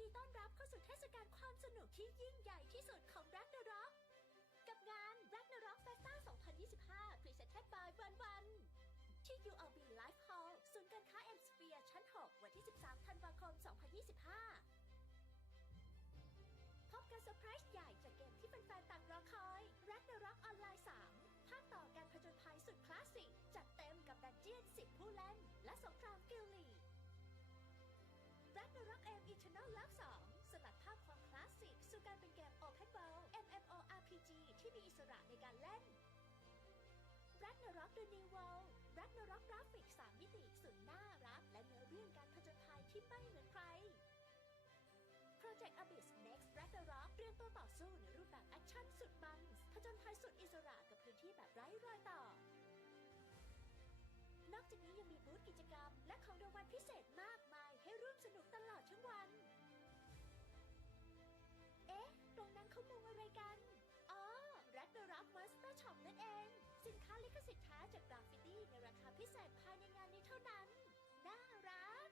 ดีต้อนรับเข้าสู่เทศกาลความสนุกที่ยิ่งใหญ่ที่สุดของ Ragnarok กับงาน Ragnarok Festa 2025 Presented by วันที่ ULB Live Hall ศูนย์การค้า M Sphere ชั้น 6 วันที่ 13 ธันวาคม 2025 พบกันเซอร์ไพรส์ใหญ่จากเกมที่แฟนๆต่างรอคอย Ragnarok ออนไลน์ 3 ภาคต่อการผจญภัยสุดคลาสสิกจัดเต็มกับดันเจี้ยน 10 ผู้เล่นและสงครามกิลลีRagnarok M Eternal Love 2 สลัดภาพความคลาสสิกสู่การเป็นเกม Open World MMORPG ที่มีอิสระในการเล่น Ragnarok The New World Ragnarok กราฟิก 3 มิติสุดน่ารักและเนื้อเรื่องการผจญภัยที่ไม่เหมือนใคร Project Abyss Next Ragnarok เตรียมตัวต่อสู้ในรูปแบบแอคชั่นสุดมันผจญภัยสุดอิสระกับพื้นที่แบบไร้รอยต่อนอกจากนี้ยังมีบูธกิจกรรมและของรางวัลพิเศษมากมายให้ร่วมสนุกตลอดทั้งวัน เอ๊ะ ตรงนั้นเขามุงอะไรกัน อ๋อ Ragnarok Monster Shop นั่นเอง สินค้าลิขสิทธิ์แท้จากกราฟฟิตี้ในราคาพิเศษภายในงานนี้เท่านั้น น่ารัก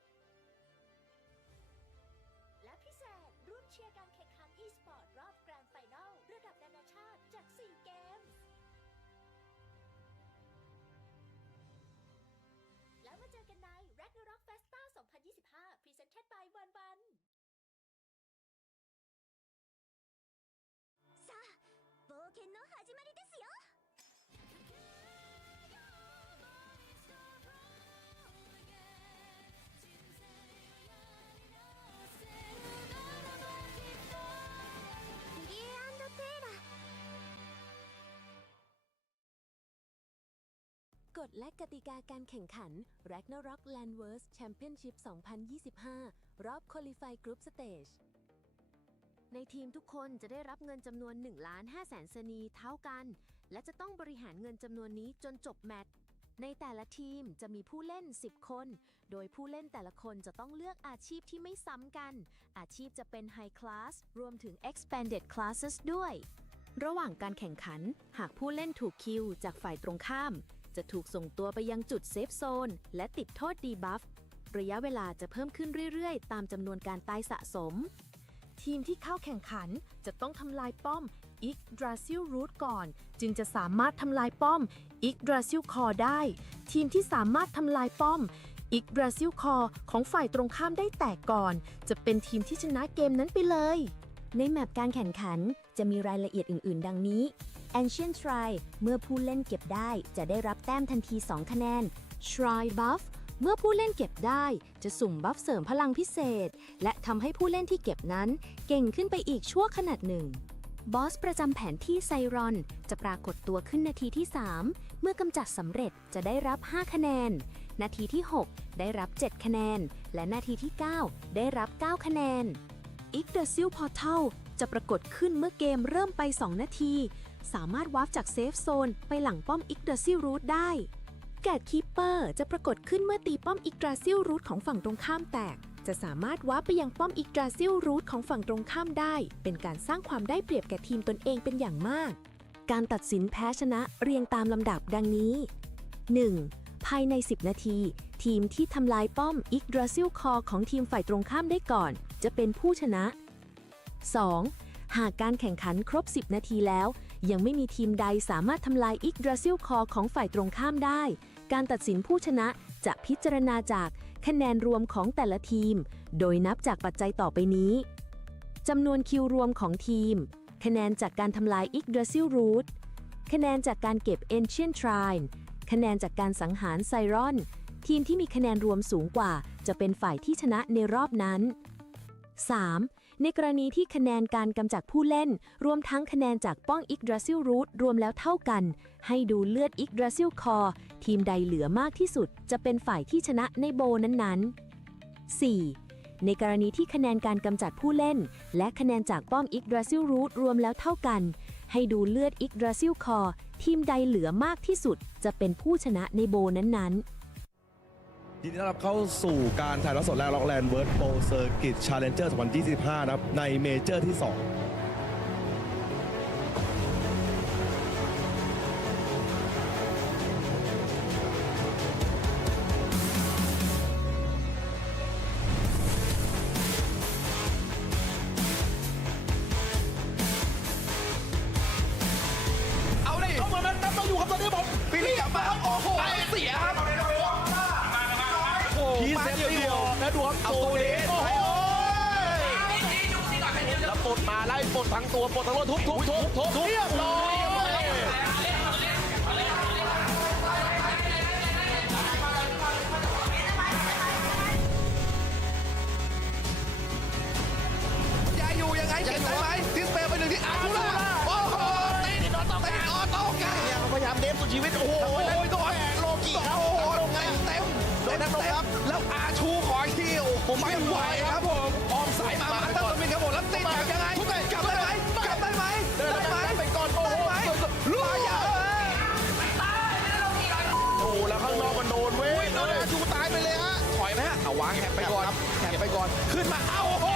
และพิเศษร่วมเชียร์การแข่งขัน e-sport รอบแกรนด์ไฟนอลระดับนานาชาติจาก 4 เกมแล้วมาเจอกันใน Ragnarok Festa 2025 Presented by วันさあ冒険の始まりですよリエ&テーラกฎและกติกาการแข่งขัน Ragnarok Landverse Championship 2025 รอบ Qualify Group Stage ในทีมทุกคนจะได้รับเงินจำนวน 1,500,000 สนีเท่ากัน และจะต้องบริหารเงินจำนวนนี้จนจบแมตช์ ในแต่ละทีมจะมีผู้เล่น 10 คน โดยผู้เล่นแต่ละคนจะต้องเลือกอาชีพที่ไม่ซ้ำกัน อาชีพจะเป็น High Class รวมถึง Expanded Classes ด้วย ระหว่างการแข่งขัน หากผู้เล่นถูกคิวจากฝ่ายตรงข้ามจะถูกส่งตัวไปยังจุดเซฟโซนและติดโทษดีบัฟระยะเวลาจะเพิ่มขึ้นเรื่อยๆตามจำนวนการตายสะสมทีมที่เข้าแข่งขันจะต้องทำลายป้อม Yggdrasil Root ก่อนจึงจะสามารถทำลายป้อม Yggdrasil Core ได้ทีมที่สามารถทำลายป้อม Yggdrasil Core ของฝ่ายตรงข้ามได้แตกก่อนจะเป็นทีมที่ชนะเกมนั้นไปเลยในแมปการแข่งขันจะมีรายละเอียดอื่นๆดังนี้ Ancient Shrine เมื่อผู้เล่นเก็บได้จะได้รับแต้มทันที 2 คะแนน Shrine Buff เมื่อผู้เล่นเก็บได้จะสุ่มบัฟเสริมพลังพิเศษและทำให้ผู้เล่นที่เก็บนั้นเก่งขึ้นไปอีกชั่วขณะหนึ่งบอสประจำแผนที่ไซรอนจะปรากฏตัวขึ้นนาทีที่ 3 เมื่อกำจัดสำเร็จจะได้รับ 5 คะแนนนาทีที่ 6 ได้รับ 7 คะแนนและนาทีที่ 9 ได้รับ 9 คะแนน Yggdrasil Portal จะปรากฏขึ้นเมื่อเกมเริ่มไป 2 นาทีสามารถวาร์ปจากเซฟโซนไปหลังป้อม Yggdrasil Root ได้Gatekeeper จะปรากฏขึ้นเมื่อตีป้อม Yggdrasil Root ของฝั่งตรงข้ามแตกจะสามารถวาร์ปไปยังป้อม Yggdrasil Root ของฝั่งตรงข้ามได้เป็นการสร้างความได้เปรียบแก่ทีมตนเองเป็นอย่างมากการตัดสินแพ้ชนะเรียงตามลำดับดังนี้ 1. ภายใน 10 นาทีทีมที่ทำลายป้อม Yggdrasil Core ของทีมฝ่ายตรงข้ามได้ก่อนจะเป็นผู้ชนะ 2. หากการแข่งขันครบ 10 นาทีแล้วยังไม่มีทีมใดสามารถทำลาย Yggdrasil Core ของฝ่ายตรงข้ามได้การตัดสินผู้ชนะจะพิจารณาจากคะแนนรวมของแต่ละทีมโดยนับจากปัจจัยต่อไปนี้จำนวนคิวรวมของทีมคะแนนจากการทำลาย Yggdrasil Root คะแนนจากการเก็บ Ancient Shrine คะแนนจากการสังหารไซรอนทีมที่มีคะแนนรวมสูงกว่าจะเป็นฝ่ายที่ชนะในรอบนั้น 3. ในกรณีที่คะแนนการกำจัดผู้เล่นรวมทั้งคะแนนจากป้อง Yggdrasil Root รวมแล้วเท่ากันให้ดูเลือด Yggdrasil Core ทีมใดเหลือมากที่สุดจะเป็นฝ่ายที่ชนะในโบนั้นๆ 4. ในกรณีที่คะแนนการกำจัดผู้เล่นและคะแนนจากป้อม Yggdrasil Root รวมแล้วเท่ากันให้ดูเลือด Yggdrasil Core ทีมใดเหลือมากที่สุดจะเป็นผู้ชนะในโบนั้นๆยินดีต้อนรับเข้าสู่การถ่ายทอดสดและล็อกแลนด์เวิร์ดโปรเซอร์กิตชาเลนเจอร์2025นะครับในเมเจอร์ที่ 2 มา เซฟ เดียว ตี้วอลแล้วดูครับ เอาตัวเดช โอ้ ไป โห โอ้ย แล้วปลดมาไล่ปลดทั้งตัวปลดทั้งตัวทุบเรียบร้อยจะอยู่ยังไงเก็บได้ไหมดิสเปย์ไปหนึ่งที่อาร์ตูล่าโอ้โหติดออโต้กัน เนี่ยเขาพยายามเดฟสุดชีวิตโอ้โห โดนโลกิโอ้โหโดนเต็มโดนเต็มแล้วอาชูขออีกทีโอ้โหไม่ไหวครับผมออมสายมามาเตอร์มินครับผมแล้วติดแบบยังไงกลับได้ไหมกลับได้ไหมได้ไหมไปก่อนโอ้โหลูกยา โอ้โหแล้วข้างนอกมันโดนเว้ย โดนอาชูตายไปเลยฮะถอยไหมฮะเอาวางแฮปไปก่อนแฮปไปก่อนขึ้นมาเอ้าโอ้โห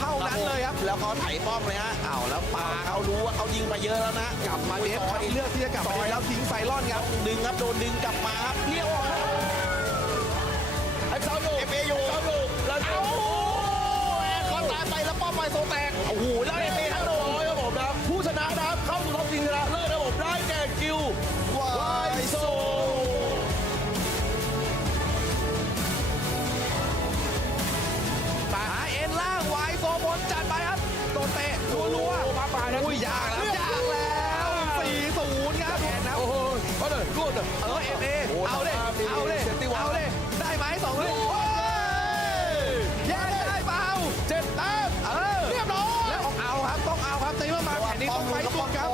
เท่านั้นเลยครับแล้วเขาไถป้อมเลยฮะอ้าวแล้วปาเขารู้ว่าเขายิงไปเยอะแล้วนะกลับมาเดฟเขาเลือกที่จะกลับมาแล้วทิ้งไซรอนครับดึงครับโดนดึงกลับมาครับเลี้ยวไอ้เสาอยู่ เอฟเออยู่ แล้วเอา เขาตายไปแล้วป้อมไปโซแตกโอ้โหแล้วเอฟเอทั้งโดน ครับผมนะผู้ชนะนะครับเข้าสู่รอบชิงชนะเลิศนะผมได้แก่กิววายโซหาเอ็นล่างวายโซบนจัดไปครับโดนเตะรัวๆมาป่านะอุ้ยยากแล้ว4-0ครับนะ โอ้โหก็เลยรวดเลย เอฟเอเอาเลยได้ไหม2เลยแย่ได้เปล่า7 แต้มเรียบร้อยแล้วต้องเอาครับตีมาแผ่นนี้ต้องไปสุดครับ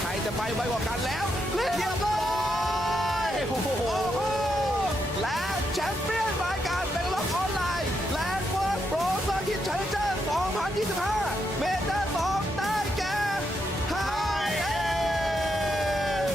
ใครจะไปไวกว่ากันแล้วเรียบร้อยโอ้โหและแชมเปี้ยนรายการเป็นล็อกออนไลน์แลนด์เวิร์สโปรเซอร์คิดเชนเจอร์2025เมเจอร์2ได้แก่ไฮเอ็น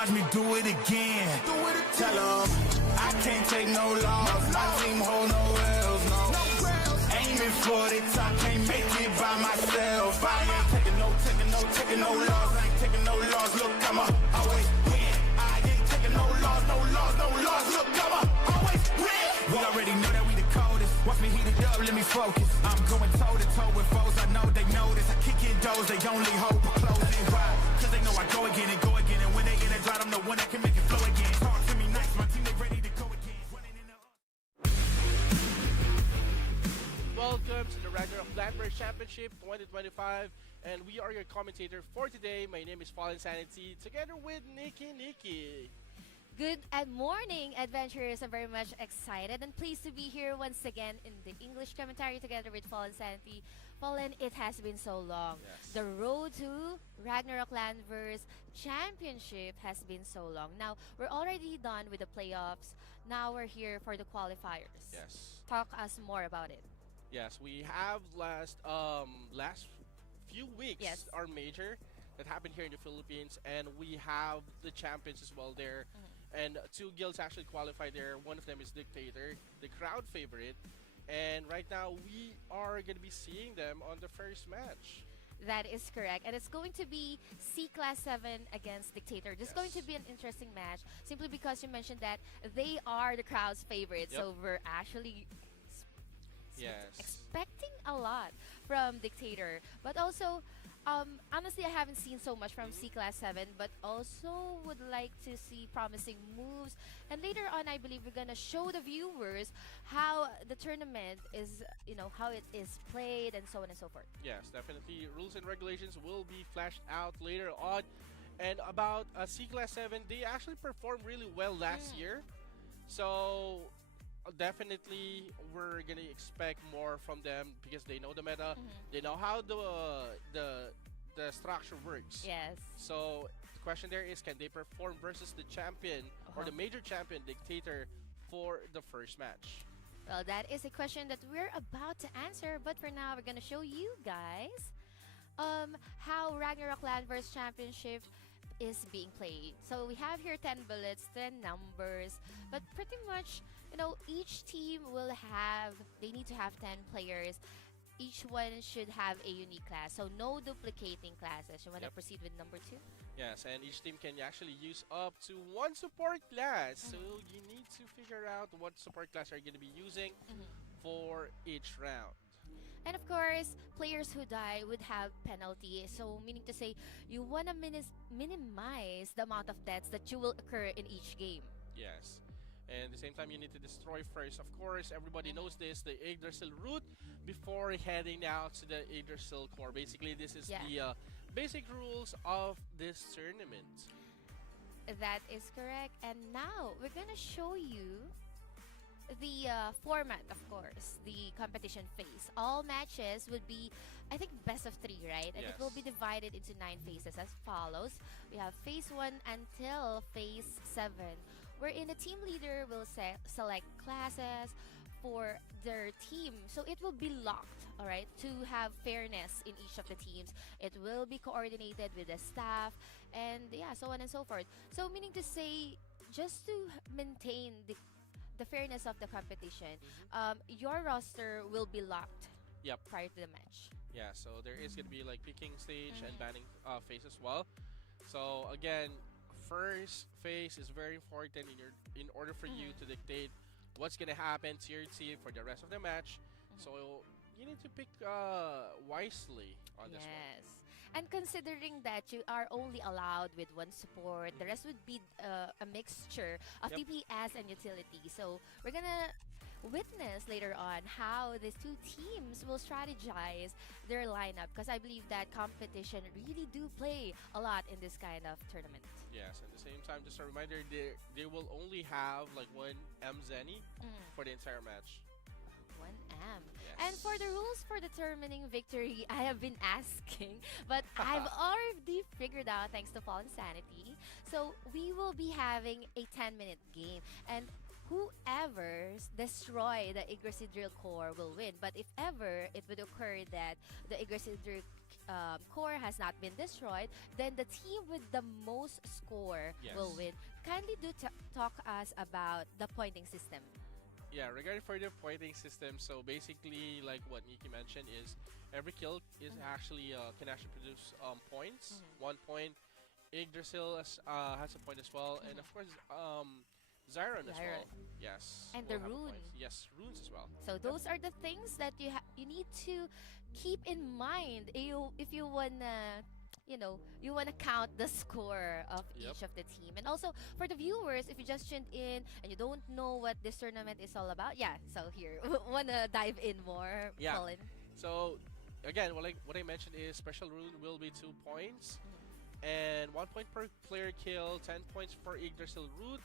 watch me do it again. Tell them I can't take no loss. My team hold no L's, no. Aiming for the top, can't make it by myself. I ain't taking no loss. I ain't taking no loss. Look, I'ma always win. I ain't taking no loss. Look, I'ma always win. We already know that we the coldest. Watch me heat it up, let me focus. I'm going toe to toe with foes. I know they notice. I kick in doors, they only hope for closing. Why? Cause they know I go again and go again. And when they in a drought, I'm the one that can make it flow again. Talk to me nice, my team they ready to go again. Running in the Welcome to the Ragnarok Landverse Championship 2025, and we are your commentator for today. My name is Fallen Sanity, together with Nikki. Good morning, adventurers. I'm very much excited and pleased to be here once again in the English commentary together with Fallen Sanity Fallen, it has been so long. Yes. The road to Ragnarok Landverse Championship has been so long. Now, we're already done with the playoffs. Now we're here for the qualifiers. Yes. Talk us more about it. Yes, we have last few weeks Yes. our major that happened here in the Philippines, and we have the champions as well there. And two guilds actually qualified there. One of them is Dictator, the crowd favorite. And right now we are going to be seeing them on the first match. That is correct. And it's going to be C-Class 7 against Dictator. This is going to be an interesting match simply because you mentioned that they are the crowd's favorite. Yep. So we're actually Yes. expecting a lot from Dictator. But also, honestly, I haven't seen so much from C-Class 7, but also would like to see promising moves. And later on, I believe we're gonna show the viewers how the tournament is, how it is played and so on and so forth. Yes, definitely. Rules and regulations will be flashed out later on. And about C-Class 7, they actually performed really well last year. So definitely we're gonna expect more from them because they know the meta. They know how the structure works. Yes. So the question there is, can they perform versus the champion or the major champion Dictator for the first match? Well, that is a question that we're about to answer, but for now, we're gonna show you guys how Ragnarok Landverse Championship is being played. So we have here 10 bullets, 10 numbers, but pretty much, each team they need to have 10 players. Each one should have a unique class, so no duplicating classes. You want to proceed with number 2? Yes, and each team can actually use up to one support class. So you need to figure out what support class are you going to be using for each round. And of course, players who die would have penalty. So meaning to say, you want to minimize the amount of deaths that you will occur in each game. Yes. And at the same time, you need to destroy first. Of course, everybody knows this, the Yggdrasil route before heading out to the Yggdrasil core. Basically, this is the basic rules of this tournament. That is correct. And now, we're gonna show you the format, of course, the competition phase. All matches would be, I think, best of 3, right? And it will be divided into 9 phases as follows. We have phase 1 until phase 7, wherein the team leader will select classes for their team. So it will be locked, all right, to have fairness in each of the teams. It will be coordinated with the staff and so on and so forth. So meaning to say, just to maintain the fairness of the competition, your roster will be locked prior to the match. Yeah, so there is going to be like picking stage and banning phase as well. So again, first phase is very important in order for you to dictate what's going to happen to your team for the rest of the match. So you need to pick wisely on this one. And considering that you are only allowed with one support, the rest would be a mixture of DPS and utility. So we're gonna witness later on how these two teams will strategize their lineup, because I believe that competition really do play a lot in this kind of tournament. Yes, at the same time, just a reminder, they will only have like one Zeni for the entire match. 1M. Yes. And for the rules for determining victory, I have been asking, but I've already figured out thanks to Fallen Sanity. So we will be having a 10-minute game, and whoever destroy the Yggdrasil core will win. But if ever it would occur that the Yggdrasil core has not been destroyed, then the team with the most score will win. Kindly do talk us about the pointing system. Yeah, regarding for the pointing system, so basically like what Nikki mentioned is every kill is actually can actually produce points. 1 point. Yggdrasil has a point as well, and of course Zyron as well. Yes. And the rune. Yes, runes as well. So those are the things that you need to keep in mind if you wanna you want to count the score of each of the team. And also for the viewers, if you just tuned in and you don't know what this tournament is all about, so here want to dive in more, Colin. So again, what I mentioned is special rune will be 2 points and 1 point per player kill, 10 points for Yggdrasil root.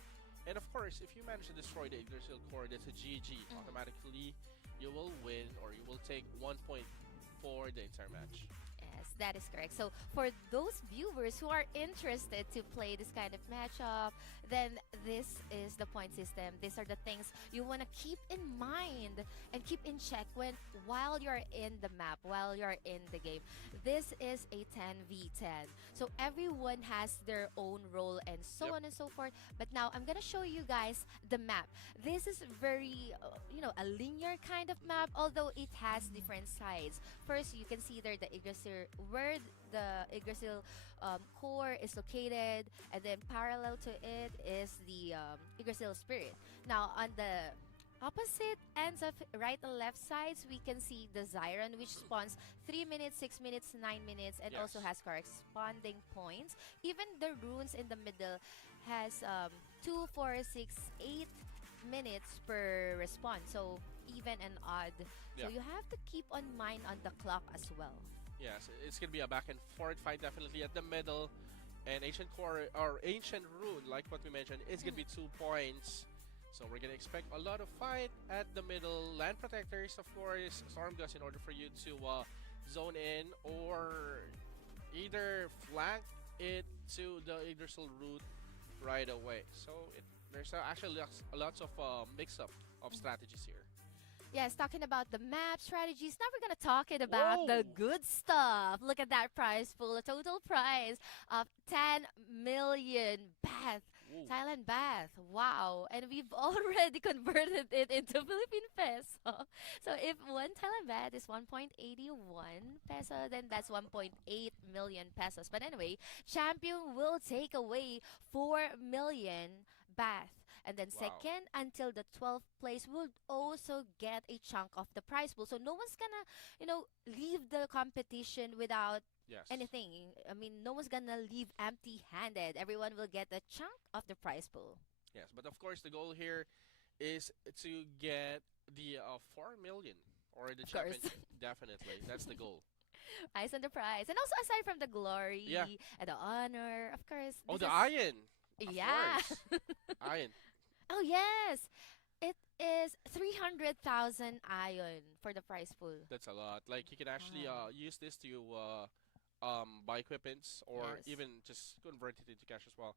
And of course, if you manage to destroy the Yggdrasil core, that's a GG. Automatically, you will win, or you will take 1 point for the entire match. Yes, that is correct. So for those viewers who are interested to play this kind of matchup, then this is the point system. These are the things you want to keep in mind and keep in check while you're in the map, while you're in the game. This is a 10v10. So everyone has their own role and so on and so forth. But now I'm going to show you guys the map. This is very, a linear kind of map, although it has different sides. First, you can see there the Yggdrasil, where the Yggdrasil core is located, and then parallel to it is the Yggdrasil spirit. Now, on the opposite ends of right and left sides, we can see the Zyron, which spawns 3 minutes, 6 minutes, 9 minutes, and also has corresponding points. Even the runes in the middle has 2, 4, 6, 8 minutes per respawn, so even and odd. So you have to keep on mind on the clock as well. Yes, it's gonna be a back and forth fight definitely at the middle, and ancient core or ancient rune, like what we mentioned, is gonna be 2 points. So we're gonna expect a lot of fight at the middle. Land protectors, of course, Stormgust in order for you to zone in or either flank it to the Yggdrasil route right away. So there's actually lots of mix-up of strategies here. Yes, talking about the map strategies. Now we're gonna talk about the good stuff. Look at that prize pool, a total prize of 10 million baht. Thailand baht. Wow. And we've already converted it into Philippine peso. So if 1 Thailand baht is 1.81 peso, then that's 1.8 million pesos. But anyway, champion will take away 4 million baht. And then second until the 12th place will also get a chunk of the prize pool. So no one's gonna, leave the competition without anything. I mean, no one's gonna leave empty-handed. Everyone will get a chunk of the prize pool. Yes, but of course the goal here is to get the 4 million or the championship. Definitely, that's the goal. Eyes on the prize, and also aside from the glory and the honor, of course. Oh, the iron. Of course. Iron. Oh yes, it is 300,000 iron for the prize pool. That's a lot. Like you can actually use this to buy equipments or even just convert it into cash as well.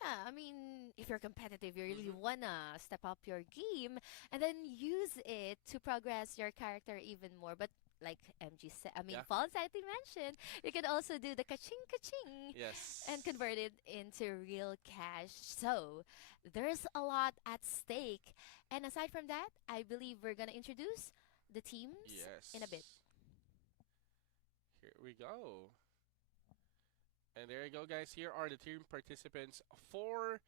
Yeah, I mean, if you're competitive, you really wanna step up your game and then use it to progress your character even more. But like MG said, Fallen Sanity mentioned, you can also do the kaching and convert it into real cash. So there's a lot at stake. And aside from that, I believe we're gonna introduce the teams in a bit. Here we go. And there you go, guys. Here are the team participants for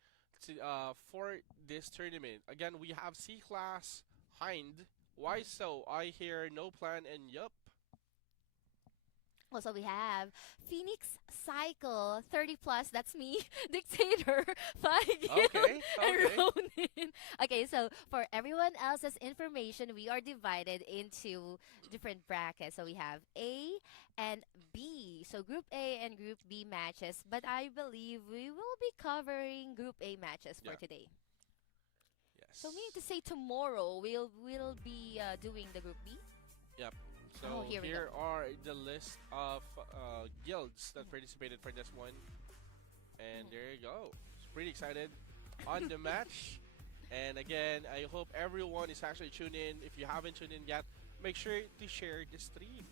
this tournament. Again, we have C-Class, Hind. Why so? I hear no plan and yup. Also, we have Phoenix Cycle 30 plus. That's me, Dictator, Fagil, and Ronin. Okay, so for everyone else's information, we are divided into different brackets. So we have A and B. So Group A and Group B matches. But I believe we will be covering Group A matches for today. So meaning to say tomorrow we'll be doing the Group B? Yep. So here are the list of guilds that participated for this one. And there you go. Pretty excited on the match. And again, I hope everyone is actually tuned in. If you haven't tuned in yet, make sure to share the stream.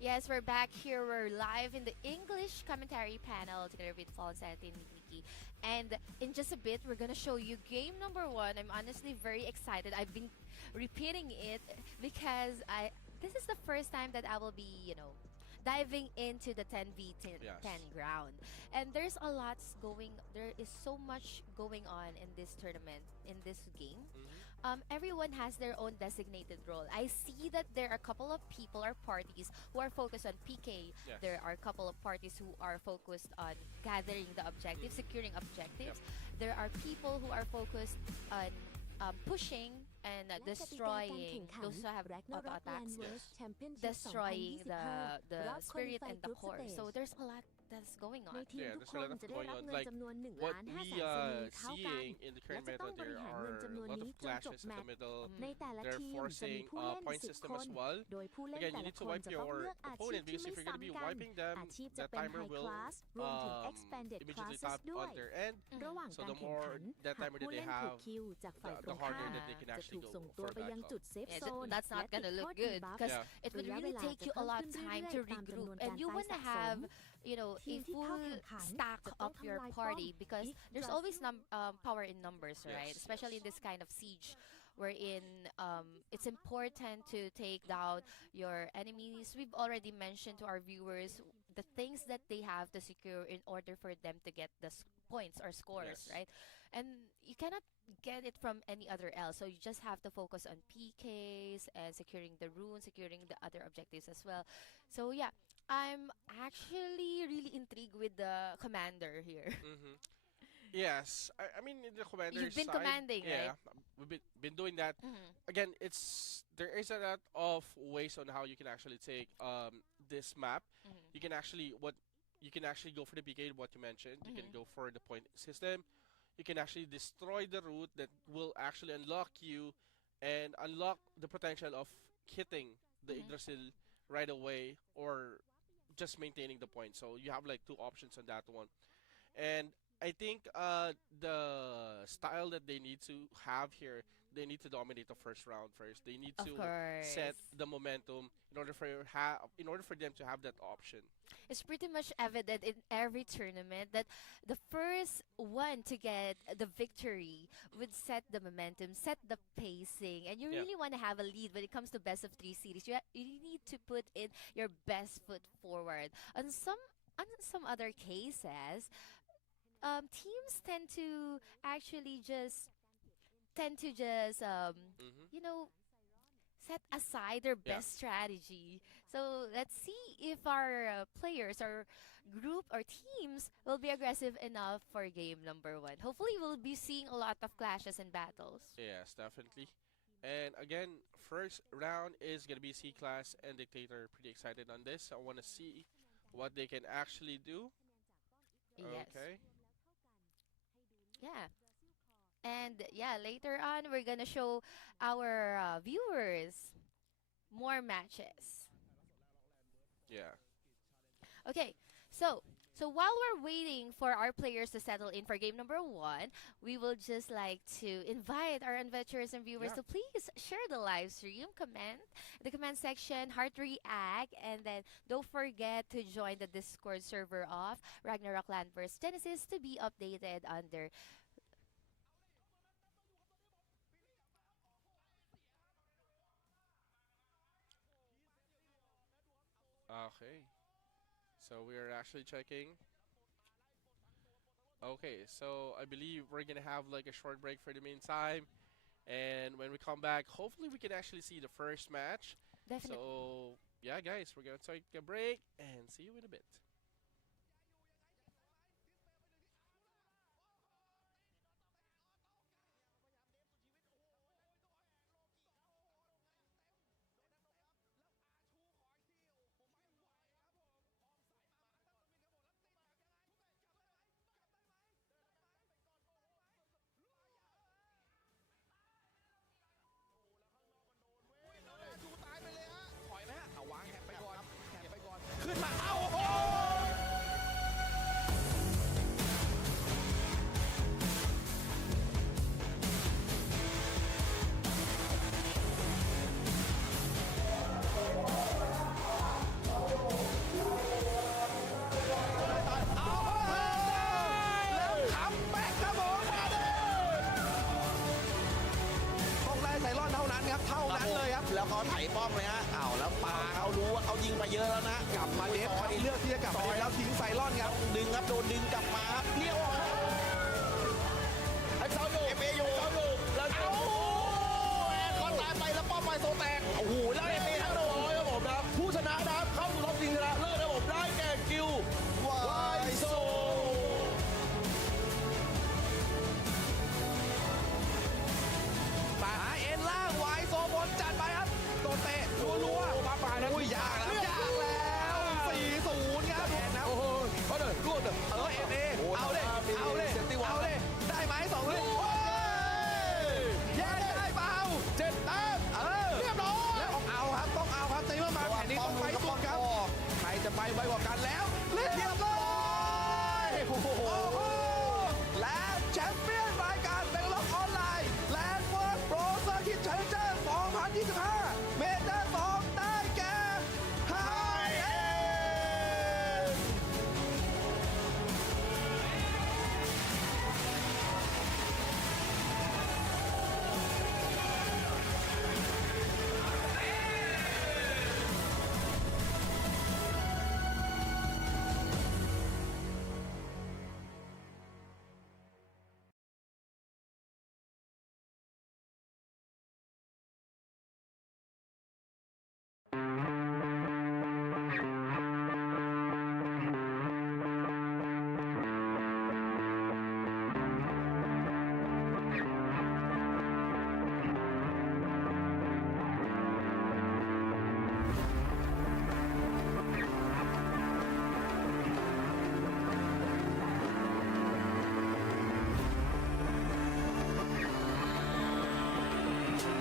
Yes, we're back here. We're live in the English commentary panel together with Fallen Sanity and Nikki. And in just a bit, we're going to show you game number 1. I'm honestly very excited. I've been repeating it because this is the first time that I will be, diving into the 10v10 ground. And there is so much going on in this tournament, in this game. Everyone has their own designated role. I see that there are a couple of people or parties who are focused on PK. There are a couple of parties who are focused on gathering the objectives, securing objectives. There are people who are focused on pushing and destroying those who have auto-attacks, destroying the spirit and the core. So there's a lot that's going on. Yeah, there's a lot of going on. Like what we seeing in the current และจะต้ meta องบริ there หารเงิน are จำนวน a lot นี้ of จนจบ clashes แม in ต the ช์ middle. ในแต่ละ They're ทีมจะมี forcing ผู้เล่น point 10 system คน as well. โดยผู้เล่น Again, แต่ you ละ need ค to น wipe จะต้อง your เลือกอาชีพ opponent ที่ because ไม่ if you're gonna be ซ้ำกัน wiping them, อาชีพ the จะเป็น timer High will Class รวมถึง Expanded immediately Classes tap ด้วย on their end. ระหว่าง So การ the แข่ง more ขัน that หาก timer ผู้ that เล่ they นถูก have, คิวจากฝ่ายต the รงข้าม harder that they can จะ actually ถูก go ส่งตัว for ไป that ยัง cup. จุดเซฟ Yes, โซน that's not และติด gonna โท look ษดี good บัฟ because Yeah. it would ระยะเว really ลา take จะ you a เพิ่ม lot ขึ้ of น time เรื่ to อยๆตามจำน regroup วน and การ you ไฟ want to สะส have ม you know ที a มที่เข้า full แข่งขัน stack จะต้อง of your ทำลายป้อม party because there's Yggdrasil always power in numbers, right? Yes, Especially yes. in this kind of siege wherein it's important to take down your enemies. We've already mentioned to our viewers the things that they have to secure in order for them to get the points or scores, Yes. right? And you cannot get it from any other else. So you just have to focus on PKs and securing the runes, securing the other objectives as well. So yeah, I'm actually really intrigued with the commander here. Mm-hmm. Yes, I mean in the commander You've been side, commanding, yeah, right? we've been doing that. Mhm. Again, there is a lot of ways on how you can actually take this map. Mhm. You can actually go for the PK, what you mentioned. You can Mhm. go for the point system. You can actually destroy the route that will actually unlock you and unlock the potential of hitting the Mhm. Yggdrasil right away or just maintaining the point. So you have like two options on that one. And I think the style that they need to have here, they need to dominate the first round first. They need Of to course. set the momentum in order for them to have that option. It's pretty much evident in every tournament that the first one to get the victory would set the momentum, set the pacing, and you Yeah. really want to have a lead when it comes to best of 3 series. You need to put in your best foot forward. On some other cases, teams tend to just Hmm. you know set aside their Yeah. best strategy. So let's see if our players or group or teams will be aggressive enough for game number 1. Hopefully we'll be seeing a lot of clashes and battles. Yes, definitely. And again, first round is gonna be C-Class and Dictator. Pretty excited on this. I want to see what they can actually do. Yes. Okay. Yeah. And yeah, later on we're gonna show our viewers more matches. Yeah. Okay, so while we're waiting for our players to settle in for game number 1, we will just like to invite our adventurers and viewers Yeah. to please share the live stream, comment in the comment section, heart react, and then don't forget to join the Discord server of Ragnarok Landverse Genesis to be updated on their Okay. So we are actually checking. Okay, so I believe we're gonna have like a short break for the meantime. And when we come back, hopefully we can actually see the first match. definitely. So yeah, guys, we're gonna take a break and see you in a bit.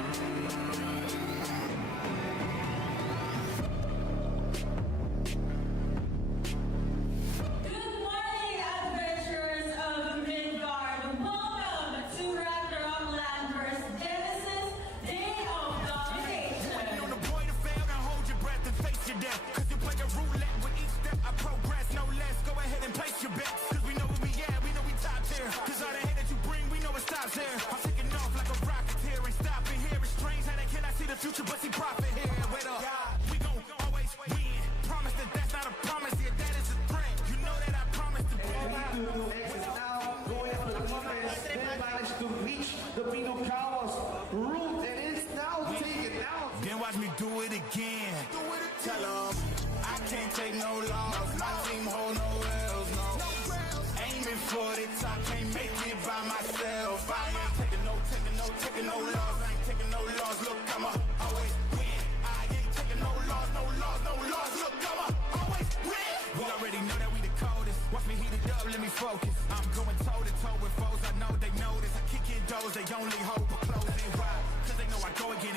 morning, adventurers of Midgard. Welcome to Ragnarok Landverse Genesis Day of Domination. On the point of fail, now hold your breath and face your death. Cause you play a roulette with each step. I progress, no less. Go ahead and place your bets. Cause we know where we at, we know we top tier. Cause all the hate that you bring, we know it stops here. I'm taking off like a rocketeer and stopping here. It's strange how they cannot see the future, but see profit here. Wait up, we gon' always win. Promise that that's not a promise, yeah, that is a threat. You know that I promise to bring it back. Exit now, going after the defense, then managed to reach the Pino Cows route, and it's now taken out. Then watch me do it again. Tell 'em I can't take no loss. My team hold no L's, no. Aiming for the top, can't make it by myself. I ain't taking no loss. I ain't taking no loss. Look, I'ma always win. I ain't taking no loss. Look, I'ma always win. We already know that we the coldest. Watch me heat it up, let me focus. I'm going toe to toe with foes. I know they notice. I kick in doors, they only hope for closing. Why? Cause they know I go again.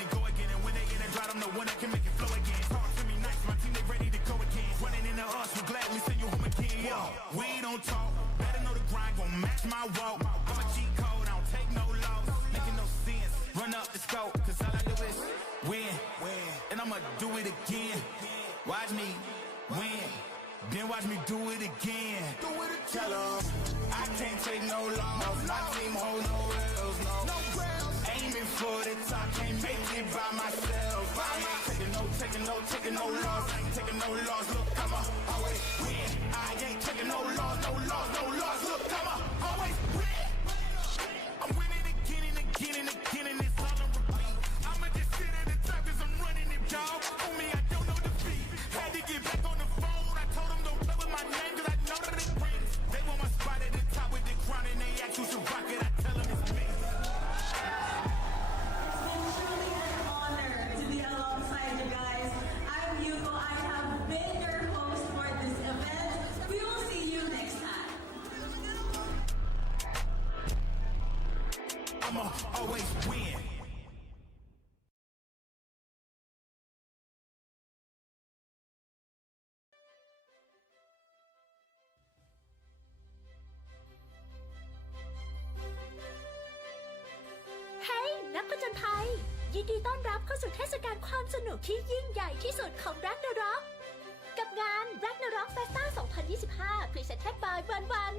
And when they in and drought, I'm the one that can make it flow again. Talk to me nice, my team they ready to go again. Running into us, we'll gladly send you home again. Yo, we don't talk. Better know the grind gon' match my walk. I'm a cheat code, I don't take no loss. Making no sense. Run up the scope, cause all I do is win. And I'ma do it again. Watch me win. Then watch me do it again. Tell 'em I can't take no loss. My team hold no L's, no. Aiming for the top, can't make it by myself. I ain't taking no loss. I ain't taking no loss. Look, I'ma always win. I ain't taking no loss. Look, I'ma always win. I'm winning again and again and again, and it's all on repeat. I'ma just sit at the top 'cause I'm running it, dog. On me, I don't know defeat. Had to get back on the phone. I told them don't play with my name 'cause I know that it rings. They want my spot at the top with the crown and they ask who should rock it. I tell them it's me. It's been truly an honor to be alongside you guys. I'm Yuko. I have been your host for this event. We will see you next time. I'ma always win.เฮ้ยนักผจญภัยยินดีต้อนรับเข้าสู่เทศกาลความสนุกที่ยิ่งใหญ่ที่สุดของ Ragnarok กับงาน Ragnarok Festa 2025 Presented by วัน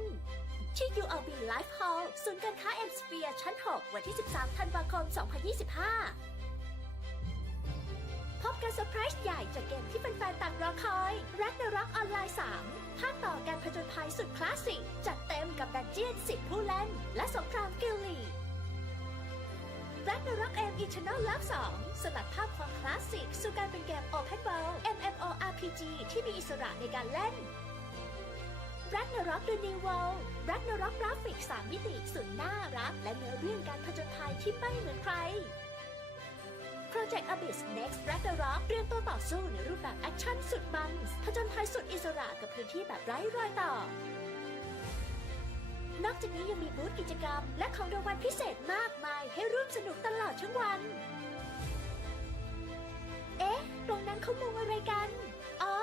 ที่ ULB Live Hall ศูนย์การค้า M Sphere ชั้น 6 วันที่ 13 ธันวาคม 2025 พบกันเซอร์ไพรส์ใหญ่จากเกมที่แฟนๆต่างรอคอย Ragnarok ออนไลน์ 3 ภาคต่อการผจญภัยสุดคลาสสิกจัดเต็มกับดันเจี้ยน 10 ผู้เล่น และสงครามกิลลีRagnarok M Eternal Love 2 สลัดภาพความคลาสสิกสู่การเป็นเกม Open World MMORPG ที่มีอิสระในการเล่น Ragnarok The New World Ragnarok กราฟิก 3 มิติสุดน่ารักและเนื้อเรื่องการผจญภัยที่ไม่เหมือนใคร Project Abyss Next Ragnarok เตรียมตัวต่อสู้ในรูปแบบแอคชั่นสุดมันผจญภัยสุดอิสระกับพื้นที่แบบไร้รอยต่อนอกจากนี้ยังมีบูธกิจกรรมและของรางวัลพิเศษมากมายให้ร่วมสนุกตลอดทั้งวัน เอ๊ะ ตรงนั้นเขามุงอะไรกัน อ๋อ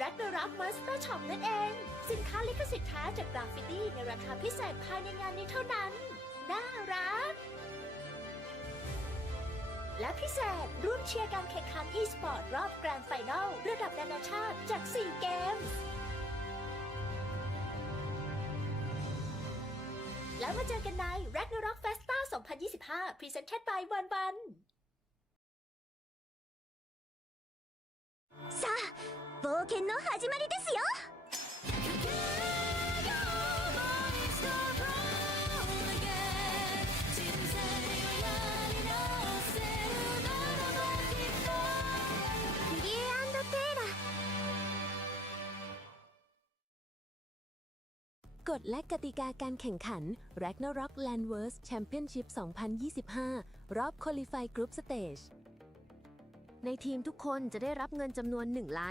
Ragnarok Monster Shop นั่นเอง สินค้าลิขสิทธิ์แท้จากกราฟฟิตี้ในราคาพิเศษภายในงานนี้เท่านั้น น่ารัก และพิเศษร่วมเชียร์การแข่งขัน e-sport รอบแกรนด์ไฟนอลระดับนานาชาติจาก 4 เกม แล้วมาเจอกันใน Ragnarok Festa 2025 Presented by วันさあ冒険の始まりですよกฎและกติกาการแข่งขัน Ragnarok Landverse Championship 2025 รอบ Qualify Group Stage ในทีมทุกคนจะได้รับเงินจำนวน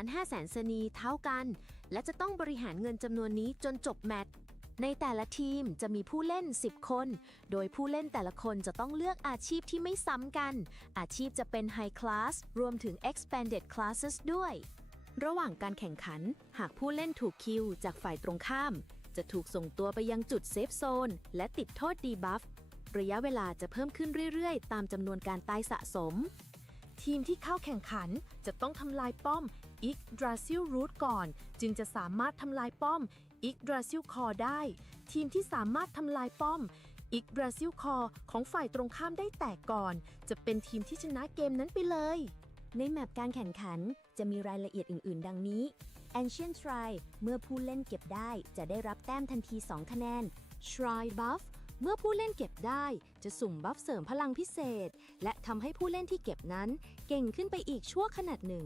1,500,000 สนีเท่ากัน และจะต้องบริหารเงินจำนวนนี้จนจบแมตช์ ในแต่ละทีมจะมีผู้เล่น 10 คน โดยผู้เล่นแต่ละคนจะต้องเลือกอาชีพที่ไม่ซ้ำกัน อาชีพจะเป็น High Class รวมถึง Expanded Classes ด้วย ระหว่างการแข่งขัน หากผู้เล่นถูกคิวจากฝ่ายตรงข้าม จะถูกส่งตัวไปยังจุดเซฟโซนและติดโทษดีบัฟ ระยะเวลาจะเพิ่มขึ้นเรื่อยๆ ตามจำนวนการตายสะสม ทีมที่เข้าแข่งขันจะต้องทำลายป้อม Yggdrasil Root ก่อน จึงจะสามารถทำลายป้อม Yggdrasil Core ได้ ทีมที่สามารถทำลายป้อม Yggdrasil Core ของฝ่ายตรงข้ามได้แตกก่อน จะเป็นทีมที่ชนะเกมนั้นไปเลย ในแมปการแข่งขันจะมีรายละเอียดอื่นๆ ดังนี้ Ancient Shrine เมื่อผู้เล่นเก็บได้จะได้รับแต้มทันที 2 คะแนน Shrine Buff เมื่อผู้เล่นเก็บได้จะสุ่มบัฟเสริมพลังพิเศษ และทำให้ผู้เล่นที่เก็บนั้นเก่งขึ้นไปอีกชั่วขณะหนึ่ง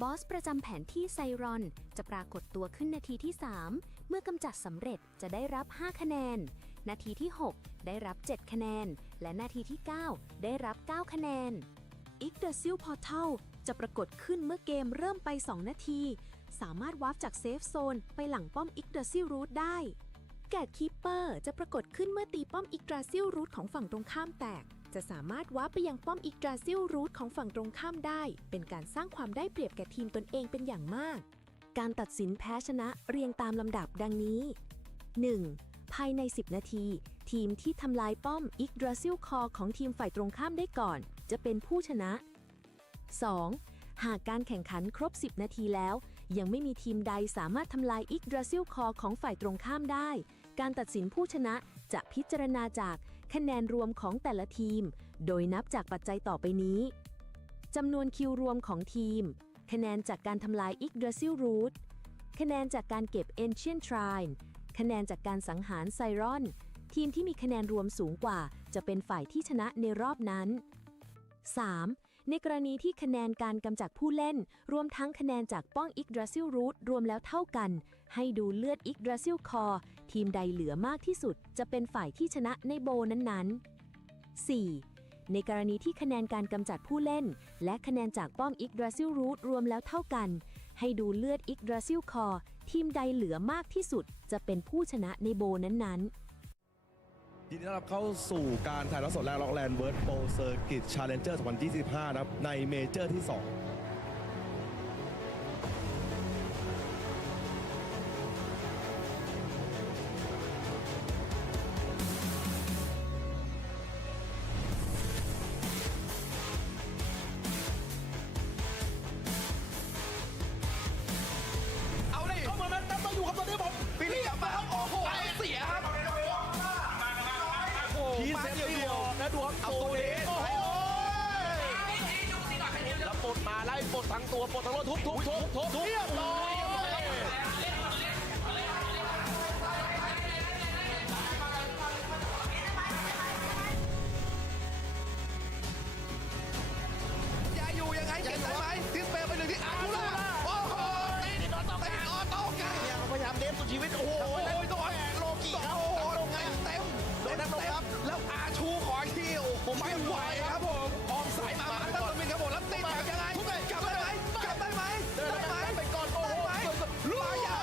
บอสประจำแผนที่ไซรอนจะปรากฏตัวขึ้นนาทีที่ 3 เมื่อกำจัดสำเร็จจะได้รับ 5 คะแนน นาทีที่ 6 ได้รับ 7 คะแนน และนาทีที่ 9 ได้รับ 9 คะแนน Yggdrasil Portal จะปรากฏขึ้นเมื่อเกมเริ่มไป 2 นาที สามารถวาร์ปจากเซฟโซนไปหลังป้อม Yggdrasil Root ได้แกดคีปเปอร์จะปรากฏขึ้นเมื่อตีป้อม Yggdrasil Root ของฝั่งตรงข้ามแตก จะสามารถวาร์ปไปยังป้อม Yggdrasil Root ของฝั่งตรงข้ามได้ เป็นการสร้างความได้เปรียบแก่ทีมตนเองเป็นอย่างมาก การตัดสินแพ้ชนะเรียงตามลำดับดังนี้ 1. ภายใน 10 นาที ทีมที่ทำลายป้อม Yggdrasil Core ของทีมฝ่ายตรงข้ามได้ก่อน จะเป็นผู้ชนะ 2. หากการแข่งขันครบ 10 นาทีแล้ว ยังไม่มีทีมใดสามารถทำลาย Yggdrasil Core ของฝ่ายตรงข้ามได้ การตัดสินผู้ชนะจะพิจารณาจากคะแนนรวมของแต่ละทีม โดยนับจากปัจจัยต่อไปนี้ จำนวนคิวรวมของทีม คะแนนจากการทำลาย Yggdrasil Root คะแนนจากการเก็บ Ancient Shrine คะแนนจากการสังหารไซรอน ทีมที่มีคะแนนรวมสูงกว่าจะเป็นฝ่ายที่ชนะในรอบนั้น 3. ในกรณีที่คะแนนการกำจัดผู้เล่นรวมทั้งคะแนนจากป้อง Yggdrasil Root รวมแล้วเท่ากัน ให้ดูเลือด Yggdrasil Core ทีมใดเหลือมากที่สุดจะเป็นฝ่ายที่ชนะในโบนั้นๆ 4. ในกรณีที่คะแนนการกำจัดผู้เล่นและคะแนนจากป้อม Yggdrasil Root รวมแล้วเท่ากัน ให้ดูเลือด Yggdrasil Core ทีมใดเหลือมากที่สุดจะเป็นผู้ชนะในโบนั้นๆ ยินดีต้อนรับเข้าสู่การถ่ายทอดสดแรกล็อกแลนด์เวิร์ดโปรเซอร์กิตชาเลนเจอร์2025นะครับในเมเจอร์ที่ 2เอาดิเข้ามาแมตช์นับมาอยู่ครับตอนนี้ผมปีนี้กลับมาครับโอ้โหเสียครับทีเซตเดียวนะดูครับเอาตัวนี้โอ้โหแล้วปลดมาไล่ปลดทั้งตัวปลดทั้งรถทุบเรียบร้อยจะอยู่ยังไงเก็บได้ไหมทิสเปย์ไปหนึ่งที่อาร์ทูล่าโอ้โหตีออโต้กันเนี่ยพยายามเดฟสุดชีวิตโอ้โหโดนโลกิครับโอ้โหลงเต็มโดนนั้นลงครับแล้วอาชูขออีกทีโอ้โหไม่ไหวครับผมออกสายมาตั้งตัวมินครับผมแล้วตีแตกยังไงกลับได้ไหมไปก่อนโอ้โหลุยอ่ะ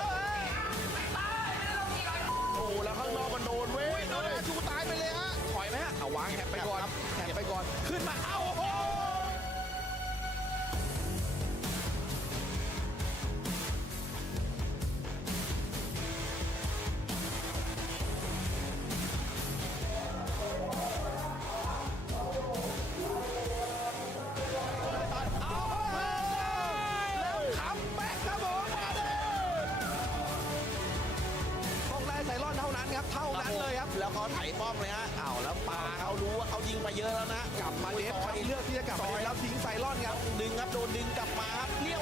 โอ้แล้วข้างนอกมันโดนเว้ยโดนอาชูตายไปเลยฮะถอยไหมฮะเอาวางแฮปไปก่อนแฮปไปก่อนขึ้นมาเอ้าโอ้โหเท่านั้นเลยครับแล้วเขาไถป้อมเลยฮะอ้าวแล้วปาเขารู้ว่าเขายิงไปเยอะแล้วนะกลับมาเดฟเขาเลือกที่จะกลับมาแล้วทิ้งไซรอนครับดึงครับโดนดึงกลับมาครับเลี้ยว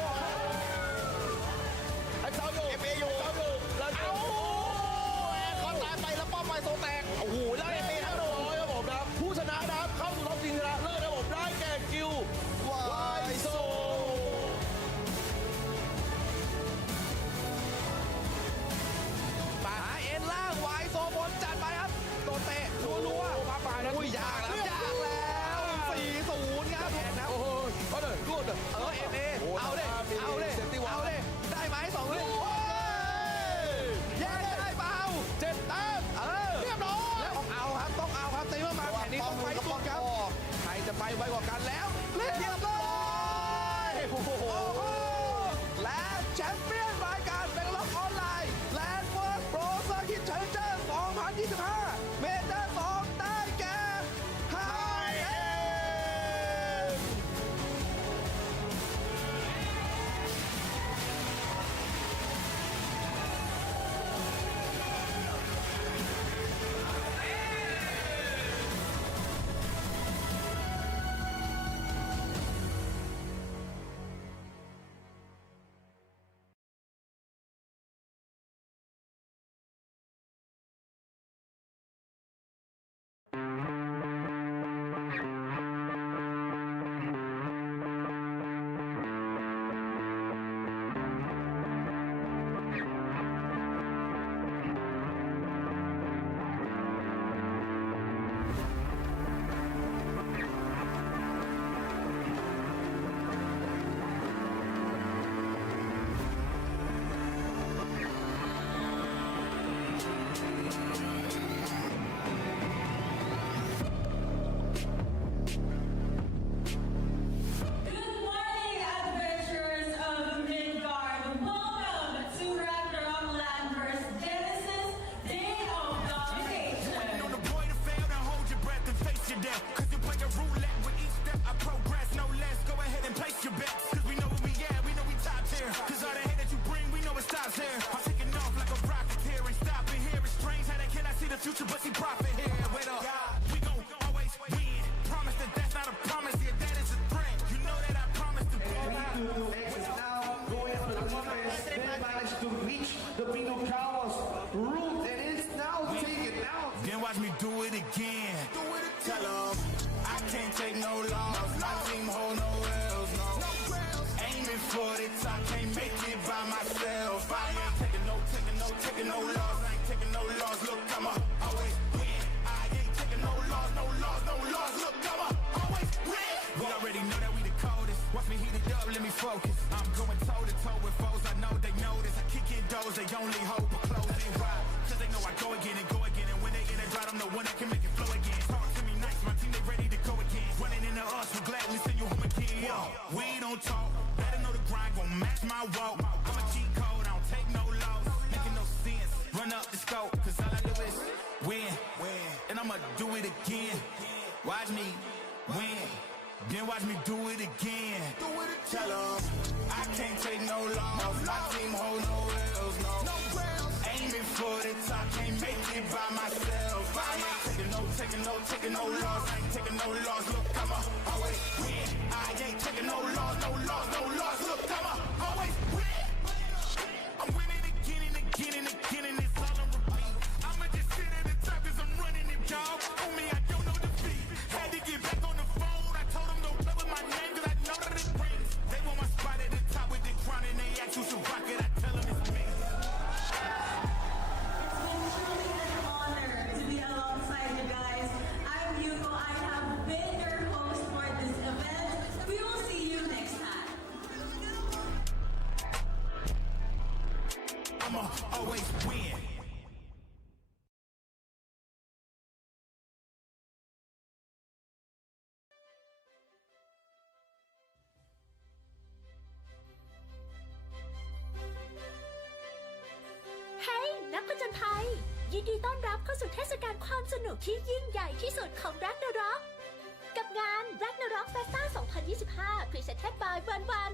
ไอ้เจ้าอยู่แล้วโอ้โหเขาตายไปแล้วป้อมไมโซแตกโอ้โหแล้วเอเมทั้งโดนครับผมนะผู้ชนะนะครับเข้าสู่รอบชิงชนะเลิศนะผมได้แก่กิลวายโซล่างวายโซบนจัดไปครับโดนเตะรัวๆมาป่านะอุ้ยยากแล้ว4-0ครับโอ้โหก็เดินรูดเอเอเอาเลยได้ไหม2ลูกแย่ได้เปล่า7 แต้ Good morning, adventurers of Midgard. Welcome to Ragnarok Landverse Genesis Day of Domination. On the boy to fail, now hold your breath and face your death. Cause you play a roulette with each step I progress, no less. Go ahead and place your bets. Cause we know where we at, we know we top tier. Cause all the hate that you bring, we know it stops here. I'm taking off like a rocket here and stopping here. It's strange how they cannot see the future, but see profit here. Wait up, we gon' always win. Promise that that's not a promise, yeah, that is a threat. You know that I promise to be. Exit now, going for the defense. They managed to reach the Pinokawa's root, and it's now taken out. Then watch me do it again. Tell 'em I can't take no loss. My team hold no L's, no. Aiming for the top, can't make it by myself. I ain't taking no loss. I ain't taking no loss. Look, I'ma always win. I ain't taking no loss. Look, I'ma always win. We already know that we the coldest. Watch me heat it up, let me focus. I'm going toe to toe with foes. I know they notice. I kick in doors, they only hope for closing. Why? Cause they know I go again. And when they in a drought, I'm the one that can make it flow again. Talk to me nice, my team, they ready to go again. Running into us, we gladly send you home again. Yo, we don't talk, better know the grind gon' match my walk. I'm a cheat code, I don't take no loss. Making no sense, run up the scope. Cause all I do is win. And I'ma do it again. Watch me win. Then watch me do it again. Tell 'em I can't take no loss. My team hold no L's, no. Aiming for the top, can't make it by myself. I ain't taking no loss. I ain't taking no loss. Look, I'ma always win. I ain't taking no loss. Look, I'ma always win. I'm winning again and again and again, and it's all on repeat. I'ma just sit at the top 'cause I'm running it, dog. On me, I don't know defeat. Had to get back on the phone. I told them don't play with my name 'cause I know that it rings. They want my spot at the top with the crown and they ask who should rock it. I tell them it's me. It's been truly an honor to be alongside you guys. I'm Yuko. I have been your host for this event. We will see you next time. I'ma always win.เฮ้ยนักผจญภัยยินดีต้อนรับเข้าสู่เทศกาลความสนุกที่ยิ่งใหญ่ที่สุดของ Ragnarok กับงาน Ragnarok Festa 2025 Presented by วัน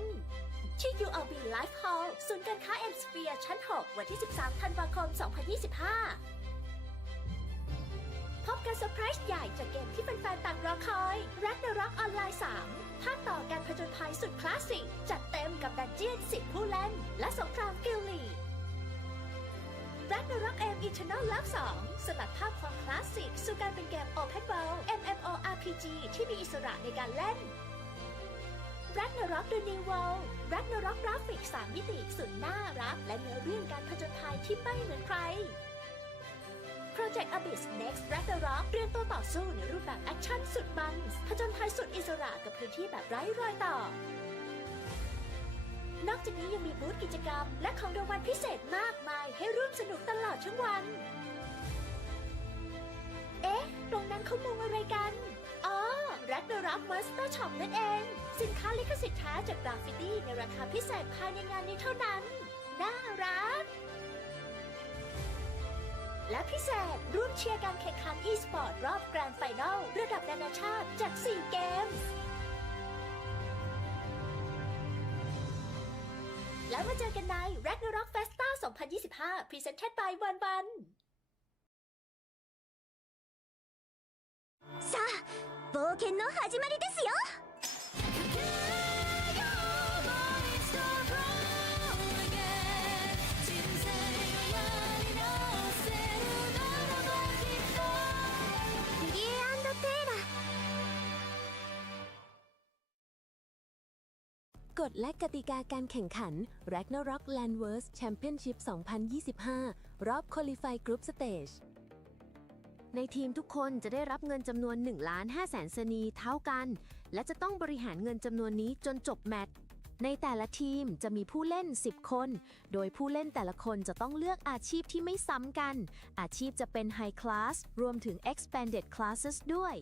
ที่ ULB Live Hall ศูนย์การค้า M Sphere ชั้น 6 วันที่ 13 ธันวาคม 2025 พบกันเซอร์ไพรส์ใหญ่จากเกมที่แฟนๆต่างรอคอย Ragnarok ออนไลน์ 3 ภาคต่อการผจญภัยสุดคลาสสิกจัดเต็มกับดันเจี้ยน 10 ผู้เล่นและสงครามกิลลีRagnarok M Eternal Love 2 สลัดภาพความคลาสสิกสู่การเป็นเกม Open World MMORPG ที่มีอิสระในการเล่น Ragnarok The New World Ragnarok กราฟิก 3 มิติสุดน่ารักและเนื้อเรื่องการผจญภัยที่ไม่เหมือนใคร Project Abyss Next Ragnarok เตรียมตัวต่อสู้ในรูปแบบแอคชั่นสุดมันผจญภัยสุดอิสระกับพื้นที่แบบไร้รอยต่อ นอกจากนี้ยังมีบูธกิจกรรมและของรางวัลพิเศษมากมายให้ร่วมสนุกตลอดทั้งวัน เอ๊ะ ตรงนั้นเขามุงอะไรกัน อ๋อ Ragnarok Monster Shop นั่นเอง สินค้าลิขสิทธิ์แท้จากกราฟฟิตี้ในราคาพิเศษภายในงานนี้เท่านั้น น่ารัก และพิเศษร่วมเชียร์การแข่งขัน e-sport รอบแกรนด์ไฟนอลระดับนานาชาติจาก 4 เกม แล้วมาเจอกันใน Ragnarok Festa 2025 Presented by วันさあ冒険の始まりですよギア&テーラกฎและกติกาการแข่งขัน Ragnarok Landverse Championship 2025 รอบ Qualify Group Stage ในทีมทุกคนจะได้รับเงินจำนวน 1,500,000 เซนีเท่ากัน และจะต้องบริหารเงินจำนวนนี้จนจบแมตช์ ในแต่ละทีมจะมีผู้เล่น 10 คน โดยผู้เล่นแต่ละคนจะต้องเลือกอาชีพที่ไม่ซ้ำกัน อาชีพจะเป็น High Class รวมถึง Expanded Classes ด้วย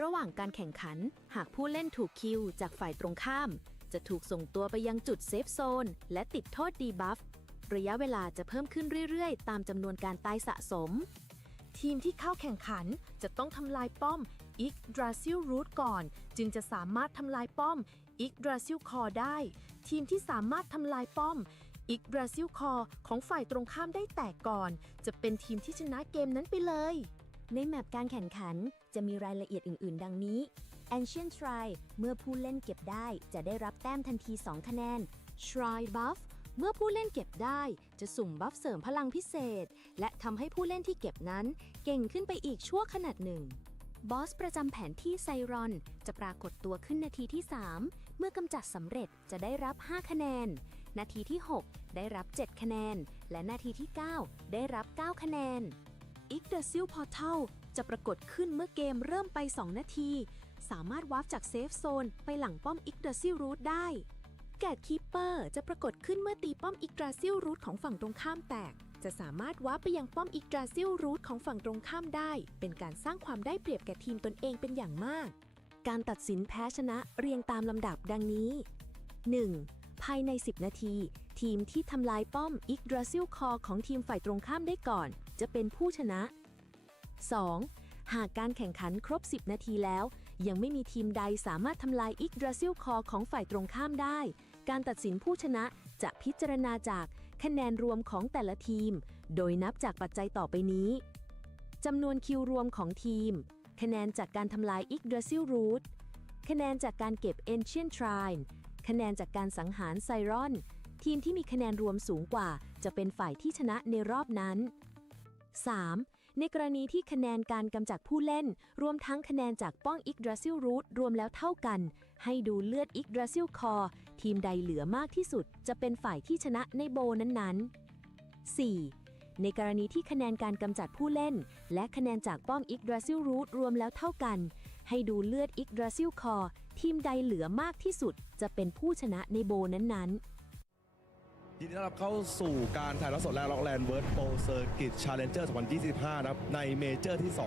ระหว่างการแข่งขัน หากผู้เล่นถูกคิวจากฝ่ายตรงข้าม จะถูกส่งตัวไปยังจุดเซฟโซนและติดโทษดีบัฟ ระยะเวลาจะเพิ่มขึ้นเรื่อยๆ ตามจำนวนการตายสะสม ทีมที่เข้าแข่งขันจะต้องทำลายป้อม Yggdrasil Root ก่อน จึงจะสามารถทำลายป้อม Yggdrasil Core ได้ ทีมที่สามารถทำลายป้อม Yggdrasil Core ของฝ่ายตรงข้ามได้แตกก่อน จะเป็นทีมที่ชนะเกมนั้นไปเลย ในแมปการแข่งขันจะมีรายละเอียดอื่นๆ ดังนี้ Ancient Shrine เมื่อผู้เล่นเก็บได้จะได้รับแต้มทันที 2 คะแนน Shrine Buff เมื่อผู้เล่นเก็บได้จะสุ่มบัฟเสริมพลังพิเศษ และทำให้ผู้เล่นที่เก็บนั้นเก่งขึ้นไปอีกชั่วขณะหนึ่ง บอสประจำแผนที่ไซรอนจะปรากฏตัวขึ้นนาทีที่ 3 เมื่อกำจัดสำเร็จจะได้รับ 5 คะแนน นาทีที่ 6 ได้รับ 7 คะแนน และนาทีที่ 9 ได้รับ 9 คะแนน Yggdrasil Portal จะปรากฏขึ้นเมื่อเกมเริ่มไป 2 นาที สามารถวาร์ปจากเซฟโซนไปหลังป้อม Yggdrasil Root ได้ Gatekeeper จะปรากฏขึ้นเมื่อตีป้อม Yggdrasil Root ของฝั่งตรงข้ามแตก จะสามารถวาร์ปไปยังป้อม Yggdrasil Root ของฝั่งตรงข้ามได้ เป็นการสร้างความได้เปรียบแก่ทีมตนเองเป็นอย่างมาก การตัดสินแพ้ชนะเรียงตามลำดับดังนี้ 1. ภายใน 10 นาที ทีมที่ทำลายป้อม Yggdrasil Core ของทีมฝ่ายตรงข้ามได้ก่อน จะเป็นผู้ชนะ 2. หากการแข่งขันครบ 10 นาทีแล้ว ยังไม่มีทีมใดสามารถทำลาย Yggdrasil Core ของฝ่ายตรงข้ามได้ การตัดสินผู้ชนะจะพิจารณาจากคะแนนรวมของแต่ละทีม โดยนับจากปัจจัยต่อไปนี้จำนวนคิวรวมของทีม คะแนนจากการทำลาย Yggdrasil Root คะแนนจากการเก็บ Ancient Shrine คะแนนจากการสังหารไซรอน ทีมที่มีคะแนนรวมสูงกว่าจะเป็นฝ่ายที่ชนะในรอบนั้น 3. ในกรณีที่คะแนนการกำจัดผู้เล่นรวมทั้งคะแนนจากป้อง Yggdrasil Root รวมแล้วเท่ากัน ให้ดูเลือด Yggdrasil Core ทีมใดเหลือมากที่สุดจะเป็นฝ่ายที่ชนะในโบนั้นๆ 4. ในกรณีที่คะแนนการกำจัดผู้เล่นและคะแนนจากป้อม Yggdrasil Root รวมแล้วเท่ากัน ให้ดูเลือด Yggdrasil Core ทีมใดเหลือมากที่สุดจะเป็นผู้ชนะในโบนั้นๆ ยินดีต้อนรับเข้าสู่การถ่ายทอดสดแรกล็อกแลนด์เวิร์ดโปรเซอร์กิตชาเลนเจอร์ 2025 นะครับในเมเจอร์ที่ 2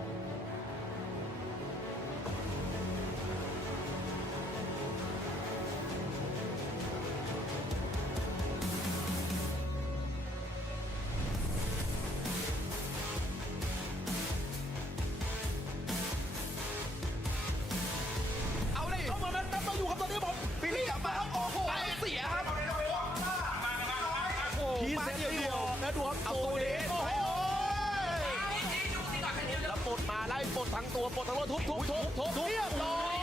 เอาเลยเข้ามาแล้วต้องอยู่ครับตอนนี้ผมฟิลิปกลับมาครับโอ้โหเสียครับพีเซตเดียวนะดูครับเอาตัวนี้โอ้โหแล้วปลดมาไล่ปลดทั้งตัวปลดทั้งรถทุบเรียบร้อย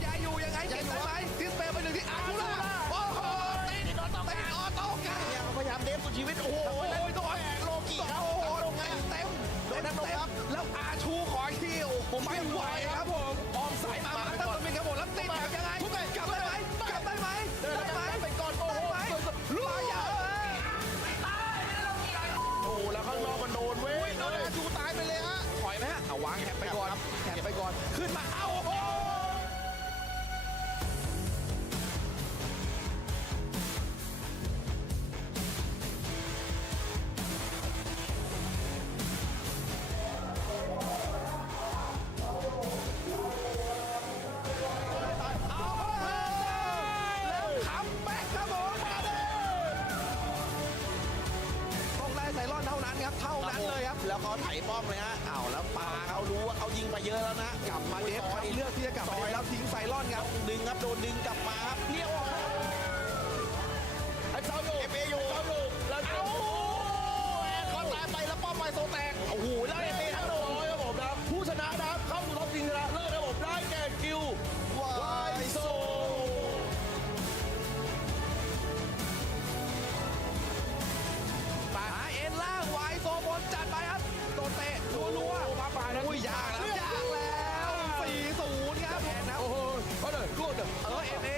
อย่าอยู่ยังไงเก่งได้ไหมทิสเปย์ไปหนึ่งที่อาร์ล่าโอ้โหตีออโต้กันเนี่ยพยายามเดฟสุดชีวิตโอ้โหต้องโลกิครับโอ้โหลงเต็มครับแล้วอาชูขอคิวผมไม่ไหวครับผมออมสายมาตั้งตัวมินครับผมแล้วตีแบบยังไงกลับได้ไหมไปก่อนโอ้โหลูกยาวโอ้แล้วข้างนอกมันโดนเว้ยโดนอาชูตายไปเลยฮะถอยไหมฮะเอาวางแขนไปก่อนขึ้นมาเอาโอ้โหเท่านั้นเลยครับแล้วเขาไถป้อมเลยฮะเอาแล้วปาเขารู้ว่าเขายิงไปเยอะแล้วนะกลับมาเดฟเขาเลือกที่จะกลับมาแล้วทิ้งไซรอนครับดึงครับโดนดึงกลับมาครับเลี้ยวไอ้เจ้าอยู่เออยู่แล้วเอาเขาตายไปแล้วป้อมไปโซแตกโอ้โหแล้วเอทั้งโดนครับผมนะผู้ชนะนะครับเข้าสู่รอบชิงชนะเลิศครับผมได้แก่กิววายโซจัดไปครับโดนเตะรัวมาปลายแล้วยากแล้ว 4-0 ครับแพ้นะโอ้โหเขาเลยรวดเอเอ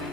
Good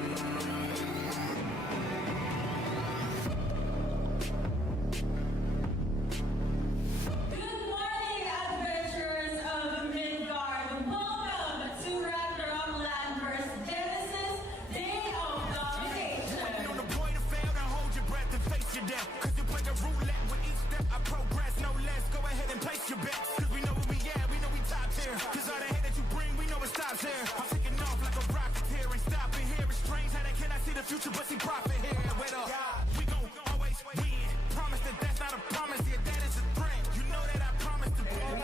morning, adventurers of Midgard. Welcome to Ragnarok Landverse Genesis Day of Domination. On the point of fail, now hold your breath and face your death. Cause you play the roulette with each step I progress, no less. Go ahead and place your bets. Cause we know where we at, we know we top tier. Cause all the hate that you bring, we know it stops here. I'm taking off like a rocket here and stopping here. It's strange how they cannot see the future, but see profit here. Wait up, we gon' always win. Promise that that's not a promise, yeah, that is a threat. You know that I promise to win.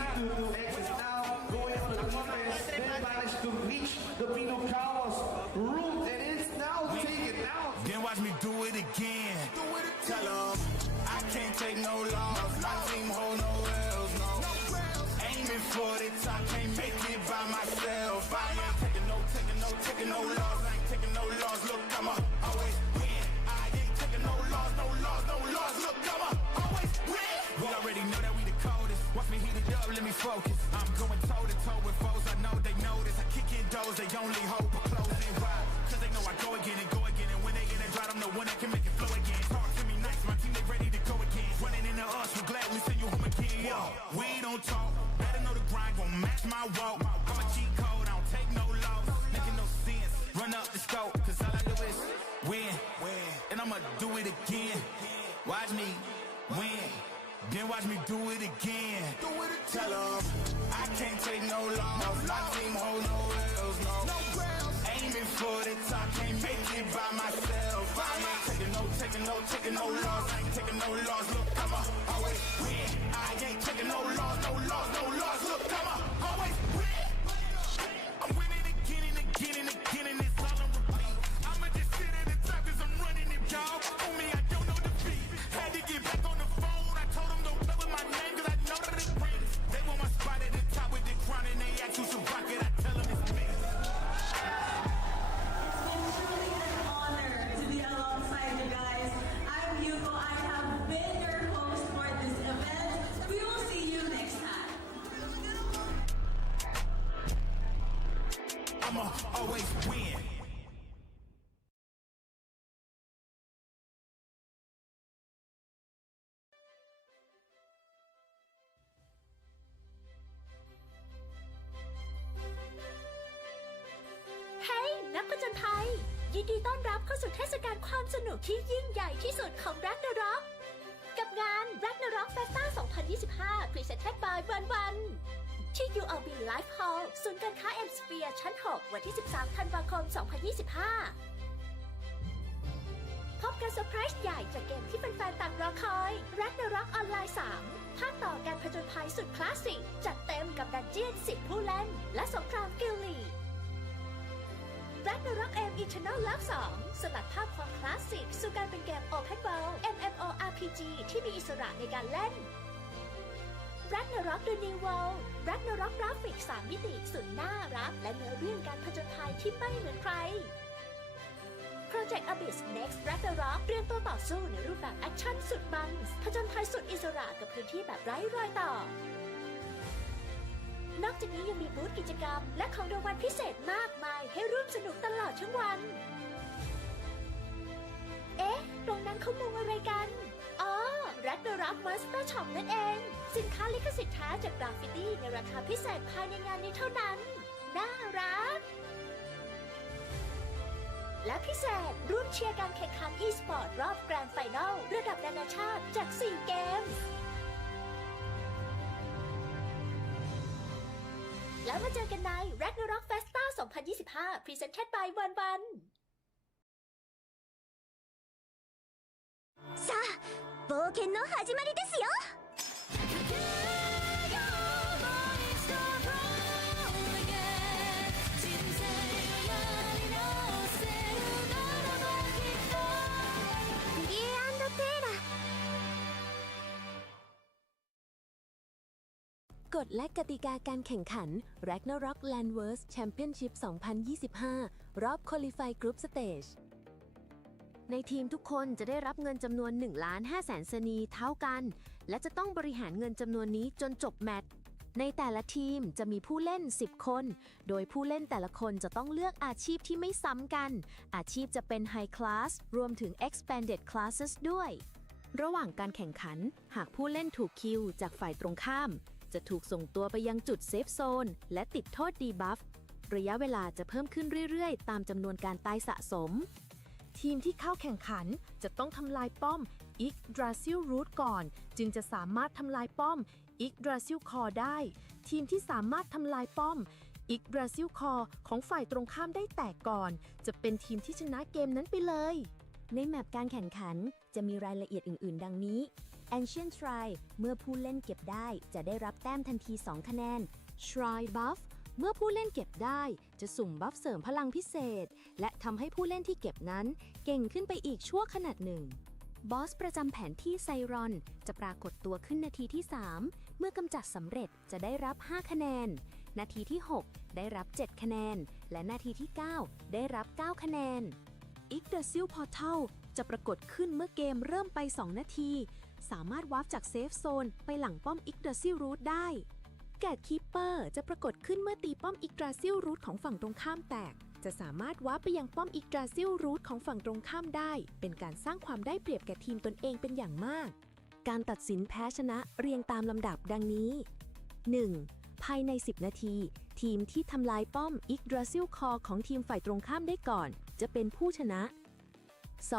X is now going on the defense. Then managed to reach the Pinocawa's root, and it's now taken out. Then watch me do it again. Tell 'em I can't take no loss. My team hold no L's, no. Aiming for the top, can't make it by myself. I ain't taking no loss. I ain't taking no loss. Look, I'ma always win. I ain't taking no loss. Look, I'ma always win. We already know that we the coldest. Watch me heat it up, let me focus. I'm going toe to toe with foes. I know they notice. I kick in doors, they only hope for closing. Why? Cause they know I go again. And when they get it dry, I'm the one that can make it flow again. Talk to me nice, my team they ready to go again. Running into us, we're glad we send you home again. Yo, we don't talk. Better know the grind gon' match my walk. I'm a cheat code, I don't take no loss. Making no sense. Run up the scope, cause all I do is win. And I'ma do it again. Watch me win. Then watch me do it again. Tell 'em I can't take no loss. My team hold no L's, no. Aiming for the top, can't make it by myself. I ain't taking no loss. I ain't taking no loss. Look, I'ma always win. I ain't taking no loss. Look, I'ma always win. I'm winning again and again and again, and it's all on repeat. I'ma just sit at the top 'cause I'm running it, y'all. On me, I don't know defeat. Had to get back on the phone. I told them don't play with my name 'cause I know that it rings. They want my spot at the top with the crown and they ask who should rock it. I tell them it's me. It's been truly an honor to be alongside you guys. I'm Yuko. I have been your host for this event. We will see you next time. I'ma always win.เฮ้ยนักผจญภัยยินดีต้อนรับเข้าสู่เทศกาลความสนุกที่ยิ่งใหญ่ที่สุดของ Ragnarok กับงาน Ragnarok Festa 2025 Presented by วันที่ ULB Live Hall ศูนย์การค้า M Sphere ชั้น 6 วันที่ 13 ธันวาคม 2025 พบกับเซอร์ไพรส์ใหญ่จากเกมที่แฟนๆต่างรอคอย Ragnarok ออนไลน์ 3 ภาคต่อการผจญภัยสุดคลาสสิกจัดเต็มกับดันเจี้ยน 10 ผู้เล่น และสงครามกิลลีRagnarok M Eternal Love 2 สลัดภาพความคลาสสิกสู่การเป็นเกม Open World MMORPG ที่มีอิสระในการเล่น Ragnarok The New World Ragnarok กราฟิก 3 มิติสุดน่ารักและเนื้อเรื่องการผจญภัยที่ไม่เหมือนใคร Project Abyss Next Ragnarok เตรียมตัวต่อสู้ในรูปแบบแอคชั่นสุดมันผจญภัยสุดอิสระกับพื้นที่แบบไร้รอยต่อนอกจากนี้ยังมีบูธกิจกรรมและของรางวัลพิเศษมากมายให้ร่วมสนุกตลอดทั้งวัน เอ๊ะ ตรงนั้นเขามุงอะไรกัน อ๋อ Ragnarok Monster Shop นั่นเอง สินค้าลิขสิทธิ์แท้จากกราฟฟิตี้ในราคาพิเศษภายในงานนี้เท่านั้น น่ารัก และพิเศษร่วมเชียร์การแข่งขัน e-sport รอบแกรนด์ไฟนอลระดับนานาชาติจาก 4 เกม แล้วมาเจอกันใน Ragnarok Festa 2025 Presented by วันさあ冒険の始まりですよกฎและกติกาการแข่งขัน Ragnarok Landverse Championship 2025 รอบ Qualify Group Stage ในทีมทุกคนจะได้รับเงินจำนวน 1,500,000 สนีเท่ากัน และจะต้องบริหารเงินจำนวนนี้จนจบแมตช์ ในแต่ละทีมจะมีผู้เล่น 10 คน โดยผู้เล่นแต่ละคนจะต้องเลือกอาชีพที่ไม่ซ้ำกัน อาชีพจะเป็น High Class รวมถึง Expanded Classes ด้วย ระหว่างการแข่งขัน หากผู้เล่นถูกคิวจากฝ่ายตรงข้าม จะถูกส่งตัวไปยังจุดเซฟโซนและติดโทษดีบัฟ ระยะเวลาจะเพิ่มขึ้นเรื่อยๆ ตามจำนวนการตายสะสม ทีมที่เข้าแข่งขันจะต้องทำลายป้อม Yggdrasil Root ก่อน จึงจะสามารถทำลายป้อม Yggdrasil Core ได้ ทีมที่สามารถทำลายป้อม Yggdrasil Core ของฝ่ายตรงข้ามได้แตกก่อน จะเป็นทีมที่ชนะเกมนั้นไปเลย ในแมปการแข่งขันจะมีรายละเอียดอื่นๆ ดังนี้ Ancient Shrine เมื่อผู้เล่นเก็บได้จะได้รับแต้มทันที 2 คะแนน Shrine Buff เมื่อผู้เล่นเก็บได้จะสุ่มบัฟเสริมพลังพิเศษ และทำให้ผู้เล่นที่เก็บนั้นเก่งขึ้นไปอีกชั่วขณะหนึ่ง บอสประจำแผนที่ไซรอนจะปรากฏตัวขึ้นนาทีที่ 3 เมื่อกำจัดสำเร็จจะได้รับ 5 คะแนน นาทีที่ 6 ได้รับ 7 คะแนน และนาทีที่ 9 ได้รับ 9 คะแนน Yggdrasil Portal จะปรากฏขึ้นเมื่อเกมเริ่มไป 2 นาที สามารถวาร์ปจากเซฟโซนไปหลังป้อม Yggdrasil Root ได้แกตคีปเปอร์จะปรากฏขึ้นเมื่อตีป้อม Yggdrasil Root ของฝั่งตรงข้ามแตก จะสามารถวาร์ปไปยังป้อม Yggdrasil Root ของฝั่งตรงข้ามได้ เป็นการสร้างความได้เปรียบแก่ทีมตนเองเป็นอย่างมาก การตัดสินแพ้ชนะเรียงตามลำดับดังนี้ 1. ภายใน 10 นาที ทีมที่ทำลายป้อม Yggdrasil Core ของทีมฝ่ายตรงข้ามได้ก่อน จะเป็นผู้ชนะ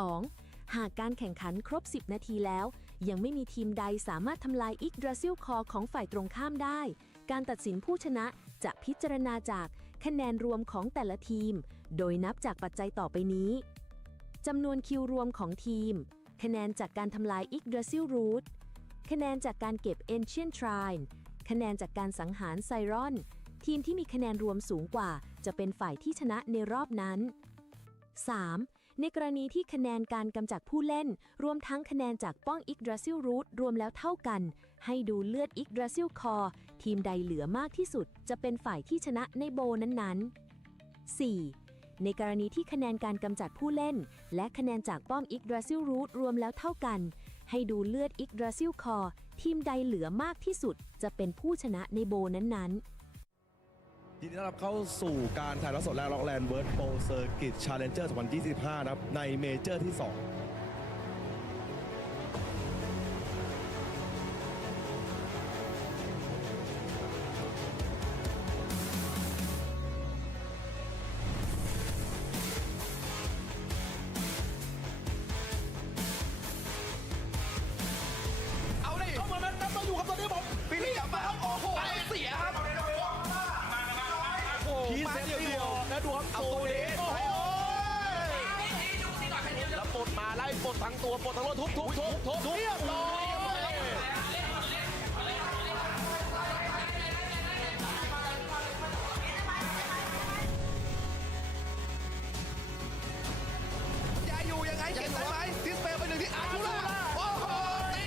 2. หากการแข่งขันครบ 10 นาทีแล้ว ยังไม่มีทีมใดสามารถทำลาย Yggdrasil Core ของฝ่ายตรงข้ามได้ การตัดสินผู้ชนะจะพิจารณาจากคะแนนรวมของแต่ละทีม โดยนับจากปัจจัยต่อไปนี้ จำนวนคิวรวมของทีม คะแนนจากการทำลาย Yggdrasil Root คะแนนจากการเก็บ Ancient Shrine คะแนนจากการสังหารไซรอน ทีมที่มีคะแนนรวมสูงกว่าจะเป็นฝ่ายที่ชนะในรอบนั้น 3. ในกรณีที่คะแนนการกำจัดผู้เล่นรวมทั้งคะแนนจากป้อง Yggdrasil Root รวมแล้วเท่ากัน ให้ดูเลือด Yggdrasil Core ทีมใดเหลือมากที่สุดจะเป็นฝ่ายที่ชนะในโบนั้นๆ 4. ในกรณีที่คะแนนการกำจัดผู้เล่นและคะแนนจากป้อม Yggdrasil Root รวมแล้วเท่ากัน ให้ดูเลือด Yggdrasil Core ทีมใดเหลือมากที่สุดจะเป็นผู้ชนะในโบนั้นๆยินดีต้อนรับเข้าสู่การถ่ายทอดสดและล็อกแลนด์เวิร์ดโปรเซอร์กิตชาเลนเจอร์ 2025 นะครับในเมเจอร์ที่ 2เอาดิเข้ามานั้นมาอยู่ครับตอนนี้ผมปีนี้จับมาครับโอ้โหเสียครับทีเซฟเดียวนะดูครับเอาตัวนี้โอ้โหแล้วปลดมาไล่ปลดทั้งตัวปลดทั้งรถทุบเรียบร้อยจะอยู่ยังไงเก็บได้ไหมดิสเพย์ไปหนึ่งที่อาร์ทูล่าโอ้โหตี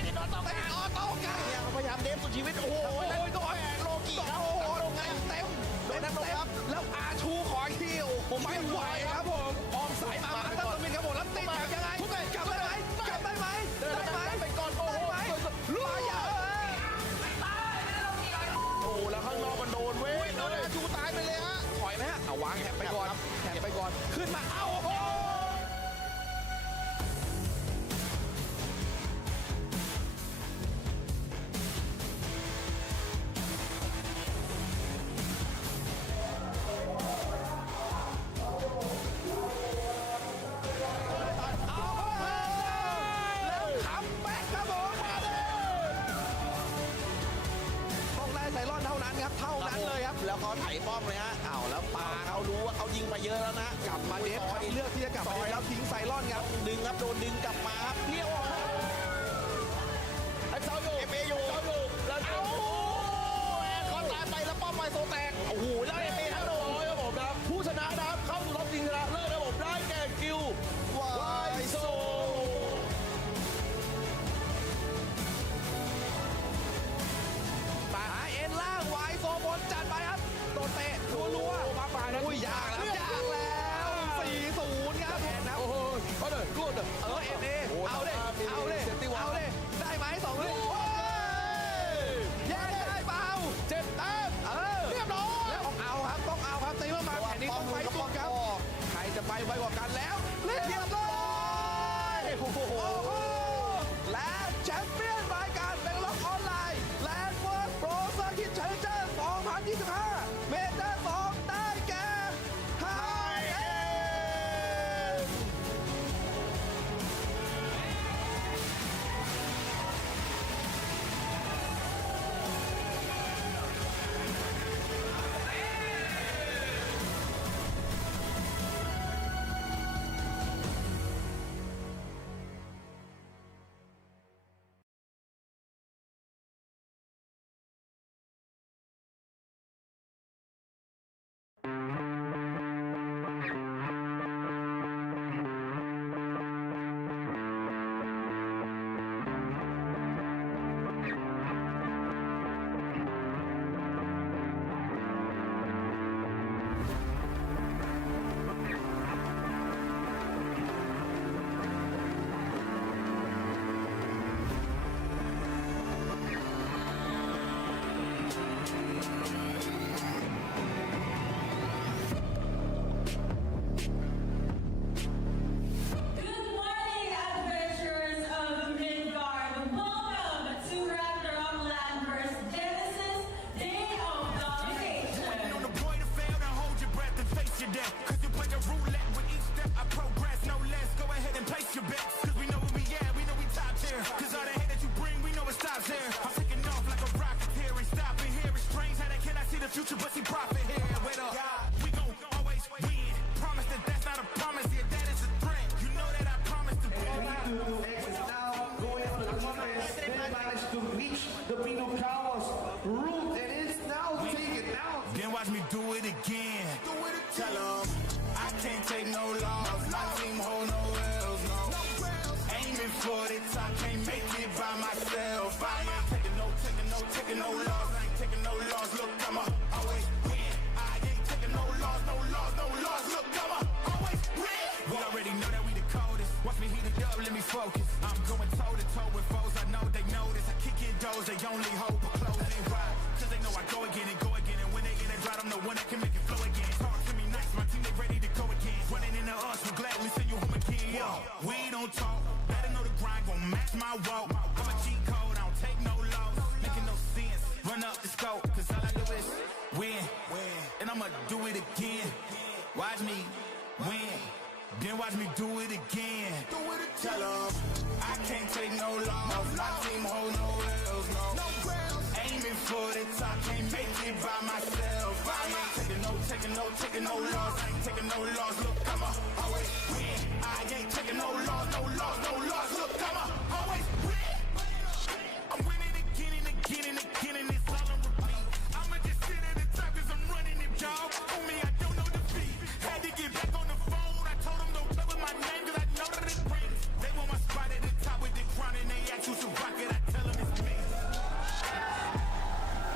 ออโต้กันพยายามเดฟสุดชีวิตโอ้โหโดนโลกิครับโอ้โหลงเต็มโดนนั้นลงครับแล้วอาชูขอทีโอ้โหไม่ไหวครับผมออมสายมาตั้งสมินครับผมแล้วติดแบบยังไงกลับได้ไหมไปก่อนโอ้โหลูกยาวโอ้แล้วข้างนอกมันโดนเว้ยแล้วอาชูตายไปเลยฮะถอยไหมฮะเอาวางแถบไปก่อนขึ้นมาเอ้าโอ้โหเท่านั้นเลยครับแล้วเขาไถป้อมเลยฮะอ้าวแล้วปาเขารู้ว่าเขายิงไปเยอะแล้วนะกลับมาเดฟเขาเลือกที่จะกลับมาแล้วทิ้งไซรอนครับดึงครับโดนดึงกลับมาครับเลี้ยวไอ้เจ้าอยู่แล้วโอ้โหเขาตายไปแล้วป้อมไปโซแตกโอ้โหแล้วเอทั้งโดนครับผมนะผู้ชนะนะครับเข้าสู่รอบชิงชนะเลิศนะผมได้แก่กิววายโซล่างวายโซบนจัดไปครับโดนเตะรัวมาฝ่ายนั้นอุ้ยยากแล้ว4-0ครับโอ้โหเอาเลยกูเด้อเอเอาเลยได้ไหม2ลูกแย่ได้เปล่า7 death. Cause you play the roulette with each step I progress, no less. Go ahead and place your bets. Cause we know where we at, we know we top tier. Cause all the hate that you bring, we know it stops here. I'm taking off like a rocket here and stopping here. It's strange how they cannot see the future, but see profit here. Wait up, we gon' always win. Promise that that's not a promise, yeah, that is a threat. You know that I promise to win. Is now going on the defense. Then managed to reach the Pino Cows route, and it's now taken out. Then watch me do it again. Tell 'em I can't take no loss. My team hold no L's, no. Aiming for the top, can't make it by myself. I ain't taking no loss. I ain't taking no loss. Look, I'ma always win. I ain't taking no loss. Look, I'ma always win. We already know that we the coldest. Watch me heat it up, let me focus. I'm going toe to toe with foes. I know they notice. I kick in doors, they only hope for closing. Why? Cause they know I go again and go again. And when they get it dry, I'm the one that can make it flow again. Talk to me nice, my team they ready to go again. Running into us, we're glad we send you home again. Yo, we don't talk. Better know the grind gon' match my walk. I'm a cheat code, I don't take no loss. Making no sense. Run up the scope, cause all I do is win. And I'ma do it again. Watch me win. Then watch me do it again. Tell 'em I can't take no loss. My team hold no L's, no. Aiming for the top, can't make it by myself. I ain't taking no loss. I ain't taking no loss. Look, I'ma always win. I ain't taking no loss. Look, I'ma always win. I'm winning again and again and again, and it's all on repeat. I'ma just sit at the top 'cause I'm running it, y'all. On me, I don't know defeat. Had to get back on the phone. I told them don't play with my name 'cause I know that it rings. They want my spot at the top with the crown and they ask who's to rock it. I tell them it's me.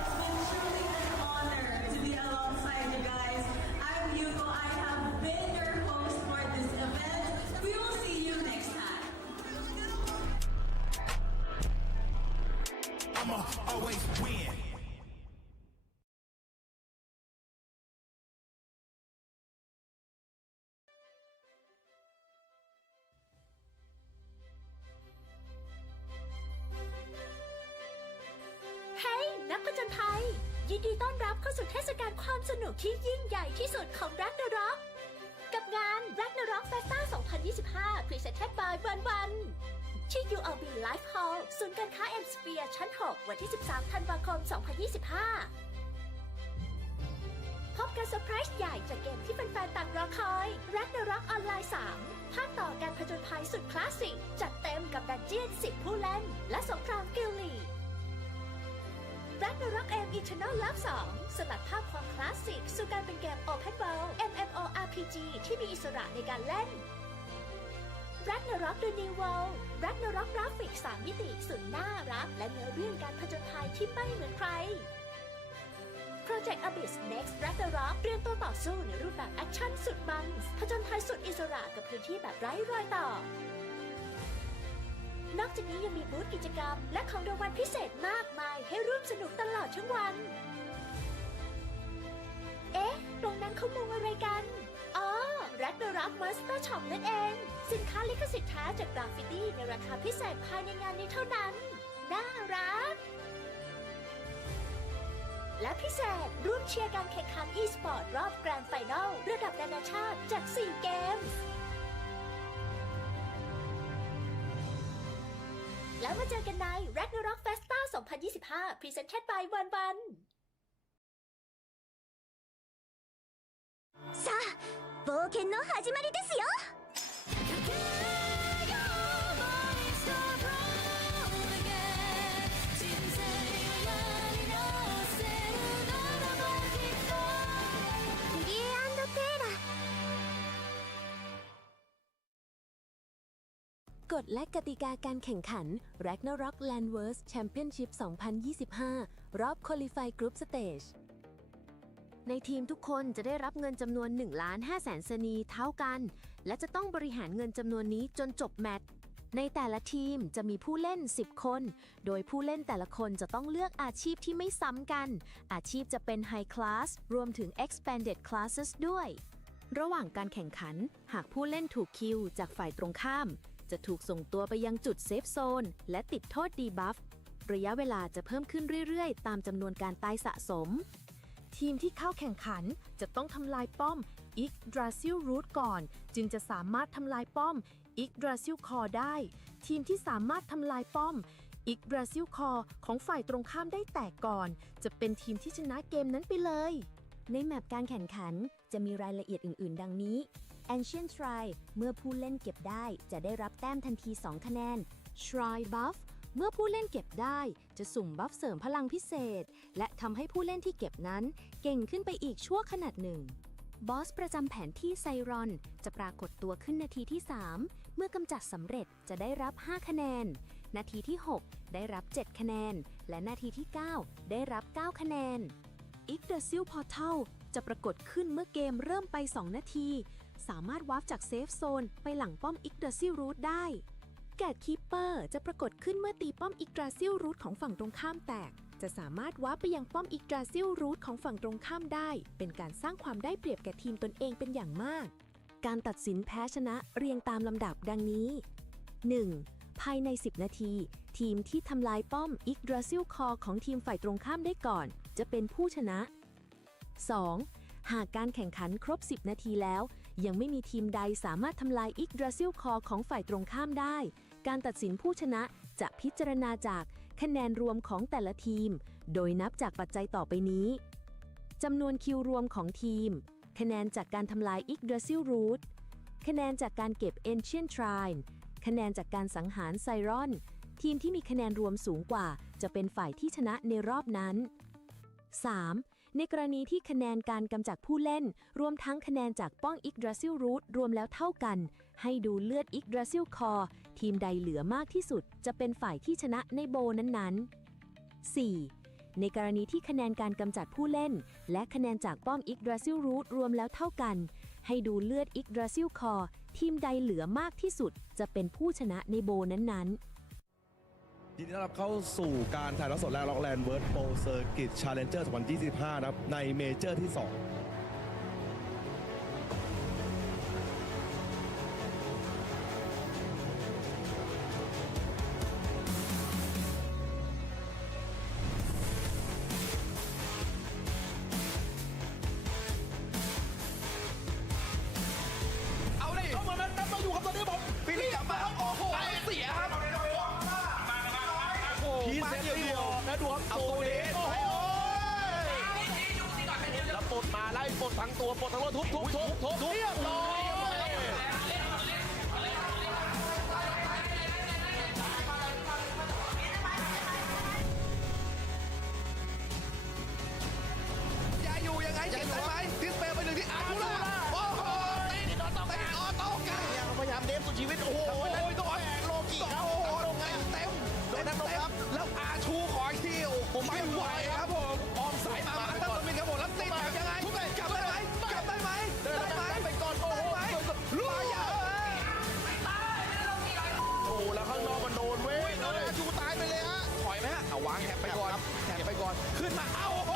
It's been truly an honor to be alongside you guys. I'm Yuko. I have been your host for this event. We will see you next time. I'ma always win.เฮ้ยนักผจญภัยยินดีต้อนรับเข้าสู่เทศกาลความสนุกที่ยิ่งใหญ่ที่สุดของ Ragnarok กับงาน Ragnarok Festa 2025 Presented by วันที่ ULB Life Hall ศูนย์การค้า M Sphere ชั้น 6 วันที่ 13 ธันวาคม 2025 พบกันเซอร์ไพรส์ใหญ่จากเกมที่แฟนๆต่างรอคอย Ragnarok ออนไลน์ 3 ภาคต่อการผจญภัยสุดคลาสสิกจัดเต็มกับดันเจี้ยน 10 ผู้เล่นและสงครามกิลลีRagnarok M Eternal Love 2 สลัดภาพความคลาสสิกสู่การเป็นเกม Open World MMORPG ที่มีอิสระในการเล่น Ragnarok The New World Ragnarok กราฟิก 3 มิติสุดน่ารักและเนื้อเรื่องการผจญภัยที่ไม่เหมือนใคร Project Abyss Next Ragnarok เตรียมตัวต่อสู้ในรูปแบบแอคชั่นสุดมันผจญภัยสุดอิสระกับพื้นที่แบบไร้รอยต่อนอกจากนี้ยังมีบูธกิจกรรมและของรางวัลพิเศษมากมายให้ร่วมสนุกตลอดทั้งวัน เอ๊ะ ตรงนั้นเขามุงอะไรกัน อ๋อ Ragnarok Monster Shop นั่นเอง สินค้าลิขสิทธิ์แท้จากกราฟฟิตี้ในราคาพิเศษภายในงานนี้เท่านั้น น่ารัก และพิเศษร่วมเชียร์การแข่งขัน e-sport รอบแกรนด์ไฟนอลระดับนานาชาติจาก 4 เกมแล้วมาเจอกันใน Ragnarok Festa 2025 Presented by วันさあ冒険の始まりですよกฎและกติกาการแข่งขัน Ragnarok Landverse Championship 2025 รอบ Qualify Group Stage ในทีมทุกคนจะได้รับเงินจำนวน 1,500,000 สนีเท่ากัน และจะต้องบริหารเงินจำนวนนี้จนจบแมตช์ ในแต่ละทีมจะมีผู้เล่น 10 คน โดยผู้เล่นแต่ละคนจะต้องเลือกอาชีพที่ไม่ซ้ำกัน อาชีพจะเป็น High Class รวมถึง Expanded Classes ด้วย ระหว่างการแข่งขัน หากผู้เล่นถูกคิวจากฝ่ายตรงข้ามจะถูกส่งตัวไปยังจุดเซฟโซนและติดโทษดีบัฟระยะเวลาจะเพิ่มขึ้นเรื่อยๆตามจำนวนการตายสะสม ทีมที่เข้าแข่งขันจะต้องทำลายป้อม Yggdrasil Root ก่อน จึงจะสามารถทำลายป้อม Yggdrasil Core ได้ ทีมที่สามารถทำลายป้อม Yggdrasil Core ของฝ่ายตรงข้ามได้แตกก่อน จะเป็นทีมที่ชนะเกมนั้นไปเลย ในแมปการแข่งขันจะมีรายละเอียดอื่นๆ ดังนี้ Ancient Shrine เมื่อผู้เล่นเก็บได้จะได้รับแต้มทันที 2 คะแนน Shrine Buff เมื่อผู้เล่นเก็บได้จะสุ่มบัฟเสริมพลังพิเศษ และทำให้ผู้เล่นที่เก็บนั้นเก่งขึ้นไปอีกชั่วขนาดหนึ่ง บอสประจำแผนที่ไซรอนจะปรากฏตัวขึ้นนาทีที่ 3 เมื่อกำจัดสำเร็จจะได้รับ 5 คะแนน นาทีที่ 6 ได้รับ 7 คะแนน และนาทีที่ 9 ได้รับ 9 คะแนน Yggdrasil Portal จะปรากฏขึ้นเมื่อเกมเริ่มไป 2 นาที สามารถวาร์ปจากเซฟโซนไปหลังป้อม Yggdrasil Root ได้ Gatekeeper จะปรากฏขึ้นเมื่อตีป้อม Yggdrasil Root ของฝั่งตรงข้ามแตก จะสามารถวาร์ปไปยังป้อม Yggdrasil Root ของฝั่งตรงข้ามได้ เป็นการสร้างความได้เปรียบแก่ทีมตนเองเป็นอย่างมาก การตัดสินแพ้ชนะเรียงตามลำดับดังนี้ 1. ภายใน 10 นาที ทีมที่ทำลายป้อม Yggdrasil Core ของทีมฝ่ายตรงข้ามได้ก่อน จะเป็นผู้ชนะ 2. หากการแข่งขันครบ 10 นาทีแล้ว ยังไม่มีทีมใดสามารถทำลาย Yggdrasil Core ของฝ่ายตรงข้ามได้ การตัดสินผู้ชนะจะพิจารณาจากคะแนนรวมของแต่ละทีม โดยนับจากปัจจัยต่อไปนี้ จำนวนคิวรวมของทีม คะแนนจากการทำลาย Yggdrasil Root คะแนนจากการเก็บ Ancient Shrine คะแนนจากการสังหารไซรอน ทีมที่มีคะแนนรวมสูงกว่าจะเป็นฝ่ายที่ชนะในรอบนั้น 3. ในกรณีที่คะแนนการกำจัดผู้เล่นรวมทั้งคะแนนจากป้อง Yggdrasil Root รวมแล้วเท่ากัน ให้ดูเลือด Yggdrasil Core ทีมใดเหลือมากที่สุดจะเป็นฝ่ายที่ชนะในโบนั้นๆ 4. ในกรณีที่คะแนนการกำจัดผู้เล่นและคะแนนจากป้อม Yggdrasil Root รวมแล้วเท่ากัน ให้ดูเลือด Yggdrasil Core ทีมใดเหลือมากที่สุดจะเป็นผู้ชนะในโบนั้นๆ ยินดีต้อนรับเข้าสู่การถ่ายทอดสดและล็อกแลนด์เวิร์ดโปรเซอร์กิตชาเลนเจอร์ 2025 นะครับ ในเมเจอร์ที่ 2 เอาดิเข้ามานั้นมาอยู่กับตอนนี้ผมปีนี้กลับมาครับโอ้โหเสียครับพีเซนเดียวนะดวงเอาตัวเด็ดแล้วปลดมาไล่ปลดทั้งตัวปลดทั้งรถทุบเรียบร้อยจะอยู่ยังไงเจ็บได้ไหมดิสเปย์ไปหนึ่งที่อาร์คูล่าโอ้โหตีออโต้กันพยายามเดฟสุดชีวิตโอ้โหโดนโลกิครับโอ้โหเต็มโดนครับแล้วอาชูขอที่โอ้โหไม่ไหวครับผมออมสายมาตั้งตัวมินครับผมแล้วติดแบบยังไงกลับได้ไหมเป็นก่อนโอ้โหลูกยาวโอ้แล้วข้างนอกมันโดนเว้ยโดนอาชูตายไปเลยฮะถอยไหมฮะเอาวางแถบไปก่อนขึ้นมาเอ้าโอ้โห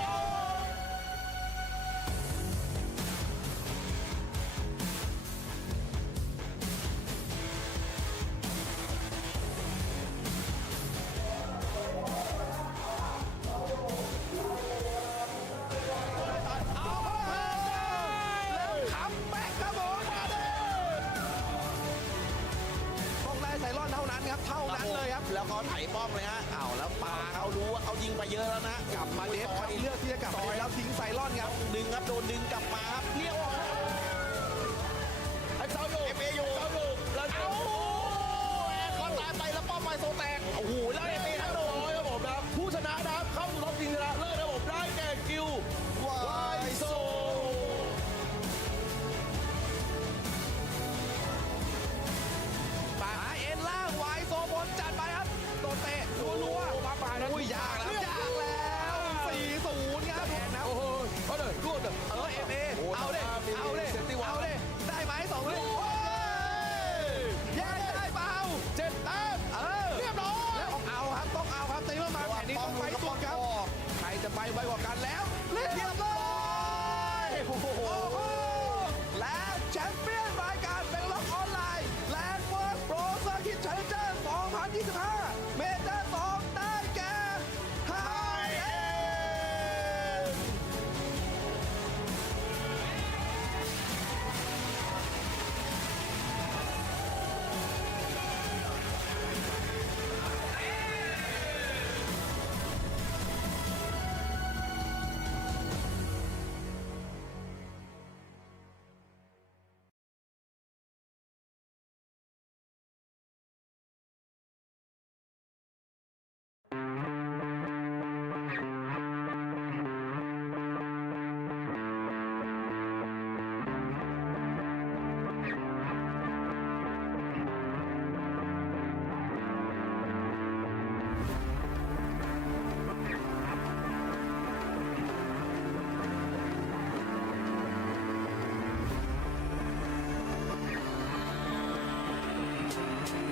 เท่านั้นเลยครับแล้วเขาไถป้อมเลยฮะเอาแล้วปาเขารู้ว่าเขายิงไปเยอะแล้วนะกลับมาเดฟครับเลือกที่จะกลับมาแล้วทิ้งไซรอนครับดึงครับโดนดึงกลับมาครับเรียกว่าไอ้เซาอยู่เอฟเออยู่แล้วโอ้โหเขาตายไปแล้วป้อมไมโซแตกโอ้โหแล้วเอฟเอทั้งโดนครับผมนะผู้ชนะนะครับเข้าสู่รอบชิงชนะเลิศนะผมได้แก่กิววายโซจัดไปครับโดนเตะรัวมาป่านั้นอุ้ยยากแล้ว4-0ครับโอ้โหเอาเลยรวดเอฟเอเอาดิ Good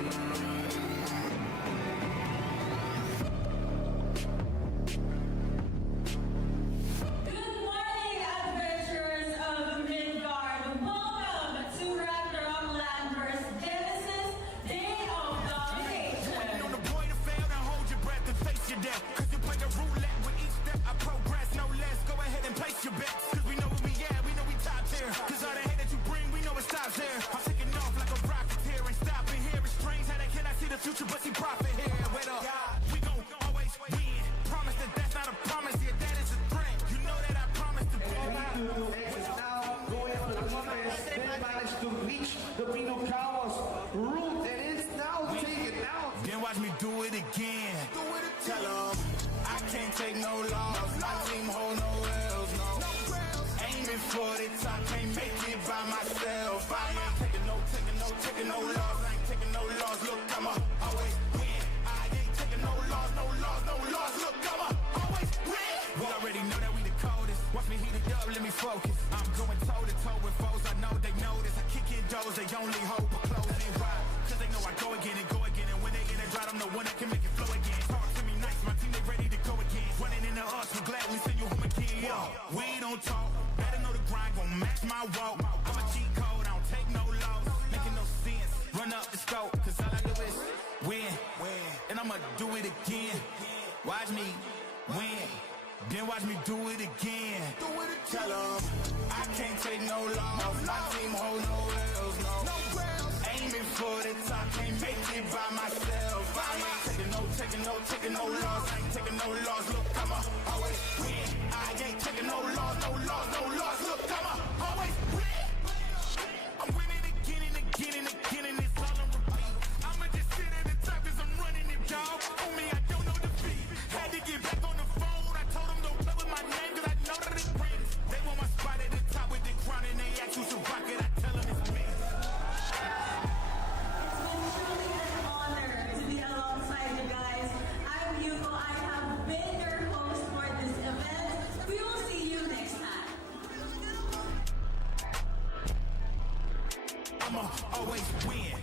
morning, adventurers of Midgard. Welcome to Ragnarok Landverse Genesis Day of Domination. On the point of fail, now hold your breath and face your death. Cause you play the roulette with each step I progress, no less. Go ahead and place your bets. Cause we know where we at, we know we top tier. Cause all the hate that you bring, we know it stops there. I'm taking off like a rocket here and stopping here. It's strange how they cannot see the future, but see profit here. Wait up, we gon' always win. Promise that that's not a promise, yeah, that is a threat. You know that I promise to be. Exit now, going on the defense. Then managed to reach the Pinocawas route, and it's now taken out. Then watch me do it again. Tell 'em I can't take no loss. My team hold no L's, no. Aiming for the top, can't make it by myself. I ain't taking no loss. I ain't taking no loss. Look, I'ma always win. I ain't taking no loss. Look, I'ma always win. We already know that we the coldest. Watch me heat it up, let me focus. I'm going toe to toe with foes. I know they notice. I kick in doors, they only hope for closing. Why? Cause they know I go again and go again. And when they in a drought, I'm the one that can make it flow again. Talk to me nice, my team they ready to go again. Running into us, we glad we send you home again. Yo, we don't talk. Better know the grind gon' match my walk. I'm a cheat code, I don't take no loss. Making no sense. Run up the scope, cause all I do is win. And I'ma do it again. Watch me win. Then watch me do it again. Tell 'em I can't take no loss. My team hold no L's, no. Aiming for the top, can't make it by myself. I ain't taking no loss. I ain't taking no loss. Look, I'ma always win. I ain't taking no loss. Look, I'ma always win. I'm winning again and again and again, and it's all on repeat. I'ma just sit at the top 'cause I'm running it, dog. On me, I don't know defeat. Had to get back on the phone. I told them don't play with my name 'cause I know that it rings. They want my spot at the top with the crown and they ask who's a rocket. I tell them it's me. It's been truly an honor to be alongside you guys. I'm Yuko. I have been your host for this event. We will see you next time. I'ma always win.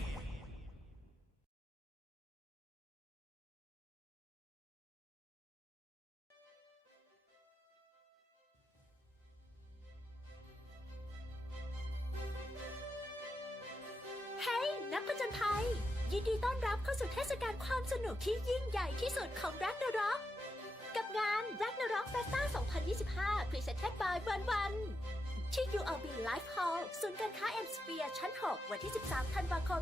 เฮ้ยนักผจญภัยยินดีต้อนรับเข้าสู่เทศกาลความสนุกที่ยิ่งใหญ่ที่สุดของ Ragnarok กับงาน Ragnarok Festa 2025 Presented by วันที่ ULB Life Hall ศูนย์การค้า M Sphere ชั้น 6 วันที่ 13 ธันวาคม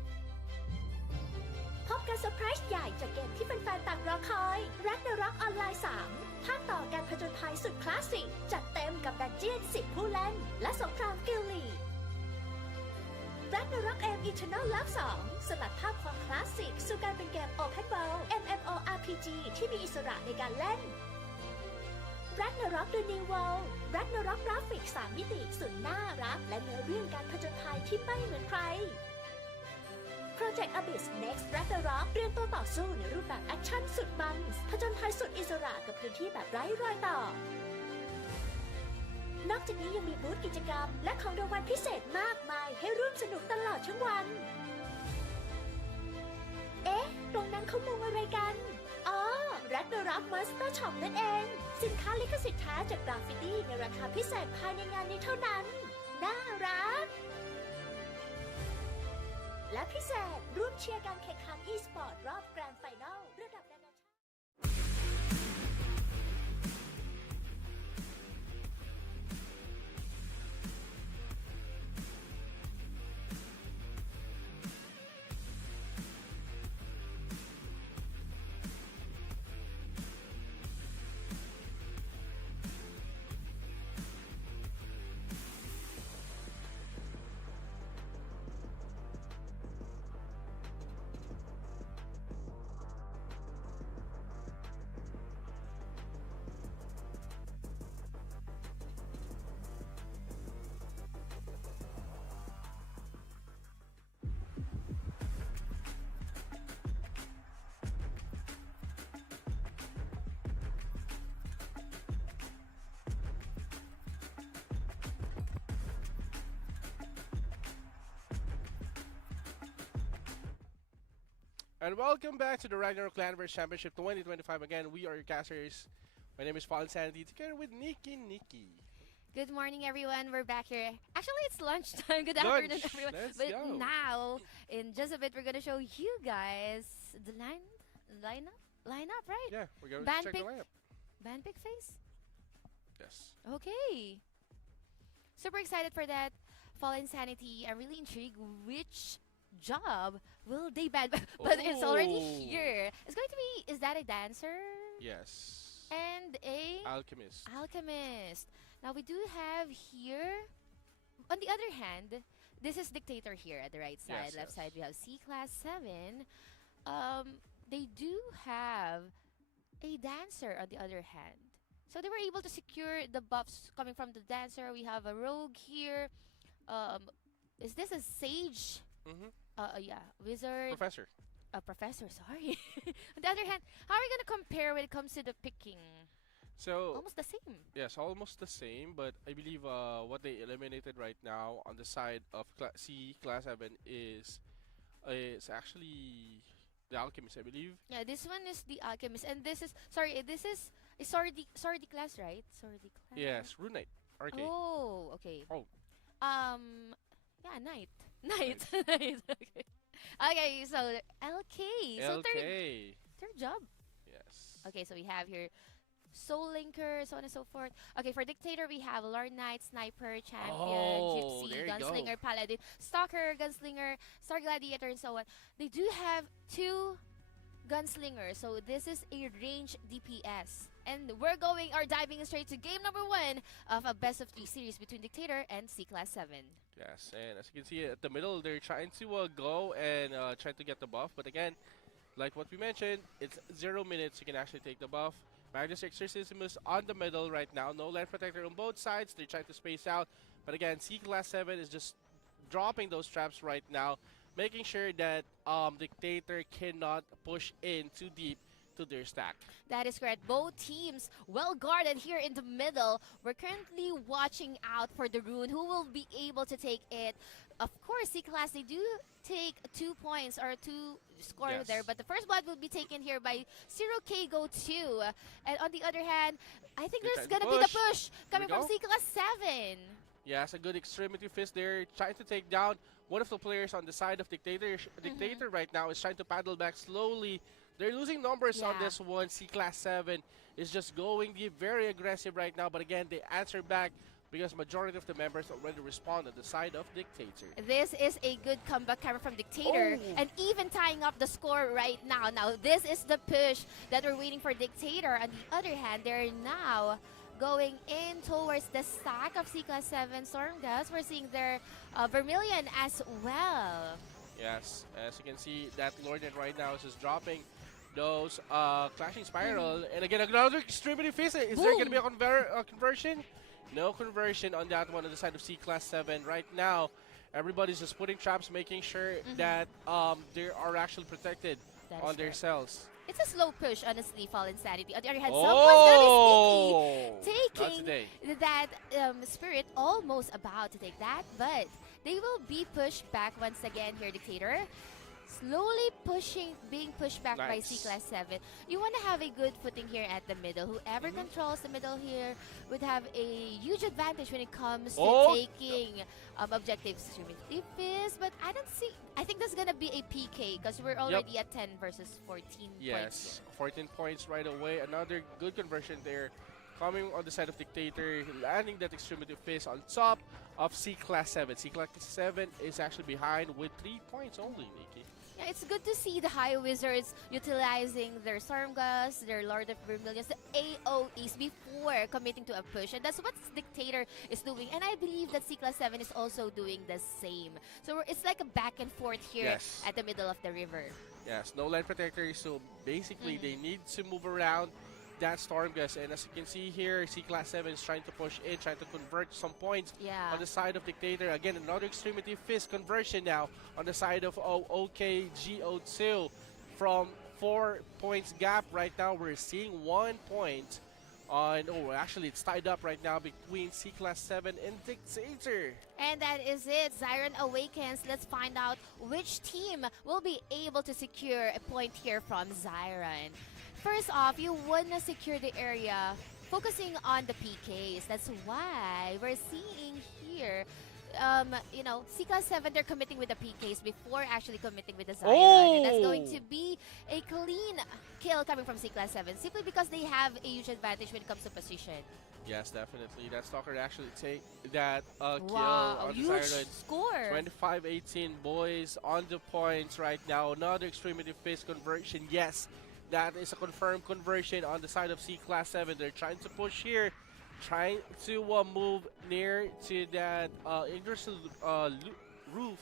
2025 พบกับเซอร์ไพรส์ใหญ่จากเกมที่แฟนๆต่างรอคอย Ragnarok ออนไลน์ 3 ภาคต่อการผจญภัยสุดคลาสสิกจัดเต็มกับดันเจี้ยน 10 ผู้เล่น และสงครามกิลลีRagnarok M Eternal Love 2 สลัดภาพความคลาสสิกสู่การเป็นเกม Open World MMORPG ที่มีอิสระในการเล่น Ragnarok The New World Ragnarok กราฟิก 3 มิติสุดน่ารักและเนื้อเรื่องการผจญภัยที่ไม่เหมือนใคร Project Abyss Next Ragnarok เรียนตัวต่อสู้ในรูปแบบแอคชั่นสุดมันผจญภัยสุดอิสระกับพื้นที่แบบไร้รอยต่อนอกจากนี้ยังมีบูธกิจกรรมและของรางวัลพิเศษมากมายให้ร่วมสนุกตลอดทั้งวัน เอ๊ะ ตรงนั้นเขามุงอะไรกัน อ๋อ Ragnarok Monster Shop นั่นเอง สินค้าลิขสิทธิ์แท้จากกราฟฟิตี้ในราคาพิเศษภายในงานนี้เท่านั้น น่ารัก และพิเศษร่วมเชียร์การแข่งขัน e-sport รอบแกรนด์ไฟนอลระดับนานาชาติ And welcome back to the Ragnarok Landverse Championship 2025. Again, we are your casters. My name is Paul Sanity, together with Nikki. Good morning, everyone. We're back here. Actually, it's lunchtime. Good Lunch. afternoon, everyone. Let's but go. now, in just a bit, we're gonna show you guys the lineup, right? Yeah, we're going to Band check pick? the lineup. Band pick phase. Yes. Okay. Super excited for that. Fall Insanity. I'm really intrigued which job will they ban. But it's already Oh. here. It's going to be. Is that a dancer? Yes. And a Alchemist. alchemist. Now we do have here, on the other hand, this is Dictator here at the right side. Yes, Left yes. side we have C-Class 7. They do have a dancer on the other hand. So they were able to secure the buffs coming from the dancer. We have a rogue here. Is this a sage? Mm-hmm. Yeah, wizard. Professor. A professor, sorry. On the other hand, how are we going to compare when it comes to the picking? So, Almost the same. yes, almost the same, but I believe what they eliminated right now on the side of Class 7 is actually the Alchemist, I believe. Yeah, this one is the alchemist, and this is sorry the class, right? Sorry the class. Yes, Rune Knight. RK. Oh, okay. Oh. Yeah, knight. Knight. Knight. Okay. Okay, so LK. So LK. third job. Yes. Okay, so we have here Soul Linker, so on and so forth. Okay, for Dictator, we have Lord Knight, Sniper, Champion, Oh, Gypsy, there you go. Gunslinger, Paladin, Stalker, Gunslinger, Star Gladiator, and so on. They do have 2 Gunslingers, so this is a range DPS. And we're diving straight to game number 1 of a best of 3 series between Dictator and C-Class 7. Yes, and as you can see at the middle, they're trying to go and try to get the buff. But again, like what we mentioned, it's 0 minutes. You can actually take the buff. Magnus Exorcismus on the middle right now. No Land Protector on both sides. They're trying to space out. But again, C-Class 7 is just dropping those traps right now, making sure that Dictator cannot push in too deep to their stack. That is correct. Both teams well guarded here in the middle. We're currently watching out for the rune. Who will be able to take it? Of course, C-Class, they do take 2 points or 2 score Yes. there, but the first blood will be taken here by 0K Go 2. And on the other hand, I think They're there's trying going to to be the push. push coming we from go. C-Class 7. Yes, a good extremity fist there, trying to take down one of the players on the side of Dictator. Dictator right now is trying to paddle back slowly. They're losing numbers on Yeah. this one. C-Class 7 is just going very aggressive right now, but again, they answer back because majority of the members already respond on the side of Dictator. This is a good comeback coming from Dictator, and even tying up the score right now. Now, this is the push that we're waiting for Dictator. On the other hand, they're now going in towards the stack of C-Class 7 Stormgust. We're seeing their Vermilion as well. Yes, as you can see, that Lordnet right now is just dropping those Clashing Spiral. And again, another extremity fist. Is there going to be a conversion? No conversion on that one on the side of C-Class 7. Right now, everybody's just putting traps, making sure that they are actually protected That on is their correct. cells. It's a slow push, honestly, Fall Insanity. On the other hand, Oh! someone's going to be sneaky, Not today. taking that Spirit, almost about to take that, but they will be pushed back once again here, Dictator. Slowly being pushed back by Nice. C-Class 7. You want to have a good footing here at the middle. Whoever controls the middle here would have a huge advantage when it comes to taking objectives. But I think that's going to be a PK because we're already at 10 versus 14 points. Yes, 14 points right away. Another good conversion there. Coming on the side of Dictator, landing that extremity fist on top of C-Class 7. C-Class 7 is actually behind with 3 points only, Nikki. Yeah, it's good to see the High Wizards utilizing their Stormgust, their Lord of Vermilions, the AoEs before committing to a push. And that's what Dictator is doing. And I believe that C-Class 7 is also doing the same. So it's like a back and forth here at the middle of the river. Yes, no Land Protector, so basically they need to move around that Stormgust. And as you can see here, C-Class 7 is trying to push in, trying to convert some points on the side of Dictator. Again, another Extremity Fist conversion now on the side of OKGO2. From 4 points gap right now, we're seeing 1 point Actually, it's tied up right now between C-Class 7 and Dictator. And that is it. Zyron awakens. Let's find out which team will be able to secure a point here from Zyron. First off, you want to secure the area focusing on the PKs. That's why we're seeing here, you know, C-Class 7, they're committing with the PKs before actually committing with the Zyron. And that's going to be a clean kill coming from C-Class 7, simply because they have a huge advantage when it comes to position. Yes, definitely. That Stalker actually take that kill Wow, on the huge Zyron. score. 25-18 boys on the points right now. Another Extremity Fist conversion. Yes, that is a confirmed conversion on the side of C-Class 7. They're trying to push here, trying to move near to that Ingersoll roof.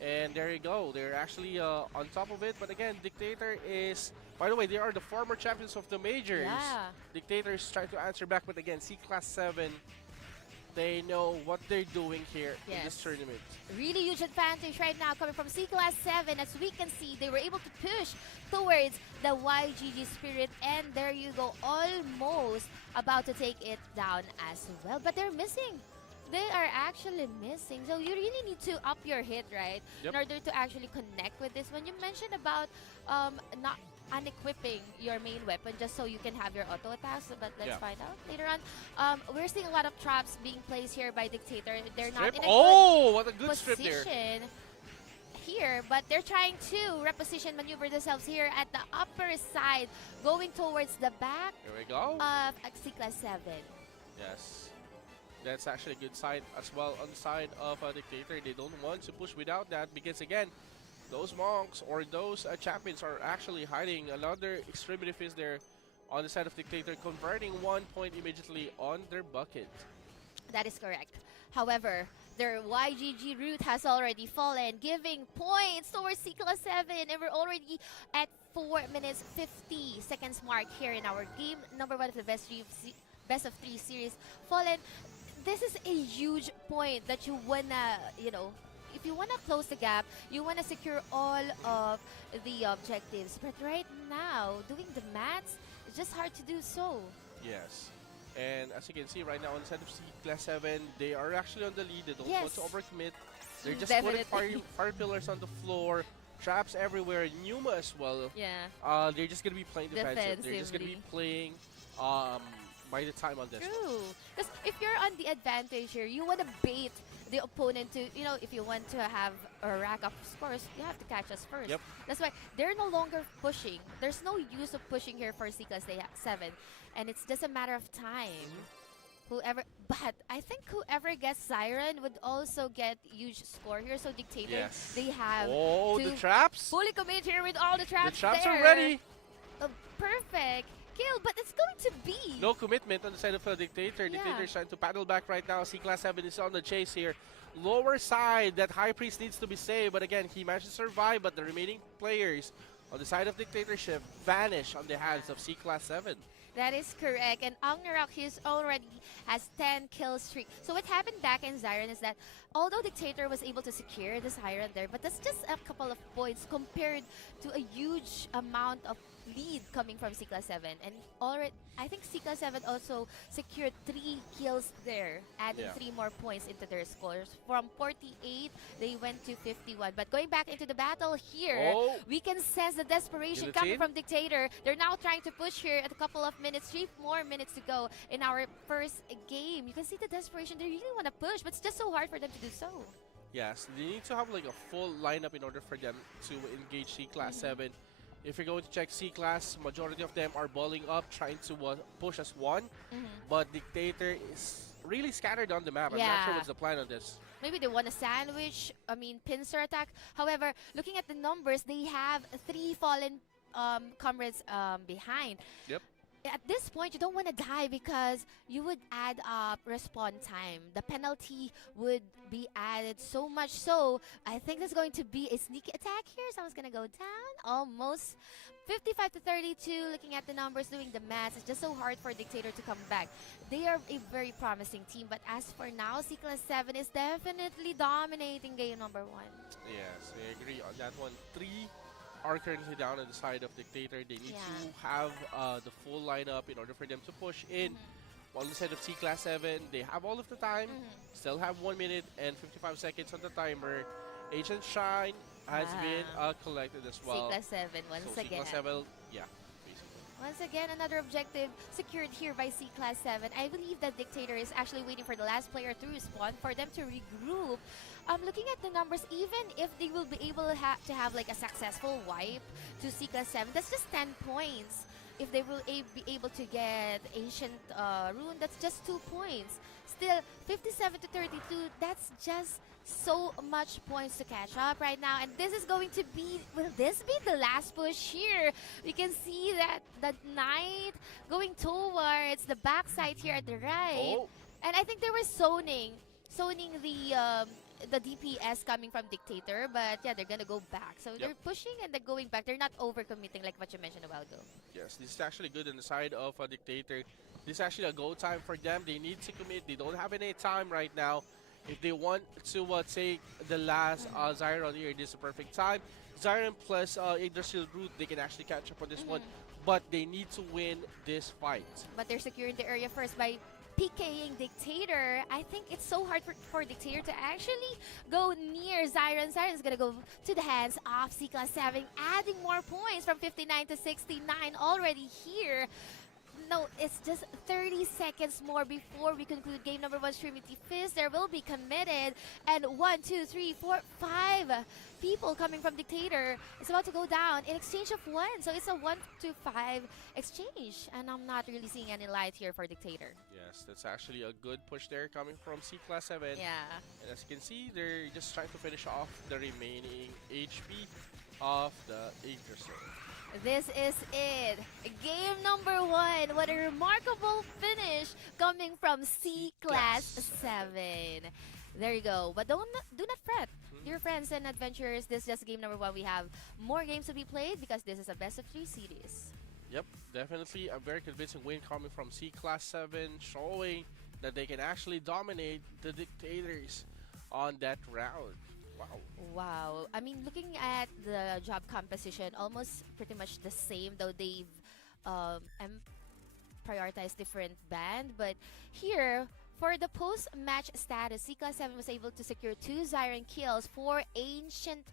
And there you go. They're actually on top of it. But again, Dictator is, by the way, they are the former champions of the majors. Yeah. Dictator is trying to answer back, but again, C-Class 7, they know what they're doing here in this tournament. Really huge advantage right now coming from C-Class 7. As we can see, they were able to push towards the YGG Spirit. And there you go, almost about to take it down as well. But they're missing. They are actually missing. So you really need to up your hit, right? Yep. In order to actually connect with this one. You mentioned about not unequipping your main weapon just so you can have your auto attacks, but let's find out later on. We're seeing a lot of traps being placed here by Dictator. They're not in a what a good strip there. position here, but they're trying to reposition maneuver themselves here at the upper side, going towards the back Here we go. of C-Class 7. Yes. That's actually a good side as well on the side of Dictator. They don't want to push without that because, again, those monks or those champions are actually hiding another Extremity Fist there on the side of Dictator, converting 1 point immediately on their bucket. That is correct. However, their YGG route has already fallen, giving points towards C-Class 7, and we're already at 4 minutes 50 seconds mark here in our game number 1 of the best of 3 series. Fallen. This is a huge point that you wanna, you know, if you wanna close the gap, you wanna secure all of the objectives. But right now, doing the maths, it's just hard to do so. Yes. And as you can see right now on the side of C-Class 7, they are actually on the lead. They don't want to overcommit. They're just putting fire pillars on the floor, traps everywhere, Numa as well. Yeah. They're just gonna be playing defensive. They're just gonna be playing by the time on this. True. Because if you're on the advantage here, you want to bait the opponent to, you know, if you want to have a rack of scores, you have to catch us first. Yep. That's why they're no longer pushing. There's no use of pushing here for C-Class 7. And it's just a matter of time. But I think whoever gets Zyron would also get huge score here. So Dictator, they have the traps? fully commit here with all the traps. The traps there. are ready. Perfect. Kill, but it's going to be no commitment on the side of the Dictator. Dictator is trying to paddle back right now. C-Class 7 is on the chase here. Lower side, that High Priest needs to be saved, but again, he managed to survive, but the remaining players on the side of Dictatorship vanish on the hands of C-Class 7. That is correct. And Ragnarok, he's already has 10 kill streak. So what happened back in Zyron is that although Dictator was able to secure the Zyron there, but that's just a couple of points compared to a huge amount of lead coming from C-Class 7. And already, I think C-Class 7 also secured 3 kills there, adding 3 more points into their scores. From 48, they went to 51. But going back into the battle here, we can sense the desperation coming from Dictator. They're now trying to push here at a couple of minutes, 3 more minutes to go in our first game. You can see the desperation. They really want to push, but it's just so hard for them to do so. Yes, they need to have like a full lineup in order for them to engage C-Class 7. If you're going to check C-Class, majority of them are balling up, trying to push as one. But Dictator is really scattered on the map. I'm not sure what's the plan on this. Maybe they want a sandwich, pincer attack. However, looking at the numbers, they have 3 fallen comrades behind. Yep. At this point, you don't want to die because you would add up respawn time. The penalty would be added so much so. I think there's going to be a sneaky attack here. Someone's going to go down. Almost 55 to 32. Looking at the numbers, doing the maths, it's just so hard for Dictator to come back. They are a very promising team. But as for now, C-Class 7 is definitely dominating game number 1. Yes, I agree on that one. 3 are currently down on the side of Dictator. They need to have the full lineup in order for them to push in. While on the side of C-Class 7, they have all of the time, still have 1 minute and 55 seconds on the timer. Agent Shine has been collected as well. C-Class 7 once again. C-Class 7, yeah. Once again, another objective secured here by C-Class 7. I believe that Dictator is actually waiting for the last player to respawn for them to regroup. Looking at the numbers, even if they will be able to have like a successful wipe to C-Class 7, that's just 10 points. If they will be able to get Ancient Rune, that's just 2 points. Still, 57 to 32, that's just so much points to catch up right now. And this is going to be, will this be the last push here? We can see that the Knight going towards the backside here at the right. And I think they were zoning the DPS coming from Dictator, but yeah, they're gonna go back. So they're pushing and they're going back. They're not overcommitting like what you mentioned a while ago. Yes, this is actually good on the side of a Dictator. This is actually a go time for them. They need to commit. They don't have any time right now. If they want to take the last Zyron here, this is a perfect time. Zyron plus Yggdrasil Root, they can actually catch up on this one. But they need to win this fight. But they're securing the area first by PKing Dictator. I think it's so hard for Dictator to actually go near Zyron. Zyron's gonna go to the hands of C-Class 7, adding more points from 59 to 69 already here. No, it's just 30 seconds more before we conclude game number 1. Trinity Fist, there will be committed. And 1, 2, 3, 4, 5 people coming from Dictator. It's about to go down in exchange of 1. So it's a 1 to 5 exchange. And I'm not really seeing any light here for Dictator. Yes, that's actually a good push there coming from C-Class 7. Yeah. And as you can see, they're just trying to finish off the remaining HP of the Yggdrasil. This is it. Game number 1. What a remarkable finish coming from C-Class 7. There you go. But do not fret. Dear friends and adventurers, this is just game number 1. We have more games to be played because this is a best of 3 series. Yep, definitely a very convincing win coming from C-Class 7, showing that they can actually dominate the Dictators on that round. Wow. Wow. I mean, looking at the job composition, almost pretty much the same, though they've prioritized different band. But here, for the post-match status, C-Class 7 was able to secure 2 Zyron kills, 4 Ancient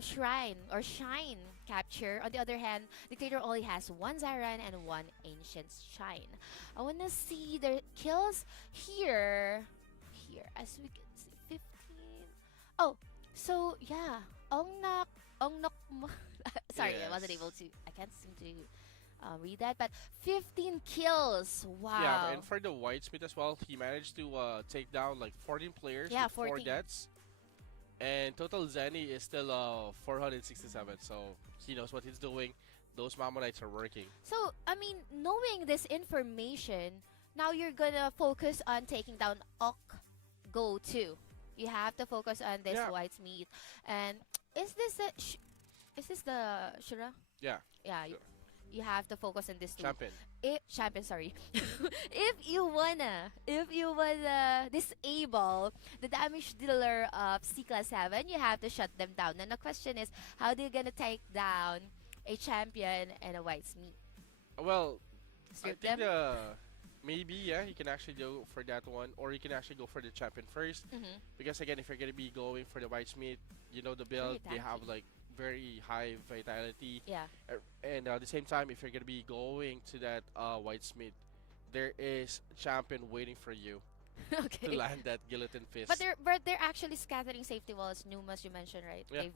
Shrine or Shine capture. On the other hand, Dictator only has 1 Zyron and 1 Ancient Shine. I want to see their kills here. Here, as we can see, 15. Oh, so yeah, Ongnok. Sorry, I wasn't able to. I can't seem to read that, but 15 kills. Wow. Yeah, and for the Whitesmith as well, he managed to take down like 14 players with 4 deaths. And total Zenny is still 467, so he knows what he's doing. Those Mammonites are working. So, I mean, knowing this information, now you're gonna focus on taking down Ok Go 2. You have to focus on this Whitesmith. And is this the Shura? Yeah. Yeah. Sure. You have to focus on this too. Champion. Sorry. if you wanna disable the damage dealer of C-Class 7, you have to shut them down. And the question is, how are you gonna take down a champion and a Whitesmith? Well, I think maybe, yeah, you can actually go for that one, or you can actually go for the champion first. Because again, if you're gonna be going for the Whitesmith, you know the build, they have like very high vitality. Yeah. And at the same time, if you're gonna be going to that Whitesmith, there is champion waiting for you to land that Guillotine Fist. But they're actually scattering safety walls. Numas, you mentioned, right? Yeah.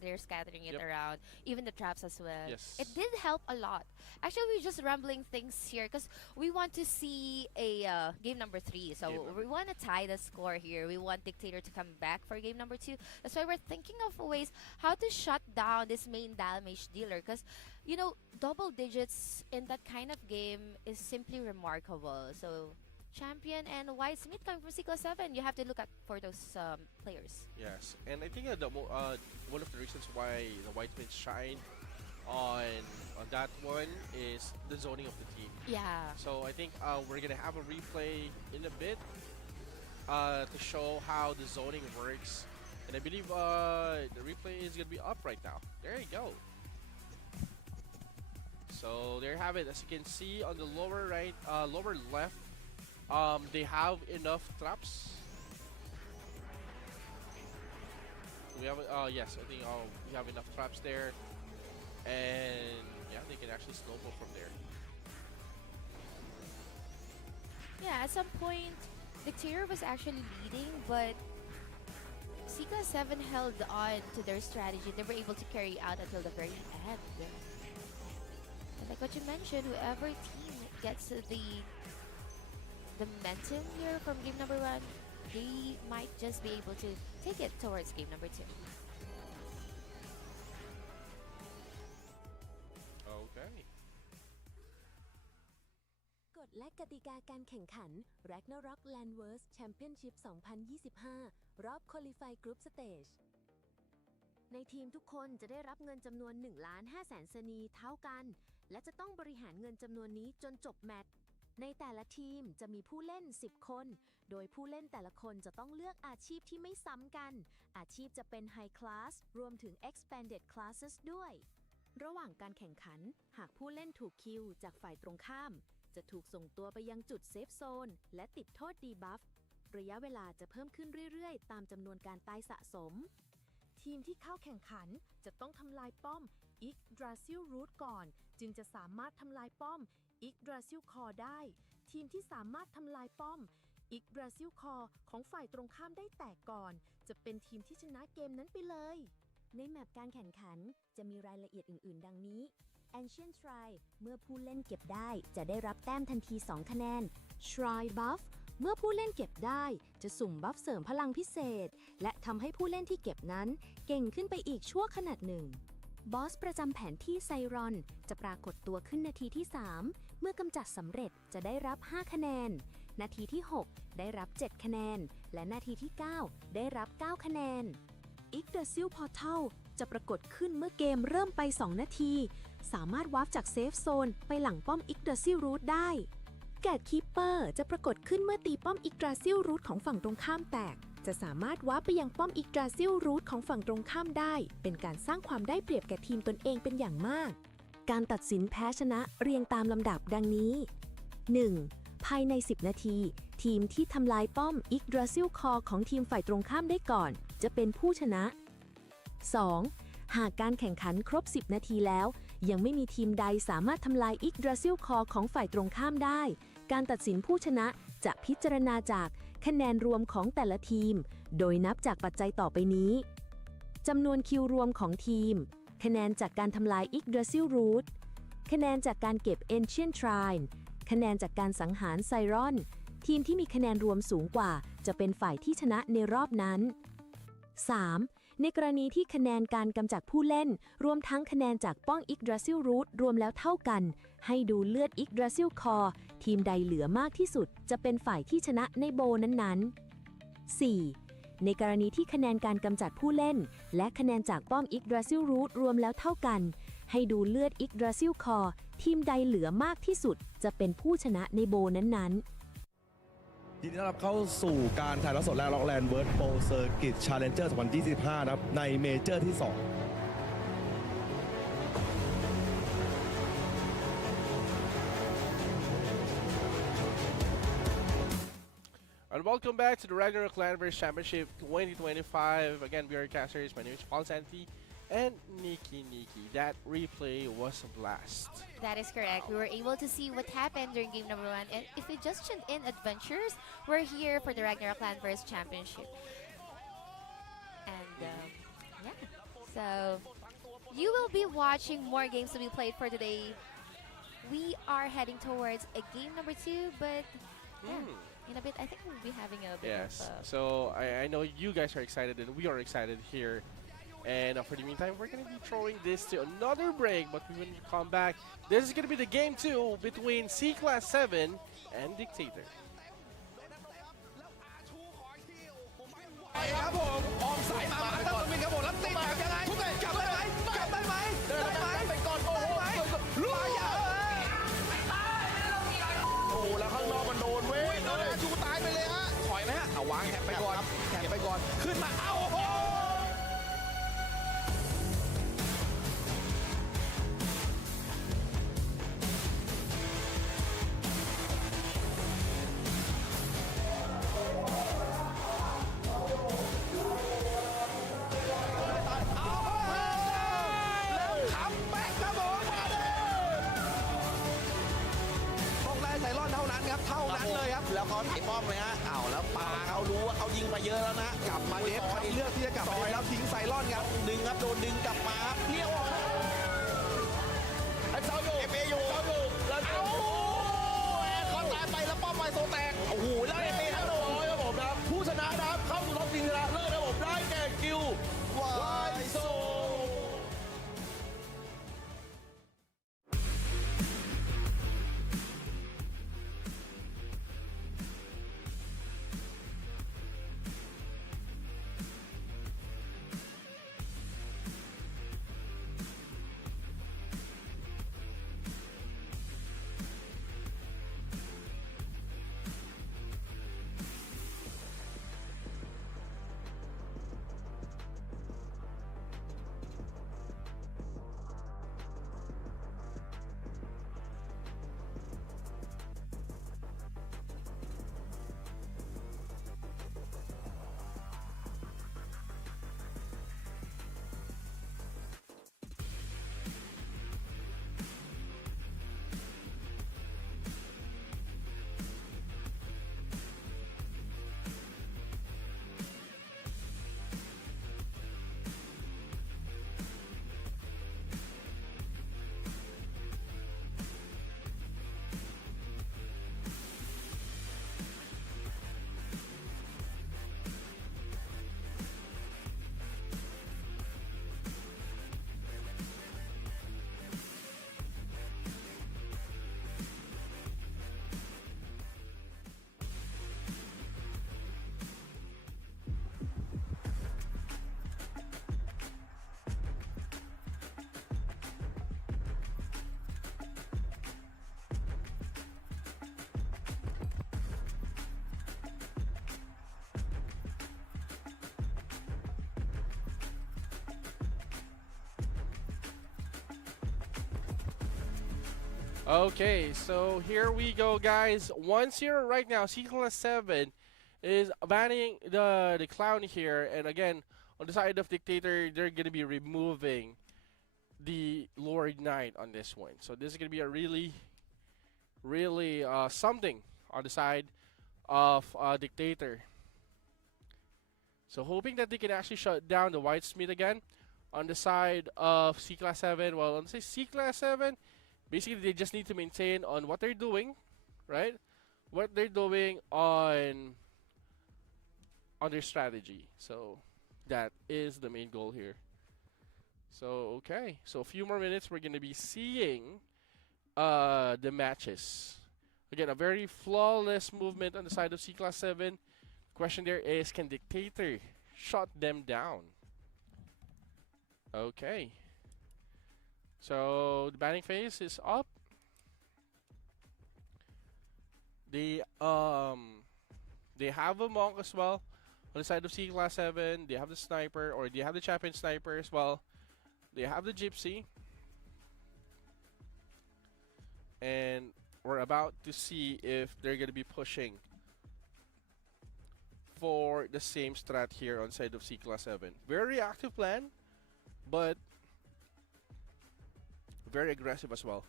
They're scattering it around, even the traps as well. Yes. It did help a lot. Actually, we're just rambling things here because we want to see a game number 3. So we want to tie the score here. We want Dictator to come back for game number 2. That's why we're thinking of ways how to shut down this main damage dealer. Because, you know, double digits in that kind of game is simply remarkable. So champion and Whitesmith coming from C-Class 7, you have to look at for those players. Yes, and I think one of the reasons why the Whitesmith shine on that one is the zoning of the team. Yeah. So I think we're gonna have a replay in a bit to show how the zoning works, and I believe the replay is gonna be up right now. There you go. So there you have it. As you can see on the lower right, lower left, they have enough traps. We have, yes, I think we have enough traps there, and yeah, they can actually snowball from there. Yeah, at some point, Dictator was actually leading, but Sika 7 held on to their strategy. They were able to carry out until the very end. And like what you mentioned, whoever team gets the momentum here from game number 1, they might just be able to take it towards game number 2. Okay. กฎและกติกาการแข่งขัน Ragnarok Landverse Championship 2025 รอบ Qualify Group Stage ในทีมทุกคนจะได้รับเงินจำนวน 1,500,000 เซนีเท่ากัน และจะต้องบริหารเงินจำนวนนี้จนจบแมตช์ ในแต่ละทีมจะมีผู้เล่น 10 คน โดยผู้เล่นแต่ละคนจะต้องเลือกอาชีพที่ไม่ซ้ำกัน อาชีพจะเป็น High Class รวมถึง Expanded Classes ด้วย ระหว่างการแข่งขัน หากผู้เล่นถูกคิวจากฝ่ายตรงข้าม จะถูกส่งตัวไปยังจุดเซฟโซนและติดโทษดีบัฟ ระยะเวลาจะเพิ่มขึ้นเรื่อยๆ ตามจำนวนการตายสะสม ทีมที่เข้าแข่งขันจะต้องทำลายป้อม อีกดราซิลรูทก่อน จึงจะสามารถทำลายป้อม อีกดราซิลคอได้ ทีมที่สามารถทำลายป้อม อีกดราซิลคอของฝ่ายตรงข้ามได้แตกก่อน จะเป็นทีมที่ชนะเกมนั้นไปเลย ในแมปการแข่งขันจะมีรายละเอียดอื่นๆ ดังนี้ Ancient Shrine เมื่อผู้เล่นเก็บได้จะได้รับแต้มทันที 2 คะแนน Shrine Buff เมื่อผู้เล่นเก็บได้จะสุ่มบัฟเสริมพลังพิเศษ และทำให้ผู้เล่นที่เก็บนั้นเก่งขึ้นไปอีกชั่วขณะหนึ่ง บอสประจำแผนที่ไซรอนจะปรากฏตัวขึ้นนาทีที่ 3 เมื่อกำจัดสำเร็จจะได้รับ 5 คะแนน นาทีที่ 6 ได้รับ 7 คะแนน และนาทีที่ 9 ได้รับ 9 คะแนน อีกเดอร์ซิลพอร์ทัลจะปรากฏขึ้นเมื่อเกมเริ่มไป 2 นาที สามารถวาร์ปจากเซฟโซนไปหลังป้อมอีกเดอร์ซิลรูทได้ แกดคีปเปอร์จะปรากฏขึ้นเมื่อตีป้อมอีกดราซิลรูทของฝั่งตรงข้ามแตก จะสามารถวาร์ปไปยังป้อมอีกดราซิลรูทของฝั่งตรงข้ามได้ เป็นการสร้างความได้เปรียบแก่ทีมตนเองเป็นอย่างมาก การตัดสินแพ้ชนะเรียงตามลำดับดังนี้ 1. ภายใน 10 นาที ทีมที่ทำลายป้อมอีกดราซิลคอของทีมฝ่ายตรงข้ามได้ก่อน จะเป็นผู้ชนะ 2. หากการแข่งขันครบ 10 นาทีแล้วยังไม่มีทีมใดสามารถทำลายอีกดราซิลคอของฝ่ายตรงข้ามได้ การตัดสินผู้ชนะจะพิจารณาจากคะแนนรวมของแต่ละทีม โดยนับจากปัจจัยต่อไปนี้จำนวนคิวรวมของทีม คะแนนจากการทำลายอีกดราซิลรูทคะแนนจากการเก็บ Ancient Shrine คะแนนจากการสังหารไซรอน ทีมที่มีคะแนนรวมสูงกว่าจะเป็นฝ่ายที่ชนะในรอบนั้น 3. ในกรณีที่คะแนนการกำจัดผู้เล่นรวมทั้งคะแนนจากป้องอีกดราซิลรูทรวมแล้วเท่ากัน ให้ดูเลือดอีกดราซิลคอทีมใดเหลือมากที่สุดจะเป็นฝ่ายที่ชนะในโบนั้นๆ 4. ในกรณีที่คะแนนการกำจัดผู้เล่นและคะแนนจากป้อมอีกดราซิลรูทรวมแล้วเท่ากัน ให้ดูเลือดอีกดราซิลคอทีมใดเหลือมากที่สุดจะเป็นผู้ชนะในโบนั้นๆ ยินดีต้อนรับเข้าสู่การถ่ายทอดสดและล็อกแลนด์เวิร์ดโปรเซอร์กิตชาเลนเจอร์ 2025 นะครับในเมเจอร์ที่ 2 And welcome back to the Ragnarok Landverse Championship 2025. Again, we are casters. My name is Paul Santi and Nikki. That replay was a blast. That is correct. We were able to see what happened during game number 1. And if you just tuned in, Adventures, we're here for the Ragnarok Landverse Championship. And yeah, so you will be watching more games to be played for today. We are heading towards a game number 2, but yeah. In a bit, I think we'll be having a bit Yes. of... So I know you guys are excited and we are excited here. And for the meantime, we're going to be throwing this to another break. But when we come back, this is going to be the game 2 between C-Class 7 and Dictator. ครับผมออกสายมาตั้งตัวมินครับผมแล้วตีแบบยังไงจับได้ไหมจับได้ไหมได้ไหมไปก่อนโอ้โหลูกยาโอ้แล้วข้างนอกมันโดนเว้ยโดนชูตายไปเลยฮะถอยไหมฮะเอาวางแข่งไปก่อนขึ้นมาเอาโอ้ ถ่ายป้อมเลยฮะเอาแล้วปาเขารู้ว่าเขายิงไปเยอะแล้วนะกลับมาเดฟครับเลือกที่จะกลับไปแล้วทิ้งไซรอนครับดึงครับโดนดึงกลับมาครับเลี้ยวออกไอ้เซาอยู่เอฟเออยู่แล้วเอาเขาตายไปแล้วป้อมไวโซแตกโอ้โหแล้วเอฟเอทั้งโดนครับผมนะผู้ชนะนะครับเข้าสู่รอบชิงชนะเลิศครับผมได้แก่กิวไวโซOkay, so here we go, guys. 1-0 right now. C-Class 7 is banning the clown here, and again, on the side of Dictator, they're gonna be removing the Lord Knight on this one. So this is gonna be a really something on the side of Dictator. So hoping that they can actually shut down the White Smith again on the side of C-Class 7. Well, on the C-Class 7. Basically, they just need to maintain on what they're doing, right? What they're doing on their strategy. So that is the main goal here. So okay, so a few more minutes, we're gonna be seeing the matches. Again, a very flawless movement on the side of C-Class 7. Question there is, can Dictator shut them down? Okay. So the banning phase is up. They have a monk as well on the side of C-Class 7. They have the sniper, or they have the champion sniper as well. They have the gypsy. And we're about to see if they're gonna be pushing for the same strat here on side of C-Class 7. Very active plan, but very aggressive as well.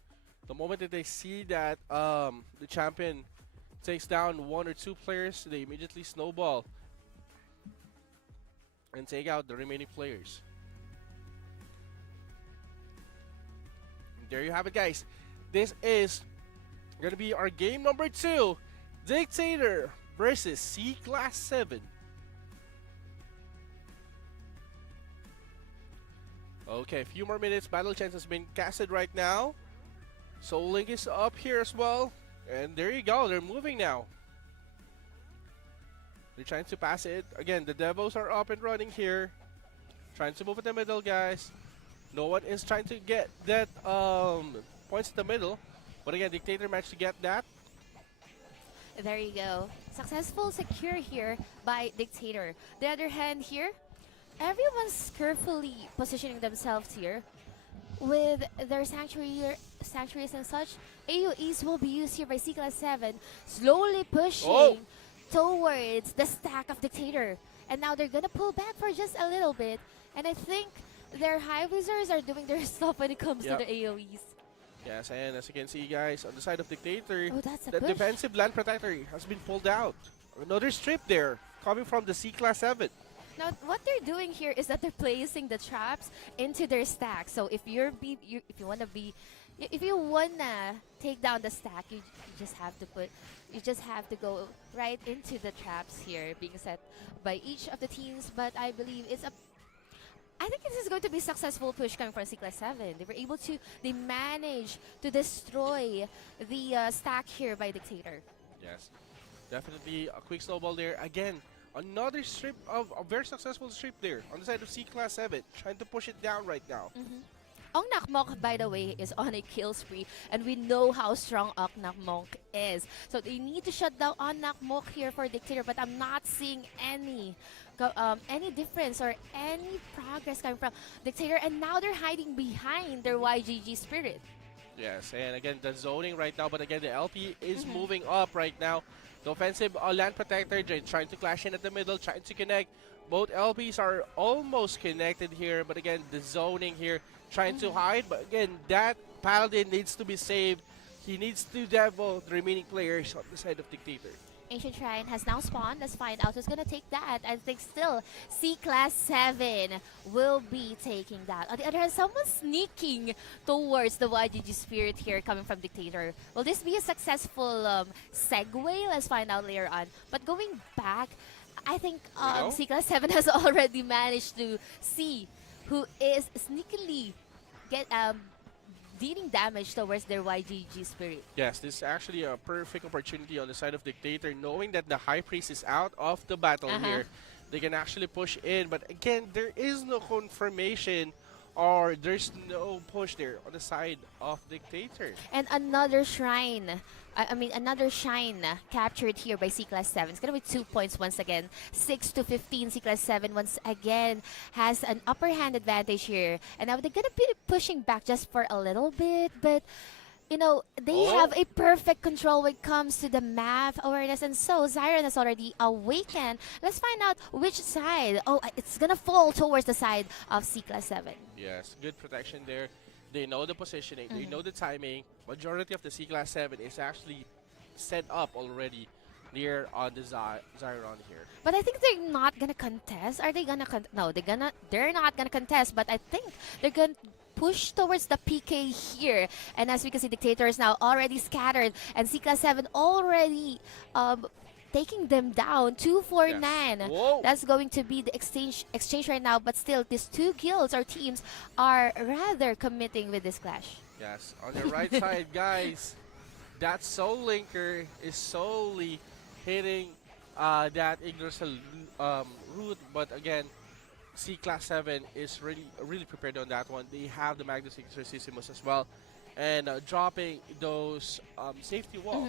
The moment that they see that the champion takes down 1 or 2 players, they immediately snowball and take out the remaining players. And there you have it, guys. This is going to be our game number 2, Dictator versus C-Class 7. Okay, a few more minutes. Battle Chance has been casted right now. Soul Link is up here as well. And there you go. They're moving now. They're trying to pass it. Again, the Devos are up and running here. Trying to move in the middle, guys. No one is trying to get that points in the middle. But again, Dictator managed to get that. There you go. Successful secure here by Dictator. The other hand here, everyone's carefully positioning themselves here with their sanctuaries and such. AoEs will be used here by C-Class 7, slowly pushing towards the stack of Dictator. And now they're gonna pull back for just a little bit. And I think their High Wizards are doing their stuff when it comes to the AoEs. Yes, and as you can see, guys, on the side of Dictator, Oh, that's a the push. defensive land protector has been pulled out. Another strip there, coming from the C-Class 7. Now, what they're doing here is that they're placing the traps into their stack. So if if you wanna take down the stack, you just have to go right into the traps here being set by each of the teams. But I believe I think this is going to be a successful push coming from C-Class 7. They managed to destroy the stack here by Dictator. Yes, definitely a quick snowball there. Again, another strip of a very successful strip there on the side of C-Class 7, trying to push it down right now. Ong Nakmok, by the way, is on a kill spree, and we know how strong Ong Nakmok is. So they need to shut down Ong Nakmok here for Dictator, but I'm not seeing any difference or any progress coming from Dictator, and now they're hiding behind their YGG Spirit. Yes, and again, the zoning right now, but again, the LP is moving up right now. The offensive land protector trying to clash in at the middle, trying to connect. Both LPs are almost connected here, but again, the zoning here, trying to hide. But again, that Paladin needs to be saved. He needs to devil the remaining players on the side of Dictator. Ancient Shrine has now spawned. Let's find out who's gonna take that. I think still C-Class 7 will be taking that. On the other hand, someone's sneaking towards the YGG Spirit here coming from Dictator. Will this be a successful segue? Let's find out later on. But going back, I think C-Class 7 has already managed to see who is sneakily dealing damage towards their YGG Spirit. Yes, this is actually a perfect opportunity on the side of Dictator, knowing that the High Priest is out of the battle here. They can actually push in, but again, there is no confirmation or there's no push there on the side of Dictator. And another shrine, another shine captured here by C-Class 7. It's going to be 2 points once again. 6-15, C-Class 7 once again has an upper hand advantage here. And now they're going to be pushing back just for a little bit, but you know, they have a perfect control when it comes to the map awareness, and so Zyron has already awakened. Let's find out which side. Oh, it's gonna fall towards the side of C-Class 7. Yes, good protection there. They know the positioning, they know the timing. Majority of the C-Class 7 is actually set up already near on the Zyron here. But I think they're not gonna contest. Are they gonna no, they're not gonna contest, but I think they're gonna push towards the PK here. And as we can see, Dictator is now already scattered, and C-Class 7 already taking them down. 2-4-9. Yes. That's going to be the exchange right now, but still these two guilds or teams are rather committing with this clash. Yes, on the right side, guys, that Soul Linker is solely hitting that Ignorance route, but again, C-Class 7 is really prepared on that one. They have the Magnus Exorcissimus as well, and dropping those safety walls.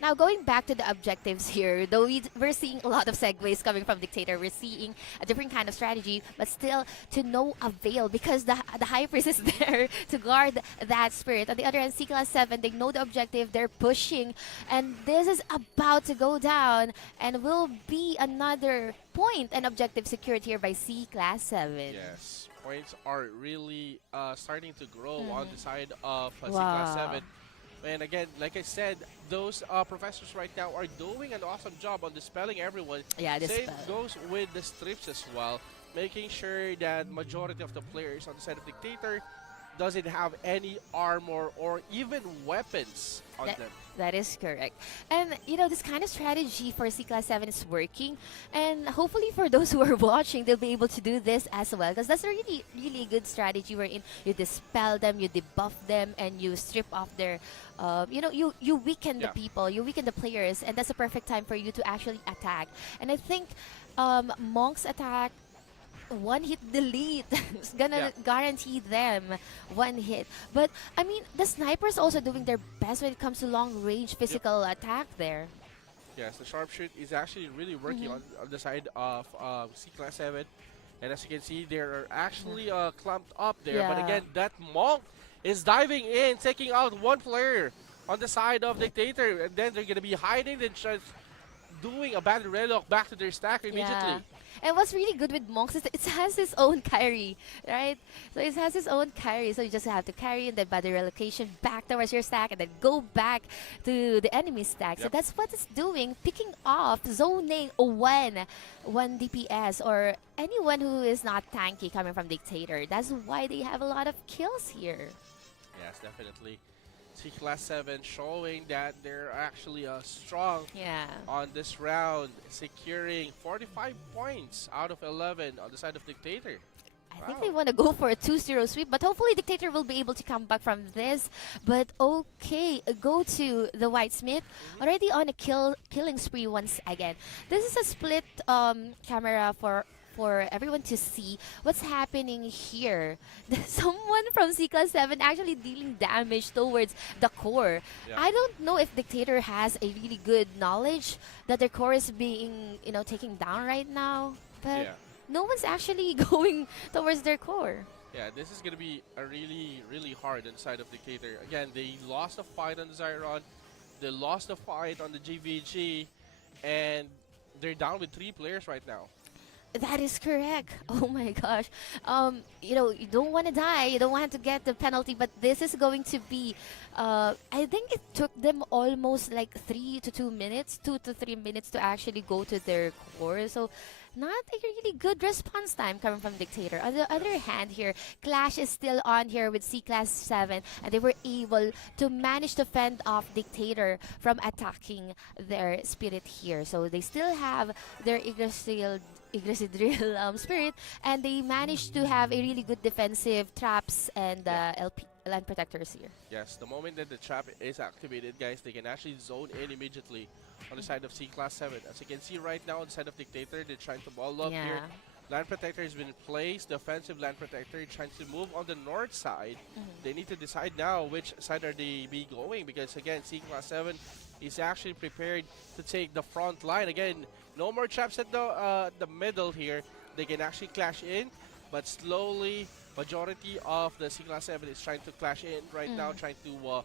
Now, going back to the objectives here, though we're seeing a lot of segues coming from Dictator, we're seeing a different kind of strategy, but still to no avail because the High Priest is there to guard that spirit. On the other hand, C-Class 7, they know the objective, they're pushing, and this is about to go down and will be another point and objective secured here by C-Class 7. Yes, points are really starting to grow on the side of C-Class 7. And again, like I said, those professors right now are doing an awesome job on dispelling everyone. Yeah, Same goes with the strips as well, making sure that majority of the players on the side of Dictator doesn't have any armor or even weapons on them. That is correct. And, you know, this kind of strategy for C-Class 7 is working. And hopefully for those who are watching, they'll be able to do this as well. Because that's a really, really good strategy wherein you dispel them, you debuff them, and you strip off their, you know, you weaken the people, you weaken the players. And that's a perfect time for you to actually attack. And I think Monk's attack, one hit delete is gonna guarantee them one hit. But I mean, the snipers also doing their best when it comes to long range physical attack there. Yes, the sharpshoot is actually really working on the side of C-Class 7. And as you can see, they're actually clumped up there. But again, that Monk is diving in, taking out one player on the side of Dictator. And then they're gonna be hiding and just doing a bad relock back to their stack immediately. And what's really good with Monks is it has its own carry, right? So it has its own carry. So you just have to carry and then body relocation back towards your stack and then go back to the enemy stack. So Yep. that's what it's doing, picking off, zoning one DPS or anyone who is not tanky coming from Dictator. That's why they have a lot of kills here. Yes, definitely. C Class 7 showing that they're actually strong Yeah. on this round, securing 45 points out of 11 on the side of Dictator. I think they want to go for a 2-0 sweep, but hopefully Dictator will be able to come back from this. But okay, go to the Whitesmith, already on a killing spree once again. This is a split camera for everyone to see what's happening here. Someone from C Class 7 actually dealing damage towards the core. Yeah. I don't know if Dictator has a really good knowledge that their core is being, taken down right now. But Yeah. no one's actually going towards their core. Yeah, this is going to be a really, really hard on the side of Dictator. Again, they lost a fight on the Zyron, they lost a fight on the GVG, and they're down with 3 players right now. That is correct. Oh my gosh. You don't want to die. You don't want to get the penalty, but this is going to be, I think it took them almost like 2 to 3 minutes to actually go to their core. So not a really good response time coming from Dictator. On the other hand here, Clash is still on here with C Class 7, and they were able to manage to fend off Dictator from attacking their spirit here. So they still have their Yggdrasil spirit, and they managed to have a really good defensive traps and land protectors here. Yes, the moment that the trap is activated, guys, they can actually zone in immediately on the side of C Class 7. As you can see right now on the side of Dictator, they're trying to ball up here. Land Protector has been placed, the offensive Land Protector trying to move on the north side. They need to decide now which side are they be going, because again, C Class 7 is actually prepared to take the front line. Again, no more traps at the middle here. They can actually clash in, but slowly, majority of the C Class 7 is trying to clash in right now, trying to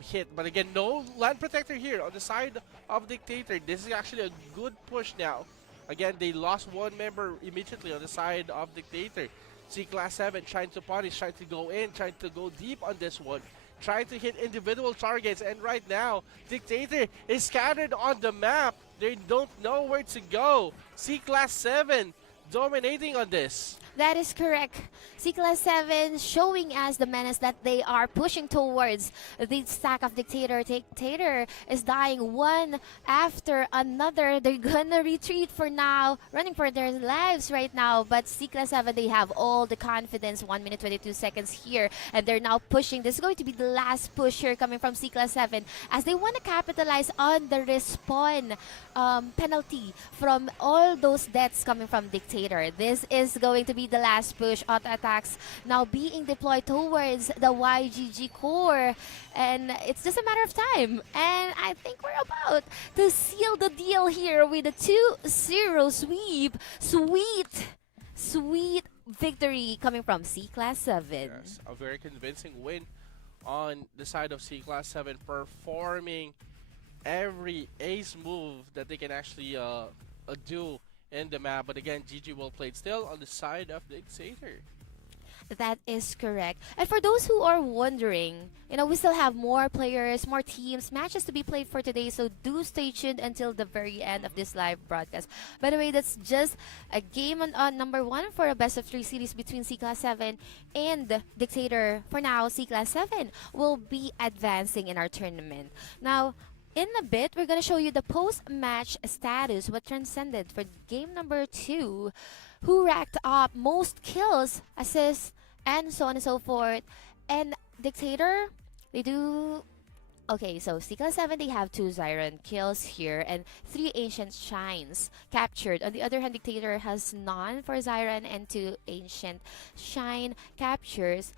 hit. But again, no Land Protector here on the side of Dictator. This is actually a good push now. Again, they lost 1 member immediately on the side of Dictator. C Class 7 trying to punish, trying to go in, trying to go deep on this one, trying to hit individual targets. And right now, Dictator is scattered on the map. They don't know where to go. C Class 7 dominating on this. That is correct. C Class 7 showing us the menace that they are pushing towards the stack of Dictator. Dictator is dying one after another. They're gonna retreat for now, running for their lives right now. But C Class 7, they have all the confidence. 1 minute 22 seconds here, and they're now pushing. This is going to be the last push here coming from C Class 7, as they want to capitalize on the respawn penalty from all those deaths coming from Dictator. This is going to be the last push. Auto attacks now being deployed towards the YGG core, and it's just a matter of time. And I think we're about to seal the deal here with a 2-0 sweep. Sweet victory coming from C Class 7. Yes, a very convincing win on the side of C Class 7, performing every ace move that they can actually do in the map. But again, GG well played still on the side of Dictator. That is correct. And for those who are wondering, we still have more players, more teams, matches to be played for today, so do stay tuned until the very end of this live broadcast. By the way, that's just a game on number 1 for a best of 3 series between C Class 7 and Dictator. For now, C Class 7 will be advancing in our tournament. Now, in a bit, we're going to show you the post-match status, what transcended for game number 2, who racked up most kills, assists, and so on and so forth. And Dictator, they do... Okay, so C Class 7, they have 2 Zyron kills here and 3 Ancient Shines captured. On the other hand, Dictator has none for Zyron and 2 Ancient Shine captures.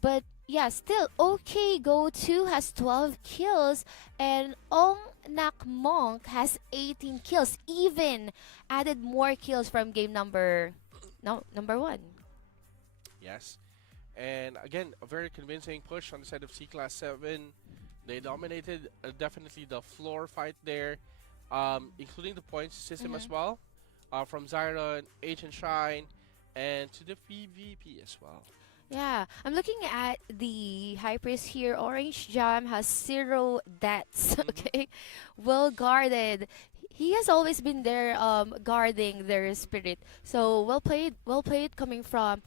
But yeah, still, OK Go 2 has 12 kills, and Ong Nak Monk has 18 kills, even added more kills from game number 1. Yes, and again, a very convincing push on the side of C Class 7. They dominated definitely the floor fight there, including the points system as well. from Zyron, Ancient Shrine, and to the PvP as well. Yeah, I'm looking at the High Priest here. Orange Jam has 0 deaths, okay? Well guarded. He has always been there guarding their spirit. So well played coming from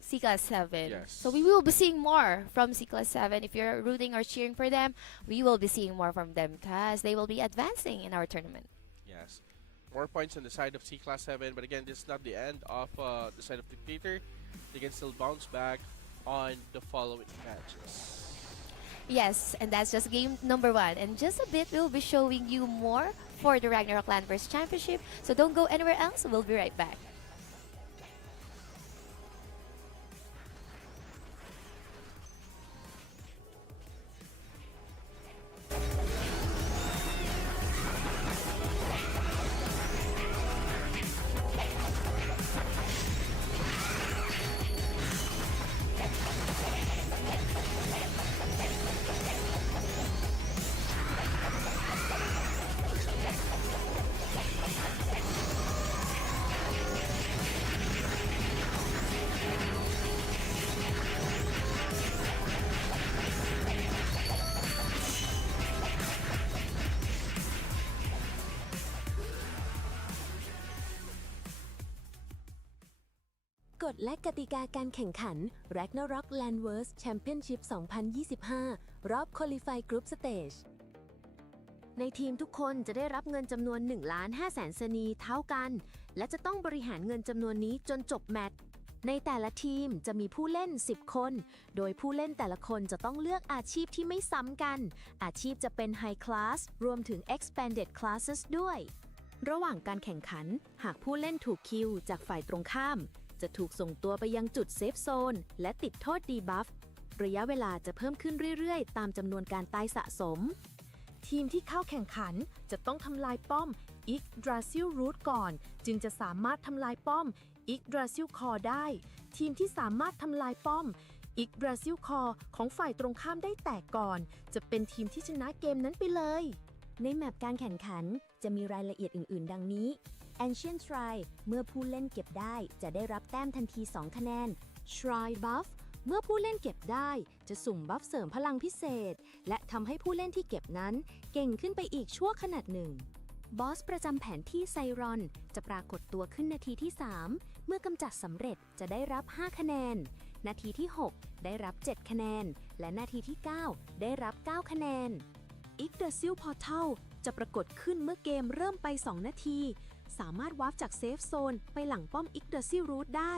C-Class 7. Yes. So we will be seeing more from C-Class 7. If you're rooting or cheering for them, we will be seeing more from them because they will be advancing in our tournament. Yes. More points on the side of C-Class 7, but again, this is not the end of the side of Dictator. They can still bounce back on the following matches. Yes, and that's just game number 1. And just a bit, we'll be showing you more for the Ragnarok Landverse Championship. So don't go anywhere else. We'll be right back.กฎและกติกาการแข่งขัน Ragnarok Landverse Championship 2025 รอบ Qualify Group Stage ในทีมทุกคนจะได้รับเงินจำนวน 1,500,000 สนีเท่ากัน และจะต้องบริหารเงินจำนวนนี้จนจบแมตช์ ในแต่ละทีมจะมีผู้เล่น 10 คน โดยผู้เล่นแต่ละคนจะต้องเลือกอาชีพที่ไม่ซ้ำกัน อาชีพจะเป็น High Class รวมถึง Expanded Classes ด้วย ระหว่างการแข่งขัน หากผู้เล่นถูกคิวจากฝ่ายตรงข้ามจะถูกส่งตัวไปยังจุดเซฟโซนและติดโทษดีบัฟระยะเวลาจะเพิ่มขึ้นเรื่อยๆตามจำนวนการตายสะสมทีมที่เข้าแข่งขันจะต้องทำลายป้อม Yggdrasil Root ก่อนจึงจะสามารถทำลายป้อม Yggdrasil Core ได้ทีมที่สามารถทำลายป้อม Yggdrasil Core ของฝ่ายตรงข้ามได้แตกก่อนจะเป็นทีมที่ชนะเกมนั้นไปเลยในแมปการแข่งขันจะมีรายละเอียดอื่นๆดังนี้Ancient Shrine เมื่อผู้เล่นเก็บได้จะได้รับแต้มทันที 2 คะแนน Shrine Buff เมื่อผู้เล่นเก็บได้จะสุ่มบัฟเสริมพลังพิเศษและทำให้ผู้เล่นที่เก็บนั้นเก่งขึ้นไปอีกชั่วขณะหนึ่งบอสประจำแผนที่ไซรอนจะปรากฏตัวขึ้นนาทีที่ 3 เมื่อกำจัดสำเร็จจะได้รับ 5 คะแนนนาทีที่ 6 ได้รับ 7 คะแนนและนาทีที่ 9 ได้รับ 9 คะแนน Yggdrasil Portal จะปรากฏขึ้นเมื่อเกมเริ่มไป 2 นาทีสามารถวาร์ปจากเซฟโซนไปหลังป้อม Yggdrasil Root ได้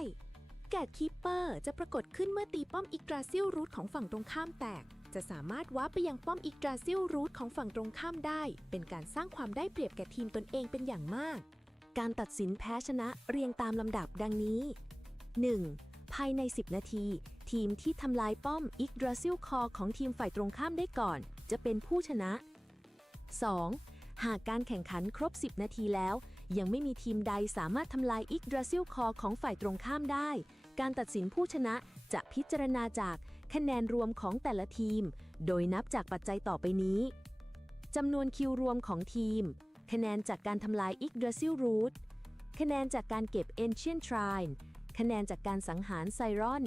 แกดคีปเปอร์จะปรากฏขึ้นเมื่อตีป้อม Yggdrasil Root ของฝั่งตรงข้ามแตกจะสามารถวาร์ปไปยังป้อม Yggdrasil Root ของฝั่งตรงข้ามได้เป็นการสร้างความได้เปรียบแก่ทีมตนเองเป็นอย่างมากการตัดสินแพ้ชนะเรียงตามลำดับดังนี้ 1. ภายใน 10 นาทีทีมที่ทำลายป้อม Yggdrasil Core ของทีมฝ่ายตรงข้ามได้ก่อนจะเป็นผู้ชนะ 2. หากการแข่งขันครบ 10 นาทีแล้วยังไม่มีทีมใดสามารถทำลาย Yggdrasil Core ของฝ่ายตรงข้ามได้การตัดสินผู้ชนะจะพิจารณาจากคะแนนรวมของแต่ละทีมโดยนับจากปัจจัยต่อไปนี้จำนวนคิวรวมของทีมคะแนนจากการทำลาย Yggdrasil Root คะแนนจากการเก็บ Ancient Shrine คะแนนจากการสังหารไซรอน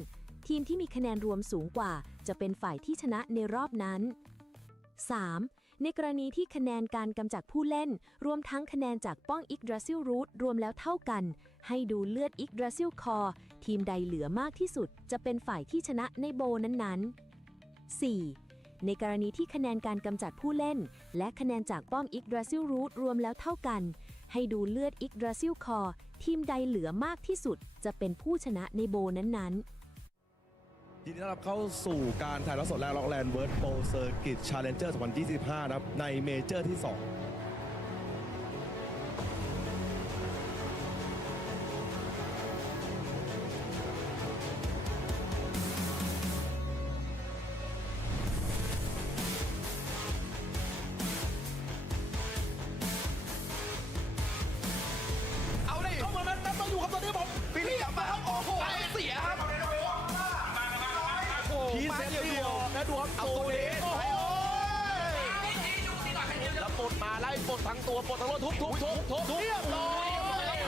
ทีมที่มีคะแนนรวมสูงกว่าจะเป็นฝ่ายที่ชนะในรอบนั้น 3. ในกรณีที่คะแนนการกำจัดผู้เล่นรวมทั้งคะแนนจากป้อง Yggdrasil Root รวมแล้วเท่ากันให้ดูเลือด Yggdrasil Core ทีมใดเหลือมากที่สุดจะเป็นฝ่ายที่ชนะในโบนั้นๆ 4. ในกรณีที่คะแนนการกำจัดผู้เล่นและคะแนนจากป้อม Yggdrasil Root รวมแล้วเท่ากันให้ดูเลือด Yggdrasil Core ทีมใดเหลือมากที่สุดจะเป็นผู้ชนะในโบนั้นๆยินดีต้อนรับเข้าสู่การถ่ายทอดสดและล็อกแลนด์เวิร์ดโปรเซอร์กิตชาเลนเจอร์2025นะครับในเมเจอร์ที่ 2เอาดิเข้ามานั้นมาอยู่กับตัวนี้ผมพี่เรียบมาครับโอ้โหเสียครับพีเซนเดียวนะดูครับเอาตัวนี้แล้วปลดมาไล่ปลดทั้งตัวปลดทั้งรถทุบเรียบร้อย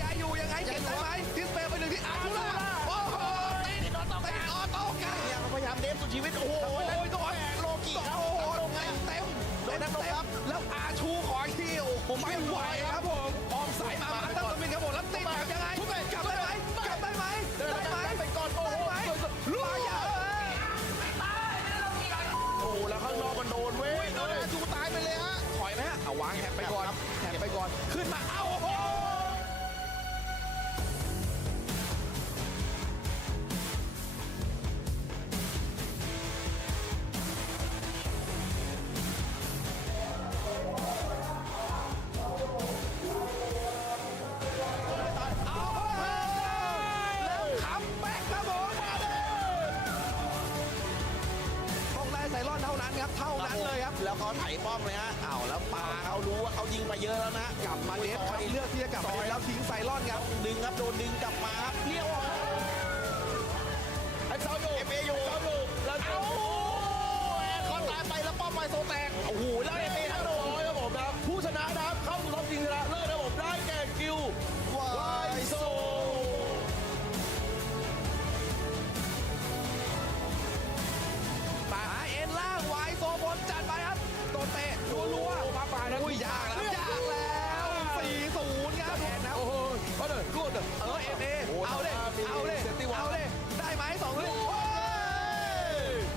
จะอยู่ยังไงเก็บได้ไหมดิสเปย์ไปหนึ่งที่อาร์ทูล่าโอ้โหติดออโต้กันเนี่ยพยายามเดฟสุดชีวิตโอ้โหตัวแอนโลกิโอ้โหเต็มโดนน้ำลงครับแล้วอาชูขอคิวผมไม่ไหวครับผมออมสายมาตั้งตัวมินครับผมแล้วติดแบบยังไงกลับได้ไหมไปก่อนโอ้โหลูกยาวโอ้แล้วข้างนอกมันโดนเว้ยโดนอาชูตายไปเลยฮะถอยไหมฮะเอาวางแฮปไปก่อนขึ้นมาเอ้าโอ้โหเท่านั้นเลยครับแล้วเขาไถป้อมเลยฮะแล้วปาเขารู้ว่าเขายิงไปเยอะแล้วนะกลับมาเดฟครับเลือกที่จะกลับมาแล้วทิ้งไซรอนครับดึงครับโดนดึงกลับมาครับเลี้ยวไอ้เซาอยู่แล้วโอ้โหเขาตายไปแล้วป้อมไปโซแตกโอ้โหแล้วเอเมทั้งโดนครับผมครับผู้ชนะนะครับเข้าสู่รอบชิงชนะเลิศครับผมได้แก่กิลวายโซล่างวายโซบนจัดไปครับโดนเตะรัวมาป่านะอุ้ยยากแล้ว4-0ครับโอ้โหกูเด้อเอเอาเลยได้ไหม2ลูก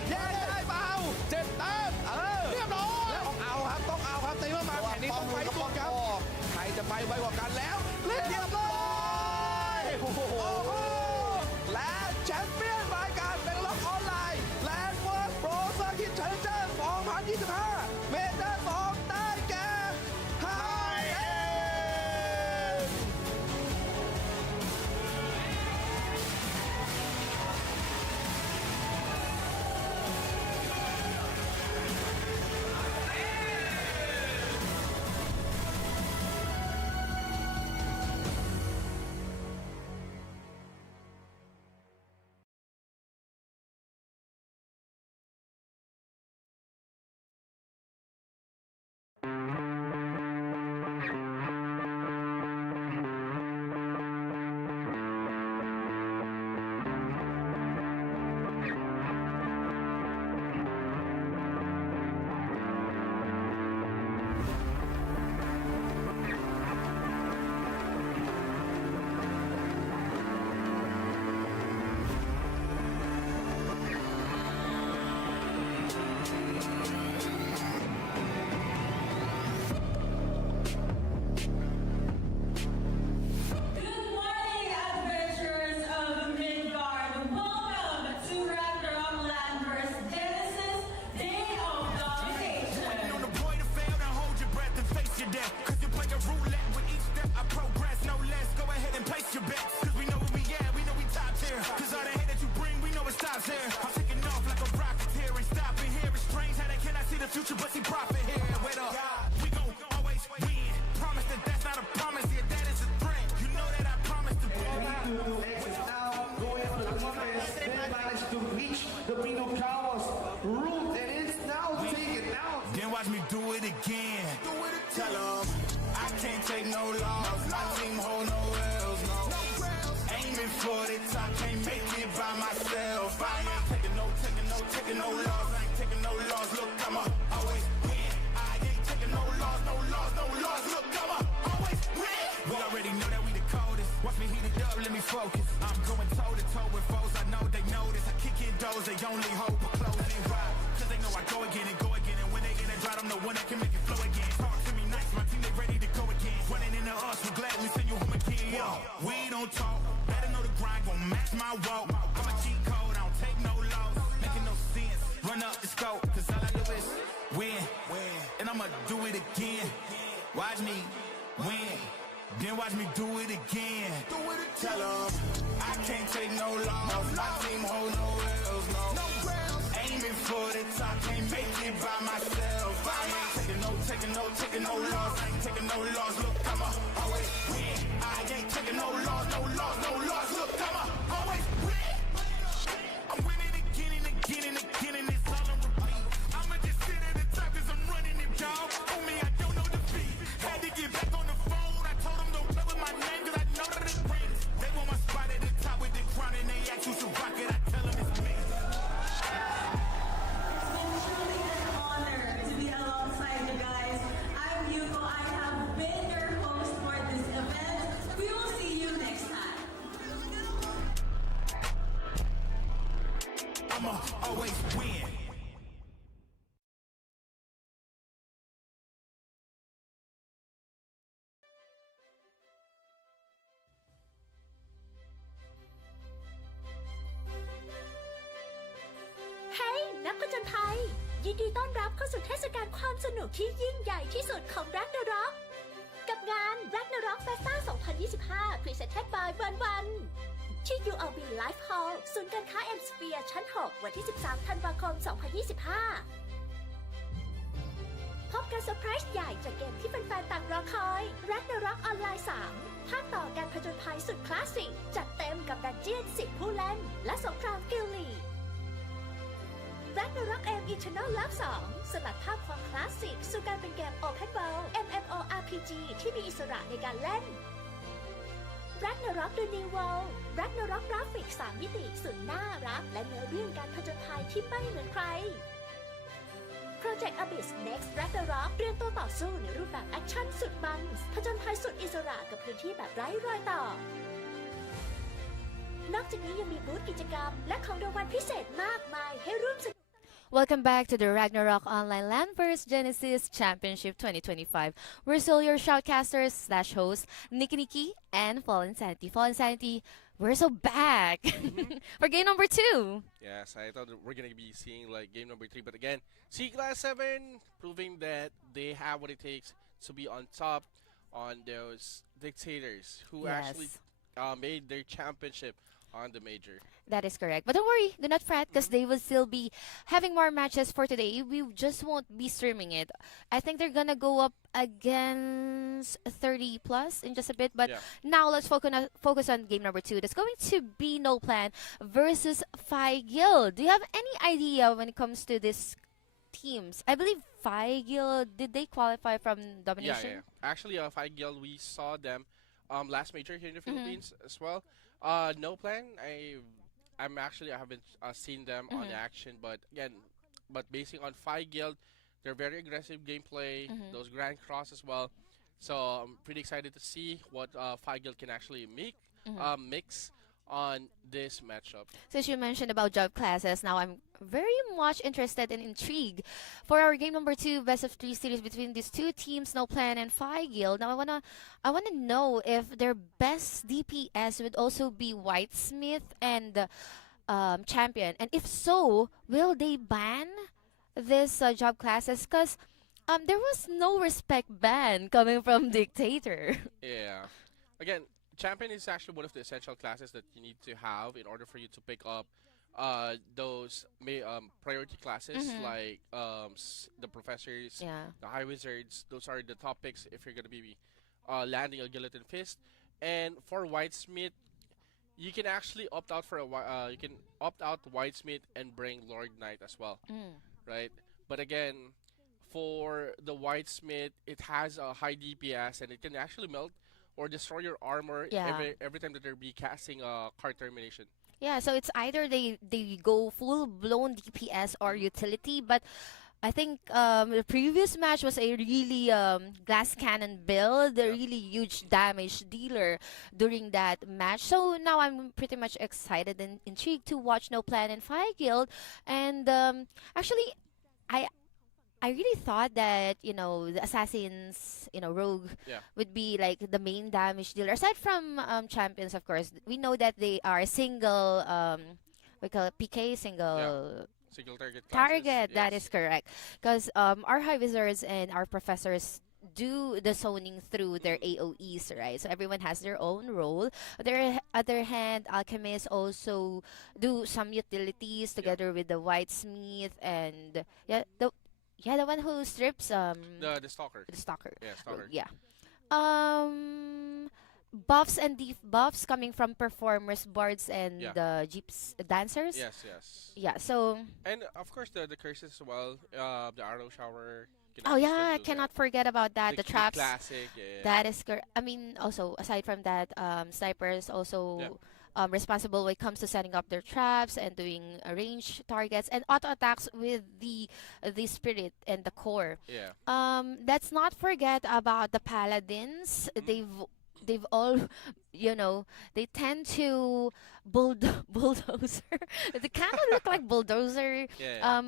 แย่ได้เปล่า7 แต้มเรียบร้อยแล้วเอาครับต้องเอาครับตีมาแข่งนี้ต้องไปสุดครับใครจะไปไวกว่ากันแล้วเรียบร้อยโอ้โหและแชมเปี้ยนรายการเป็นล็อกออนไลน์Landverse Pro Circuit Challenger 2025 เมเจอร์ 2 ได้แก่ไฮเอ็focus. I'm going toe to toe with foes. I know they notice. I kick in doors. They only hope for closing right. Cause they know I go again. And when they in it dry, I'm the one that can make it flow again. Talk to me nice. My team, they ready to go again. Running into us. We're glad we send you home again. Yo, we don't talk. Better know the grind. Gon' match my walk. I'm a cheat code. I don't take no loss. Making no sense. Run up the scope. Cause all I do is win. And I'ma do it again. Watch me win. Then watch me do it again. Tell them I can't take no loss. My team hold no L's, no. Aiming for the top, can't make it by myself. I ain't taking no loss. I ain't taking no loss. Look, I'ma always win. I ain't taking no loss. Look, I'ma always win. I'm win.เฮ้ยนักผจญภัยยินดีต้อนรับเข้าสู่เทศกาลความสนุกที่ยิ่งใหญ่ที่สุดของ Ragnarok กับงาน Ragnarok Festa 2025 Presented by วันที่ ULB Life Hall ศูนย์การค้า M Sphere ชั้น 6 วันที่ 13 ธันวาคม 2025 พบกันเซอร์ไพรส์ใหญ่จากเกมที่แฟนๆต่างรอคอย Ragnarok ออนไลน์ 3 ภาคต่อการผจญภัยสุดคลาสสิกจัดเต็มกับดันเจียน 10 ผู้เล่นและสงครามกิลลีRagnarok M Eternal Love 2 สลัดภาพความคลาสสิกสู่การเป็นเกม Open World MMORPG ที่มีอิสระในการเล่น Ragnarok The New World Ragnarok กราฟิก 3 มิติสุดน่ารักและเนื้อเรื่องการผจญภัยที่ไม่เหมือนใคร Project Abyss Next Ragnarok เตรียมตัวต่อสู้ในรูปแบบแอคชั่นสุดมันผจญภัยสุดอิสระกับพื้นที่แบบไร้รอยต่อ นอกจากนี้ยังมีบูธกิจกรรมและของรางวัลพิเศษมากมายให้ร่วมสนุก Welcome back to the Ragnarok Online Landverse Genesis Championship 2025. We're still your shoutcasters/hosts, Nikki and Fallen Sanity. Fallen Sanity, we're so back for game number 2. Yes, I thought that we're gonna be seeing like game number 3, but again, C Class 7 proving that they have what it takes to be on top on those dictators who actually made their championship on the major. That is correct. But don't worry, do not fret because they will still be having more matches for today. We just won't be streaming it. I think they're gonna go up against 30 plus in just a bit. But now let's focus on game number 2. That's going to be No Plan versus Phi Guild. Do you have any idea when it comes to this teams? I believe Phi Guild, did they qualify from Domination? Yeah. Actually, Phi Guild, we saw them last major here in the Philippines as well. No Plan, I haven't seen them on action, but again, basing on Phi Guild, they're very aggressive gameplay, those Grand Cross as well. So I'm pretty excited to see what Phi Guild can actually mix on this matchup. Since you mentioned about job classes, now I'm very much interested and intrigued for our game number 2 best of 3 series between these two teams, No Plan and Phi Guild. Now I wanna know if their best DPS would also be Whitesmith and Champion, and if so, will they ban this job classes? Because there was no respect ban coming from Dictator. Yeah, again, Champion is actually one of the essential classes that you need to have in order for you to pick up those priority classes like the Professors, the High Wizards. Those are the top picks if you're going to be landing a Guillotine Fist. And for Whitesmith, you can actually opt out for you can opt out Whitesmith and bring Lord Knight as well, right? But again, for the Whitesmith, it has a high DPS and it can actually melt or destroy your armor every time that they're be casting a card termination. Yeah, so it's either they go full-blown DPS or utility, but I think the previous match was a really glass cannon build, a really huge damage dealer during that match. So now I'm pretty much excited and intrigued to watch No Plan and Phi Guild. And actually, I really thought that, the Assassins, Rogue would be like the main damage dealer. Aside from Champions, of course, we know that they are single, we call it PK, single target. That is correct. Because our High Wizards and our Professors do the zoning through their AoEs, right? So everyone has their own role. On the other hand, Alchemists also do some utilities together with the Whitesmith and the one who strips the Stalker. The Stalker. Yeah, Stalker. Yeah. Buffs and debuffs coming from performers, bards, and the jeeps dancers. Yes. Yeah. So. And of course the curses as well. The arrow shower. I cannot forget about that. The traps. Classic. That is correct. I mean, also aside from that, snipers also. Responsible when it comes to setting up their traps and doing range targets and auto attacks with the spirit and the core. Yeah. Let's not forget about the paladins. they've all, they tend to bulldozer. They kind of look like bulldozer. Yeah.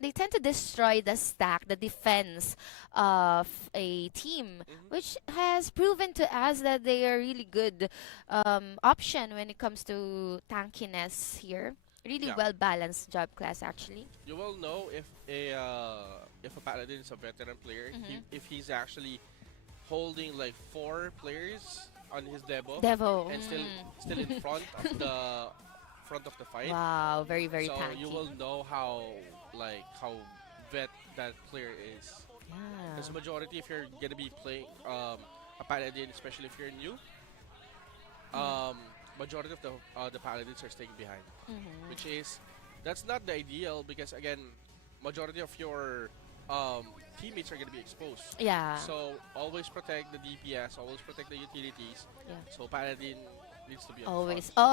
They tend to destroy the stack, the defense of a team, which has proven to us that they are really good option when it comes to tankiness here. Really Yeah. well balanced job class actually. You will know if a paladin is a veteran player, if he's actually holding like 4 players on his Devo. and still in front of the fight. Wow, very very So tanky. you will know how vet that player is. Because Yeah. majority, if you're gonna be playing a paladin, especially if you're new, majority of the paladins are staying behind, which is that's not the ideal because again, majority of your teammates are gonna be exposed. Yeah. So always protect the DPS, always protect the utilities. Yeah. So paladin needs to be up Always, front.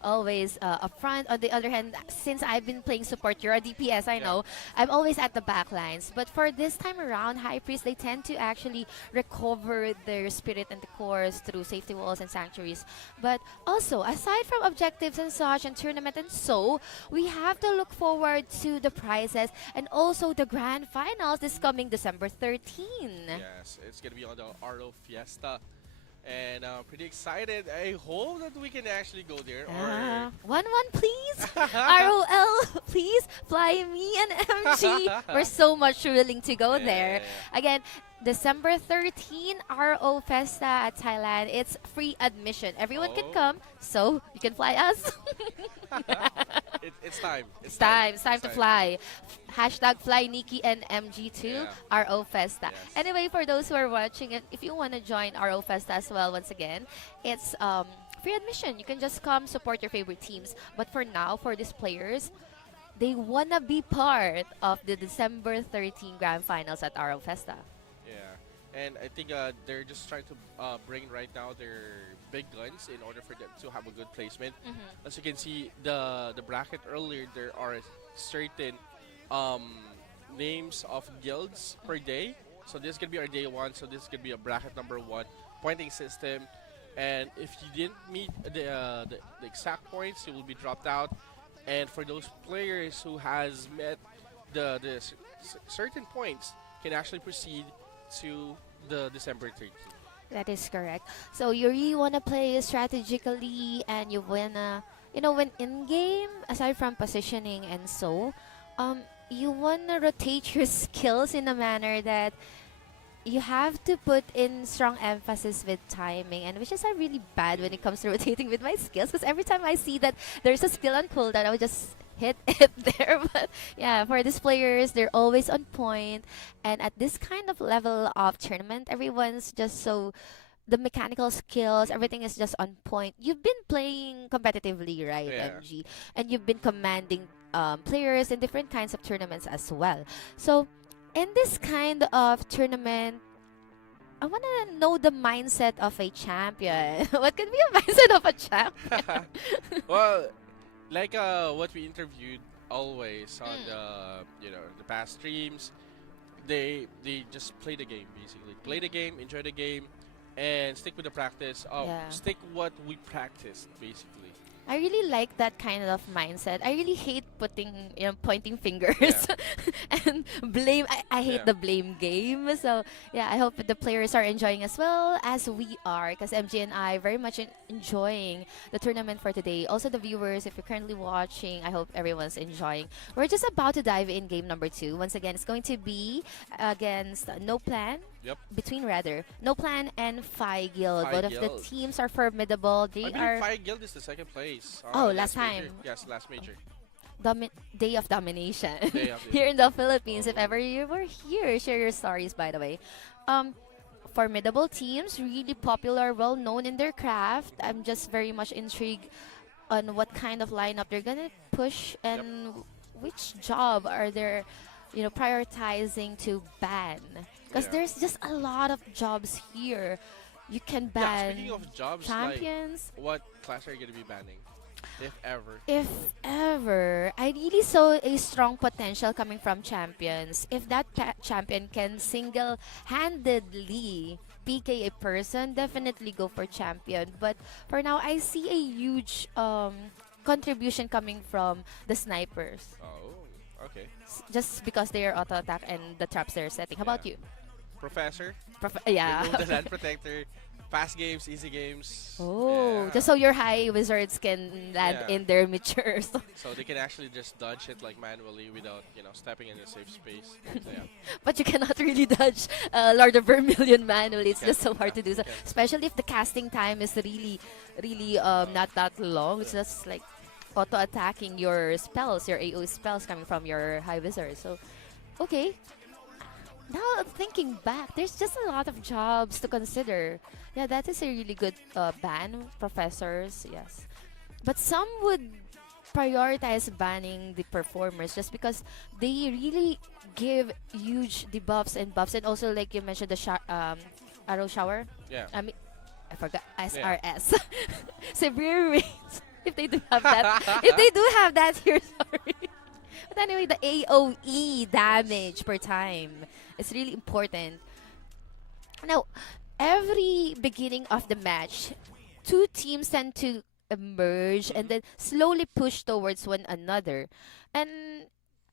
always up front. On the other hand, since I've been playing support, you're a DPS, I Yeah. know, I'm always at the back lines. But for this time around, High Priest, they tend to actually recover their spirit and the cores through safety walls and sanctuaries. But also, aside from objectives and such and tournament and so, we have to look forward to the prizes and also the grand finals this coming December 13. Yes, it's gonna be on the RO Fiesta. And I'm pretty excited. I hope that we can actually go there. Or 1-1, please. ROL, please fly me and MG. We're so much willing to go there. Again, December 13, RO Festa at Thailand. It's free admission. Everyone can come, so you can fly us. It's time. It's time to fly. Hashtag fly Nikki and MG2 RO Festa. Anyway, for those who are watching it, if you want to join RO Festa as well, once again, it's free admission. You can just come support your favorite teams. But for now, for these players, they want to be part of the December 13 Grand Finals at RO Festa. Yeah, and I think they're just trying to bring right now their big guns in order for them to have a good placement. As you can see, the bracket earlier, there are certain names of guilds per day. So this is gonna be our day 1. So this is gonna be a bracket number 1 pointing system. And if you didn't meet the exact points, you will be dropped out. And for those players who has met the certain points, can actually proceed to the December 13th. That is correct. So you really want to play strategically and you want to, when in-game, aside from positioning and so, you want to rotate your skills in a manner that you have to put in strong emphasis with timing, and which is really bad when it comes to rotating with my skills, because every time I see that there's a skill on cooldown, I would just hit it there. But yeah, for these players, they're always on point, and at this kind of level of tournament, everyone's just so, the mechanical skills, everything is just on point. You've been playing competitively, right, MG? And you've been commanding players in different kinds of tournaments as well. So in this kind of tournament, I want to know the mindset of a champion. What could be a mindset of a champion? Well, like what we interviewed always on the past streams, they just play the game basically. Play the game, enjoy the game, and stick with the practice. Stick what we practiced basically. I really like that kind of mindset. I really hate pointing fingers and blame. I hate the blame game. So yeah, I hope the players are enjoying as well as we are, because MJ and I very much enjoying the tournament for today. Also the viewers, if you're currently watching, I hope everyone's enjoying. We're just about to dive in game number 2. Once again, it's going to be against No Plan. Between No Plan and Phi Guild. Both of the teams are formidable. I believe Phi Guild is the second place. Last time. Major. Yes, last major. Day of Domination. Day of Here in the Philippines. If ever you were here, share your stories, by the way. Formidable teams, really popular, well known in their craft. I'm just very much intrigued on what kind of lineup they're gonna push and which job are they prioritizing to ban. Because there's just a lot of jobs here. You can ban speaking of jobs, champions. Like, what class are you going to be banning? If ever. If ever. I really saw a strong potential coming from champions. If that champion can single-handedly PK a person, definitely go for champion. But for now, I see a huge contribution coming from the snipers. Oh, okay. Just because they are auto attack and the traps they're setting. How about you? Professor. Yeah. Remove the land protector. Fast games, easy games. Oh, Yeah. just so your high wizards can land Yeah. in their matures. So they can actually just dodge it like manually without, stepping in a safe space. So, yeah. But you cannot really dodge Lord of Vermilion manually. It's Can't, just so hard to do so. can't. Especially if the casting time is really not that long. It's just like auto-attacking your spells, your AoE spells coming from your high wizard. So, okay. Now thinking back, there's just a lot of jobs to consider. Yeah, that is a really good ban, professors, yes. But some would prioritize banning the performers just because they really give huge debuffs and buffs, and also like you mentioned the arrow shower. Yeah. I mean, I forgot SRS. Severe rains. If they do have that, if they do have that here, sorry. But anyway, the AoE damage per time is really important. Now, every beginning of the match, two teams tend to emerge and then slowly push towards one another. And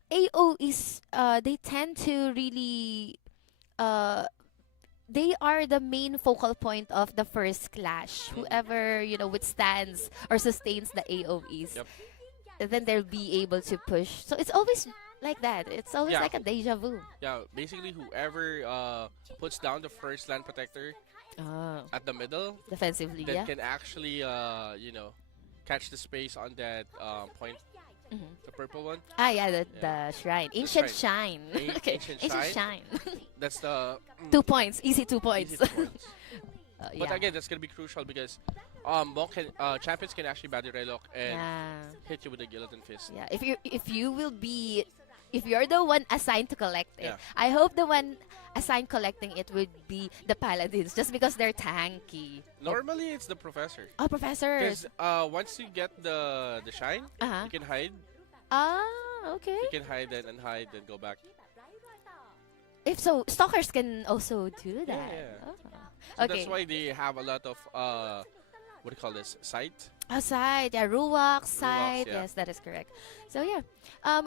AoEs, they tend to really, they are the main focal point of the first clash. Whoever, withstands or sustains the AoEs, then they'll be able to push. So it's always like that. It's always like a deja vu. Yeah, basically whoever puts down the first land protector at the middle defensively, that can actually catch the space on that point. The purple one. Ah, yeah, the shrine. Ancient Shine. Okay, Ancient Shine. That's the 2 points. Easy 2 points. easy 2 points. But yeah. again, that's gonna be crucial because champions can actually body relock and hit you with a guillotine fist. Yeah, if you're the one assigned to collect it, I hope the one assigned collecting it would be the paladins, just because they're tanky. Normally, it's the professor. Oh, professors. Because once you get the shine, you can hide. Ah, okay. You can hide and hide and go back. If so, stalkers can also do that. Yeah. Oh. So Okay. that's why they have a lot of what do you call this? Sight. Aside, yeah, Ruwak side. yeah. Yes, that is correct. So yeah,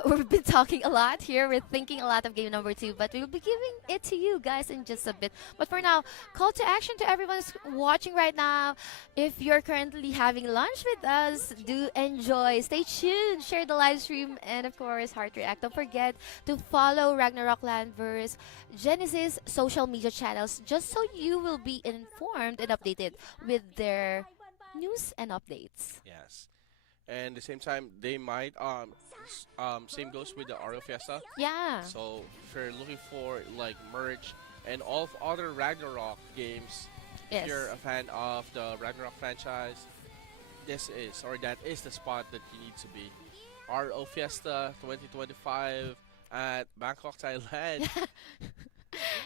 we've been talking a lot here. We're thinking a lot of game number 2, but we'll be giving it to you guys in just a bit. But for now, call to action to everyone who's watching right now. If you're currently having lunch with us, do enjoy. Stay tuned, share the live stream, and of course, heart react. Don't forget to follow Ragnarok Landverse, Genesis social media channels, just so you will be informed and updated with their news and updates. Yes. And at the same time, they might same goes with the Aro Fiesta. Yeah. So if you're looking for like merch and all of other Ragnarok games, Yes. if you're a fan of the Ragnarok franchise, that is the spot that you need to be. Aro Fiesta 2025 at Bangkok, Thailand.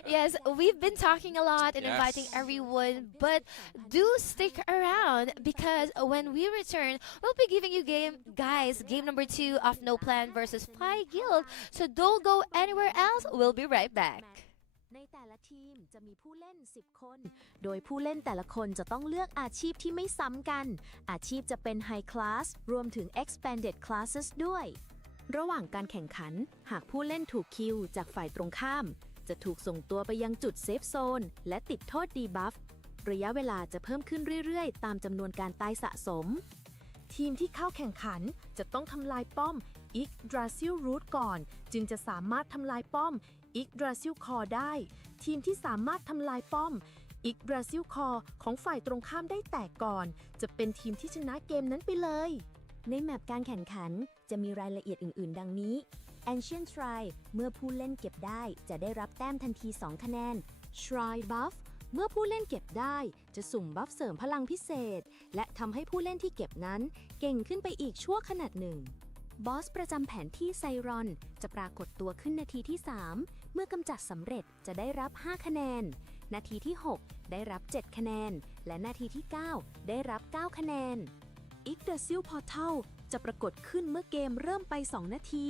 Yes, we've been talking a lot and inviting everyone, but do stick around because when we return, we'll be giving you game number 2 of No Plan versus Pie Guild. So don't go anywhere else. We'll be right back. ในแต่ละทีมจะมีผู้เล่น 10 คน โดยผู้เล่นแต่ละคนจะต้องเลือกอาชีพที่ไม่ซ้ำกัน อาชีพจะเป็น High Class รวมถึง Expanded Classes ด้วย ระหว่างการแข่งขัน หากผู้เล่นถูกคิวจากฝ่ายตรงข้าม จะถูกส่งตัวไปยังจุดเซฟโซน และติดโทษดีบัฟ ระยะเวลาจะเพิ่มขึ้นเรื่อยๆ ตามจำนวนการตายสะสม ทีมที่เข้าแข่งขันจะต้องทำลายป้อม Yggdrasil Root ก่อน จึงจะสามารถทำลายป้อม Yggdrasil Core ได้ ทีมที่สามารถทำลายป้อม Yggdrasil Core ของฝ่ายตรงข้ามได้แตกก่อน จะเป็นทีมที่ชนะเกมนั้นไปเลย ในแมปการแข่งขันจะมีรายละเอียดอื่นๆ ดังนี้ Ancient Shrine เมื่อผู้เล่นเก็บได้จะได้รับแต้มทันที 2 คะแนน Shrine Buff เมื่อผู้เล่นเก็บได้จะสุ่มบัฟเสริมพลังพิเศษ และทำให้ผู้เล่นที่เก็บนั้นเก่งขึ้นไปอีกชั่วขณะหนึ่ง บอสประจำแผนที่ไซรอนจะปรากฏตัวขึ้นนาทีที่ 3 เมื่อกำจัดสำเร็จจะได้รับ 5 คะแนน นาทีที่ 6 ได้รับ 7 คะแนน และนาทีที่ 9 ได้รับ 9 คะแนน Yggdrasil Portal จะปรากฏขึ้นเมื่อเกมเริ่มไป 2 นาที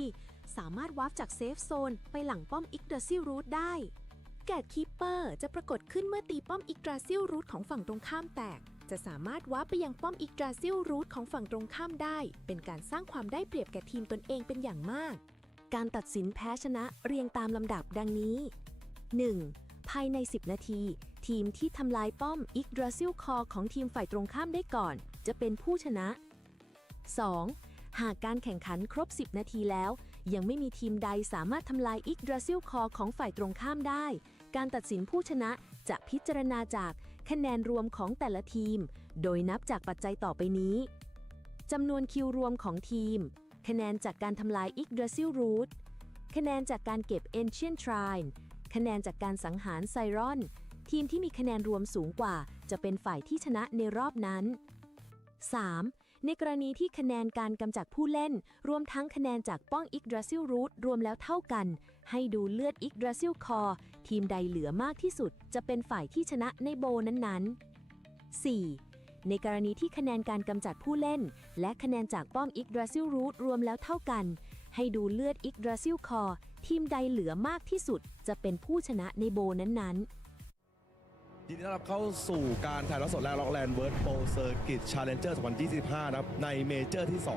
สามารถวาร์ปจากเซฟโซนไปหลังป้อม Yggdrasil Root ได้ แกดคีปเปอร์จะปรากฏขึ้นเมื่อตีป้อมอิกดราซิลรูทของฝั่งตรงข้ามแตก จะสามารถวาร์ปไปยังป้อมอิกดราซิลรูทของฝั่งตรงข้ามได้ เป็นการสร้างความได้เปรียบแก่ทีมตนเองเป็นอย่างมาก การตัดสินแพ้ชนะเรียงตามลำดับดังนี้ 1. ภายใน 10 นาที ทีมที่ทำลายป้อมอิกดราซิลคอของทีมฝ่ายตรงข้ามได้ก่อน จะเป็นผู้ชนะ 2. หากการแข่งขันครบ 10 นาทีแล้ว ยังไม่มีทีมใดสามารถทำลายอิกดราซิลคอของฝ่ายตรงข้ามได้ การตัดสินผู้ชนะจะพิจารณาจากคะแนนรวมของแต่ละทีม โดยนับจากปัจจัยต่อไปนี้จำนวนคิวรวมของทีม คะแนนจากการทำลายอิกดราซิลรูทคะแนนจากการเก็บ Ancient Shrine คะแนนจากการสังหารไซรอน ทีมที่มีคะแนนรวมสูงกว่า จะเป็นฝ่ายที่ชนะในรอบนั้น 3. ในกรณีที่คะแนนการกำจัดผู้เล่น รวมทั้งคะแนนจากป้องอิกดราซิลรูทรวมแล้วเท่ากัน ให้ดูเลือดอิกดราซิลคอทีมใดเหลือมากที่สุด จะเป็นฝ่ายที่ชนะในโบนั้นๆ 4. ในกรณีที่คะแนนการกำจัดผู้เล่น และคะแนนจากป้อมอิกดราซิลรูทรวมแล้วเท่ากัน ให้ดูเลือดอิกดราซิลคอทีมใดเหลือมากที่สุด จะเป็นผู้ชนะในโบนั้นๆ ยินดีต้อนรับเข้าสู่การถ่ายทอดสดและล็อกแลนด์เวิร์ดโปรเซอร์กิตชาเลนเจอร์2025นะครับในเมเจอร์ที่ 2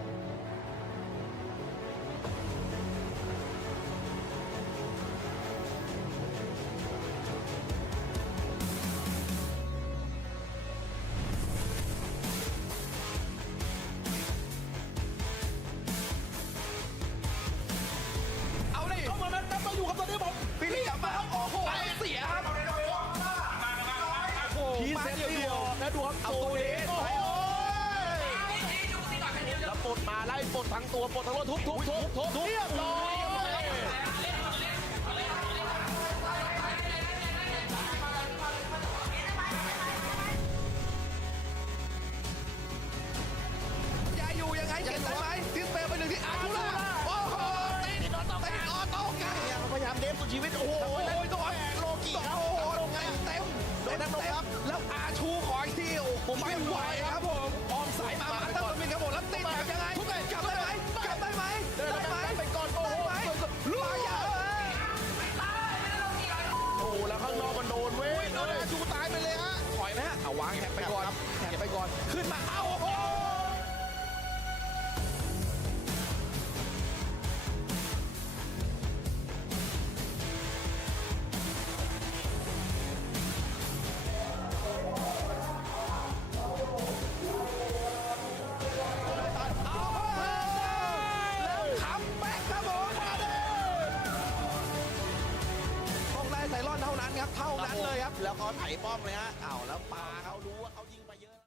เอาดิเข้ามาแล้วมาอยู่กับตอนนี้ผมฟิลิปกลับมาโอ้โหเสียครับพีเซตเดียวแล้วดูครับเอาตัวเองโอ้โหแล้วปลดมาไล่ปลดทั้งตัวปลดทั้งรถทุบเรียบร้อยจะอยู่ยังไงเก็บได้ไหมทิสเปย์ไปหนึ่งที่อาร์ตูล่าโอ้โหติดออโต้กันเนี่ยเขาพยายามเดฟสุดชีวิตโอ้โหตัวแอกโลกิโอ้โหลงไงเต็มโดนครับแล้วอาชูขออีกทีโอ้โหไม่ไหวครับผมออมสายมาตั้งตัวเป็นครับผมแล้วติดแบบยังไงกลับได้ไหมไปก่อนโอ้โหลูกยาวโอ้โหแล้วข้างนอกมันโดนเว้ยโดนอาชูตายไปเลยฮะถอยไหมฮะเอาวางแถบไปก่อนขึ้นมาเอ้าโอ้โหเท่านั้นเลยครับแล้วเขาไถป้อมเลยฮะเอาแล้วปาเขารู้ว่าเขายิงไปเยอะ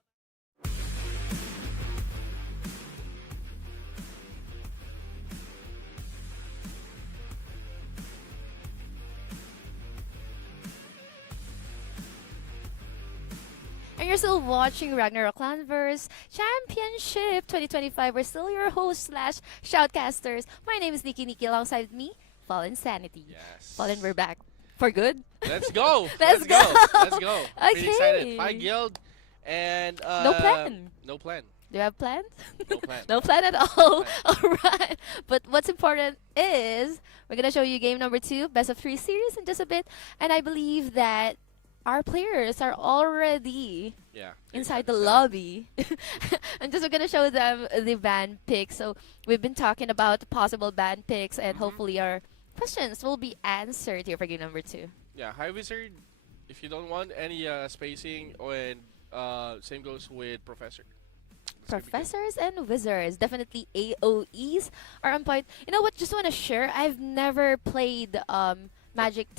And you're still watching Ragnarok Landverse Championship 2025. We're still your hosts / shoutcasters. My name is Nikki alongside me, Fallen Sanity. Yes. Fallen, we're back. For good? Let's go. Let's go. Let's go. Pretty Okay. excited. 5 guild and No plan. No plan. Do you have plans? No plan. No plan at all. Alright. But what's important is we're going to show you game number 2, best of 3 series in just a bit. And I believe that our players are already inside the lobby. And just we're going to show them the ban picks. So we've been talking about possible ban picks and hopefully our questions will be answered here for game number 2. Yeah, High Wizard, if you don't want any spacing, and same goes with Professor. Professors and Wizards, definitely AoEs are on point. You know what, just want to share, I've never played magic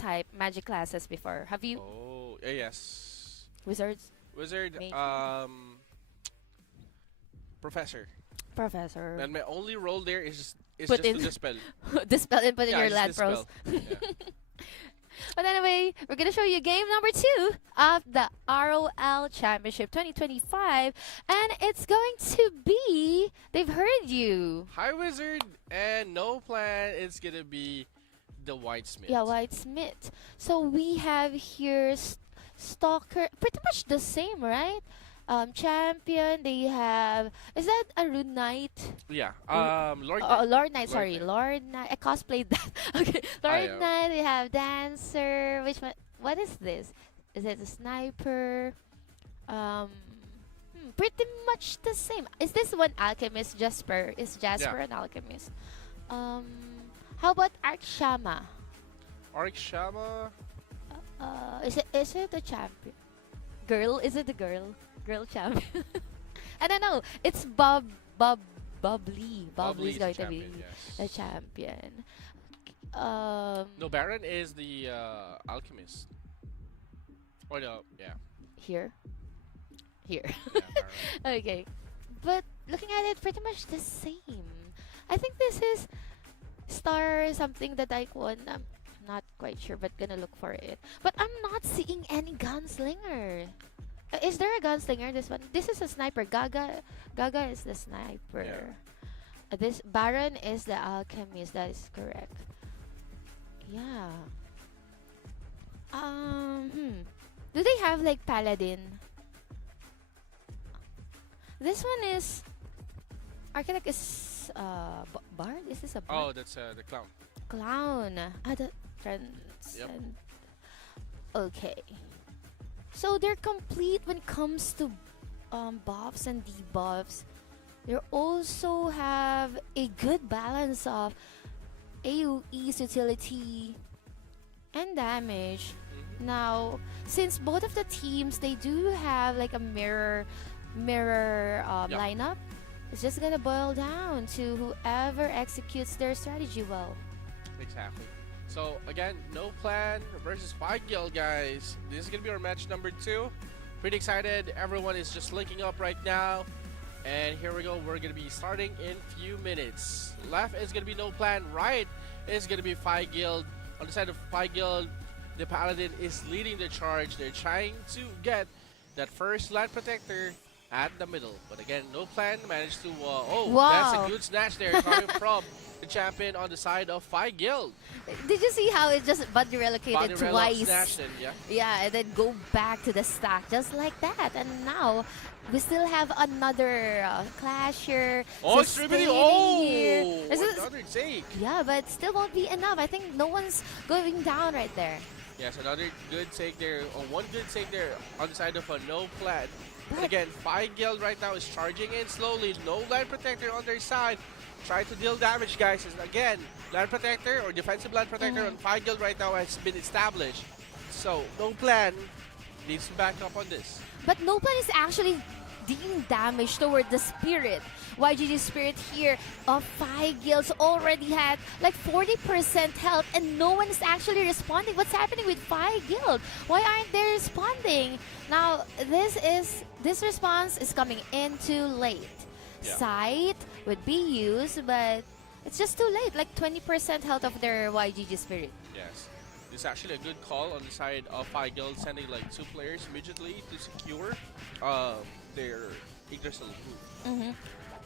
classes before. Have you? Oh, yes. Wizards? Wizard, Professor. Professor. And my only role there is Put just in to dispel. Dispel and put in your just Landverse. dispel. But anyway, we're going to show you game number 2 of the ROL Championship 2025. And it's going to be, they've heard you. High Wizard and no plan, it's going to be the White Smith. Yeah, White Smith. So we have here Stalker, pretty much the same, right? Champion, they have, is that a Rune Knight? Yeah, Lord Lord Knight, sorry. Lord Knight, I cosplayed that. Okay, Lord Knight, they have Dancer, which one? what is this? Is it a sniper? Pretty much the same. Is this one alchemist? Jasper? Is Jasper an alchemist? How about Arkshama? Arkshama? Is it the champion? Girl? Is it the girl? Girl champion? I don't know. It's Bob Lee. Bob Lee is going to be the champion. No, Baron is the alchemist. Or no, yeah. Here. Yeah, Okay. But looking at it, pretty much the same. I think this is star something that I won. I'm not quite sure, but gonna look for it. But I'm not seeing any gunslinger. Is there a gunslinger? This one. This is a sniper. Gaga is the sniper. Yeah. This Baron is the alchemist. That is correct. Yeah. Do they have like paladin? This one is architect is bard. Is this a bard? Oh, that's the clown. Clown. The transcend. Okay. So they're complete when it comes to buffs and debuffs. They also have a good balance of AoE's utility and damage. Now, since both of the teams they do have like a mirror lineup, it's just gonna boil down to whoever executes their strategy well. Exactly. So again, No Plan versus 5 Guild, guys. This is gonna be our match number 2. Pretty excited. Everyone is just linking up right now. And here we go. We're gonna be starting in few minutes. Left is gonna be No Plan. Right is gonna be 5 Guild. On the side of 5 Guild, the Paladin is leading the charge. They're trying to get that first Land Protector at the middle. But again, No Plan managed to... that's a good snatch there coming from the champion on the side of 5 Guild. Did you see how it just body relocated twice? Snatched in, yeah. Yeah, and then go back to the stack just like that. And now we still have another clash here. Oh, extremely! Oh, another take. Yeah, but still won't be enough. I think no one's going down right there. Yes, another good take there. One good take there on the side of a No Plan. And again, 5 Guild right now is charging in slowly. No Land Protector on their side. Try to deal damage, guys. And again, Land Protector or defensive Land Protector on 5 Guild right now has been established. So, No Plan needs to back up on this. But No Plan is actually dealing damage toward the Spirit. YGG Spirit here of 5 Guilds already had like 40% health and no one is actually responding. What's happening with 5 Guild? Why aren't they responding? Now, this response is coming in too late. Yeah. Sight would be used, but it's just too late. Like 20% health of their YGG Spirit. Yes. This is actually a good call on the side of 5 Guild, sending like 2 players immediately to secure their Yggdrasil move.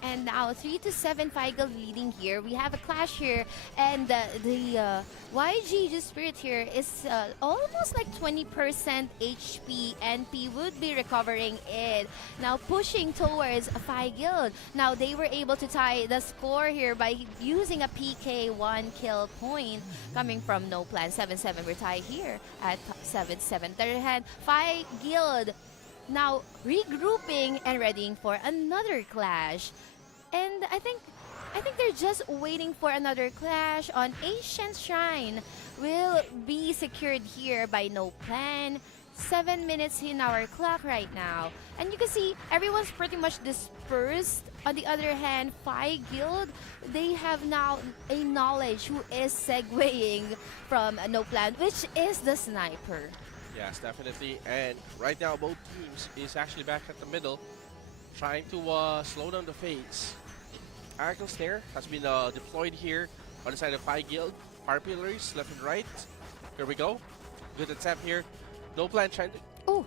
And now 3-7 5 Guild leading here. We have a clash here, and the YGG Spirit here is almost like 20% HP. NP would be recovering it. Now pushing towards a 5 Guild. Now they were able to tie the score here by using a PK 1 kill point coming from No Plan. 7-7 we're tied here at 7-7. Third hand 5 Guild now regrouping and readying for another clash. And I think they're just waiting for another clash on Ancient Shrine. Will be secured here by No Plan. 7 minutes in our clock right now. And you can see everyone's pretty much dispersed. On the other hand, 5 Guild, they have now a knowledge who is segueing from No Plan, which is the sniper. Yes, definitely. And right now, both teams is actually back at the middle, trying to slow down the phase. Aracle Snare has been deployed here on the side of 5 Guild. Fire pillars left and right. Here we go. Good attempt here. No Plan trying to... Oh,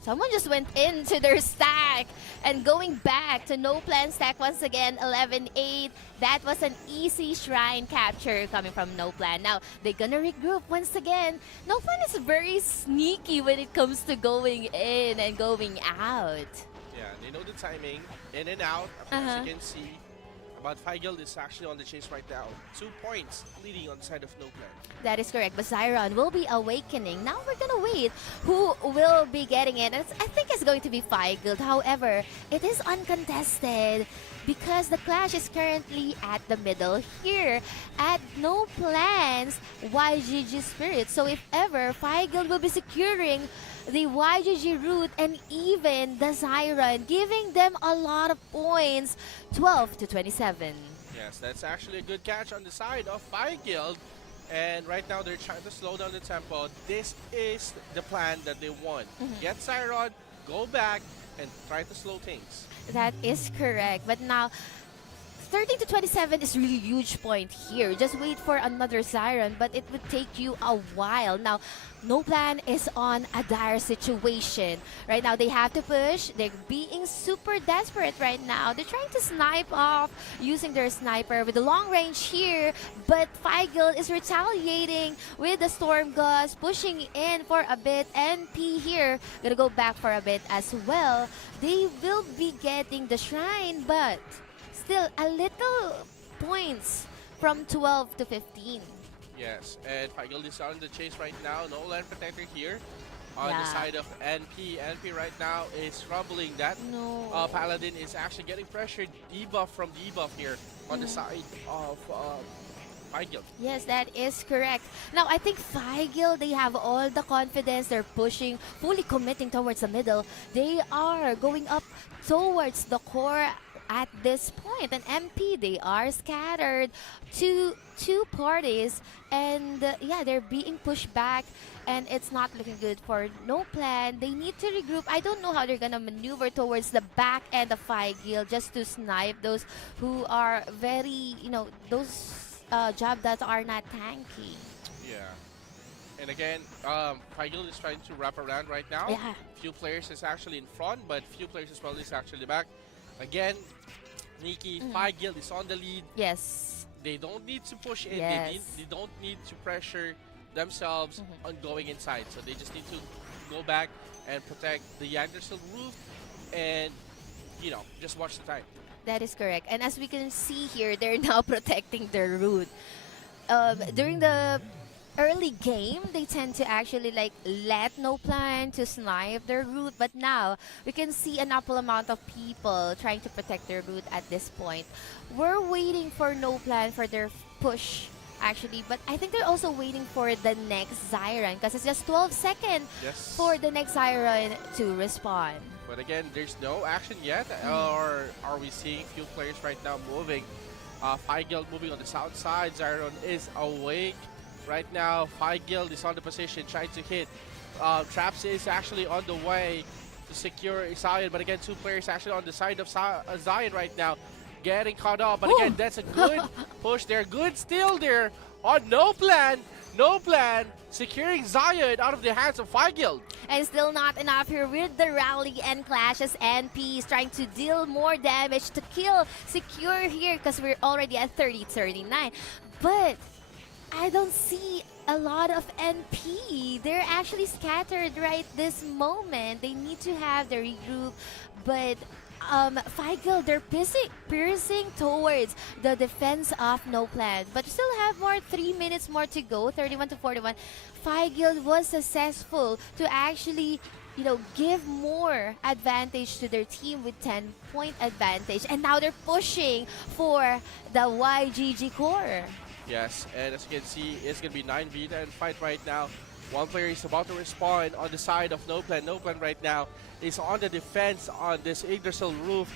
someone just went into their stack and going back to No Plan stack once again. 11-8. That was an easy shrine capture coming from No Plan. Now they're gonna regroup once again. No Plan is very sneaky when it comes to going in and going out. Yeah, they know the timing. In and out, as you can see. But Guild is actually on the chase right now. 2 points leading on the side of No Plan. That is correct. But Zyron will be awakening. Now we're gonna wait who will be getting it. And I think it's going to be Guild. However, it is uncontested because the clash is currently at the middle here at No Plan's YGG Spirit. So if ever, Guild will be securing the YGG route and even the Zyron, giving them a lot of points, 12 to 27. Yes, that's actually a good catch on the side of Guild. And right now they're trying to slow down the tempo. This is the plan that they want. Get Zyron, go back, and try to slow things. That is correct. But now, 13 to 27 is really huge point here. Just wait for another Zyron, but it would take you a while. Now, No Plan is on a dire situation. Right now, they have to push. They're being super desperate right now. They're trying to snipe off using their sniper with the long range here. But Guild is retaliating with the Storm Gust, pushing in for a bit. NP here, gonna go back for a bit as well. They will be getting the Shrine, but still a little points from 12 to 15. Yes, and Guild is on the chase right now. No land protector here on the side of NP. NP right now is rumbling. That Paladin is actually getting pressured. Debuff from debuff here on the side of Guild. Yes, that is correct. Now, I think Guild, they have all the confidence. They're pushing, fully committing towards the middle. They are going up towards the core at this point. And MP, they are scattered to two parties. And yeah, they're being pushed back. And it's not looking good for No Plan. They need to regroup. I don't know how they're gonna maneuver towards the back end of Guild just to snipe those who are very, those jobs that are not tanky. Yeah. And again, Guild is trying to wrap around right now. Yeah. Few players is actually in front, but few players as well is actually back. Again, Nikki, Guild is on the lead. Yes. They don't need to push in. Yes. They don't need to pressure themselves on going inside. So they just need to go back and protect the Yggdrasil roof and, just watch the time. That is correct. And as we can see here, they're now protecting their route. During the early game, they tend to actually let No Plan to snipe their route. But now, we can see an ample amount of people trying to protect their route at this point. We're waiting for No Plan for their push, actually. But I think they're also waiting for the next Zyron because it's just 12 seconds for the next Zyron to respond. But again, there's no action yet. Or are we seeing few players right now moving? Guild moving on the south side. Zyron is awake. Right now, Guild is on the position, trying to hit. Traps is actually on the way to secure Zion, but again, two players actually on the side of Zion right now, getting caught up. But again, that's a good push there. Good steal there on No Plan. No Plan securing Zion out of the hands of Guild. And still not enough here with the rally and clashes. NP is trying to deal more damage to kill secure here because we're already at 30-39. But I don't see a lot of NP. They're actually scattered right this moment. They need to have the regroup, but Guild, they're piercing towards the defense of No Plan. But still have 3 minutes more to go, 31-41. Guild was successful to actually, give more advantage to their team with 10-point advantage. And now they're pushing for the YGG core. Yes, and as you can see, it's going to be 9v10 fight right now. One player is about to respond on the side of No Plan. No Plan right now is on the defense on this Yggdrasil roof.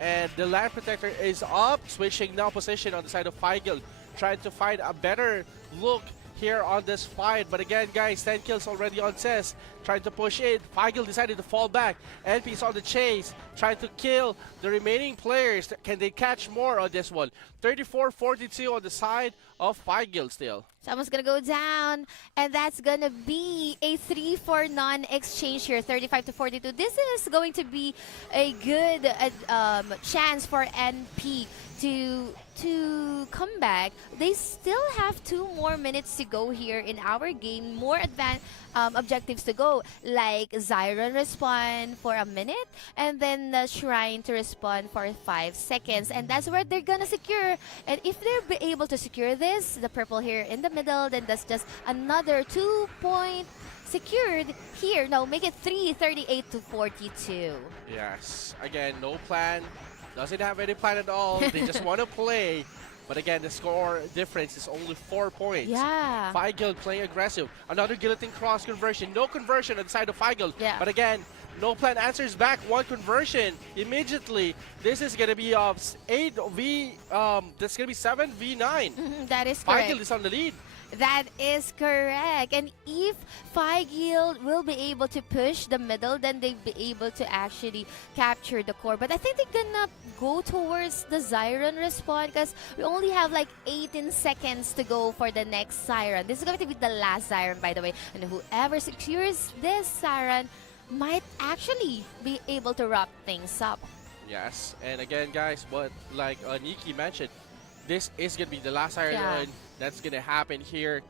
And the Land Protector is up, switching now position on the side of Guild, trying to find a better look here on this fight. But again, guys, 10 kills already on Cess, trying to push in. Guild decided to fall back. NP is on the chase, trying to kill the remaining players. Can they catch more on this one? 34-42 on the side of Guild still. Someone's gonna go down, and that's gonna be a 3-for-none exchange here, 35-42. This is going to be a good chance for NP to come back. They still have 2 more minutes to go here in our game, more advanced objectives to go, like Zyron respond for a minute, and then the Shrine to respond for 5 seconds, and that's where they're gonna secure. And if they're be able to secure this, the purple here in the middle, then that's just another 2-point secured here. Now make it 38 to 42. Yes. Again, no plan. Doesn't have any plan at all. They just want to play. But again, the score difference is only 4 points. Yeah. Fireguild playing aggressive. Another guillotine cross conversion. No conversion on the side of Fireguild. Yeah. But again, no plan answers back. One conversion immediately. This is gonna be 8v. That's gonna be 7v9. That is correct. Fireguild is on the lead. That is correct. And if Fireguild will be able to push the middle, then they'll be able to actually capture the core. But I think they're gonna go towards the Zyron respawn because we only have like 18 seconds to go for the next Siren. This is going to be the last Siren, by the way. And whoever secures this Siren might actually be able to wrap things up. Yes. And again, guys, what like Nikki mentioned, this is gonna be the last Siren run that's gonna happen here.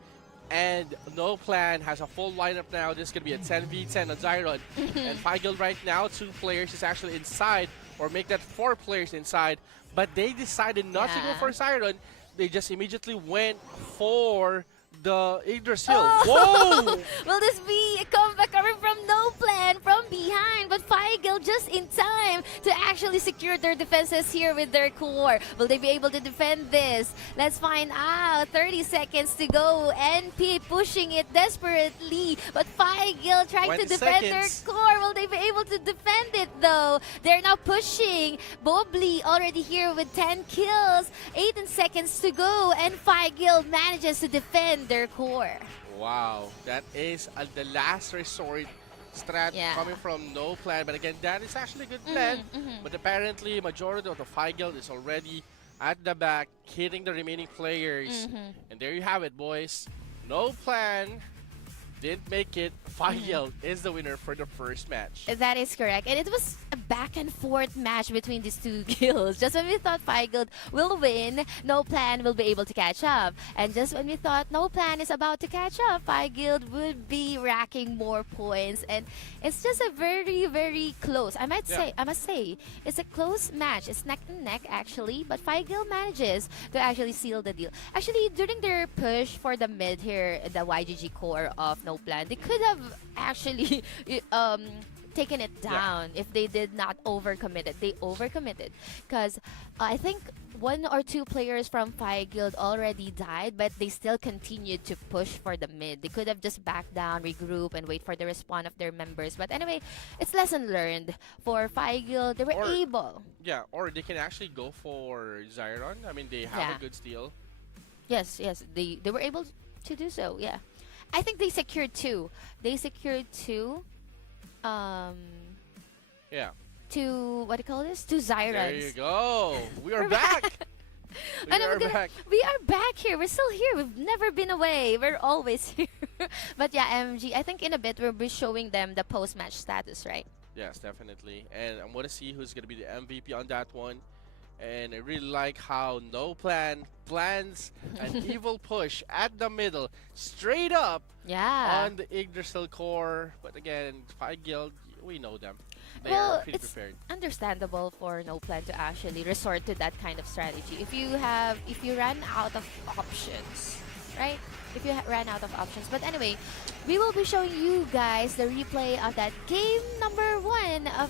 And No Plan has a full lineup now. This is gonna be a 10v10 on Zyron. And Fireguild right now, 2 players is actually inside, or make that 4 players inside. But they decided not to go for Zyron. They just immediately went for the Yggdrasil. Whoa! Will this be a comeback coming from No Plan from behind? But Fireguild just in time to actually secure their defenses here with their core. Will they be able to defend this? Let's find out. 30 seconds to go. NP pushing it desperately. But Fireguild trying to defend their core. Will they be able to defend it though? They're now pushing. Bobley already here with 10 kills. 18 seconds to go. And Fireguild manages to defend their core. Wow, that is the last resort strat coming from No Plan. But again, that is actually a good plan. But apparently, majority of the Fireguild is already at the back, hitting the remaining players. And there you have it, boys. No Plan didn't make it. Fireguild is the winner for the first match. That is correct. And it was a back and forth match between these two guilds. Just when we thought Fireguild will win, No Plan will be able to catch up. And just when we thought No Plan is about to catch up, Fireguild would be racking more points. And it's just a very, very close. I must say, it's a close match. It's neck and neck actually. But Fireguild manages to actually seal the deal. Actually, during their push for the mid here, the YGG core of No Plan, they could have actually taken it down if they did not overcommit it. They overcommitted because I think 1 or 2 players from Fireguild already died, but they still continued to push for the mid. They could have just backed down, regroup, and wait for the respawn of their members. But anyway, it's lesson learned for Fireguild. They were able. Yeah, or they can actually go for Zyron. I mean, they have a good steal. Yes, they were able to do so. Yeah. I think they secured 2. They secured 2. To what do you call this? 2 Zyrons. There you go. We are back. We are back here. We're still here. We've never been away. We're always here. But yeah, MG, I think in a bit we'll be showing them the post-match status, right? Yes, definitely. And I'm going to see who's going to be the MVP on that one. And I really like how No Plan plans an evil push at the middle, straight up on the Yggdrasil core. But again, Fireguild, we know them. They are pretty prepared. Understandable for No Plan to actually resort to that kind of strategy. If you run out of options, right? If you ran out of options. But anyway, we will be showing you guys the replay of that game number 1 of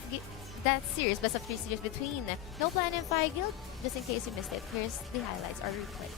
that series, best of 3 series between No Plan and Fireguild. Just in case you missed it, here's the highlights or replay.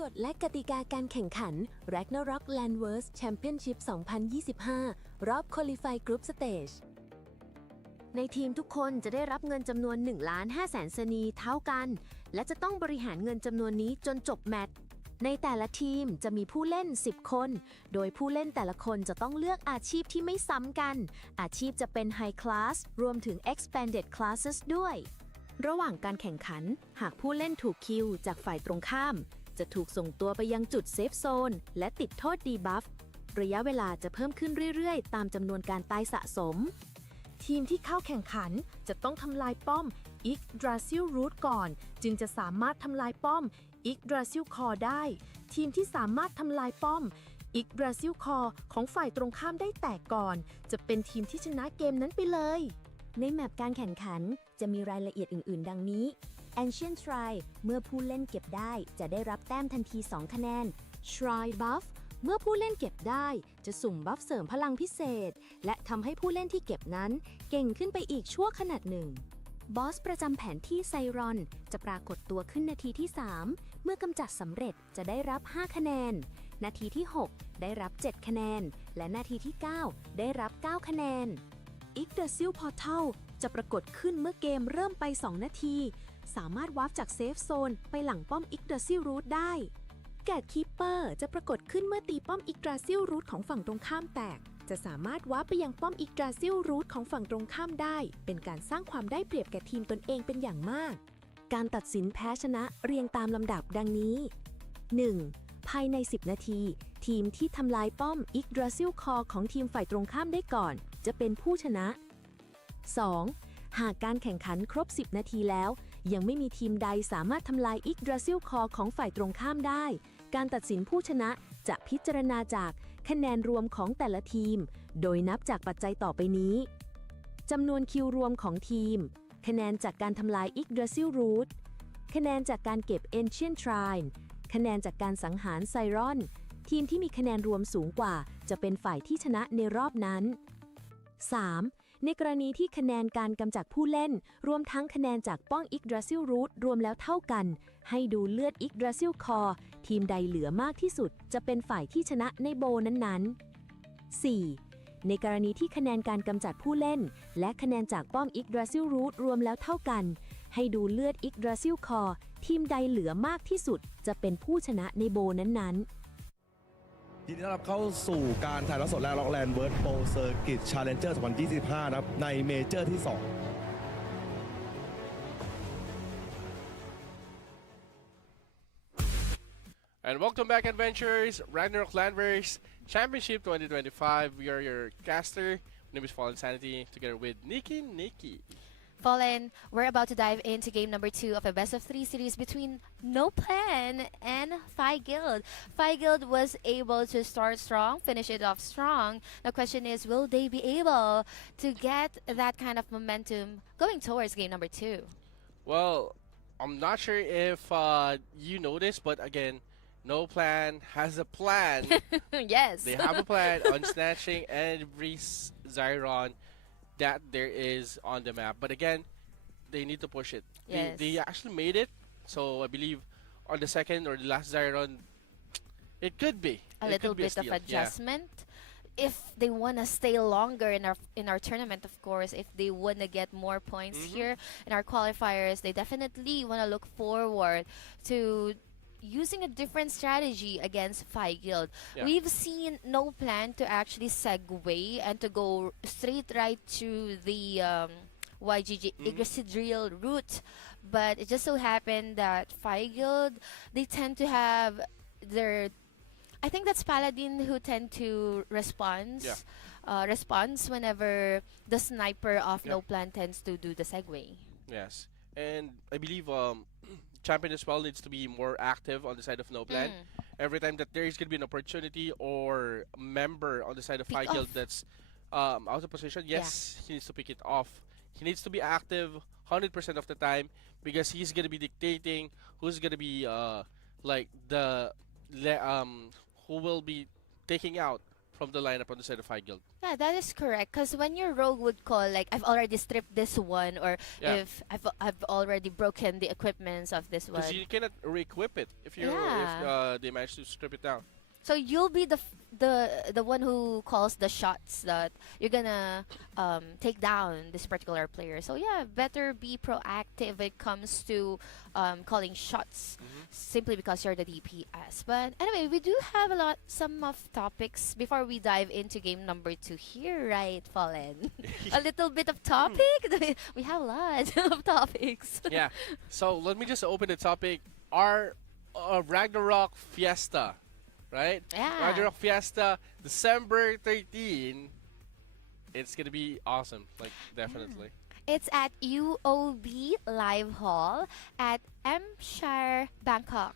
กฎและกติกาการแข่งขัน Ragnarok Landverse Championship 2025 รอบ Qualify Group Stage ในทีมทุกคนจะได้รับเงินจำนวน 1,500,000 สนีเท่ากัน และจะต้องบริหารเงินจำนวนนี้จนจบแมตช์ ในแต่ละทีมจะมีผู้เล่น 10 คน โดยผู้เล่นแต่ละคนจะต้องเลือกอาชีพที่ไม่ซ้ำกัน อาชีพจะเป็น High Class รวมถึง Expanded Classes ด้วย ระหว่างการแข่งขัน หากผู้เล่นถูกคิวจากฝ่ายตรงข้าม จะถูกส่งตัวไปยังจุดเซฟโซนและติดโทษดีบัฟ ระยะเวลาจะเพิ่มขึ้นเรื่อยๆ ตามจำนวนการตายสะสม ทีมที่เข้าแข่งขันจะต้องทำลายป้อม Yggdrasil Root ก่อน จึงจะสามารถทำลายป้อม Yggdrasil Core ได้ ทีมที่สามารถทำลายป้อม Yggdrasil Core ของฝ่ายตรงข้ามได้แตกก่อน จะเป็นทีมที่ชนะเกมนั้นไปเลย ในแมปการแข่งขันจะมีรายละเอียดอื่นๆ ดังนี้ Ancient Shrine เมื่อผู้เล่นเก็บได้จะได้รับแต้มทันที 2 คะแนน Shrine Buff เมื่อผู้เล่นเก็บได้จะสุ่มบัฟเสริมพลังพิเศษ และทำให้ผู้เล่นที่เก็บนั้นเก่งขึ้นไปอีกชั่วขณะหนึ่ง บอสประจำแผนที่ไซรอนจะปรากฏตัวขึ้นนาทีที่ 3 เมื่อกำจัดสำเร็จจะได้รับ 5 คะแนน นาทีที่ 6 ได้รับ 7 คะแนน และนาทีที่ 9 ได้รับ 9 คะแนน Yggdrasil Portal จะปรากฏขึ้นเมื่อเกมเริ่มไป 2 นาที สามารถวาร์ปจากเซฟโซนไปหลังป้อม Yggdrasil Root ได้แกตคีปเปอร์จะปรากฏขึ้นเมื่อตีป้อม Yggdrasil Root ของฝั่งตรงข้ามแตก จะสามารถวาร์ปไปยังป้อม Yggdrasil Root ของฝั่งตรงข้ามได้ เป็นการสร้างความได้เปรียบแก่ทีมตนเองเป็นอย่างมาก การตัดสินแพ้ชนะเรียงตามลำดับดังนี้ 1. ภายใน 10 นาที ทีมที่ทำลายป้อม Yggdrasil Core ของทีมฝ่ายตรงข้ามได้ก่อน จะเป็นผู้ชนะ 2. หากการแข่งขันครบ 10 นาทีแล้ว ยังไม่มีทีมใดสามารถทำลาย Yggdrasil Core ของฝ่ายตรงข้ามได้ การตัดสินผู้ชนะจะพิจารณาจากคะแนนรวมของแต่ละทีม โดยนับจากปัจจัยต่อไปนี้ จำนวนคิวรวมของทีม คะแนนจากการทำลาย Yggdrasil Root คะแนนจากการเก็บ Ancient Shrine คะแนนจากการสังหารไซรอน ทีมที่มีคะแนนรวมสูงกว่าจะเป็นฝ่ายที่ชนะในรอบนั้น 3. ในกรณีที่คะแนนการกำจัดผู้เล่นรวมทั้งคะแนนจากป้อง Yggdrasil Root รวมแล้วเท่ากัน ให้ดูเลือด Yggdrasil Core ทีมใดเหลือมากที่สุดจะเป็นฝ่ายที่ชนะในโบนั้นๆ 4. ในกรณีที่คะแนนการกำจัดผู้เล่นและคะแนนจากป้อม Yggdrasil Root รวมแล้วเท่ากัน ให้ดูเลือด Yggdrasil Core ทีมใดเหลือมากที่สุดจะเป็นผู้ชนะในโบนั้นๆ ยินดีต้อนรับเข้าสู่การถ่ายทอดสดและล็อกแลนด์เวิร์ดโปรเซอร์กิตชาเลนเจอร์ 2025 นะครับในเมเจอร์ที่ 2 And welcome back, adventurers. Ragnarok Landverse Championship 2025. We are your caster. My name is Fallen Sanity, together with Nikki. Fallen, we're about to dive into game number 2 of a best of 3 series between No Plan and Phi Guild. Phi Guild was able to start strong, finish it off strong. The question is, will they be able to get that kind of momentum going towards game number 2? Well, I'm not sure if you know this, but again, No Plan has a plan. Yes. They have a plan on snatching every Zyron that there is on the map. But again, they need to push it. Yes. They actually made it. So I believe on the second or the last Zyron, it could be. A little bit of adjustment. Yeah. If they want to stay longer in our tournament, of course, if they want to get more points here in our qualifiers, they definitely want to look forward to using a different strategy against Phi Guild. Yeah. We've seen No Plan to actually segue and to go straight right to the YGG Yggdrasil route, but it just so happened that Phi Guild, they tend to have their, I think that's Paladin who tend to responds whenever the sniper of No Plan tends to do the segue. Yes, and I believe Champion as well needs to be more active on the side of No Plan. Every time that there is going to be an opportunity or a member on the side of Phi Guild that's out of position, yes, he needs to pick it off. He needs to be active 100% of the time because he's going to be dictating who's going to be like who will be taking out from the lineup on the side of Phi Guild. Yeah, that is correct. Because when your rogue would call, like, I've already stripped this one, or if I've already broken the equipments of this one. Because you cannot re-equip it if you if they manage to strip it down. So you'll be the one who calls the shots that you're gonna take down this particular player. So yeah, better be proactive when it comes to calling shots, simply because you're the DPS. But anyway, we do have some of topics before we dive into game number 2 here, right, Fallen? A little bit of topic. We have a lot of topics. Yeah. So let me just open the topic. Our Ragnarok Fiesta. Right? Yeah. Ragnarok Fiesta, December 13. It's gonna be awesome, like definitely. It's at UOB Live Hall at Shire, Bangkok,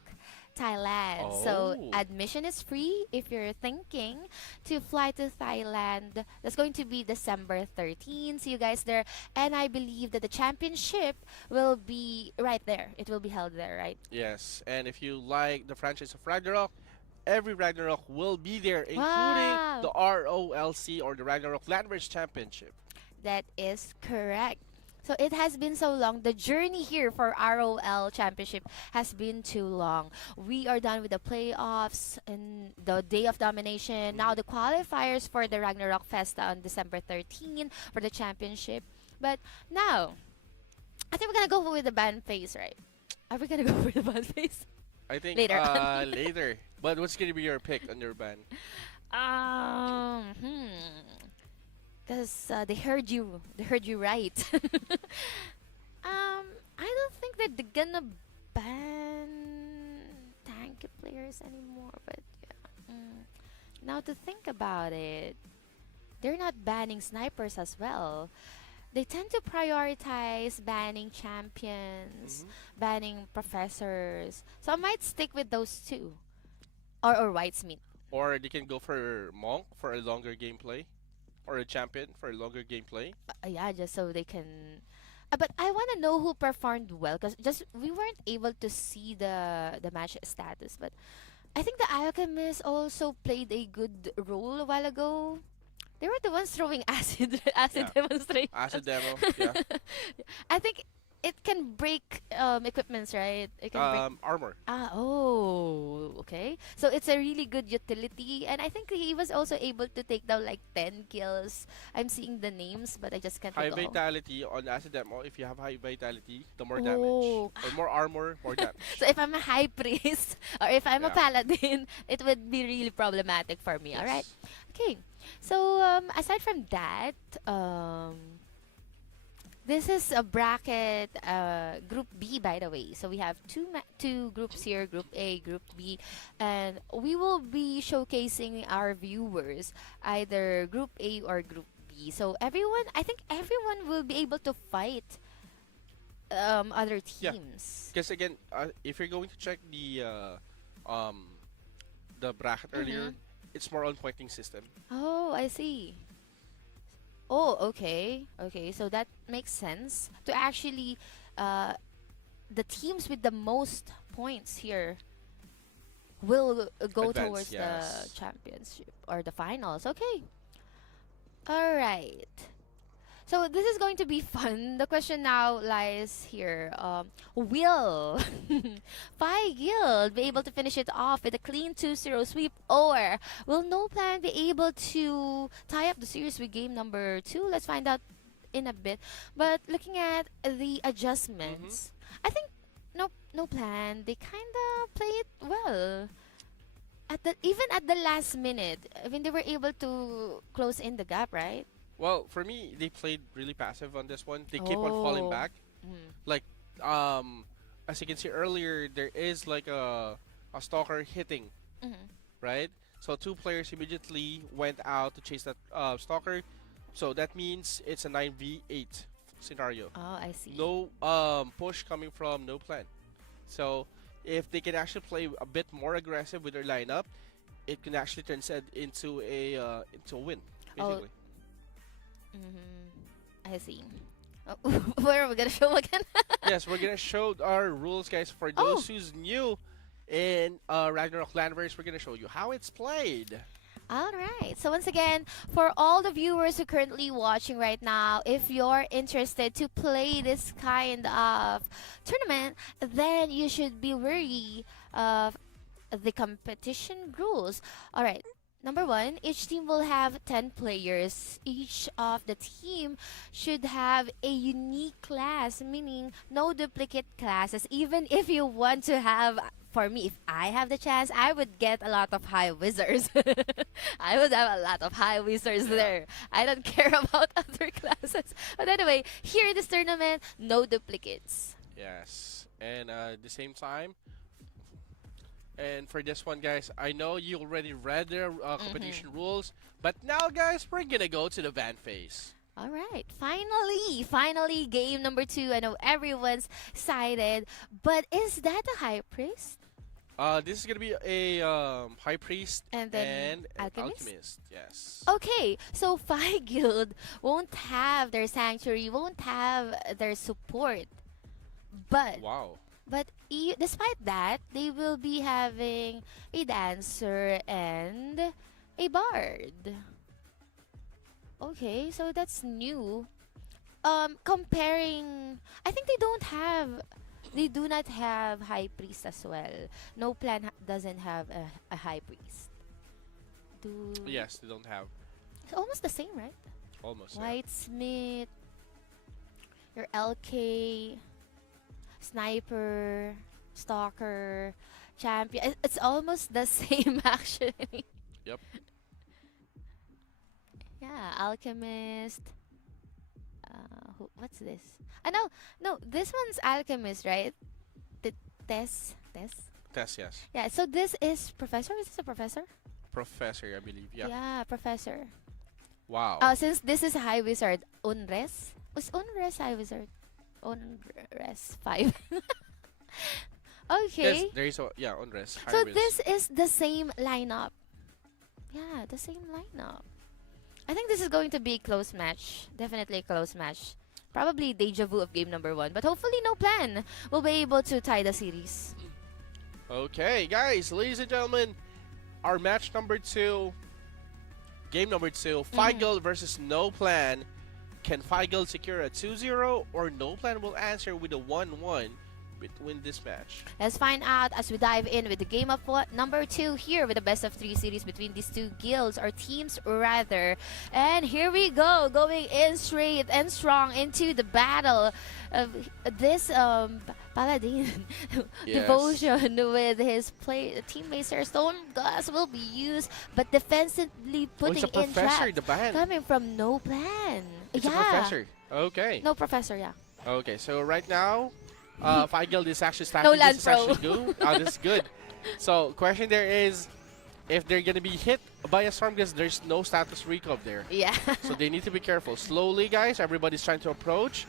Thailand. So Oh. admission is free if you're thinking to fly to Thailand. That's going to be December 13. See you guys there. And I believe that the championship will be right there. It will be held there, right? Yes, and if you like the franchise of Ragnarok, every Ragnarok will be there, including Wow. the ROLC or the Ragnarok Landverse Championship. That is correct. So it has been so long. The journey here for ROL Championship has been too long. We are done with the playoffs and the day of domination. Now the qualifiers for the Ragnarok Festa on December 13 for the championship. But now, I think we're gonna go with the ban phase, right? Are we gonna go for the ban phase? I think Later. later. But what's gonna be your pick on your ban? Because they heard you. They heard you right. I don't think that they're gonna ban tanky players anymore. But yeah. Now to think about it, they're not banning snipers as well. They tend to prioritize banning champions, banning professors. So I might stick with those two. Or Whitesmith. Or they can go for Monk for a longer gameplay, or a champion for a longer gameplay. Yeah, just so they can. But I want to know who performed well, because just we weren't able to see the match status. But I think the Alchemist also played a good role a while ago. They were the ones throwing acid demonstration. Acid demo, yeah. I think it can break equipments, right? It can break Armor. Okay. So it's a really good utility, and I think he was also able to take down like 10 kills. I'm seeing the names, but I just can't High recall. vitality on acid demo. If you have high vitality, the more damage. Oh. Or more armor, more damage. So if I'm a high priest or if I'm a Yeah. paladin, it would be really problematic for me. Yes. All right. Okay. So aside from that, this is a bracket group B, by the way. So we have two groups here, group A, group B, and we will be showcasing our viewers either group A or group B. So I think everyone will be able to fight other Yeah. teams. Because again, if you're going to check the bracket earlier, it's more on pointing system. Oh, I see. Oh, okay. Okay, so that makes sense. To actually, the teams with the most points here will go Advance, towards yes. the championship or the finals. Okay. All right. So this is going to be fun. The question now lies here. Will Phi Guild be able to finish it off with a clean 2-0 sweep, or will No Plan be able to tie up the series with game number 2? Let's find out in a bit. But looking at the adjustments, I think No Plan, they kind of play it well. Even at the last minute, I mean, they were able to close in the gap, right? Well, for me, they played really passive on this one. They keep on falling back. Like, as you can see earlier, there is like a stalker hitting, right? So 2 players immediately went out to chase that stalker. So that means it's a 9v8 scenario. Oh, I see. No push coming from No Plan. So if they can actually play a bit more aggressive with their lineup, it can actually transcend into a win, basically. I see. Oh, where are we gonna show again? Yes, we're gonna show our rules, guys. For those who's new in Ragnarok Landverse, we're gonna show you how it's played. All right. So once again, for all the viewers who are currently watching right now, if you're interested to play this kind of tournament, then you should be wary of the competition rules. All right. Number 1, each team will have 10 players. Each of the team should have a unique class, meaning no duplicate classes. Even if you want to have, for me, if I have the chance, I would get a lot of high wizards. I would have a lot of high wizards there. I don't care about other classes. But anyway, here in this tournament, no duplicates. Yes, and at the same time, and for this one, guys, I know you already read the competition rules, but now, guys, we're gonna go to the ban phase. All right, finally, game number 2. I know everyone's excited, but is that a high priest? This is gonna be a high priest And then an alchemist? alchemist. Yes. Okay, so Phi Guild won't have their sanctuary, won't have their support, but Wow. despite that, they will be having a dancer and a bard. Okay, so that's new. Comparing, I think they do not have high priest as well. No plan doesn't have a high priest. Yes, they don't have. It's almost the same, right? Almost. Yeah. Whitesmith, your LK, sniper, stalker, champion. It's almost the same actually. Yep. Yeah, alchemist. What's this? No, this one's alchemist, right? The Tess. Tess, yes. Yeah. So this is professor. Is this a professor? Professor, I believe. Yeah. Yeah, professor. Wow. Since this is a high wizard, Unres. Was Unres high wizard? Unres 5. Okay. Yes, there is a Unrest. So this is the same lineup. Yeah, the same lineup. I think this is going to be a close match. Definitely a close match. Probably deja vu of game number 1, but hopefully no plan will be able to tie the series. Okay, guys, ladies and gentlemen, our match number 2, game number 2, Phi Guild versus No Plan. Can Phi Guild secure a 2-0 or No Plan will answer with a 1-1 win this match? Let's find out as we dive in with the game of number 2 here with the best of 3 series between these two guilds, or teams rather. And here we go, going in straight and strong into the battle of this Paladin devotion with his teammates here. Stone Gus will be used, but defensively putting in traps coming from No Plan. It's a professor. Okay. No professor, yeah. Okay, so right now, Phi Guild is actually starting. No land this is actually good. This is good. So, question there is, if they're gonna be hit by a storm, because there's no status recov there. Yeah. So they need to be careful. Slowly, guys. Everybody's trying to approach.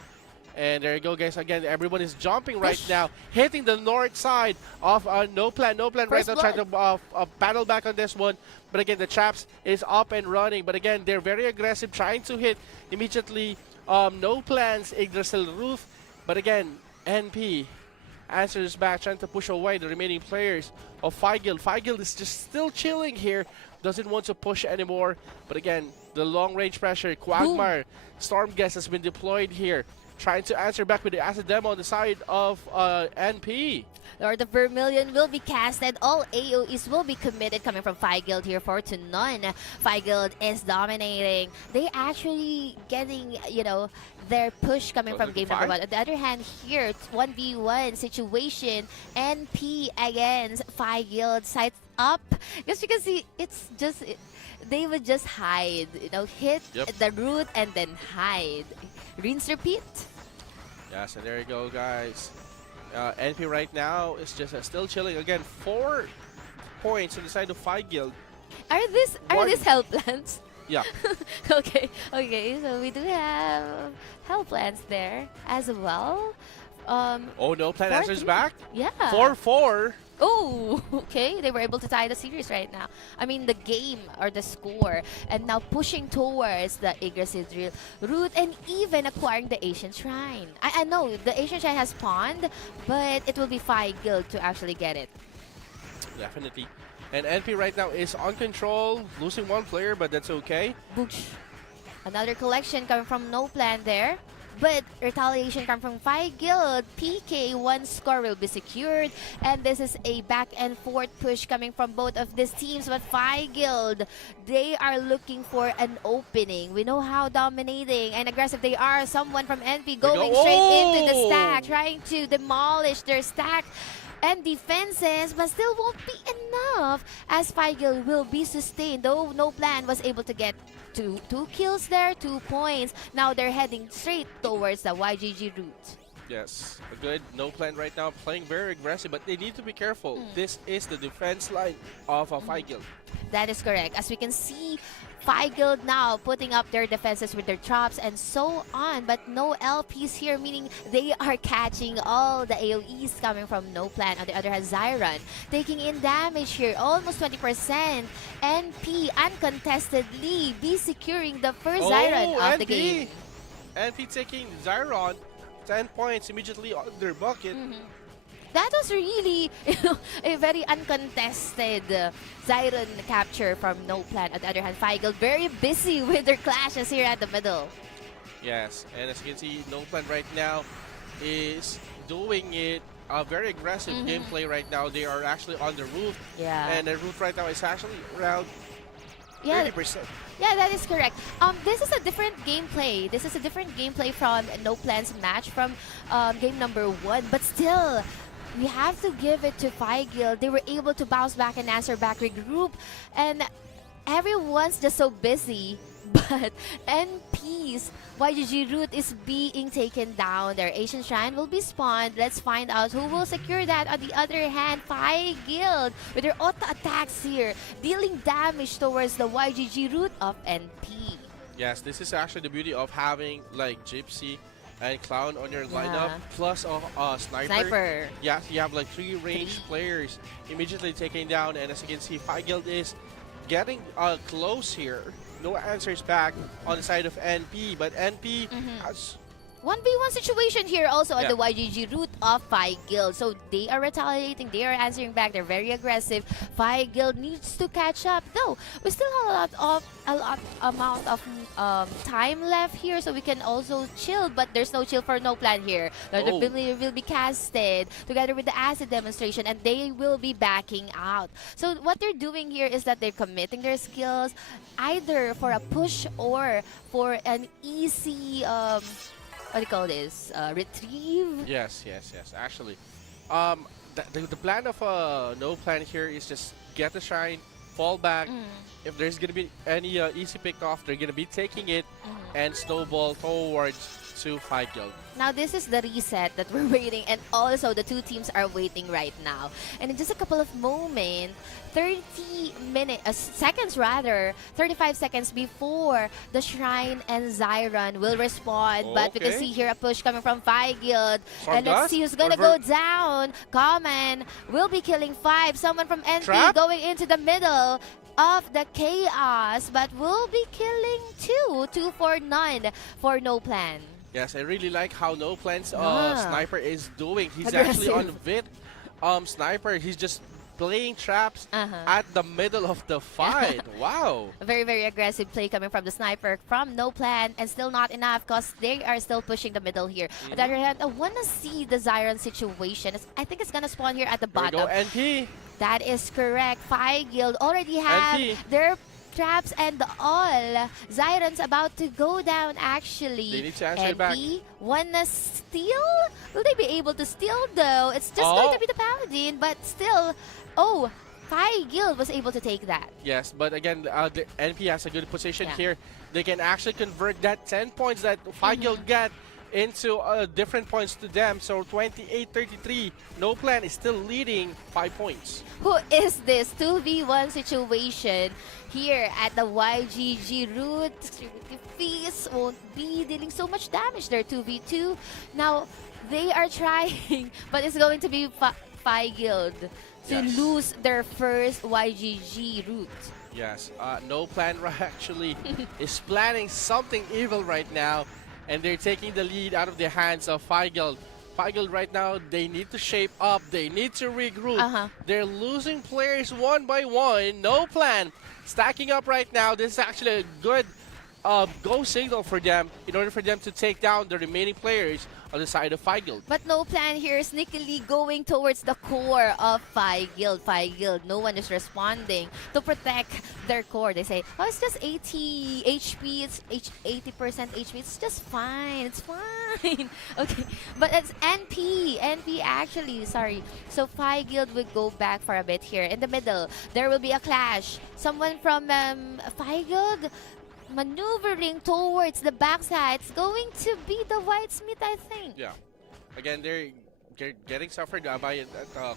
And there you go, guys. Again, everyone is jumping right now, hitting the north side of No Plan. No Plan right now trying to battle back on this one. But again, the traps is up and running. But again, they're very aggressive, trying to hit immediately No Plan's Yggdrasil roof. But again, NP answers back, trying to push away the remaining players of Phi Guild. Phi Guild is just still chilling here, doesn't want to push anymore. But again, the long-range pressure, Quagmire, Stormguest has been deployed here, trying to answer back with the acid demo on the side of NP. Lord of Vermilion will be casted. All AoEs will be committed coming from Phi Guild here, 4-0. Phi Guild is dominating. They actually getting, their push coming from game number 1. On the other hand, here, 1v1 situation. NP against Phi Guild sides up. Because you can see, it's just, they would just hide, hit the root and then hide. Rinse, repeat. Yes, and there you go, guys. NP right now is just still chilling. Again, 4 points on the side of Phi Guild. Are these health plans? Yeah. Okay, so we do have health plans there as well. Oh, No Plan answers back? Yeah. 4-4. Oh, okay. They were able to tie the series right now. I mean, the game or the score. And now pushing towards the Yggdrasil route and even acquiring the Ancient Shrine. I know the Ancient Shrine has spawned, but it will be Phi Guild to actually get it. Definitely. And NP right now is on control, losing 1 player, but that's okay. Boosh. Another collection coming from No Plan there. but retaliation come from Phi Guild. PK, one score will be secured, and this is a back and forth push coming from both of these teams. But Phi Guild, they are looking for an opening. We know how dominating and aggressive they are. Someone from NP going straight into the stack, trying to demolish their stack and defenses, but still won't be enough as Phi Guild will be sustained, though No Plan was able to get two kills there, 2 points. Now they're heading straight towards the YGG route. Yes, a good No Plan right now, playing very aggressive, but they need to be careful. This is the defense line of a Phi Guild. That is correct. As we can see, Phi Guild now putting up their defenses with their traps and so on, but no LPs here, meaning they are catching all the AoEs coming from No Plan. On the other hand, Zyron taking in damage here, almost 20%. NP uncontestedly be securing the first Zyron of the game. NP taking Zyron, 10 points immediately on their bucket. That was really, a very uncontested Zyron capture from No Plan. On the other hand, Phi Guild very busy with their clashes here at the middle. Yes, and as you can see, No Plan right now is doing it very aggressive gameplay right now. They are actually on the roof. Yeah. And the roof right now is actually around 30%. Yeah, that is correct. This is a different gameplay. This is a different gameplay from No Plan's match from game number 1. But still, we have to give it to Phi Guild. They were able to bounce back and answer back, regroup, and everyone's just so busy. But NP's YGG route is being taken down. Their Asian Shrine will be spawned. Let's find out who will secure that. On the other hand, Phi Guild with their auto attacks here, dealing damage towards the YGG route of NP. Yes, this is actually the beauty of having like Gypsy and Clown on your lineup, plus a Sniper. Yeah, you have like 3 ranged players immediately taken down, and as you can see, Phi Guild is getting close here. No answers back on the side of NP, but NP has 1v1 situation here also on the YGG route of Phi Guild. So they are retaliating, they are answering back, they're very aggressive. Phi Guild needs to catch up. Though we still have a lot amount of time left here, so we can also chill, but there's no chill for No Plan here. The ability will be casted together with the acid demonstration, and they will be backing out. So what they're doing here is that they're committing their skills either for a push or for an easy what do you call this? Retrieve? Yes. Actually, the plan of No Plan here is just get the shrine, fall back. If there's gonna be any easy pick off, they're gonna be taking it and snowball towards to Phi Guild. Now this is the reset that we're waiting, and also the 2 teams are waiting right now. And in just a couple of moments, 35 seconds before the Shrine and Zyron will respond. But we can see here a push coming from Phi Guild. And let's see who's gonna go down. Common will be killing 5. Someone from NP going into the middle of the chaos, but will be killing 2 for none for No Plan. Yes, I really like how No Plan's Sniper is doing. He's actually on Vit Sniper. He's just playing traps at the middle of the fight. Wow. A very, very aggressive play coming from the Sniper from No Plan, and still not enough because they are still pushing the middle here. On the other hand, I want to see the Zyron situation. I think it's going to spawn here at the bottom. There we go, NP. That is correct. Phi Guild already have their traps and all. Zyron's about to go down actually. They need to answer back. Wanna steal? Will they be able to steal though? It's just going to be the Paladin, but still, Phi Guild was able to take that. Yes, but again, the NP has a good position here. They can actually convert that 10 points that Phi Guild got into different points to them. So 28-33. No Plan is still leading 5 points. Who is this 2v1 situation here at the YGG route? Fees won't be dealing so much damage there. 2v2. Now they are trying, but it's going to be Phi Guild to lose their first YGG route. Yes, No Plan actually is planning something evil right now, and they're taking the lead out of the hands of Phi Guild. Phi Guild right now, they need to shape up. They need to regroup. They're losing players one by one. No Plan stacking up right now. This is actually a good go signal for them in order for them to take down the remaining players on the side of Five Guild. But no plan here, sneakily going towards the core of Five Guild. No one is responding to protect their core. They say, oh, it's just 80 HP, it's 80% HP, it's just fine, it's fine. Okay, but it's NP actually, sorry. So Five Guild will go back for a bit here. In the middle, there will be a clash. Someone from Five Guild maneuvering towards the backside. It's going to be the Whitesmith, I think. Yeah. Again, they're getting suffered by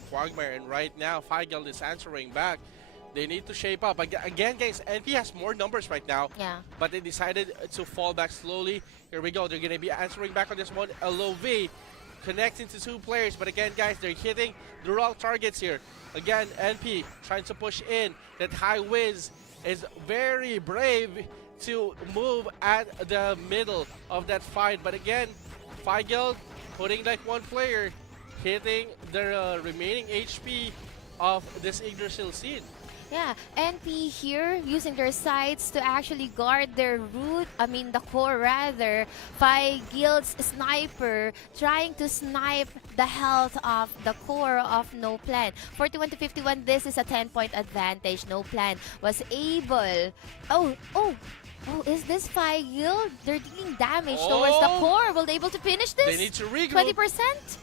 Quagmire, and right now, Five Guild is answering back. They need to shape up. Again, guys, NP has more numbers right now. Yeah. But they decided to fall back slowly. Here we go. They're going to be answering back on this one. LOV connecting to two players. But again, guys, they're hitting the wrong targets here. Again, NP trying to push in. That High Wiz is very brave to move at the middle of that fight. But again, Five Guild putting like one player, hitting the remaining HP of this Yggdrasil scene. Yeah, NP here using their sights to actually guard their the core rather. Five Guild's sniper trying to snipe the health of the core of No Plan. 41 to 51, this is a 10-point advantage. No Plan was able. Oh, is this Five Guild? They're dealing damage towards the core. Will they able to finish this? They need to regroup. 20%?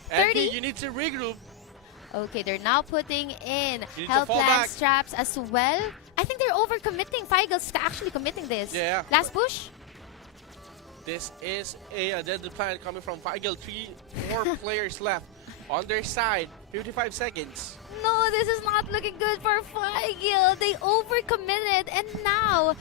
30? NP, you need to regroup. Okay, they're now putting in health lance traps as well. I think they're overcommitting. Five Guild's actually committing this. Yeah. Last push. This is a deadly plan coming from Five Guild. 4 players left on their side. 55 seconds. No, this is not looking good for Five Guild. They overcommitted, and now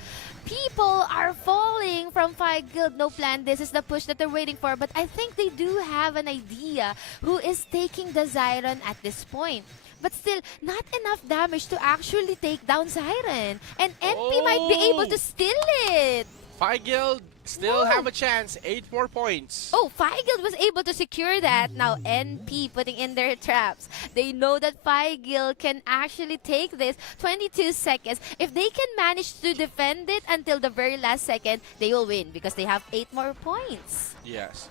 people are falling from Five Guild. No Plan. This is the push that they're waiting for, but I think they do have an idea who is taking the Zyron at this point. But still, not enough damage to actually take down Zyron. And NP might be able to steal it. Five Guild still have a chance. 8 more points. Oh, Five Guild was able to secure that. Now NP putting in their traps. They know that Five Guild can actually take this. 22 seconds. If they can manage to defend it until the very last second, they will win because they have 8 more points. Yes.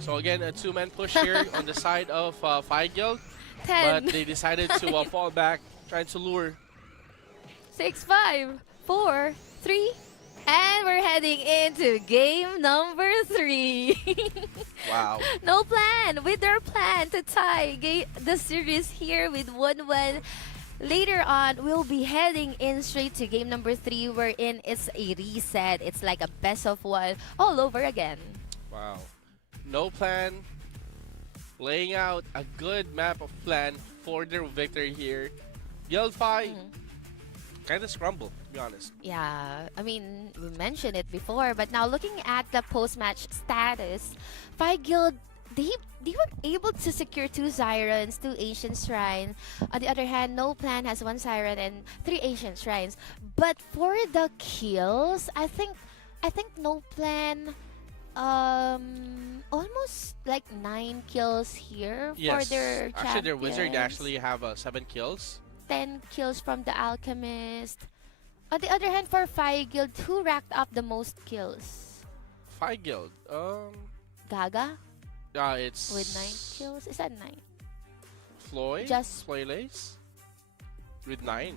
So again, a 2-man push here on the side of Five Guild. 10. But they decided to fall back, trying to lure. 6, 5, 4, 3. And we're heading into game number 3. Wow. No Plan with their plan to tie the series here with 1-1. Later on, we'll be heading in straight to game number 3, wherein it's a reset. It's like a best of 1 all over again. Wow. No Plan laying out a good map of plan for their victory here. Guild 5 kind of scrambled, to be honest. Yeah, I mean, we mentioned it before, but now looking at the post-match status, Five Guild, they were able to secure 2 Sirens, 2 Ancient Shrines. On the other hand, No Plan has 1 Siren and 3 Ancient Shrines. But for the kills, I think No Plan almost like 9 kills here for their champions. Actually, their wizard actually have 7 kills. 10 kills from the Alchemist. On the other hand, for Five Guild, who racked up the most kills? Five Guild. Gaga? It's with 9 kills. Is that 9? Floyd? Just Playlace? With 9.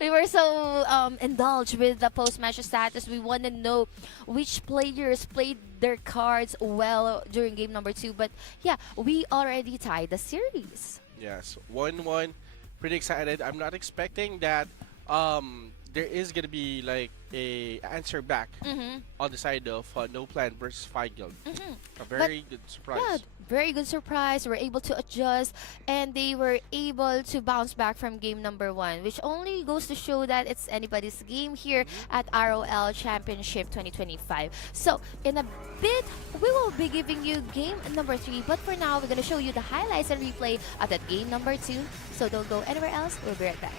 We were so indulged with the post-match status. We want to know which players played their cards well during game number 2. But yeah, we already tied the series. Yes, 1-1. Pretty excited. I'm not expecting that there is going to be like a answer back on the side of No Plan versus Five Guild. A very good surprise. Yeah, very good surprise. We're able to adjust, and they were able to bounce back from game number 1, which only goes to show that it's anybody's game here at ROL Championship 2025. So in a bit, we will be giving you game number 3, but for now, we're going to show you the highlights and replay of that game number 2. So don't go anywhere else. We'll be right back.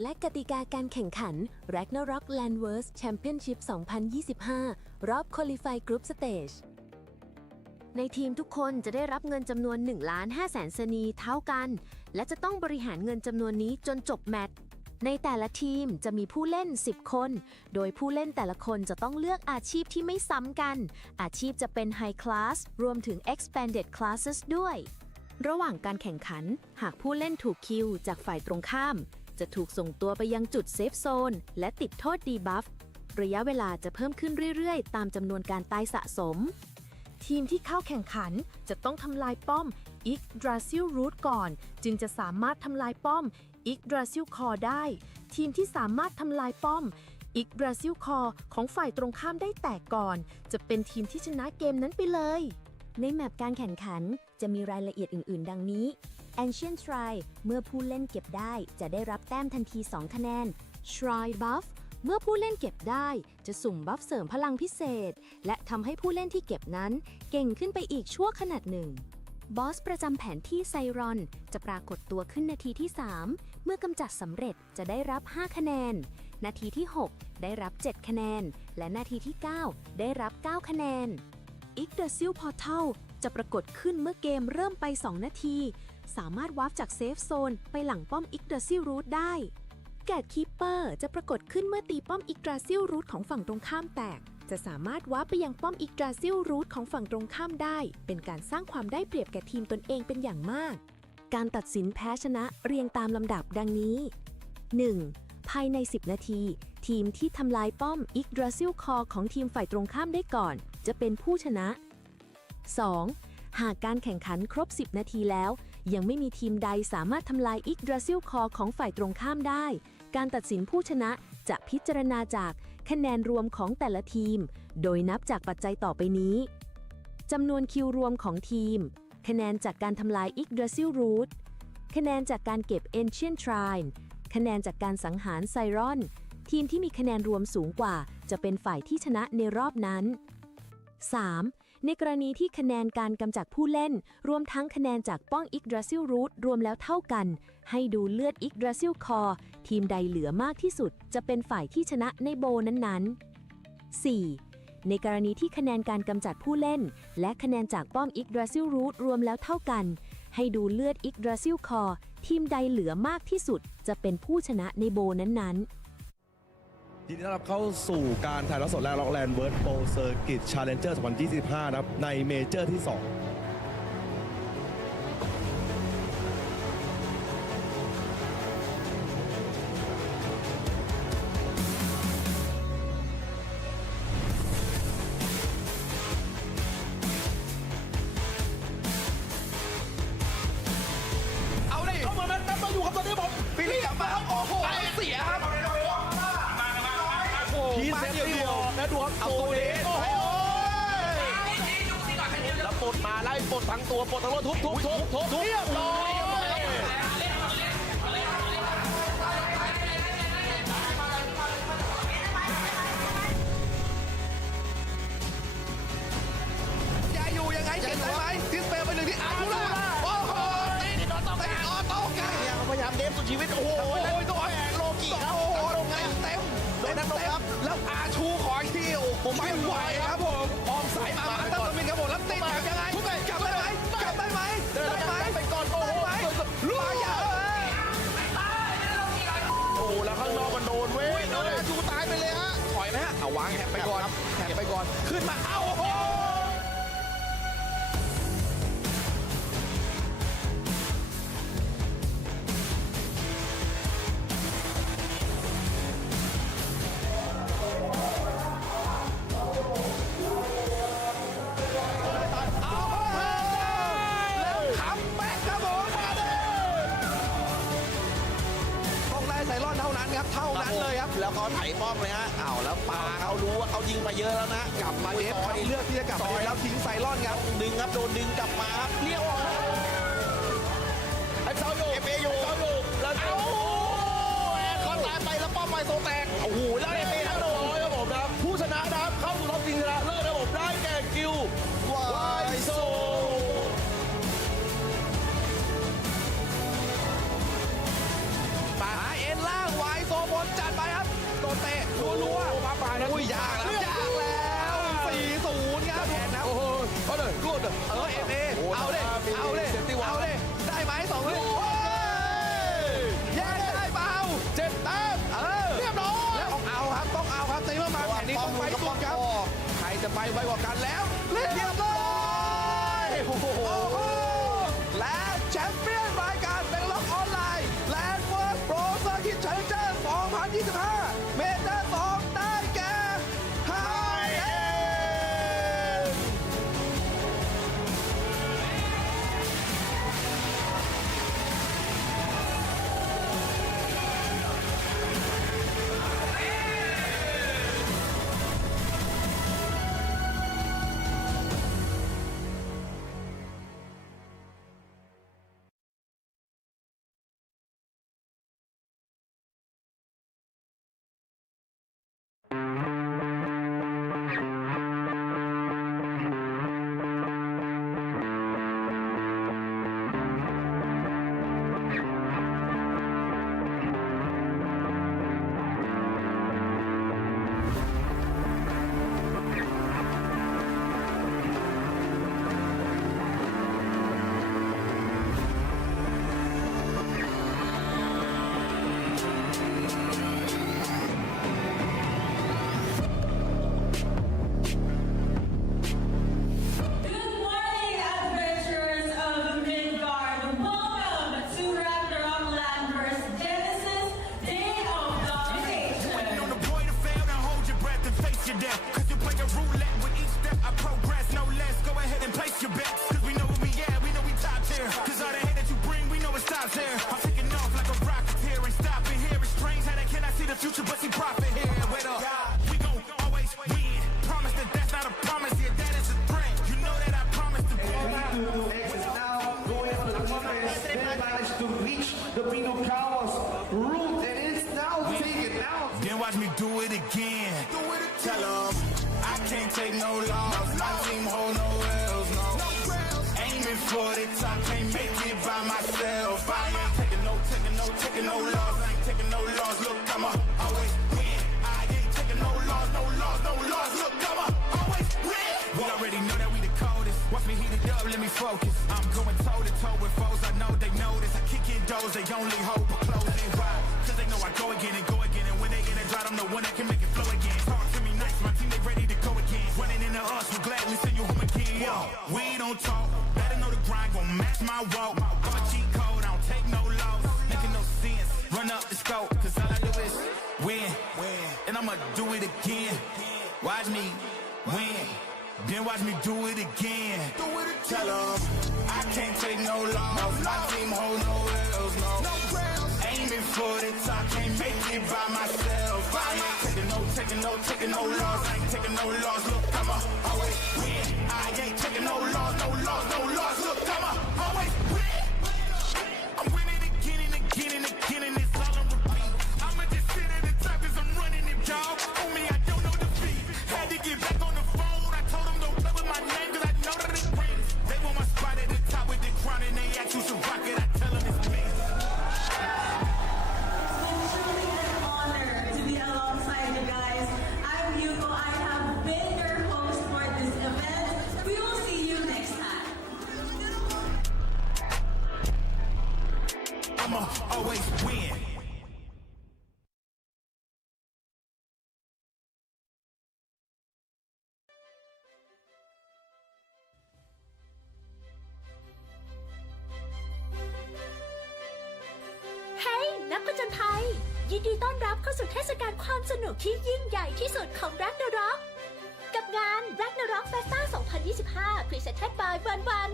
และกติกาการแข่งขัน Ragnarok Landverse Championship 2025 รอบ Qualify Group Stage ในทีมทุกคนจะได้รับเงินจำนวน 1,500,000 สนีเท่ากัน และจะต้องบริหารเงินจำนวนนี้จนจบแมตช์ ในแต่ละทีมจะมีผู้เล่น 10 คน โดยผู้เล่นแต่ละคนจะต้องเลือกอาชีพที่ไม่ซ้ำกัน อาชีพจะเป็น High Class รวมถึง Expanded Classes ด้วย ระหว่างการแข่งขัน หากผู้เล่นถูกคิวจากฝ่ายตรงข้าม จะถูกส่งตัวไปยังจุดเซฟโซนและติดโทษดีบัฟ ระยะเวลาจะเพิ่มขึ้นเรื่อยๆ ตามจำนวนการตายสะสม ทีมที่เข้าแข่งขันจะต้องทำลายป้อม Yggdrasil Root ก่อน จึงจะสามารถทำลายป้อม Yggdrasil Core ได้ ทีมที่สามารถทำลายป้อม Yggdrasil Core ของฝ่ายตรงข้ามได้แตกก่อน จะเป็นทีมที่ชนะเกมนั้นไปเลย ในแมปการแข่งขันจะมีรายละเอียดอื่นๆ ดังนี้ Ancient Shrine เมื่อผู้เล่นเก็บได้จะได้รับแต้มทันที 2 คะแนน Shrine Buff เมื่อผู้เล่นเก็บได้จะสุ่มบัฟเสริมพลังพิเศษ และทำให้ผู้เล่นที่เก็บนั้นเก่งขึ้นไปอีกชั่วขณะหนึ่ง บอสประจำแผนที่ไซรอนจะปรากฏตัวขึ้นนาทีที่ 3 เมื่อกำจัดสำเร็จจะได้รับ 5 คะแนน นาทีที่ 6 ได้รับ 7 คะแนน และนาทีที่ 9 ได้รับ 9 คะแนน Yggdrasil Portal จะปรากฏขึ้นเมื่อเกมเริ่มไป 2 นาที สามารถวาร์ปจากเซฟโซนไปหลังป้อม Yggdrasil Root ได้ แกตคีปเปอร์จะปรากฏขึ้นเมื่อตีป้อม Yggdrasil Root ของฝั่งตรงข้ามแตก จะสามารถวาร์ปไปยังป้อม Yggdrasil Root ของฝั่งตรงข้ามได้ เป็นการสร้างความได้เปรียบแก่ทีมตนเองเป็นอย่างมาก การตัดสินแพ้ชนะเรียงตามลำดับดังนี้ 1. ภายใน 10 นาที ทีมที่ทำลายป้อม Yggdrasil Core ของทีมฝ่ายตรงข้ามได้ก่อน จะเป็นผู้ชนะ 2. หากการแข่งขันครบ 10 นาทีแล้ว ยังไม่มีทีมใดสามารถทำลาย Yggdrasil Core ของฝ่ายตรงข้ามได้ การตัดสินผู้ชนะจะพิจารณาจากคะแนนรวมของแต่ละทีม โดยนับจากปัจจัยต่อไปนี้จำนวนคิวรวมของทีม คะแนนจากการทำลาย Yggdrasil Root คะแนนจากการเก็บ Ancient Shrine คะแนนจากการสังหารไซรอน ทีมที่มีคะแนนรวมสูงกว่าจะเป็นฝ่ายที่ชนะในรอบนั้น 3. ในกรณีที่คะแนนการกำจัดผู้เล่นรวมทั้งคะแนนจากป้อง Yggdrasil Root รวมแล้วเท่ากัน ให้ดูเลือด Yggdrasil Core ทีมใดเหลือมากที่สุดจะเป็นฝ่ายที่ชนะในโบนั้นๆ 4. ในกรณีที่คะแนนการกำจัดผู้เล่นและคะแนนจากป้อม Yggdrasil Root รวมแล้วเท่ากัน ให้ดูเลือด Yggdrasil Core ทีมใดเหลือมากที่สุดจะเป็นผู้ชนะในโบนั้นๆยินดีต้อนรับเข้าสู่การถ่ายทอดสดแรกล็อกแลนด์เวิร์ดโปรเซอร์กิตชาเลนเจอร์ 2025 นะครับในเมเจอร์ที่ 2เอาดิเข้ามาแมตช์มาอยู่ครับตอนนี้ผมฟิลิปกลับมาครับโอ้โหเสียครับทีเซตเดียวนะดูครับเอาตัวเองโอ้โหแล้วปลดมาไล่ปลดทั้งตัวปลดทั้งรถทุบเรียบร้อยจะอยู่ยังไงเก่งไหมทิสเปลไปหนึ่งที่อาชูล่าโอ้โหตีออโต้กันเนี่ยเขาพยายามเดฟสุดชีวิตโอ้โหต้องโลกิครับโอ้โหลงไงเต็มครับแล้วอาชูขอคิวผมไม่ไหวครับผมออกสายมาตั้งตัวมินครับผมแล้วติดแบบยังไงกลับได้ไหมไปก่อนโอ้โหลูกยาวโอ้แล้วข้างนอกมันโดนเว้ยโดนอาชูตายไปเลยฮะถอยไหมฮะเอาวางแฮปไปก่อนขึ้นมาเอาโอ้โหเท่านั้นเลยครับแล้วเขาไถป้อมเลยฮะเอาแล้วปาเขารู้ว่าเขายิงไปเยอะแล้วนะกลับมาเดฟเขาเลือกที่จะกลับมาเดฟแล้วทิ้งไซรอนครับดึงครับโดนดึงกลับมาครับเลี้ยวไอ้เจ้าโยเอโยแล้วเอาเขาตายไปแล้วป้อมไปโซแตกโอ้โหแล้วเอทั้งโดนครับผมนะผู้ชนะนะครับเข้าสู่รอบชิงชนะเลิศครับผมได้แก่กิววายโซปาเอ็นล่างไว้ ยากแล้ว4-0ครับโอ้โหก็เลยกูดFA เอาดิได้ไหม2เลยแย่ได้เปล่า7 แต้มเรียบร้อยแล้วเอาครับต้องเอาครับตีมาแข่งนี้ต้องไปสุดครับใครจะไปไวกว่ากันแล้วเรียบร้อยโอ้โหและแชมเปี้ยนรายการเป็นล็อกออนไลน์แลนด์เวิร์สโปรเซอร์คิดเชนเจอร์2025เมเจอร์2ได้แก่ไฮเอ็น Then watch me do it again. Tell 'em I can't take no loss. My team hold no L's, no. Aiming for the top, can't make it by myself. I ain't taking no loss. I ain't taking no loss. Look, I'ma always win. I ain't taking no loss. Look, I'ma always win. We already know that we the coldest. Watch me heat it up, let me focus. I'm going toe to toe with foes. I know they notice. I kick in doors, they only hope for closing. Why? Cause they know I go again. And when they in a drought, I'm the one that can make it flow again. Talk to me nice, my team, they ready to go again. Running into us, we'll gladly send you home again. We don't talk, better know the grind, gon' match my walk. I'm a cheat code, I don't take no loss. Making no sense, run up the scope. Cause all I do is win. And I'ma do it again. Watch me win. Then watch me do it again. Tell 'em I can't take no loss. My team hold no L's, no. Aiming for the top, can't make it by myself. I ain't taking no loss. I ain't taking no loss. Look, I'ma always win. I ain't taking no loss. Look, I'ma always win. I'm winning again and again and again, and it's all on repeat. I'ma just sit at the top 'cause I'm running it, dog. On me, I don't know defeat. Had to get back on the phone. I told them don't play with my name 'cause I know that it rings. They want my spot at the top with the crown and they ask who's a rocket. I tell them it's me. I'ma always win. เฮ้ยนักผจญภัยยินดีต้อนรับเข้าสู่เทศกาลความสนุกที่ยิ่งใหญ่ที่สุดของ Ragnarok กับงาน Ragnarok Festa 2025 Presented by วัน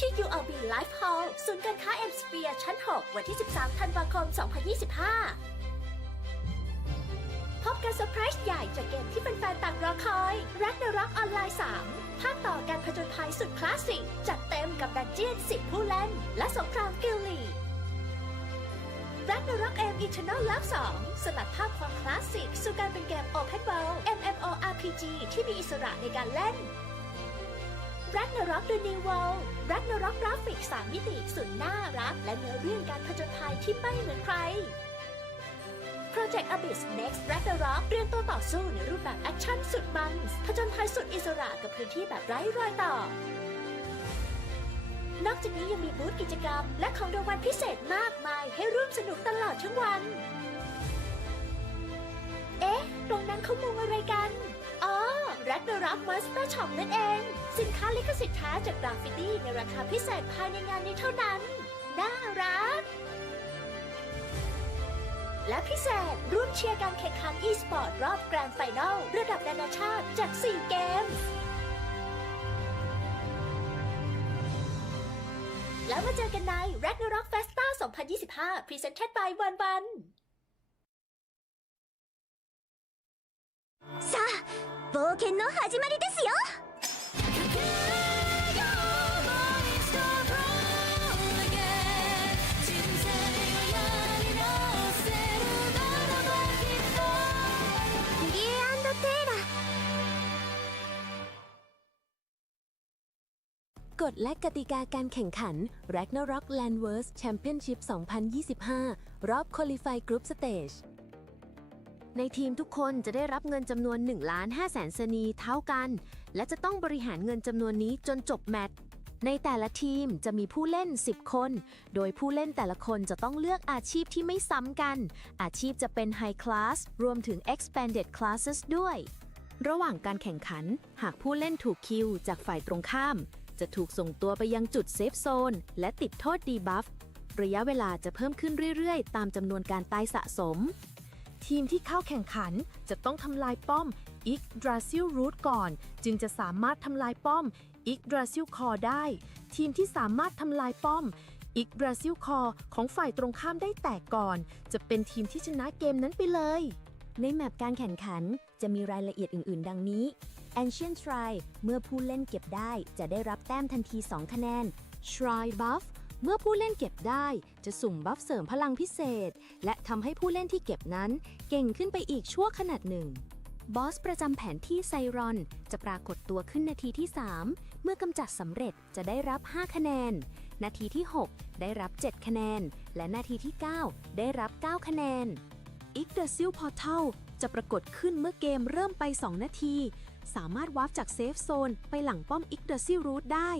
ที่ ULB Live Hall ศูนย์การค้า M Sphere ชั้น 6 วันที่ 13 ธันวาคม 2025 พบกันเซอร์ไพรส์ใหญ่จากเกมที่แฟนๆต่างรอคอย Ragnarok ออนไลน์ 3 ภาคต่อการผจญภัยสุดคลาสสิกจัดเต็มกับดันเจี้ยน 10 ผู้เล่นและสงครามกิลลีRagnarok M Eternal Love 2 สลัดภาพความคลาสสิกสู่การเป็นเกม Open World MMORPG ที่มีอิสระในการเล่น Ragnarok The New World Ragnarok กราฟิก 3 มิติสุดน่ารักและเนื้อเรื่องการผจญภัยที่ไม่เหมือนใคร Project Abyss Next Ragnarok เตรียมตัวต่อสู้ในรูปแบบแอคชั่นสุดมันผจญภัยสุดอิสระกับพื้นที่แบบไร้รอยต่อ นอกจากนี้ยังมีบูธกิจกรรมและของรางวัลพิเศษมากมายให้ร่วมสนุกตลอดทั้งวัน เอ๊ะ ตรงนั้นเขามุงอะไรกัน อ๋อ Ragnarok Monster Shop นั่นเอง สินค้าลิขสิทธิ์แท้จากกราฟฟิตี้ในราคาพิเศษภายในงานนี้เท่านั้น น่ารัก และพิเศษร่วมเชียร์การแข่งขัน e-sport รอบแกรนด์ไฟนอลระดับนานาชาติจาก 4 เกม แล้วมาเจอกันใน Ragnarok Festa 2025 Presented by วันวัน さあ冒険の始まりですよリエ&テーラกฎและกติกาการแข่งขัน Ragnarok Landverse Championship 2025 รอบ Qualify Group Stage ในทีมทุกคนจะได้รับเงินจำนวน 1,500,000 สนีเท่ากัน และจะต้องบริหารเงินจำนวนนี้จนจบแมตช์ ในแต่ละทีมจะมีผู้เล่น 10 คน โดยผู้เล่นแต่ละคนจะต้องเลือกอาชีพที่ไม่ซ้ำกัน อาชีพจะเป็น High Class รวมถึง Expanded Classes ด้วย ระหว่างการแข่งขัน หากผู้เล่นถูกคิวจากฝ่ายตรงข้าม จะถูกส่งตัวไปยังจุดเซฟโซนและติดโทษดีบัฟ ระยะเวลาจะเพิ่มขึ้นเรื่อยๆ ตามจำนวนการตายสะสม ทีมที่เข้าแข่งขันจะต้องทำลายป้อม Yggdrasil Root ก่อน จึงจะสามารถทำลายป้อม Yggdrasil Core ได้ ทีมที่สามารถทำลายป้อม Yggdrasil Core ของฝ่ายตรงข้ามได้แตกก่อน จะเป็นทีมที่ชนะเกมนั้นไปเลย ในแมปการแข่งขันจะมีรายละเอียดอื่นๆ ดังนี้ Ancient Shrine เมื่อผู้เล่นเก็บได้จะได้รับแต้มทันที 2 คะแนน Shrine Buff เมื่อผู้เล่นเก็บได้จะสุ่มบัฟเสริมพลังพิเศษ และทำให้ผู้เล่นที่เก็บนั้นเก่งขึ้นไปอีกชั่วขณะหนึ่ง บอสประจำแผนที่ไซรอนจะปรากฏตัวขึ้นนาทีที่ 3 เมื่อกำจัดสำเร็จจะได้รับ 5 คะแนน นาทีที่ 6 ได้รับ 7 คะแนน และนาทีที่ 9 ได้รับ 9 คะแนน Yggdrasil Portal จะปรากฏขึ้นเมื่อเกมเริ่มไป 2 นาที สามารถวาร์ปจากเซฟโซนไปหลังป้อม Yggdrasil Root ได้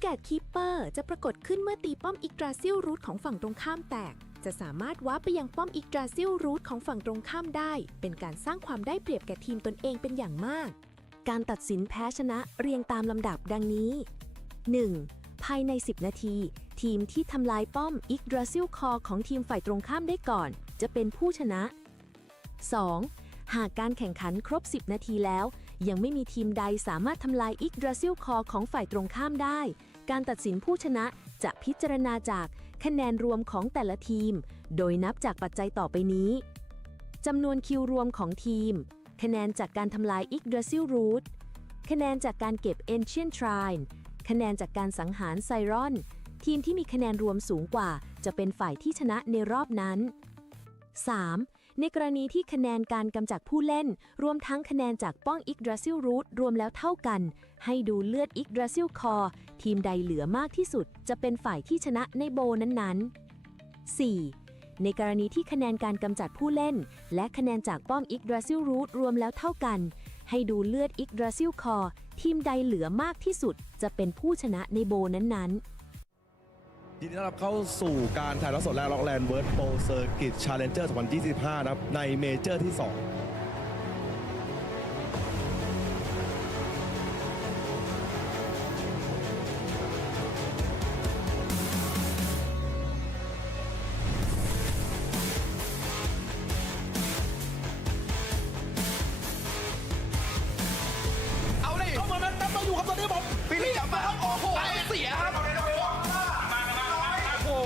แกดคีปเปอร์จะปรากฏขึ้นเมื่อตีป้อม Yggdrasil Root ของฝั่งตรงข้ามแตก จะสามารถวาร์ปไปยังป้อม Yggdrasil Root ของฝั่งตรงข้ามได้ เป็นการสร้างความได้เปรียบแก่ทีมตนเองเป็นอย่างมาก การตัดสินแพ้ชนะเรียงตามลำดับดังนี้ 1. ภายใน 10 นาที ทีมที่ทำลายป้อม Yggdrasil Core ของทีมฝ่ายตรงข้ามได้ก่อน จะเป็นผู้ชนะ 2. หากการแข่งขันครบ 10 นาทีแล้วยังไม่มีทีมใดสามารถทำลาย Yggdrasil Core ของฝ่ายตรงข้ามได้ การตัดสินผู้ชนะจะพิจารณาจากคะแนนรวมของแต่ละทีม โดยนับจากปัจจัยต่อไปนี้จำนวนคิวรวมของทีม คะแนนจากการทำลาย Yggdrasil Root คะแนนจากการเก็บ Ancient Shrine คะแนนจากการสังหารไซรอน ทีมที่มีคะแนนรวมสูงกว่าจะเป็นฝ่ายที่ชนะในรอบนั้น 3. ในกรณีที่คะแนนการกำจัดผู้เล่นรวมทั้งคะแนนจากป้อง Yggdrasil Root รวมแล้วเท่ากัน ให้ดูเลือด Yggdrasil Core ทีมใดเหลือมากที่สุดจะเป็นฝ่ายที่ชนะในโบนั้นๆ 4. ในกรณีที่คะแนนการกำจัดผู้เล่นและคะแนนจากป้อม Yggdrasil Root รวมแล้วเท่ากัน ให้ดูเลือด Yggdrasil Core ทีมใดเหลือมากที่สุดจะเป็นผู้ชนะในโบนั้นๆยินดีต้อนรับเข้าสู่การถ่ายทอดสดและล็อกแลนด์เวิร์ดโปรเซอร์กิตชาเลนเจอร์ 2025 นะครับในเมเจอร์ที่ 2เอาเลยเอามามาอยู่ครับตอนนี้ผมฟิลิปกลับมาครับโอ้โหเสียครับ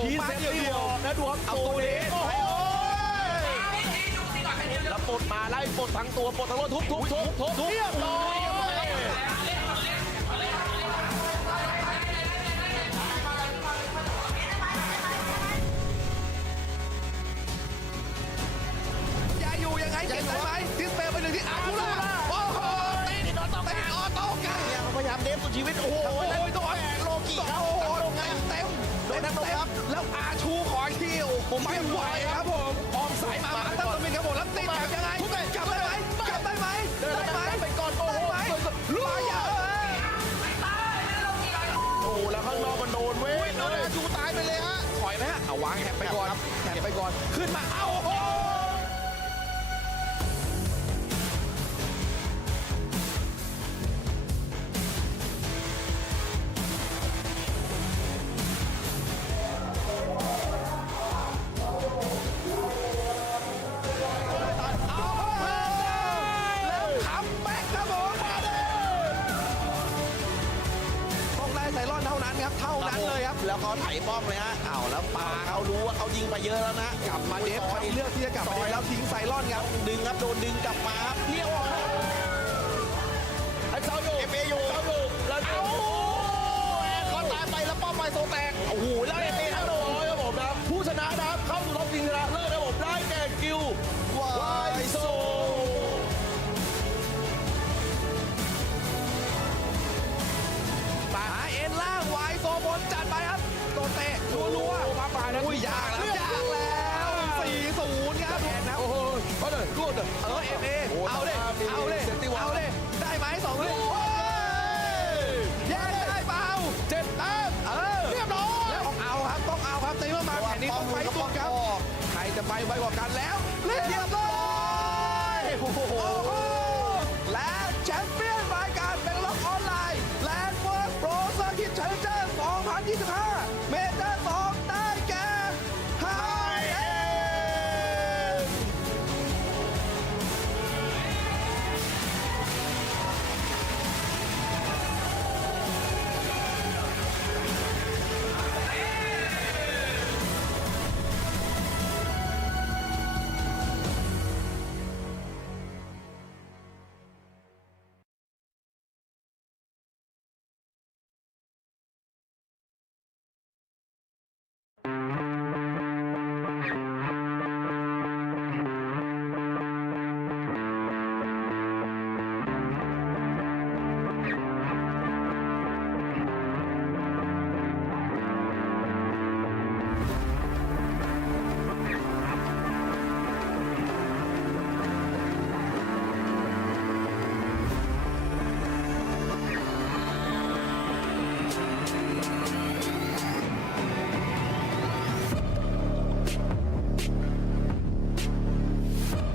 พีเซนเดียวนะดูครับเอาตัวนี้แล้วปลดมาไล่ปลดทั้งตัวปลดทั้งรถทุบเรียบร้อยจะอยู่ยังไงเก่งไหมทิสเปย์ไปเลยที่อาร์ล่าโอ้โหตีออโต้กันเนี่ยเขาพยายามเดฟสุดชีวิตโอ้โหต้องโลกิเขาโอ้โหเต็มโดนครับแล้วอาชูขอคิวผมไม่ไหวครับผมออมสายมาตั้งตัวเป็น เอาวางแฮปไปก่อนแฮปไปก่อนขึ้นมาเอาโอ้โหเท่านั้นเลยครับแล้วเขาไถป้อมเลยฮะเอาแล้วปาเขารู้ว่าเขายิงไปเยอะแล้วนะกลับมาเดฟเขาเลือกที่จะกลับมาเดฟแล้วทิ้งไซรอนครับดึงครับโดนดึงกลับมาครับเลี้ยวไอ้เจ้าอยู่เอฟเออยู่แล้วเอาเขาตายไปแล้วป้อมไปโซแตกโอ้โหแล้วเอฟเอทั้งโดนครับผมนะผู้ชนะนะครับเข้าสู่รอบชิงชนะเลิศครับผมได้แก่กิววายโซบนจัดไปครับโดนเตะรัวๆมาปลายนะอุ้ยยากแล้ว4-0ครับโอ้โหก็เลยกูดเอฟเอเอาเลยได้ไหม2 ลูกแย่ได้เปล่า7 แต้มเรียบร้อยแล้วเอาครับต้องเอาครับตีมาแข่งนี้ต้องไปสุดครับใครจะไปไวกว่ากันแล้วเรียบร้อยโอ้โหและแชมเปี้ยนรายการเป็นล็อกออนไลน์แลนด์เวิร์สโปรเซอร์คิดเชนเจอร์2025เมเจอร์2ได้แก่ไฮเอ็น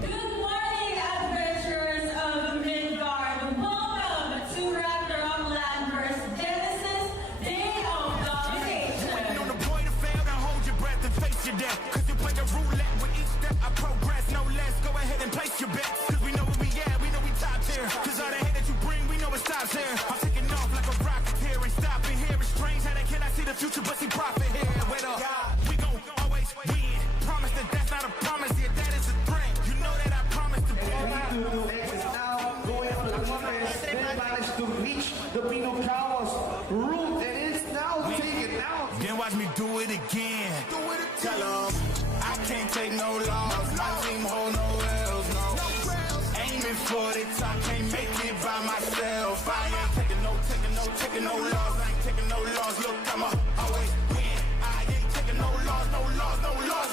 Good morning, adventurers of Midgard. Welcome to Ragnarok Landverse Genesis Day of Domination. Waiting on the boy to fail, now hold your breath and face your death. Cause you play a roulette with each step I progress, no less. Go ahead and place your bets. Cause we know where we at, we know we top tier. Cause all the hate that you bring, we know it stops here. I'm taking off like a rocket here and stopping here. It's strange how they cannot see the future, but see profit here. Wait up, we gon' always win. Promise that that's not a promise, yeah, that is a threat. You know that I promise to be. Is now going on the defense. They managed to reach the Pinocawas route and it's now taken out. Then watch me do it again. Tell 'em I can't take no loss. My team hold no L's, no. Aiming for the top, can't make it by myself. I ain't taking no loss. I ain't taking no loss. Look, I'ma always win. I ain't taking no loss.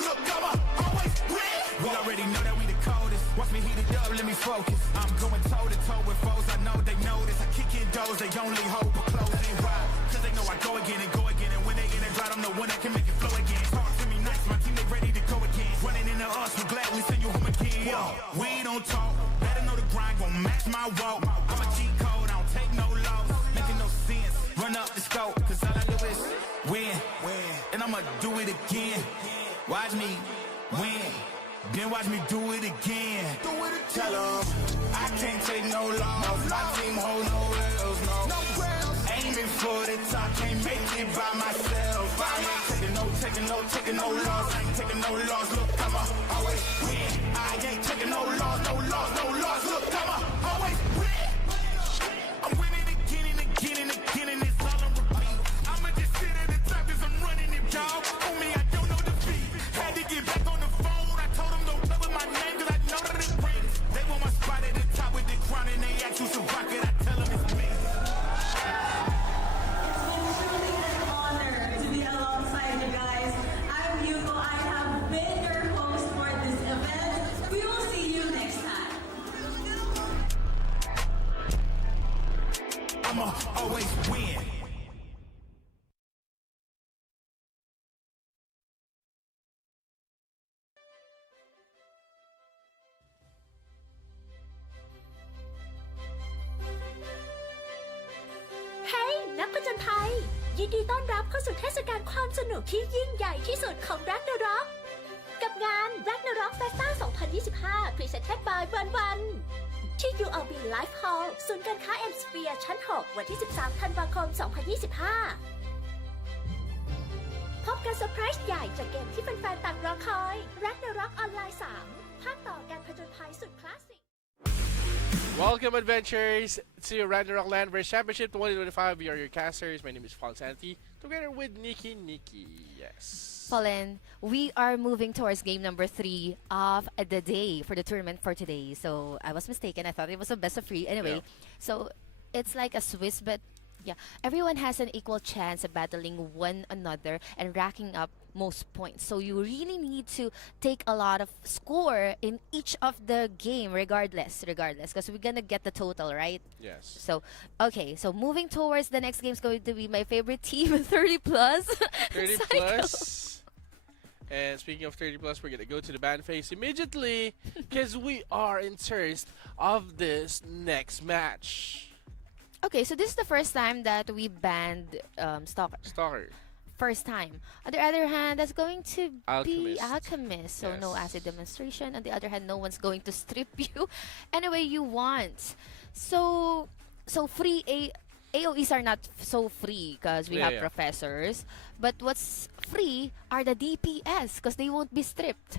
Look, I'ma always win. We already know that we the coldest. Watch me heat it up, let me focus. I'm going toe to toe with foes. I know they notice. I kick in doors, they only hope for closing. Why? Cause they know I go again. And when they in the drought, I'm the one that can make it flow again. Talk to me nice, my team they ready to go again. Running into us, we'll gladly send you home again. Yo, we don't talk. Better know the grind gon' match my walk. I'm a cheat code, I don't take no loss. Making no sense. Run up the scope, cause all I do is win. And I'ma do it again. Watch me win. Then watch me do it again. Tell 'em I can't take no loss. My team hold no L's, no. Aiming for the top, can't make it by myself. I ain't taking no loss. I ain't taking no loss. Look, I'ma always win. I ain't taking no loss. Look, I'ma always win. I'm winning again and again and again, and it's all on repeat. I'ma just sit at the top 'cause I'm running it, dog. On me, I don't know defeat. Had to get back on the phone. I told them don't play with my name 'cause I know that it rings. They want my spot at the top with the crown and they ask you so why could I tell them it's me? It's been truly an honor to be alongside you guys. I'm Yuko. I have been your host for this event. We will see you next time. I'ma always win. ยินดีต้อนรับเข้าสู่เทศกาลความสนุกที่ยิ่งใหญ่ที่สุดของ Ragnarok กับงาน Ragnarok Festa 2025 Presented by วันที่ UOB Live Hall ศูนย์การค้า M Sphere ชั้น 6 วันที่ 13 ธันวาคม 2025 พบกับเซอร์ไพรส์ใหญ่จากเกมที่แฟนๆต่างรอคอย Ragnarok Online 3 ภาคต่อการผจญภัยสุดคลาสสิก Welcome, adventurers, to Ragnarok Landverse Championship 2025. We are your casters. My name is Paul Santi, together with Nikki. Yes. Fallen, we are moving towards game number 3 of the day for the tournament for today. So I was mistaken. I thought it was a best of 3. Anyway, so it's like a Swiss bet. Yeah, everyone has an equal chance of battling one another and racking up most points. So you really need to take a lot of score in each of the game, regardless, because we're gonna get the total, right? Yes. So, okay, so moving towards the next game is going to be my favorite team, 30 plus. 30 plus. And speaking of 30 plus, we're gonna go to the ban phase immediately because we are in thirst of this next match. Okay, so this is the first time that we banned Stalker. First time. On the other hand, that's going to be Alchemist. So no acid demonstration. On the other hand, no one's going to strip you any way you want. So free AOEs are not so free because we have professors. But what's free are the DPS because they won't be stripped.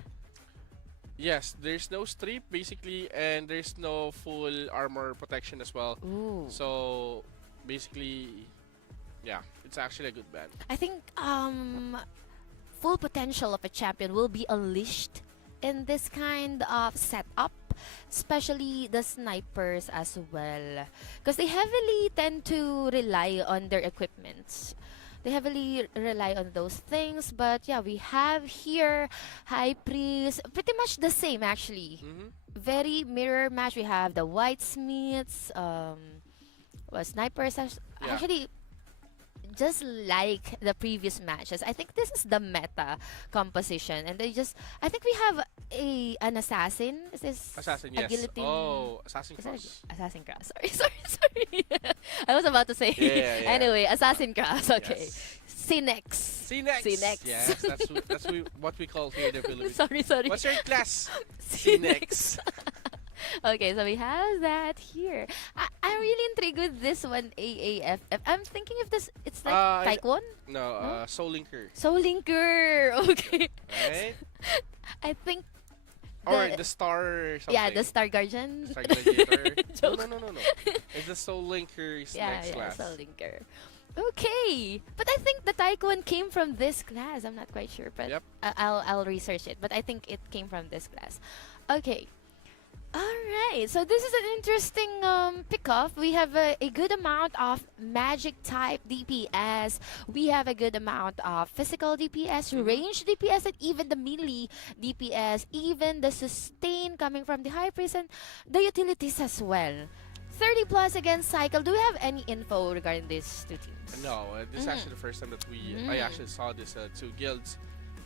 Yes, there's no strip basically, and there's no full armor protection as well. Ooh. So basically, yeah, it's actually a good ban. I think full potential of a champion will be unleashed in this kind of setup, especially the snipers as well, because they heavily tend to rely on their equipments. They heavily rely on those things, but yeah, we have here High Priest, pretty much the same actually. Very mirror match. We have the Whitesmiths, snipers. Actually, just like the previous matches, I think this is the meta composition, and I think we have an assassin. Is this assassin? Yes. Guillotine? Oh, assassin cross. Assassin cross. Sorry. I was about to say. Yeah. Anyway, assassin cross. Okay. Yes. Cinex. Yes, that's what we call here in the Philippines. Sorry. What's your class? Cinex. Okay, so we have that here. I'm really intrigued with this one, AAFF. I'm thinking if it's like Taekwon? No, Soul Linker. Soul Linker. Okay. Right? I think. Or the Star something. Yeah, the Star Guardian. Star Gladiator. No. It's the Soul Linker's next class. Soul Linker. Okay, but I think the Taekwon came from this class. I'm not quite sure, but I'll research it. But I think it came from this class. Okay. Alright, so this is an interesting pick-off. We have a good amount of magic type DPS. We have a good amount of physical DPS, range DPS, and even the melee DPS, even the sustain coming from the High Priest and the utilities as well. 30 plus against Cycle. Do we have any info regarding these two teams? No, this is actually the first time that I actually saw these two guilds.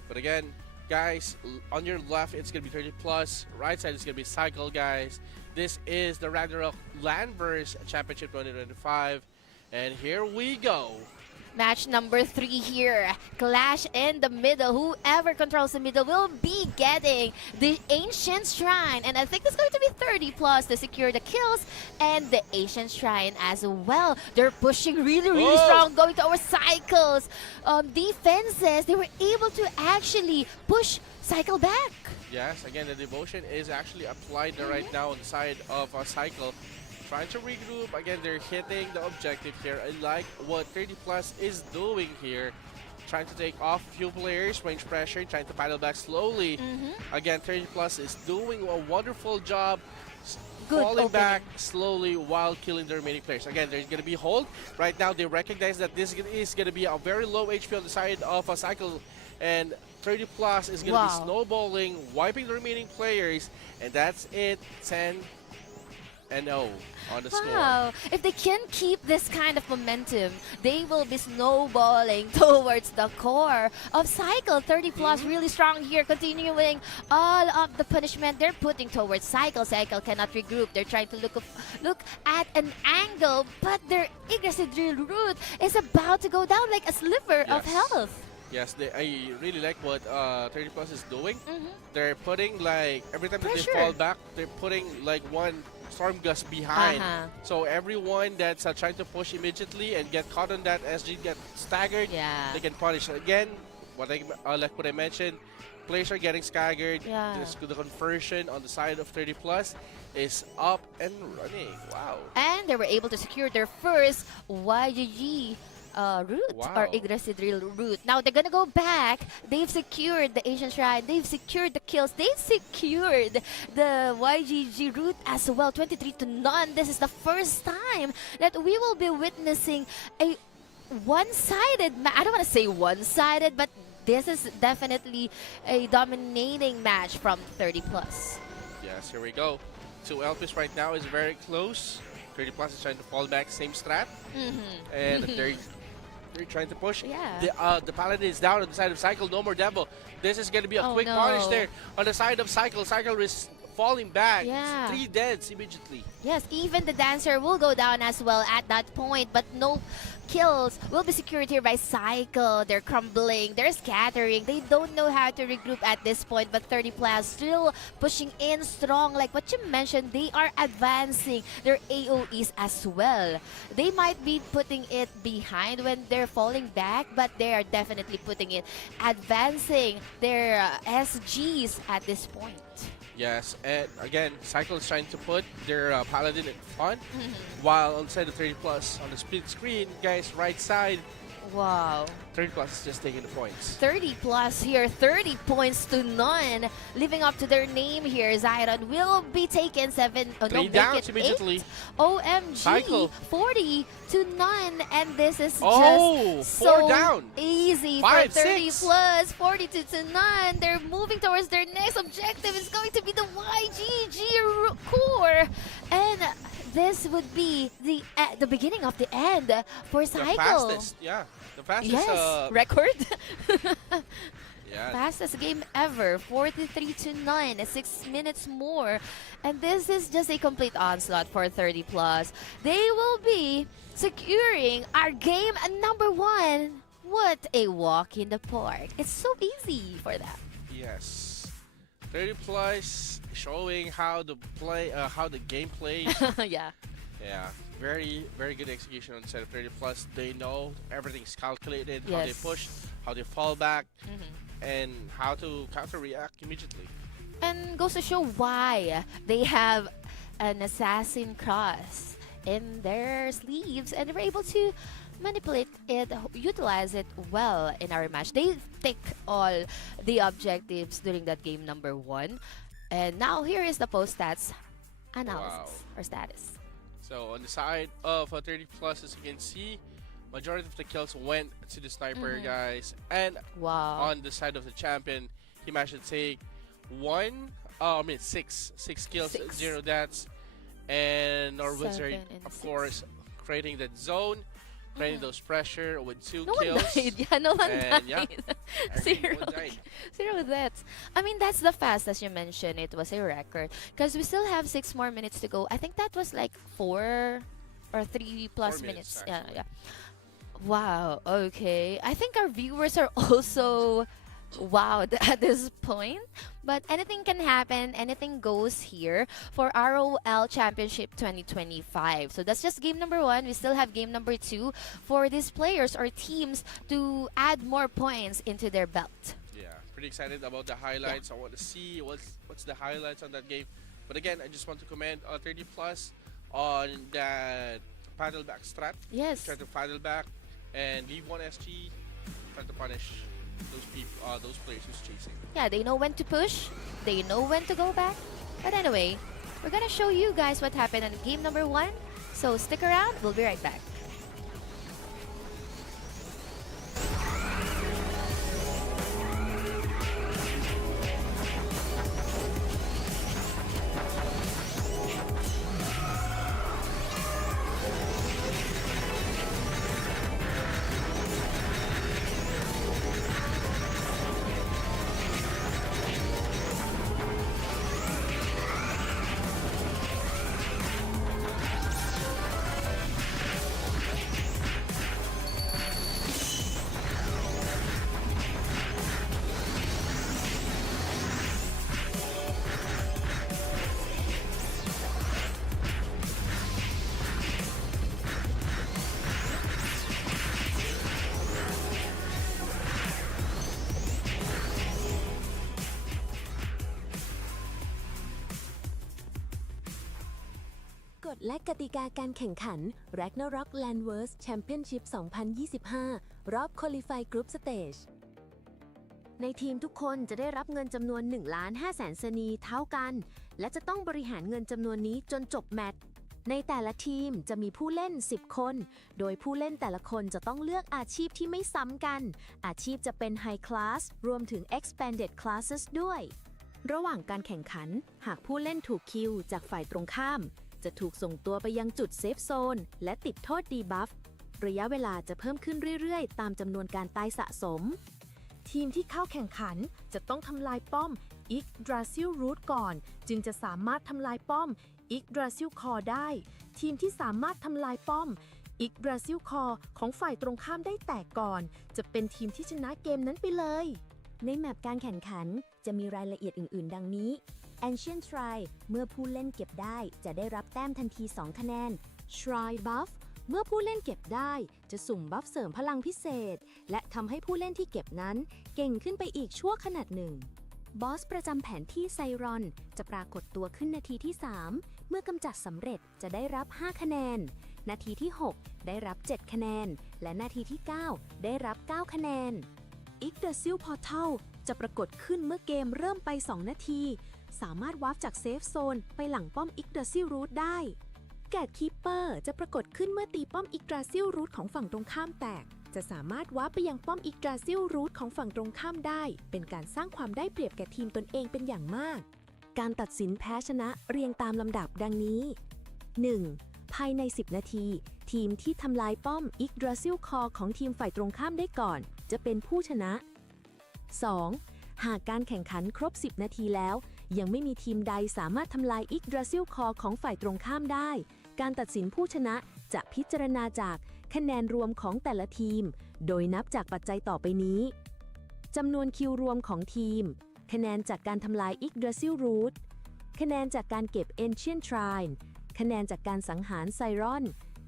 But again, guys, on your left, it's going to be 30 plus. Right side is going to be Cycle, guys. This is the Ragnarok Landverse Championship 2025. And here we go. Match number 3 here. Clash in the middle. Whoever controls the middle will be getting the Ancient Shrine. And I think it's going to be 30 plus to secure the kills and the Ancient Shrine as well. They're pushing really strong, going to our Cycles. Defenses, they were able to actually push Cycle back. Yes, again, the devotion is actually applied right now on the side of a Cycle. Trying to regroup. Again, they're hitting the objective here. I like what 30 plus is doing here. Trying to take off a few players, range pressure, trying to paddle back slowly. Again, 30 plus is doing a wonderful job falling back slowly while killing the remaining players. Again, there's going to be hold. Right now, they recognize that this is going to be a very low HP on the side of a Cycle. And 30 plus is going to be snowballing, wiping the remaining players. And that's it. 10 1-0 on the score. Wow. If they can keep this kind of momentum, they will be snowballing towards the core of Cycle. 30 plus really strong here, continuing all of the punishment they're putting towards Cycle. Cycle cannot regroup. They're trying to look at an angle, but their Yggdrasil root is about to go down like a sliver of health. Yes, I really like what 30 plus is doing. They're putting like every time that they fall back, they're putting like one storm gust behind. So everyone that's trying to push immediately and get caught on that SG get staggered, they can punish. Again, like what I mentioned, players are getting staggered. The conversion on the side of 30 plus is up and running. Wow. And they were able to secure their first YGG route or Yggdrasil route. Now they're gonna go back. They've secured the Asian Shrine. They've secured the kills. They've secured the YGG route as well. 23-0. This is the first time that we will be witnessing a one-sided. I don't want to say one-sided, but this is definitely a dominating match from 30 plus. Yes, here we go. 2 LPs right now is very close. 30 plus is trying to fall back, same strat, and they're trying to push. The Paladin is down on the side of Cycle. No more Devil. This is going to be a quick punish there on the side of Cycle. Cycle is falling back. 3 deads immediately. Yes, even the Dancer will go down as well at that point, but no kills will be secured here by Cycle. They're crumbling, they're scattering, they don't know how to regroup at this point, but 30 plus still pushing in strong. Like what you mentioned, they are advancing their AoEs as well. They might be putting it behind when they're falling back, but they are definitely putting it, advancing their SGs at this point. Yes, and again, Cycle is trying to put their Paladin in front, while on the side of 30 plus on the split screen, guys, right side. Wow. 30 plus is just taking the points. 30 plus here, 30 points to none. Living up to their name here, Zyron will be taken 7. Oh, 3 no, downs make it immediately. 8. OMG, Cycle. 40 to none, and this is Oh, just 4 so down. easy 5, for 30 6. plus, 42 to none. They're moving towards their next objective. Is going to be the YGG core, and this would be the beginning of the end for Cycle. The fastest, the fastest. Yes, record. Yeah. Fastest game ever, 43 to 9, 6 minutes more. And this is just a complete onslaught for 30 plus. They will be securing our game number 1. What a walk in the park. It's so easy for them. Yes. 30 plus showing how the game plays. Yeah. Yeah. Very, very good execution on the side of 30 plus. They know everything's calculated, how they push, how they fall back, and how to counter-react immediately. And goes to show why they have an assassin cross in their sleeves, and they were able to manipulate it, utilize it well in our match. They tick all the objectives during that game number 1. And now here is the post-stats analysis or status. So on the side of 30 plus, as you can see, majority of the kills went to the sniper, guys. And on the side of the champion, he managed to take 6 kills, 0 deaths. And Norwizard, of course, creating that zone, creating those pressure with 2 kills. No one died. Yeah, Zero deaths. I mean, that's the fastest you mentioned. It was a record. Because we still have 6 more minutes to go. I think that was like 4 or 3 plus 4 minutes. Yeah. Wow, okay. I think our viewers are also wowed at this point. But anything can happen, anything goes here for ROL Championship 2025. So that's just game number 1. We still have game number 2 for these players or teams to add more points into their belt. Yeah, pretty excited about the highlights. I want to see what's the highlights on that game. But again, I just want to commend 30 plus on that paddle back strat. Yes. Try to paddle back and leave 1 SG, try to punish those people, those players who's chasing. Yeah, they know when to push, they know when to go back. But anyway, we're gonna show you guys what happened in game number 1. So stick around, we'll be right back. และกติกาการแข่งขัน Ragnarok Landverse Championship 2025 รอบ Qualify Group Stage ในทีมทุกคนจะได้รับเงินจำนวน 1,500,000 เซนีเท่ากัน และจะต้องบริหารเงินจำนวนนี้จนจบแมตช์ ในแต่ละทีมจะมีผู้เล่น 10 คน โดยผู้เล่นแต่ละคนจะต้องเลือกอาชีพที่ไม่ซ้ำกัน อาชีพจะเป็น High Class รวมถึง Expanded Classes ด้วย ระหว่างการแข่งขัน หากผู้เล่นถูกคิวจากฝ่ายตรงข้าม จะถูกส่งตัวไปยังจุดเซฟโซนและติดโทษดีบัฟ ระยะเวลาจะเพิ่มขึ้นเรื่อยๆ ตามจำนวนการตายสะสม ทีมที่เข้าแข่งขันจะต้องทำลายป้อม อีกดราซิลรูทก่อน จึงจะสามารถทำลายป้อม อีกดราซิลคอได้ ทีมที่สามารถทำลายป้อม อีกดราซิลคอของฝ่ายตรงข้ามได้แตกก่อน จะเป็นทีมที่ชนะเกมนั้นไปเลย ในแมปการแข่งขันจะมีรายละเอียดอื่นๆ ดังนี้ Ancient Shrine เมื่อผู้เล่นเก็บได้จะได้รับแต้มทันที 2 คะแนน Shrine Buff เมื่อผู้เล่นเก็บได้จะสุ่มบัฟเสริมพลังพิเศษ และทำให้ผู้เล่นที่เก็บนั้นเก่งขึ้นไปอีกชั่วขณะหนึ่ง บอสประจำแผนที่ไซรอนจะปรากฏตัวขึ้นนาทีที่ 3 เมื่อกำจัดสำเร็จจะได้รับ 5 คะแนน นาทีที่ 6 ได้รับ 7 คะแนน และนาทีที่ 9 ได้รับ 9 คะแนน อีกเดอะซิลพอร์ทัลจะปรากฏขึ้นเมื่อเกมเริ่มไป 2 นาที สามารถวาร์ปจากเซฟโซนไปหลังป้อมอีกเดอะซิลรูทได้แกตคีปเปอร์จะปรากฏขึ้นเมื่อตีป้อมอีกดราซิลรูทของฝั่งตรงข้ามแตก จะสามารถวาร์ปไปยังป้อมอีกดราซิลรูทของฝั่งตรงข้ามได้ เป็นการสร้างความได้เปรียบแก่ทีมตนเองเป็นอย่างมาก การตัดสินแพ้ชนะเรียงตามลำดับดังนี้ 1. ภายใน 10 นาที ทีมที่ทำลายป้อมอีกดราซิลคอของทีมฝ่ายตรงข้ามได้ก่อน จะเป็นผู้ชนะ 2. หากการแข่งขันครบ 10 นาทีแล้ว ยังไม่มีทีมใดสามารถทำลายอีกดราซิลคอของฝ่ายตรงข้ามได้ การตัดสินผู้ชนะจะพิจารณาจากคะแนนรวมของแต่ละทีม โดยนับจากปัจจัยต่อไปนี้จำนวนคิวรวมของทีม คะแนนจากการทำลายอีกดราซิลรูทคะแนนจากการเก็บ Ancient Shrine คะแนนจากการสังหารไซรอน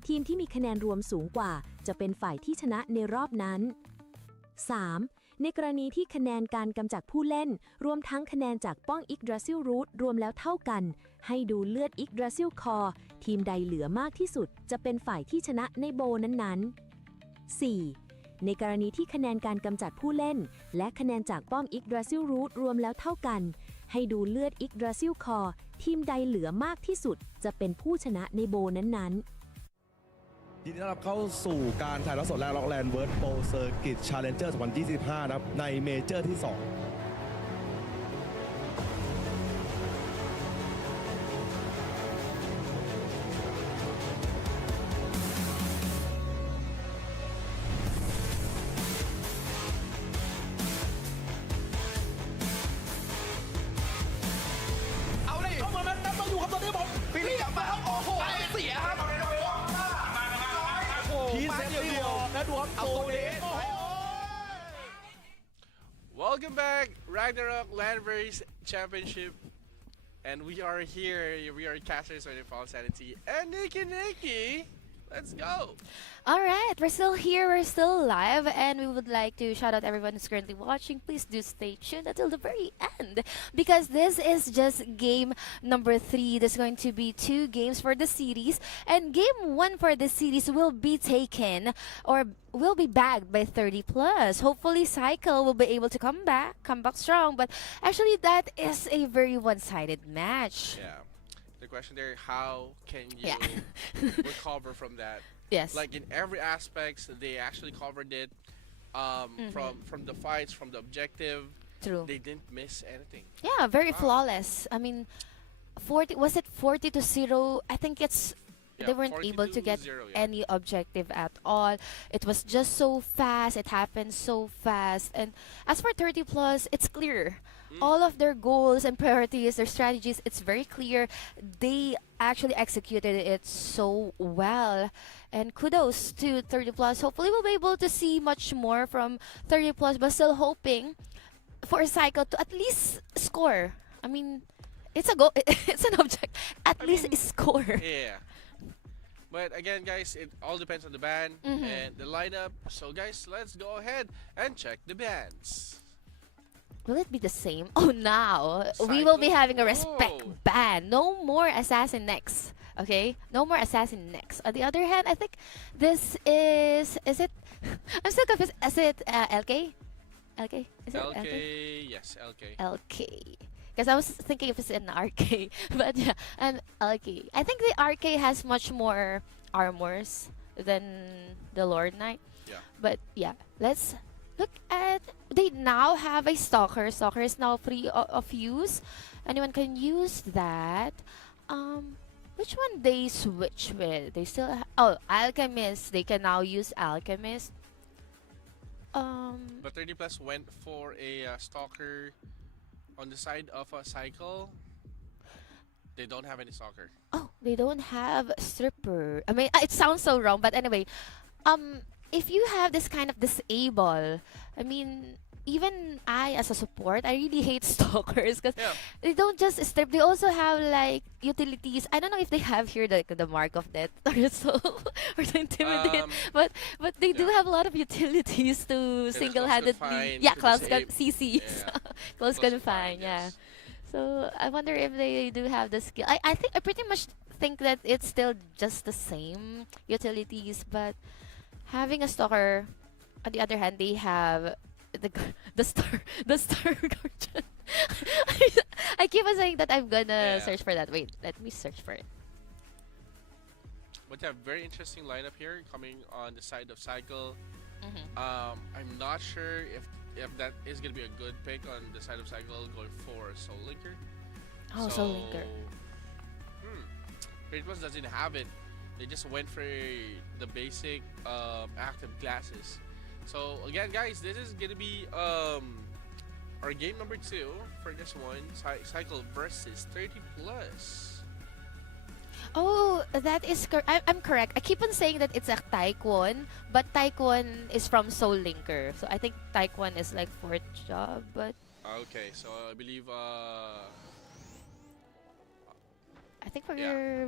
ทีมที่มีคะแนนรวมสูงกว่าจะเป็นฝ่ายที่ชนะในรอบนั้น 3. ในกรณีที่คะแนนการกำจัดผู้เล่นรวมทั้งคะแนนจากป้องอีกดราซิลรูทรวมแล้วเท่ากัน ให้ดูเลือดอีกดราซิลคอทีมใดเหลือมากที่สุดจะเป็นฝ่ายที่ชนะในโบนั้นๆ 4. ในกรณีที่คะแนนการกำจัดผู้เล่นและคะแนนจากป้อมอีกดราซิลรูทรวมแล้วเท่ากัน ให้ดูเลือดอีกดราซิลคอทีมใดเหลือมากที่สุดจะเป็นผู้ชนะในโบนั้นๆ ยินดีต้อนรับเข้าสู่การถ่ายทอดสดแรกล็อกแลนด์เวิร์ดโปรเซอร์กิตชาเลนเจอร์2025นะครับในเมเจอร์ที่ 2เอาดิเอามานับมาอยู่ครับตอนนี้ผมพี่เรียกมาครับโอ้โหเสียครับพีเซตเดียวนะดูครับเอาตัวเด็ด Welcome back, Ragnarok Landverse Championship, and we are here. We are casters on Fall Sanity and Nikki. Let's go. All right, we're still here, we're still live, and we would like to shout out everyone who's currently watching. Please do stay tuned until the very end, because this is just game number 3. There's going to be 2 games for the series, and game 1 for the series will be taken or will be bagged by 30 plus. Hopefully Cycle will be able to come back strong, but actually that is a very one-sided match. Yeah. The question there, how can you recover from that? Yes. Like in every aspect, they actually covered it. From the fights, from the objective. True. They didn't miss anything. Yeah, very flawless. I mean, 40-0? I think it's they weren't able to get any objective at all. It was just so fast. It happened so fast. And as for 30 plus, it's clear. All of their goals and priorities, their strategies, it's very clear. They actually executed it so well. And kudos to 30 plus. Hopefully we'll be able to see much more from 30 plus, but still hoping for Cycle to at least score. I mean, it's a goal. It's an object. At least score. Yeah. But again, guys, it all depends on the band and the lineup. So, guys, let's go ahead and check the bands. Will it be the same? Oh, now we will be having a respect ban. No more Assassin next. Okay, no more assassin next. On the other hand, I think this is it? I'm still confused. Is it LK? LK? Is it LK, LK? yes, LK. LK. Because I was thinking if it's an RK, but yeah, and LK. I think the RK has much more armors than the Lord Knight. Yeah. But yeah, let's look at. They now have a Stalker. Stalker is now free of use. Anyone can use that. Which one they switch with? They still Alchemist. They can now use Alchemist. But 30 plus went for a Stalker on the side of a Cycle. They don't have any Stalker. Oh, they don't have Stripper. I mean, it sounds so wrong, but anyway, if you have this kind of disable, I mean, even I as a support, I really hate stalkers because they don't just strip. They also have like utilities. I don't know if they have here the mark of death or so or to intimidate, but they do have a lot of utilities to single-handedly. Yeah, close CCs, close confine. Yeah. So I wonder if they do have the skill. I think I pretty much think that it's still just the same utilities, but having a stalker, on the other hand, they have the star guardian. I keep on saying that I'm gonna search for that. Wait, let me search for it. But yeah, very interesting lineup here coming on the side of Cycle. I'm not sure if that is gonna be a good pick on the side of Cycle going for Soul Linker. Oh, so, Soul Linker. Great Plus doesn't have it. They just went for the basic active classes. So again, guys, this is gonna be our game number 2 for this one. Cycle versus 30 plus. Oh, that is I'm correct. I keep on saying that it's a Taekwon, but Taekwon is from Soul Linker. So I think Taekwon is like 4th job, but okay, so I believe I think for your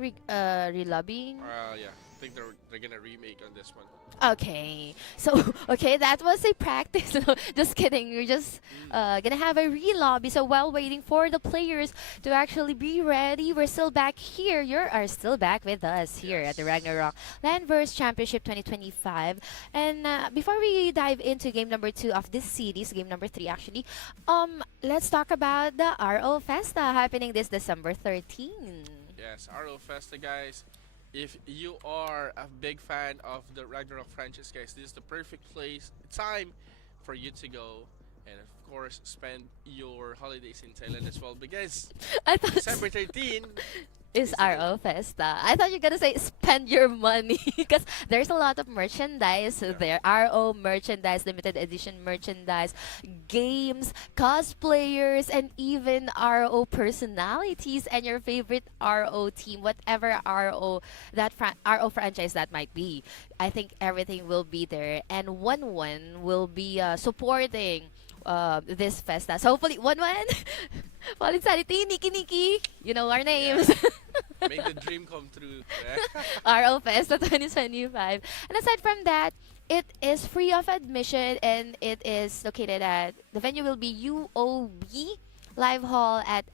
relobbying. Yeah, I think they're gonna remake on this one. Okay, so okay, that was a practice. No, just kidding. We're just gonna have a re-lobby. So while waiting for the players to actually be ready, we're still back here. You are still back with us here at the Ragnarok Landverse Championship 2025. And before we dive into game number 2 of this series, game number 3 actually, let's talk about the RO Festa happening this December 13. Yes, RO Festa, guys. If you are a big fan of the Ragnarok franchise, guys, this is the perfect time for you to go and, of course, spend your holidays in Thailand as well. Because I thought December 13 is RO Festa. I thought you were gonna say spend your money because there's a lot of merchandise there. RO merchandise, limited edition merchandise, games, cosplayers, and even RO personalities and your favorite RO team, whatever RO RO franchise that might be. I think everything will be there, and one will be supporting this festa. So hopefully one Fall Insanity, Nikki, you know our names. make the dream come true. RO Festa 2025. And aside from that, it is free of admission and it is located at, the venue will be UOB Live Hall at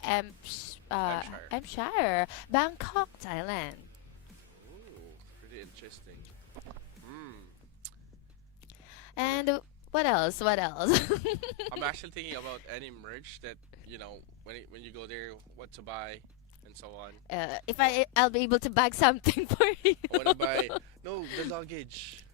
Shire, Bangkok, Thailand. Ooh, pretty interesting. And what else? I'm actually thinking about any merch that, you know, when you go there, what to buy and so on. If I'll be able to bag something for you. I want to buy, no, the luggage.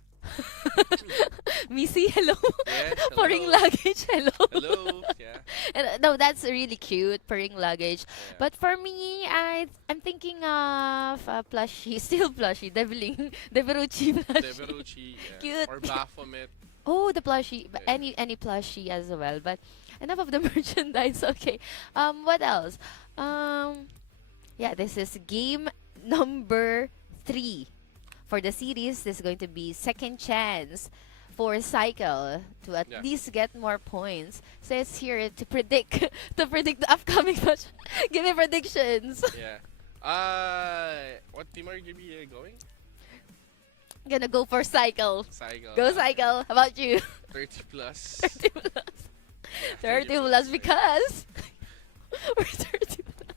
Missy, hello. Yes, hello. Pouring luggage, hello. Hello, yeah. And, no, that's really cute, pouring luggage. Yeah. But for me, I'm thinking of plushie, still plushie, Deverucci plushie. Deverucci, yeah. Cute. Or Baphomet. Oh, the plushie, any plushie as well. But enough of the merchandise. Okay. What else? Yeah, this is game number 3 for the series. This is going to be second chance for Cycle to at least get more points. So it's here to predict the upcoming match. Give me predictions. Yeah. What team are you gonna be going? Gonna go for Cycle. Cycle. Go Cycle. How about you? 30 plus. 30 plus. Yeah, 30 plus because we're 30 plus.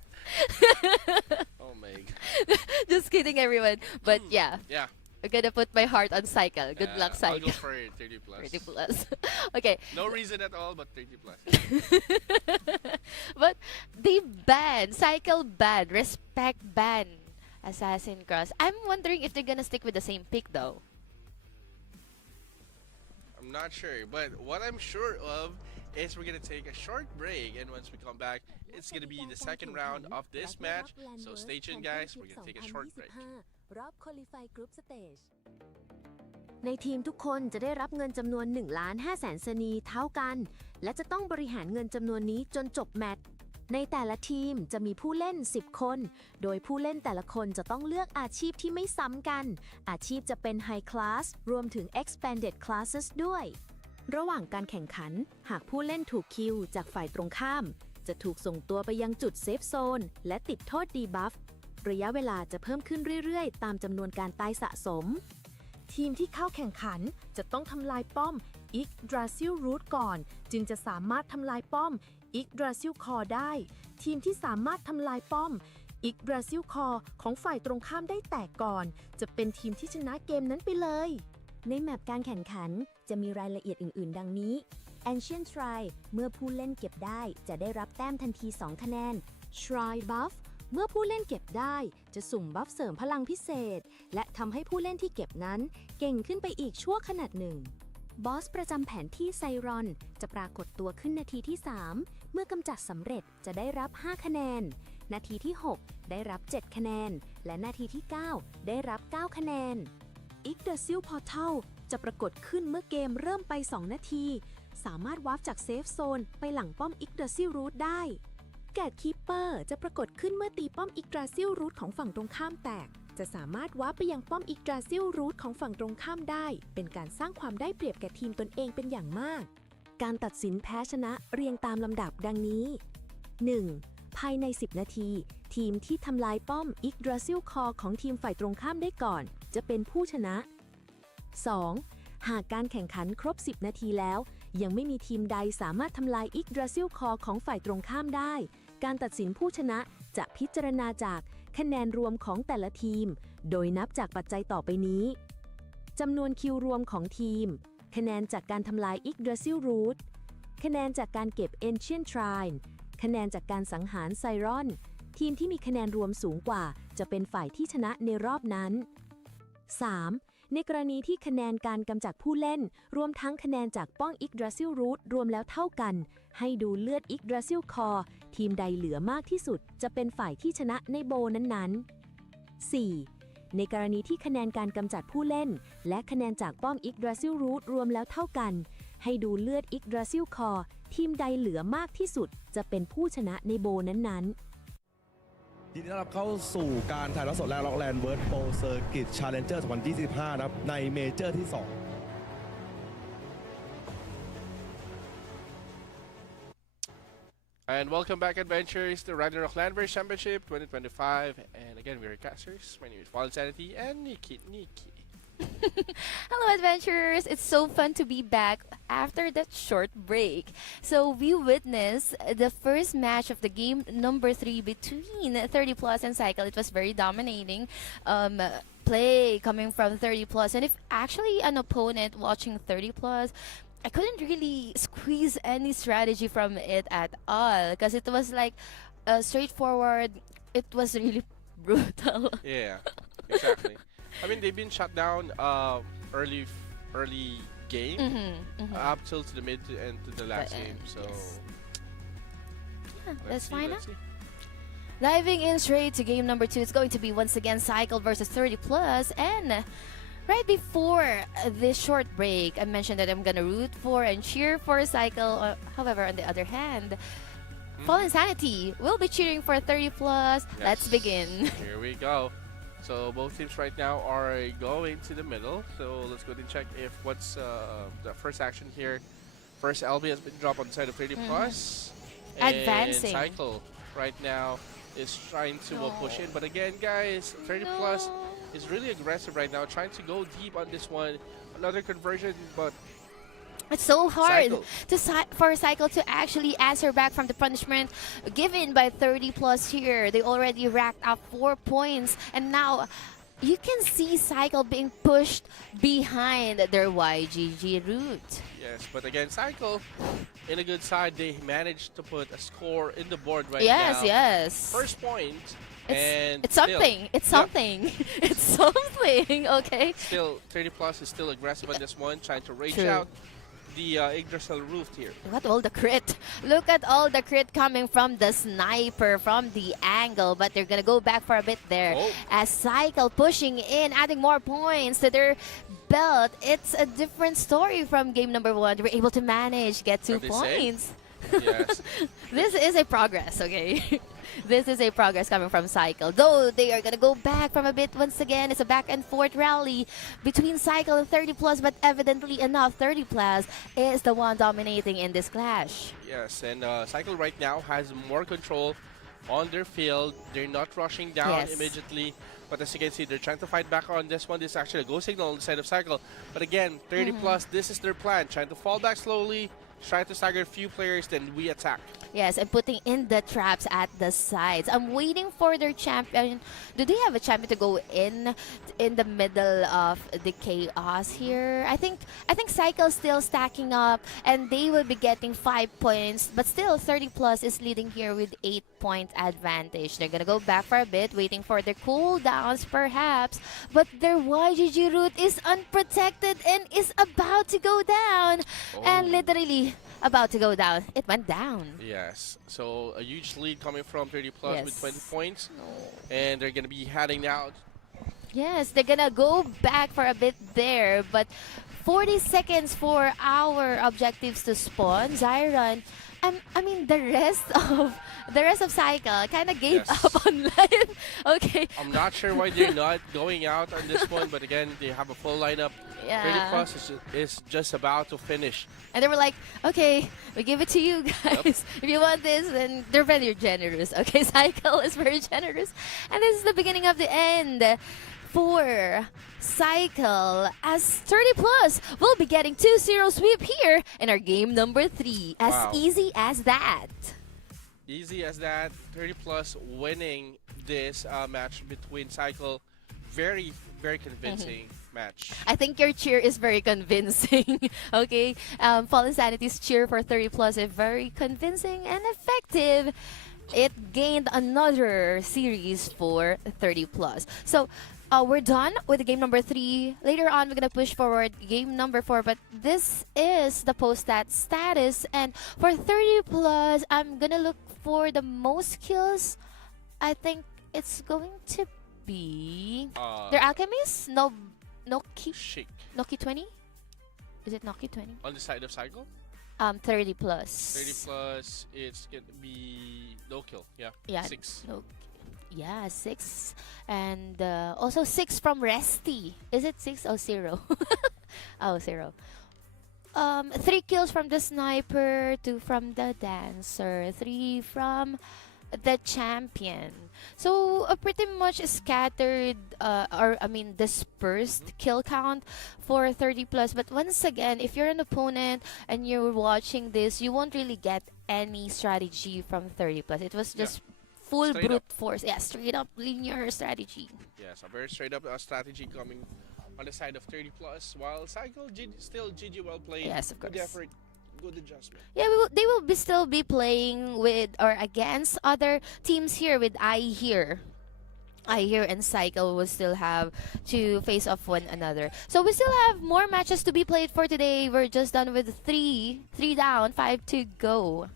Oh my god. Just kidding, everyone. But yeah, Yeah. I'm gonna put my heart on Cycle. Good luck, I'll go Cycle. for 30 plus. 30 plus. Okay. No reason at all, but 30 plus. But they ban, Cycle ban, Respect ban, Assassin Cross. I'm wondering if they're gonna stick with the same pick though. I'm not sure, but what I'm sure of is we're gonna take a short break, and once we come back, it's gonna be the second round of this match. So stay tuned, guys. We're gonna take a short break. รอบ Qualify Group Stage ในทีมทุกคนจะได้รับเงินจำนวน 1,500,000 สนีเท่ากัน และจะต้องบริหารเงินจำนวนนี้จนจบแมตช์ ในแต่ละทีมจะมีผู้เล่น 10 คน โดยผู้เล่นแต่ละคนจะต้องเลือกอาชีพที่ไม่ซ้ำกัน อาชีพจะเป็น High Class รวมถึง Expanded Classes ด้วย ระหว่างการแข่งขัน หากผู้เล่นถูกคิวจากฝ่ายตรงข้าม จะถูกส่งตัวไปยังจุดเซฟโซนและติดโทษดีบัฟ ระยะเวลาจะเพิ่มขึ้นเรื่อยๆ ตามจำนวนการตายสะสม ทีมที่เข้าแข่งขันจะต้องทำลายป้อม Yggdrasil Root ก่อน จึงจะสามารถทำลายป้อม Yggdrasil Core ได้ ทีมที่สามารถทำลายป้อม Yggdrasil Core ของฝ่ายตรงข้ามได้แตกก่อน จะเป็นทีมที่ชนะเกมนั้นไปเลย ในแมปการแข่งขันจะมีรายละเอียดอื่นๆ ดังนี้ Ancient Shrine เมื่อผู้เล่นเก็บได้จะได้รับแต้มทันที 2 คะแนน Shrine Buff เมื่อผู้เล่นเก็บได้จะสุ่มบัฟเสริมพลังพิเศษ และทำให้ผู้เล่นที่เก็บนั้นเก่งขึ้นไปอีกชั่วขณะหนึ่ง บอสประจำแผนที่ไซรอนจะปรากฏตัวขึ้นนาทีที่ 3 เมื่อกำจัดสำเร็จจะได้รับ 5 คะแนน นาทีที่ 6 ได้รับ 7 คะแนน และนาทีที่ 9 ได้รับ 9 คะแนน Yggdrasil Portal จะปรากฏขึ้นเมื่อเกมเริ่มไป 2 นาที สามารถวาร์ปจากเซฟโซนไปหลังป้อม Yggdrasil Root ได้แกดคีปเปอร์จะปรากฏขึ้นเมื่อตีป้อม Yggdrasil Root ของฝั่งตรงข้ามแตก จะสามารถวาร์ปไปยังป้อม Yggdrasil Root ของฝั่งตรงข้ามได้ เป็นการสร้างความได้เปรียบแก่ทีมตนเองเป็นอย่างมาก การตัดสินแพ้ชนะเรียงตามลำดับดังนี้ 1. ภายใน 10 นาที ทีมที่ทำลายป้อม Yggdrasil Core ของทีมฝ่ายตรงข้ามได้ก่อน จะเป็นผู้ชนะ 2. หากการแข่งขันครบ 10 นาทีแล้ว ยังไม่มีทีมใดสามารถทำลาย Yggdrasil Core ของฝ่ายตรงข้ามได้ การตัดสินผู้ชนะจะพิจารณาจากคะแนนรวมของแต่ละทีม โดยนับจากปัจจัยต่อไปนี้ จำนวนคิวรวมของทีม คะแนนจากการทำลาย Yggdrasil Root คะแนนจากการเก็บ Ancient Shrine คะแนนจากการสังหารไซรอน ทีมที่มีคะแนนรวมสูงกว่าจะเป็นฝ่ายที่ชนะในรอบนั้น 3. ในกรณีที่คะแนนการกำจัดผู้เล่นรวมทั้งคะแนนจากป้อง Yggdrasil Root รวมแล้วเท่ากัน ให้ดูเลือด Yggdrasil Core ทีมใดเหลือมากที่สุดจะเป็นฝ่ายที่ชนะในโบนั้นๆ 4. ในกรณีที่คะแนนการกำจัดผู้เล่นและคะแนนจากป้อม Yggdrasil Root รวมแล้วเท่ากัน ให้ดูเลือด Yggdrasil Core ทีมใดเหลือมากที่สุดจะเป็นผู้ชนะในโบนั้นๆ ยินดีต้อนรับเข้าสู่การถ่ายทอดสดและล็อกแลนด์เวิร์ดโปรเซอร์กิตชาเลนเจอร์ 2025 นะครับ ในเมเจอร์ที่ 2 And welcome back, adventurers, to Ragnarok Landverse Championship 2025. And again, we're casters. My name is Fallen Sanity and Nikki. Hello, adventurers! It's so fun to be back after that short break. So we witnessed the first match of the game number 3 between 30 Plus and Cycle. It was very dominating play coming from 30 Plus, and if actually an opponent watching 30 Plus, I couldn't really squeeze any strategy from it at all because it was like straightforward. It was really brutal. Yeah, exactly. I mean, they've been shut down early game up till to the mid and to the last game. So yes. Yeah, let's see, find let's out. see. Diving in straight to game number 2, it's going to be once again Cycle versus 30 Plus, and right before this short break, I mentioned that I'm gonna root for and cheer for Cycle. However, on the other hand, Fallen Sanity will be cheering for 30 Plus. Yes. Let's begin. Here we go. So both teams right now are going to the middle. So let's go ahead and check if what's the first action here. First LB has been dropped on the side of 30 Plus. Advancing. And Cycle right now is trying to push in. But again, guys, 30 Plus is really aggressive right now, trying to go deep on this one. Another conversion, but It's so hard Cycle. for Cycle to actually answer back from the punishment given by 30 plus here. They already racked up 4 points, and now you can see Cycle being pushed behind their YGG route. Yes, but again, Cycle, in a good side, they managed to put a score in the board right Yes, now. yes. First point. It's something. It's something. It's something. Okay. Still, 30 plus is still aggressive on this one, trying to rage True. out the Yggdrasil roof here. Look at all the crit. Look at all the crit coming from the sniper, from the angle. But they're going to go back for a bit there. Oh. As Cycle pushing in, adding more points to their belt. It's a different story from game number 1. They were able to manage, get 2 points. Yes. This is a progress, okay? This is a progress coming from Cycle. Though they are going to go back from a bit once again. It's a back and forth rally between Cycle and 30 plus, but evidently enough, 30 plus is the one dominating in this clash. Yes, and Cycle right now has more control on their field. They're not rushing down immediately. But as you can see, they're trying to fight back on this one. This is actually a go signal on the side of Cycle. But again, 30 plus, this is their plan. Trying to fall back slowly, try to stagger a few players, then we attack. Yes, and putting in the traps at the sides. I'm waiting for their champion. Do they have a champion to go in the middle of the chaos here? I think Cycle's still stacking up, and they will be getting 5 points. But still, 30 plus is leading here with 8-point advantage. They're gonna go back for a bit, waiting for their cooldowns, perhaps. But their YGG route is unprotected and is about to go down, and literally about to go down. It went down. Yes, so a huge lead coming from 30 plus with 20 points. And they're going to be heading out. Yes, they're going to go back for a bit there. But 40 seconds for our objectives to spawn. Zyron, I mean, the rest of Cycle kind of gave up on life. Okay. I'm not sure why they're not going out on this one, but again, they have a full lineup. 30 plus is just about to finish. And they were like, okay, we give it to you guys. If you want this, then they're very generous. Okay, Cycle is very generous. And this is the beginning of the end for Cycle, as 30 plus will be getting 2-0 sweep here in our game number 3. As easy as that. Easy as that. 30 plus winning this match between Cycle. Very, very convincing match. I think your cheer is very convincing. Okay, Fallen Sanity's cheer for 30 plus is very convincing and effective. It gained another series for 30 plus. So we're done with game number 3. Later on, we're gonna push forward game number 4. But this is the post-stat status, and for 30 plus, I'm gonna look for the most kills. I think it's going to be their Alchemist. Noki. Chic. Noki 20. Is it Noki 20? On the side of Cycle? 30 plus. 30 plus, it's gonna be no kill. Yeah. 6. No. Yeah, 6. And also 6 from Resty. Is it 6 or 0? Oh, 0. 3 kills from the sniper, 2 from the dancer, 3 from the champion. So a pretty much scattered dispersed kill count for 30 plus. But once again, if you're an opponent and you're watching this, you won't really get any strategy from 30 plus. It was just full Straight brute up. force. Yeah, straight up linear strategy. Yes, a very straight up strategy coming on the side of 30 plus, while Cycle still GG well played. Yes, of course. Good effort, good adjustment. Yeah, they will still be playing with or against other teams here with I here and Cycle will still have to face off one another. So we still have more matches to be played for today. We're just done with 3 down, 5 to go.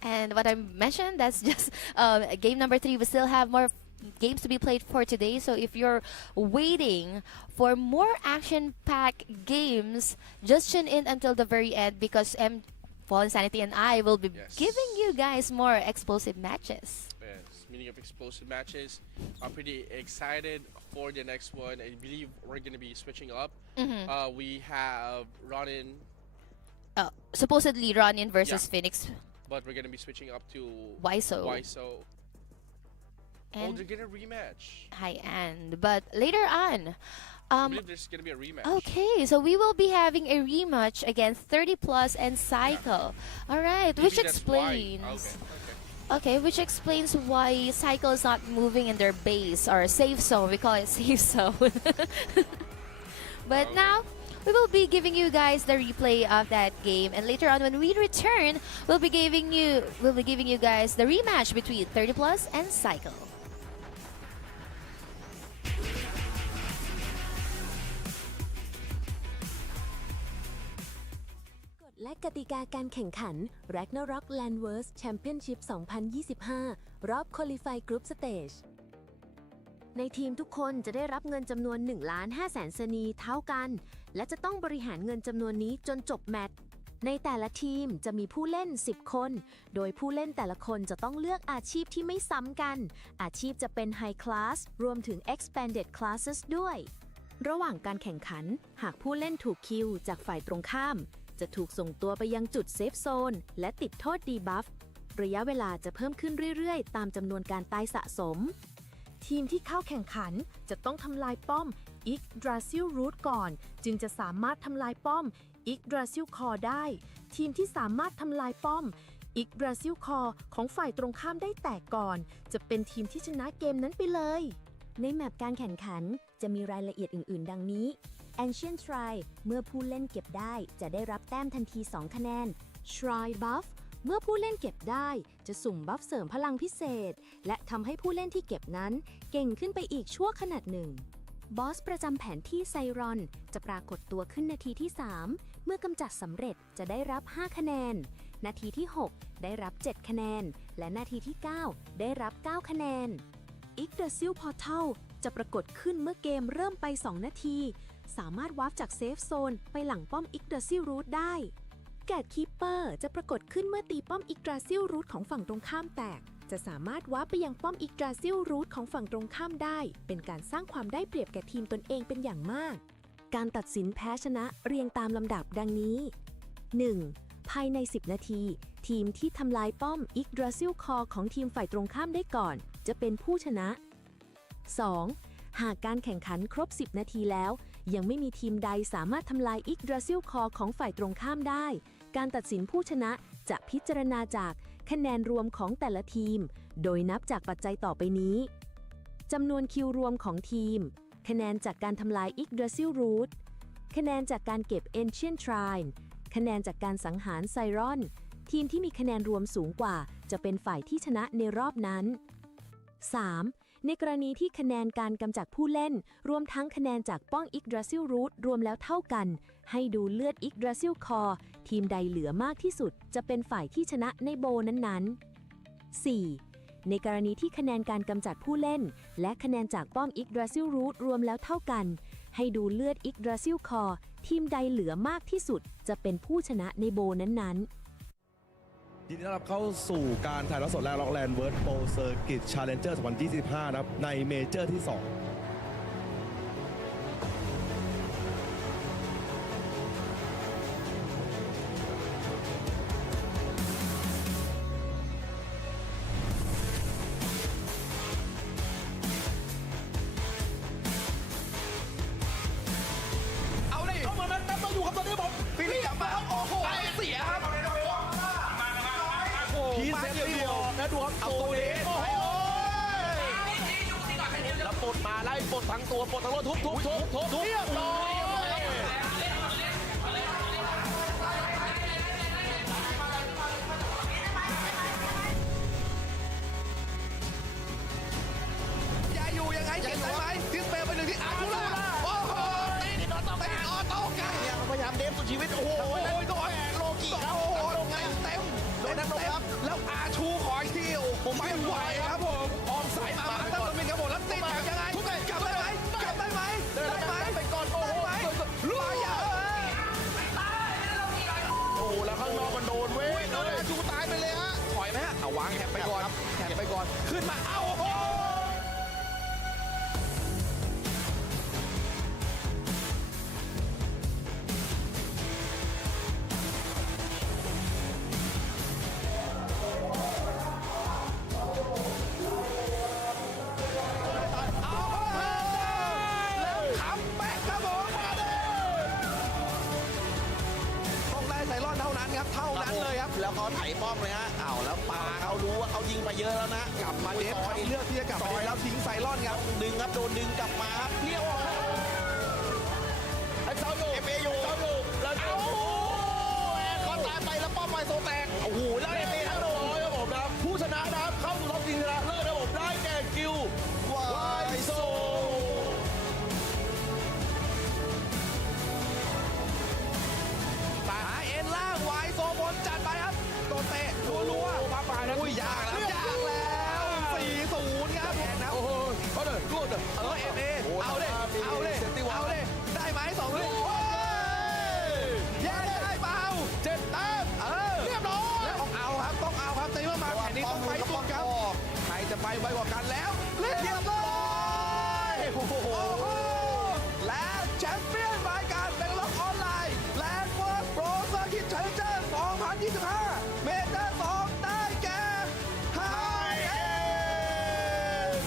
And what I mentioned, that's just game number 3. We still have more games to be played for today. So if you're waiting for more action-packed games, just tune in until the very end because Fallen Sanity and I will be giving you guys more explosive matches. Yes, meaning of explosive matches. I'm pretty excited for the next one. I believe we're going to be switching up. We have Ronin. Supposedly Ronin versus Phoenix. But we're going to be switching up to Waiso. And they're going to rematch. High end. But later on, I believe there's gonna be a rematch. Okay, so we will be having a rematch against 30 Plus and Cycle. All right, Maybe which that's why. explains. Okay. Okay, which explains why Cycle is not moving in their base or safe zone. We call it safe zone. But now we will be giving you guys the replay of that game, and later on when we return, we'll be giving you guys the rematch between 30 Plus and Cycle. และกติกาการแข่งขัน Ragnarok Landverse Championship 2025 รอบ Qualify Group Stage ในทีมทุกคนจะได้รับเงินจำนวน 1,500,000 สนีเท่ากัน และจะต้องบริหารเงินจำนวนนี้จนจบแมตช์ ในแต่ละทีมจะมีผู้เล่น 10 คน โดยผู้เล่นแต่ละคนจะต้องเลือกอาชีพที่ไม่ซ้ำกัน อาชีพจะเป็น High Class รวมถึง Expanded Classes ด้วย ระหว่างการแข่งขัน หากผู้เล่นถูกคิวจากฝ่ายตรงข้ามจะถูกส่งตัวไปยังจุดเซฟโซนและติดโทษดีบัฟระยะเวลาจะเพิ่มขึ้นเรื่อยๆตามจำนวนการตายสะสมทีมที่เข้าแข่งขันจะต้องทำลายป้อม Yggdrasil Root ก่อนจึงจะสามารถทำลายป้อม Yggdrasil Core ได้ทีมที่สามารถทำลายป้อม Yggdrasil Core ของฝ่ายตรงข้ามได้แตกก่อนจะเป็นทีมที่ชนะเกมนั้นไปเลยในแมปการแข่งขันจะมีรายละเอียดอื่นๆดังนี้ Ancient Shrine เมื่อผู้เล่นเก็บได้จะได้รับแต้มทันที 2 คะแนน Shrine Buff เมื่อผู้เล่นเก็บได้จะสุ่มบัฟเสริมพลังพิเศษและทำให้ผู้เล่นที่เก็บนั้นเก่งขึ้นไปอีกชั่วขณะหนึ่งบอสประจำแผนที่ไซรอนจะปรากฏตัวขึ้นนาทีที่ 3 เมื่อกำจัดสำเร็จจะได้รับ 5 คะแนนนาทีที่ 6 ได้รับ 7 คะแนนและนาทีที่ 9 ได้รับ 9 คะแนน Yggdrasil Portal จะปรากฏขึ้นเมื่อเกมเริ่มไป 2 นาทีสามารถวาร์ปจากเซฟโซนไปหลังป้อม Yggdrasil Root ได้แกดคีปเปอร์จะปรากฏขึ้นเมื่อตีป้อม Yggdrasil Root ของฝั่งตรงข้ามแตกจะสามารถวาร์ปไปยังป้อม Yggdrasil Root ของฝั่งตรงข้ามได้เป็นการสร้างความได้เปรียบแก่ทีมตนเองเป็นอย่างมากการตัดสินแพ้ชนะเรียงตามลำดับดังนี้ 1. ภายใน 10 นาทีทีมที่ทำลายป้อม Yggdrasil Core ของทีมฝ่ายตรงข้ามได้ก่อนจะเป็นผู้ชนะ 2. หากการแข่งขันครบ 10 นาทีแล้วยังไม่มีทีมใดสามารถทำลาย Yggdrasil Core ของฝ่ายตรงข้ามได้การตัดสินผู้ชนะจะพิจารณาจากคะแนนรวมของแต่ละทีมโดยนับจากปัจจัยต่อไปนี้จำนวนคิวรวมของทีมคะแนนจากการทำลาย Yggdrasil Root คะแนนจากการเก็บ Ancient Shrine คะแนนจากการสังหารไซรอนทีมที่มีคะแนนรวมสูงกว่าจะเป็นฝ่ายที่ชนะในรอบนั้น 3. ในกรณีที่คะแนนการกำจัดผู้เล่นรวมทั้งคะแนนจากป้อง Yggdrasil Root รวมแล้วเท่ากันให้ดูเลือด Yggdrasil Core ทีมใดเหลือมากที่สุดจะเป็นฝ่ายที่ชนะในโบนั้นๆ 4. ในกรณีที่คะแนนการกำจัดผู้เล่นและคะแนนจากป้อง Yggdrasil Root รวมแล้วเท่ากันให้ดูเลือด Yggdrasil Core ทีมใดเหลือมากที่สุดจะเป็นผู้ชนะในโบนั้นๆยินดีต้อนรับเข้าสู่การถ่ายทอดสดและล็อกแลนด์เวิร์ดโปรเซอร์กิตชาเลนเจอร์2025นะครับในเมเจอร์ที่ 2เอาดิเข้ามานั้นมาอยู่กับตอนนี้ผมฟิลิปมาโอ้โหเสียครับพีเซฟไม่บอกนะดูครับเอาตัวนี้โอ้โหแล้วปลดมาไล่ปลดทั้งตัวปลดทั้งรถทุบเรียบร้อยอย่าอยู่ยังไงเก็บได้ไหมดิสเปย์ไปหนึ่งที่อาร์ตูล่าโอ้โหตีออโต้กันเนี่ยพยายามเดฟสุดชีวิตโอ้โหโดนโลกิครับโอ้โหเต็มแล้วอาชูขออีกทีโอ้โหไม่ไหวครับผมออมสายมาตั้งตัวเป็นกระบอกแล้วติดแบบยังไงกลับได้ไหมไปก่อนโอ้โหลูกยาโอ้แล้วข้างนอกมันโดนเว้ยโดนอาชูตายไปเลยฮะถอยไหมฮะเอาวางแถบไปก่อนขึ้นมาเอ้าโอ้โห ครับเท่านั้นเลยครับแล้วเขาไถป้อมเลยฮะเอาแล้วปาเขารู้ว่าเขายิงไปเยอะแล้วนะ กลับมาเดฟครับเลือกที่จะกลับมาเดฟแล้วทิ้งไซรอนครับ ดึงครับโดนดึงกลับมาครับเลี้ยวออกไอ้เสาอยู่เออยู่เสาอยู่แล้วเอาเขาตายไปแล้วป้อมไปโซแตกโอ้โหแล้วเอทั้งโดนครับผมนะผู้ชนะนะครับเข้าสู่รอบชิงชนะเลิศนะผมได้แก่กิววายโซหาเอ็นล่างไวโซบนจัดไปครับโดนเตะรัวๆมาป่าแล้วยากแล้ว4-0ครับนะโอ้โหเอาเลยกูเด้อเอเอาเลยได้ไหม2ลูกแย่ได้เปล่า7 แต้มเรียบร้อยแล้วเอาครับต้องเอาครับตีมาแข่งนี้ต้องไปสุดครับใครจะไปไวกว่ากันแล้วเรียบร้อยโอ้โหและแชมเปี้ยนรายการเป็นล็อกออนไลน์แลนด์เวิร์สโปรเซอร์คิดเชนเจอร์2025เมเจอร์2ได้แก่ไฮเอ็น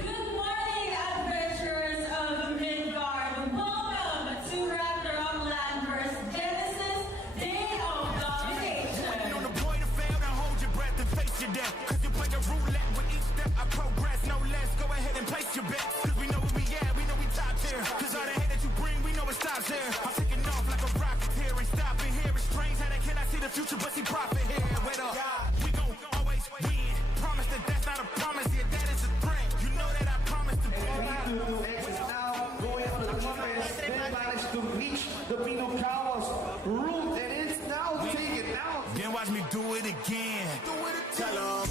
Good morning, adventurers of Midgard. Welcome to Ragnarok Landverse Genesis Day of Domination. On the point of fail, now hold your breath and face your death. Cause you play a roulette with each step I progress. No less, go ahead and place your bets. Cause we know where we at, we know we top tier. Cause all the hate that you bring, we know it stops here. I'm taking off like a rocket here and stopping here. It's strange how they cannot see the future, but see profit here. Wait up, we gon' always win. Promise that that's not a promise, yeah, that is a threat. You know that I promise to be. Is now going on the defense. They managed to reach the Pinocawas route, and it's now taken out. Then watch me do it again. Tell 'em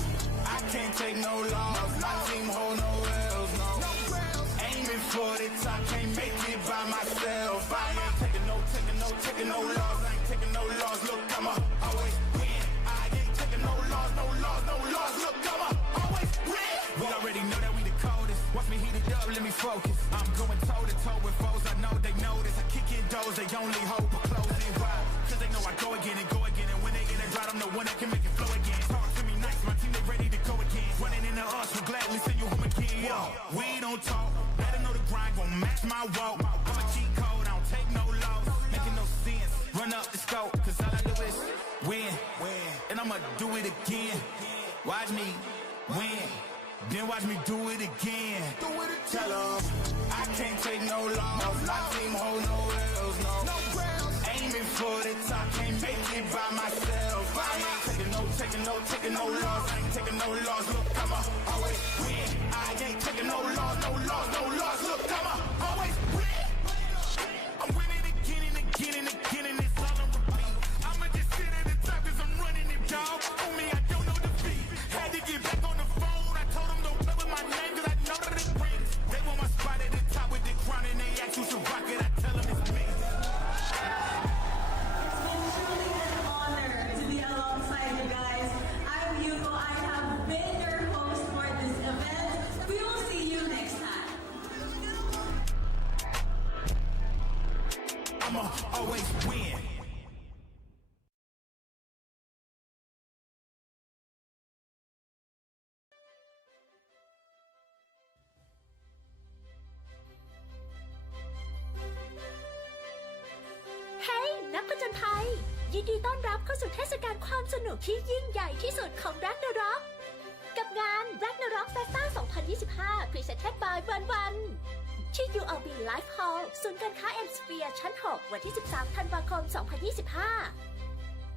I can't take no loss. My team hold no L's, no. Aiming for the top, can't make it by myself. I ain't taking no loss. I ain't taking no loss. Look, I'ma always win. I ain't taking no loss. Look, I'ma always win. We already know that we the coldest. Watch me heat it up, let me focus. I'm going toe to toe with foes. I know they notice. I kick in doors, they only hope for closing. Why? Cause they know I go again. And when they in a drought, I'm the one that can make it flow again. Talk to me nice, my team they ready to go again. Running into us, we'll gladly send you home again. Yo, we don't talk, better know the grind gon' match my walk. I'm a cheat code, I don't take no loss. Making no sense, run up the scope. Cause all I do is win. And I'ma do it again. Watch me win. Then watch me do it again. Tell 'em I can't take no loss. My team hold no L's, no. Aiming for the top, can't make it by myself. I ain't taking no loss. I ain't taking no loss. Look, I'ma always win. I ain't taking no loss. Look, I'ma always win. I'm winning again and again and again, and it's all on repeat. I'ma just sit at the top 'cause I'm running it, dog. On me, I don't know defeat. Had to get back on the phone. I told them don't play with my name 'cause I know that it rings. They want my spot at the top with the crown and they ask who should rock it. I tell them it's me. It's been truly an honor to be alongside you guys. I'm Yuko. I have been your host for this event. We will see you next time. I'ma always win. Hey นักผจญภัยยินดีต้อนรับเข้าสู่เทศกาลความสนุกที่ยิ่งใหญ่ที่สุดของ Ragnarok กับงาน Ragnarok Festa 2025 Presented by วันที่ ULB Life Hall ศูนย์การค้า M Sphere ชั้น 6 วันที่ 13 ธันวาคม 2025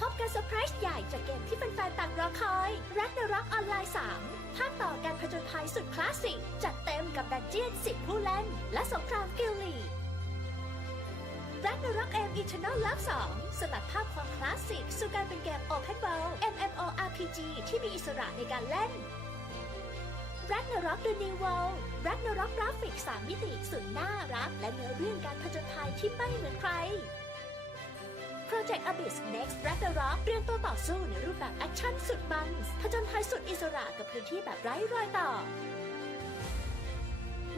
พบกับเซอร์ไพรส์ใหญ่จากเกมที่แฟนๆต่างรอคอย Ragnarok ออนไลน์ 3 ภาคต่อการผจญภัยสุดคลาสสิก จัดเต็มกับดันเจียน 10 ผู้เล่น และสงครามกิลลีด Ragnarok M Eternal Love 2 สลัดภาพความคลาสสิกสู่การเป็นเกม Open World MMORPG ที่มีอิสระในการเล่น Ragnarok The New World Ragnarok กราฟิก 3 มิติสุดน่ารักและเนื้อเรื่องการผจญภัยที่ไม่เหมือนใคร Project Abyss Next Ragnarok เตรียมตัวต่อสู้ในรูปแบบแอคชั่นสุดมันผจญภัยสุดอิสระกับพื้นที่แบบไร้รอยต่อ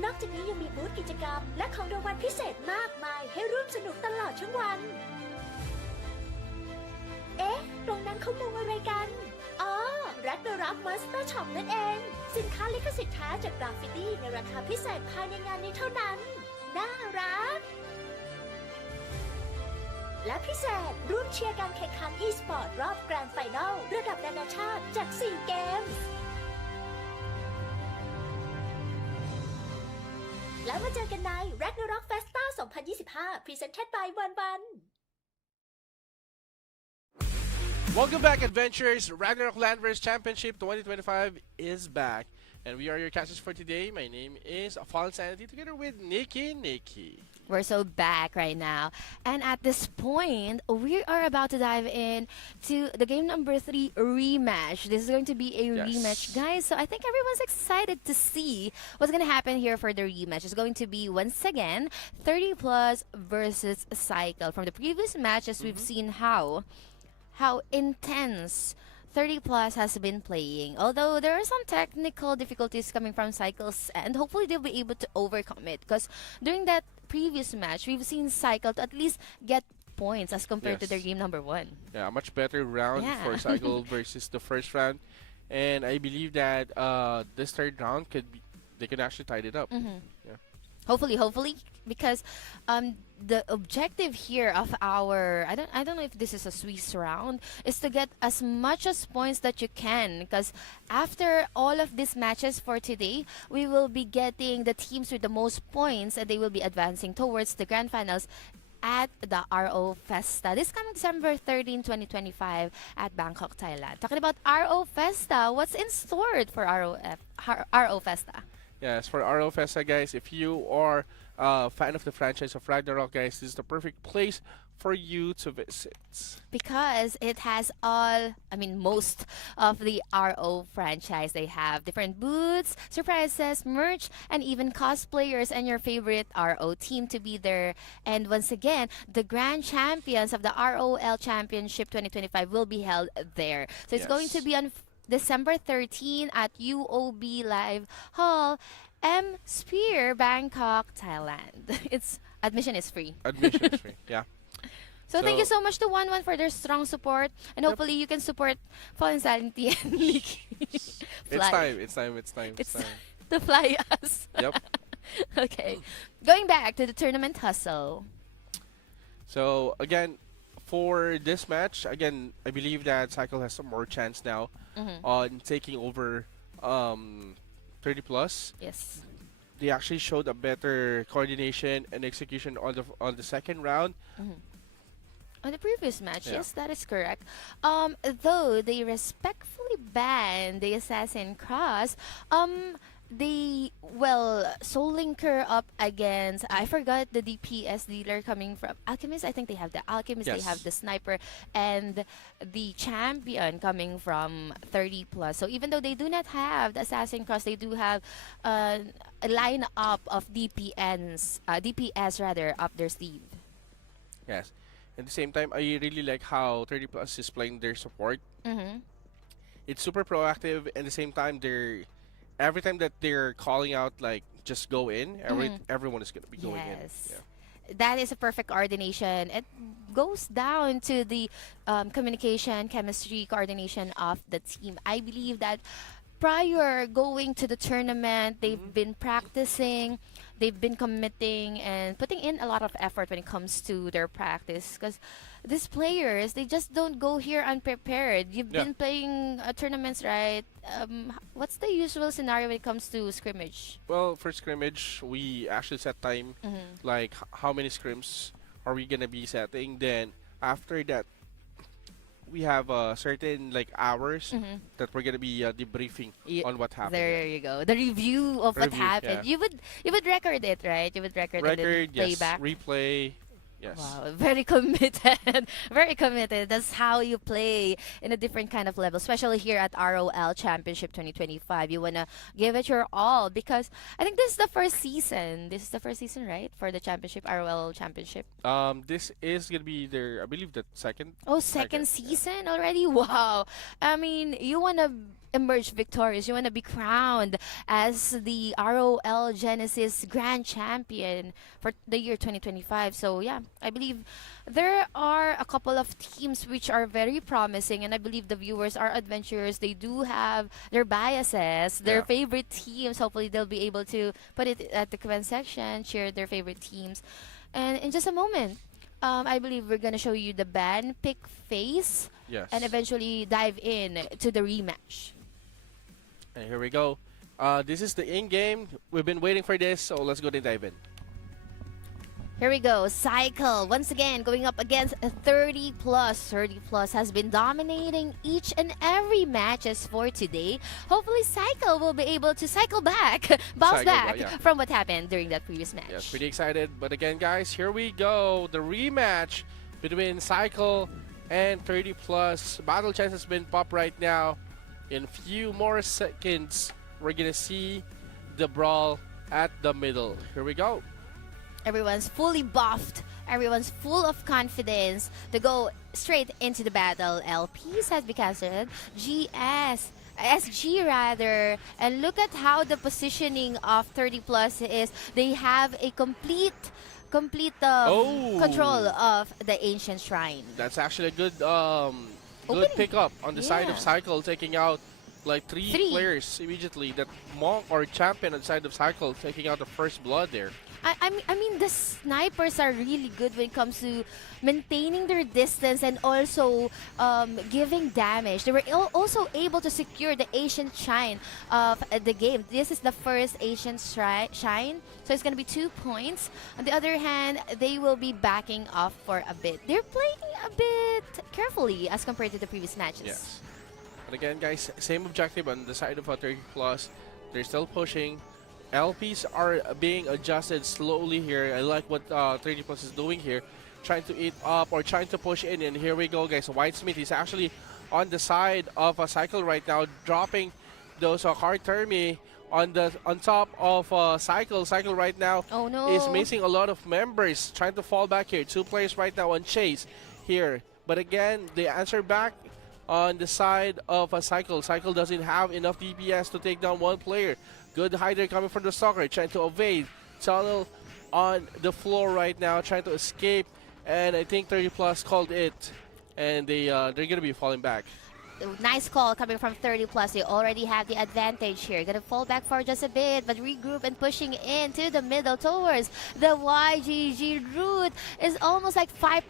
นอกจากนี้ยังมีบูธกิจกรรมและของรางวัลพิเศษมากมายให้ร่วมสนุกตลอดทั้งวัน เอ๊ะ ตรงนั้นเขามุงอะไรกัน อ๋อ Ragnarok Monster Shop นั่นเอง สินค้าลิขสิทธิ์แท้จากกราฟฟิตี้ในราคาพิเศษภายในงานนี้เท่านั้น น่ารัก และพิเศษร่วมเชียร์การแข่งขัน e-sport รอบแกรนด์ไฟนอลระดับนานาชาติจาก 4 เกม แล้วมาเจอกันใน Ragnarok Festa 2025 Presented by วัน Welcome back, adventurers. Ragnarok Landverse Championship 2025 is back, and we are your casters for today. My name is Fallen Sanity, together with Nikki. We're so back right now. And at this point, we are about to dive in to the game number 3 rematch. This is going to be a rematch, guys. So I think everyone's excited to see what's going to happen here for the rematch. It's going to be, once again, 30 plus versus Cycle. From the previous matches, we've seen how intense 30 plus has been playing, although there are some technical difficulties coming from Cycles, and hopefully they'll be able to overcome it, because during that previous match we've seen Cycle to at least get points as compared to their game number 1. Yeah, a much better round for Cycle versus the first round, and I believe that this third round they could actually tie it up. Yeah. Hopefully, because the objective here of our, I don't know if this is a Swiss round, is to get as much as points that you can, because after all of these matches for today, we will be getting the teams with the most points, and they will be advancing towards the grand finals at the RO Festa this coming December 13, 2025 at Bangkok, Thailand. Talking about RO Festa, what's in store for RO Festa? Yes, for RO Festa, guys, if you are a fan of the franchise of Ragnarok, guys, this is the perfect place for you to visit. Because it has most of the RO franchise. They have different booths, surprises, merch, and even cosplayers and your favorite RO team to be there. And once again, the grand champions of the ROL Championship 2025 will be held there. So it's going to be on December 13 at UOB Live Hall, M Sphere, Bangkok, Thailand. Admission is free. Admission is free, yeah. So thank you so much to 1-1 for their strong support, and hopefully you can support Fallen Sanity and Nikki. It's time to fly us. Yep. Okay. Going back to the tournament hustle. So again, for this match, again, I believe that Cycle has some more chance now on taking over 30 plus. Yes. They actually showed a better coordination and execution on the second round. On the previous match, yes, that is correct. Though they respectfully banned the Assassin Cross, Soul Linker up against, I forgot the DPS dealer coming from Alchemist. I think they have the Alchemist, they have the Sniper, and the Champion coming from 30 plus. So even though they do not have the Assassin Cross, they do have a lineup of DPS up their sleeve. Yes. At the same time, I really like how 30 plus is playing their support. It's super proactive, and at the same time, every time that they're calling out, like, just go in, everyone is going to be going in. Yeah. That is a perfect coordination. It goes down to the communication, chemistry, coordination of the team. I believe that prior going to the tournament, they've been practicing, they've been committing and putting in a lot of effort when it comes to their practice, because these players, they just don't go here unprepared. You've been playing tournaments, right? What's the usual scenario when it comes to scrimmage? Well, for scrimmage, we actually set time, like how many scrims are we going to be setting. Then after that, we have certain like hours that we're gonna be debriefing on what happened. There you go. The review of what happened. Yeah. You would record it, right? You would record it and Yes, playback. replay. Yes. Wow, very committed. Very committed. That's how you play in a different kind of level, especially here at ROL Championship 2025. You want to give it your all because I think this is the first season. This is the first season, right? For the championship, ROL Championship. This is gonna be their, I believe, the second. Oh, second season already? Wow. I mean, you want to emerge victorious. You want to be crowned as the ROL Genesis Grand Champion for the year 2025. So yeah, I believe there are a couple of teams which are very promising, and I believe the viewers are adventurous. They do have their biases, their favorite teams. Hopefully they'll be able to put it at the comment section, share their favorite teams. And in just a moment, I believe we're gonna show you the ban pick phase, and eventually dive in to the rematch. And here we go. This is the in-game. We've been waiting for this, so let's go and dive in. Here we go. Cycle, once again, going up against a 30 plus. 30 plus has been dominating each and every matches for today. Hopefully, Cycle will be able to cycle back, bounce back from what happened during that previous match. Yes, pretty excited. But again, guys, here we go. The rematch between Cycle and 30 plus. Battle chance has been popped right now. In few more seconds, we're gonna see the brawl at the middle. Here we go. Everyone's fully buffed. Everyone's full of confidence to go straight into the battle. LPs has been cancelled. SG rather. And look at how the positioning of 30 plus is. They have a complete control of the ancient shrine. That's actually a good pickup on the side of Cycle, taking out like three players immediately. That Monk or Champion on the side of Cycle taking out the first blood there. I mean, the snipers are really good when it comes to maintaining their distance and also giving damage. They were also able to secure the Ancient Shrine of the game. This is the first Ancient Shrine, so it's going to be 2 points. On the other hand, they will be backing off for a bit. They're playing a bit carefully as compared to the previous matches. Yes. But again, guys, same objective on the side of 30 plus. They're still pushing. LPs are being adjusted slowly here. I like what 30 plus is doing here, trying to eat up or trying to push in. And here we go, guys. Whitesmith is actually on the side of a Cycle right now, dropping those hard thermi on top of Cycle. Cycle right now is missing a lot of members, trying to fall back here. 2 players right now on chase here. But again, they answer back on the side of a Cycle. Cycle doesn't have enough DPS to take down 1 player. Good hider coming from the soccer, trying to evade. Tunnel on the floor right now, trying to escape. And I think 30 plus called it. And they're going to be falling back. Nice call coming from 30 plus. They already have the advantage here. Gonna fall back for just a bit, but regroup and pushing into the middle towards the YGG route. Is almost like 5%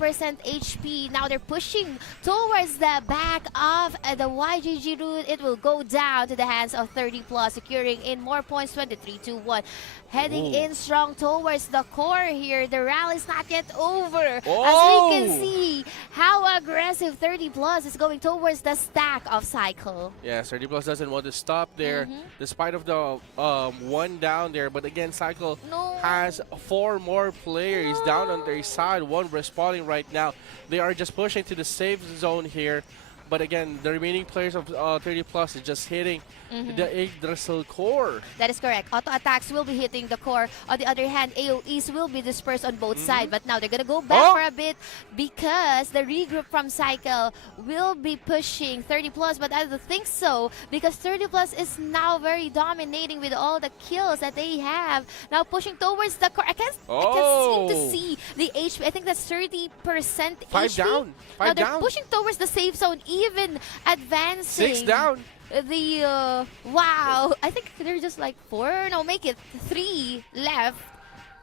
HP. Now they're pushing towards the back of the YGG route. It will go down to the hands of 30 plus, securing in more points. 23-1. Heading in strong towards the core here. The rally's not yet over. As we can see how aggressive 30 plus is going towards the stack of Cycle. Yes, 30 plus doesn't want to stop there, despite of the 1 down there. But again, Cycle has 4 more players down on their side. 1 respawning right now. They are just pushing to the safe zone here. But again, the remaining players of 30 plus is just hitting the Yggdrasil core. That is correct. Auto attacks will be hitting the core. On the other hand, AoEs will be dispersed on both sides. But now they're going to go back for a bit because the regroup from Cycle will be pushing 30 plus. But I don't think so because 30 plus is now very dominating with all the kills that they have. Now pushing towards the core. I can't seem to see the HP. I think that's 30% HP. 5 down. 5 now down. they're pushing towards the safe zone, even advancing. 6 down. Wow, I think they're just like 4, no, make it 3 left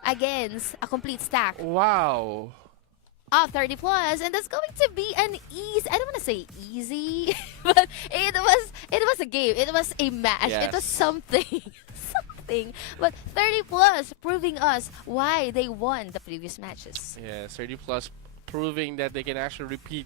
against a complete stack. Wow. Of 30 plus, and that's going to be an easy, I don't want to say easy, but it was a game, it was a match, it was something. But 30 plus proving us why they won the previous matches. Yeah, 30 plus proving that they can actually repeat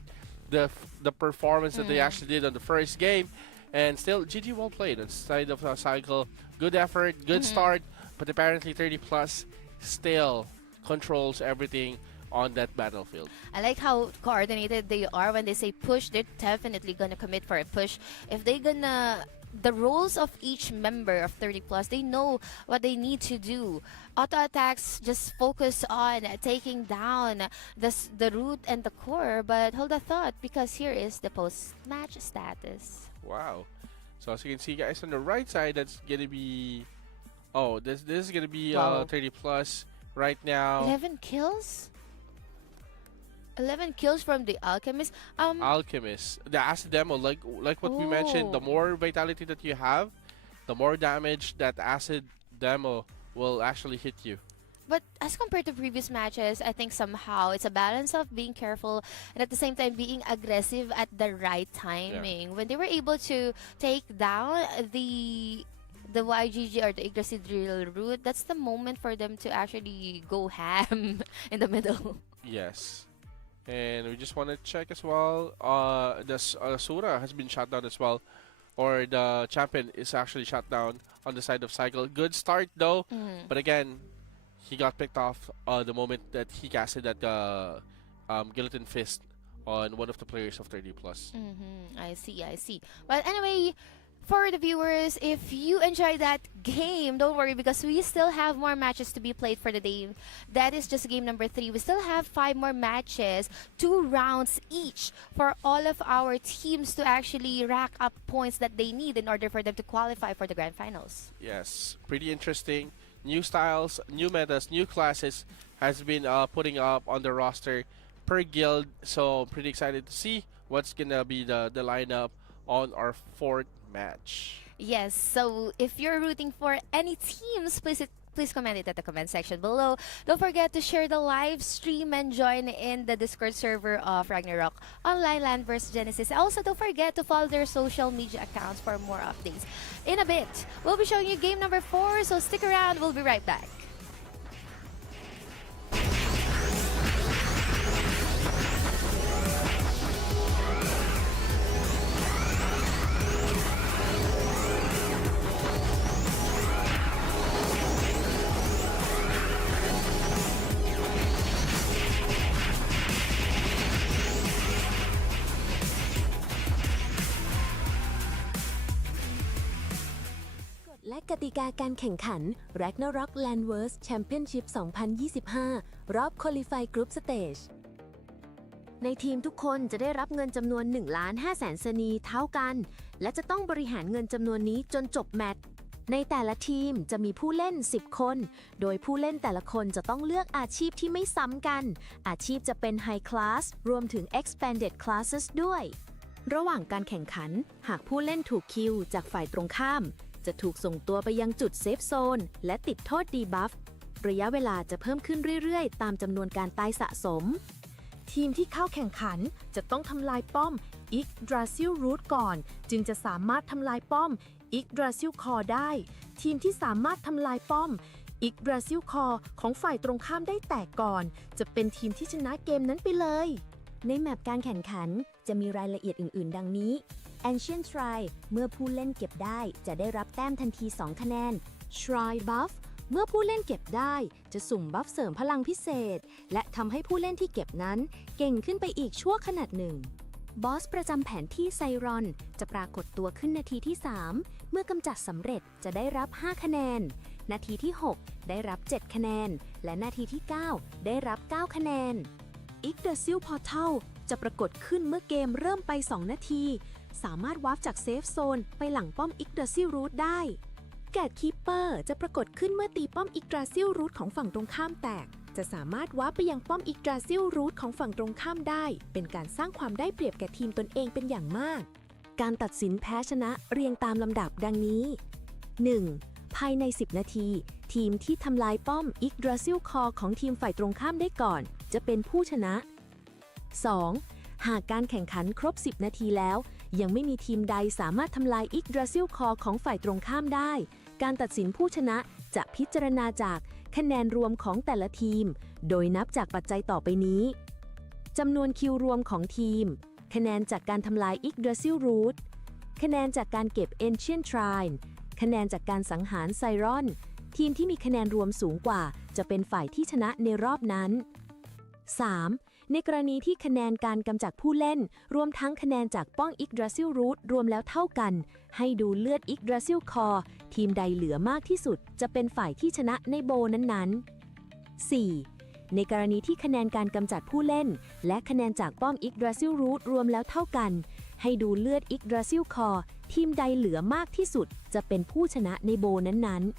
the performance that they actually did on the first game. And still, GG well played on the side of Cycle. Good effort, good start, but apparently 30 Plus still controls everything on that battlefield. I like how coordinated they are. When they say push, they're definitely gonna commit for a push. If they gonna the roles of each member of 30 Plus, they know what they need to do. Auto attacks just focus on taking down the root and the core, but hold a thought, because here is the post-match status. Wow. So as you can see, guys, on the right side, that's gonna be this is gonna be 30 Plus right now. 11 kills? 11 kills from the Alchemist. Alchemist. The acid demo, like what we mentioned, the more vitality that you have, the more damage that acid demo will actually hit you. But as compared to previous matches, I think somehow it's a balance of being careful and at the same time being aggressive at the right timing. Yeah. When they were able to take down the YGG or the Yggdrasil root, that's the moment for them to actually go ham in the middle. Yes. And we just want to check as well, the Sura has been shot down as well, or the champion is actually shot down on the side of Cycle. Good start though, but again, he got picked off the moment that he casted that Guillotine Fist on one of the players of 30 Plus. I see. But anyway, for the viewers, if you enjoyed that game, don't worry, because we still have more matches to be played for the day. That is just game number 3. We still have 5 more matches, 2 rounds each, for all of our teams to actually rack up points that they need in order for them to qualify for the grand finals. Yes, pretty interesting. New styles, new metas, new classes has been putting up on the roster per guild. So pretty excited to see what's gonna be the lineup on our 4th match. Yes, so if you're rooting for any teams, please comment it at the comment section below. Don't forget to share the live stream and join in the Discord server of Ragnarok Online Landverse Genesis. Also, don't forget to follow their social media accounts for more updates. In a bit, we'll be showing you game number 4, so stick around. We'll be right back.และกติกาการแข่งขัน Ragnarok Landverse Championship 2025 รอบ Qualify Group Stage ในทีมทุกคนจะได้รับเงินจำนวน 1,500,000 สนีเท่ากันและจะต้องบริหารเงินจำนวนนี้จนจบแมตช์ในแต่ละทีมจะมีผู้เล่น 10 คนโดยผู้เล่นแต่ละคนจะต้องเลือกอาชีพที่ไม่ซ้ำกันอาชีพจะเป็น High Class รวมถึง Expanded Classes ด้วยระหว่างการแข่งขันหากผู้เล่นถูกคิวจากฝ่ายตรงข้ามจะถูกส่งตัวไปยังจุดเซฟโซนและติดโทษดีบัฟระยะเวลาจะเพิ่มขึ้นเรื่อยๆตามจำนวนการตายสะสมทีมที่เข้าแข่งขันจะต้องทำลายป้อม Yggdrasil Root ก่อนจึงจะสามารถทำลายป้อม Yggdrasil Core ได้ทีมที่สามารถทำลายป้อม Yggdrasil Core ของฝ่ายตรงข้ามได้แตกก่อนจะเป็นทีมที่ชนะเกมนั้นไปเลยในแมปการแข่งขันจะมีรายละเอียดอื่นๆดังนี้Ancient Shrine เมื่อผู้เล่นเก็บได้จะได้รับแต้มทันที 2 คะแนน Shrine Buff เมื่อผู้เล่นเก็บได้จะสุ่มบัฟเสริมพลังพิเศษและทำให้ผู้เล่นที่เก็บนั้นเก่งขึ้นไปอีกชั่วขณะหนึ่งบอสประจำแผนที่ไซรอนจะปรากฏตัวขึ้นนาทีที่ 3 เมื่อกำจัดสำเร็จจะได้รับ 5 คะแนนนาทีที่ 6 ได้รับ 7 คะแนนและนาทีที่ 9 ได้รับ 9 คะแนน Yggdrasil Portal จะปรากฏขึ้นเมื่อเกมเริ่มไป 2 นาทีสามารถวาร์ปจากเซฟโซนไปหลังป้อม Yggdrasil Root ได้แกดคีปเปอร์จะปรากฏขึ้นเมื่อตีป้อม Yggdrasil Root ของฝั่งตรงข้ามแตกจะสามารถวาร์ปไปยังป้อม Yggdrasil Root ของฝั่งตรงข้ามได้เป็นการสร้างความได้เปรียบแก่ทีมตนเองเป็นอย่างมากการตัดสินแพ้ชนะเรียงตามลำดับดังนี้ 1. ภายใน 10 นาทีทีมที่ทำลายป้อม Yggdrasil Core ของทีมฝ่ายตรงข้ามได้ก่อนจะเป็นผู้ชนะ 2. หากการแข่งขันครบ 10 นาทีแล้วยังไม่มีทีมใดสามารถทำลาย Yggdrasil Core ของฝ่ายตรงข้ามได้การตัดสินผู้ชนะจะพิจารณาจากคะแนนรวมของแต่ละทีมโดยนับจากปัจจัยต่อไปนี้จำนวนคิวรวมของทีม คะแนนจากการทำลาย Yggdrasil Root คะแนนจากการเก็บ Ancient Shrine คะแนนจากการสังหารไซรอนทีมที่มีคะแนนรวมสูงกว่าจะเป็นฝ่ายที่ชนะในรอบนั้น 3. ในกรณีที่คะแนนการกำจัดผู้เล่นรวมทั้งคะแนนจากป้อง Yggdrasil Root รวมแล้วเท่ากันให้ดูเลือด Yggdrasil Core ทีมใดเหลือมากที่สุดจะเป็นฝ่ายที่ชนะในโบนั้นๆ 4. ในกรณีที่คะแนนการกำจัดผู้เล่นและคะแนนจากป้อม Yggdrasil Root รวมแล้วเท่ากันให้ดูเลือด Yggdrasil Core ทีมใดเหลือมากที่สุดจะเป็นผู้ชนะในโบนั้นๆ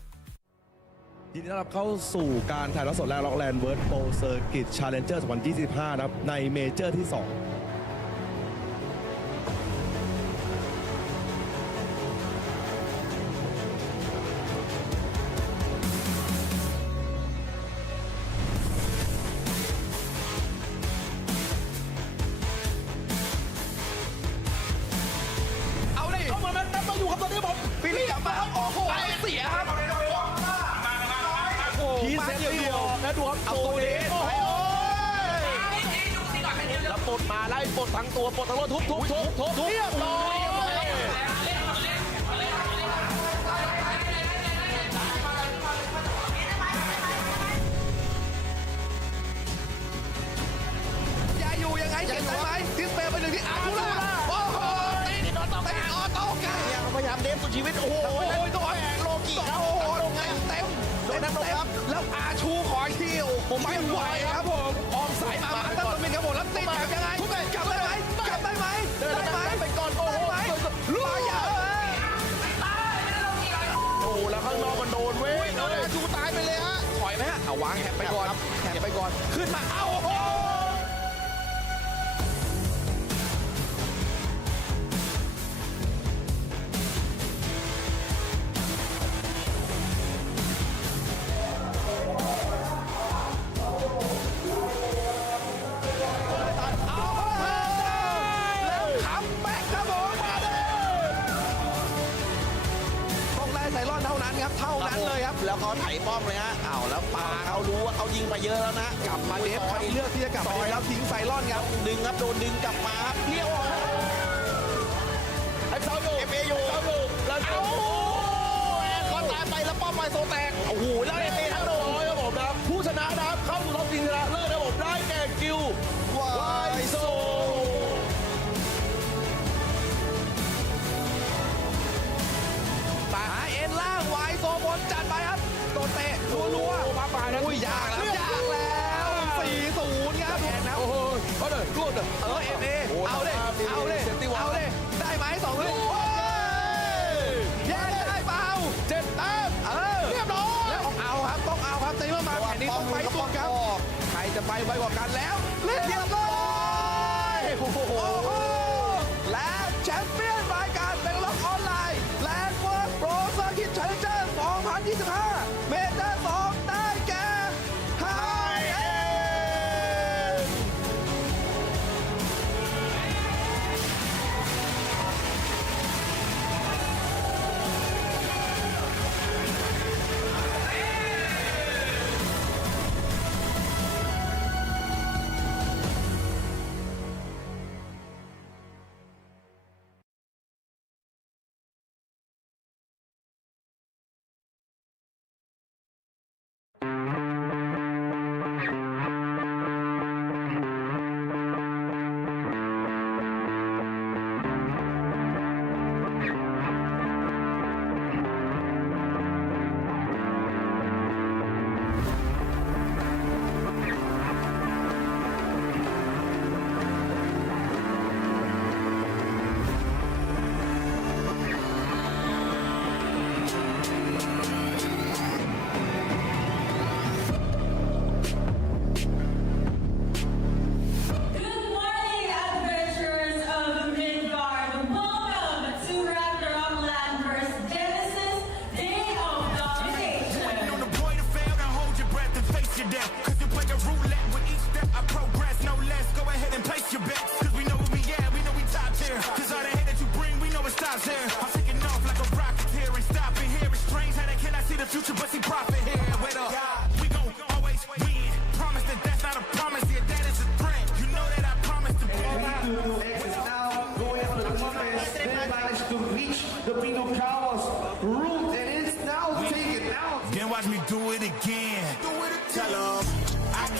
ยินดีต้อนรับเข้าสู่การถ่ายทอดสดแรกล็อกแลนด์เวิร์ดโปรเซอร์กิตชาเลนเจอร์ 2025 นะครับในเมเจอร์ที่ 2เอาดิเอามามาอยู่ครับตอนนี้ผมฟิลิปกลับมาครับโอ้โหเสียครับพีเซตเดียวนะดูครับเอาตัวเดนแล้วปลดมาไล่ปลดทั้งตัวปลดทั้งรถทุบเรียบร้อยอย่าอยู่ยังไงเก็บได้ไหมทิสเปย์ไปหนึ่งที่อาร์ตูล่าโอ้โหตีออโต้กันเนี่ยเขาพยายามเดฟสุดชีวิตโอ้โหต้องแข่งโลกิโอ้โหเต็มโดนน้ำลงครับแล้วอาชูขอทีโอ้โหไม่ไหวครับผมออมสายมาตั้งตัวเป็นครับผมแล้วติดแบบยังไงกลับได้ไหมไปก่อนโอ้โหลูกยาวโอ้แล้วข้างนอกมันโดนเว้ยอาชูตายไปเลยฮะถอยไหมฮะเอาวางแหบไปก่อนขึ้นมาเอาโอ้โหเท่านั้นเลยครับแล้วเขาไถป้อมเลยฮะแล้วปาเขารู้ว่าเขายิงมาเยอะแล้วนะกลับมาเดฟเลือกที่จะกลับมาแล้วทิ้งไซรอนครับดึงครับโดนดึงกลับมาครับเลี้ยวไอ้เสาอยู่เอฟเออยู่แล้วเอาคอนตายไปแล้วป้อมไปโซแตกโอ้โหแล้วเอฟเอทั้งโดนครับผมนะผู้ชนะนะครับเข้าสู่รอบชิงชนะเลิศนะผมได้แก่กิววายโซล่างไวโซบนจัดไปครับโดนเตะรัวมาปลายนะอุ้ยยากแล้ว4-0ครับโอ้โหเอาเลยรูดเอฟเอเอาเลยได้ไหม2 ลูกแย่ได้เปล่า7 แต้มเรียบร้อยแล้วเอาครับต้องเอาครับตีมาแข่งนี้ต้องไปสุดครับใครจะไปไวกว่ากันแล้วเรียบร้อยโอ้โหและแชมเปี้ยนรายการเป็นล็อกออนไลน์แลนด์เวิร์ดโปรเซอร์กิตชาเลนเจอร์ 2025 เมเจอร์ 2 ได้แก่ไฮเอ็นfuture, but see profit here. Wait up, we gon' always win. Promise that that's not a promise, yeah, that is a threat. You know that I promise to be.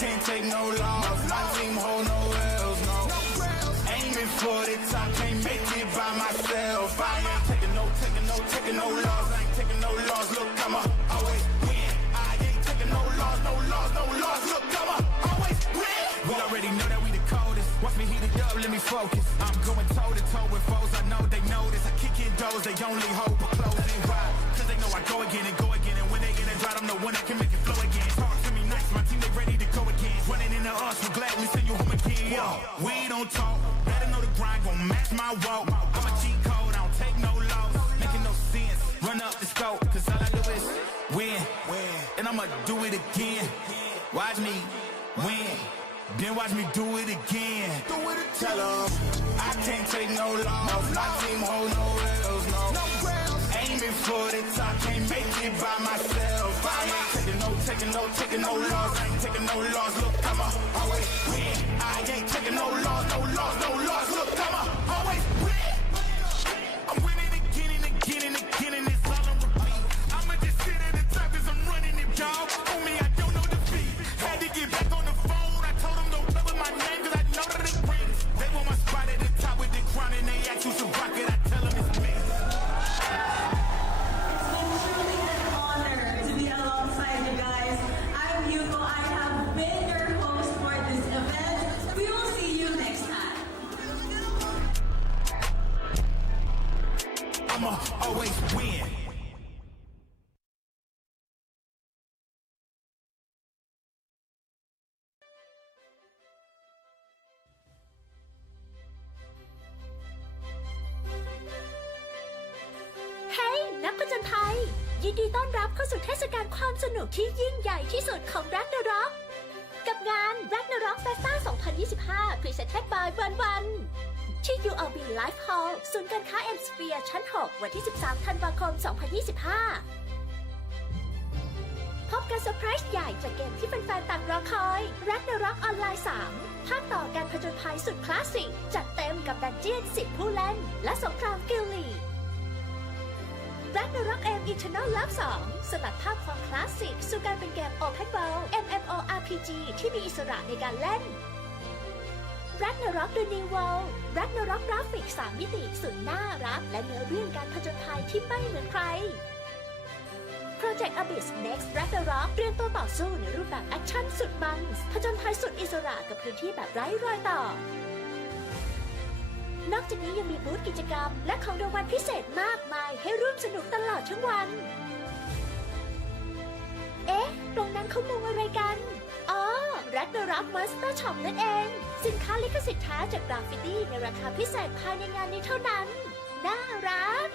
can't take no loss. My team hold no L's, no. Aiming for the top, can't make it by myself. I ain't taking no loss. I ain't taking no loss. Look, I'ma always win. I ain't taking no loss. Look, I'ma always win. We already know that we the coldest. Watch me heat it up, let me focus. I'm going toe to toe with foes. I know they notice. I kick in doors, they only hope for closing. Why? Cause they know I go again. And when they get it dry, I'm the one that can make it flow again. Talk to me nice, my team they ready to go again. Running into us, we'll gladly send you home again. Yo, we don't talk. Better know the grind gon' match my walk. I'm a cheat code, I don't take no loss. Making no sense. Run up the scope, cause all I do is win. And I'ma do it again. Watch me win. Then watch me do it again. Tell 'em I can't take no loss. My team hold no L's, no. Aiming for the top, can't make it by myself. I ain't taking no loss. I ain't taking no loss. Look, I'ma always win. I ain't taking no loss. Look, I'ma always win. I'm winning again and again and again, and it's all on repeat. I'ma just sit at the top 'cause I'm running it, y'all. On me, I don't know defeat. Had to get back on the phone. I told them don't play with my name 'cause I know that it rings. They want my spot at the top with the crown and they ask who's to rock it. I tell them it's me. I'ma always win.เฮ้ยนักผจญภัยยินดีต้อนรับเข้าสู่เทศกาลความสนุกที่ยิ่งใหญ่ที่สุดของ Ragnarok กับงาน Ragnarok Festa 2025 Presented by วันที่ ULB Live Hall ศูนย์การค้า M Sphere ชั้น 6 วันที่ 13 ธันวาคม 2025 พบกับเซอร์ไพรส์ใหญ่จากเกมที่แฟนๆต่างรอคอย Ragnarok ออนไลน์ 3 ภาคต่อการผจญภัยสุดคลาสสิกจัดเต็มกับดันเจี้ยน 10 ผู้เล่นและสงครามกิลลีRagnarok M Eternal Love 2 สลัดภาพความคลาสสิกสู่การเป็นเกม Open World MMORPG ที่มีอิสระในการเล่น Ragnarok The New World Ragnarok กราฟิก 3 มิติสุดน่ารักและเนื้อเรื่องการผจญภัยที่ไม่เหมือนใคร Project Abyss Next Ragnarok เตรียมตัวต่อสู้ในรูปแบบแอคชั่นสุดมันผจญภัยสุดอิสระกับพื้นที่แบบไร้รอยต่อนอกจากนี้ยังมีบูธกิจกรรมและของรางวัลพิเศษมากมายให้ร่วมสนุกตลอดทั้งวัน เอ๊ะ ตรงนั้นเขามุงอะไรกัน อ๋อ Ragnarok Monster Shop นั่นเอง สินค้าลิขสิทธิ์แท้จากกราฟฟิตี้ในราคาพิเศษภายในงานนี้เท่านั้น น่ารัก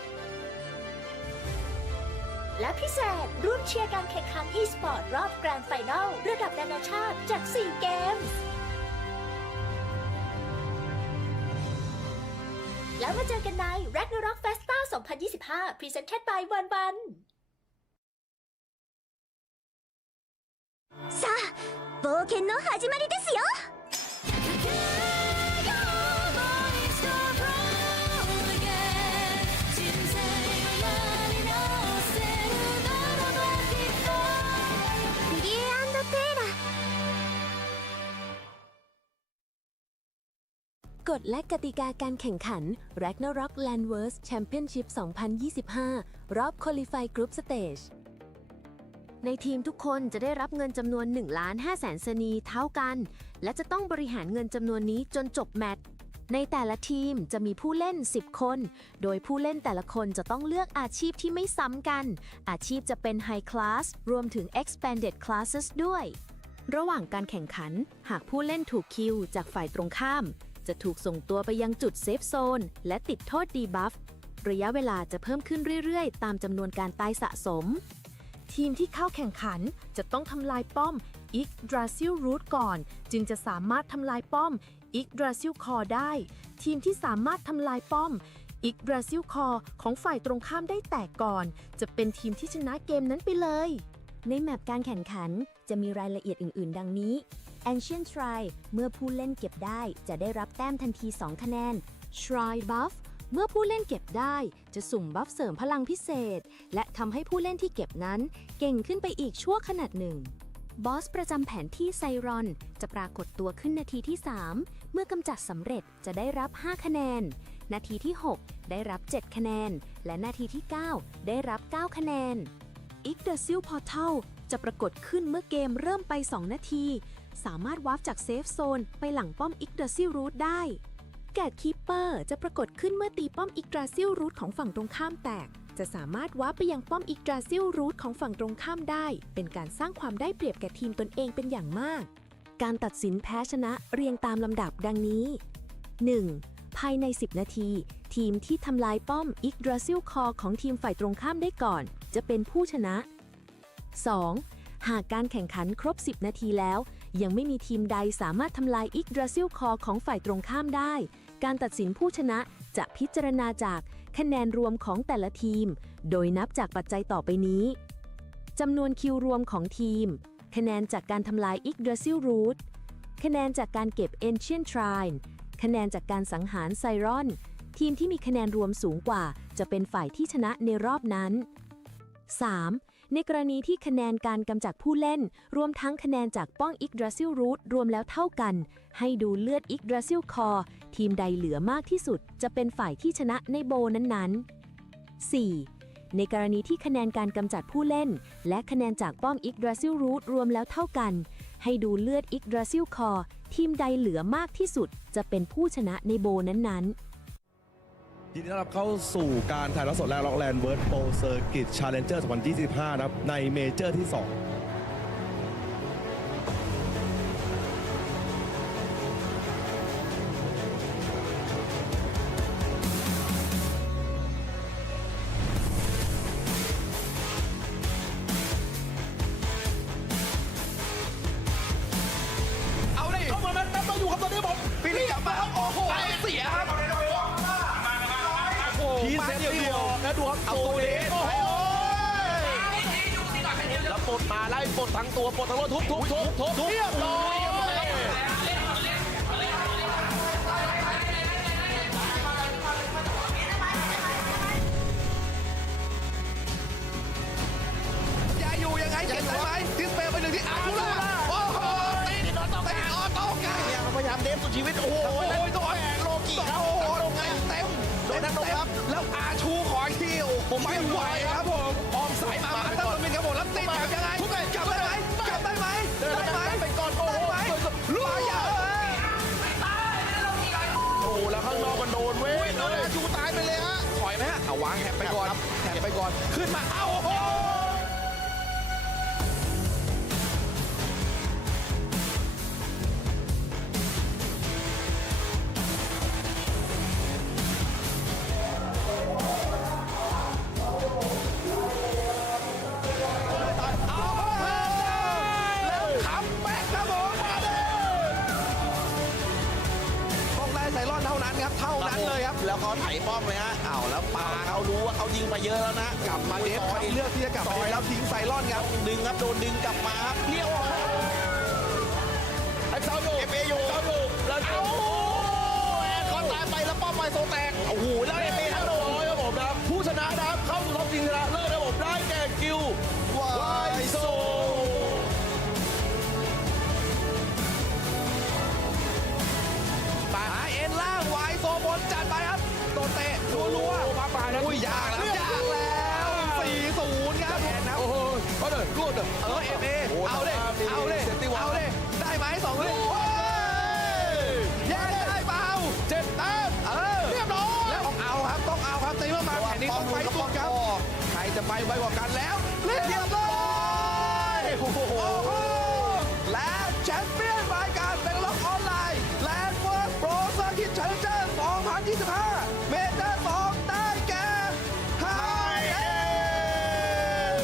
และพิเศษร่วมเชียร์การแข่งขัน e-sport รอบแกรนด์ไฟนอลระดับนานาชาติจาก 4 เกมแล้วมาเจอกันใน Ragnarok Festa 2025 Presented by วันさあ冒険の始まりですよกฎและกติกาการแข่งขัน Ragnarok Landverse Championship 2025 รอบ Qualify Group Stage ในทีมทุกคนจะได้รับเงินจำนวน 1,500,000 สนีเท่ากัน และจะต้องบริหารเงินจำนวนนี้จนจบแมตช์ ในแต่ละทีมจะมีผู้เล่น 10 คน โดยผู้เล่นแต่ละคนจะต้องเลือกอาชีพที่ไม่ซ้ำกัน อาชีพจะเป็น High Class รวมถึง Expanded Classes ด้วย ระหว่างการแข่งขัน หากผู้เล่นถูกคิวจากฝ่ายตรงข้ามจะถูกส่งตัวไปยังจุดเซฟโซนและติดโทษดีบัฟ ระยะเวลาจะเพิ่มขึ้นเรื่อยๆตามจำนวนการตายสะสม ทีมที่เข้าแข่งขันจะต้องทำลายป้อม Yggdrasil Root ก่อนจึงจะสามารถทำลายป้อม Yggdrasil Core ได้ ทีมที่สามารถทำลายป้อม Yggdrasil Core ของฝ่ายตรงข้ามได้แตกก่อนจะเป็นทีมที่ชนะเกมนั้นไปเลยในแมปการแข่งขันจะมีรายละเอียดอื่นๆดังนี้ Ancient Shrine เมื่อผู้เล่นเก็บได้จะได้รับแต้มทันที 2 คะแนน Shrine Buff เมื่อผู้เล่นเก็บได้จะสุ่มบัฟเสริมพลังพิเศษและทำให้ผู้เล่นที่เก็บนั้นเก่งขึ้นไปอีกชั่วขณะหนึ่ง บอสประจำแผนที่ไซรอนจะปรากฏตัวขึ้นนาทีที่ 3 เมื่อกำจัดสำเร็จจะได้รับ 5 คะแนน นาทีที่ 6 ได้รับ 7 คะแนน และนาทีที่ 9 ได้รับ 9 คะแนน Yggdrasil Portal จะปรากฏขึ้นเมื่อเกมเริ่มไป 2 นาที สามารถวาร์ปจากเซฟโซนไปหลังป้อม Yggdrasil Root ได้แกตคีปเปอร์จะปรากฏขึ้นเมื่อตีป้อม Yggdrasil Root ของฝั่งตรงข้ามแตกจะสามารถวาร์ปไปยังป้อม Yggdrasil Root ของฝั่งตรงข้ามได้เป็นการสร้างความได้เปรียบแก่ทีมตนเองเป็นอย่างมากการตัดสินแพ้ชนะเรียงตามลำดับดังนี้ 1. ภายใน 10 นาที ทีมที่ทำลายป้อม Yggdrasil Core ของทีมฝ่ายตรงข้ามได้ก่อนจะเป็นผู้ชนะ 2. หากการแข่งขันครบ 10 นาทีแล้วยังไม่มีทีมใดสามารถทำลาย Yggdrasil Core ของฝ่ายตรงข้ามได้การตัดสินผู้ชนะจะพิจารณาจากคะแนนรวมของแต่ละทีมโดยนับจากปัจจัยต่อไปนี้จำนวนคิวรวมของทีมคะแนนจากการทำลาย Yggdrasil Root คะแนนจากการเก็บ Ancient Shrine คะแนนจากการสังหารไซรอนทีมที่มีคะแนนรวมสูงกว่าจะเป็นฝ่ายที่ชนะในรอบนั้น 3. ในกรณีที่คะแนนการกำจัดผู้เล่นรวมทั้งคะแนนจากป้อง Yggdrasil Root รวมแล้วเท่ากันให้ดูเลือด Yggdrasil Core ทีมใดเหลือมากที่สุดจะเป็นฝ่ายที่ชนะในโบนั้นๆ 4. ในกรณีที่คะแนนการกำจัดผู้เล่นและคะแนนจากป้อม Yggdrasil Root รวมแล้วเท่ากันให้ดูเลือด Yggdrasil Core ทีมใดเหลือมากที่สุดจะเป็นผู้ชนะในโบนั้นๆยินดีต้อนรับเข้าสู่การถ่ายทอดสดและล็อกแลนด์เวิร์ดโปรเซอร์กิตชาเลนเจอร์ 2025 นะครับในเมเจอร์ที่ 2เอาดิเข้ามานั้นนับมาอยู่ครับตอนนี้ผมฟิลิปกลับมาครับโอ้โหเสียครับทีเซตเดียวนะดูครับเอาตัวเด็กโอ้โหแล้วปลดมาไล่ปลดทั้งตัวปลดทั้งรถทุบเรียบร้อยจะอยู่ยังไงเก็บได้ไหมดิสเพย์ไปหนึ่งที่อาร์ทูล่าโอ้โหตีออโต้กันเนี่ยพยายามเดฟสุดชีวิตโอ้โหโดนโลกิโอ้โหลงเต็มโดนนั่นครับแล้วอาชูขออีกทีโอ้โหไม่ไหวครับผมออมสายมาตั้งตัวเป็นครับผมแล้วติดแบบยังไงกลับได้ไหมไปก่อนโอ้โหลูกยาวโอ้แล้วข้างนอกมันโดนเว้ยอาชูตายไปเลยฮะถอยไหมฮะเอาวางแฮปไปก่อนขึ้นมาเอ้าโอ้โหเท่านั้นเลยครับแล้วเขาไถป้อมเลยฮะอ้าวแล้วปาเขารู้ว่าเขายิงไปเยอะแล้วนะกลับมาเดฟไปเลือกที่จะกลับไปแล้วทิ้งไซรอนครับดึงครับโดนดึงกลับมาครับเลี้ยวไอ้เจ้าอยู่แล้วโอ้โหเขาตายไปแล้วป้อมไปโซแตกโอ้โหแล้วเอเมทั้งโดนครับผมนะผู้ชนะนะครับเข้าสู่รอบชิงชนะเลิศนะผมได้แก่กิลวายโซล่างไวโซบนจัดไปครับโดนเตะรัวๆมาปานะอุ้ยยากแล้ว4-0ครับโอ้โหก็เดินรูดเอฟเอเอาเลยได้ไหม2เลยแย่ได้เปล่า7 แต้มเรียบร้อยแล้วต้องเอาครับตีมาแข่งนี้ต้องไปสุดครับใครจะไปไวกว่ากันแล้วเรียบร้อยโอ้โหและแชมเปี้ยนรายการเป็นล็อกออนไลน์แลนด์เวิร์ดโปรเซอร์กิตชาเลนเจอร์ 2025 เมเจอร์ 2 ได้แก่ไฮเอ็น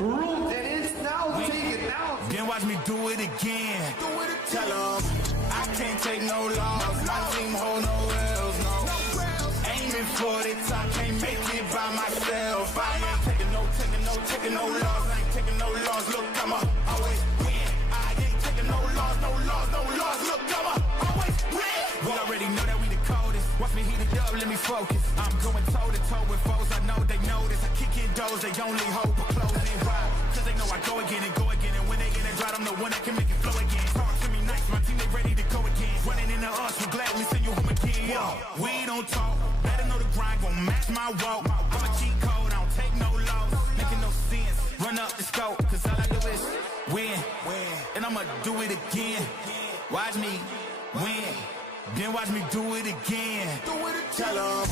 root, and it's now taken out. Then watch me do it again. Tell them I can't take no loss. My team hold no L's, no. Aiming for the top, can't make it by myself. I ain't taking no loss. I ain't taking no loss. Look, I'ma always win. I ain't taking no loss. Look, I'ma always win. We already know that we the coldest. Watch me heat it up, let me focus. I'm going toe to toe with foes. I know they notice. I kick in doors, they only hope for closing. Why? Cause they know I go again. And when they get it dry, I'm the one that can make it flow again. Talk to me nice, my team they ready to go again. Running into us, we're glad we send you home again. Yo, we don't talk. Better know the grind gon' match my walk. I'm a cheat code, I don't take no loss. Making no sense. Run up the scope, cause all I do is win. And I'ma do it again. Watch me win. Then watch me do it again. Tell them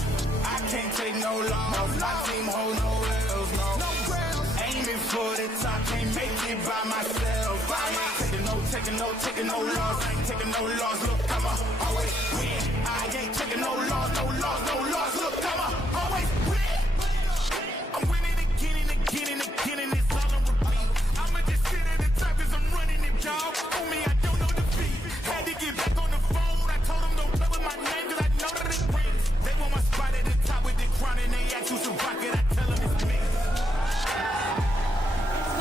I can't take no loss. My team hold no L's, no. Aiming for the top, can't make it by myself. I ain't taking no loss. I ain't taking no loss. Look, I'ma always win. I ain't taking no loss. Look, I'ma always win. I'm winning again and again, and it's all on repeat. I'ma just sit at the top cause I'm running it, y'all. On me, I don't know defeat. Had to get back on the phone. I told them don't play with my name cause I know that it rings. They want my spot at the top with the crown and they ask who's a rocket. I tell them it's me.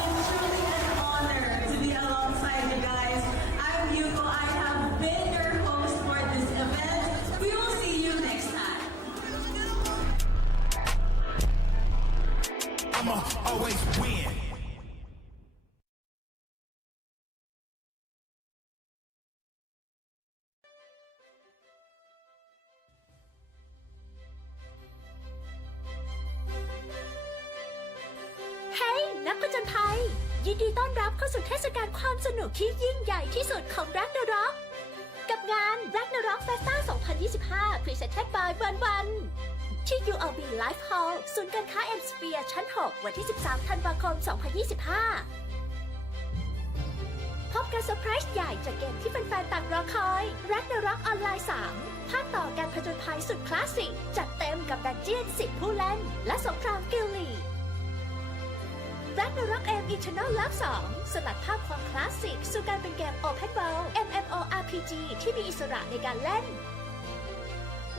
It's truly an honor to be alongside you guys. I'm Yuko. I have been your host for this event. We will see you next time. I'ma always win.เฮ้ยนักผจญภัยยินดีต้อนรับเข้าสู่เทศกาลความสนุกที่ยิ่งใหญ่ที่สุดของ Ragnarok กับงาน Ragnarok Festa 2025 Presented by วันที่ ULB Life Hall ศูนย์การค้า M Sphere ชั้น 6 วันที่ 13 ธันวาคม 2025 พบกับเซอร์ไพรส์ใหญ่จากเกมที่แฟนๆต่างรอคอย Ragnarok ออนไลน์ 3 ภาคต่อการผจญภัยสุดคลาสสิกจัดเต็มกับดันเจี้ยน 10 ผู้เล่นและสงครามกิลลีRagnarok M Eternal Love 2 สลัดภาพความคลาสสิกสู่การเป็นเกม Open World MMORPG ที่มีอิสระในการเล่น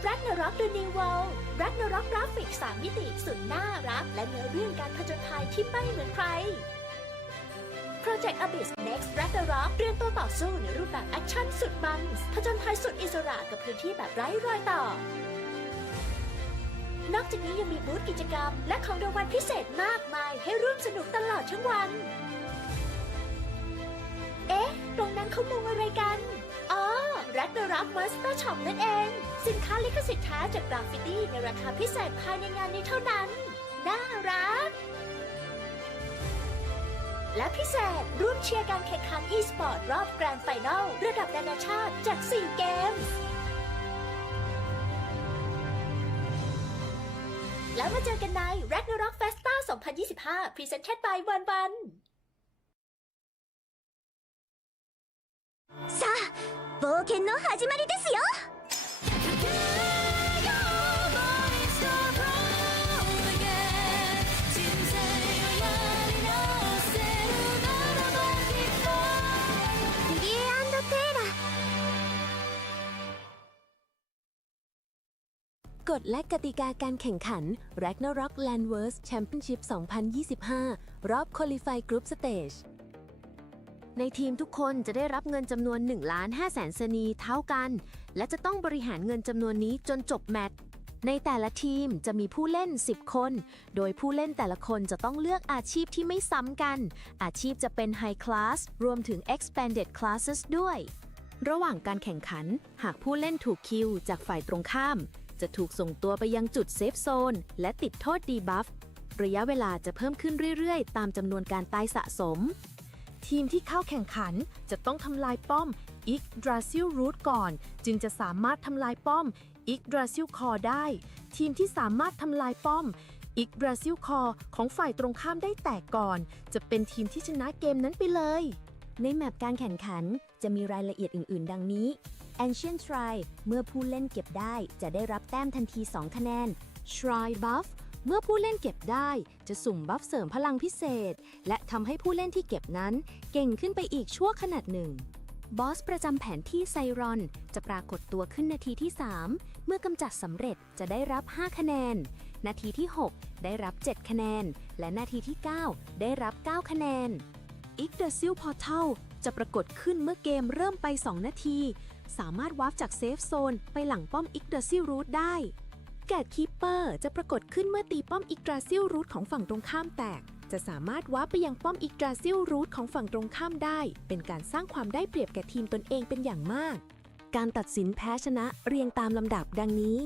Ragnarok The New World Ragnarok กราฟิก 3 มิติสุดน่ารักและเนื้อเรื่องการผจญภัยที่ไม่เหมือนใคร Project Abyss Next Ragnarok เตรียมตัวต่อสู้ในรูปแบบแอคชั่นสุดมันผจญภัยสุดอิสระกับพื้นที่แบบไร้รอยต่อนอกจากนี้ยังมีบูธกิจกรรมและของรางวัลพิเศษมากมายให้ร่วมสนุกตลอดทั้งวัน เอ๊ะ ตรงนั้นเขามุงอะไรกัน อ๋อ Ragnarok Monster Shop นั่นเอง สินค้าลิขสิทธิ์แท้จากกราฟฟิตี้ในราคาพิเศษภายในงานนี้เท่านั้น น่ารัก และพิเศษร่วมเชียร์การแข่งขัน e-sport รอบ Grand Final ระดับนานาชาติจาก 4 เกมแล้วมาเจอกันใน Ragnarok Festa 2025 Presented by วันさあ冒険の始まりですよกฎและกติกาการแข่งขัน Ragnarok Landverse Championship 2025 รอบ Qualify Group Stage ในทีมทุกคนจะได้รับเงินจำนวน 1,500,000 สนีเท่ากัน และจะต้องบริหารเงินจำนวนนี้จนจบแมตช์ ในแต่ละทีมจะมีผู้เล่น 10 คน โดยผู้เล่นแต่ละคนจะต้องเลือกอาชีพที่ไม่ซ้ำกัน อาชีพจะเป็น High Class รวมถึง Expanded Classes ด้วย ระหว่างการแข่งขัน หากผู้เล่นถูกคิวจากฝ่ายตรงข้ามจะถูกส่งตัวไปยังจุดเซฟโซนและติดโทษดีบัฟ ระยะเวลาจะเพิ่มขึ้นเรื่อยๆตามจำนวนการตายสะสม ทีมที่เข้าแข่งขันจะต้องทำลายป้อม Yggdrasil Root ก่อนจึงจะสามารถทำลายป้อม Yggdrasil Core ได้ ทีมที่สามารถทำลายป้อม Yggdrasil Core ของฝ่ายตรงข้ามได้แตกก่อนจะเป็นทีมที่ชนะเกมนั้นไปเลยในแมปการแข่งขันจะมีรายละเอียดอื่นๆดังนี้ Ancient Shrine เมื่อผู้เล่นเก็บได้จะได้รับแต้มทันที 2 คะแนน Shrine Buff เมื่อผู้เล่นเก็บได้จะสุ่มบัฟเสริมพลังพิเศษ และทำให้ผู้เล่นที่เก็บนั้นเก่งขึ้นไปอีกชั่วขณะหนึ่ง บอสประจำแผนที่ไซรอนจะปรากฏตัวขึ้นนาทีที่ 3 เมื่อกำจัดสำเร็จจะได้รับ 5 คะแนน นาทีที่ 6 ได้รับ 7 คะแนน และนาทีที่ 9 ได้รับ 9 คะแนน Yggdrasil Portal จะปรากฏขึ้นเมื่อเกมเริ่มไป 2 นาที สามารถวาร์ปจากเซฟโซนไปหลังป้อม Yggdrasil Root ได้แกตคีปเปอร์จะปรากฏขึ้นเมื่อตีป้อม Yggdrasil Root ของฝั่งตรงข้ามแตก จะสามารถวาร์ปไปยังป้อม Yggdrasil Root ของฝั่งตรงข้ามได้ เป็นการสร้างความได้เปรียบแก่ทีมตนเองเป็นอย่างมาก การตัดสินแพ้ชนะเรียงตามลำดับดังนี้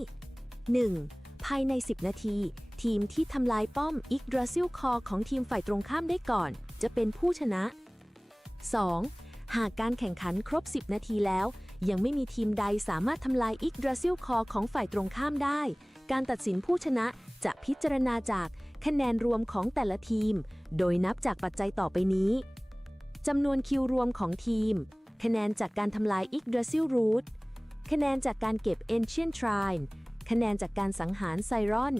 1. ภายใน 10 นาที ทีมที่ทำลายป้อม Yggdrasil Core ของทีมฝ่ายตรงข้ามได้ก่อน จะเป็นผู้ชนะ 2. หากการแข่งขันครบ 10 นาทีแล้ว ยังไม่มีทีมใดสามารถทำลาย Yggdrasil Core ของฝ่ายตรงข้ามได้ การตัดสินผู้ชนะจะพิจารณาจากคะแนนรวมของแต่ละทีม โดยนับจากปัจจัยต่อไปนี้จำนวนคิวรวมของทีม คะแนนจากการทำลาย Yggdrasil Root คะแนนจากการเก็บ Ancient Shrine คะแนนจากการสังหารไซรอน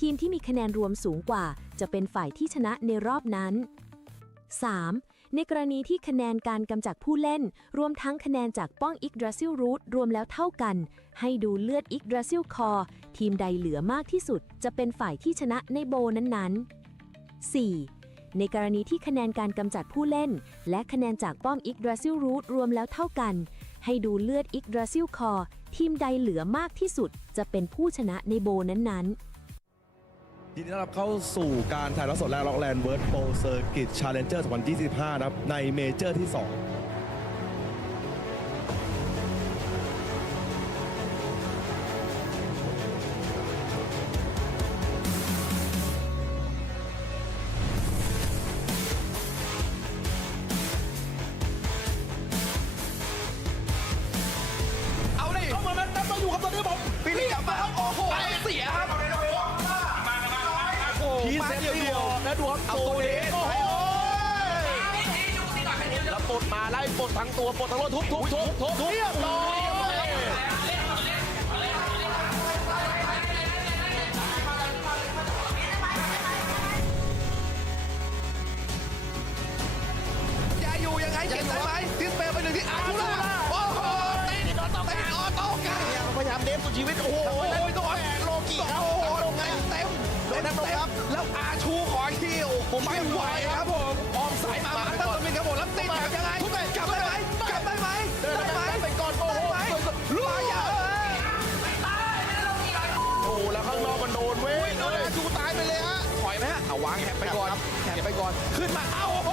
ทีมที่มีคะแนนรวมสูงกว่าจะเป็นฝ่ายที่ชนะในรอบนั้น 3. ในกรณีที่คะแนนการกำจัดผู้เล่นรวมทั้งคะแนนจากป้อง Yggdrasil Root รวมแล้วเท่ากัน ให้ดูเลือด Yggdrasil Core ทีมใดเหลือมากที่สุดจะเป็นฝ่ายที่ชนะในโบนั้นๆ 4. ในกรณีที่คะแนนการกำจัดผู้เล่นและคะแนนจากป้อม Yggdrasil Root รวมแล้วเท่ากัน ให้ดูเลือด Yggdrasil Core ทีมใดเหลือมากที่สุดจะเป็นผู้ชนะในโบนั้นๆยินดีต้อนรับเข้าสู่การถ่ายทอดสดและล็อกแลนด์เวิร์ดโปรเซอร์กิตชาเลนเจอร์2025นะครับในเมเจอร์ที่ 2เอาดิเข้ามาแล้วนับมาอยู่ครับตอนนี้ผมปีนี้กลับมาครับโอ้โหเสียครับพีเซตเดียวนะดูครับเอาตัวเด็กโอ้โหแล้วปลดมาไล่ปลดทั้งตัวปลดทั้งตัวทุบเรียบร้อยอย่าอยู่ยังไงเก็บได้ไหมดิสเปลไปหนึ่งที่อาร์ทูล่าโอ้โหตีออโต้กันพยายามเดฟสุดชีวิตโอ้โหตัวแอนโลกิครับโอ้โหลงเต็มครับแล้วอาชูขออีกทีโอ้โหไม่ไหวครับผมออมสายมาตั้งตัวมินครับผมแล้วติดแบบยังไงกลับได้ไหมไปก่อนโอ้โหลุยโอ้แล้วข้างนอกมันโดนเว้ยอาชูตายไปเลยฮะถอยไหมฮะเอาวางแหบไปก่อนขึ้นมาเอ้าโอ้โห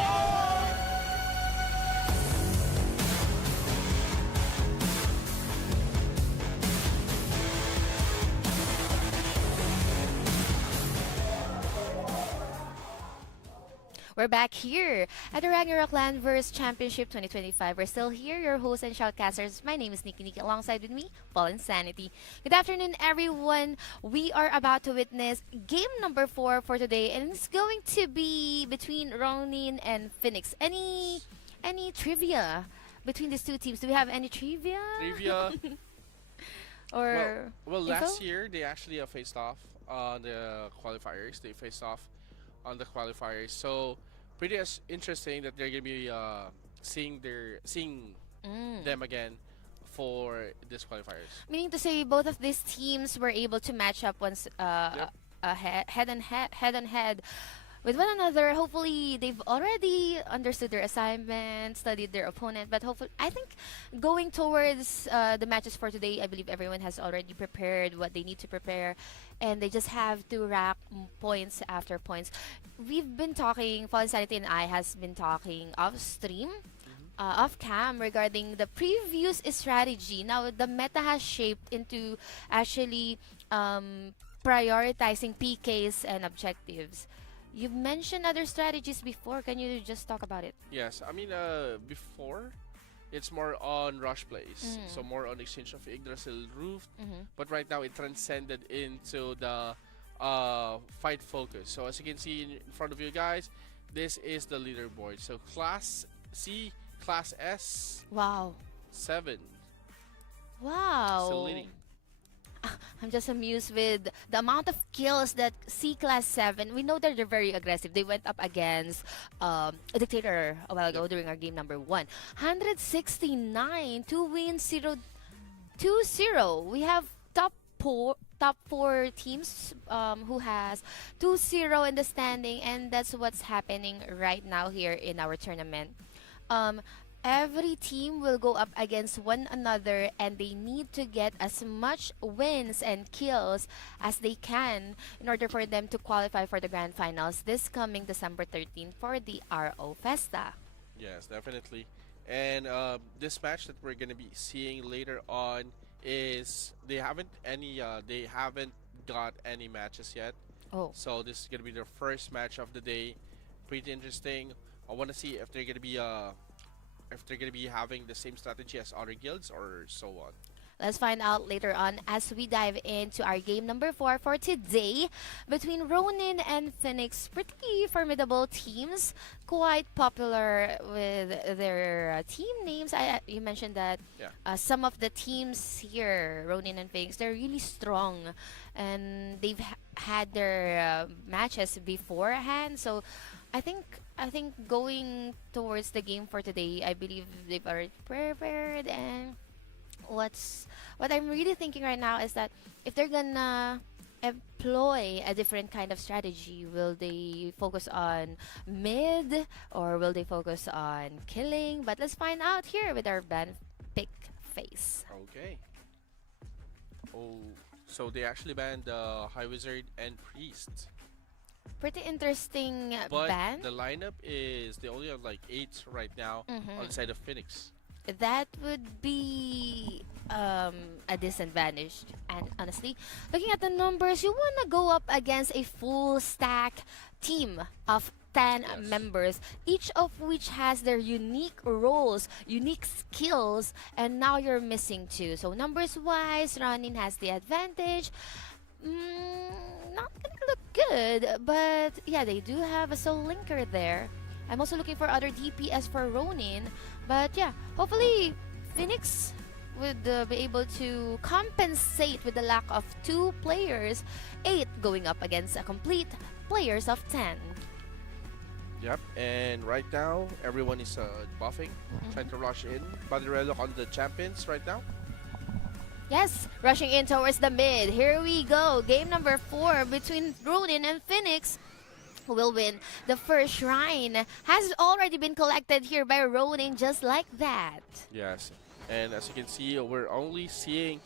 We're back here at the Ragnarok Landverse Championship 2025. We're still here, your hosts and shoutcasters. My name is Nikki, alongside with me, Paul Insanity. Good afternoon, everyone. We are about to witness game number 4 for today, and it's going to be between Ronin and Phoenix. Any trivia between these two teams? Do we have any trivia? Or well, last year they actually faced off on the qualifiers. They faced off on the qualifiers, so pretty interesting that they're gonna be seeing them again for this qualifiers. Meaning to say, both of these teams were able to match up once head on head with one another. Hopefully, they've already understood their assignment, studied their opponent. But hopefully, I think going towards the matches for today, I believe everyone has already prepared what they need to prepare, and they just have to rack points after points. We've been talking, Fallen Sanity and I has been talking off stream, off cam, regarding the previous strategy. Now, the meta has shaped into actually prioritizing PKs and objectives. You've mentioned other strategies before. Can you just talk about it? Yes, I mean, before, it's more on rush plays, so more on exchange of Yggdrasil Root. But right now, it transcended into the fight focus. So as you can see in front of you guys, this is the leaderboard. So Class C, Class S. Wow. 7. Wow. Still leading. I'm just amused with the amount of kills that C-Class 7, we know that they're very aggressive. They went up against a Dictator a while ago during our game number 1. 169, 2 wins, 2-0. We have top four teams who has 2-0 in the standing, and that's what's happening right now here in our tournament. Every team will go up against one another, and they need to get as much wins and kills as they can in order for them to qualify for the grand finals this coming December 13th for the RO Festa. Yes, definitely. And this match that we're gonna be seeing later on is they haven't got any matches yet. Oh. So this is gonna be their first match of the day. Pretty interesting. I want to see if they're gonna be having the same strategy as other guilds or so on. Let's find out later on as we dive into our game number 4 for today between Ronin and Phoenix. Pretty formidable teams, quite popular with their team names. You mentioned that some of the teams here, Ronin and Phoenix, they're really strong, and they've had their matches beforehand. So I think going towards the game for today, I believe they've already prepared. And what I'm really thinking right now is that if they're gonna employ a different kind of strategy, will they focus on mid or will they focus on killing? But let's find out here with our ban pick face. Okay. Oh, so they actually banned High Wizard and Priest. Pretty interesting But ban. the lineup is they only have like 8 right now on the side of Phoenix. That would be a disadvantage. And honestly, looking at the numbers, you want to go up against a full stack team of 10 members, each of which has their unique roles, unique skills, and now you're missing 2. So numbers wise, Ronin has the advantage. Not gonna look good, but yeah, they do have a soul linker there. I'm also looking for other DPS for Ronin, but yeah, hopefully Phoenix would be able to compensate with the lack of 2 players, 8 going up against a complete players of 10. Yep, and right now everyone is buffing, trying to rush in. Badirello on the champions right now. Yes, rushing in towards the mid. Here we go. Game number 4 between Ronin and Phoenix. Who will win the first shrine has already been collected here by Ronin, just like that. Yes, and as you can see, we're only seeing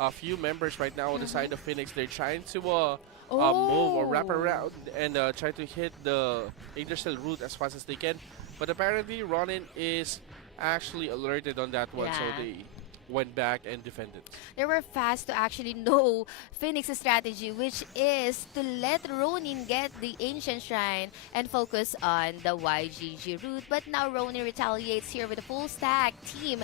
a few members right now on the side of Phoenix. They're trying to move or wrap around and try to hit the Yggdrasil route as fast as they can. But apparently Ronin is actually alerted on that one, so they went back and defended. They were fast to actually know Phoenix's strategy, which is to let Ronin get the Ancient Shrine and focus on the YGG route. But now Ronin retaliates here with a full stack team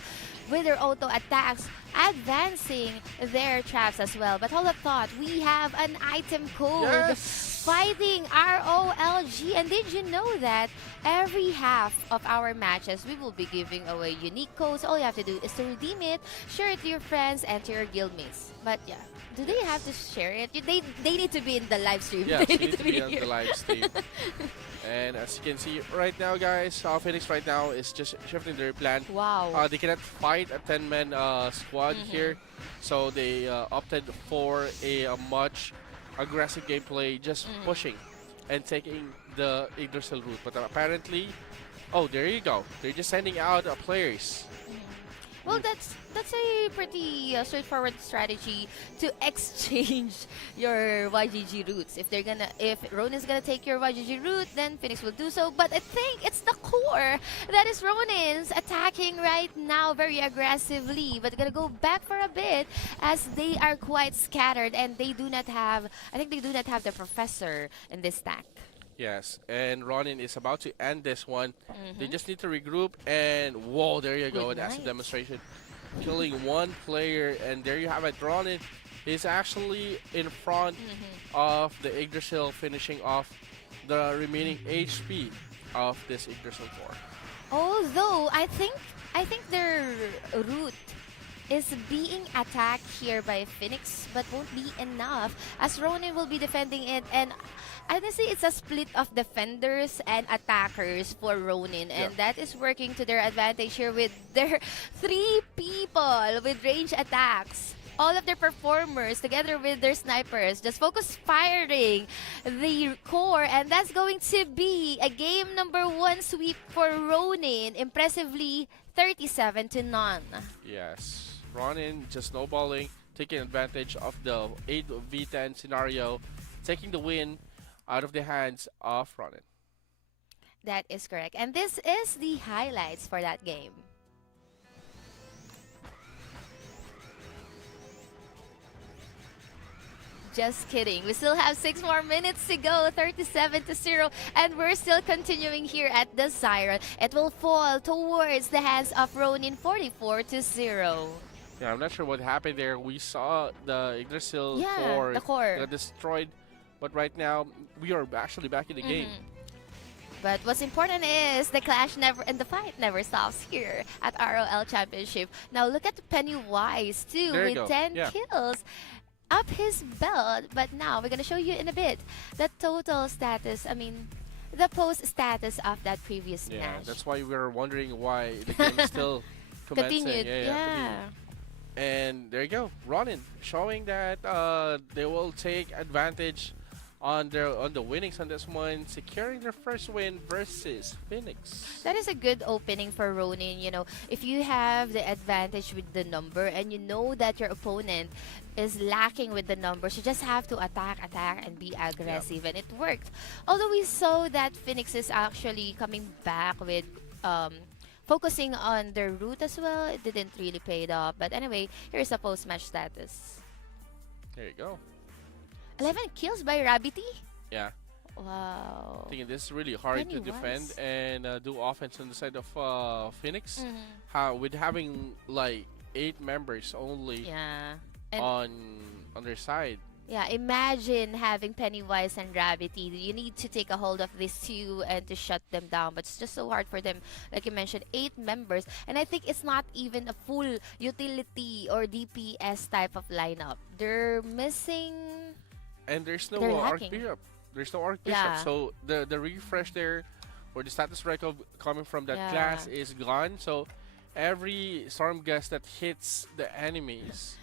with their auto attacks, advancing their traps as well. But hold up, thought, we have an item code fighting ROLG. And did you know that every half of our matches we will be giving away unique codes? All you have to do is to redeem it, share it to your friends and to your guildmates. But yeah, do they have to share it? They need to be in the live stream. Yeah, they need to be on the live stream. And as you can see right now, guys, Phoenix right now is just shifting their plan. Wow. They cannot fight a 10-man squad here, so they opted for a much aggressive gameplay, just pushing and taking the Yggdrasil route. But apparently, oh, there you go. They're just sending out players. Well, that's a pretty straightforward strategy to exchange your YGG routes. If Ronin's gonna take your YGG route, then Phoenix will do so. But I think it's the core that is Ronin's attacking right now very aggressively. But gonna go back for a bit as they are quite scattered and they do not have. I think they do not have the Professor in this stack. Yes, and Ronin is about to end this one. They just need to regroup, and whoa, there you go. That's a demonstration. Killing one player, and there you have it. Ronin is actually in front of the Yggdrasil, finishing off the remaining HP of this Yggdrasil core. Although I think their route is being attacked here by Phoenix, but won't be enough as Ronin will be defending it. And honestly, it's a split of defenders and attackers for Ronin, and that is working to their advantage here with their 3 people with range attacks. All of their performers together with their snipers just focus firing the core, and that's going to be a game number 1 sweep for Ronin, impressively 37-0. Yes, Ronin just snowballing, taking advantage of the 8v10 scenario, taking the win out of the hands of Ronin. That is correct, and this is the highlights for that game. Just kidding. We still have 6 more minutes to go, 37-0, and we're still continuing here at the Siren. It will fall towards the hands of Ronin, 44-0. Yeah, I'm not sure what happened there. We saw the Yggdrasil the core got destroyed, but right now we are actually back in the game. But what's important is the clash never and the fight never stops here at ROL Championship. Now look at Pennywise too with 10 kills up his belt. But now we're gonna show you in a bit the total status. I mean, the post status of that previous match. Yeah, that's why we were wondering why the game is still commencing. Continued. And there you go, Ronin showing that they will take advantage on the winnings on this one, securing their first win versus Phoenix. That is a good opening for Ronin. You know, if you have the advantage with the number and you know that your opponent is lacking with the numbers, you just have to attack, and be aggressive, and it worked. Although we saw that Phoenix is actually coming back with focusing on their route as well, it didn't really pay it off. But anyway, here's the post-match status. There you go. 11 kills by Rabbity? Yeah. Wow. I think this is really hard to defend and do offense on the side of Phoenix. With having like 8 members only on their side. Yeah, imagine having Pennywise and Rabbity. You need to take a hold of these 2 and to shut them down. But it's just so hard for them. Like you mentioned, 8 members. And I think it's not even a full utility or DPS type of lineup. They're missing... And there's no Arc Bishop. There's no Arc Bishop. So the refresh there, or the status record coming from that class is gone. So every Storm Gust that hits the enemies,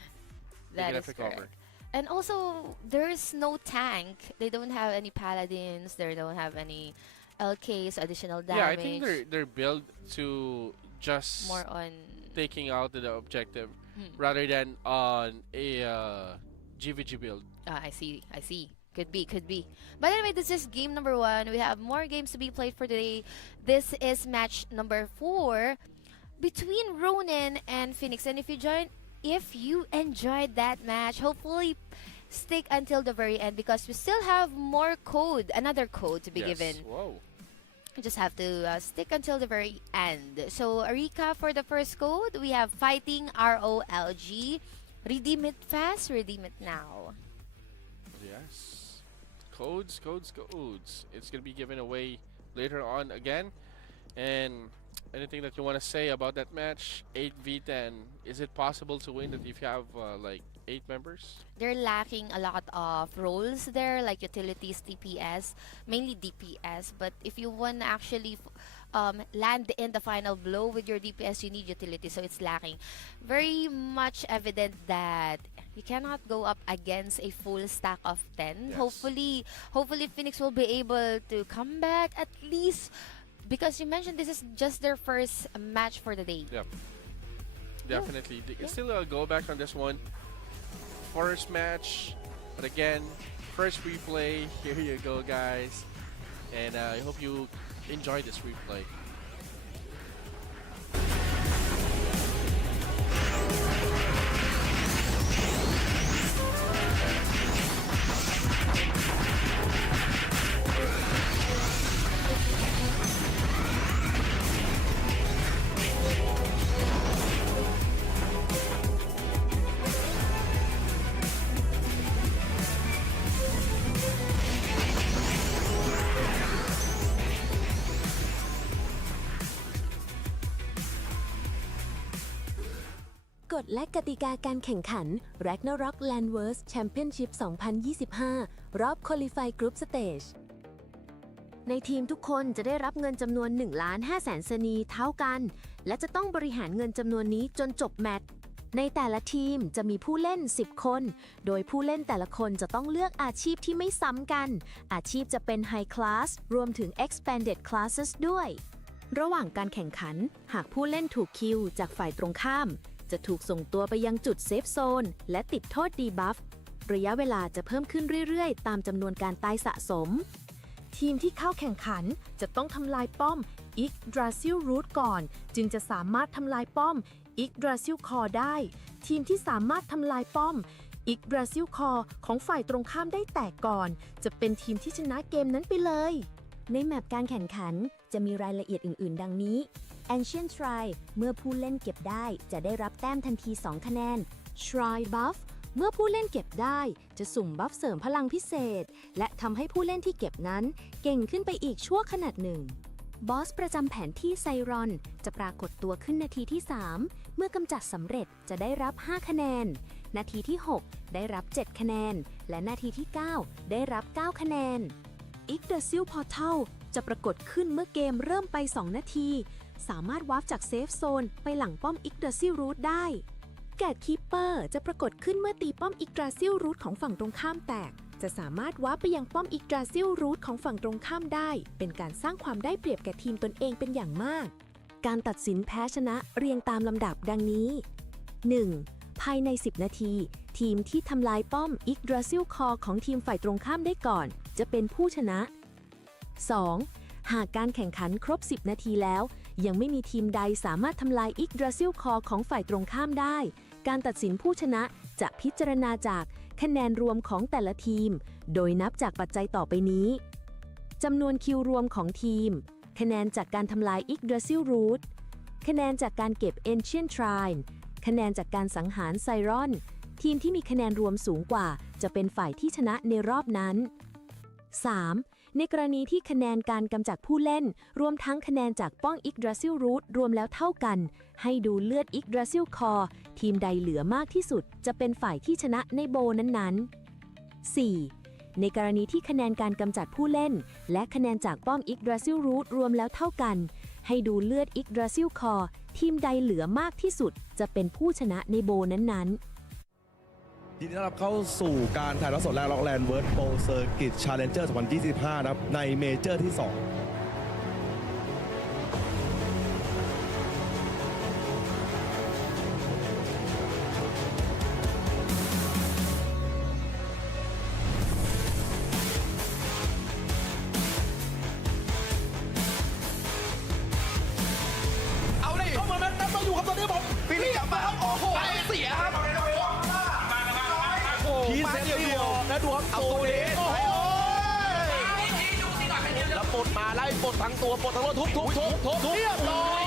that they is get recover. And also, there's no tank. They don't have any paladins. They don't have any LKs, additional damage. Yeah, I think they're built to just more on taking out the objective rather than on a GVG build. I see. Could be. But anyway, this is game number 1. We have more games to be played for today. This is match number 4 between Ronin and Phoenix. And if you enjoyed that match, hopefully stick until the very end, because we still have another code to be given. Whoa. You just have to stick until the very end. So a recap for the first code, we have Fighting ROLG. Redeem it fast, redeem it now. Yes. Codes. It's going to be given away later on again. And anything that you want to say about that match? 8v10. Is it possible to win that if you have like 8 members? They're lacking a lot of roles there, like utilities, DPS, mainly DPS. But if you want to actually land in the final blow with your DPS, you need utility, so it's lacking. Very much evident that you cannot go up against a full stack of 10. Hopefully Phoenix will be able to come back at least, because you mentioned this is just their first match for the day. Yep. Definitely. They can still go back on this one. First match, but again, first replay. Here you go, guys. And I hope you enjoy this replay. กฎและกติกาการแข่งขัน Ragnarok Landverse Championship 2025 รอบ Qualify Group Stage ในทีมทุกคนจะได้รับเงินจำนวน 1,500,000 สนีเท่ากัน และจะต้องบริหารเงินจำนวนนี้จนจบแมตช์ ในแต่ละทีมจะมีผู้เล่น 10 คน โดยผู้เล่นแต่ละคนจะต้องเลือกอาชีพที่ไม่ซ้ำกัน อาชีพจะเป็น High Class รวมถึง Expanded Classes ด้วย ระหว่างการแข่งขัน หากผู้เล่นถูกคิวจากฝ่ายตรงข้าม จะถูกส่งตัวไปยังจุดเซฟโซนและติดโทษดีบัฟ ระยะเวลาจะเพิ่มขึ้นเรื่อยๆ ตามจำนวนการตายสะสม ทีมที่เข้าแข่งขันจะต้องทำลายป้อม อีกดราซิลรูทก่อน จึงจะสามารถทำลายป้อม อีกดราซิลคอได้ ทีมที่สามารถทำลายป้อม อีกดราซิลคอของฝ่ายตรงข้ามได้แตกก่อน จะเป็นทีมที่ชนะเกมนั้นไปเลย ในแมปการแข่งขันจะมีรายละเอียดอื่นๆ ดังนี้ Ancient Shrine เมื่อผู้เล่นเก็บได้จะได้รับแต้มทันที 2 คะแนน Shrine Buff เมื่อผู้เล่นเก็บได้จะสุ่มบัฟเสริมพลังพิเศษ และทำให้ผู้เล่นที่เก็บนั้นเก่งขึ้นไปอีกชั่วขณะหนึ่ง บอสประจำแผนที่ไซรอนจะปรากฏตัวขึ้นนาทีที่ 3 เมื่อกำจัดสำเร็จจะได้รับ 5 คะแนน นาทีที่ 6 ได้รับ 7 คะแนน และนาทีที่ 9 ได้รับ 9 คะแนน Yggdrasil Portal จะปรากฏขึ้นเมื่อเกมเริ่มไป 2 นาที สามารถวาร์ปจากเซฟโซนไปหลังป้อม Yggdrasil Root ได้ แกดคีปเปอร์จะปรากฏขึ้นเมื่อตีป้อม Yggdrasil Root ของฝั่งตรงข้ามแตก จะสามารถวาร์ปไปยังป้อม Yggdrasil Root ของฝั่งตรงข้ามได้ เป็นการสร้างความได้เปรียบแก่ทีมตนเองเป็นอย่างมาก การตัดสินแพ้ชนะเรียงตามลำดับดังนี้ 1. ภายใน 10 นาที ทีมที่ทำลายป้อม Yggdrasil Core ของทีมฝ่ายตรงข้ามได้ก่อน จะเป็นผู้ชนะ 2. หากการแข่งขันครบ 10 นาทีแล้ว ยังไม่มีทีมใดสามารถทำลาย Yggdrasil Core ของฝ่ายตรงข้ามได้ การตัดสินผู้ชนะจะพิจารณาจากคะแนนรวมของแต่ละทีม โดยนับจากปัจจัยต่อไปนี้จำนวนคิวรวมของทีม คะแนนจากการทำลาย Yggdrasil Root คะแนนจากการเก็บ Ancient Shrine คะแนนจากการสังหารไซรอน ทีมที่มีคะแนนรวมสูงกว่าจะเป็นฝ่ายที่ชนะในรอบนั้น 3. ในกรณีที่คะแนนการกำจัดผู้เล่นรวมทั้งคะแนนจากป้อง Yggdrasil Root รวมแล้วเท่ากัน ให้ดูเลือด Yggdrasil Core ทีมใดเหลือมากที่สุดจะเป็นฝ่ายที่ชนะในโบนั้นๆ 4. ในกรณีที่คะแนนการกำจัดผู้เล่นและคะแนนจากป้อม Yggdrasil Root รวมแล้วเท่ากัน ให้ดูเลือด Yggdrasil Core ทีมใดเหลือมากที่สุดจะเป็นผู้ชนะในโบนั้นๆยินดีต้อนรับเข้าสู่การถ่ายทอดสดแรกล็อกแลนด์เวิร์ดโปรเซอร์กิตชาเลนเจอร์ 2025 นะครับในเมเจอร์ที่ 2เอาดิเข้ามาแม็กนับมาอยู่ครับตอนนี้ผมฟิลิปกลับมาโอ้โหเสียครับพีเซนเดียวนะดูครับเอาตัวเด็กแล้วปลดมาไล่ปลดทั้งตัวปลดทั้งรถทุบเรียบร้อย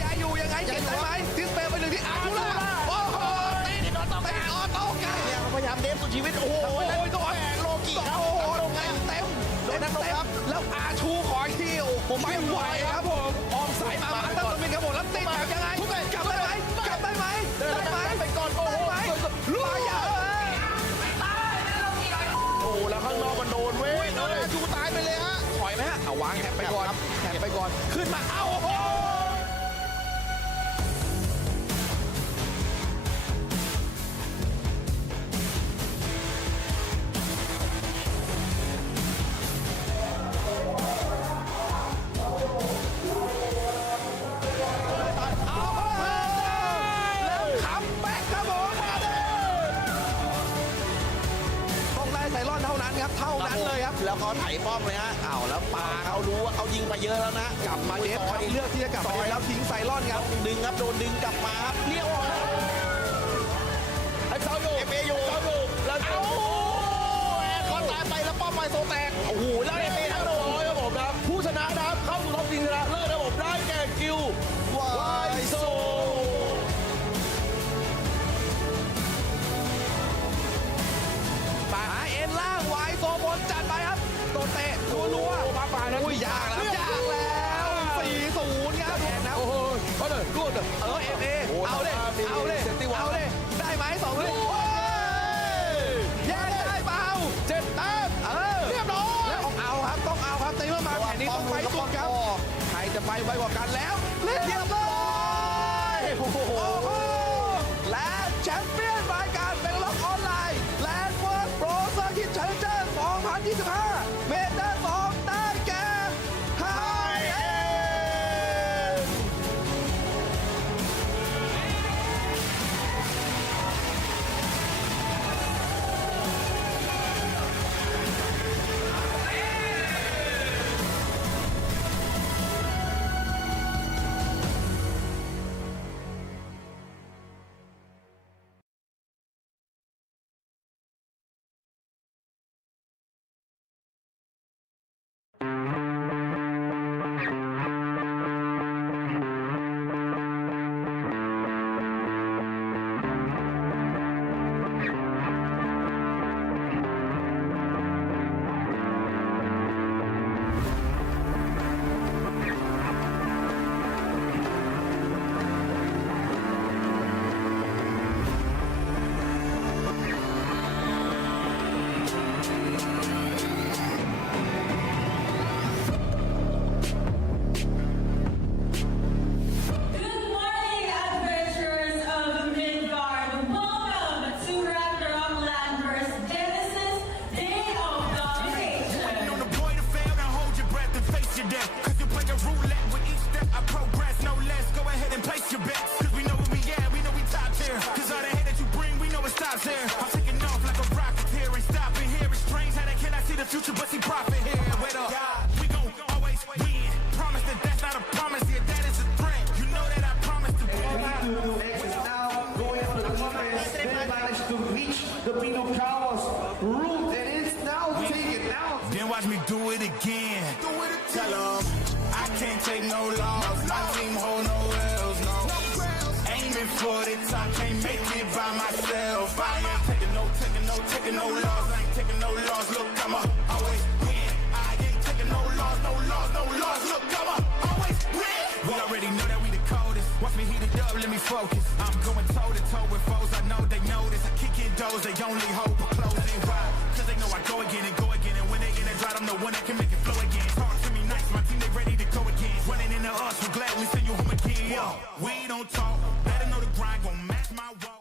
จะอยู่ยังไงเก็บได้ไหมทิสเปย์ไปหนึ่งที่อาร์ทูล่าโอ้โหตีออโต้กันเนี่ยเขาพยายามเดฟสุดชีวิตโอ้โหตัวแหกโลกิครับโอ้โหลงไงเต็มโดนนั่นลงครับแล้วอาชูขอคิวผมไม่ไหวครับผมออกสายมาตั้งตัวเป็นครับผมแล้วติดแบบยังไงกลับได้ไหมไปก่อนโอ้โหลูกยาวโอ้แล้วข้างนอกมันโดนเว้ยโดนอาชูตายไปเลยฮะถอยไหมฮะเอาวางแถบไปก่อนขึ้นมาเอ้าโอ้โหเท่านั้นเลยครับแล้วเขาไถป้อมเลยฮะแล้วปาเขารู้ว่าเขายิงไปเยอะแล้วนะกลับมาเดฟครับเลือกที่จะกลับมาแล้วทิ้งไซรอนครับดึงครับโดนดึงกลับมาครับเลี้ยวไอ้เสาอยู่เออยู่แล้วเขาตายไปแล้วป้อมไปโซแตกโอ้โหแล้วเอทั้งโดนครับผมครับผู้ชนะนะครับเข้าสู่รอบชิงชนะเลิศนะผมได้แก่กิววายโซปาเอ็นล่าง นะ อุ้ยยากแล้วยากแล้ว4-0ครับนะโอ้โหก็เลยกูดFA เอาเลยเอาเลยเอาเลยได้ไหม2เลยแย่ได้เปล่า7 แต้มเรียบร้อยแล้วเอาครับต้องเอาครับตีมาแข่งนี้ต้องไปสุดครับใครจะไปไวกว่ากันแล้วเรียบร้อยโอ้โหและแชมเปี้ยนรายการเป็นล็อกออนไลน์แลนด์เวิร์สโปรเซอร์คิดเชลเจอร์2025เมเจอร์2ได้แก่ไฮเอ็น Then watch me do it again. Tell 'em I can't take no loss. My team hold no L's, no. Aiming for the top, can't make it by myself. I ain't taking no loss. I ain't taking no loss. Look, I'ma always win. I ain't taking no loss. Look, I'ma always win. We already know that we the coldest. Watch me heat it up, let me focus. I'm going toe to toe with foes. I know they notice. I kick in doors, they only hope for closing. Why? Cause they know I go again and go again. And when they in the drought, I'm the one that can make it flow again. Talk to me nice, my team they ready to go again. Running into us, we'll gladly send you home again. Yo, we don't talk. Better know the grind gon' match my walk.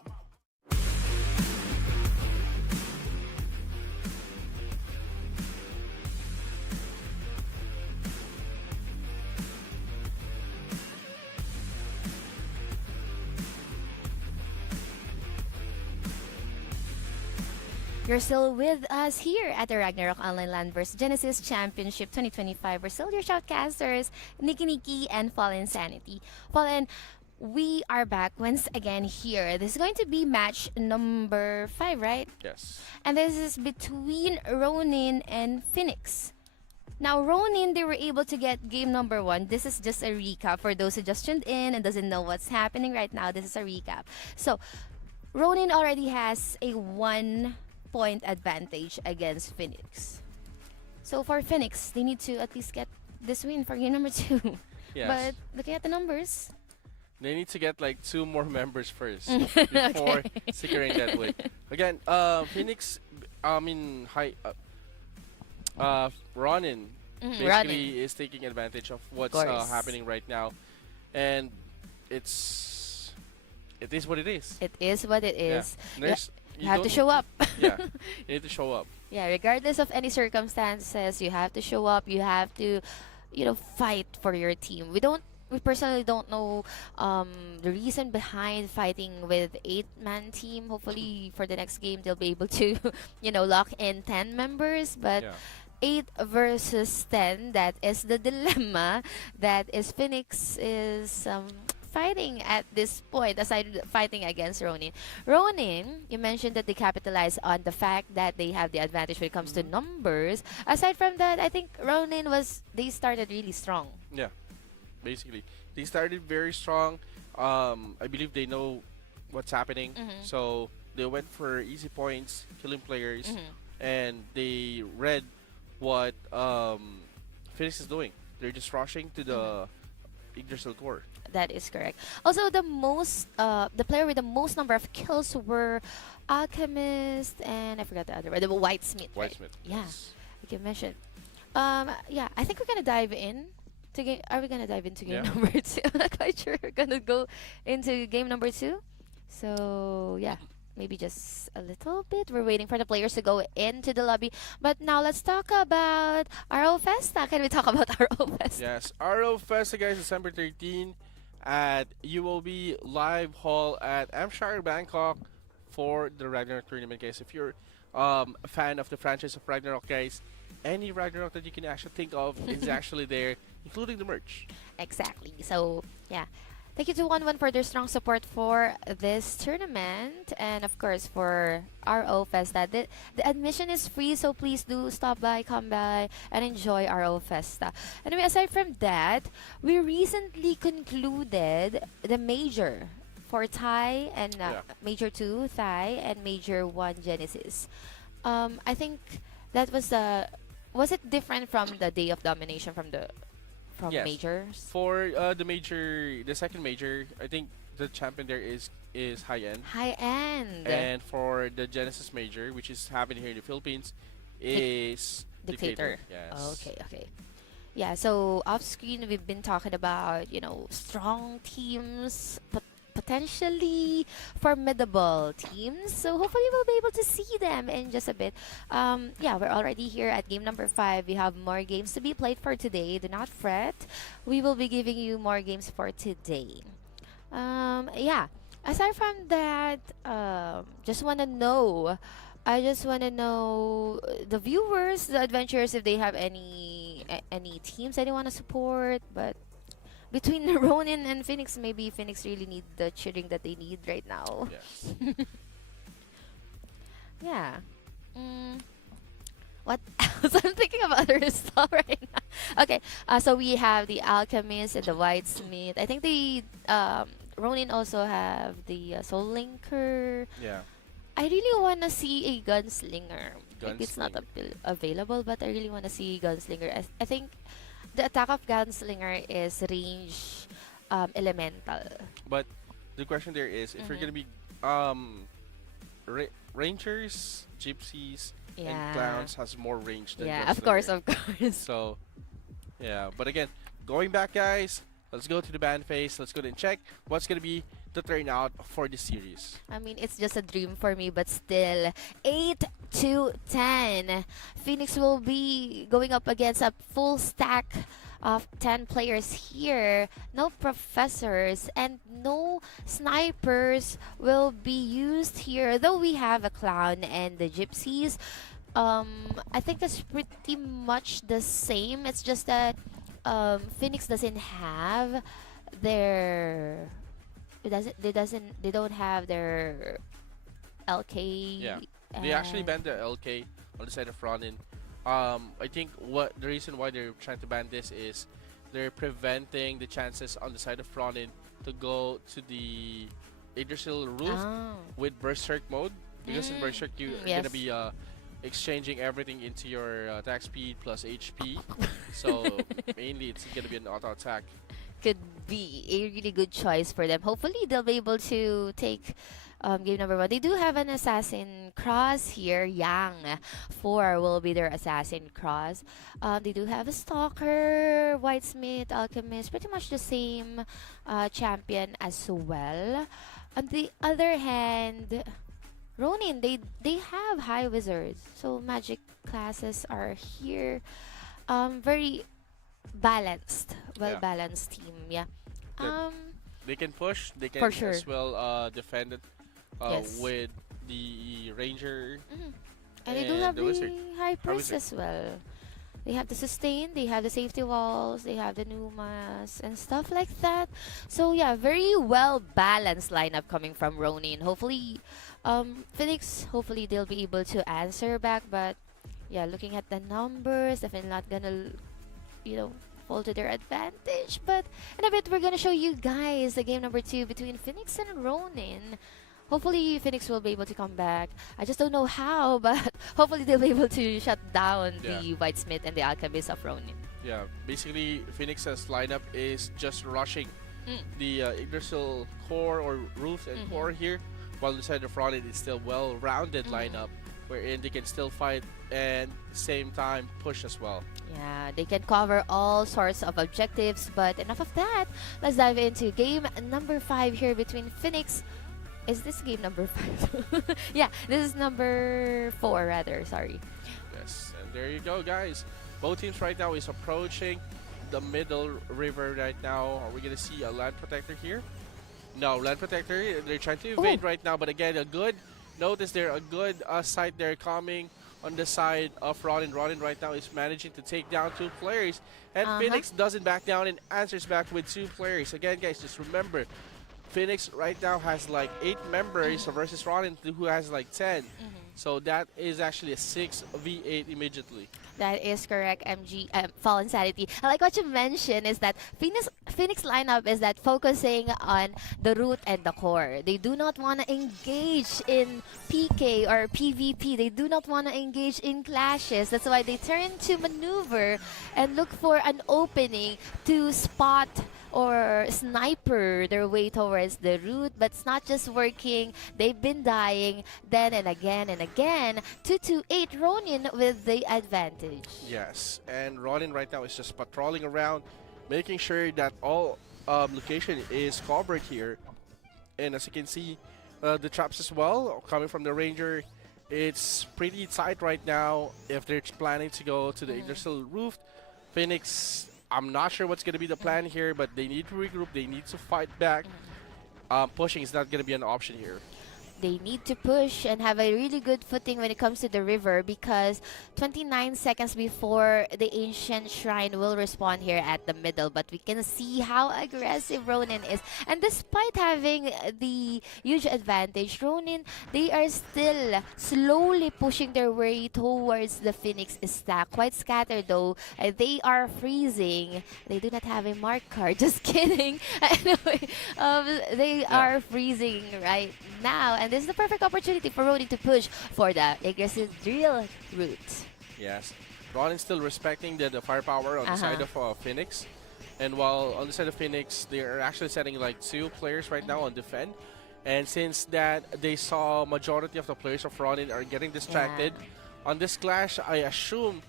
You're still with us here at the Ragnarok Online Landverse Genesis Championship 2025. We're still your shoutcasters, Nikki and Fallen Sanity. Fallen, we are back once again here. This is going to be match number 5, right? Yes. And this is between Ronin and Phoenix. Now, Ronin, they were able to get game number 1. This is just a recap for those who just tuned in and doesn't know what's happening right now. This is a recap. So, Ronin already has a 1-point advantage against Phoenix. So for Phoenix, they need to at least get this win for game number 2. Yes. But looking at the numbers, they need to get like 2 more members first before securing that win. Again, Phoenix, Ronin basically Ronin. is taking advantage of what's happening right now, and it is what it is. It is what it is. Yeah. You have to show up. Yeah, you need to show up. Yeah, regardless of any circumstances, you have to show up. You have to, fight for your team. We personally don't know the reason behind fighting with 8-man team. Hopefully, for the next game, they'll be able to, lock in 10 members. But 8 versus 10, that is the dilemma that is Phoenix is fighting at this point, aside fighting against Ronin. Ronin, you mentioned that they capitalized on the fact that they have the advantage when it comes to numbers. Aside from that, I think Ronin they started really strong. Yeah, basically. They started very strong. I believe they know what's happening. So they went for easy points, killing players, and they read what Phoenix is doing. They're just rushing to the Yggdrasil core. That is correct. Also, the player with the most number of kills were Alchemist and I forgot the other one, the Whitesmith. Right? Whitesmith. Yeah, Yes. you can mention. Yeah, I think we're gonna dive in to game. Are we gonna dive into game Yeah. number 2? I'm not quite sure. We're gonna go into game number 2. So yeah, maybe just a little bit. We're waiting for the players to go into the lobby. But now let's talk about RO Festa. Can we talk about RO Festa? Yes, RO Festa, guys, December 13 at UOB Live Hall at Amshire, Bangkok for the Ragnarok tournament, guys. If you're a fan of the franchise of Ragnarok, guys, any Ragnarok that you can actually think of is actually there, including the merch. Exactly. So yeah, thank you to 1-1 for their strong support for this tournament, and of course for RO Festa. The admission is free, so please do stop by, come by, and enjoy RO Festa. Anyway, aside from that, we recently concluded the major for Thai and Major 2 Thai and Major 1 Genesis. I think that was it different from the Day of Domination from Yes. majors? For the second major, I think the champion there is high end. High end. And for the Genesis major, which is happening here in the Philippines, is Dictator. Yes. Okay. Yeah, so off screen we've been talking about, strong teams, potentially formidable teams. So hopefully we'll be able to see them in just a bit. Yeah, we're already here at game number 5. We have more games to be played for today. Do not fret. We will be giving you more games for today. Yeah. Aside from that, I just want to know the viewers, the adventurers, if they have any teams that they want to support. But between Ronin and Phoenix, maybe Phoenix really need the cheering that they need right now. Yes. Yeah. What else? I'm thinking of other stuff right now. Okay, so we have the Alchemist and the Whitesmith. I think the Ronin also have the Soul Linker. Yeah. I really want to see a Gunslinger. Maybe it's not available, but I really want to see Gunslinger. I think the attack of Gunslinger is range elemental. But the question there is, if you're gonna be Rangers, Gypsies, and Clowns has more range than of course. So, yeah. But again, going back, guys, let's go to the band phase. Let's go and check what's gonna be the turnout for this series. I mean, it's just a dream for me, but still, 8-10. Phoenix will be going up against a full stack of 10 players here. No professors and no snipers will be used here, though we have a clown and the gypsies. I think that's pretty much the same. It's just that Phoenix doesn't have their they don't have their LK. Yeah, they actually banned the LK on the side of Ronin. I think what the reason why they're trying to ban this is they're preventing the chances on the side of Ronin to go to the Yggdrasil roof with Berserk mode, because in Berserk you're gonna be exchanging everything into your attack speed plus HP. So mainly it's gonna be an auto attack. Could be a really good choice for them. Hopefully they'll be able to take game number 1. They do have an assassin cross here. Yang 4 will be their assassin cross. They do have a stalker, Whitesmith, Alchemist, pretty much the same champion as well. On the other hand, Ronin, they have high wizards, so magic classes are here. Very balanced, well-balanced team. Yeah. They can push. They can For sure. as well defend it with the ranger. And they do have the the wizard. high priest as well. They have the sustain, they have the safety walls, they have the Numas and stuff like that. So yeah, very well balanced lineup coming from Ronin. Hopefully, Phoenix, hopefully they'll be able to answer back. But yeah, looking at the numbers, definitely not gonna, fall to their advantage. But in a bit, we're gonna show you guys the game number 2 between Phoenix and Ronin. Hopefully, Phoenix will be able to come back. I just don't know how, but hopefully they'll be able to shut down the Whitesmith and the Alchemist of Ronin. Yeah, basically Phoenix's lineup is just rushing the Yggdrasil core or roof and core here, while the side of Ronin is still well-rounded lineup wherein they can still fight and same time push as well. Yeah, they can cover all sorts of objectives, but enough of that. Let's dive into game number 5 here between Phoenix. Is this game number 5? Yeah, this is number 4 rather, sorry. Yes, and there you go, guys. Both teams right now is approaching the middle river right now. Are we going to see a land protector here? No, land protector. They're trying to evade right now, but again, a good notice there, a good sight there coming on the side of Ronin. Ronin right now is managing to take down 2 players, and Phoenix doesn't back down and answers back with 2 players. Again, guys, just remember, Phoenix right now has like 8 members versus Ronin who has like 10. So that is actually a 6v8 immediately. That is correct, MG. Fallen Sanity. I like what you mentioned is that Phoenix lineup is that focusing on the root and the core. They do not want to engage in PK or PvP. They do not want to engage in clashes. That's why they turn to maneuver and look for an opening to spot or sniper their way towards the root, but it's not just working. They've been dying then and again and again. 2-8 Ronin with the advantage. Yes, and Ronin right now is just patrolling around, making sure that all location is covered here. And as you can see, the traps as well coming from the Ranger. It's pretty tight right now if they're planning to go to the Yggdrasil roof. Phoenix, I'm not sure what's going to be the plan here, but they need to regroup. They need to fight back. Pushing is not going to be an option here. They need to push and have a really good footing when it comes to the river, because 29 seconds before the ancient shrine will respawn here at the middle. But we can see how aggressive Ronin is, and despite having the huge advantage, Ronin, they are still slowly pushing their way towards the Phoenix stack. Quite scattered though. They are freezing. They do not have a mark card. Just kidding. Anyway, they are freezing right now, and this is the perfect opportunity for Ronin to push for the aggressive drill route. Yes, Ronin still respecting the firepower on the side of Phoenix, and while on the side of Phoenix, they're actually setting like 2 players right now on defend. And since that they saw majority of the players of Ronin are getting distracted on this clash, I assume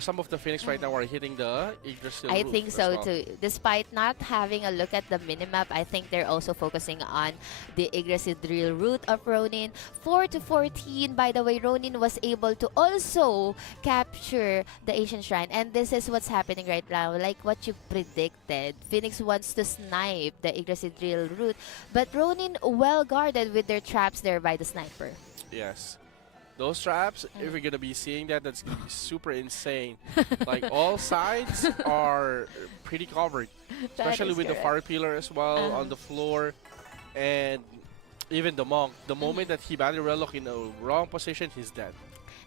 some of the Phoenix right now are hitting the Yggdrasil I roof think as so well. too. Despite not having a look at the minimap, I think they're also focusing on the Yggdrasil drill route of Ronin. 4-14. By the way, Ronin was able to also capture the ancient shrine, and this is what's happening right now. Like what you predicted, Phoenix wants to snipe the Yggdrasil drill route, but Ronin well guarded with their traps there by the sniper. Yes. Those traps, if you're going to be seeing that, that's going to be super insane. Like, all sides are pretty covered. Especially with the fire pillar as well on the floor. And even the monk. The moment that he battery relock in the wrong position, he's dead.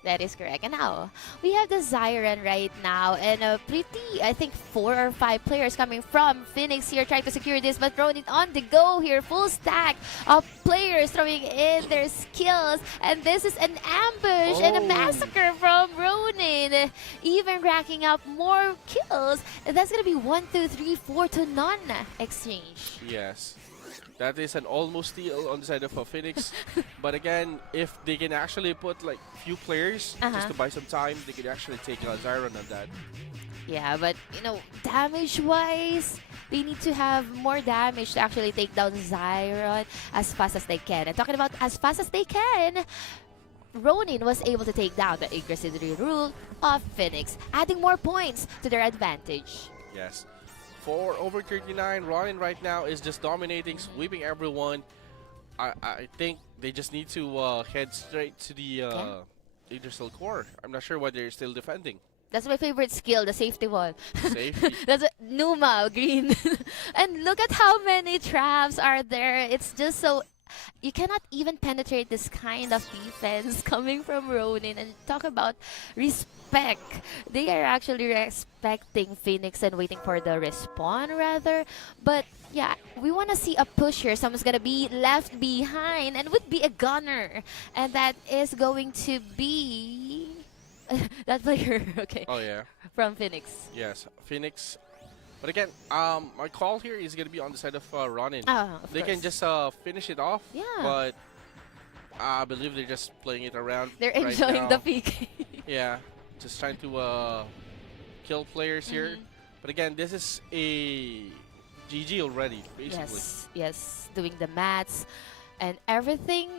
That is correct. And now, we have the Zyron right now. And a pretty, I think, 4 or 5 players coming from Phoenix here trying to secure this. But Ronin on the go here. Full stack of players throwing in their skills. And this is an ambush and a massacre from Ronin. Even racking up more kills. And that's going to be 1, 2, 3, 4 to none exchange. Yes. That is an almost steal on the side of Phoenix. But again, if they can actually put like few players just to buy some time, they could actually take Zyron on that. Yeah, but you know, damage-wise, they need to have more damage to actually take down Zyron as fast as they can. And talking about as fast as they can, Ronin was able to take down the Yggdrasil rule of Phoenix, adding more points to their advantage. Yes. For over 39, Ronin right now is just dominating, sweeping everyone. I think they just need to head straight to the Yggdrasil core. I'm not sure why they're still defending. That's my favorite skill, the safety wall. Safety. That's Numa, green. And look at how many traps are there. It's just so... You cannot even penetrate this kind of defense coming from Ronin. And talk about respect. They are actually respecting Phoenix and waiting for the respawn rather. But yeah, we want to see a push here. Someone's going to be left behind and would be a gunner. And that is going to be That player, okay, Oh yeah. from Phoenix. Yes, Phoenix. But again, my call here is gonna be on the side of Ronin. Of They can course. just finish it off. Yeah. But I believe they're just playing it around. They're right enjoying the now. PK. Yeah, just trying to kill players here. But again, this is a GG already, basically. Yes, doing the maths and everything.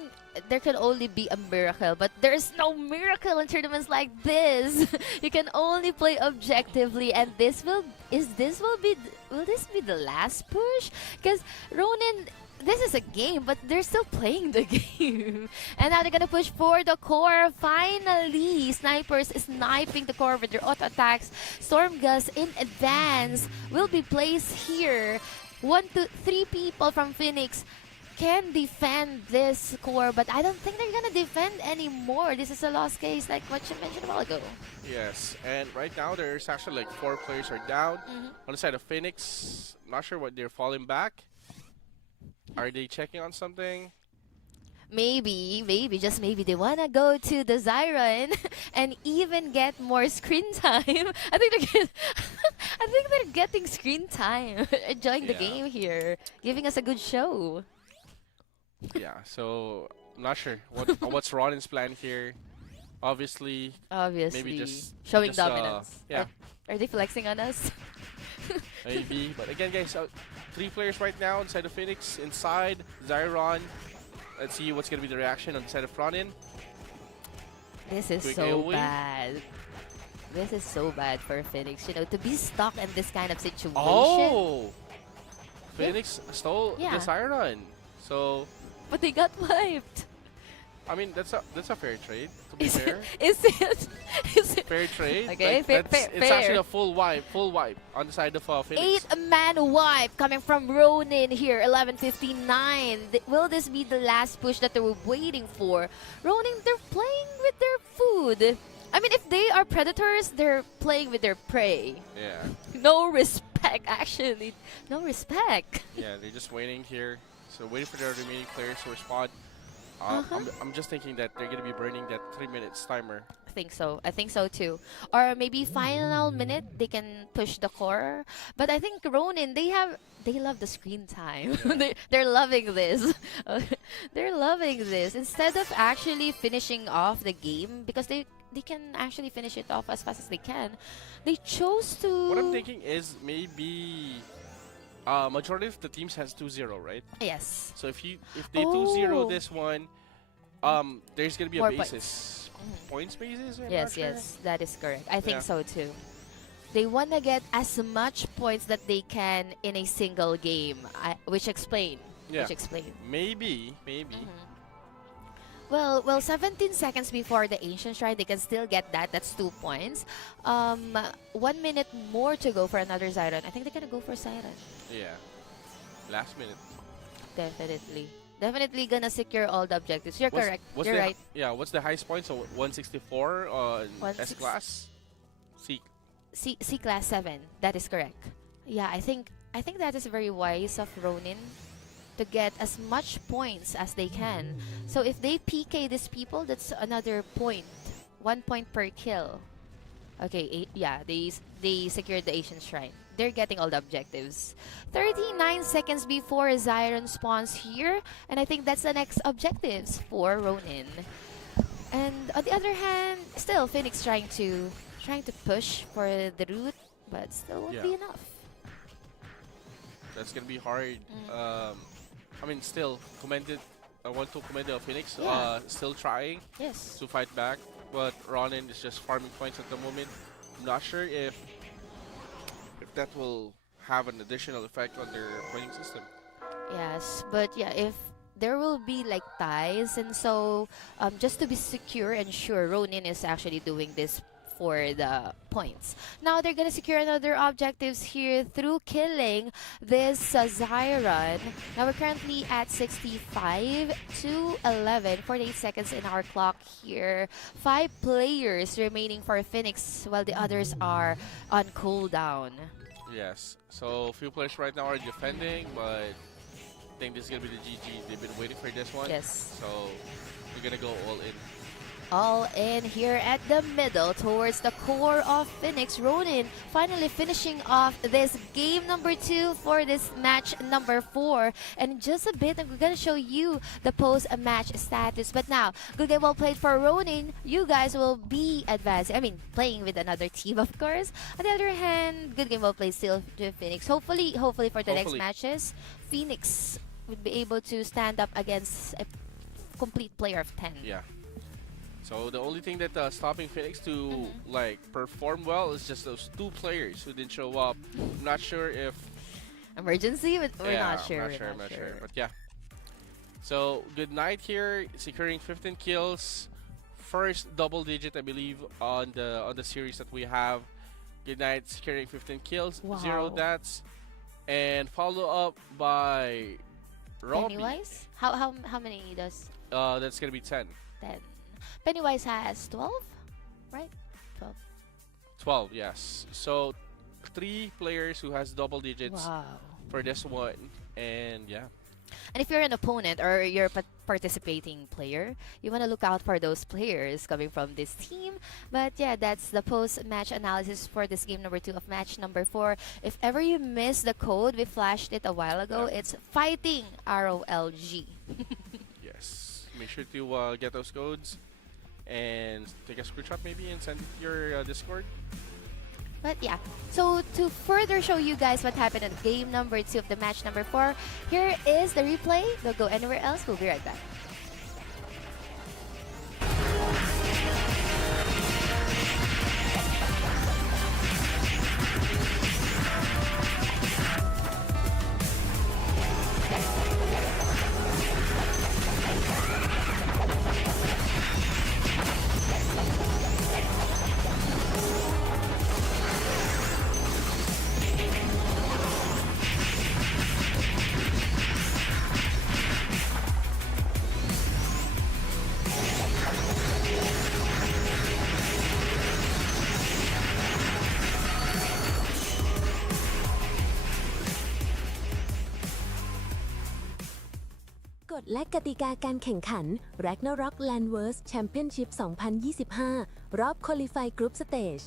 There can only be a miracle, but there's no miracle in tournaments like this. You can only play objectively, and will this be the last push? Because Ronin, this is a game, but they're still playing the game. And now they're gonna push for the core. Finally, snipers sniping the core with their auto attacks. Storm Gus in advance will be placed here. 1, 2, 3 people from Phoenix can defend this core, but I don't think they're gonna defend anymore. This is a lost case, like what you mentioned a while ago. Yes, and right now there's actually like 4 players are down. On the side of Phoenix, not sure what they're falling back. Are they checking on something? Maybe, just maybe they wanna go to the Zyron and even get more screen time. I think they're getting screen time, enjoying the game here, giving us a good show. Yeah, so I'm not sure what's Ronin's plan here. Obviously, maybe just showing dominance. Yeah, Are they flexing on us? maybe. But again, guys, 3 players right now inside of Phoenix. Inside Zyron. Let's see what's gonna be the reaction on the side of Ronin. This is Quick so AoE. bad. This is so bad for Phoenix. You know, to be stuck in this kind of situation. Oh, Phoenix stole the Zyron. So, but they got wiped. I mean, that's a fair trade. To be Is fair, it? Is it? fair trade. Okay, Like, fair, it's actually a full wipe on the side of Phoenix. 8-man wipe coming from Ronin here, 11:59. Will this be the last push that they were waiting for? Ronin, they're playing with their food. I mean, if they are predators, they're playing with their prey. Yeah. No respect, actually. No respect. Yeah, they're just waiting here. So waiting for their remaining players to respond. I'm just thinking that they're gonna be burning that 3 minutes timer. I think so. I think so too. Or maybe final minute they can push the core. But I think Ronin, they love the screen time. They're loving this. They're loving this. Instead of actually finishing off the game, because they can actually finish it off as fast as they can, they chose to. What I'm thinking is maybe majority of the teams has 2-0, right? Yes. So if they 2-0 this one, there's gonna be More a basis. Points basis? I'm Yes, not sure. yes, that is correct. I think Yeah. so too. They want to get as much points that they can in a single game, which explain. Yeah. Which explain. Maybe. Well, 17 seconds before the Ancient Shrine, they can still get that. That's 2 points. 1 minute more to go for another Zyron. I think they're gonna go for Siren. Yeah. Last minute. Definitely gonna secure all the objectives. You're correct. You're right. Yeah, what's the highest point? So 164 on S class? C class 7. That is correct. Yeah, I think that is very wise of Ronin to get as much points as they can. So if they PK these people, that's another point. 1 point per kill. Okay, yeah, they secured the Asian Shrine. They're getting all the objectives. 39 seconds before Zyron spawns here, and I think that's the next objectives for Ronin. And on the other hand, still Phoenix trying to push for the route, but still won't be enough. That's gonna be hard. I mean, still commended. I want to commend the Phoenix. Still trying. Yes. To fight back, but Ronin is just farming points at the moment. I'm not sure if that will have an additional effect on their pointing system. Yes, but yeah, if there will be like ties, and so just to be secure and sure, Ronin is actually doing this for the points. Now they're gonna secure another objectives here through killing this Zyron. Now we're currently at 65 to 11, 48 seconds in our clock here. 5 players remaining for Phoenix while the others are on cooldown. Yes. So a few players right now are defending, but I think this is gonna be the GG. They've been waiting for this one. Yes. So we're gonna go all in. all in here at the middle towards the core of Phoenix. Ronin finally finishing off this game number 2 for this match number 4. And in just a bit, I'm going to show you the post-match status. But now, good game well played for Ronin. You guys will be advancing. I mean, playing with another team, of course. On the other hand, good game well played still to Phoenix. Hopefully for the next matches, Phoenix would be able to stand up against a complete player of 10. Yeah. So the only thing that stopping Phoenix to like perform well is just those 2 players who didn't show up. I'm not sure if emergency, but we're not sure. I'm not sure. But yeah. So good night here, securing 15 kills, first double digit I believe on the series that we have. Good night securing 15 kills, 0 deaths, and follow up by Robbie. Pennywise? How many does? That's gonna be 10. 10. Pennywise has 12, right? 12. 12, yes. So 3 players who has double digits for this one, and yeah. And if you're an opponent or you're a participating player, you want to look out for those players coming from this team. But yeah, that's the post-match analysis for this game number 2 of match number 4. If ever you missed the code, we flashed it a while ago. It's Fighting ROLG. Yes. Make sure to get those codes and take a screenshot maybe and send it to your Discord. But yeah, so to further show you guys what happened in game number 2 of the match number 4, here is the replay. Don't go anywhere else. We'll be right back.กฎและกติกาการแข่งขัน Ragnarok Landverse Championship 2025 รอบ Qualify Group Stage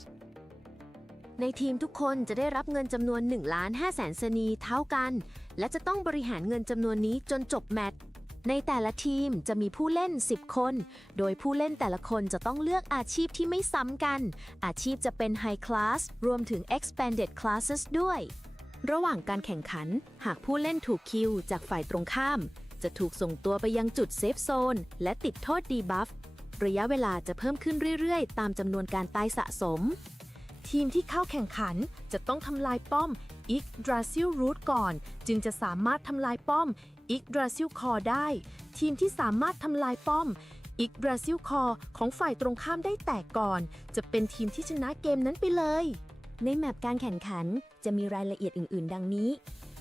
ในทีมทุกคนจะได้รับเงินจำนวน 1,500,000 สนีเท่ากัน และจะต้องบริหารเงินจำนวนนี้จนจบแมตช์ ในแต่ละทีมจะมีผู้เล่น 10 คน โดยผู้เล่นแต่ละคนจะต้องเลือกอาชีพที่ไม่ซ้ำกัน อาชีพจะเป็น High Class รวมถึง Expanded Classes ด้วย ระหว่างการแข่งขัน หากผู้เล่นถูกคิวจากฝ่ายตรงข้ามจะถูกส่งตัวไปยังจุดเซฟโซนและติดโทษดีบัฟระยะเวลาจะเพิ่มขึ้นเรื่อยๆตามจำนวนการตายสะสมทีมที่เข้าแข่งขันจะต้องทำลายป้อม Yggdrasil Root ก่อนจึงจะสามารถทำลายป้อม Yggdrasil Core ได้ทีมที่สามารถทำลายป้อม Yggdrasil Core ของฝ่ายตรงข้ามได้แตกก่อนจะเป็นทีมที่ชนะเกมนั้นไปเลยในแมปการแข่งขันจะมีรายละเอียดอื่นๆดังนี้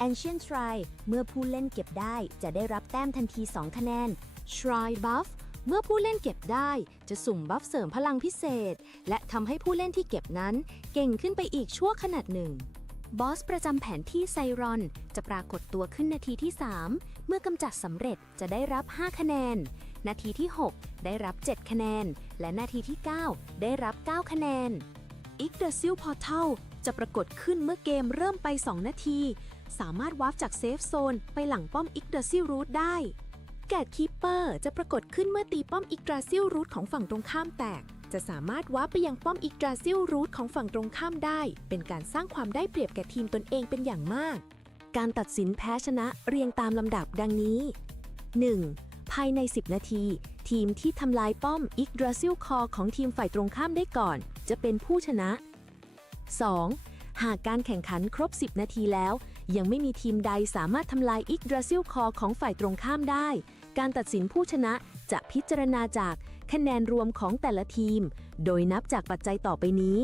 Ancient Shrine เมื่อผู้เล่นเก็บได้จะได้รับแต้มทันที 2 คะแนน Shrine Buff เมื่อผู้เล่นเก็บได้จะสุ่มบัฟเสริมพลังพิเศษและทำให้ผู้เล่นที่เก็บนั้นเก่งขึ้นไปอีกชั่วขณะหนึ่งบอสประจำแผนที่ไซรอนจะปรากฏตัวขึ้นนาทีที่ 3 เมื่อกำจัดสำเร็จจะได้รับ 5 คะแนนนาทีที่ 6 ได้รับ 7 คะแนนและนาทีที่ 9 ได้รับ 9 คะแนน Yggdrasil Portal จะปรากฏขึ้นเมื่อเกมเริ่มไป 2 นาทีสามารถวาร์ปจากเซฟโซนไปหลังป้อม Yggdrasil Root ได้แกตคีปเปอร์จะปรากฏขึ้นเมื่อตีป้อม Yggdrasil Root ของฝั่งตรงข้ามแตกจะสามารถวาร์ปไปยังป้อม Yggdrasil Root ของฝั่งตรงข้ามได้เป็นการสร้างความได้เปรียบแก่ทีมตนเองเป็นอย่างมากการตัดสินแพ้ชนะเรียงตามลำดับดังนี้ 1. ภายใน 10 นาทีทีมที่ทำลายป้อม Yggdrasil Core ของทีมฝ่ายตรงข้ามได้ก่อนจะเป็นผู้ชนะ 2. หากการแข่งขันครบ 10 นาทีแล้วยังไม่มีทีมใดสามารถทำลาย Yggdrasil Core ของฝ่ายตรงข้ามได้การตัดสินผู้ชนะจะพิจารณาจากคะแนนรวมของแต่ละทีมโดยนับจากปัจจัยต่อไปนี้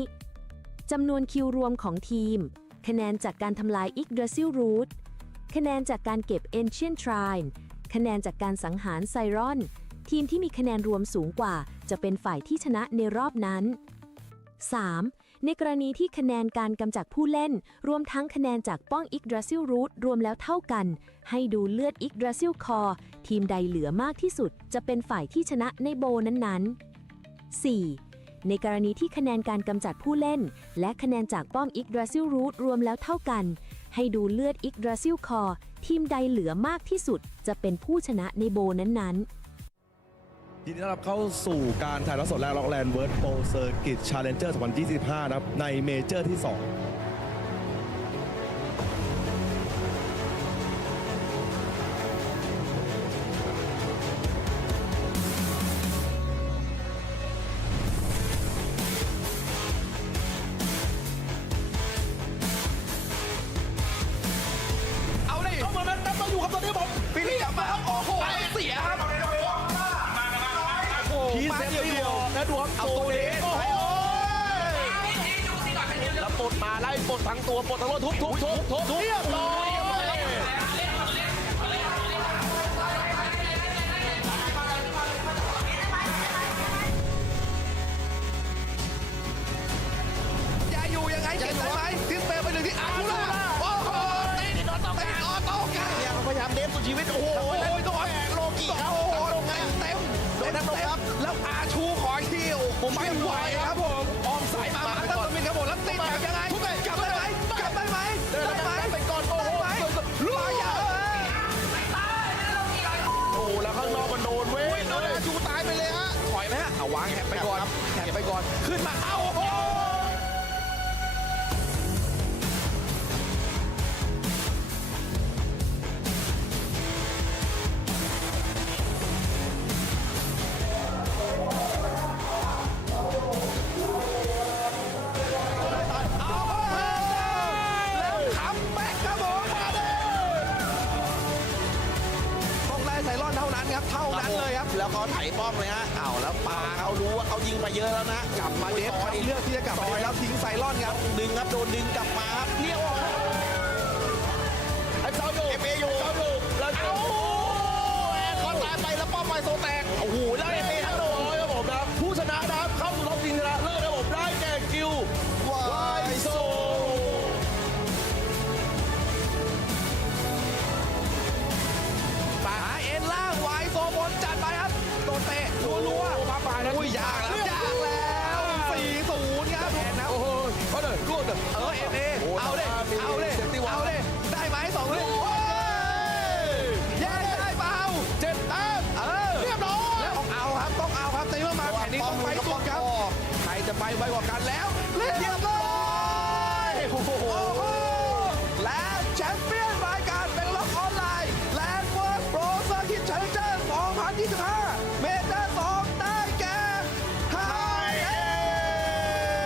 จำนวนคิวรวมของทีมคะแนนจากการทำลาย Yggdrasil Root คะแนนจากการเก็บ Ancient Shrine คะแนนจากการสังหารไซรอนทีมที่มีคะแนนรวมสูงกว่าจะเป็นฝ่ายที่ชนะในรอบนั้น 3. ในกรณีที่คะแนนการกำจัดผู้เล่นรวมทั้งคะแนนจากป้อง Yggdrasil Root รวมแล้วเท่ากันให้ดูเลือด Yggdrasil Core ทีมใดเหลือมากที่สุดจะเป็นฝ่ายที่ชนะในโบนั้น 4. ในกรณีที่คะแนนการกำจัดผู้เล่นและคะแนนจากป้อม Yggdrasil Root รวมแล้วเท่ากันให้ดูเลือด Yggdrasil Core ทีมใดเหลือมากที่สุดจะเป็นผู้ชนะในโบนั้นๆยินดีต้อนรับเข้าสู่การถ่ายทอดสดแรกล็อกแลนด์เวิร์ดโปรเซอร์กิตชาเลนเจอร์ 2025 นะครับในเมเจอร์ที่ 2พีเซฟเดียวแล้วดูครับเอาตัวเด็กแล้วปลดมาไล่ปลดทั้งตัวปลดทั้งตัวทุบเรียบร้อยจะอยู่ยังไงเก็บได้ไหมทิ้งเปไปหนึ่งที่อาร์ล่าโอ้โหตีออโต้กันเนี่ยพยายามเดฟสุดชีวิตโอ้โหตัวแโลกิครับโอ้โหเต็มแล้วอาชูขออีกทีโอ้โหไม่ไหวครับผมออมสายมาตั้งตัวมินครับผมแล้วติดแบบยังไงกลับได้ไหมไปก่อนโอ้โหลุยโอ้แล้วข้างนอกมันโดนเว้ยโดนอาชูตายไปเลยฮะถอยไหมฮะเอาวางแหบไปก่อนขึ้นมาเอ้าโอ้โหเท่านั้นเลยครับแล้วเขาไถป้อมเลยฮะแล้วปาเขารู้ว่าเขายิงไปเยอะแล้วนะกลับมาเดฟคอยเลือกที่จะกลับมาแล้วทิ้งไซรอนครับดึงครับโดนดึงกลับมาครับเลี้ยวไอ้เจ้าอยู่แล้วโอ้โหเขาตายไปแล้วป้อมไฟโซแตกโอ้โหแล้วเอทั้งโดนครับผมนะผู้ชนะนะครับเข้าสู่รอบชิงชนะเลิศครับผมได้แก่กิลวายโซเอ็นล่างไวโซบนจัดไปครับโดนเตะรัวมาป่านะยากแล้ว4-0ครับแอนนะโอ้โหเขาเดินรวดเอ็นเอเอาเลยได้ไหม2เลยแย่ได้เปล่า7 แต้มเรียบร้อยแล้วต้องเอาครับตีมาแผ่นนี้ต้องไปสุดครับใครจะไปไวกว่ากันแล้วเรียบร้อยโอ้โหและแชมเปี้ยนรายการเป็นล็อกออนไลน์แลนด์เวิร์ดโปรเซอร์กิตชาเลนเจอร์ 2025 เมเจอร์ 2 ได้แก่ไฮเอ็น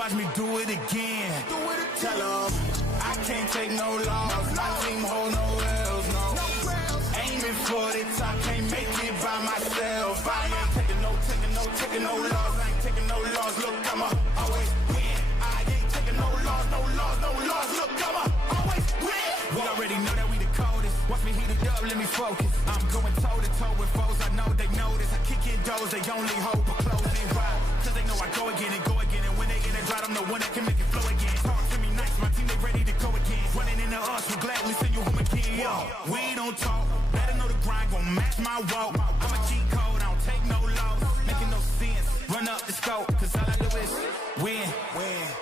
watch me do it again. Tell them I can't take no loss. My team hold no L's, no. Aiming for the top, can't make it by myself. I ain't taking no loss. I ain't taking no loss. Look, I'ma always win. I ain't taking no loss, no loss, no loss. up, let me focus. I'm going toe to toe with foes, I know they notice. I kick in doors, they only hope for closing. Why? Cause they know I go again and go again. And when they in a drought, I'm the one that can make it flow again. Talk to me nice, my team, they ready to go again. Running into us, we gladly send you home again. Yo, we don't talk, better know the grind gon' match my walk. I'm a cheat code, I don't take no loss. Making no sense, run up the scope. Cause all I do is win.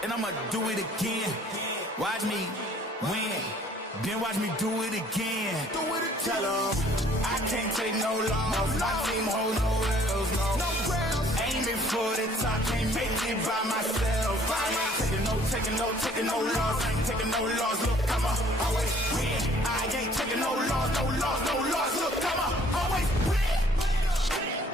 And I'ma do it again. Watch me win. Then watch me do it again. Tell 'em I can't take no loss. My team hold no rails, no. Aiming for the top, can't make it by myself. I ain't taking no loss. I ain't taking no loss. Look, I'm always win. I ain't taking no loss. Look, I'm always win.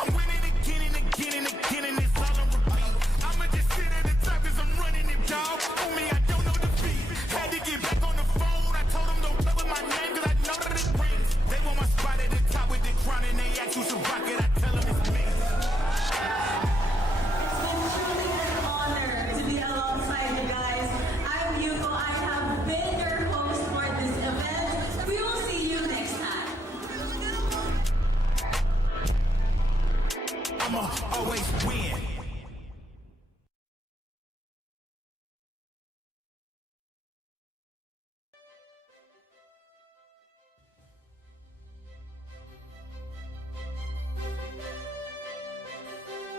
I'm winning again and again and again, and it's all on repeat. I'ma just sit at the top 'cause I'm running it, dog. On me, I don't know defeat. Had to get back on the phone. I told them don't play with my name 'cause I know that it rings. They want my spot at the top with the crown and they ask who's a rocket. I tell them it's me. It's been truly an honor to be alongside you guys. I'm Yuko. I have been your host for this event. We will see you next time. I'ma always win.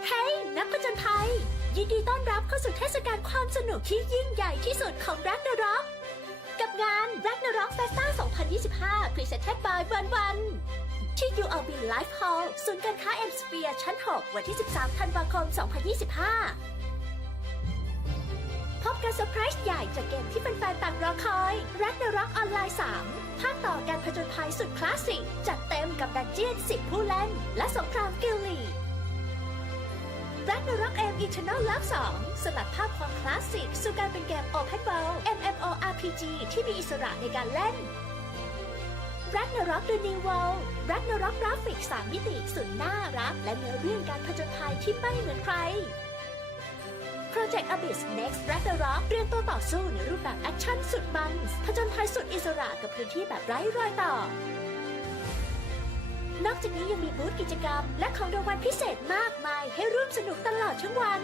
เฮ้ยนักผจญภัยยินดีต้อนรับเข้าสู่เทศกาลความสนุกที่ยิ่งใหญ่ที่สุดของ Ragnarok กับงาน Ragnarok Festa 2025 Presented by วันที่ ULB Live Hall ศูนย์การค้า M Sphere ชั้น 6 วันที่ 13 ธันวาคม 2025 พบกับเซอร์ไพรส์ใหญ่จากเกมที่แฟนๆต่างรอคอย Ragnarok ออนไลน์ 3 ภาคต่อการผจญภัยสุดคลาสสิกจัดเต็มกับดันเจี้ยน 10 ผู้เล่นและสงครามกิลลีRagnarok M Eternal Love 2 สลัดภาพความคลาสสิกสู่การเป็นเกม Open World MMORPG ที่มีอิสระในการเล่น Ragnarok The New World Ragnarok กราฟิก 3 มิติสุดน่ารักและเนื้อเรื่องการผจญภัยที่ไม่เหมือนใคร Project Abyss Next Ragnarok เตรียมตัวต่อสู้ในรูปแบบแอคชั่นสุดมันผจญภัยสุดอิสระกับพื้นที่แบบไร้รอยต่อนอกจากนี้ยังมีบูธกิจกรรมและของรางวัลพิเศษมากมายให้ร่วมสนุกตลอดทั้งวัน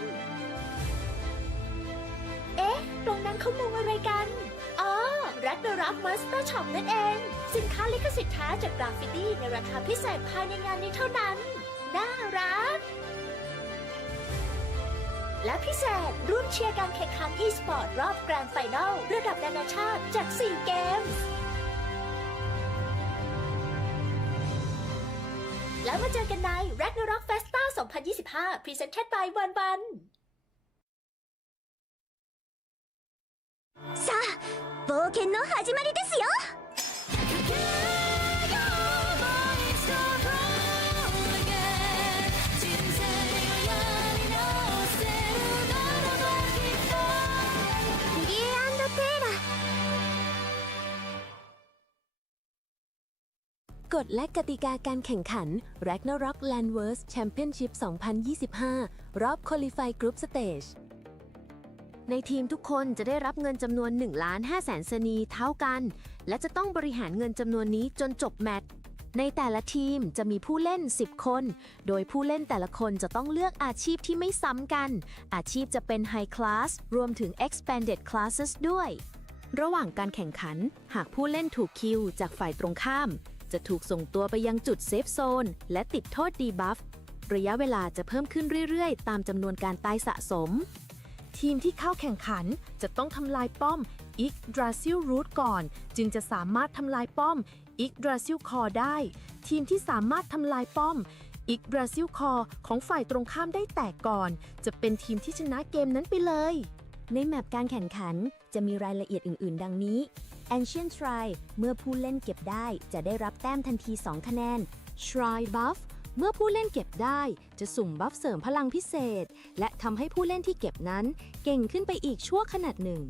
เอ๊ะ ตรงนั้นเขามุงอะไรกัน อ๋อ Ragnarok Monster Shop นั่นเอง สินค้าลิขสิทธิ์แท้จากกราฟฟิตี้ในราคาพิเศษภายในงานนี้เท่านั้น น่ารัก และพิเศษร่วมเชียร์การแข่งขัน e-sport รอบแกรนด์ไฟนอลระดับนานาชาติจาก 4 เกมแล้วมาเจอกันใน Ragnarok Festa 2025 Presented by วันさあ冒険の始まりですよกฎและกติกาการแข่งขัน Ragnarok Landverse Championship 2025 รอบ Qualify Group Stage ในทีมทุกคนจะได้รับเงินจำนวน 1,500,000 สนีเท่ากัน และจะต้องบริหารเงินจำนวนนี้จนจบแมตช์ ในแต่ละทีมจะมีผู้เล่น 10 คน โดยผู้เล่นแต่ละคนจะต้องเลือกอาชีพที่ไม่ซ้ำกัน อาชีพจะเป็น High Class รวมถึง Expanded Classes ด้วย ระหว่างการแข่งขัน หากผู้เล่นถูกคิวจากฝ่ายตรงข้ามจะถูกส่งตัวไปยังจุดเซฟโซนและติดโทษดีบัฟระยะเวลาจะเพิ่มขึ้นเรื่อยๆตามจำนวนการตายสะสมทีมที่เข้าแข่งขันจะต้องทำลายป้อม Yggdrasil Root ก่อนจึงจะสามารถทำลายป้อม Yggdrasil Core ได้ทีมที่สามารถทำลายป้อม Yggdrasil Core ของฝ่ายตรงข้ามได้แตกก่อนจะเป็นทีมที่ชนะเกมนั้นไปเลยในแมปการแข่งขันจะมีรายละเอียดอื่นๆดังนี้ Ancient Shrine เมื่อผู้เล่นเก็บได้จะได้รับแต้มทันที 2 คะแนน Shrine Buff เมื่อผู้เล่นเก็บได้จะสุ่มบัฟเสริมพลังพิเศษและทำให้ผู้เล่นที่เก็บนั้นเก่งขึ้นไปอีกชั่วขณะหนึ่ง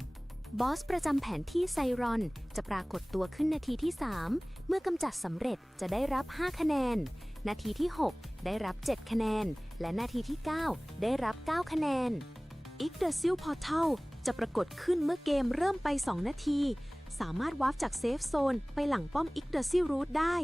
บอสประจำแผนที่ไซรอนจะปรากฏตัวขึ้นนาทีที่ 3 เมื่อกำจัดสำเร็จจะได้รับ 5 คะแนนนาทีที่ 6 ได้รับ 7 คะแนนและนาทีที่ 9 ได้รับ 9 คะแนน Yggdrasil Portal จะปรากฏขึ้นเมื่อเกมเริ่มไป 2 นาทีสามารถวาร์ปจากเซฟโซนไปหลังป้อม Yggdrasil Root ได้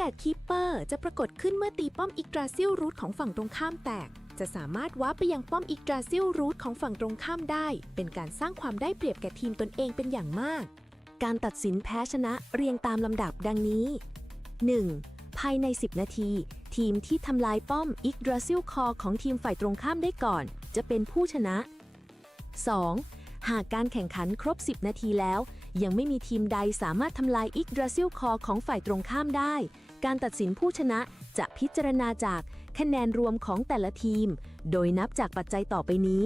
แกดคีปเปอร์จะปรากฏขึ้นเมื่อตีป้อมอิกดราซิลรูทของฝั่งตรงข้ามแตก จะสามารถวาร์ปไปยังป้อมอิกดราซิลรูทของฝั่งตรงข้ามได้ เป็นการสร้างความได้เปรียบแก่ทีมตนเองเป็นอย่างมาก การตัดสินแพ้ชนะเรียงตามลำดับดังนี้ 1. ภายใน 10 นาที ทีมที่ทำลายป้อมอิกดราซิลคอของทีมฝ่ายตรงข้ามได้ก่อน จะเป็นผู้ชนะ 2. หากการแข่งขันครบ 10 นาทีแล้ว ยังไม่มีทีมใดสามารถทำลายอิกดราซิลคอของฝ่ายตรงข้ามได้ การตัดสินผู้ชนะจะพิจารณาจากคะแนนรวมของแต่ละทีม โดยนับจากปัจจัยต่อไปนี้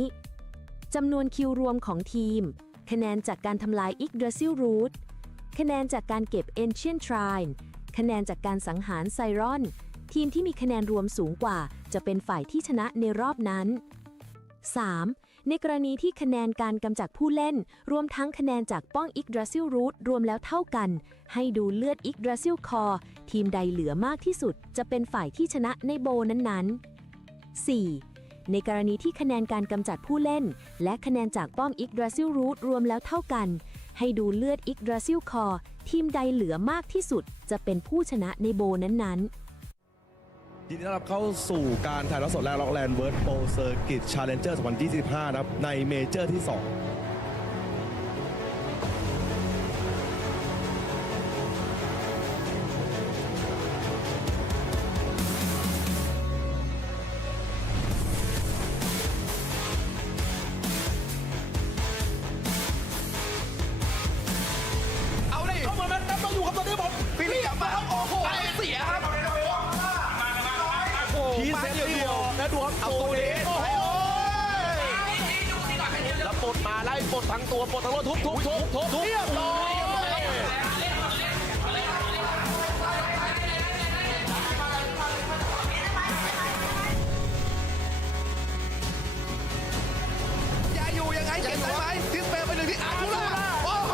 จำนวนคิวรวมของทีม คะแนนจากการทำลายอิกดราซิลรูท คะแนนจากการเก็บ Ancient Shrine คะแนนจากการสังหารไซรอน ทีมที่มีคะแนนรวมสูงกว่าจะเป็นฝ่ายที่ชนะในรอบนั้น 3. ในกรณีที่คะแนนการกำจัดผู้เล่นรวมทั้งคะแนนจากป้องอิกดราซิลรูทรวมแล้วเท่ากัน ให้ดูเลือดอิกดราซิลคอทีมใดเหลือมากที่สุดจะเป็นฝ่ายที่ชนะในโบนั้นๆ 4. ในกรณีที่คะแนนการกำจัดผู้เล่นและคะแนนจากป้อมอิกดราซิลรูทรวมแล้วเท่ากัน ให้ดูเลือดอิกดราซิลคอทีมใดเหลือมากที่สุดจะเป็นผู้ชนะในโบนั้นๆ ยินดีต้อนรับเข้าสู่การถ่ายทอดสดและล็อกแลนด์เวิร์ดโปรเซอร์กิตชาเลนเจอร์2025นะครับในเมเจอร์ที่ 2เอาดิเข้ามาแล้วต้องอยู่กับตัวนี้ผมพี่กลับมาครับโอ้โหเสียครับทีเซตเดียวนะดวงเอาตัวนี้โอ้โหแล้วปลดมาไล่ปลดทั้งตัวปลดทั้งรถทุบเรียบร้อยอย่าอยู่ยังไงเก็บได้ไหมดิสเปย์ไปหนึ่งที่อาร์ทูล่าโอ้โห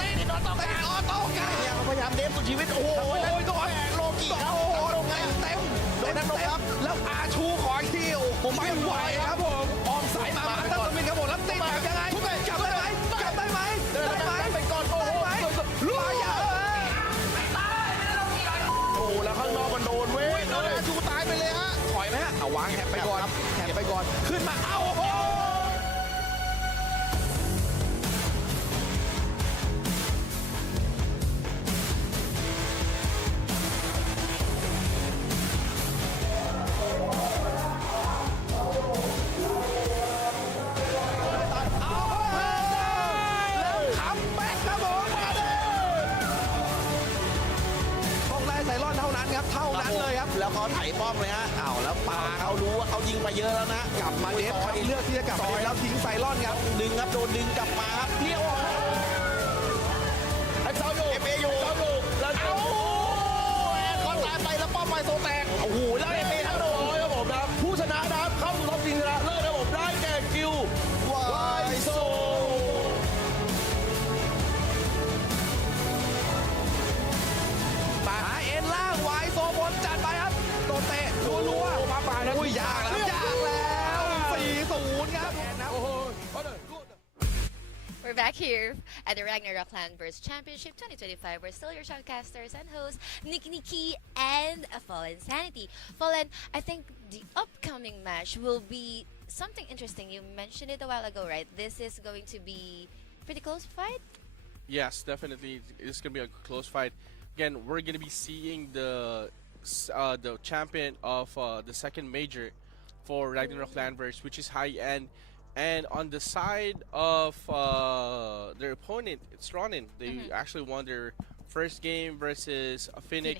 ตีออโต้กันเนี่ยพยายามเดฟสุดชีวิตโอ้โหโดนโลกิครับโอ้โหเต็มโดนครับแล้วอาชูขออีกทีโอ้โหไม่ไหวครับผมออกสายมาตั้งสมินครับผมแล้วตีแบบยังไงจับได้ไหมเป็นก่อนโอ้โหลูกยาโอ้แล้วข้างนอกมันโดนเว้ยแล้วอาชูตายไปเลยฮะถอยไหมฮะเอาวางแฮปไปก่อนขึ้นมาเอ้าโอ้โหเท่านั้นเลยครับแล้วเขาไถป้อมเลยฮะเอาแล้วปาเขารู้ว่าเขายิงไปเยอะแล้วนะกลับมาเดฟครับเลือกที่จะกลับมาเดฟแล้วทิ้งไซรอนครับดึงครับโดนดึงกลับมาครับเลี้ยวไอ้เซาอยู่แล้วโอ้โหเขาตายไปแล้วป้อมไปโซแตกโอ้โหแล้วเอเมทั้งโดนครับผมนะผู้ชนะนะครับเข้าสู่รอบชิงชนะเลิศครับผมได้แก่กิววายโซล่างวายโซบนจัดไปครับโดนเตะรัวมาป่าแล้วอุ้ยยากแล้ว4-0ครับ We're back here at the Ragnarok Landverse Championship 2025. We're still your shoutcasters and hosts, Nikki and Fallen Sanity. Fallen, I think the upcoming match will be something interesting. You mentioned it a while ago, right? This is going to be pretty close fight? Yes, definitely. It's going to be a close fight. Again, we're going to be seeing the champion of the second major for Ragnarok Landverse, which is high end. And on the side of their opponent, it's Ronin. They actually won their first game versus Phoenix.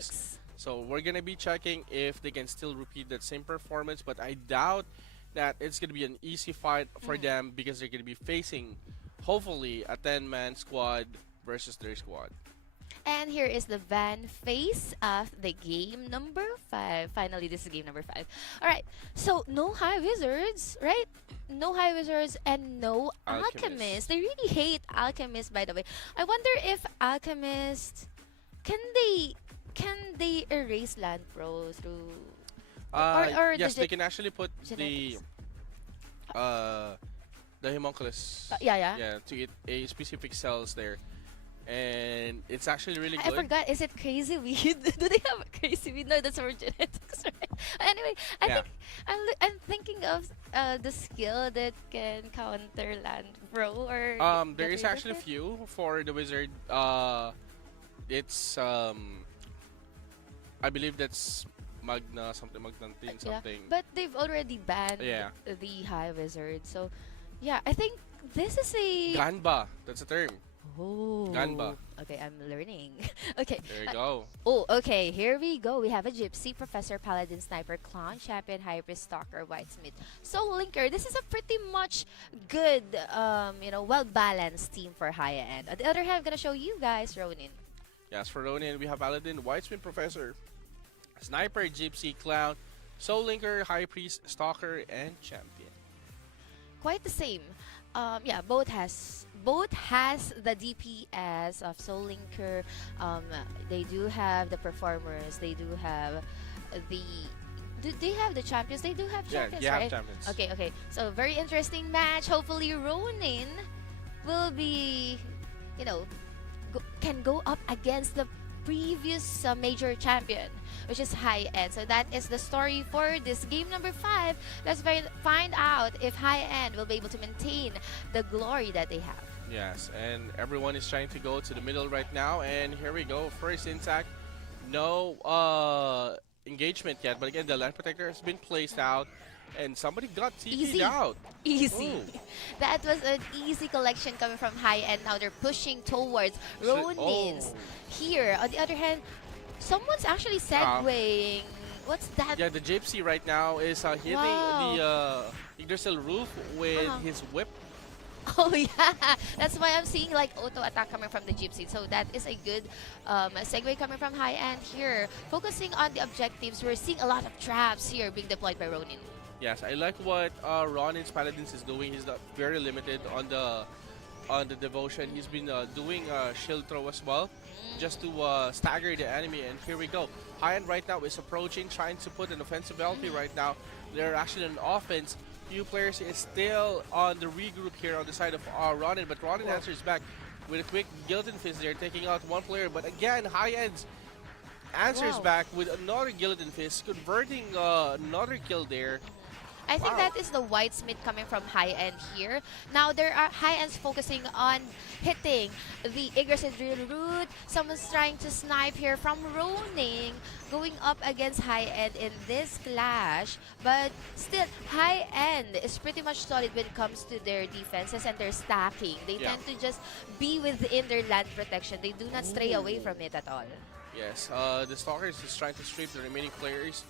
So we're going to be checking if they can still repeat that same performance. But I doubt that it's going to be an easy fight for them because they're going to be facing, hopefully, a 10-man squad versus their squad. And here is the van face of the game number 5. Finally, this is game number 5. Alright, so no High Wizards, right? No High Wizards and no Alchemist. They really hate Alchemist, by the way. I wonder if Alchemist, can they erase Land Pro through... or yes, they can actually put genetics. the homunculus yeah, to eat a specific cells there. and it's actually really I good. forgot. Is it crazy weed? Do they have a crazy weed? No, that's for genetics, right? Anyway, I'm thinking of the skill that can counter land bro or. There is get rid actually of a it? few for the wizard. It's I believe that's Magna something, Magnantine something. But they've already banned Yeah. the High Wizard. So, yeah, I think this is a. Ganba, that's a term. Oh. Ganba. Okay, I'm learning. Okay. There you go. Oh, okay. Here we go. We have a Gypsy, Professor, Paladin, Sniper, Clown, Champion, Hybrid, Stalker, Whitesmith, Soul Linker. This is a pretty much good, well-balanced team for high end. On the other hand, I'm gonna show you guys Ronin. Yes, for Ronin, we have Paladin, Whitesmith, Professor, Sniper, Gypsy, Clown, Soul Linker, High Priest, Stalker, and Champion. Quite the same. Yeah, both has the DPS of Soul Linker. They do have the performers. They do have the. Do they have the champions? They do have champions, yeah, right? have champions. Okay. So very interesting match. Hopefully Ronin will be, can go up against the previous major champion, which is high end. So that is the story for this game number 5. Let's find out if high end will be able to maintain the glory that they have. Yes, and everyone is trying to go to the middle right now. And here we go. First intact. No engagement yet. But again, the Land Protector has been placed out. And somebody got TP'd out. Easy. Ooh. That was an easy collection coming from high end. Now they're pushing towards Ronin's. Here, on the other hand, someone's actually segueing. What's that? Yeah, the Gypsy right now is hitting the Yggdrasil roof with his whip. Oh yeah, that's why I'm seeing like auto attack coming from the Gypsy. So that is a good segue coming from high end here. Focusing on the objectives, we're seeing a lot of traps here being deployed by Ronin. Yes, I like what Ronin's Paladins is doing. He's not very limited on the devotion. He's been doing shield throw as well, just to stagger the enemy. And here we go. High end right now is approaching, trying to put an offensive LP right now. They're actually in offense. Few players is still on the regroup here on the side of Ronin, but Ronin answers back with a quick Guillotine Fist there, taking out one player. But again, high ends answers back with another Guillotine Fist, converting another kill there. I think that is the Whitesmith coming from high end here. Now there are high ends focusing on hitting the Yggdrasil root. Someone's trying to snipe here from Ronin, going up against high end in this clash. But still, high end is pretty much solid when it comes to their defenses and their stacking. They tend to just be within their land protection. They do not stray away from it at all. Yes, the Stalkers is trying to sweep the remaining players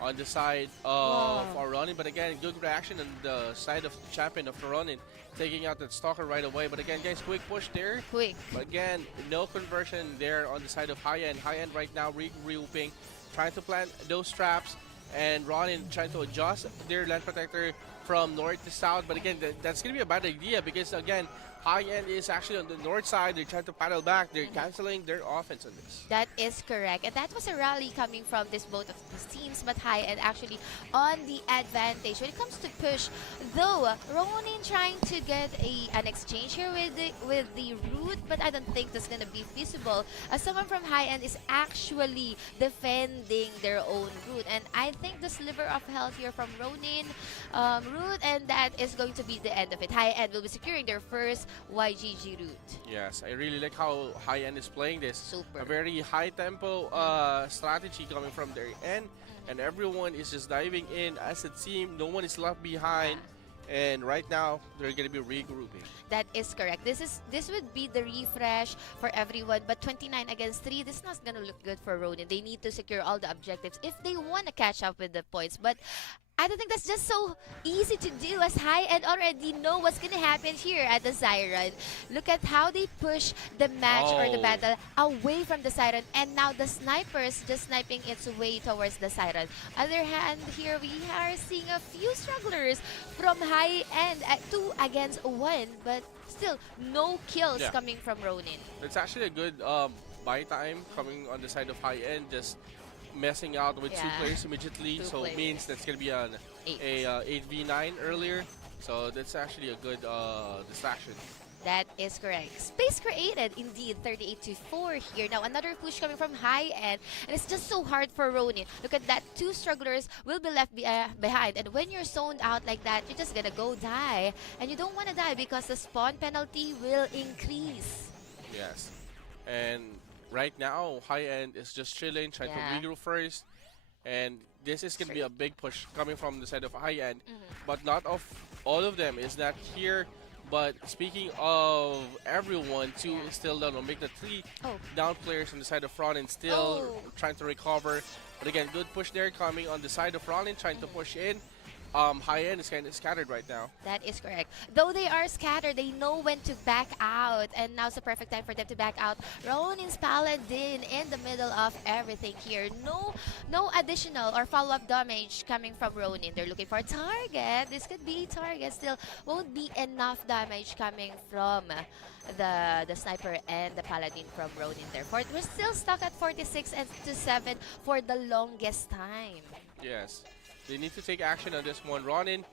on the side of Ronin, but again, good reaction on the side of the champion of Ronin, taking out that Stalker right away. But again, guys, quick push there. Quick. But again, no conversion there on the side of high end. High end right now regrouping, trying to plant those traps, and Ronin trying to adjust their land protector from north to south. But again, that's going to be a bad idea because again, high end is actually on the north side. They're trying to paddle back. They're canceling their offense on this. That is correct. And that was a rally coming from both of these teams, but high end actually on the advantage. When it comes to push, though, Ronin trying to get an exchange here with the root, but I don't think that's going to be feasible. As someone from high end is actually defending their own root. And I think the sliver of health here from Ronin root, and that is going to be the end of it. High end will be securing their first YGG route. Yes, I really like how high end is playing this. Super. A very high tempo strategy coming from their end, and everyone is just diving in as a team. No one is left behind, and right now they're gonna be regrouping. That is correct. This would be the refresh for everyone, but 29 against 3, this is not gonna look good for Ronin. They need to secure all the objectives if they want to catch up with the points, but I don't think that's just so easy to do, as high end already know what's gonna happen here at the Siren. Look at how they push the match or the battle away from the Siren, and now the snipers just sniping its way towards the Siren. Other hand, here we are seeing a few strugglers from high end at 2 against 1, but still no kills coming from Ronin. It's actually a good buy time coming on the side of high end, just messing out with 2 players immediately, so it means that's gonna be an 8v9 earlier, so that's actually a good distraction. That is correct. Space created, indeed, 38-4 here. Now, another push coming from high end, and it's just so hard for Ronin. Look at that, 2 strugglers will be left behind, and when you're zoned out like that, you're just gonna go die. And you don't want to die because the spawn penalty will increase. Yes. And right now, high end is just chilling, trying to regroup first. And this is going to be a big push coming from the side of high end. But not of all of them is not here. But speaking of everyone, 2 is still down. We'll make the 3 down players on the side of Ronin still trying to recover. But again, good push there coming on the side of Ronin, trying to push in. High end is kind of scattered right now. That is correct. Though they are scattered, they know when to back out. And now's the perfect time for them to back out. Ronin's Paladin in the middle of everything here. No additional or follow-up damage coming from Ronin. They're looking for a target. This could be target. Still won't be enough damage coming from the sniper and the Paladin from Ronin. Therefore, we're still stuck at 46-7 for the longest time. Yes. They need to take action on this one. Ronin,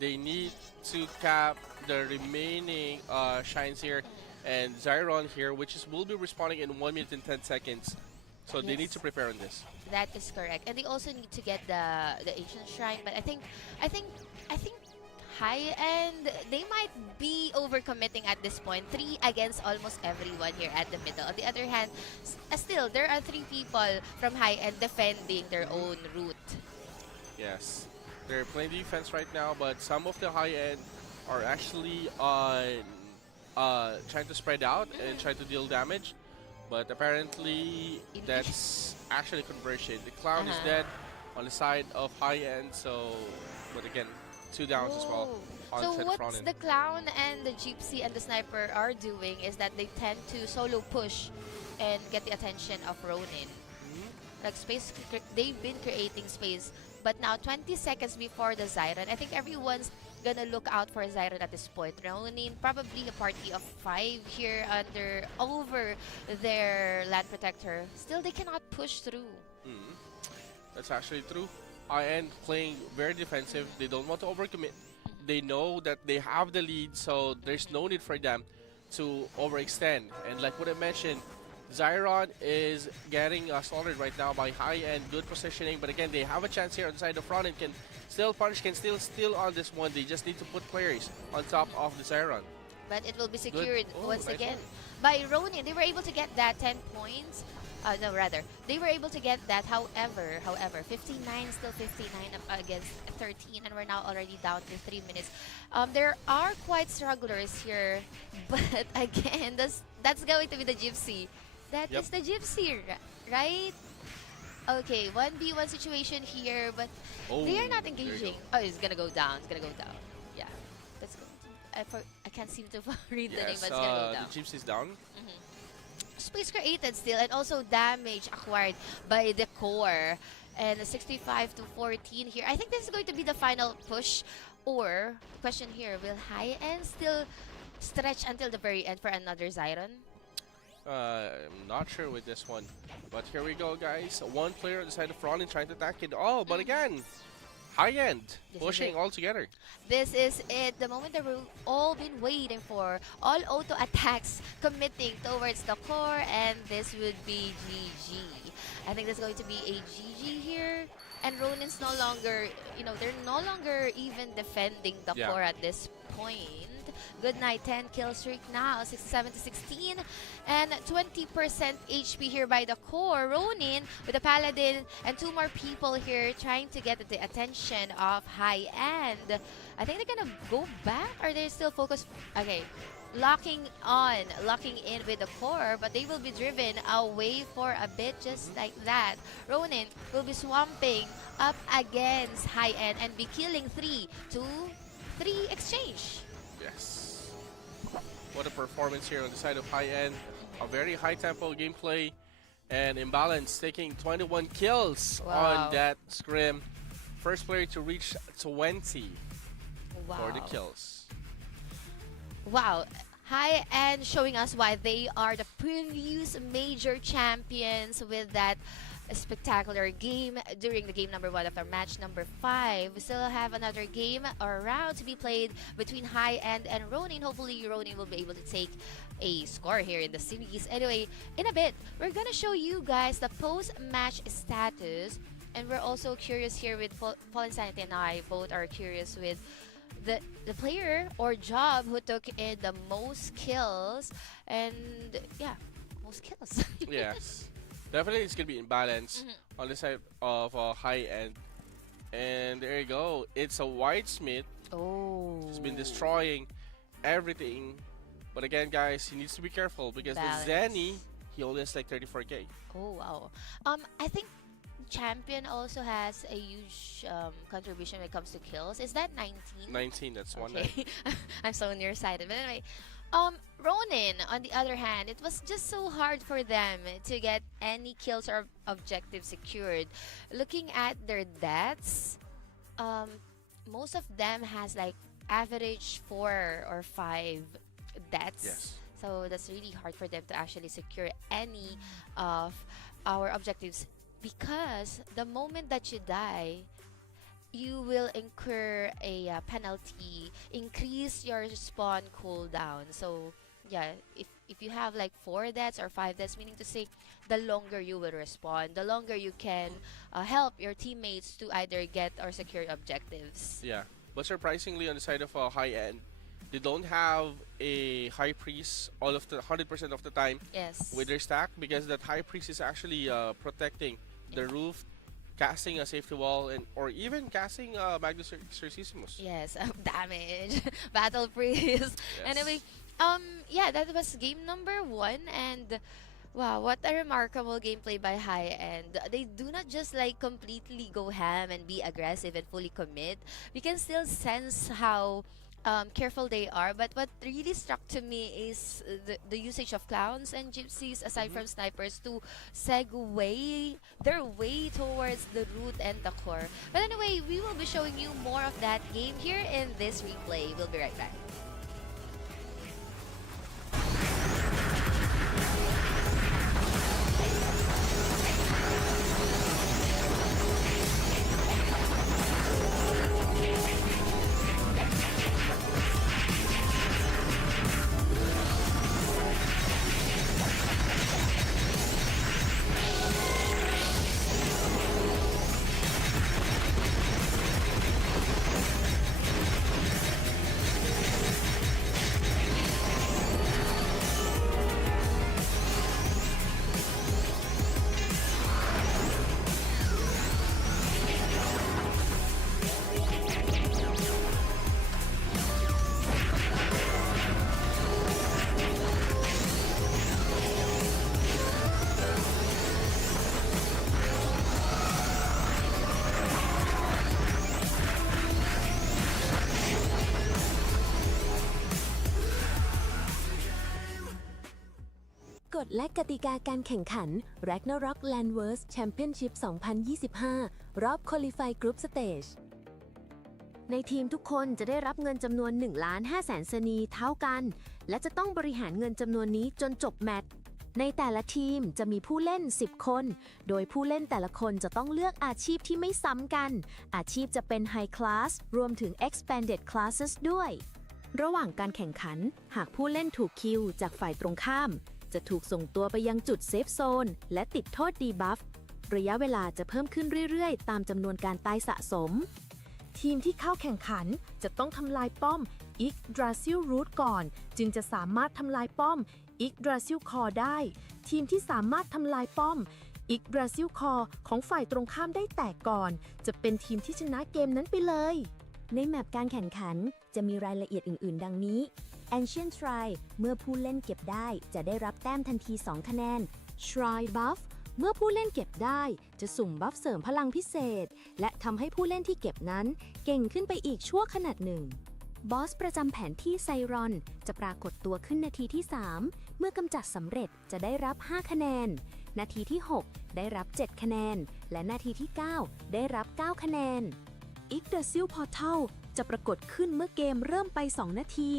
they need to cap the remaining shines here. And Zyron here, which will be respawning in 1 minute and 10 seconds. So they need to prepare on this. That is correct. And they also need to get the ancient shrine. But I think high end, they might be overcommitting at this point. 3 against almost everyone here at the middle. On the other hand, still, there are 3 people from high end defending their own route. Yes, they're playing defense right now, but some of the high end are actually on trying to spread out and try to deal damage. But apparently, that's actually conversion. The clown is dead on the side of high end, so, but again, 2 downs as well. So what's the clown and the gypsy and the sniper are doing is that they tend to solo push and get the attention of Ronin. Like space, they've been creating space. But now, 20 seconds before the Zyron, I think everyone's gonna look out for Zyron at this point. Ronin, probably a party of 5 here over their land protector. Still, they cannot push through. That's actually true. High end playing very defensive. They don't want to overcommit. They know that they have the lead, so there's no need for them to overextend. And like what I mentioned, Zyron is getting slaughtered right now by high end, good positioning, but again, they have a chance here on the side of front and can still punish, can still steal on this one. They just need to put players on top of the Zyron. But it will be secured once again by Ronin. They were able to get that 10 points. No, rather, they were able to get that. However, 59, still 59 up against 13, and we're now already down to 3 minutes. There are quite strugglers here, but again, that's going to be the gypsy. That is the gypsy, right? Okay, 1v1 situation here, but they are not engaging. Oh, it's gonna go down. It's gonna go down. Yeah, let's go. I can't seem to read the name, but it's gonna go down. The gypsy's down. Space created still, and also damage acquired by the core. And 65-14 here. I think this is going to be the final push. Or, question here, will high end still stretch until the very end for another Zyron? I'm not sure with this one. But here we go, guys. 1 player on the side of Ronin trying to attack it. Oh, but again, high end pushing all together. This is it. The moment that we've all been waiting for. All auto attacks committing towards the core, and this would be GG. I think there's going to be a GG here. And Ronin's no longer, they're no longer even defending the core at this point. Good night, 10 kill streak now, 67-16, and 20% HP here by the core. Ronin with the Paladin and 2 more people here trying to get the attention of high end. I think they're gonna go back, or they're still focused. Okay, locking in with the core, but they will be driven away for a bit, just like that. Ronin will be swamping up against high end and be killing 3-2-3 exchange. Yes. What a performance here on the side of high end. A very high tempo gameplay, and Imbalance taking 21 kills on that scrim. First player to reach 20 for the kills. Wow. High end showing us why they are the previous major champions with that spectacular game during the game number 1 of our match number 5. We still have another game or round to be played between High End and Ronin. Hopefully Ronin will be able to take a score here in the series. Anyway, in a bit, we're gonna show you guys the post-match status. And we're also curious here with Paul Insanity and I both are curious with the player or job who took in the most kills. And yeah, most kills. Yes. Definitely it's going to be in balance on the side of High End. And there you go. It's a Whitesmith. Oh. He's been destroying everything. But again, guys, he needs to be careful because Balance. the Zenny, he only has like 34k. Oh, wow. I think Champion also has a huge contribution when it comes to kills. Is that 19? 19, that's one. Okay. I'm so nearsighted. But anyway, Ronin, on the other hand, it was just so hard for them to get any kills or objectives secured. Looking at their deaths, most of them has like average 4 or 5 deaths. Yes. So that's really hard for them to actually secure any of our objectives, because the moment that you die, you will incur a penalty, increase your spawn cooldown. So yeah, if you have like 4 deaths or 5 deaths, meaning to say the longer you will respawn, the longer you can help your teammates to either get or secure objectives. Yeah, but surprisingly on the side of High End, they don't have a High Priest all of the 100% of the time. Yes. With their stack, because that High Priest is actually protecting the roof, casting a safety wall, and or even casting Magnus Circissimus. Yes, damage. Battle Priest. Yes. Anyway, yeah, that was game number 1, and wow, what a remarkable gameplay by High End. They do not just like completely go ham and be aggressive and fully commit. We can still sense how careful they are, but what really struck to me is the usage of clowns and gypsies aside from snipers to segue their way towards the root and the core. But anyway, we will be showing you more of that game here in this replay. We'll be right back.กฎและกติกาการแข่งขัน Ragnarok Landverse Championship 2025 รอบ Qualify Group Stage ในทีมทุกคนจะได้รับเงินจำนวน 1,500,000 เซนีเท่ากัน และจะต้องบริหารเงินจำนวนนี้จนจบแมตช์ ในแต่ละทีมจะมีผู้เล่น 10 คน โดยผู้เล่นแต่ละคนจะต้องเลือกอาชีพที่ไม่ซ้ำกัน อาชีพจะเป็น High Class รวมถึง Expanded Classes ด้วย ระหว่างการแข่งขัน หากผู้เล่นถูกคิวจากฝ่ายตรงข้ามจะถูกส่งตัวไปยังจุดเซฟโซนและติดโทษดีบัฟระยะเวลาจะเพิ่มขึ้นเรื่อยๆตามจำนวนการตายสะสมทีมที่เข้าแข่งขันจะต้องทำลายป้อม Yggdrasil Root ก่อนจึงจะสามารถทำลายป้อม Yggdrasil Core ได้ทีมที่สามารถทำลายป้อม Yggdrasil Core ของฝ่ายตรงข้ามได้แตกก่อนจะเป็นทีมที่ชนะเกมนั้นไปเลยในแมปการแข่งขันจะมีรายละเอียดอื่นๆดังนี้ Ancient Shrine เมื่อผู้เล่นเก็บได้จะได้รับแต้มทันที 2 คะแนน Shrine Buff เมื่อผู้เล่นเก็บได้จะสุ่มบัฟเสริมพลังพิเศษและทำให้ผู้เล่นที่เก็บนั้นเก่งขึ้นไปอีกชั่วขณะหนึ่งบอสประจำแผนที่ไซรอนจะปรากฏตัวขึ้นนาทีที่ 3 เมื่อกำจัดสำเร็จจะได้รับ 5 คะแนนนาทีที่ 6 ได้รับ 7 คะแนนและนาทีที่ 9 ได้รับ 9 คะแนน Yggdrasil Portal จะปรากฏขึ้นเมื่อเกมเริ่มไป 2 นาที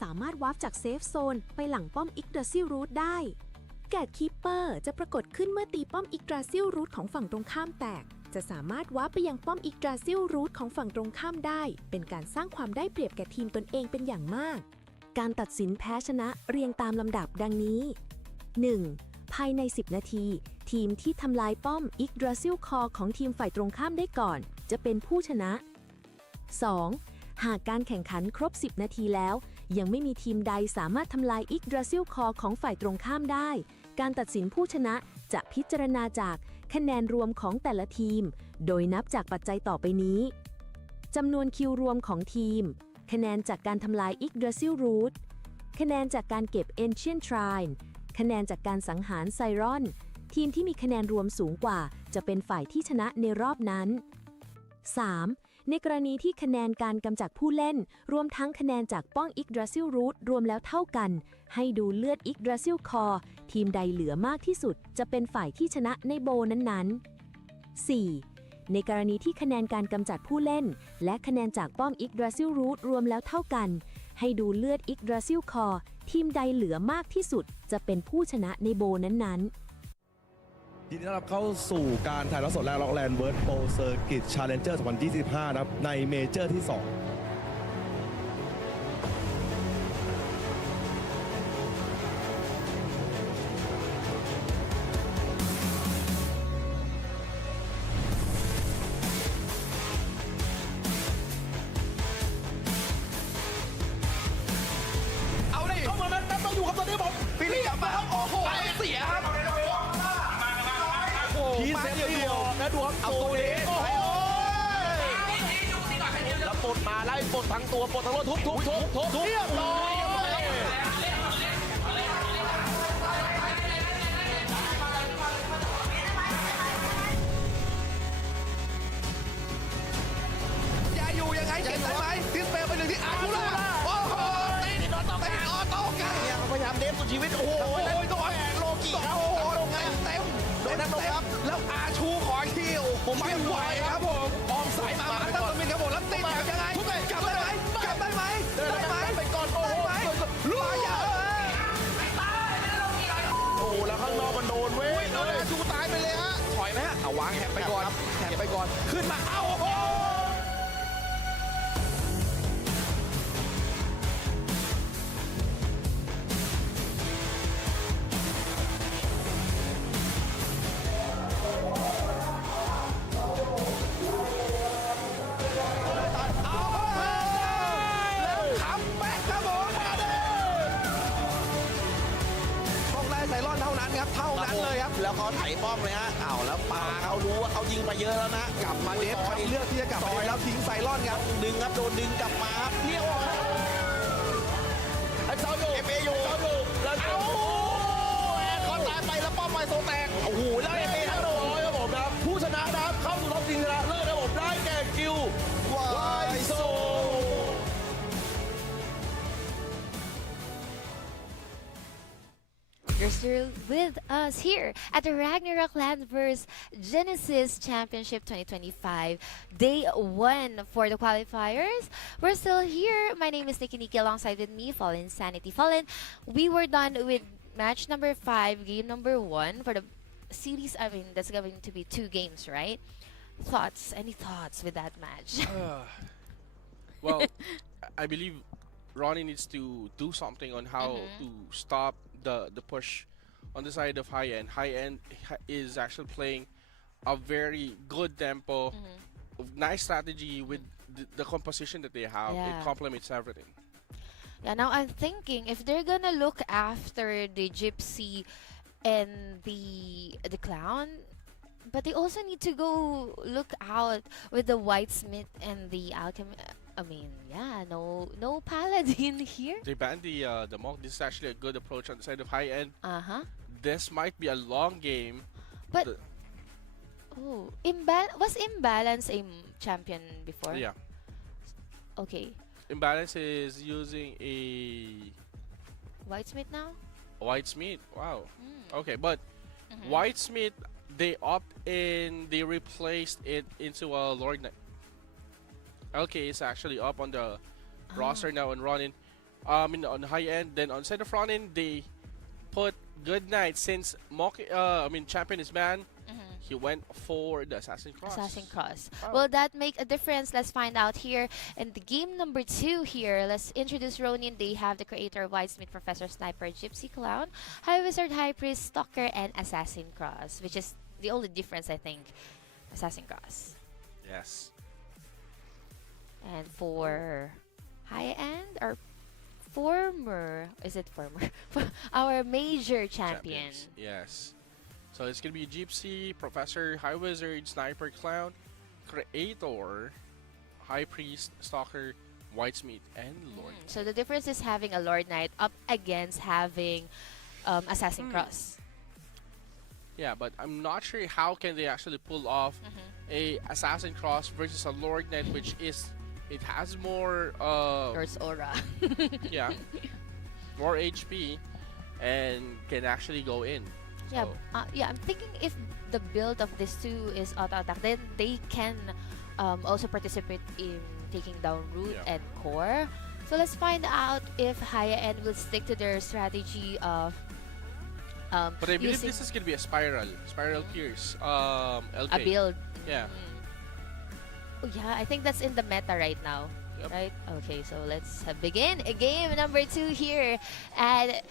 สามารถวาร์ปจากเซฟโซนไปหลังป้อม Yggdrasil Root ได้ แกตคีปเปอร์จะปรากฏขึ้นเมื่อตีป้อมอิกดราซิลรูทของฝั่งตรงข้ามแตก จะสามารถว้าไปยังป้อมอิกดราซิลรูทของฝั่งตรงข้ามได้ เป็นการสร้างความได้เปรียบแก่ทีมตนเองเป็นอย่างมาก การตัดสินแพ้ชนะเรียงตามลำดับดังนี้ 1. ภายใน 10 นาที ทีมที่ทำลายป้อมอิกดราซิลคอของทีมฝ่ายตรงข้ามได้ก่อน จะเป็นผู้ชนะ 2. หากการแข่งขันครบ 10 นาทีแล้ว ยังไม่มีทีมใดสามารถทำลายอิกดราซิลคอของฝ่ายตรงข้ามได้ การตัดสินผู้ชนะจะพิจารณาจากคะแนนรวมของแต่ละทีม โดยนับจากปัจจัยต่อไปนี้จำนวนคิวรวมของทีม คะแนนจากการทำลายอิกดราซิลรูทคะแนนจากการเก็บ Ancient Shrine คะแนนจากการสังหารไซรอน ทีมที่มีคะแนนรวมสูงกว่าจะเป็นฝ่ายที่ชนะในรอบนั้น 3. ในกรณีที่คะแนนการกำจัดผู้เล่นรวมทั้งคะแนนจากป้องอิกดราซิลรูทรวมแล้วเท่ากัน ให้ดูเลือดอิกดราซิลคอทีมใดเหลือมากที่สุดจะเป็นฝ่ายที่ชนะในโบนั้นๆ 4. ในกรณีที่คะแนนการกำจัดผู้เล่นและคะแนนจากป้อมอิกดราซิลรูทรวมแล้วเท่ากัน ให้ดูเลือดอิกดราซิลคอทีมใดเหลือมากที่สุดจะเป็นผู้ชนะในโบนั้นๆ ยินดีต้อนรับเข้าสู่การถ่ายทอดสดแรกล็อกแลนด์เวิร์ดโปรเซอร์กิตชาเลนเจอร์2025นะครับในเมเจอร์ที่ 2เอาดิเข้ามานั้นต้องอยู่ครับตอนนี้ผมฟิลิปกลับมาครับโอ้โหเสียครับพีเซฟเดียวและดูครับเอาตัวนี้โอ้โหแล้วปลดมาไล่ปลดทั้งตัวปลดทั้งรถทุบเรียบร้อยอย่าอยู่ยังไงเก็บได้ไหมดิสเปลไปหนึ่งที่อาร์คูล่าโอ้โหตีออโต้กันเนี่ยพยายามเดฟสุดชีวิตโอ้โหตัวแอนโลกิครับโอ้โหเต็มโดนนั้นครับแล้วอาชูขอคิวผมไม่ไหวครับผมออมสายมาตั้งตัวมินครับผมแล้วติดแบบยังไงกลับได้ไหมไปก่อนโอ้โหลูกยาวโอ้แล้วข้างนอกมันโดนเว้ยโดนอาชูตายไปเลยฮะถอยไหมฮะเอาวางแฮปไปก่อนขึ้นมาเอ้าโอ้โหเท่านั้นเลยครับแล้วเขาไถป้อมเลยฮะอ้าวแล้วปาเขารู้ว่าเขายิงไปเยอะแล้วนะกลับมาเดฟเขาเลือกที่จะกลับมาแล้วทิ้งไซรอนครับดึงครับโดนดึงกลับมาครับเรียกว่าไอ้เจ้าอยู่แล้วโอ้โหแอนเขาตายไปแล้วป้อมไปโซแตกโอ้โหแล้วเอทั้งโดนครับผมครับผู้ชนะนะครับเข้าสู่รอบชิงชนะเลิศครับผมได้แก่กิลวายโซYou're still with us here at the Ragnarok Landverse Genesis Championship 2025, Day 1 for the qualifiers. We're still here. My name is Nikki alongside with me, Fallen Sanity. Fallen, we were done with match number 5, game number 1 for the series. I mean, that's going to be 2 games, right? Any thoughts with that match? Well, I believe Ronnie needs to do something on how to stop the push on the side of high end. High end is actually playing a very good tempo, nice strategy with the composition that they have. It complements everything. Yeah, now I'm thinking if they're gonna look after the gypsy and the clown, but they also need to go look out with the whitesmith and the alchemist. I mean, yeah, no paladin here. They banned the monk. This is actually a good approach on the side of high end. This might be a long game. But was Imbalance a champion before? Yeah. Okay. Imbalance is using a whitesmith now. Whitesmith. Wow. Okay, but whitesmith, they they replaced it into a Lord Knight. LK is actually up on the roster now and running. On high end. Then on side of Ronin, they put Good night. Since champion is banned, he went for the Assassin Cross. Assassin Cross. Oh. Will that make a difference? Let's find out here. In the game number 2 here, let's introduce Ronin. They have the creator, Whitesmith, Professor, Sniper, Gypsy Clown, High Wizard, High Priest, Stalker, and Assassin Cross, which is the only difference, I think. Assassin Cross. Yes. And for high end or former, is it former? Our major champion. Champions. Yes. So it's gonna be Gypsy, Professor, High Wizard, Sniper, Clown, Creator, High Priest, Stalker, Whitesmith, and Lord. So the difference is having a Lord Knight up against having Assassin Cross. Yeah, but I'm not sure how can they actually pull off a Assassin Cross versus a Lord Knight, which is it has more Lord's aura. yeah, more HP and can actually go in. Yeah, So, yeah. I'm thinking if the build of these two is auto attack, then they can also participate in taking down root Yeah. and core. So let's find out if higher end will stick to their strategy of. but I believe this is gonna be a spiral pierce. LK. A build. Yeah. Oh, yeah, I think that's in the meta right now. Yep. Right? Okay, so let's begin game number 2 here at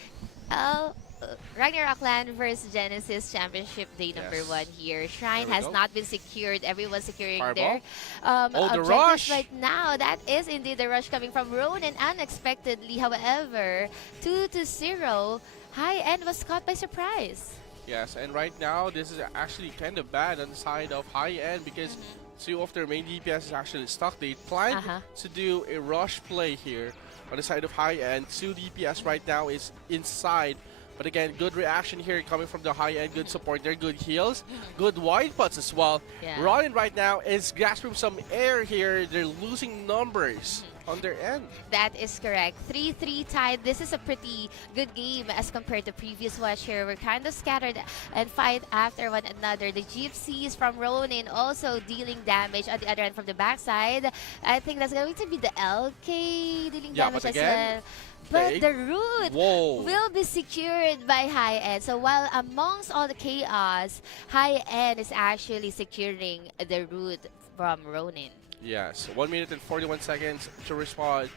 Ragnarok Landverse Genesis Championship Day number Yes. 1 here. Shrine There we has go. not been secured. Everyone's securing Fireball. their The objectives rush! right now. That is indeed the rush coming from Ronin unexpectedly. However, 2-0. High end was caught by surprise. Yes, and right now this is actually kind of bad on the side of high end because 2 of their main DPS is actually stuck. They planned to do a rush play here on the side of high end. 2 DPS right now is inside. But again, good reaction here coming from the high end. Good support there, good heals, good wide pots as well. Yeah. Ronin right now is grasping some air here. They're losing numbers on their end. That is correct. 3-3 tied. This is a pretty good game as compared to previous watch here. We're kind of scattered and fight after one another. The Gypsies from Ronin also dealing damage on the other end from the backside. I think that's going to be the LK dealing damage but as again, well. But the root Whoa. will be secured by high end. So while amongst all the chaos, high end is actually securing the root from Ronin. Yes, 1 minute and 41 seconds to respond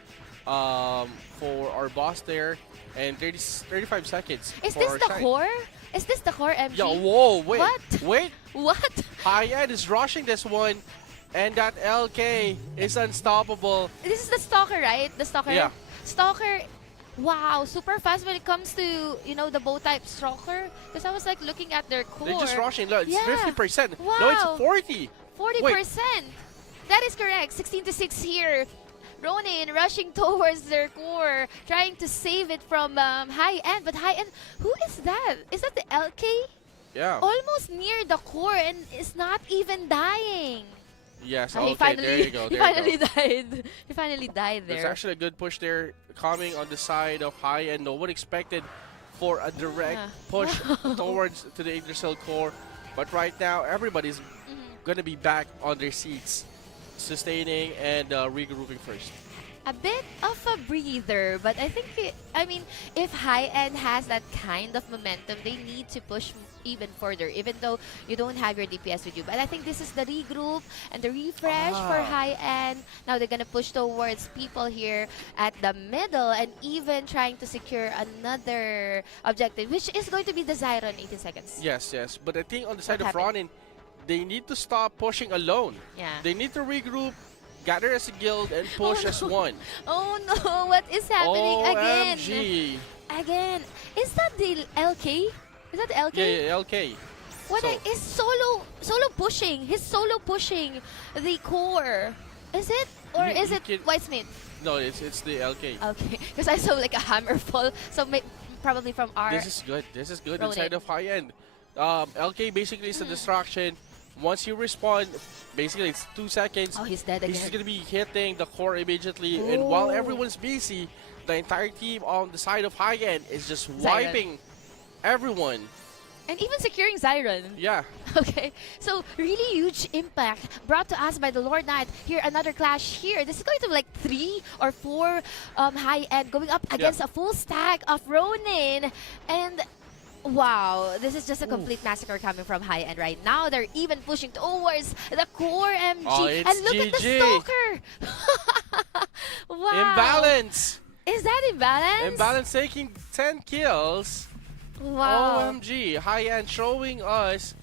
for our boss there, and 35 seconds. Is for this our the Shine. core? Is this the core MG? Yeah, whoa, wait. What? Wait. What? High end is rushing this one, and that LK is unstoppable. This is the Stalker, right? The Stalker? Yeah. Stalker, wow, super fast when it comes to, you know, the bow type Stalker. Because I was like looking at their core. They're just rushing. Look, it's Yeah. 50%. Wow. No, it's 40. 40%. That is correct. 16-6 here. Ronin rushing towards their core, trying to save it from high end. But high end, who is that? Is that the LK? Yeah. Almost near the core and is not even dying. Yes, Ah, okay, he finally, there you go. he There you finally go. died. He finally died there. There's actually a good push there coming on the side of high end. No one expected for a direct push towards to the Yggdrasil core. But right now, everybody's going to be back on their seats, sustaining and regrouping first. A bit of a breather, but I think, if high end has that kind of momentum, they need to push even further, even though you don't have your DPS with you. But I think this is the regroup and the refresh for high end. Now they're gonna push towards people here at the middle and even trying to secure another objective, which is going to be the Zyron 18 seconds. Yes, yes. But I think on the side What of Ronin, they need to stop pushing alone. Yeah. They need to regroup, gather as a guild, and push as one. Oh no, what is happening again? OMG. Again. Is that the LK? Is that the LK? Yeah, LK. What is solo pushing? He's solo pushing the core. Is it? Or You- is you it can- Whitesmith? No, it's the LK. Okay. Because I saw like a hammer fall. So probably from our... This is good. This is good Ronin. inside of high end. LK basically is a distraction. Once you respawn, basically it's 2 seconds. Oh, he's dead He's again. going to be hitting the core immediately. And while everyone's busy, the entire team on the side of high end is just wiping everyone. And even securing Zyron. Yeah. Okay, so really huge impact brought to us by the Lord Knight. Here, another clash here. This is going to be like 3 or 4 high end going up against a full stack of Ronin. And Wow, this is just a complete massacre coming from high end right now. They're even pushing towards the core MG. Oh, it's and look at the GG. stalker. Wow. Imbalance. Is that imbalance? Imbalance taking 10 kills. Wow. OMG. High end showing us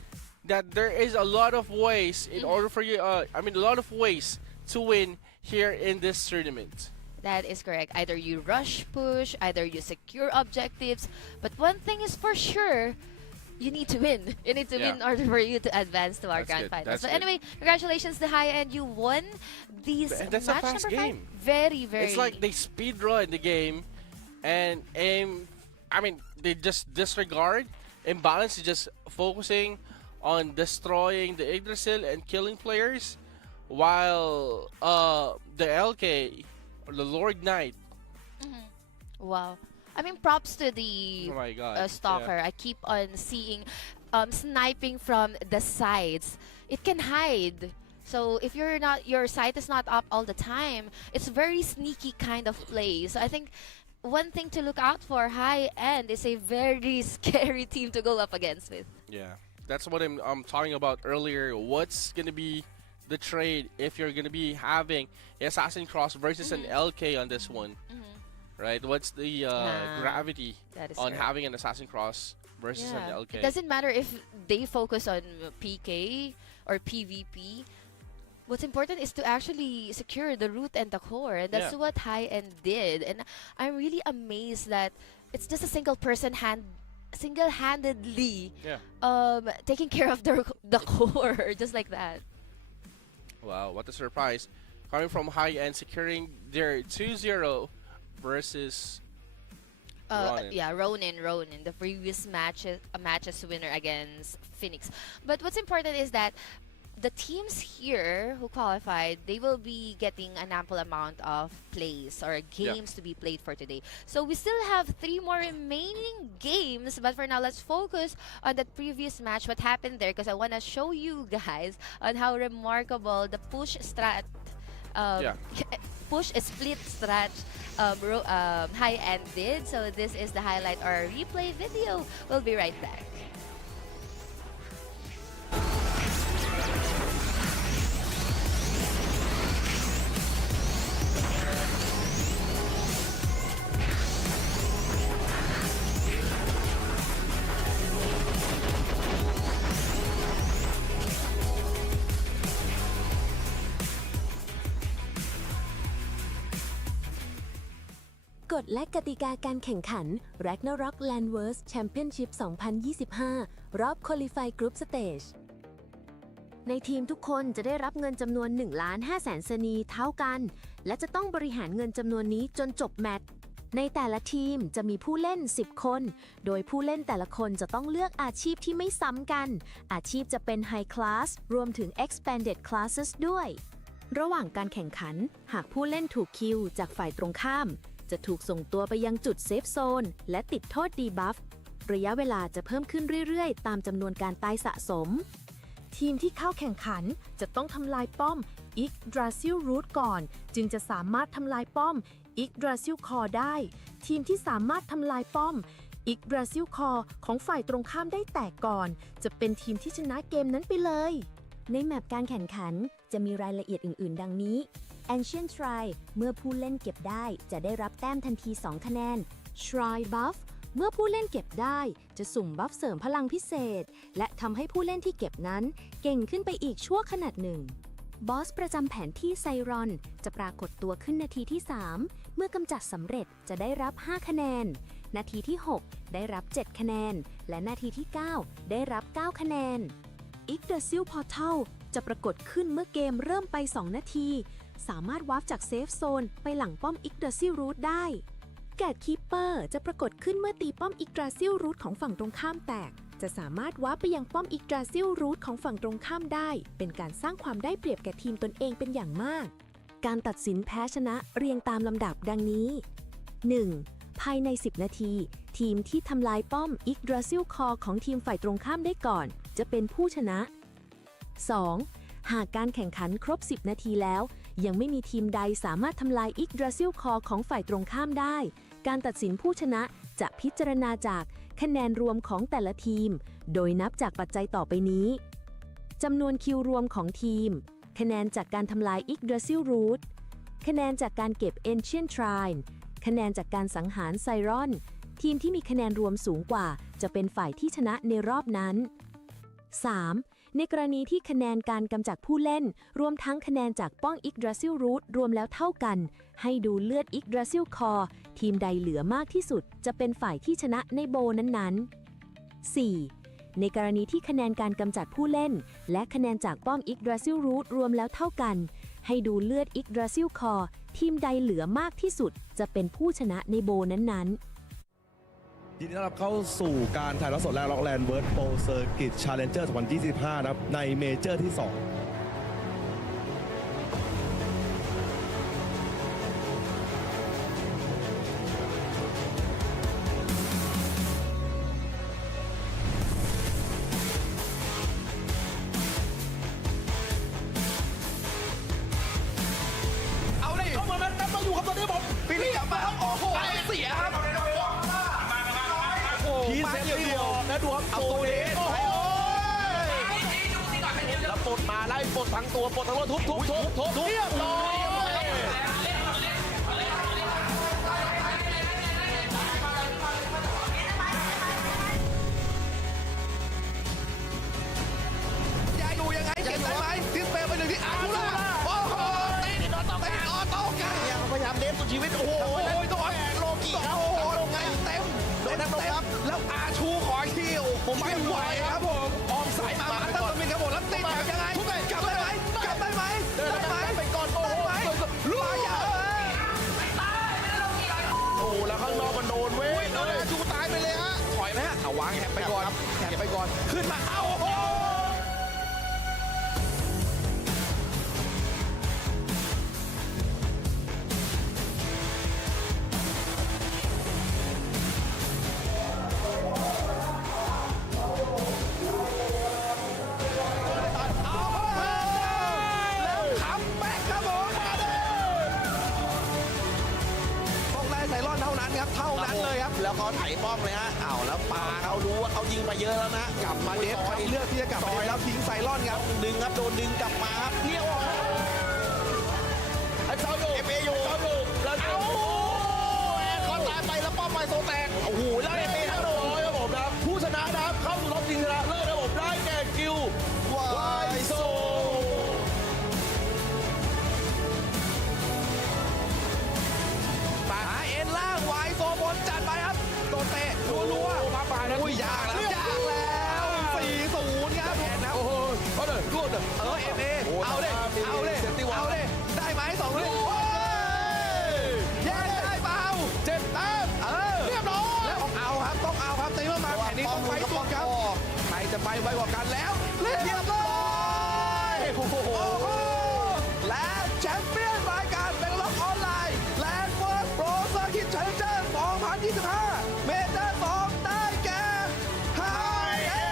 that there is a lot of ways in order for you, a lot of ways to win here in this tournament. That is correct. Either you rush push, either you secure objectives. But one thing is for sure, you need to win. You need to win in order for you to advance to our grand finals. So anyway, congratulations to High End. You won these That's match a fast number game. 5. Very, very. It's like they speed run the game and they just disregard imbalance, just focusing on destroying the Yggdrasil and killing players, while the LK or the Lord Knight. Wow. I mean, props to the Oh my God. stalker. Yeah. I keep on seeing sniping from the sides. It can hide. So if your sight is not up all the time, it's very sneaky kind of play. So I think one thing to look out for, High End is a very scary team to go up against with. Yeah, that's what I'm talking about earlier. What's gonna be the trade if you're gonna be having Assassin Cross versus an LK on this one, right? What's the gravity on having an Assassin Cross versus an LK? It doesn't matter if they focus on PK or PvP. What's important is to actually secure the root and the core, and that's what High End did. And I'm really amazed that it's just a single-handedly taking care of the core, just like that. Wow, what a surprise. Coming from High End, securing their 2-0 versus Ronin. Yeah, Ronin, the previous matches winner against Phoenix. But what's important is that the teams here who qualified, they will be getting an ample amount of plays or games to be played for today. So we still have 3 more remaining games, but for now, let's focus on that previous match, what happened there, because I want to show you guys on how remarkable the push strat, push split strat High End did. So this is the highlight or replay video. We'll be right back.กฎและกติกาการแข่งขัน Ragnarok Landverse Championship 2025 รอบ Qualify Group Stage ในทีมทุกคนจะได้รับเงินจำนวน 1,500,000 สนีเท่ากัน และจะต้องบริหารเงินจำนวนนี้จนจบแมตช์ ในแต่ละทีมจะมีผู้เล่น 10 คน โดยผู้เล่นแต่ละคนจะต้องเลือกอาชีพที่ไม่ซ้ำกัน อาชีพจะเป็น High Class รวมถึง Expanded Classes ด้วย ระหว่างการแข่งขัน หากผู้เล่นถูกคิวจากฝ่ายตรงข้ามจะถูกส่งตัวไปยังจุดเซฟโซนและติดโทษดีบัฟระยะเวลาจะเพิ่มขึ้นเรื่อยๆตามจำนวนการตายสะสมทีมที่เข้าแข่งขันจะต้องทำลายป้อม Yggdrasil Root ก่อนจึงจะสามารถทำลายป้อม Yggdrasil Core ได้ทีมที่สามารถทำลายป้อม Yggdrasil Core ของฝ่ายตรงข้ามได้แตกก่อนจะเป็นทีมที่ชนะเกมนั้นไปเลยในแมปการแข่งขันจะมีรายละเอียดอื่นๆดังนี้ Ancient Shrine เมื่อผู้เล่นเก็บได้จะได้รับแต้มทันที 2 คะแนน Shrine Buff เมื่อผู้เล่นเก็บได้จะสุ่มบัฟเสริมพลังพิเศษและทำให้ผู้เล่นที่เก็บนั้นเก่งขึ้นไปอีกชั่วขณะหนึ่งบอสประจำแผนที่ไซรอนจะปรากฏตัวขึ้นนาทีที่ 3 เมื่อกำจัดสำเร็จจะได้รับ 5 คะแนนนาทีที่ 6 ได้รับ 7 คะแนนและนาทีที่ 9 ได้รับ 9 คะแนน Yggdrasil Portal จะปรากฏขึ้นเมื่อเกมเริ่มไป 2 นาทีสามารถวาร์ปจากเซฟโซนไปหลังป้อม Yggdrasil Root ได้แกดคีปเปอร์จะปรากฏขึ้นเมื่อตีป้อม Yggdrasil Root ของฝั่งตรงข้ามแตกจะสามารถวาร์ปไปยังป้อม Yggdrasil Root ของฝั่งตรงข้ามได้เป็นการสร้างความได้เปรียบแก่ทีมตนเองเป็นอย่างมากการตัดสินแพ้ชนะเรียงตามลำดับดังนี้ 1. ภายใน 10 นาทีทีมที่ทำลายป้อม Yggdrasil Core ของทีมฝ่ายตรงข้ามได้ก่อนจะเป็นผู้ชนะ 2. หากการแข่งขันครบ 10 นาทีแล้ว ยังไม่มีทีมใดสามารถทำลายอิกดราซิลคอของฝ่ายตรงข้ามได้ การตัดสินผู้ชนะจะพิจารณาจากคะแนนรวมของแต่ละทีม โดยนับจากปัจจัยต่อไปนี้จำนวนคิวรวมของทีม คะแนนจากการทำลายอิกดราซิลรูทคะแนนจากการเก็บ Ancient Shrine คะแนนจากการสังหารไซรอนทีมที่มีคะแนนรวมสูงกว่าจะเป็นฝ่ายที่ชนะในรอบนั้น 3. ในกรณีที่คะแนนการกำจัดผู้เล่นรวมทั้งคะแนนจากป้องอิกดราซิลรูทรวมแล้วเท่ากันให้ดูเลือดอิกดราซิลคอทีมใดเหลือมากที่สุดจะเป็นฝ่ายที่ชนะในโบนั้นๆ 4. ในกรณีที่คะแนนการกำจัดผู้เล่นและคะแนนจากป้อมอิกดราซิลรูทรวมแล้วเท่ากันให้ดูเลือดอิกดราซิลคอทีมใดเหลือมากที่สุดจะเป็นผู้ชนะในโบนั้นๆยินดีต้อนรับเข้าสู่การถ่ายทอดสดและล็อกแลนด์เวิร์ดโปรเซอร์กิตชาเลนเจอร์ 2025 นะครับในเมเจอร์ที่ 2เอาเลยเข้ามาแล้วนับมาอยู่ครับตอนนี้ผมปีนี้กลับมาครับโอ้โหเสียครับพีเซตเดียวนะดูครับโซเดสโอ้ยแล้วปลดมาไล่ปลดทั้งตัวปลดทั้งตัวทุบเรียบร้อยยายดูยังไงเก็บได้ไหมดิสเพย์ไปหนึ่งที่อาร์ล่าโอ้โหตีออโต้กันเนี่ยพยายามเดฟสุดชีวิตโอ้โห ต้องโลกิครับโอ้โหลงเต็มแล้วอาชูขอทีโอ้ผมไม่ไหวครับผมออกสายมาอัตตามินครับผมแล้วติดยังไงกลับได้ไหมไปก่อนโอ้โหลูกยาวโอ้แล้วข้างนอกมันโดนเว้ย อาชูตายไปเลยฮะถอยไหมฮะเอาวางแหบไปก่อนขึ้นมาเอ้าโอ้โหเท่านั้นเลยครับแล้วเขาไถป้อมเลยฮะอ้าวแล้วปาเขารู้ว่าเขายิงไปเยอะแล้วนะกลับมาเดฟเลือกที่จะกลับมาแล้วทิ้งไซรอนครับดึงครับโดนดึงกลับมาครับเลี้ยวไอ้เจ้าอยู่แล้วเอาเขาตายไปแล้วป้อมไปโซแตกโอ้โหแล้วเอเมทั้งโดนครับผมนะผู้ชนะนะครับเข้าสู่รอบชิงชนะเลิศครับผมได้แก่กิลวายโซล่างวายโซบนจัดไปครับโดนเตะรัวๆมาปลายนะยากแล้ว4-0ครับแพ้นะโอ้โหเอาเลยรวดเลยเอาเลยได้ไหม2ลูกแย่ได้เปล่า7 แต้มเรียบร้อยแล้วเอาครับต้องเอาครับตีมาแผ่นนี้ต้องไปสุดครับใครจะไปไวกว่ากันแล้วเรียบร้อยโอ้โหและแชมเปี้ยนรายการเป็นล็อกออนไลน์Landverse Pro Circuit Challenger 2025เมเจอร์2ได้แก่ไฮเอ็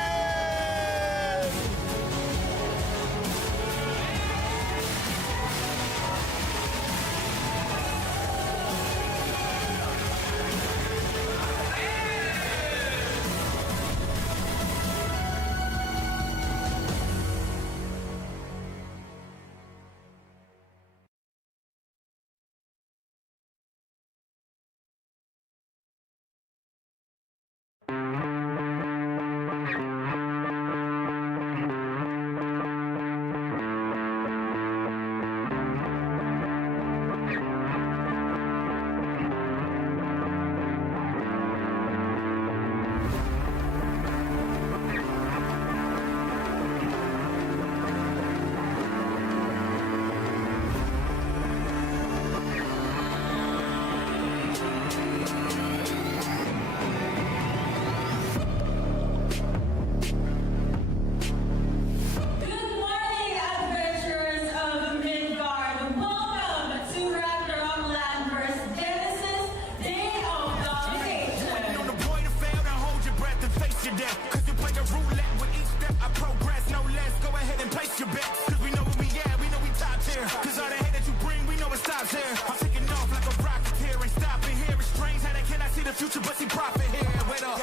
future, but see profit here. Wait up,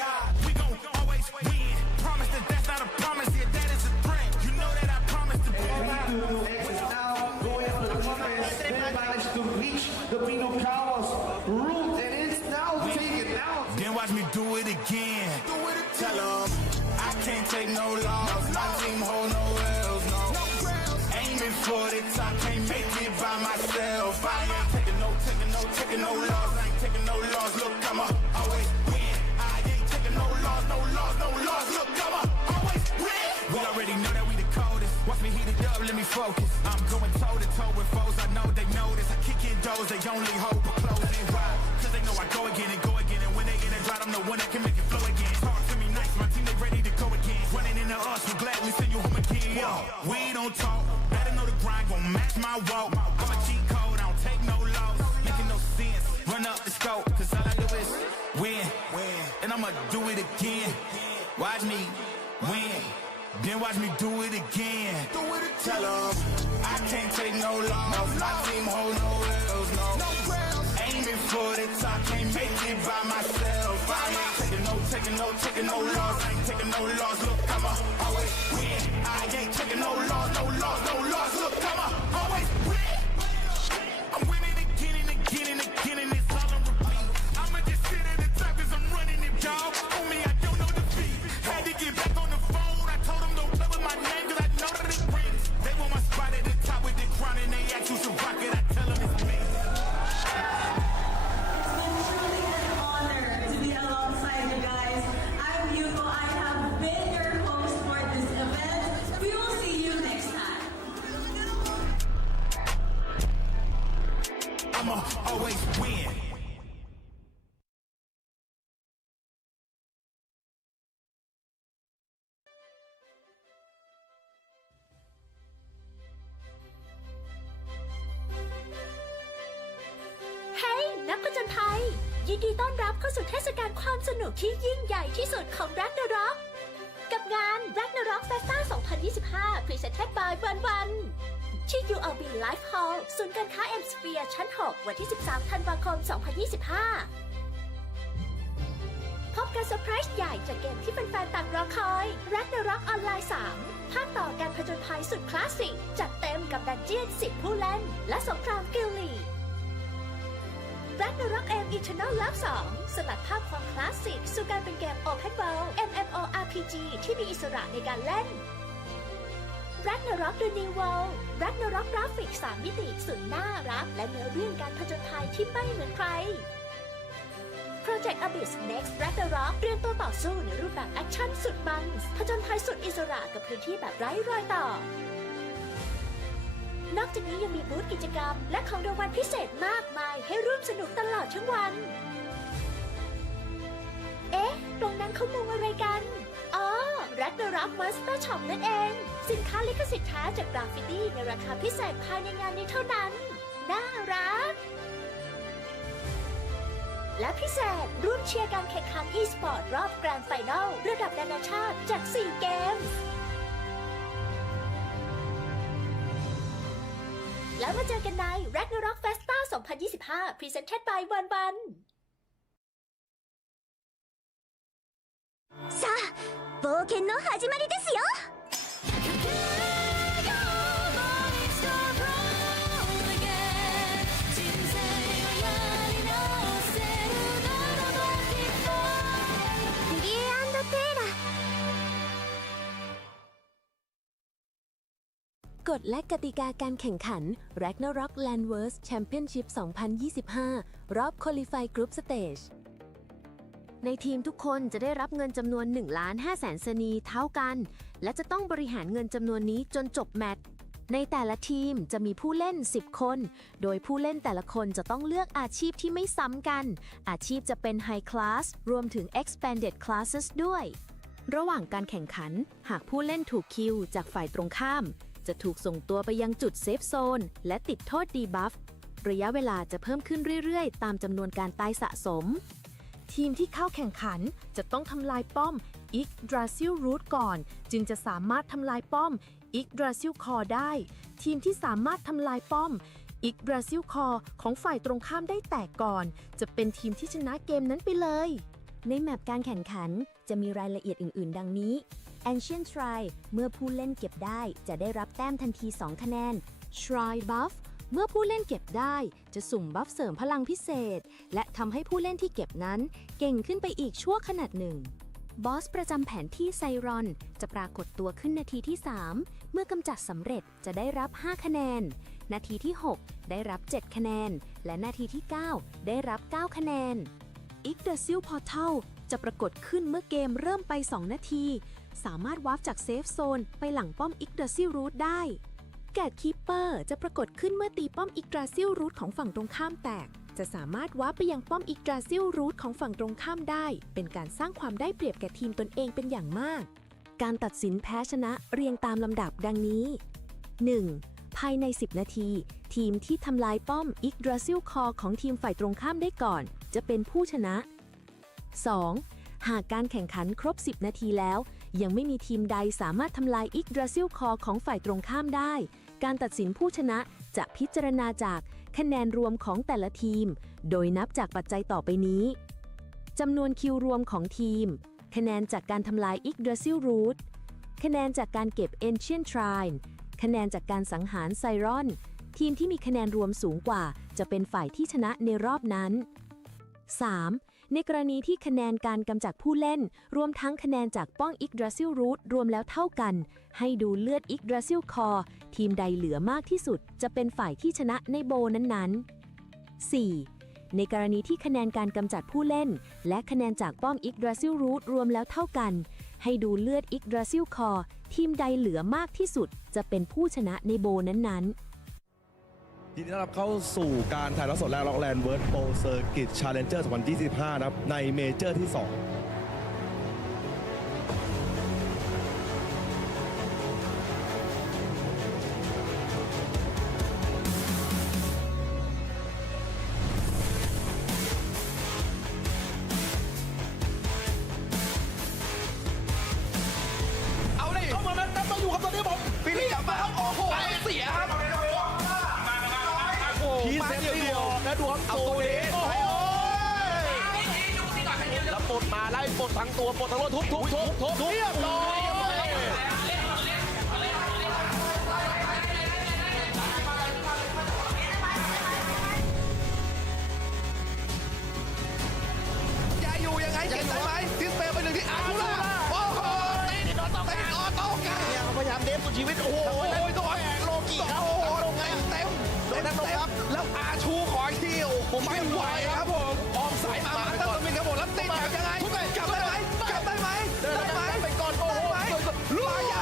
we gon' always win. Promise that that's not a promise, yeah, that is a threat. You know that I promise to be. X is now going on the defense. They managed to reach the Pino Cows route, and it's now taken out. Then watch me do it again. Tell 'em I can't take no loss. My team hold no L's, no. Aiming for the top, can't make it by myself. I ain't taking no loss. I ain't taking no loss. Look, I'ma always win. I ain't taking no loss. Look, I'ma always win. We already know that we the coldest. Watch me heat it up, let me focus. I'm going toe to toe with foes. I know they notice. I kick in doors, they only hope for closing. Why? Cause they know I go again. And when they in a drought, I'm the one that can make it flow again. Talk to me nice, my team they ready to go again. Running into us, we'll gladly send you home again. We don't talk, better know the grind gon' match my walk. I'm a cheat code, I don't take no loss. Making no sense, run up the scope. Cause all I do is win. And I'ma do it again. Watch me win. Then watch me do it again. Tell 'em I can't take no loss. My team hold no L's, no. Aiming for the top, can't make it by myself. I ain't taking no loss. I ain't taking no loss. Look, I'ma always win. I ain't taking no loss. Look, I'ma always win. I'm winning again and again and again, and it's all on repeat. I'ma just sit at the top 'cause I'm running it, dog. On me, I don't know defeat. Had to get back on the phone. I told them don't play with my name 'cause I know that it rings. They want my spot at the top with the crown and they ask who's a rocket. I tell them it's me. I'ma always win.นักผจญภัยยินดีต้อนรับเข้าสู่เทศกาลความสนุกที่ยิ่งใหญ่ที่สุดของ Ragnarok กับงาน Ragnarok Festa 2025 Presented by วันที่ ULB Life Hall ศูนย์การค้า M Sphere ชั้น 6 วันที่ 13 ธันวาคม 2025 พบกับเซอร์ไพรส์ใหญ่จากเกมที่แฟนๆต่างรอคอย Ragnarok ออนไลน์ 3 ภาคต่อการผจญภัยสุดคลาสสิกจัดเต็มกับดันเจี้ยน 10 ผู้เล่นและสงครามกิลลีRagnarok M Eternal Love 2 สลัดภาพความคลาสสิกสู่การเป็นเกม Open World MMORPG ที่มีอิสระในการเล่น Ragnarok The New World Ragnarok กราฟิก 3 มิติสุดน่ารักและเนื้อเรื่องการผจญภัยที่ไม่เหมือนใคร Project Abyss Next Ragnarok เตรียมตัวต่อสู้ในรูปแบบแอคชั่นสุดมันผจญภัยสุดอิสระกับพื้นที่แบบไร้รอยต่อนอกจากนี้ยังมีบูธกิจกรรมและของรางวัลพิเศษมากมายให้ร่วมสนุกตลอดทั้งวัน ตรงนั้นเขามุงอะไรกัน อ๋อ Ragnarok Monster Shop นั่นเอง สินค้าลิขสิทธิ์แท้จากกราฟฟิตี้ในราคาพิเศษภายในงานนี้เท่านั้น น่ารัก และพิเศษร่วมเชียร์การแข่งขัน e-sport รอบแกรนด์ไฟนอลระดับนานาชาติจาก 4 เกมแล้วมาเจอกันใน Ragnarok Festa 2025 Presented by วันさあ冒険の始まりですよกฎและกติกาการแข่งขัน Ragnarok Landverse Championship 2025 รอบ Qualify Group Stage ในทีมทุกคนจะได้รับเงินจำนวน 1,500,000 สนีเท่ากัน และจะต้องบริหารเงินจำนวนนี้จนจบแมตช์ ในแต่ละทีมจะมีผู้เล่น 10 คน โดยผู้เล่นแต่ละคนจะต้องเลือกอาชีพที่ไม่ซ้ำกัน อาชีพจะเป็น High Class รวมถึง Expanded Classes ด้วย ระหว่างการแข่งขัน หากผู้เล่นถูกคิวจากฝ่ายตรงข้ามจะถูกส่งตัวไปยังจุดเซฟโซนและติดโทษดีบัฟระยะเวลาจะเพิ่มขึ้นเรื่อยๆตามจำนวนการตายสะสมทีมที่เข้าแข่งขันจะต้องทำลายป้อม Yggdrasil Root ก่อนจึงจะสามารถทำลายป้อม Yggdrasil Core ได้ทีมที่สามารถทำลายป้อม อีกบราซิลคอของฝ่ายตรงข้ามได้แตกก่อน จะเป็นทีมที่ชนะเกมนั้นไปเลย ในแมปการแข่งขันจะมีรายละเอียดอื่นๆ ดังนี้ Ancient Shrine เมื่อผู้เล่นเก็บได้จะได้รับแต้มทันที 2 คะแนน Shrine Buff เมื่อผู้เล่นเก็บได้จะสุ่มบัฟเสริมพลังพิเศษ และทำให้ผู้เล่นที่เก็บนั้นเก่งขึ้นไปอีกชั่วขณะหนึ่ง บอสประจำแผนที่ไซรอนจะปรากฏตัวขึ้นนาทีที่ 3 เมื่อกำจัดสำเร็จจะได้รับ 5 คะแนน นาทีที่ 6 ได้รับ 7 คะแนน และนาทีที่ 9 ได้รับ 9 คะแนน อีกเดซิลพอร์ทัลจะปรากฏขึ้นเมื่อเกมเริ่มไป 2 นาที สามารถวาร์ปจากเซฟโซนไปหลังป้อมอีกเดซิลรูทได้แกดคีปเปอร์จะปรากฏขึ้นเมื่อตีป้อมอีกเดซิลรูทของฝั่งตรงข้ามแตก จะสามารถวาร์ปไปยังป้อมอีกเดซิลรูทของฝั่งตรงข้ามได้ เป็นการสร้างความได้เปรียบแก่ทีมตนเองเป็นอย่างมาก การตัดสินแพ้ชนะเรียงตามลำดับดังนี้ 1. ภายใน 10 นาที ทีมที่ทำลายป้อมอีกเดซิลคอของทีมฝ่ายตรงข้ามได้ก่อน จะเป็นผู้ชนะ 2. หากการแข่งขันครบ 10 นาทีแล้ว ยังไม่มีทีมใดสามารถทำลายอีกเดซิลคอของฝ่ายตรงข้ามได้ การตัดสินผู้ชนะจะพิจารณาจากคะแนนรวมของแต่ละทีม โดยนับจากปัจจัยต่อไปนี้จำนวนคิวรวมของทีม คะแนนจากการทำลายอีกเดซิลรูทคะแนนจากการเก็บ Ancient Shrine คะแนนจากการสังหารไซรอน ทีมที่มีคะแนนรวมสูงกว่าจะเป็นฝ่ายที่ชนะในรอบนั้น 3. ในกรณีที่คะแนนการกำจัดผู้เล่นรวมทั้งคะแนนจากป้องอีกเดซิลรูทรวมแล้วเท่ากัน ให้ดูเลือดอีกเดซิลคอทีมใดเหลือมากที่สุดจะเป็นฝ่ายที่ชนะในโบนั้นๆ 4. ในกรณีที่คะแนนการกำจัดผู้เล่นและคะแนนจากป้อมอีกเดซิลรูทรวมแล้วเท่ากัน ให้ดูเลือดอีกเดซิลคอทีมใดเหลือมากที่สุดจะเป็นผู้ชนะในโบนั้นๆยินดีต้อนรับเข้าสู่การถ่ายทอดสดแรกล็อกแลนด์เวิร์ดโปรเซอร์กิตชาเลนเจอร์2025นะครับในเมเจอร์ที่ 2เอาเลยเข้ามานั้นต้องอยู่ครับตอนนี้ผมฟิลิปกลับมาครับโอ้โหเสียครับพีเซตเดียวนะดูครับเอาตัวนี้โอ้โหแล้วปลดมาไล่ปลดทั้งตัวปลดทั้งตัวทุบเรียบร้อยจะอยู่ยังไงเก็บได้ไหมดิสเปลไปหนึ่งที่อาร์ทูล่าโอ้โหติดออโต้กันเนี่ยเขาพยายามเดฟสุดชีวิตโอ้โห ตัวแหกโลกิครับโอ้โหเต็มแล้วอาชูขออีกทีโอ้โหไม่ไหวครับผมออกสายมาตั้งตัวมินครับผมแล้วติดยังไงกลับได้ไหมไปก่อนโอ้โหลูกยา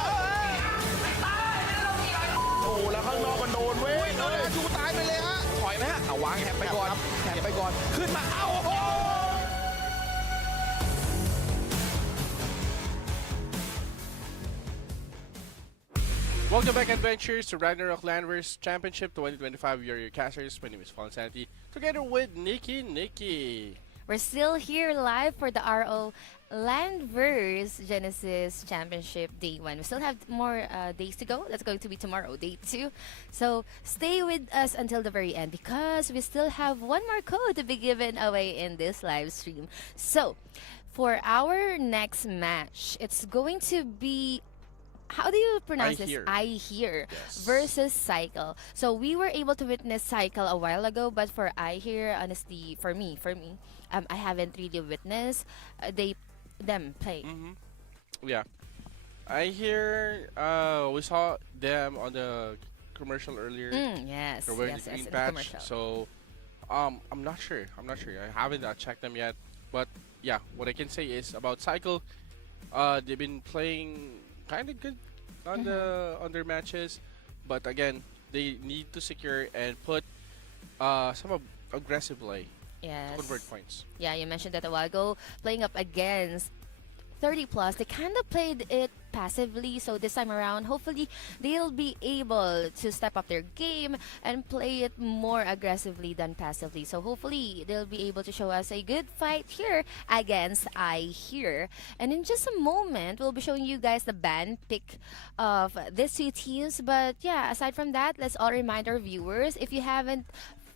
โอ้โหแล้วข้างนอกมันโดนเว้ย อาชูตายไปเลยฮะถอยไหมฮะเอาวางแฮปไปก่อนขึ้นมาเอ้าโอ้โห Welcome back, adventurers, to Ragnarok Landverse Championship 2025. We are your casters. My name is Fallen Sanity, together with Nikki. We're still here live for the RO Landverse Genesis Championship Day 1. We still have more days to go. That's going to be tomorrow, Day 2. So stay with us until the very end because we still have one more code to be given away in this live stream. So for our next match, it's going to be, how do you pronounce this? I Hear versus Cycle. So we were able to witness Cycle a while ago, but for I Hear, honestly, for me, I haven't really witnessed them play. Yeah, I Hear. We saw them on the commercial earlier. Yes, They're wearing yes, the green in the patch. commercial. So, I'm not sure. I haven't checked them yet. But yeah, what I can say is about Cycle. They've been playing kind of good on their matches, but again, they need to secure and put some aggressive play to convert points. Yeah, you mentioned that a while ago. Playing up against 30 plus, they kind of played it passively. So this time around, hopefully they'll be able to step up their game and play it more aggressively than passively. So hopefully they'll be able to show us a good fight here against I Hear. And in just a moment, we'll be showing you guys the ban pick of these two teams. But yeah, aside from that, let's all remind our viewers, if you haven't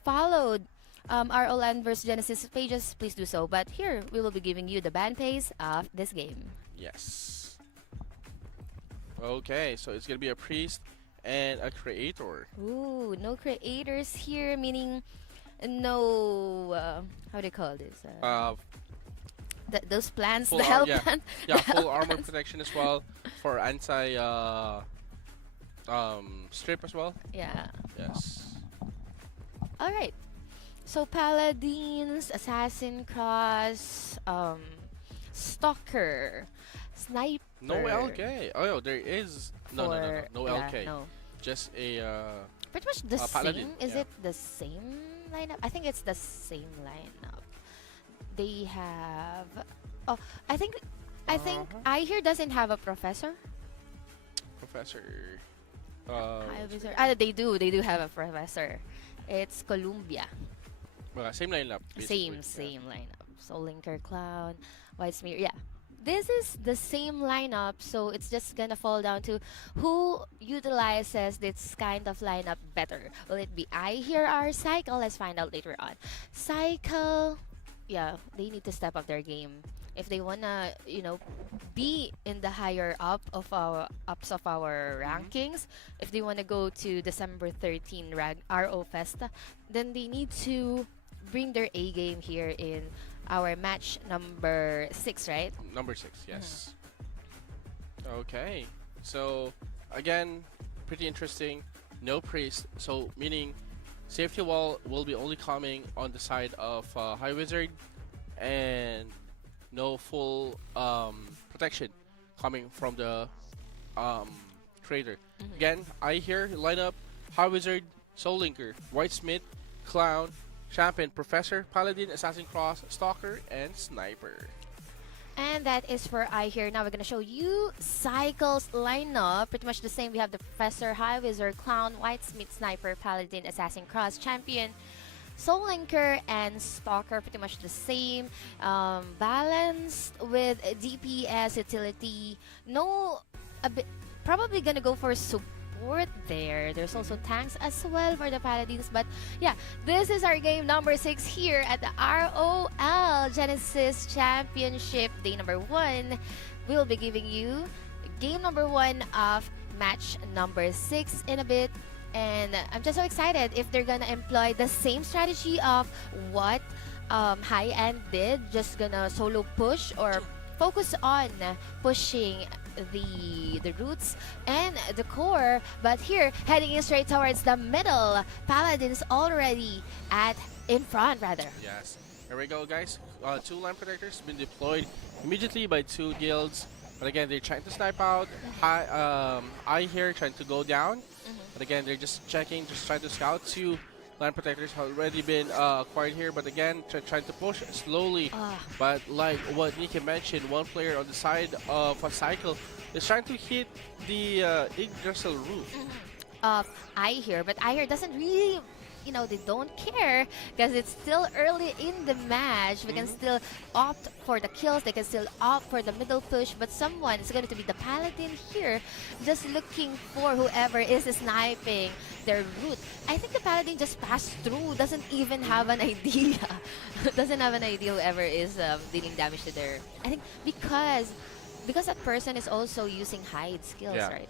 followed our Landverse Genesis pages, please do so. But here, we will be giving you the ban pace of this game. Yes. Okay, so it's gonna be a priest and a creator. Ooh, no creators here, meaning no, how do you call this? Those plants, Full the hell yeah. plant. Yeah, the full hell armor plants. protection as well for anti strip as well. Yeah. Yes. All right. So paladins, assassin cross, stalker, sniper. No LK. Oh, no, there is no yeah, LK. no. Just a Pretty much the paladin, same. Is yeah. it the same lineup? I think it's the same lineup. They have. Oh, I think I Hear doesn't have a professor. professor. They do have a professor. It's Columbia. Same lineup. basically. Same lineup. Soul Linker, Clown, White Smear. Yeah. This is the same lineup, so it's just gonna fall down to who utilizes this kind of lineup better. Will it be I Hear or Cycle? Let's find out later on. Cycle, yeah, they need to step up their game if they wanna, be in the higher ups of our rankings. If they wanna go to December 13 RO Festa, then they need to bring their A game here in our match number 6, right? Number 6, yes. Okay, so again, pretty interesting. No priest, so meaning safety wall will be only coming on the side of High Wizard, and no full protection coming from the trader. Again, I Hear lineup: High Wizard, Soul Linker, White Smith, Clown, Champion, Professor, Paladin, Assassin Cross, Stalker, and Sniper. And that is for I Hear. Now we're gonna show you Cycle's lineup. Pretty much the same. We have the Professor, High Wizard, Clown, White Smith, Sniper, Paladin, Assassin Cross, Champion, Soul Linker, and Stalker. Pretty much the same. Balanced with DPS utility. Probably gonna go for support there. There's also tanks as well for the Paladins. But yeah, this is our game number 6 here at the ROL Genesis Championship day number 1. We'll be giving you game number 1 of match number 6 in a bit. And I'm just so excited if they're gonna employ the same strategy of what High End did. Just gonna solo push or focus on pushing the roots and the core, but here heading in straight towards the middle. Paladins already in front rather. Yes, here we go, guys. 2 line protectors been deployed immediately by 2 guilds, but again they're trying to snipe out. I Hear trying to go down, but again they're just checking, just trying to scout. 2 line protectors have already been acquired here, but again trying to push slowly. But like what Nikki mentioned, one player on the side of a Cycle is trying to hit the Yggdrasil roof. I Hear, but I Hear doesn't really, they don't care because it's still early in the match. We can still opt for the kills, they can still opt for the middle push, but someone is going to be the Paladin here, just looking for whoever is sniping their root. I think the Paladin just passed through, doesn't even have an idea. Doesn't have an idea whoever is dealing damage to their... I think because that person is also using hide skills, right?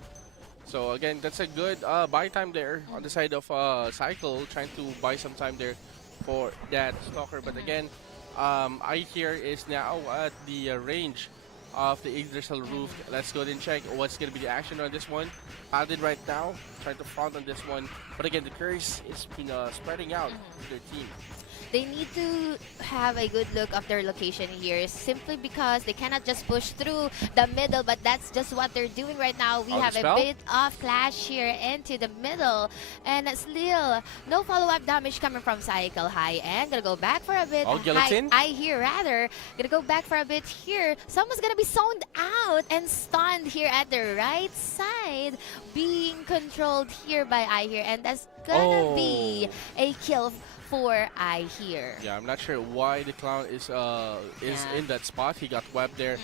So again, that's a good buy time there on the side of Cycle, trying to buy some time there for that Stalker. But again, I Hear is now at the range of the Yggdrasil roof. Let's go ahead and check what's going to be the action on this one. Paladin right now trying to front on this one, but again the curse is been spreading out to their team. They need to have a good look of their location here, simply because they cannot just push through the middle, but that's just what they're doing right now. We have a bit of clash here into the middle, and still no follow-up damage coming from Cycle. High end, gonna go back for a bit. I hear rather, gonna go back for a bit here. Someone's gonna be zoned out and stunned here at the right side, being controlled here by I hear, and that's gonna be a kill for I hear. Yeah, I'm not sure why the clown is in that spot. He got webbed there.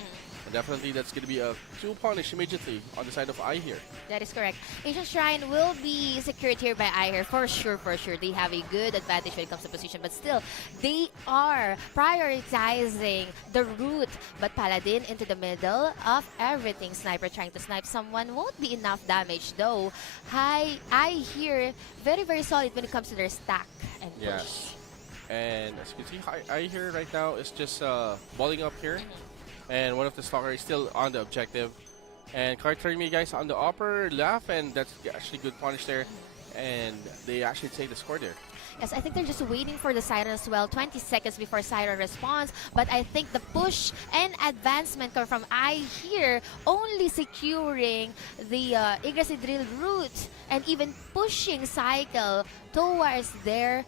And definitely that's going to be a 2 punish immediately on the side of I here. That is correct. Ancient Shrine will be secured here by I here for sure, for sure. They have a good advantage when it comes to position, but still, they are prioritizing the route. But Paladin into the middle of everything. Sniper trying to snipe someone won't be enough damage though. I hear very, very solid when it comes to their stack and push. Yes. And as you can see, I here right now is just balling up here. And one of the stalkers is still on the objective. And card turning me guys on the upper left, and that's actually good punish there. And they actually take the score there. Yes, I think they're just waiting for the Siren as well. 20 seconds before Siren responds. But I think the push and advancement come from I here, only securing the Yggdrasil drill route and even pushing Cycle towards their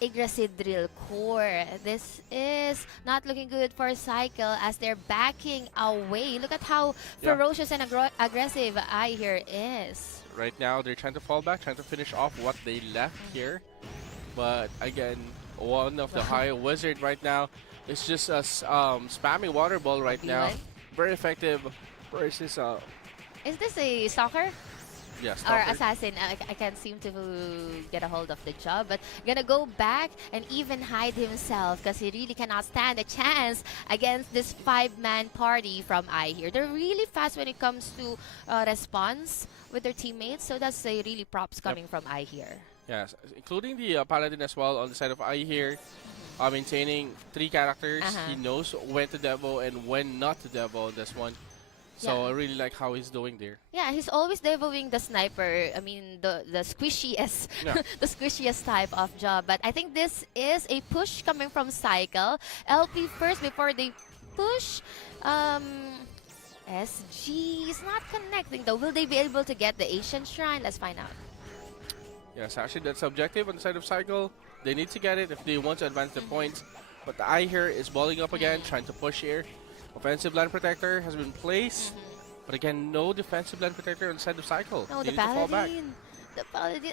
Yggdrasil drill core. This is not looking good for Cycle as they're backing away. Look at how ferocious and aggressive I here is. Right now, they're trying to fall back, trying to finish off what they left here. But again, one of the high wizard right now is just spamming water ball right now. Very effective versus. Is this a stalker? Yes, or assassin. I can't seem to get a hold of the job, but gonna go back and even hide himself because he really cannot stand a chance against this 5-man party from I here. They're really fast when it comes to response with their teammates, so that's a really props coming from I here. Yes, including the Paladin as well on the side of I here. Maintaining 3 characters. He knows when to devo and when not to devo on this one. So I really like how he's doing there. Yeah, he's always devoing the sniper. I mean, the squishiest, the squishiest type of job. But I think this is a push coming from Cycle. LP first before they push. SG is not connecting though. Will they be able to get the Ancient Shrine? Let's find out. Yes, actually that's objective on the side of Cycle. They need to get it if they want to advance the points. But the I here is balling up again, trying to push here. Offensive land protector has been placed, but again, no defensive land protector on the side of Cycle. No, they the need to fall back. Paladin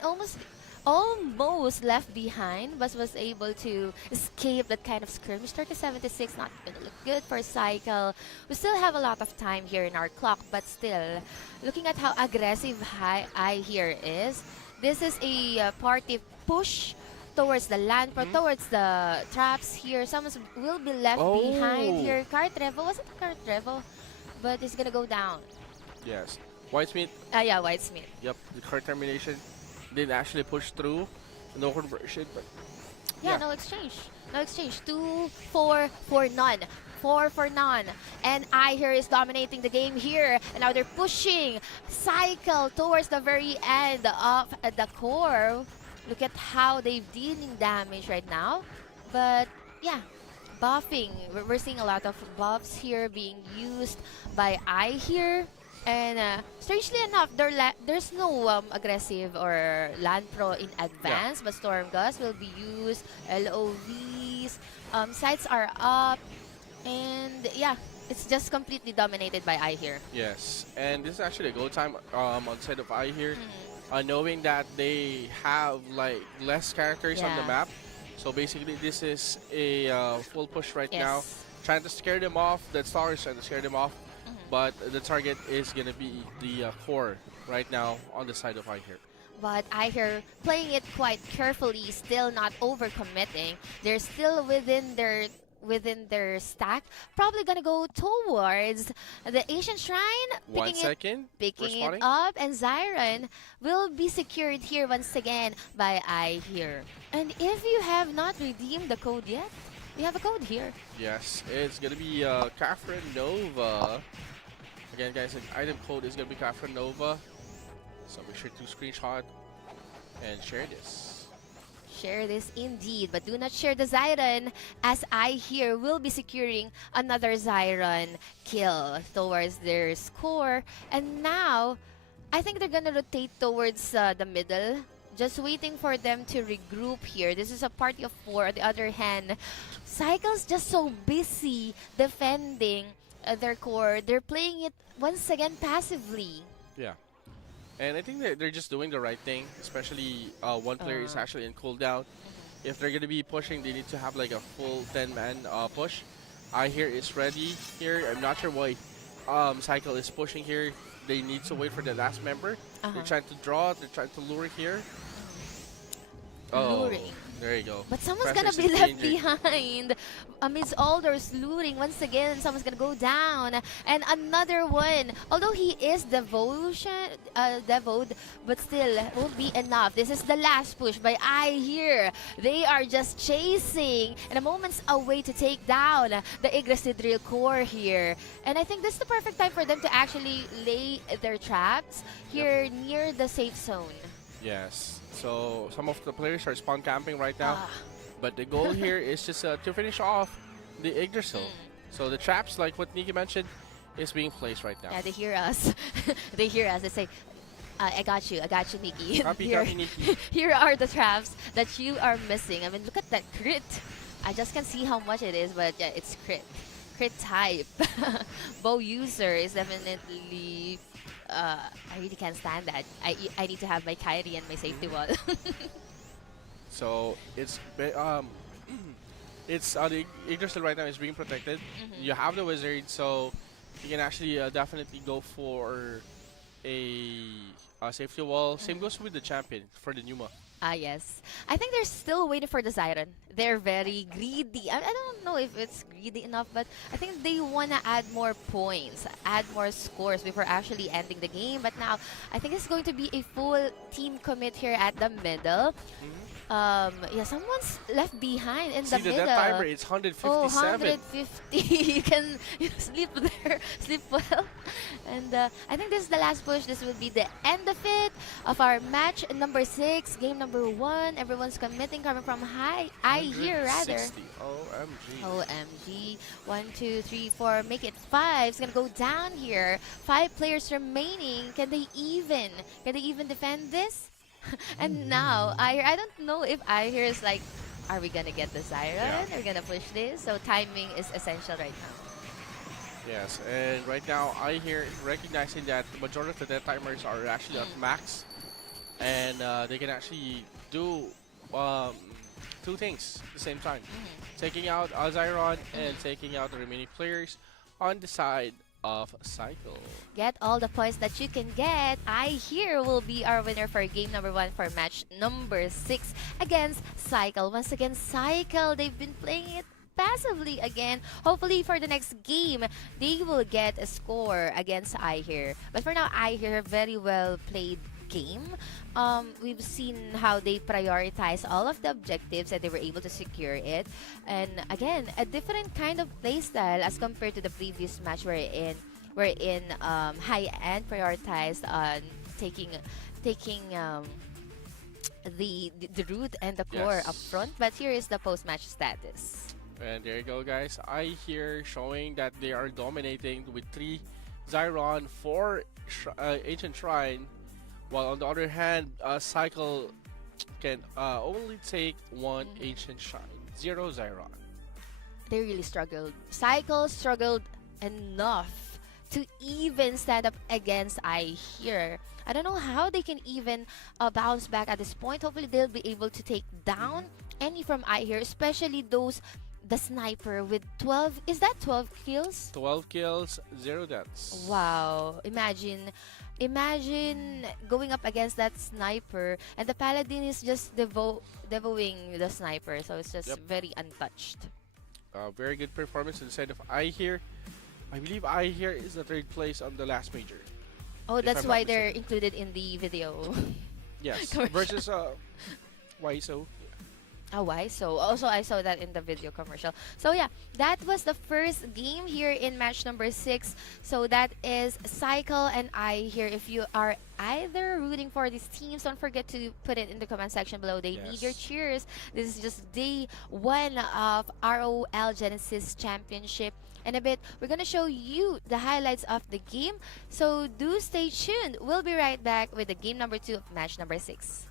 almost left behind, but was able to escape that kind of skirmish. 30-76, not gonna look good for Cycle. We still have a lot of time here in our clock, but still, looking at how aggressive I here is, this is a party push towards the land, towards the traps here. Someone will be left behind here. Cart Revo, was it a Cart Revo? But it's gonna go down. Yes. Whitesmith. Yeah, Whitesmith. Yep, the card termination didn't actually push through. No conversion, but yeah, no exchange. No exchange. 2, 4 for none. 4 for none. And I here is dominating the game here. And now they're pushing Cycle towards the very end of the core. Look at how they're dealing damage right now. But yeah, buffing. We're seeing a lot of buffs here being used by I here. And strangely enough, there's no aggressive or land pro in advance, but Storm Gust will be used. LOVs, sights are up, and yeah, it's just completely dominated by I here. yes, and this is actually a go time on the side of I here. Knowing that they have like less characters on the map, so basically this is a full push right now, trying to scare them off. That star is trying to scare them off, but the target is gonna be the core right now on the side of I here. But I hear playing it quite carefully, still not overcommitting. They're still within their stack, probably gonna go towards the Ancient Shrine, picking it up, and Zyron will be secured here once again by I here. And if you have not redeemed the code yet, we have a code here. Yes, it's gonna be Kafra Nova. Again, guys, the item code is gonna be Kafra Nova. So make sure to screenshot and share this. Share this indeed, but do not share the Zyron, as I here will be securing another Zyron kill towards their score. And now, I think they're gonna rotate towards the middle, just waiting for them to regroup here. This is a party of 4. On the other hand, Cycle's just so busy defending their core. They're playing it once again passively. Yeah. And I think they're just doing the right thing, especially one player is actually in cooldown. If they're going to be pushing, they need to have like a full 10-man push. I hear it's ready here. I'm not sure why Cycle is pushing here. They need to wait for the last member. They're trying to draw, they're trying to lure here. Luring. There you go. But someone's gonna be left behind amidst all those looting. Once again, someone's gonna go down. And another one. Although he is devoed, but still won't be enough. This is the last push by I here. They are just chasing and a moment's away to take down the Yggdrasil drill core here. And I think this is the perfect time for them to actually lay their traps here near the safe zone. Yes. So some of the players are spawn camping right now, but the goal here is just to finish off the Yggdrasil. So the traps, like what Nikki mentioned, is being placed right now. Yeah, they hear us. They hear us. They say, I got you, Nikki. Copy, Nikki. Here are the traps that you are missing. I mean, look at that crit. I just can't see how much it is, but yeah, it's crit. Crit type. Bow user is definitely... I really can't stand that. I need to have my Kyrie and my safety wall. So it's the Yggdrasil right now is being protected. You have the wizard, so you can actually definitely go for a safety wall. Same goes with the champion for the Numa. Yes. I think they're still waiting for the Zyron. They're very greedy. I don't know if it's greedy enough, but I think they want to add more points, add more scores before actually ending the game. But now, I think it's going to be a full team commit here at the middle. Yeah, someone's left behind in the middle. See, the death timer is 157. Oh, 150. You can sleep there, sleep well. And I think this is the last push. This will be the end of it, of our match number 6, game number 1. Everyone's committing, coming from I here rather. OMG. OMG. 1, 2, 3, 4. Make it 5. It's gonna go down here. 5 players remaining. Can they even defend this? And now, I don't know if I hear is like, are we gonna get the Zyron? Are we gonna push this? So timing is essential right now. Yes, and right now I hear recognizing that the majority of the death timers are actually at max, and they can actually do 2 things at the same time, taking out Zyron and taking out the remaining players on the side of Cycle. Get all the points that you can get. I here will be our winner for game number 1 for match number 6 against Cycle. Once again, Cycle, they've been playing it passively again. Hopefully for the next game, they will get a score against I here. But for now, I here very well played game. We've seen how they prioritize all of the objectives and they were able to secure it. And again, a different kind of playstyle as compared to the previous match wherein high-end prioritized on taking the root and the core up front. But here is the post-match status. And there you go, guys. I here showing that they are dominating with 3 Zyron, 4 Ancient Shrine, while on the other hand, Cycle can only take 1 Ancient Shrine, 0 Zyron. They really struggled. Cycle struggled enough to even stand up against I here. I don't know how they can even bounce back at this point. Hopefully they'll be able to take down any from I here, especially the sniper with 12. Is that 12 kills? 12 kills, 0 deaths. Wow. Imagine going up against that sniper, and the paladin is just devoing the sniper, so it's just very untouched. Very good performance inside of I here. I believe I here is the 3rd place on the last major. Oh, that's why they're included in the video. Yes, versus why so? Oh, why so? Also, I saw that in the video commercial. So yeah, that was the first game here in match number 6. So that is Cycle and I here. If you are either rooting for these teams, don't forget to put it in the comment section below. They need your cheers. This is just day 1 of ROL Genesis Championship. In a bit, we're gonna show you the highlights of the game. So do stay tuned. We'll be right back with the game number 2 of match number 6.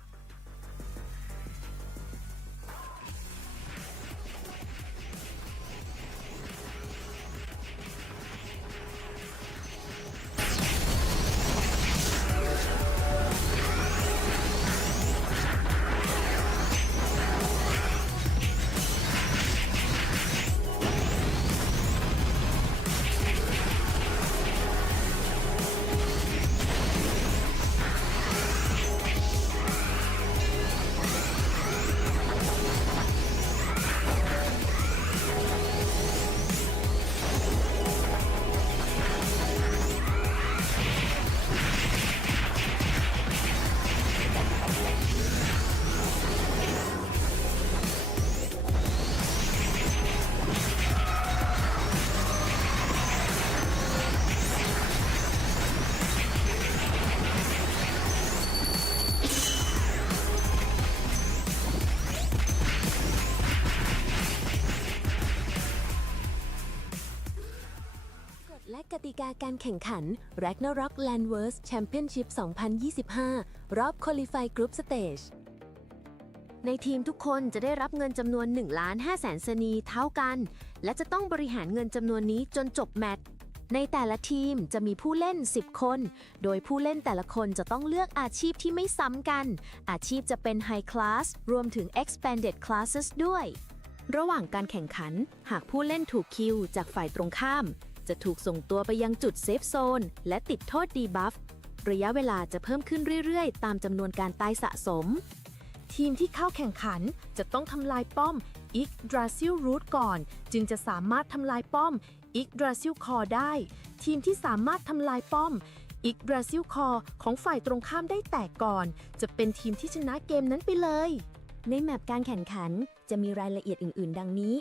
และกติกาการแข่งขัน Ragnarok Landverse Championship 2025 รอบ Qualify Group Stage ในทีมทุกคนจะได้รับเงินจำนวน 1,500,000 สนีเท่ากัน และจะต้องบริหารเงินจำนวนนี้จนจบแมตช์ ในแต่ละทีมจะมีผู้เล่น 10 คน โดยผู้เล่นแต่ละคนจะต้องเลือกอาชีพที่ไม่ซ้ำกัน อาชีพจะเป็น High Class รวมถึง Expanded Classes ด้วย ระหว่างการแข่งขัน หากผู้เล่นถูกคิวจากฝ่ายตรงข้ามจะถูกส่งตัวไปยังจุดเซฟโซนและติดโทษดีบัฟระยะเวลาจะเพิ่มขึ้นเรื่อยๆตามจำนวนการตายสะสมทีมที่เข้าแข่งขันจะต้องทำลายป้อม Yggdrasil Root ก่อนจึงจะสามารถทำลายป้อม Yggdrasil Core ได้ทีมที่สามารถทำลายป้อม Yggdrasil Core ของฝ่ายตรงข้ามได้แตกก่อนจะเป็นทีมที่ชนะเกมนั้นไปเลยในแมปการแข่งขันจะมีรายละเอียดอื่นๆดังนี้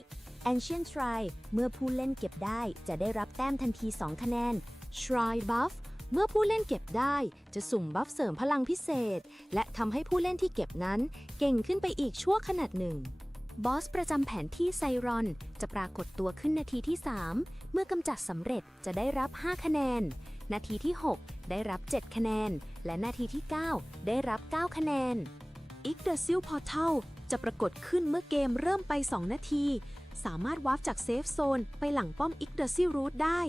Ancient Shrine เมื่อผู้เล่นเก็บได้จะได้รับแต้มทันที 2 คะแนน Shrine Buff เมื่อผู้เล่นเก็บได้จะสุ่มบัฟเสริมพลังพิเศษและทำให้ผู้เล่นที่เก็บนั้นเก่งขึ้นไปอีกชั่วขณะหนึ่งบอสประจำแผนที่ไซรอนจะปรากฏตัวขึ้นนาทีที่ 3 เมื่อกำจัดสำเร็จจะได้รับ 5 คะแนนนาทีที่ 6 ได้รับ 7 คะแนนและนาทีที่ 9 ได้รับ 9 คะแนน Yggdrasil Portal จะปรากฏขึ้นเมื่อเกมเริ่มไป 2 นาทีสามารถวาร์ปจากเซฟโซนไปหลังป้อม Yggdrasil Root ได้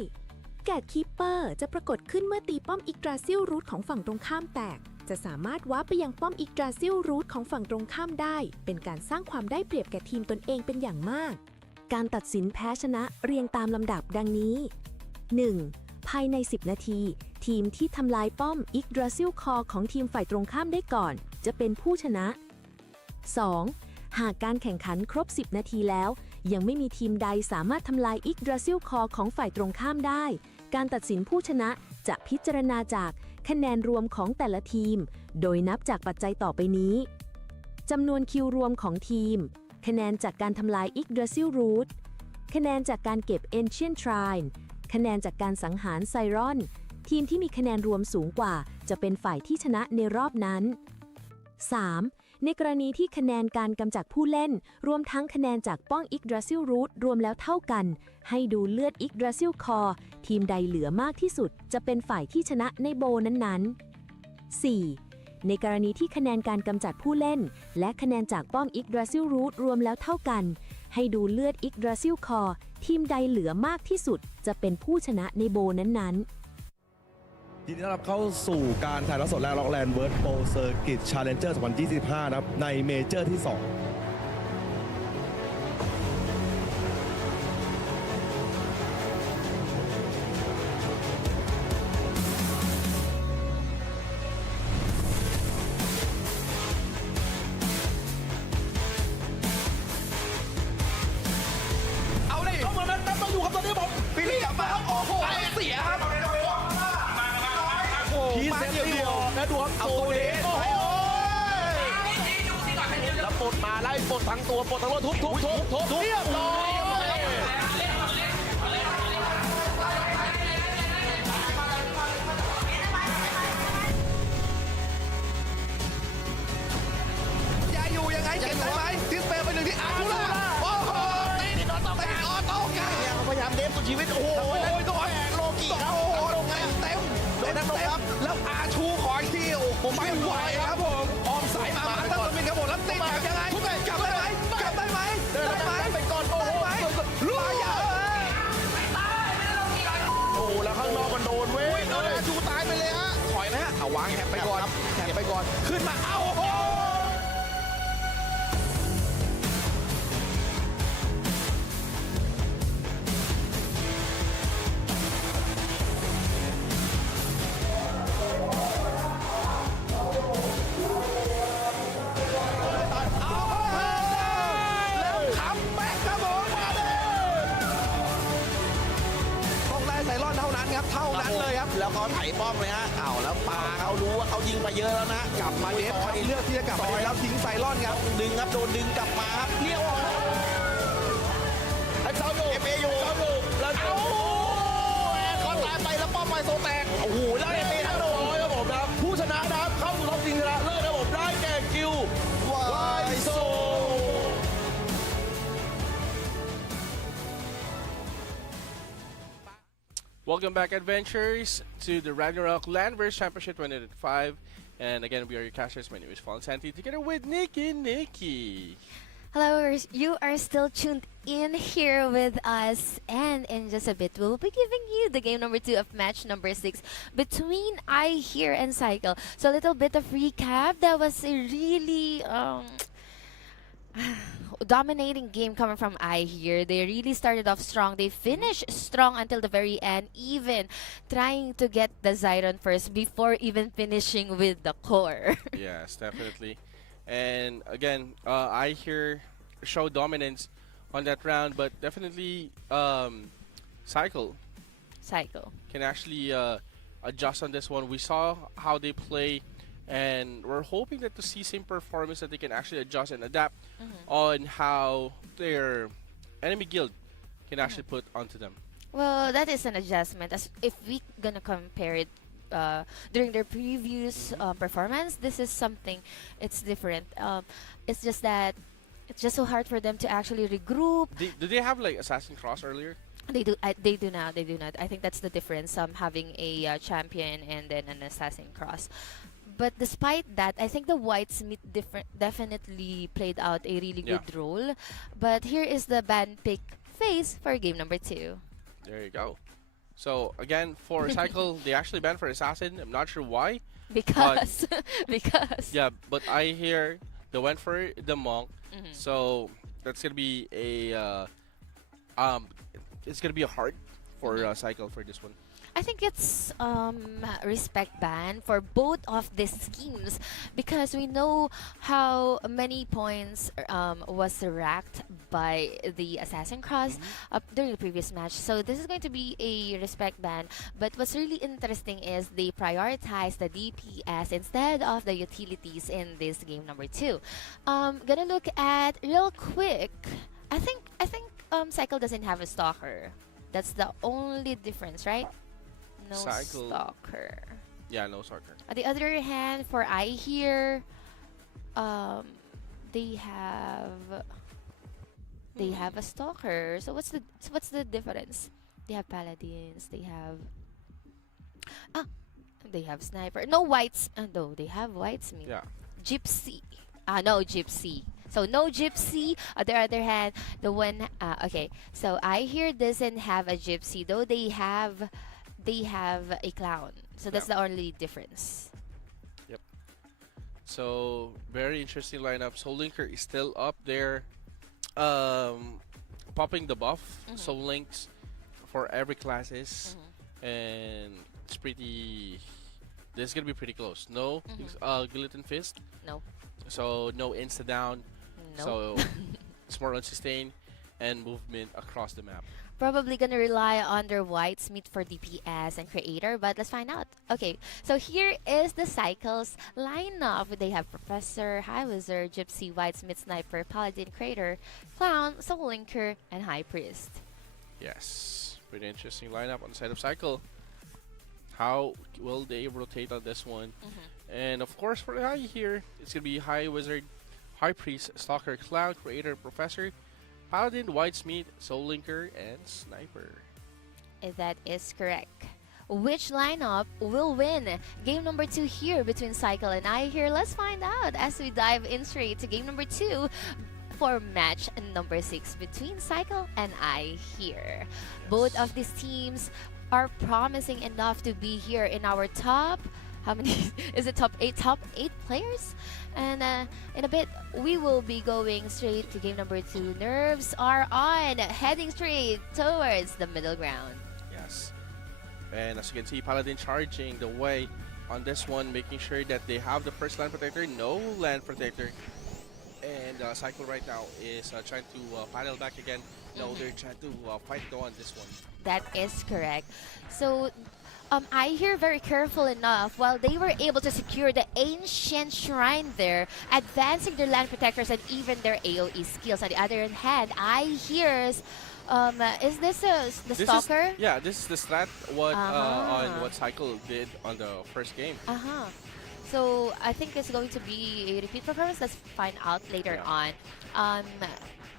แกตคีปเปอร์จะปรากฏขึ้นเมื่อตีป้อม Yggdrasil Root ของฝั่งตรงข้ามแตกจะสามารถวาร์ปไปยังป้อม Yggdrasil Root ของฝั่งตรงข้ามได้เป็นการสร้างความได้เปรียบแก่ทีมตนเองเป็นอย่างมากการตัดสินแพ้ชนะเรียงตามลำดับดังนี้ 1. ภายใน 10 นาทีทีมที่ทำลายป้อม Yggdrasil Core ของทีมฝ่ายตรงข้ามได้ก่อนจะเป็นผู้ชนะ 2. หากการแข่งขันครบ 10 นาทีแล้วยังไม่มีทีมใดสามารถทำลาย Yggdrasil Core ของฝ่ายตรงข้ามได้การตัดสินผู้ชนะจะพิจารณาจากคะแนนรวมของแต่ละทีมโดยนับจากปัจจัยต่อไปนี้จำนวนคิวรวมของทีมคะแนนจากการทำลาย Yggdrasil Root คะแนนจากการเก็บ Ancient Shrine คะแนนจากการสังหารไซรอนทีมที่มีคะแนนรวมสูงกว่าจะเป็นฝ่ายที่ชนะในรอบนั้น 3. ในกรณีที่คะแนนการกำจัดผู้เล่นรวมทั้งคะแนนจากป้อง Yggdrasil Root รวมแล้วเท่ากันให้ดูเลือด Yggdrasil Core ทีมใดเหลือมากที่สุดจะเป็นฝ่ายที่ชนะในโบนั้นๆ 4. ในกรณีที่คะแนนการกำจัดผู้เล่นและคะแนนจากป้อม Yggdrasil Root รวมแล้วเท่ากันให้ดูเลือด Yggdrasil Core ทีมใดเหลือมากที่สุดจะเป็นผู้ชนะในโบนั้นๆยินดีต้อนรับเข้าสู่การถ่ายทอดสดแรกล็อกแลนด์เวิร์ดโปรเซอร์กิตชาเลนเจอร์ 2025 นะครับในเมเจอร์ที่ 2เอาเลยเข้ามานั้นต้องอยู่ครับตอนนี้ผมฟิลิปกลับมาครับโอ้โหเสียครับพีเซนเดียวนะดูครับโซเดสแล้วโป ดมาไล่ปลดทั้งตัวปลดทั้งรถทุบเรียบร้อย จะอยู่ยังไงเก็บได้ไหมทิสเปย์ไปหนึ่งที่อาร์ล่าโอ้โหตีนี่ออโต้กันเนี่ยเขาพยายามเดฟสุดชีวิตโอ้โห ต้องโลกิครับโอ้โหเต็มแล้วอาชูขออีกทีโอ้ผมไม่ไหวครับผมออมสายมาตั้งตัวมินครับผมแล้วตีแบบยังไงกลับได้ไหมไปก่อนโอ้โห ลูกยาว โอ้แล้วข้างนอกมันโดนเว้ย อาชูตายไปเลยฮะถอยไหมฮะเอาวางแฮปไปก่อนขึ้นมาเอาโอ้โหเท่านั้นเลยครับ แล้วเขาไถป้อมเลยฮะเอาแล้วปาเขารู้ว่าเขายิงไปเยอะแล้วนะ กลับมาเดฟครับเลือกที่จะกลับมาเดฟแล้วทิ้งไซรอนครับ ดึงครับโดนดึงกลับมาครับเลี้ยวออกไอ้เสาอยู่อยู่แล้วเอาเขาตายไปแล้วป้อมไปโซแตกโอ้โหแล้วเอทั้งโดนครับผมครับผู้ชนะนะครับเข้าสู่รอบชิงชนะเลิศครับผมได้แก่กิววายโซWelcome back, adventurers, to the Ragnarok Landverse Championship 2025. And again, we are your casters. My name is Paul Santi, together with Nikki. Hello, you are still tuned in here with us, and in just a bit, we'll be giving you the game number 2 of match number 6 between I Hear and Cycle. So a little bit of recap. That was a really dominating game coming from I Hear. They really started off strong. They finished strong until the very end, even trying to get the Zyron first before even finishing with the core. Yes, definitely. And again, I Hear show dominance on that round, but definitely Cycle can actually adjust on this one. We saw how they play, and we're hoping that to see same performance that they can actually adjust and adapt on how their enemy guild can actually put onto them. Well, that is an adjustment. As if we gonna compare it during their previous performance, this is something. It's different. It's just that it's just so hard for them to actually regroup. Do they have like Assassin Cross earlier? They do. They do now. They do not. I think that's the difference. Having a champion and then an assassin cross. But despite that, I think the Whites definitely played out a really good role. But here is the ban pick phase for game number 2. There you go. So again, for Cycle, they actually banned for Assassin. I'm not sure why. Because yeah, but I hear they went for the Monk. So that's gonna be a it's gonna be a hard for Cycle for this one. I think it's respect ban for both of these schemes, because we know how many points was racked by the Assassin Cross during the previous match. So this is going to be a respect ban. But what's really interesting is they prioritize the DPS instead of the utilities in this game number 2. Gonna look at real quick. I think Cycle doesn't have a stalker. That's the only difference, right? No Cycle. stalker. Yeah, no stalker. On the other hand, for I Hear, they have a stalker. So what's the difference? They have paladins. They have sniper. No whites. No, they have whitesmith. Yeah. Gypsy. No gypsy. So no gypsy. On the other hand, the one. Okay. So I Hear doesn't have a gypsy, though they have a clown. So that's the only difference. Yep. So very interesting lineup. Soul Linker is still up there, popping the buff. Soul Links for every classes, and it's pretty. This is gonna be pretty close. No, Gluten Fist. No. So no insta down. No. So it's more on sustain. and movement across the map. Probably gonna rely on their Whitesmith for DPS and Creator, but let's find out. Okay, so here is the Cycles lineup. They have Professor, High Wizard, Gypsy, Whitesmith, Sniper, Paladin, Creator, Clown, Soul Linker, and High Priest. Yes, pretty interesting lineup on the side of Cycle. How will they rotate on this one? And of course, for the High here, it's gonna be High Wizard, High Priest, Stalker, Clown, Creator, Professor, Paladin, Whitesmith, Soul Linker, and Sniper. That is correct. Which lineup will win game number 2 here between Cycle and I here? Let's find out as we dive in straight to game number 2 for match number 6 between Cycle and I here. Yes. Both of these teams are promising enough to be here in our top. How many? Is it top 8? Top 8 players? And in a bit, we will be going straight to game number 2. Nerves are on, heading straight towards the middle ground. Yes. And as you can see, Paladin charging the way on this one, making sure that they have the first land protector, no land protector. And Cycle right now is trying to paddle back again. No, they're trying to fight though on this one. That is correct. So, I hear very careful enough while they were able to secure the ancient shrine there, advancing their land protectors and even their AoE skills. On the other hand, I hear is this the Stalker? Yeah, this is the strat on what Cycle did on the first game. So I think it's going to be a repeat performance. Let's find out later on.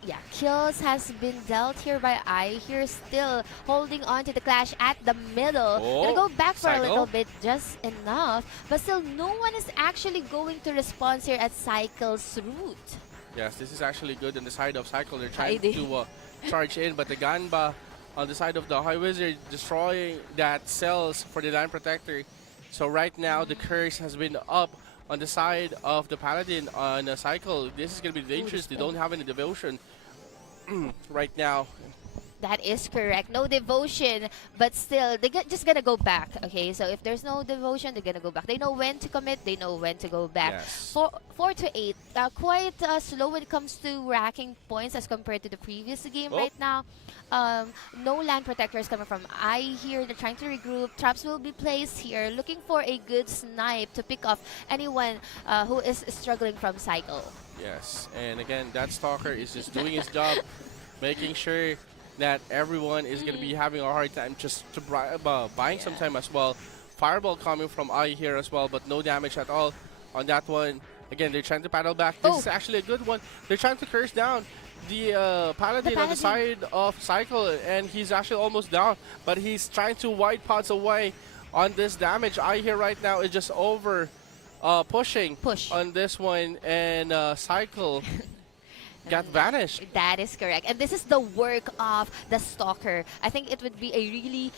Yeah, kills has been dealt here by I here, still holding on to the clash at the middle. Gonna go back for a little bit, just enough. But still, no one is actually going to respond here at Cycle's route. Yes, this is actually good on the side of Cycle. They're trying to charge in, but the Ganba on the side of the High Wizard destroying that cells for the Land Protector. So right now, the curse has been up on the side of the Paladin on a Cycle. This is going to be dangerous. They don't have any devotion right now. That is correct. No devotion, but still, they're just gonna go back. Okay, so if there's no devotion, they're gonna go back. They know when to commit. They know when to go back. Yes. 4 to 8. Quite slow when it comes to racking points as compared to the previous game right now. No land protectors coming from I here. They're trying to regroup. Traps will be placed here, looking for a good snipe to pick off anyone who is struggling from Cycle. Yes, and again, that Stalker is just doing his job, making sure that everyone is going to be having a hard time just to buying some time as well. Fireball coming from I here as well, but no damage at all on that one. Again, they're trying to paddle back. This is actually a good one. They're trying to curse down the Paladin on the side of Cycle, and he's actually almost down, but he's trying to white pods away on this damage. I here right now is just over pushing on this one, and Cycle got vanished. That is correct. And this is the work of the Stalker. I think it would be a really...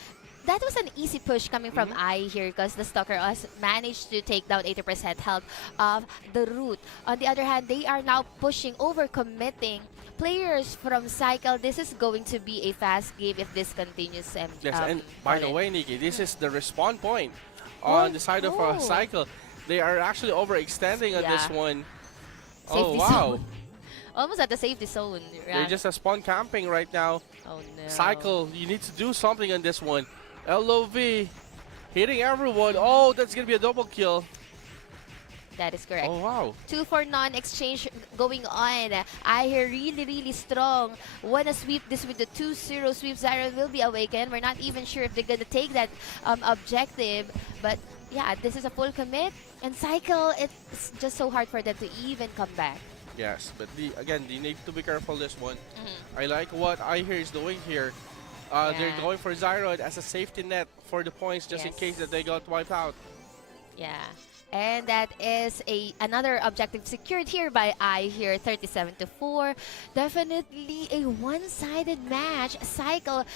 That was an easy push coming from I here because the Stalker has managed to take down 80% health of the root. On the other hand, they are now pushing, over-committing players from Cycle. This is going to be a fast game if this continues. Yes, and by the way, Nikki, this is the respawn point on the side of Cycle. They are actually overextending on this one. Safety wow. Zone. Almost at the safety zone. They're just a spawn camping right now. Oh no. Cycle, you need to do something on this one. LOV hitting everyone. Oh, that's going to be a double kill. That is correct. Oh, wow. 2 for none exchange going on. I hear really strong. Wanna sweep this with the 2-0 sweep. Zyron will be awakened. We're not even sure if they're going to take that objective. But yeah, this is a full commit. And Cycle, it's just so hard for them to even come back. Yes, but again, you need to be careful this one. I like what I hear is doing here. They're going for Zyron as a safety net for the points just in case that they got wiped out. Yeah. And that is another objective secured here by I here, 37-4. Definitely a one-sided match. Cycle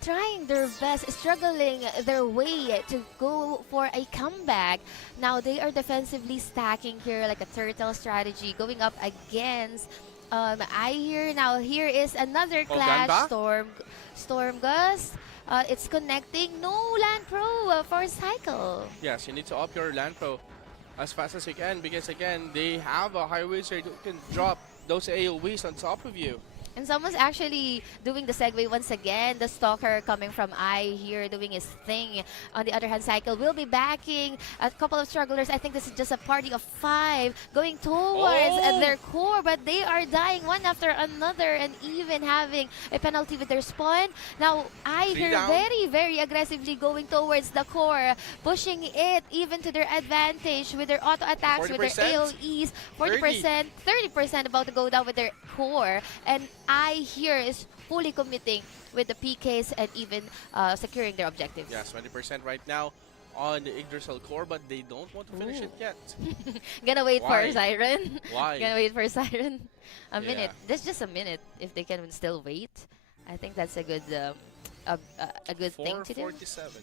trying their best, struggling their way to go for a comeback. Now they are defensively stacking here like a turtle strategy, going up against I hear now. Here is another clash. Storm Gust. It's connecting. No land pro for Cycle. Yes, you need to up your land pro as fast as you can because again they have a High Wizard who can drop those AoEs on top of you. And someone's actually doing the segue once again. The stalker coming from I here doing his thing. On the other hand, Cycle will be backing a couple of strugglers. I think this is just a party of 5 going towards their core, but they are dying one after another and even having a penalty with their spawn. Now, I here very, very aggressively going towards the core, pushing it even to their advantage with their auto attacks, with their AoEs. 40%, 30% about to go down with their core. And I here is fully committing with the PKs and even securing their objectives. Yes, 20% right now on the Yggdrasil core, but they don't want to finish it yet. Gonna wait for Siren. Why? Gonna wait for Siren. A minute. That's just a minute. If they can still wait, I think that's a good a good thing to do. 447.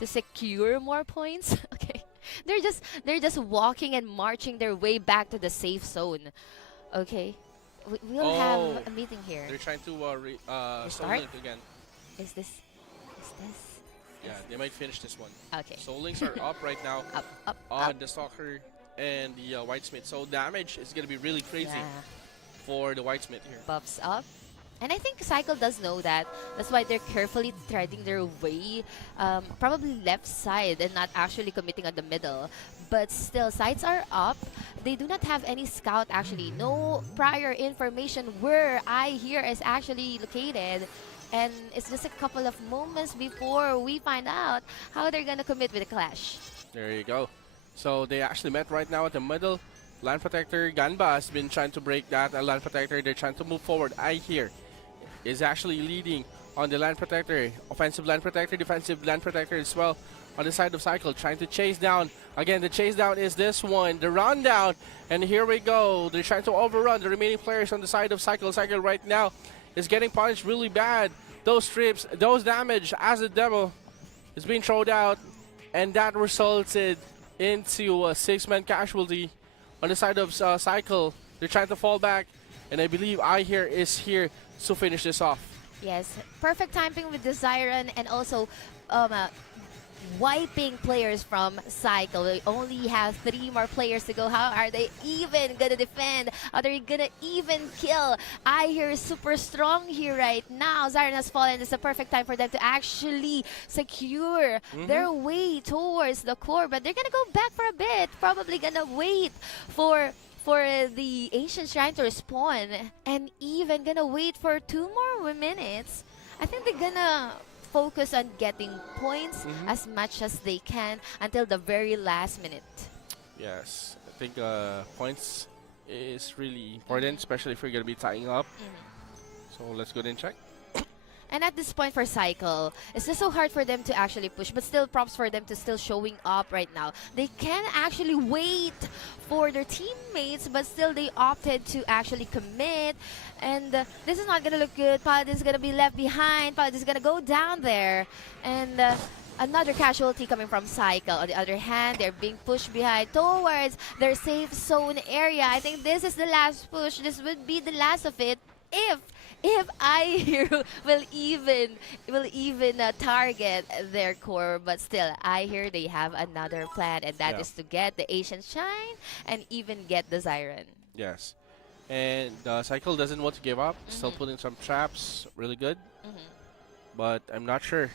To secure more points. Okay. They're just walking and marching their way back to the safe zone. Okay. We'll have a meeting here. They're trying to Soul Link again. Is this? Yeah, they might finish this one. Okay. Soul Links are up right now on the Stalker and the Whitesmith. So damage is going to be really crazy for the Whitesmith here. Buffs up. And I think Cycle does know that. That's why they're carefully threading their way, probably left side and not actually committing on the middle. But still, sides are up. They do not have any scout actually. No prior information where I here is actually located. And it's just a couple of moments before we find out how they're going to commit with the clash. There you go. So they actually met right now at the middle. Land Protector, Ganba has been trying to break that. Land Protector, they're trying to move forward. I here is actually leading on the Land Protector. Offensive Land Protector, defensive Land Protector as well. On the side of Cycle, trying to chase down. Again, the chase down is this one, the rundown. And here we go. They're trying to overrun the remaining players on the side of Cycle. Cycle right now is getting punished really bad. Those trips, those damage as a demo is being thrown out. And that resulted into a 6-man casualty on the side of Cycle. They're trying to fall back. And I believe I here is here to finish this off. Yes, perfect timing with the Siren and also wiping players from Cycle. They only have 3 more players to go. How are they even gonna defend? Are they gonna even kill? I here is super strong here right now. Siren has fallen. It's a perfect time for them to actually secure their way towards the core. But they're gonna go back for a bit. Probably gonna wait for the Ancient Shrine to respawn and even gonna wait for 2 more minutes. I think they're gonna focus on getting points as much as they can until the very last minute. Yes, I think points is really important, especially if you're gonna be tying up. So let's go ahead and check. And at this point for Cycle, it's just so hard for them to actually push, but still props for them to still showing up right now. They can actually wait for their teammates, but still they opted to actually commit. And this is not going to look good. Paladin is going to be left behind. Paladin is going to go down there. And another casualty coming from Cycle. On the other hand, they're being pushed behind towards their safe zone area. I think this is the last push. This would be the last of it if I here will even target their core. But still, I hear they have another plan, and that is to get the Ancient Shine and even get the Siren. Yes, and Cycle doesn't want to give up. Still putting some traps, really good. But I'm not sure.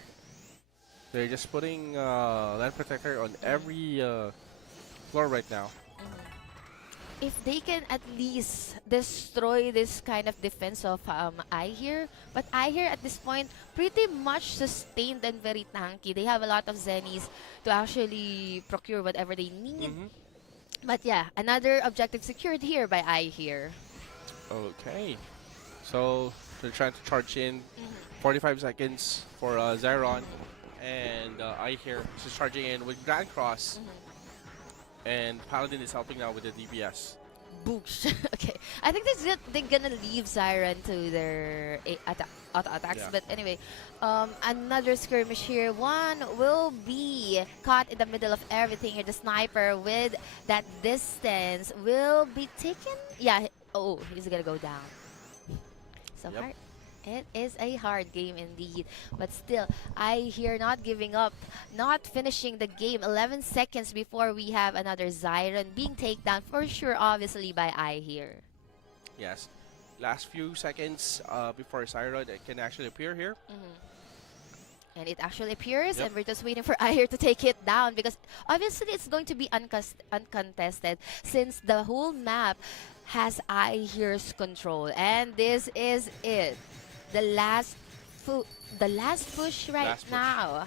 They're just putting Land Protector on every floor right now. If they can at least destroy this kind of defense of I here, but I here at this point pretty much sustained and very tanky. They have a lot of Zennies to actually procure whatever they need. But yeah, another objective secured here by I here. Okay, so they're trying to charge in 45 seconds for Zyron, and I here is charging in with Grand Cross. And Paladin is helping now with the DPS. Boosh. Okay. I think they're gonna leave Siren to their auto attacks. But anyway, another skirmish here. One will be caught in the middle of everything here. The sniper with that distance will be taken. Yeah. Oh, he's gonna go down. So hard. It is a hard game indeed, but still, I hear not giving up, not finishing the game. 11 seconds before we have another Siren being taken down for sure, obviously by I here. Yes, last few seconds before Siron can actually appear here. And it actually appears, Yep. and we're just waiting for Ayer to take it down because obviously it's going to be uncontested since the whole map has Ayer's control. And this is it. The last push right Last push. now.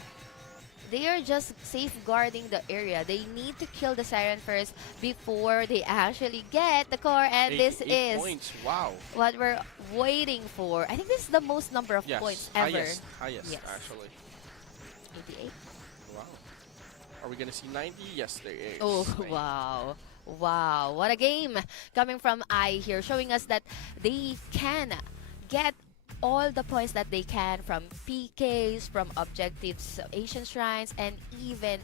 They are just safeguarding the area. They need to kill the Siren first before they actually get the core. And this Eight is points. Wow. what we're waiting for. I think this is the most number of Yes. points ever. Highest Yes. actually. 88. Wow. Are we gonna see 90? Yes, there is. Oh, wow. Wow. What a game coming from I here, showing us that they can get all the points that they can from PKs, from objectives, ancient shrines, and even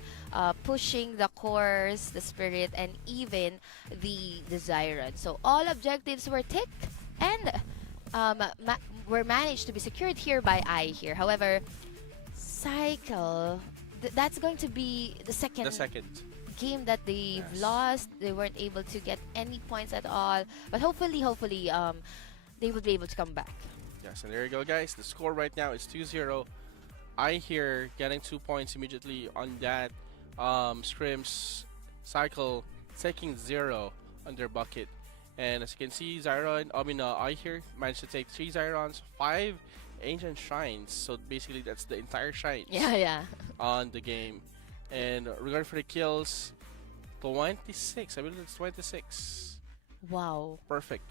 pushing the cores, the spirit, and even the Zyron. So all objectives were ticked and were managed to be secured here by I here. However, Cycle, that's going to be the second game that they've lost. They weren't able to get any points at all. But hopefully, they will be able to come back. Yes, and there you go, guys. The score right now is 2-0. I here getting 2 points immediately on that scrims. Cycle taking 0 on their bucket. And as you can see, I here managed to take 3 Zyrons, 5 ancient shrines. So basically, that's the entire shrines. Yeah. On the game. And regarding for the kills, 26. I believe it's 26. Wow. Perfect.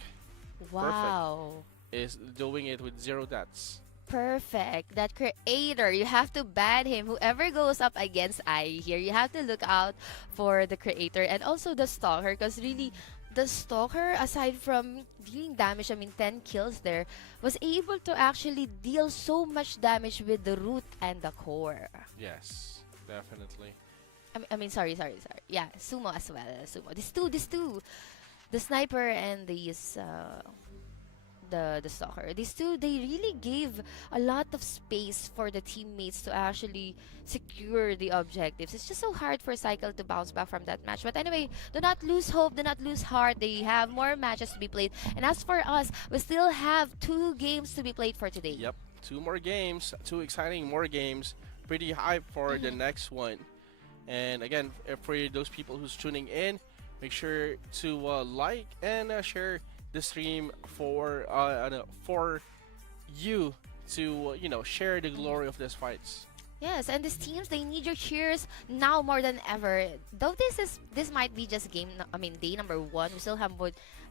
Wow. Is doing it with 0 deaths. Perfect. That creator, you have to ban him. Whoever goes up against I here, you have to look out for the creator and also the stalker, because really, the stalker, aside from dealing damage, 10 kills there, was able to actually deal so much damage with the root and the core. Yes, definitely. Sorry. Yeah, Sumo as well. Sumo. These two. The sniper and these the stalker. These two, they really gave a lot of space for the teammates to actually secure the objectives. It's just so hard for Cycle to bounce back from that match. But anyway, do not lose hope, do not lose heart. They have more matches to be played. And as for us, we still have 2 games to be played for today. Yep, 2 more games, 2 exciting more games. Pretty hype for the next one. And again, for those people who's tuning in, make sure to like and share the stream for you to share the glory of these fights. Yes, and these teams, they need your cheers now more than ever. Though this might be just day number 1. We still have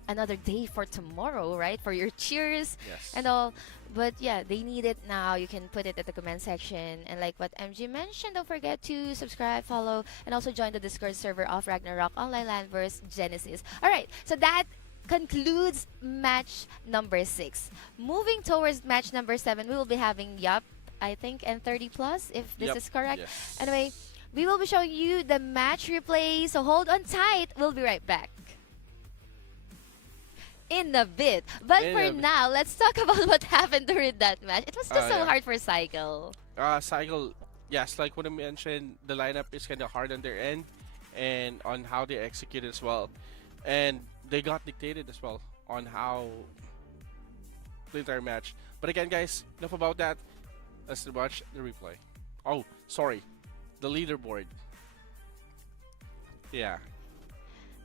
another day for tomorrow, right? For your cheers and all. But yeah, they need it now. You can put it at the comment section. And like what MG mentioned, don't forget to subscribe, follow, and also join the Discord server of Ragnarok Online Landverse Genesis. Alright, so that concludes match number 6. Moving towards match number 7, we will be having Yup, I think, and 30 plus, if this is correct. Yes. Anyway, we will be showing you the match replay, so hold on tight. We'll be right back in a bit. But for now, let's talk about what happened during that match. It was just so hard for Cycle. Cycle, yes, like what I mentioned, the lineup is kind of hard on their end and on how they execute as well. And they got dictated as well on how the entire match. But again, guys, enough about that. Let's watch the replay. Oh, sorry. The leaderboard. Yeah.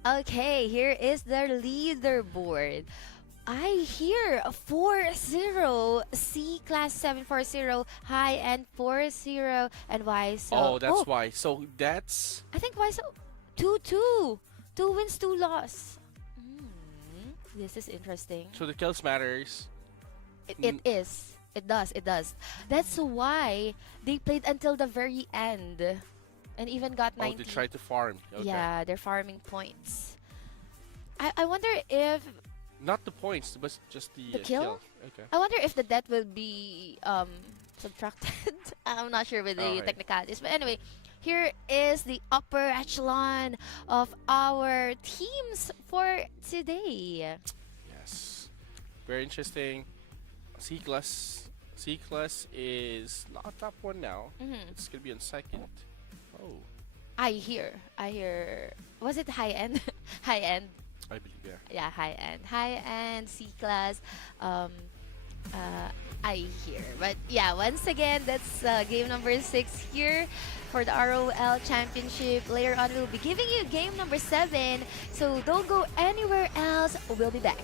Okay, here is the leaderboard. I hear 4-0, C class 740, high end 4-0, and Y so. Oh, that's why. So that's. I think Y so 2-2. 2 wins, 2 loss. This is interesting. So the kills matters. It is. It does. That's why they played until the very end. And even got 90. Oh, they tried to farm. Okay. Yeah, they're farming points. I wonder if... Not the points, but just the kill? Okay. I wonder if the death will be subtracted. I'm not sure with the technicalities. But anyway, here is the upper echelon of our teams for today. Yes. Very interesting. C-Class is not top 1 now. It's going to be on 2nd. Oh. I hear. Was it high end? High end. I believe, yeah. Yeah, high-end C-class. I hear. But yeah, once again, that's game number 6 here for the ROL Championship. Later on, we'll be giving you game number 7. So don't go anywhere else. We'll be back.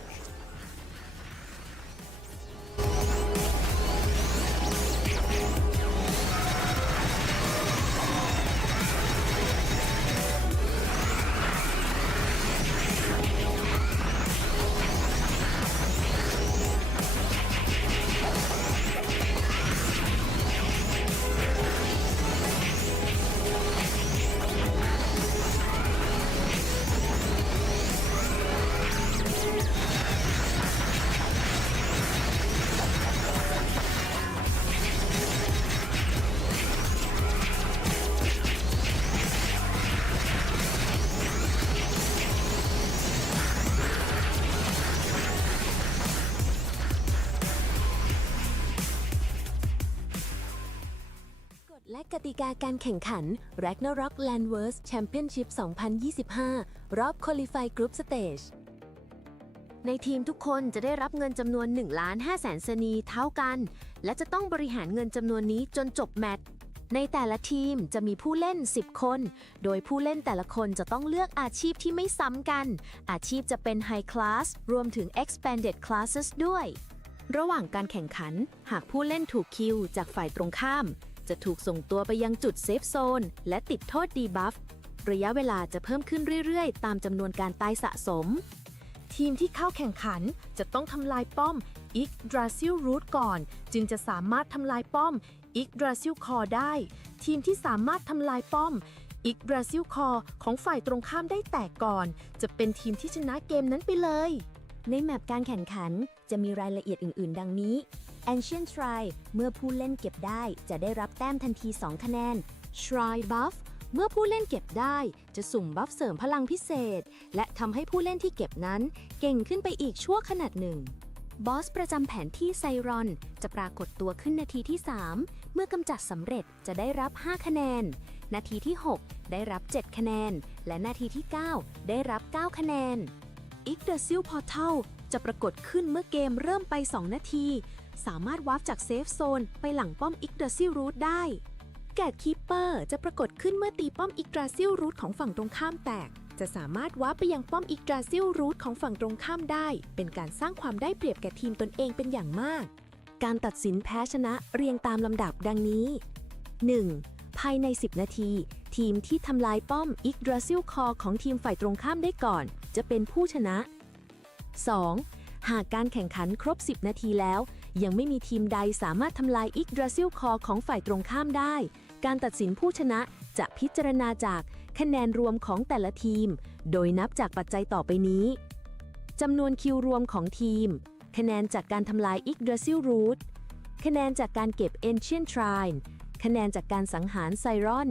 และกติกาการแข่งขัน Ragnarok Landverse Championship 2025 รอบ Qualify Group Stage ในทีมทุกคนจะได้รับเงินจำนวน 1,500,000 สนีเท่ากัน และจะต้องบริหารเงินจำนวนนี้จนจบแมตช์ ในแต่ละทีมจะมีผู้เล่น 10 คน โดยผู้เล่นแต่ละคนจะต้องเลือกอาชีพที่ไม่ซ้ำกัน อาชีพจะเป็น High Class รวมถึง Expanded Classes ด้วย ระหว่างการแข่งขัน หากผู้เล่นถูกคิวจากฝ่ายตรงข้ามจะถูกส่งตัวไปยังจุดเซฟโซนและติดโทษดีบัฟระยะเวลาจะเพิ่มขึ้นเรื่อยๆตามจำนวนการตายสะสมทีมที่เข้าแข่งขันจะต้องทำลายป้อม Yggdrasil Root ก่อนจึงจะสามารถทำลายป้อม Yggdrasil Core ได้ทีมที่สามารถทำลายป้อม Yggdrasil Core ของฝ่ายตรงข้ามได้แตกก่อนจะเป็นทีมที่ชนะเกมนั้นไปเลยในแมปการแข่งขันจะมีรายละเอียดอื่นๆดังนี้ Ancient Shrine เมื่อผู้เล่นเก็บได้จะได้รับแต้มทันที 2 คะแนน Shrine Buff เมื่อผู้เล่นเก็บได้จะสุ่มบัฟเสริมพลังพิเศษและทำให้ผู้เล่นที่เก็บนั้นเก่งขึ้นไปอีกชั่วขณะหนึ่งบอสประจำแผนที่ไซรอนจะปรากฏตัวขึ้นนาทีที่ 3 เมื่อกำจัดสำเร็จจะได้รับ 5 คะแนนนาทีที่ 6 ได้รับ 7 คะแนนและนาทีที่ 9 ได้รับ 9 คะแนน Yggdrasil Portal จะปรากฏขึ้นเมื่อเกมเริ่มไป 2 นาทีสามารถวาร์ปจากเซฟโซนไปหลังป้อม Yggdrasil Root ได้แกตคีปเปอร์จะปรากฏขึ้นเมื่อตีป้อม Yggdrasil Root ของฝั่งตรงข้ามแตกจะสามารถวาร์ปไปยังป้อม Yggdrasil Root ของฝั่งตรงข้ามได้เป็นการสร้างความได้เปรียบแก่ทีมตนเองเป็นอย่างมากการตัดสินแพ้ชนะเรียงตามลำดับดังนี้ 1. ภายใน 10 นาทีทีมที่ทำลายป้อม Yggdrasil Core ของทีมฝ่ายตรงข้ามได้ก่อนจะเป็นผู้ชนะ 2. หากการแข่งขันครบ 10 นาทีแล้วยังไม่มีทีมใดสามารถทำลาย Yggdrasil Core ของฝ่ายตรงข้ามได้การตัดสินผู้ชนะจะพิจารณาจากคะแนนรวมของแต่ละทีมโดยนับจากปัจจัยต่อไปนี้จำนวนคิวรวมของทีมคะแนนจากการทำลาย Yggdrasil Root คะแนนจากการเก็บ Ancient Shrine คะแนนจากการสังหารไซรอน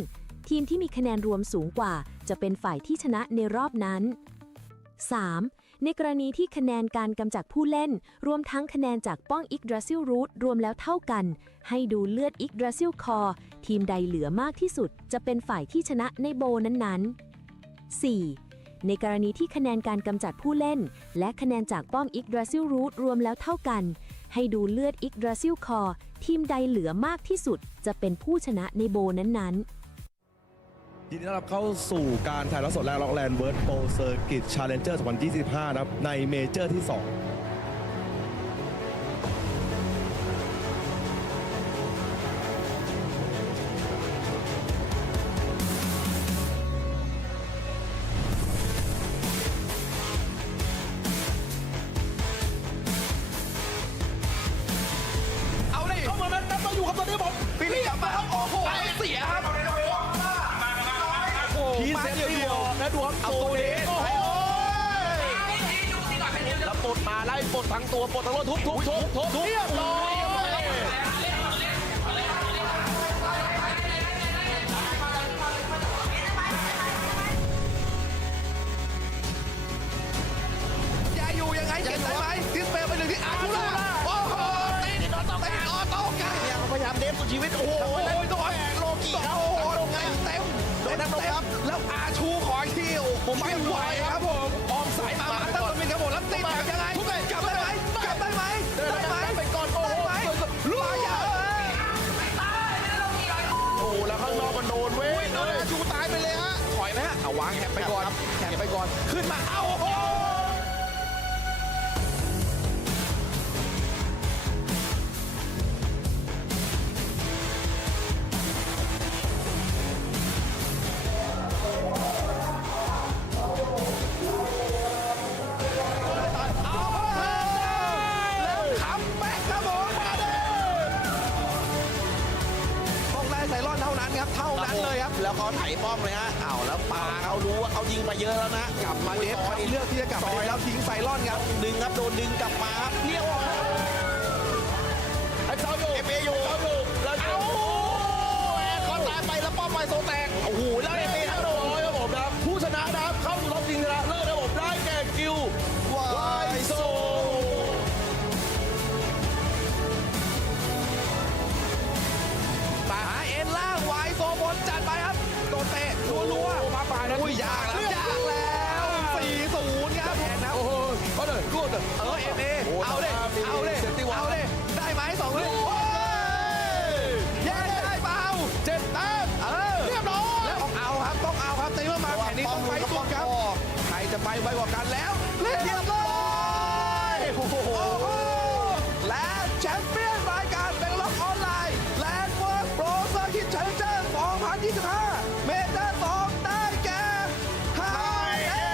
ทีมที่มีคะแนนรวมสูงกว่าจะเป็นฝ่ายที่ชนะในรอบนั้น 3. ในกรณีที่คะแนนการกำจัดผู้เล่นรวมทั้งคะแนนจากป้อง Yggdrasil Root รวมแล้วเท่ากันให้ดูเลือด Yggdrasil Core ทีมใดเหลือมากที่สุดจะเป็นฝ่ายที่ชนะในโบนั้นๆ 4. ในกรณีที่คะแนนการกำจัดผู้เล่นและคะแนนจากป้อม Yggdrasil Root รวมแล้วเท่ากันให้ดูเลือด Yggdrasil Core ทีมใดเหลือมากที่สุดจะเป็นผู้ชนะในโบนั้นๆยินดีต้อนรับเข้าสู่การถ่ายทอดสดแรกล็อกแลนด์เวิร์ดโปรเซอร์กิตชาเลนเจอร์2025นะครับในเมเจอร์ที่ 2เอาเลยเข้ามาแล้วมาอยู่ครับตอนนี้ผมพี่เรียกมาครับโอ้โหเสียครับพีเซตเดียวและดวงเอาตัวเด็กแล้วปลดมาไล่ปลดทั้งตัวปลดทั้งรถทุบเรียบร้อยจะอยู่ยังไงเก็บได้ไหมดิสเพย์ไปหนึ่งที่อาร์ทูล่าโอ้โหตีดิออโต้กันเนี่ยเขาพยายามเดฟสุดชีวิตโอ้โหต้องแหกโลกิโอ้โหโดนเต็มแล้วอาชูขอคิวผมไม่ไหวครับผมออม สายมาตั้งตัวเป็นกระโดดแล้วตีแบบยังไงกลับได้ไหมกลับได้ไหมได้ไหมไปก่อนโอ้โหลูกยาวโอ้แล้วข้างนอกมันโดนเว้ยโดนชูตายไปเลยฮะถอยไหมฮะเอาวางแฮปไปก่อนแฮปไปก่อนขึ้นมาเอ้าโอ้เท่านั้นเลยครับแล้วเขาไถป้อมเลยฮะแล้วปาเขารู้ว่าเขายิงไปเยอะแล้วนะกลับมาเดฟเลือกที่จะกลับมาแล้วทิ้งไซรอนครับดึงครับโดนดึงกลับมาครับเลี้ยวไอ้เสาอยู่เอฟเออยู่แล้วเขาตายไปแล้วป้อมไปโซแตกโอ้โหแล้วเอฟเอทั้งโดนครับผมครับผู้ชนะนะครับเข้าสู่รอบชิงชนะเลิศครับผมได้แก่กิววายโซจัดไปครับโดนเตะรัวๆมาป่านะอุ้ยยากแล้ว4-0ครับแพ้นะโอ้โหก็เดินกูเดินเอฟเอเอาเลยได้ไหม2เลยแย่ได้เปล่า7 แต้มเรียบร้อยแล้วเอาครับต้องเอาครับตีมาแข่งนี้ต้องไปสุดครับใครจะไปไวกว่ากันแล้วเรียบร้อยโอ้โหและแชมเปี้ยนรายการเป็นล็อกออนไลน์แลนด์เวิร์สโปรเซอร์คิดชัยเจอร์2025เมเจอร์2ได้แก่ไฮเอ็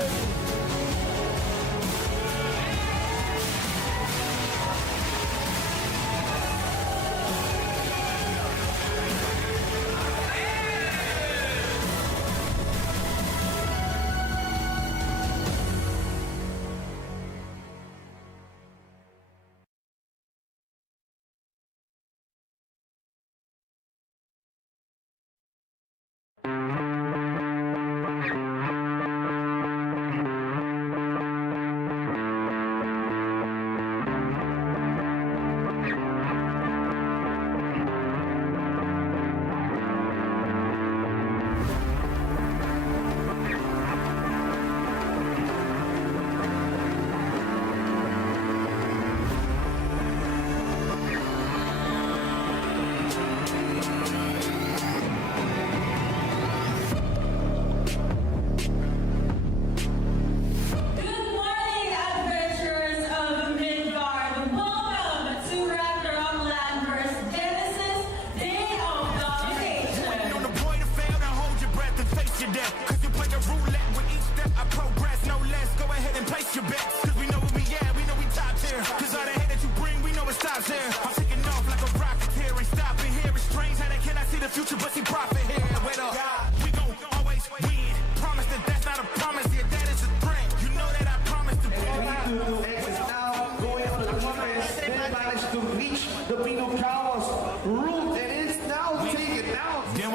น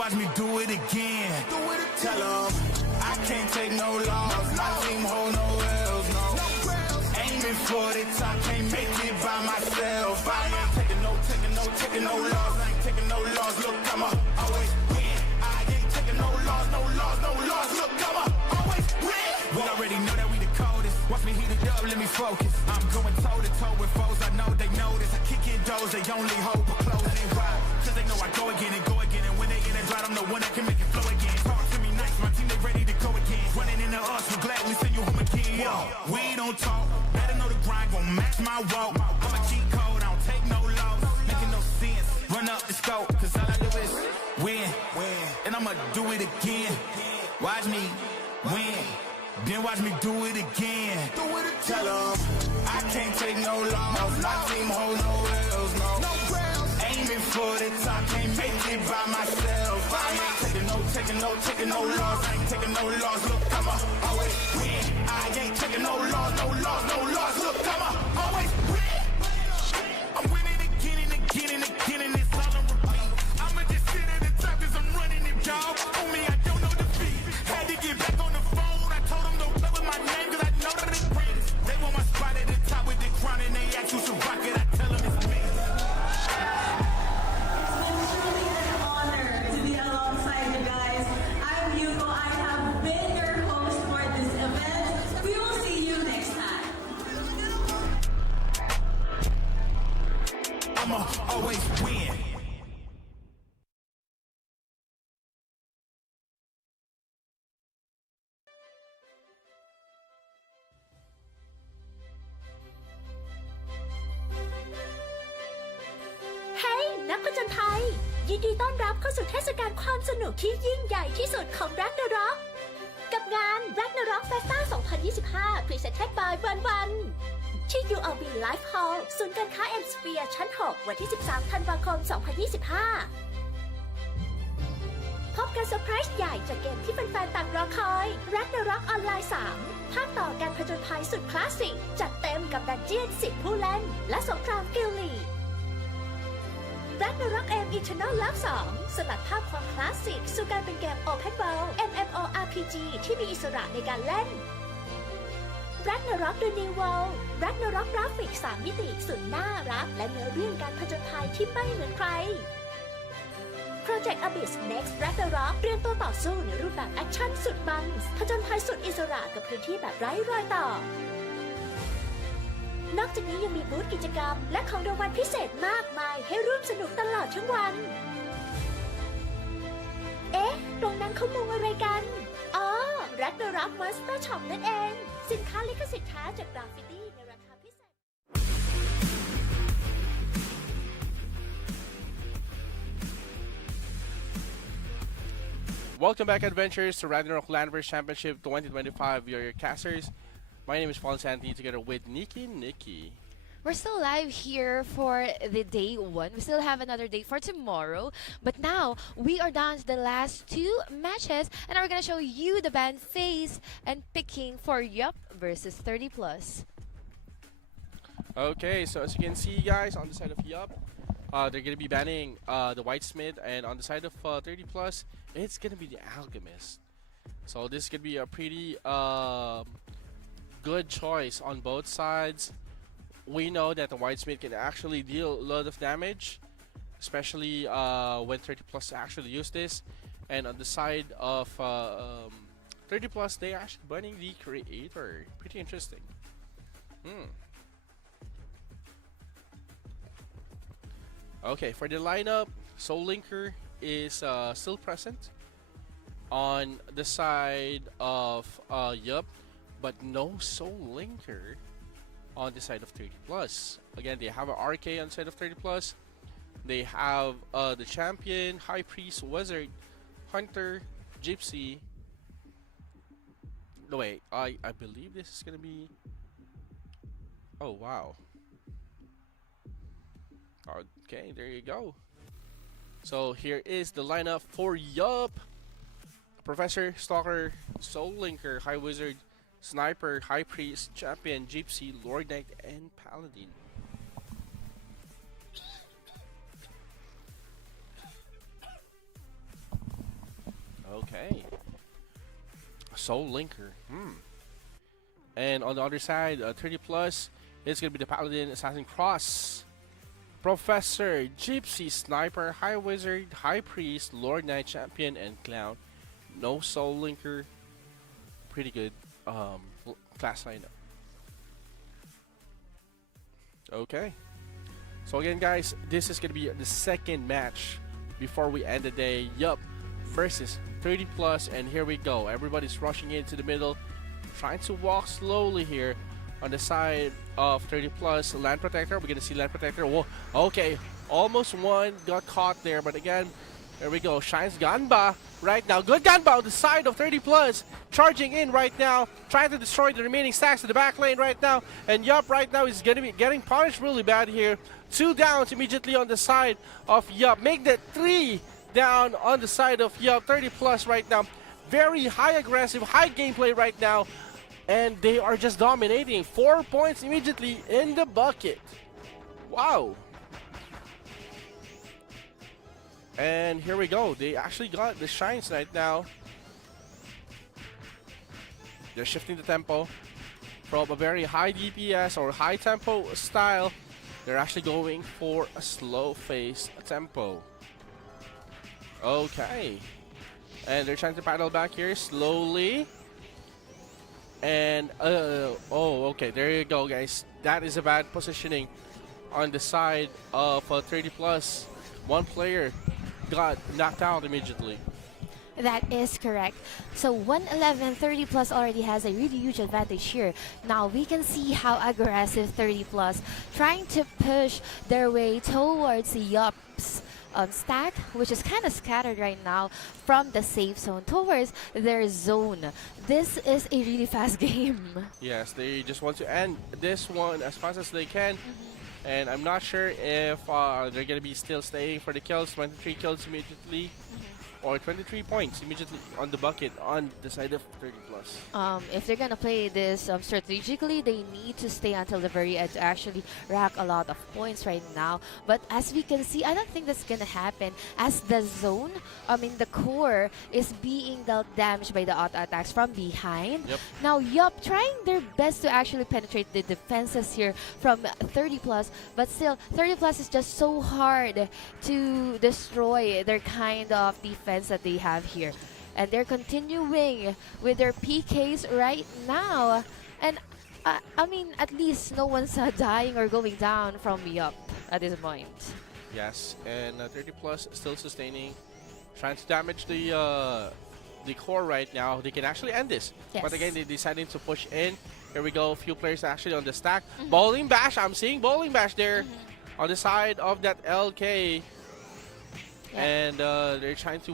Watch me do it again. Tell them I can't take no loss. My team hold no L's, no. Aiming for the top, can't make it by myself. I ain't taking no loss. I ain't taking no loss. Look, I'ma always win. I ain't taking no loss. Look, I'ma always win. We already know that we the coldest. Watch me heat it up, let me focus. I'm going toe to toe with foes. I know they notice. I kick in doors, they only hope for closing. Why? Cause they know I go again and go again. And when they in and dry, I'm the one that can make it flow again. Talk to me nice, my team they ready to go again. Running into us, we'll gladly send you home again. Yo, we don't talk, better know the grind gon' match my walk. I'm a cheat code, I don't take no loss. Making no sense, run up the scope. Cause all I do is win. And I'ma do it again. Watch me win. Then watch me do it again. Tell them I can't take no loss. My team hold no L's, no. Aiming for the top, can't make it by myself. I ain't taking no loss. I ain't taking no loss. Look, I'ma always win. I ain't taking no loss. Look, I'ma always win. I'm winning again and again and again, and it's all on repeat. I'ma just sit at the top 'cause I'm running it, dog. On me, I don't know defeat. Had to get back on the phone. I told them don't play with my name 'cause I know that it brings. They want my spot at the top with the crown and they ask you to rock it. I tell them it's me. Alongside you guys, I'm Yuko. I have been your host for this event. ยินดีต้อนรับเข้าสู่เทศกาลความสนุกที่ยิ่งใหญ่ที่สุดของ Ragnarok กับงาน Ragnarok Festa 2025 Presented by วันที่ ULB Live Hall ศูนย์การค้า M Sphere ชั้น 6 วันที่ 13 ธันวาคม 2025 พบกันเซอร์ไพรส์ใหญ่จากเกมที่แฟนๆต่างรอคอย Ragnarok ออนไลน์3ภาคต่อการผจญภัยสุดคลาสสิกจัดเต็มกับดันเจี้ยน10 ผู้เล่นและสงครามกิลลีRagnarok M Eternal Love 2 สลัดภาพความคลาสสิกสู่การเป็นเกม Open World MMORPG ที่มีอิสระในการเล่น Ragnarok The New World Ragnarok กราฟิก3 มิติสุดน่ารักและเนื้อเรื่องการผจญภัยที่ไม่เหมือนใคร Project Abyss Next Ragnarok เตรียมตัวต่อสู้ในรูปแบบแอคชั่นสุดมันผจญภัยสุดอิสระกับพื้นที่แบบไร้รอยต่อนอกจากนี้ยังมีบูธกิจกรรมและของรางวัลพิเศษมากมายให้ร่วมสนุกตลอดทั้งวัน เอ๊ะ ตรงนั้นเขามุงอะไรกัน อ๋อ Ragnarok Monster Shop นั่นเอง สินค้าลิขสิทธิ์แท้จากกราฟฟิตี้ในราคาพิเศษ Welcome back, adventurers, to Ragnarok Landverse Championship 2025. We are your casters. My name is Paul Santi, together with Nikki. We're still live here for the day 1. We still have another day for tomorrow. But now, we are down to the last 2 matches. And we're going to show you the band face and picking for Yup versus 30 Plus. Okay, so as you can see, guys, on the side of Yup, they're going to be banning the Whitesmith. And on the side of 30 Plus, it's going to be the Alchemist. So this could be a pretty good choice on both sides. We know that the Whitesmith can actually deal a lot of damage, especially when 30 Plus actually use this. And on the side of 30 Plus, they actually banning the Creator. Pretty interesting. Okay, for the lineup, Soul Linker is still present on the side of Yup, but no Soul Linker on the side of 30 Plus. Again, they have an RK on the side of 30 Plus. They have the champion, High Priest, Wizard, Hunter, Gypsy. No, wait, I believe this is gonna be. Oh wow. Okay, there you go. So here is the lineup for Yup. Professor, Stalker, Soul Linker, High Wizard, Sniper, High Priest, Champion, Gypsy, Lord Knight, and Paladin. Okay. Soul Linker. And on the other side, 30 Plus, it's going to be the Paladin, Assassin Cross, Professor, Gypsy, Sniper, High Wizard, High Priest, Lord Knight, Champion, and Clown. No Soul Linker. Pretty good class lineup. Okay. So again, guys, this is going to be the second match before we end the day. Yup versus 30 Plus, and here we go. Everybody's rushing into the middle, trying to walk slowly here. On the side of 30 Plus, Land Protector. We're going to see Land Protector. Whoa, okay, almost one got caught there, but again, there we go. Shines Ganba right now. Good Ganba on the side of 30 Plus. Charging in right now, trying to destroy the remaining stacks in the back lane right now. And Yup right now is going to be getting punished really bad here. 2 downs immediately on the side of Yup. Make that 3 down on the side of Yup. 30 Plus right now. Very high aggressive, high gameplay right now. And they are just dominating. 4 points immediately in the bucket. Wow. And here we go. They actually got the shines right now. They're shifting the tempo from a very high DPS or high tempo style. They're actually going for a slow phase tempo. Okay. And they're trying to paddle back here slowly. And oh, okay, there you go, guys. That is a bad positioning on the side of 30 Plus. One player got knocked out immediately. That is correct. So 111, 30 Plus already has a really huge advantage here. Now we can see how aggressive 30 Plus trying to push their way towards Yup's stack, which is kind of scattered right now from the safe zone towards their zone. This is a really fast game. Yes, they just want to end this one as fast as they can. And I'm not sure if they're going to be still staying for the kills, 23 kills immediately, or 23 points immediately on the bucket on the side of 30 plus. If they're gonna play this strategically, they need to stay until the very end to actually rack a lot of points right now. But as we can see, I don't think that's gonna happen as the zone, the core is being dealt damage by the auto attacks from behind. Yep. Now, Yup trying their best to actually penetrate the defenses here from 30 plus, but still 30 plus is just so hard to destroy their kind of defense that they have here. And they're continuing with their PKs right now. And at least no one's dying or going down from Yup at this point. Yes, and 30 plus still sustaining, trying to damage the core right now. They can actually end this. Yes. But again, they decided to push in. Here we go, a few players actually on the stack. Bowling Bash, I'm seeing Bowling Bash there on the side of that LK. And they're trying to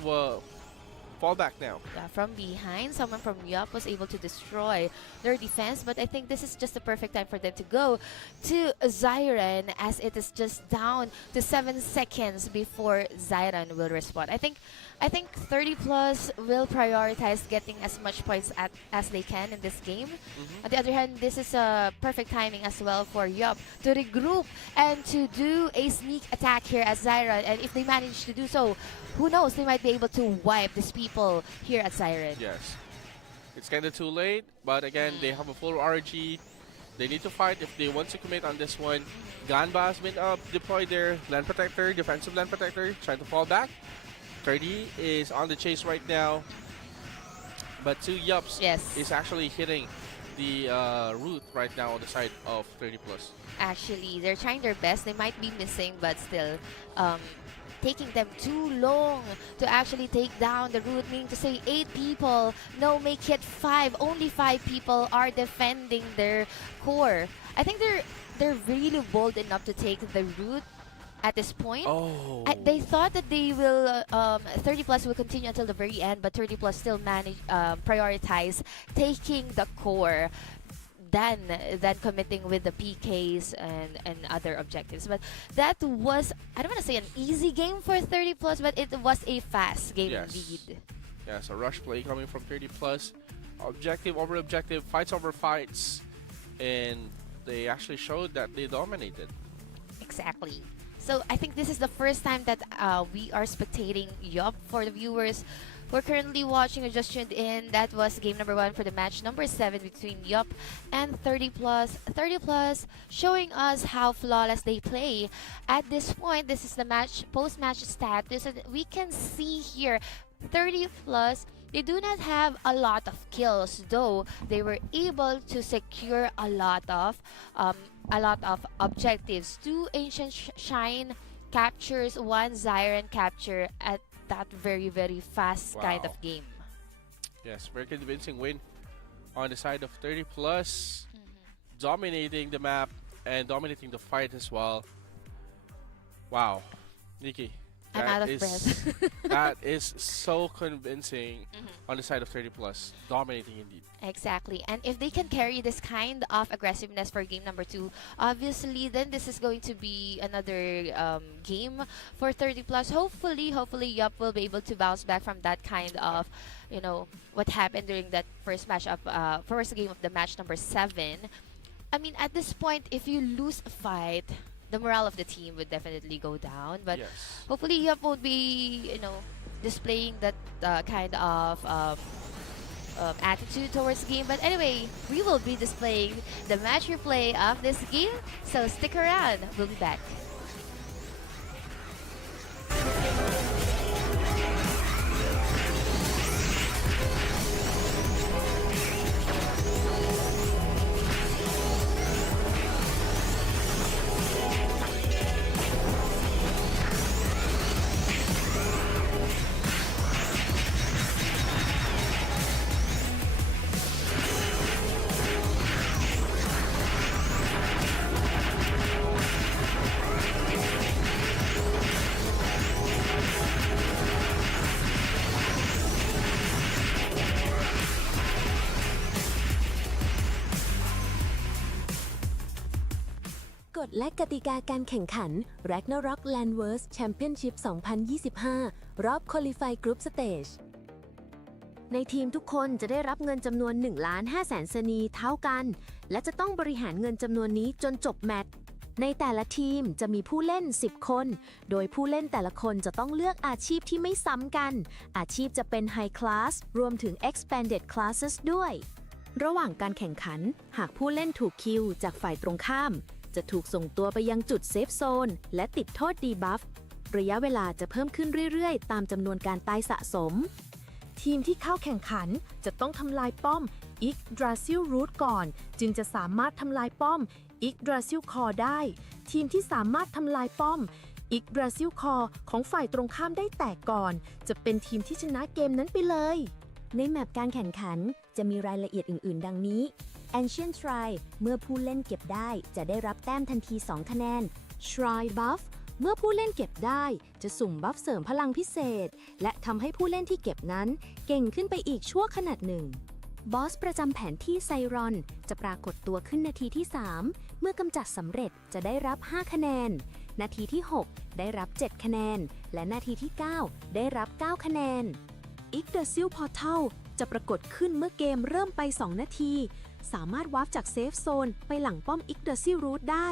fall back now. Yeah, from behind, someone from Yup was able to destroy their defense, but I think this is just the perfect time for them to go to Zyron, as it is just down to 7 seconds before Zyron will respond. I think 30 plus will prioritize getting as much points as they can in this game. On the other hand, this is a perfect timing as well for Yup to regroup and to do a sneak attack here as Zyron. And if they manage to do so, who knows, they might be able to wipe these people here at Zyron. Yes. It's kind of too late, but again, they have a full RG. They need to fight if they want to commit on this one. Ganba has been deployed there. Land Protector, defensive Land Protector, trying to fall back. 30 is on the chase right now. But 2 Yups is actually hitting the route right now on the side of 30 plus. Actually, they're trying their best. They might be missing, but still taking them too long to actually take down the route, meaning to say 8 people. No, make it 5. Only 5 people are defending their core. I think they're really bold enough to take the route at this point. They thought that they will 30 plus will continue until the very end, but 30 plus still prioritize taking the core than committing with the PKs and other objectives. But that was, I don't want to say an easy game for 30 plus, but it was a fast game indeed. Yes, a rush play coming from 30 plus. Objective over objective, fights over fights, and they actually showed that they dominated. Exactly. So I think this is the first time that we are spectating Yup for the viewers. We're currently watching or just tuned in. That was game number 1 for the match number 7 between Yup and 30 plus. 30 plus showing us how flawless they play. At this point, this is the post-match status. And we can see here 30 plus. They do not have a lot of kills, though they were able to secure a lot of objectives. 2 Ancient Shine captures, 1 Zyron capture at that very, very fast kind of game. Yes, very convincing win on the side of 30 plus, dominating the map and dominating the fight as well. Wow, Nikki. I'm out of breath. That is so convincing on the side of 30 plus. Dominating indeed. Exactly. And if they can carry this kind of aggressiveness for game number 2, obviously, then this is going to be another game for 30 plus. Hopefully, Yup will be able to bounce back from that kind of, what happened during that first game of the match number 7. I mean, at this point, if you lose a fight, the morale of the team would definitely go down. But hopefully Yup won't be, displaying that kind of attitude towards the game. But anyway, we will be displaying the match replay of this game. So stick around. We'll be back. ฎและกติกาการแข่งขัน Ragnarok Landverse Championship 2025 รอบ Qualify Group Stage ในทีมทุกคนจะได้รับเงินจำนวน 1,500,000 สนีเท่ากัน และจะต้องบริหารเงินจำนวนนี้จนจบแมตช์ ในแต่ละทีมจะมีผู้เล่น 10 คน โดยผู้เล่นแต่ละคนจะต้องเลือกอาชีพที่ไม่ซ้ำกัน อาชีพจะเป็น High Class รวมถึง Expanded Classes ด้วย ระหว่างการแข่งขัน หากผู้เล่นถูกคิวจากฝ่ายตรงข้าม จะถูกส่งตัวไปยังจุดเซฟโซนและติดโทษดีบัฟ ระยะเวลาจะเพิ่มขึ้นเรื่อยๆ ตามจำนวนการตายสะสม ทีมที่เข้าแข่งขันจะต้องทำลายป้อม Yggdrasil Root ก่อน จึงจะสามารถทำลายป้อม Yggdrasil Core ได้ ทีมที่สามารถทำลายป้อม Yggdrasil Core ของฝ่ายตรงข้ามได้แตกก่อน จะเป็นทีมที่ชนะเกมนั้นไปเลย ในแมปการแข่งขันจะมีรายละเอียดอื่นๆ ดังนี้ Ancient Shrine เมื่อผู้เล่นเก็บได้จะได้รับแต้มทันที 2 คะแนน Shrine Buff เมื่อผู้เล่นเก็บได้จะสุ่มบัฟเสริมพลังพิเศษ และทำให้ผู้เล่นที่เก็บนั้นเก่งขึ้นไปอีกชั่วขณะหนึ่ง บอสประจำแผนที่ไซรอนจะปรากฏตัวขึ้นนาทีที่ 3 เมื่อกำจัดสำเร็จจะได้รับ 5 คะแนน นาทีที่ 6 ได้รับ 7 คะแนน และนาทีที่ 9 ได้รับ 9 คะแนน Yggdrasil Portal จะปรากฏขึ้นเมื่อเกมเริ่มไป 2 นาที สามารถวาร์ปจากเซฟโซนไปหลังป้อม Yggdrasil Root ได้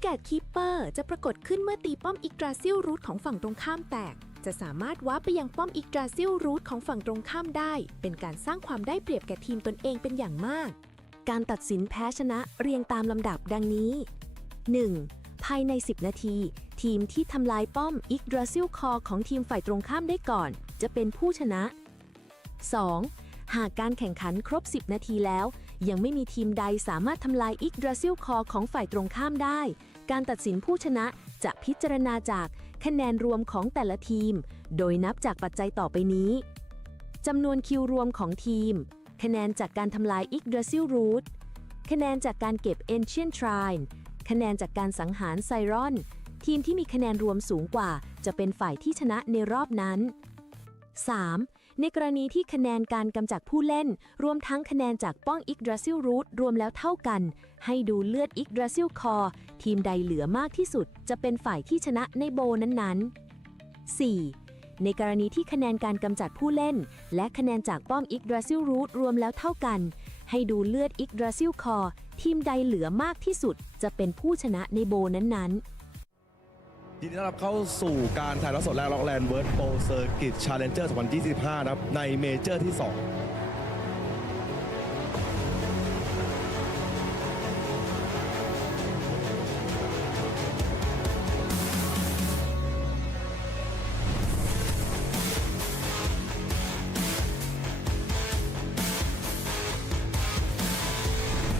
แกตคีปเปอร์จะปรากฏขึ้นเมื่อตีป้อม Yggdrasil Root ของฝั่งตรงข้ามแตก จะสามารถวาร์ปไปยังป้อม Yggdrasil Root ของฝั่งตรงข้ามได้ เป็นการสร้างความได้เปรียบแก่ทีมตนเองเป็นอย่างมาก การตัดสินแพ้ชนะเรียงตามลำดับดังนี้ 1. ภายใน 10 นาที ทีมที่ทำลายป้อม Yggdrasil Core ของทีมฝ่ายตรงข้ามได้ก่อน จะเป็นผู้ชนะ 2. หากการแข่งขันครบ 10 นาทีแล้ว ยังไม่มีทีมใดสามารถทำลาย Yggdrasil Core ของฝ่ายตรงข้ามได้ การตัดสินผู้ชนะจะพิจารณาจากคะแนนรวมของแต่ละทีม โดยนับจากปัจจัยต่อไปนี้ จำนวนคิวรวมของทีม คะแนนจากการทำลาย Yggdrasil Root คะแนนจากการเก็บ Ancient Shrine คะแนนจากการสังหารไซรอน ทีมที่มีคะแนนรวมสูงกว่าจะเป็นฝ่ายที่ชนะในรอบนั้น 3. ในกรณีที่คะแนนการกำจัดผู้เล่นรวมทั้งคะแนนจากป้อง Yggdrasil Root รวมแล้วเท่ากัน ให้ดูเลือด Yggdrasil Core ทีมใดเหลือมากที่สุดจะเป็นฝ่ายที่ชนะในโบนั้นๆ 4. ในกรณีที่คะแนนการกำจัดผู้เล่นและคะแนนจากป้อม Yggdrasil Root รวมแล้วเท่ากัน ให้ดูเลือด Yggdrasil Core ทีมใดเหลือมากที่สุดจะเป็นผู้ชนะในโบนั้นๆยินดีต้อนรับเข้าสู่การถ่ายทอดสดและล็อกแลนด์เวิร์ดโปรเซอร์กิตชาเลนเจอร์ 2025 นะครับในเมเจอร์ที่ 2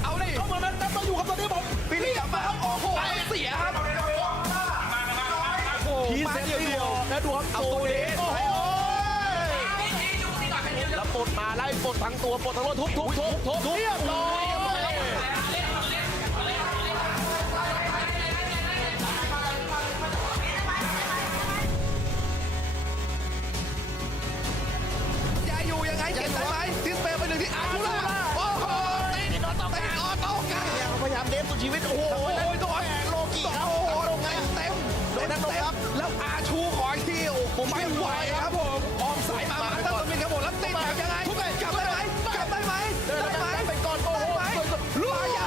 เอาดิเข้ามานั้นนับมาอยู่ครับตอนนี้ผมปีนี้กลับมาครับโอ้โหเสียครับพีเซตเดียวแล้วดูครับเอาตัวนี้โอ้โหแล้วปลดมาไล่ปลดทั้งตัวปลดทั้งตัวทุบเรียบร้อยจะอยู่ยังไงเก็บได้ไหมดิสเพย์ไปหนึ่งที่อาร์ทูล่าโอ้โหติดออโต้กันพยายามเดฟสุดชีวิตโอ้โหโดนโลกิครับ โอ้โหเต็มแล้วอาชูขออีกทีโอ้โหไม่ไหวครับผมออมสายมาตั้งตัวเป็นครับผมแล้วติดแบบยังไงกลับได้ไหมไปก่อนโอ้โห ลูกยา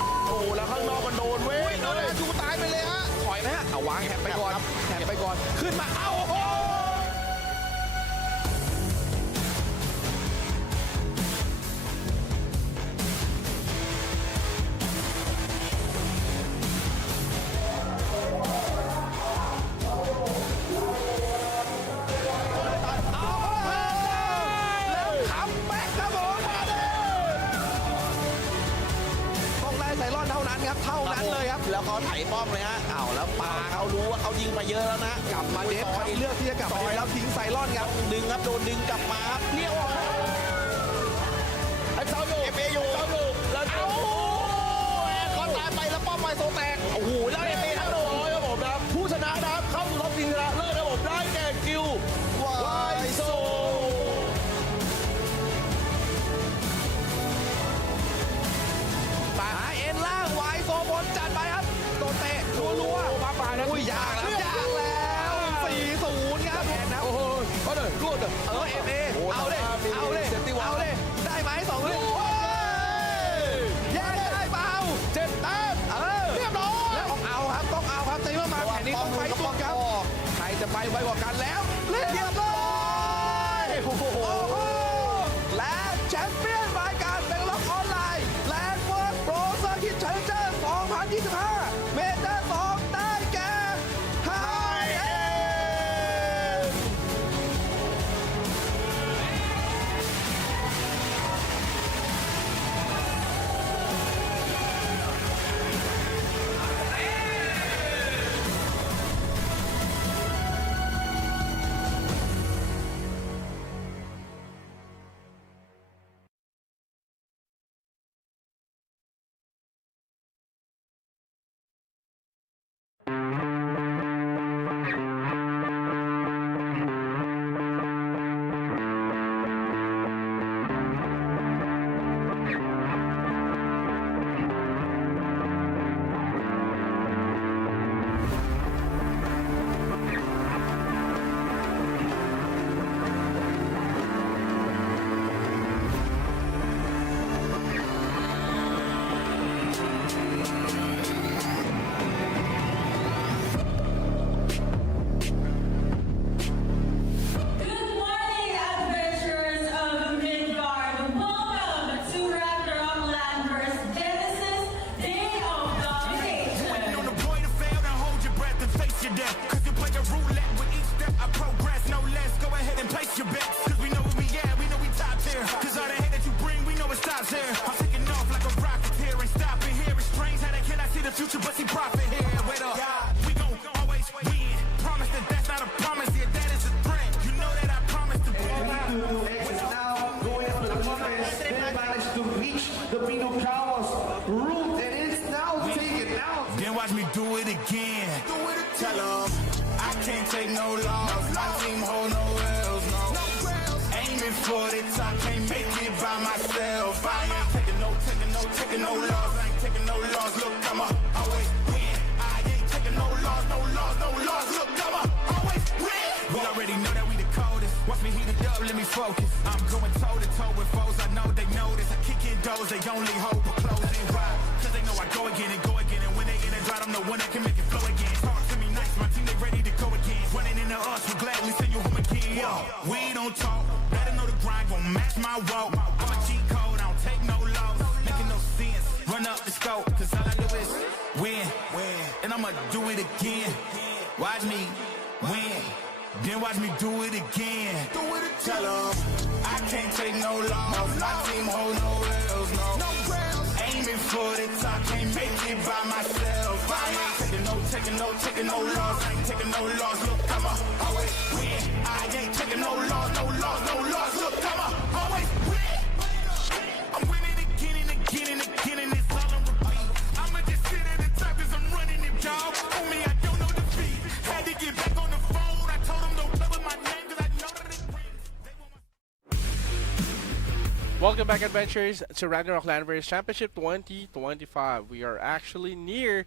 โอ้โหแล้วข้างนอกมันโดนเว้ย โดนอาชูตายไปเลยฮะถอยไหมฮะเอาวางแถบไปก่อนขึ้นมาเอาโอ้โหเท่านั้นเลยครับแล้วเขาไถป้อมเลยฮะเอาแล้วปาเขารู้ว่าเขายิงมาเยอะแล้วนะกลับมาเดฟครับเลือกที่จะกลับมาแล้วทิ้งไซรอนครับดึงครับโดนดึงกลับมาครับเนี่ยว่าไอ้เจ้าอยู่แล้วโอ้โหเขาตายไปแล้วป้อมไปโซแตกโอ้โหแล้วเอเมทั้งโดนครับผมนะผู้ชนะนะครับเข้าสู่รอบชิงชนะเลิศครับผมได้แก่กิลวายโซปาเอ็นล่าง นะ อุ้ยยากแล้ว4-0ครับแอนนะ โอ้โหก็เลยรวดเลย FA เอาเลยได้ไหม2เลยแย่ได้เปล่า7 แต้มเรียบร้อยแล้วเอาครับต้องเอาครับตีมาแผ่นนี้ต้องไปสุดครับใครจะไปไวกว่ากันแล้วเรียบร้อยโอ้โหและแชมเปี้ยนรายการเป็นล็อกออนไลน์แลนด์เวิร์ดโปรเซอร์คิดเชนเจอร์2025เมเจอร์2ได้แก่ไฮเอ็น watch me do it again. Tell them I can't take no loss. My team hold no L's, no. Aiming for the top, can't make it by myself. I ain't taking no loss. I ain't taking no loss. Look, I'ma always win. I ain't taking no loss. Look, I'ma always win. We already know that we the coldest. Watch me heat it up, let me focus. I'm going toe to toe with foes. I know they notice. I kick in doors, they only hope for closing. Why? Cause they know I go again and go again. And when they in the drought, I'm the one that can make it flow again. Talk to me nice, my team they ready to go again. Running into us, we gladly send you home again. Yo, we don't talk. Better know the grind gon' match my walk. I'm a cheat code, I don't take no loss. Making no sense. Run up the scope, cause all I do is win. And I'ma do it again. Watch me win. Then watch me do it again. Tell them I can't take no loss. My team hold no L's, no. Aiming for the top, can't make it by myself. I ain't taking no loss. I ain't taking no loss. Look, I'ma always win. I ain't taking no loss. Look, I'ma always win. I'm winning again and again and again, and it's all on repeat. I'ma just sit at the top 'cause I'm running it, y'all. On me, I don't know defeat. Had to get back on the phone. I told them don't play with my name 'cause I know that it brings. Welcome back, adventurers, to Ragnarok Landverse Championship 2025. We are actually near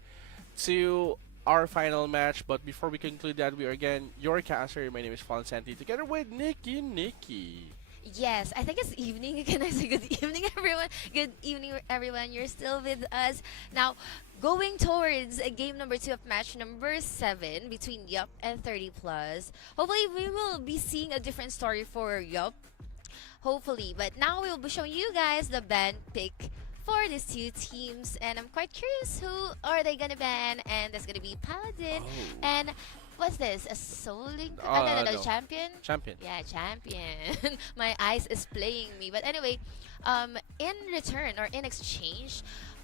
to our final match, but before we conclude that, we are again your caster. My name is Fon Santi, together with Nikki. Yes, I think it's evening. Can I say good evening, everyone? Good evening, everyone. You're still with us. Now, going towards game number 2 of match number 7 between Yup and 30 Plus. Hopefully, we will be seeing a different story for Yup. Hopefully. But now we will be showing you guys the band pick for these two teams. And I'm quite curious who are they going to ban. And that's going to be Paladin and... What's this? A Soul Link? No, Champion? Champion. Yeah, Champion. My eyes is playing me. But anyway, in return or in exchange,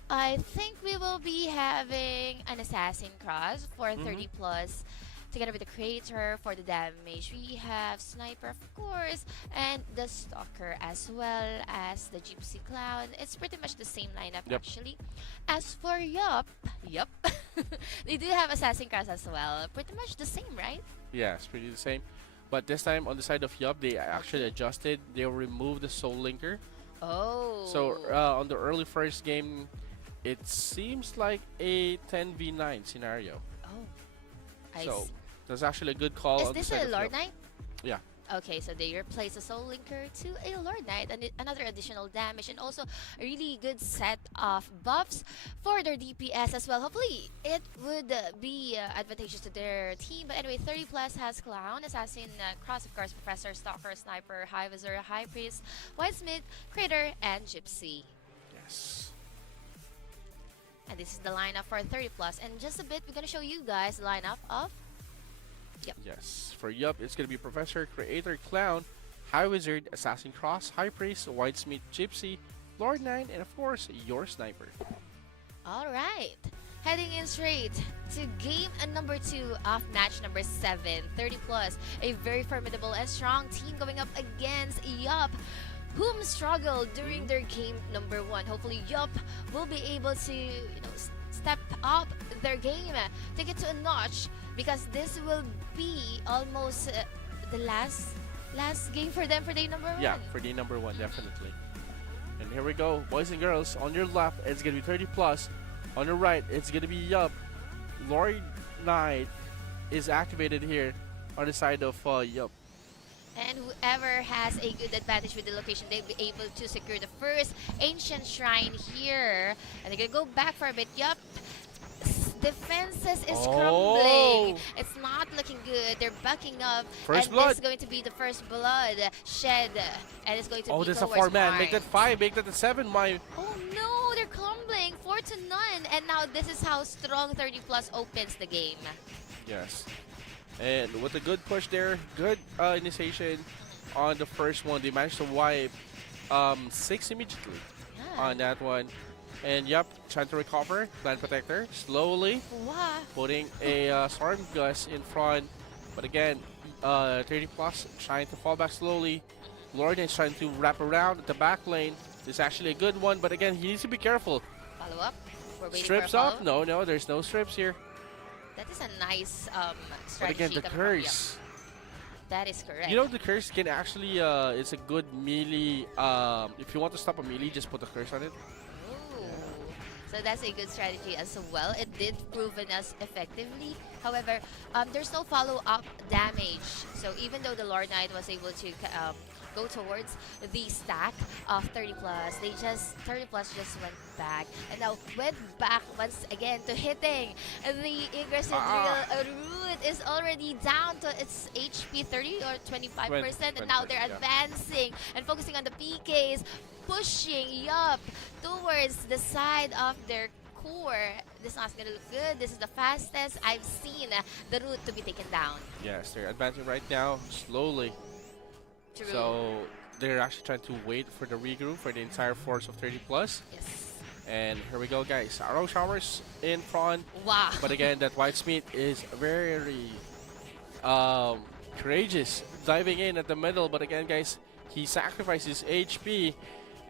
I think we will be having an Assassin Cross for 30 plus. Together with the Creator for the damage. We have Sniper, of course, and the Stalker, as well as the Gypsy Clown. It's pretty much the same lineup, actually. As for Yup, they do have Assassin Cross as well. Pretty much the same, right? Yeah, it's pretty the same. But this time, on the side of Yup, they actually adjusted. They removed the Soul Linker. Oh. So, on the early first game, it seems like a 10v9 scenario. Oh. So that's actually a good call. Is on the this side a of Lord Yup. Knight? Yeah. Okay, so they replace a Soul Linker to a Lord Knight, and another additional damage, and also a really good set of buffs for their DPS as well. Hopefully, it would be advantageous to their team. But anyway, 30 plus has Clown, Assassin, Cross, of course, Professor, Stalker, Sniper, High Visor, High Priest, Whitesmith, Crater, and Gypsy. Yes. And this is the lineup for 30 plus. And just a bit, we're gonna show you guys the lineup of Yes. For Yup, it's gonna be Professor, Creator, Clown, High Wizard, Assassin Cross, High Priest, Whitesmith, Gypsy, Lord Nine, and of course your Sniper. All right. Heading in straight to game number 2 of match number 7, 30 plus, a very formidable and strong team going up against Yup, whom struggled during their game number 1. Hopefully Yup will be able to, step up their game, take it to a notch, because this will be almost the last game for them for day number 1. Yeah, for day number 1, definitely. And here we go, boys and girls. On your left, it's gonna be 30 plus. On your right, it's gonna be Yup. Lord Knight is activated here on the side of Yup. And whoever has a good advantage with the location, they'll be able to secure the first ancient shrine here. And they're gonna go back for a bit. Yup. Defenses is crumbling. It's not looking good. They're backing up. First and blood. this is going to be the first blood shed. And it's going to be There's a towards 4-man. Mine. Make that 5. Make that a 7, my. Oh no, they're crumbling. 4 to none. And now this is how strong 30 plus opens the game. Yes. And with a good push there, good initiation on the first one. They managed to wipe 6 immediately on that one. And Yup, trying to recover. Land Protector slowly putting a Storm Gust in front. But again, 30 plus trying to fall back slowly. Lord is trying to wrap around the back lane. This is actually a good one, but again, he needs to be careful. Follow up. We're waiting Strips for a up? No, there's no strips here. That is a nice strategy. But again, the coming from curse. Yup. That is correct. You know, the curse can actually, it's a good melee. If you want to stop a melee, just put the curse on it. So that's a good strategy as well. It did proven us effectively. However, there's no follow-up damage. So even though the Lord Knight was able to go towards the stack of 30 plus, 30 plus just went back. And now went back once again to hitting the Ingress root is already down to its HP 30 or 25%. And now they're advancing and focusing on the PKs, pushing Yup towards the side of their core. This is not gonna look good. This is the fastest I've seen the root to be taken down. Yes, they're advancing right now, slowly. True. So they're actually trying to wait for the regroup for the entire force of 30 plus. Yes. And here we go, guys. Arrow showers in front. Wow. But again, that Whitesmith is very courageous, diving in at the middle. But again, guys, he sacrifices HP.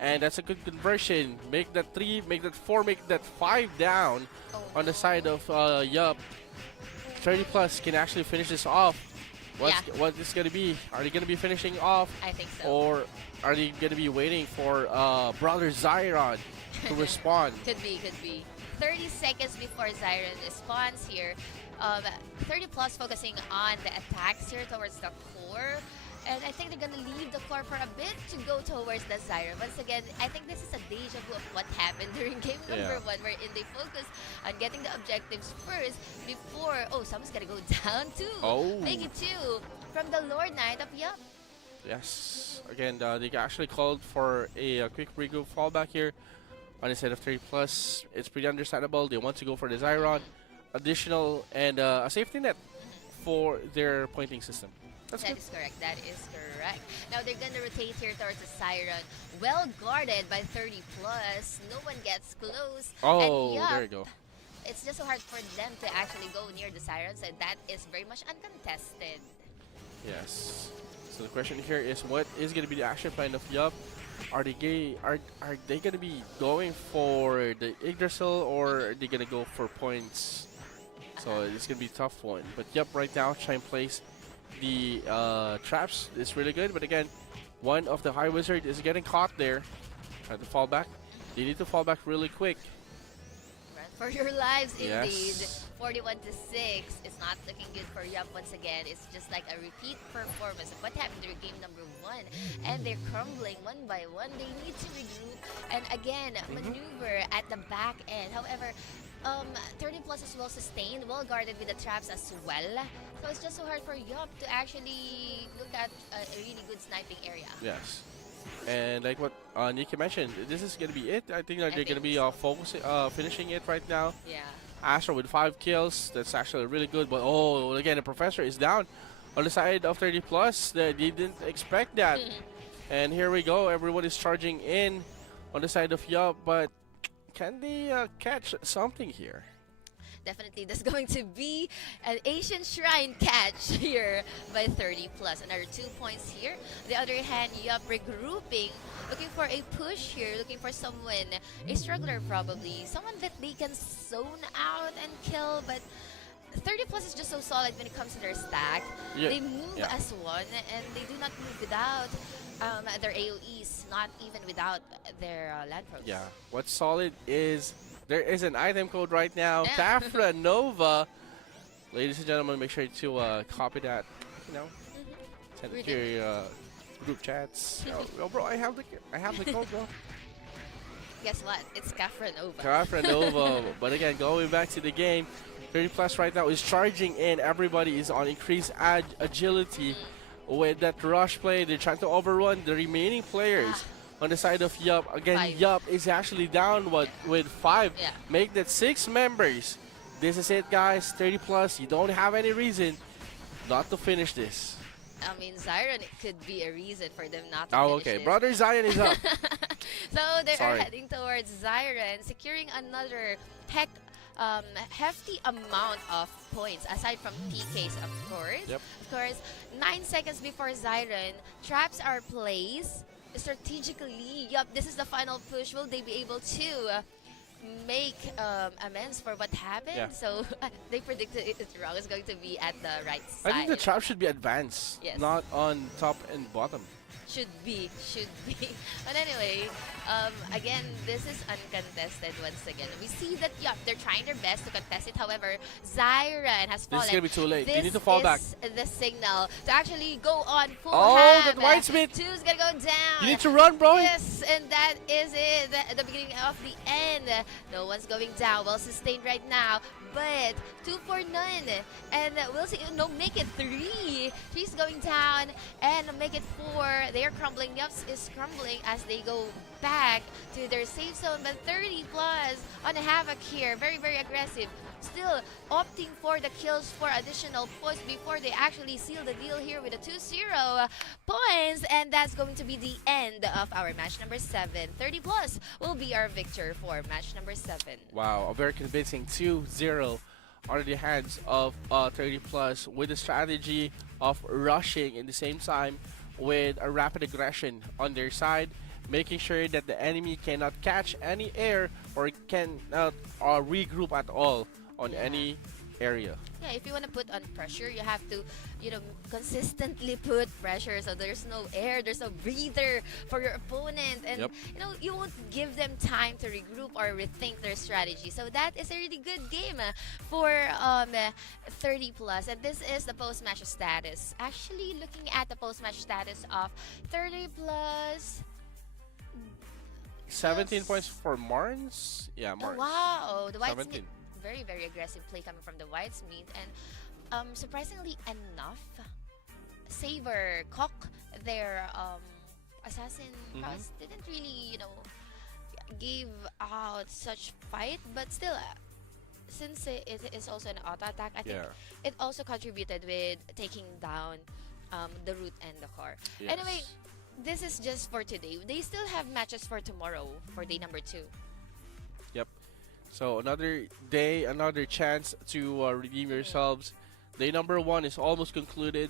And that's a good conversion. Make that 3, make that 4, make that 5 down on the side of Yup. 30 plus can actually finish this off. What is going to be? Are they going to be finishing off? I think so. Or are they going to be waiting for Brother Zyron to respond? Could be. 30 seconds before Zyron responds here. 30 plus focusing on the attacks here towards the core. And I think they're going to leave the core for a bit to go towards the Zyron. Once again, I think this is a deja vu of what happened during game number 1, wherein they focus on getting the objectives first before, someone's going to go down too. Make it 2 from the Lord Knight of Yup. Yes. Again, they actually called for a quick regroup fallback here on the side of 30 plus. It's pretty understandable. They want to go for the Zyron. Additional and a safety net for their pointing system. That is correct. Now they're gonna rotate here towards the Siren. Well guarded by 30 plus. No one gets close. And there you go. It's just so hard for them to actually go near the Siren, so that is very much uncontested. Yes. So the question here is, what is gonna be the action plan of Yup? Are they gonna be going for the Yggdrasil, or are they gonna go for points? So it's gonna be a tough one. But Yup right now trying to place the traps is really good, but again, one of the High Wizard is getting caught there. Trying to fall back. They need to fall back really quick. for your lives indeed. Yes. 41 to 6. It's not looking good for Yup once again. It's just like a repeat performance of what happened during game number 1. And they're crumbling one by one. They need to regroup and again maneuver at the back end. However, 30 plus is well sustained, well guarded with the traps as well. So it's just so hard for Yup to actually look at a really good sniping area. Yes. And like what Nikki mentioned, this is gonna be it. I think that they're gonna be focusing, finishing it right now. Yeah. Astra with 5 kills. That's actually really good. But oh, again, the professor is down on the side of 30 plus. They didn't expect that. And here we go. Everyone is charging in on the side of Yup, but can they catch something here? Definitely, there's going to be an Asian Shrine catch here by 30 plus. Another 2 points here. The other hand, Yup regrouping, looking for a push here, looking for someone, a struggler probably, someone that they can zone out and kill, but 30 plus is just so solid when it comes to their stack. Yeah. They move as one, and they do not move without their AoEs, not even without their land probes. Yeah, what's solid is there is an item code right now, Tafra Nova. Ladies and gentlemen, make sure to copy that, you know, send it to your group chats. Oh, bro, I have the code, bro. Guess what? It's Kafra Nova. Kafra Nova. But again, going back to the game, 30 plus right now is charging in. Everybody is on increased agility with that rush play. They're trying to overrun the remaining players on the side of Yup. Again, Yup is actually down with 5. Yeah. Make that 6 members. This is it, guys. 30 plus. You don't have any reason not to finish this. I mean, Zyron could be a reason for them not to finish Okay. this. Brother Zion is up. So they are heading towards Zyron, securing another hefty amount of points, aside from PKs, of course. Yep. Of course, 9 seconds before Zyron, traps are placed strategically. Yup, this is the final push. Will they be able to make amends for what happened? Yeah. So they predicted it's wrong. It's going to be at the right side. I think the trap should be advanced, not on top and bottom. Should be. But anyway, again, this is uncontested once again. We see that, Yup, they're trying their best to contest it. However, Zyron has fallen. This is going to be too late. This You need to fall back. is the signal to actually go on full Oh, ham. that white smith. 2's going to go down. You need to run, bro. Yes, and that is it. The beginning of the end. No one's going down. Well sustained right now. But 2 for none. And we'll see. No, make it 3. 3's going down. And make it 4. They are crumbling. Yups is crumbling as they go back to their safe zone. But 30 plus on a Havoc here. Very, very aggressive. Still opting for the kills for additional points before they actually seal the deal here with a 2-0 points. And that's going to be the end of our match number 7. 30 plus will be our victor for match number 7. Wow, a very convincing 2-0 on the hands of 30 plus with the strategy of rushing in the same time with a rapid aggression on their side, making sure that the enemy cannot catch any air or cannot regroup at all on any area. Yeah, if you want to put on pressure, you have to, consistently put pressure so there's no air, there's no breather for your opponent, and you won't give them time to regroup or rethink their strategy. So that is a really good game for 30 plus, and this is the post-match status. Actually, looking at the post-match status of 30 plus. 17 points for Marns. Yeah, Marns. Oh, wow, the White 17. Smith. Very, very aggressive play coming from the White Smith, and surprisingly enough, Saber, Cock, their assassin cross didn't really, give out such fight, but still, since it is also an auto attack, I think it also contributed with taking down the root and the core. Yes. Anyway, this is just for today. They still have matches for tomorrow for day number 2. Yep. So another day, another chance to redeem yourselves. Day number 1 is almost concluded,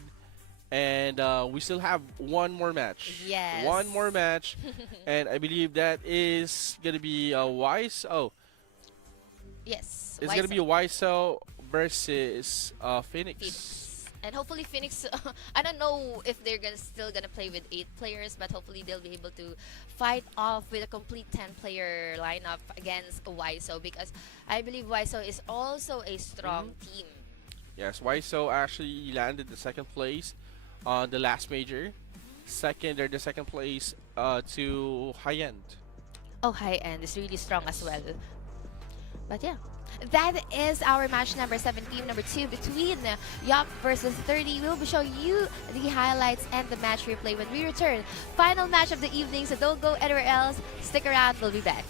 and we still have one more match. Yes. One more match, and I believe that is gonna be Wise. Oh. Yes. It's gonna be Wiseau versus Phoenix. And hopefully Phoenix, I don't know if they're still gonna play with 8 players, but hopefully they'll be able to fight off with a complete 10-player lineup against YSO, because I believe YSO is also a strong team. Yes, YSO actually landed the 2nd place on the last major. They're the 2nd place to High End. Oh, High End is really strong as well. But yeah, that is our match number 7, team number 2 between Yup versus 30. We'll be showing you the highlights and the match replay when we return. Final match of the evening, so don't go anywhere else. Stick around, we'll be back.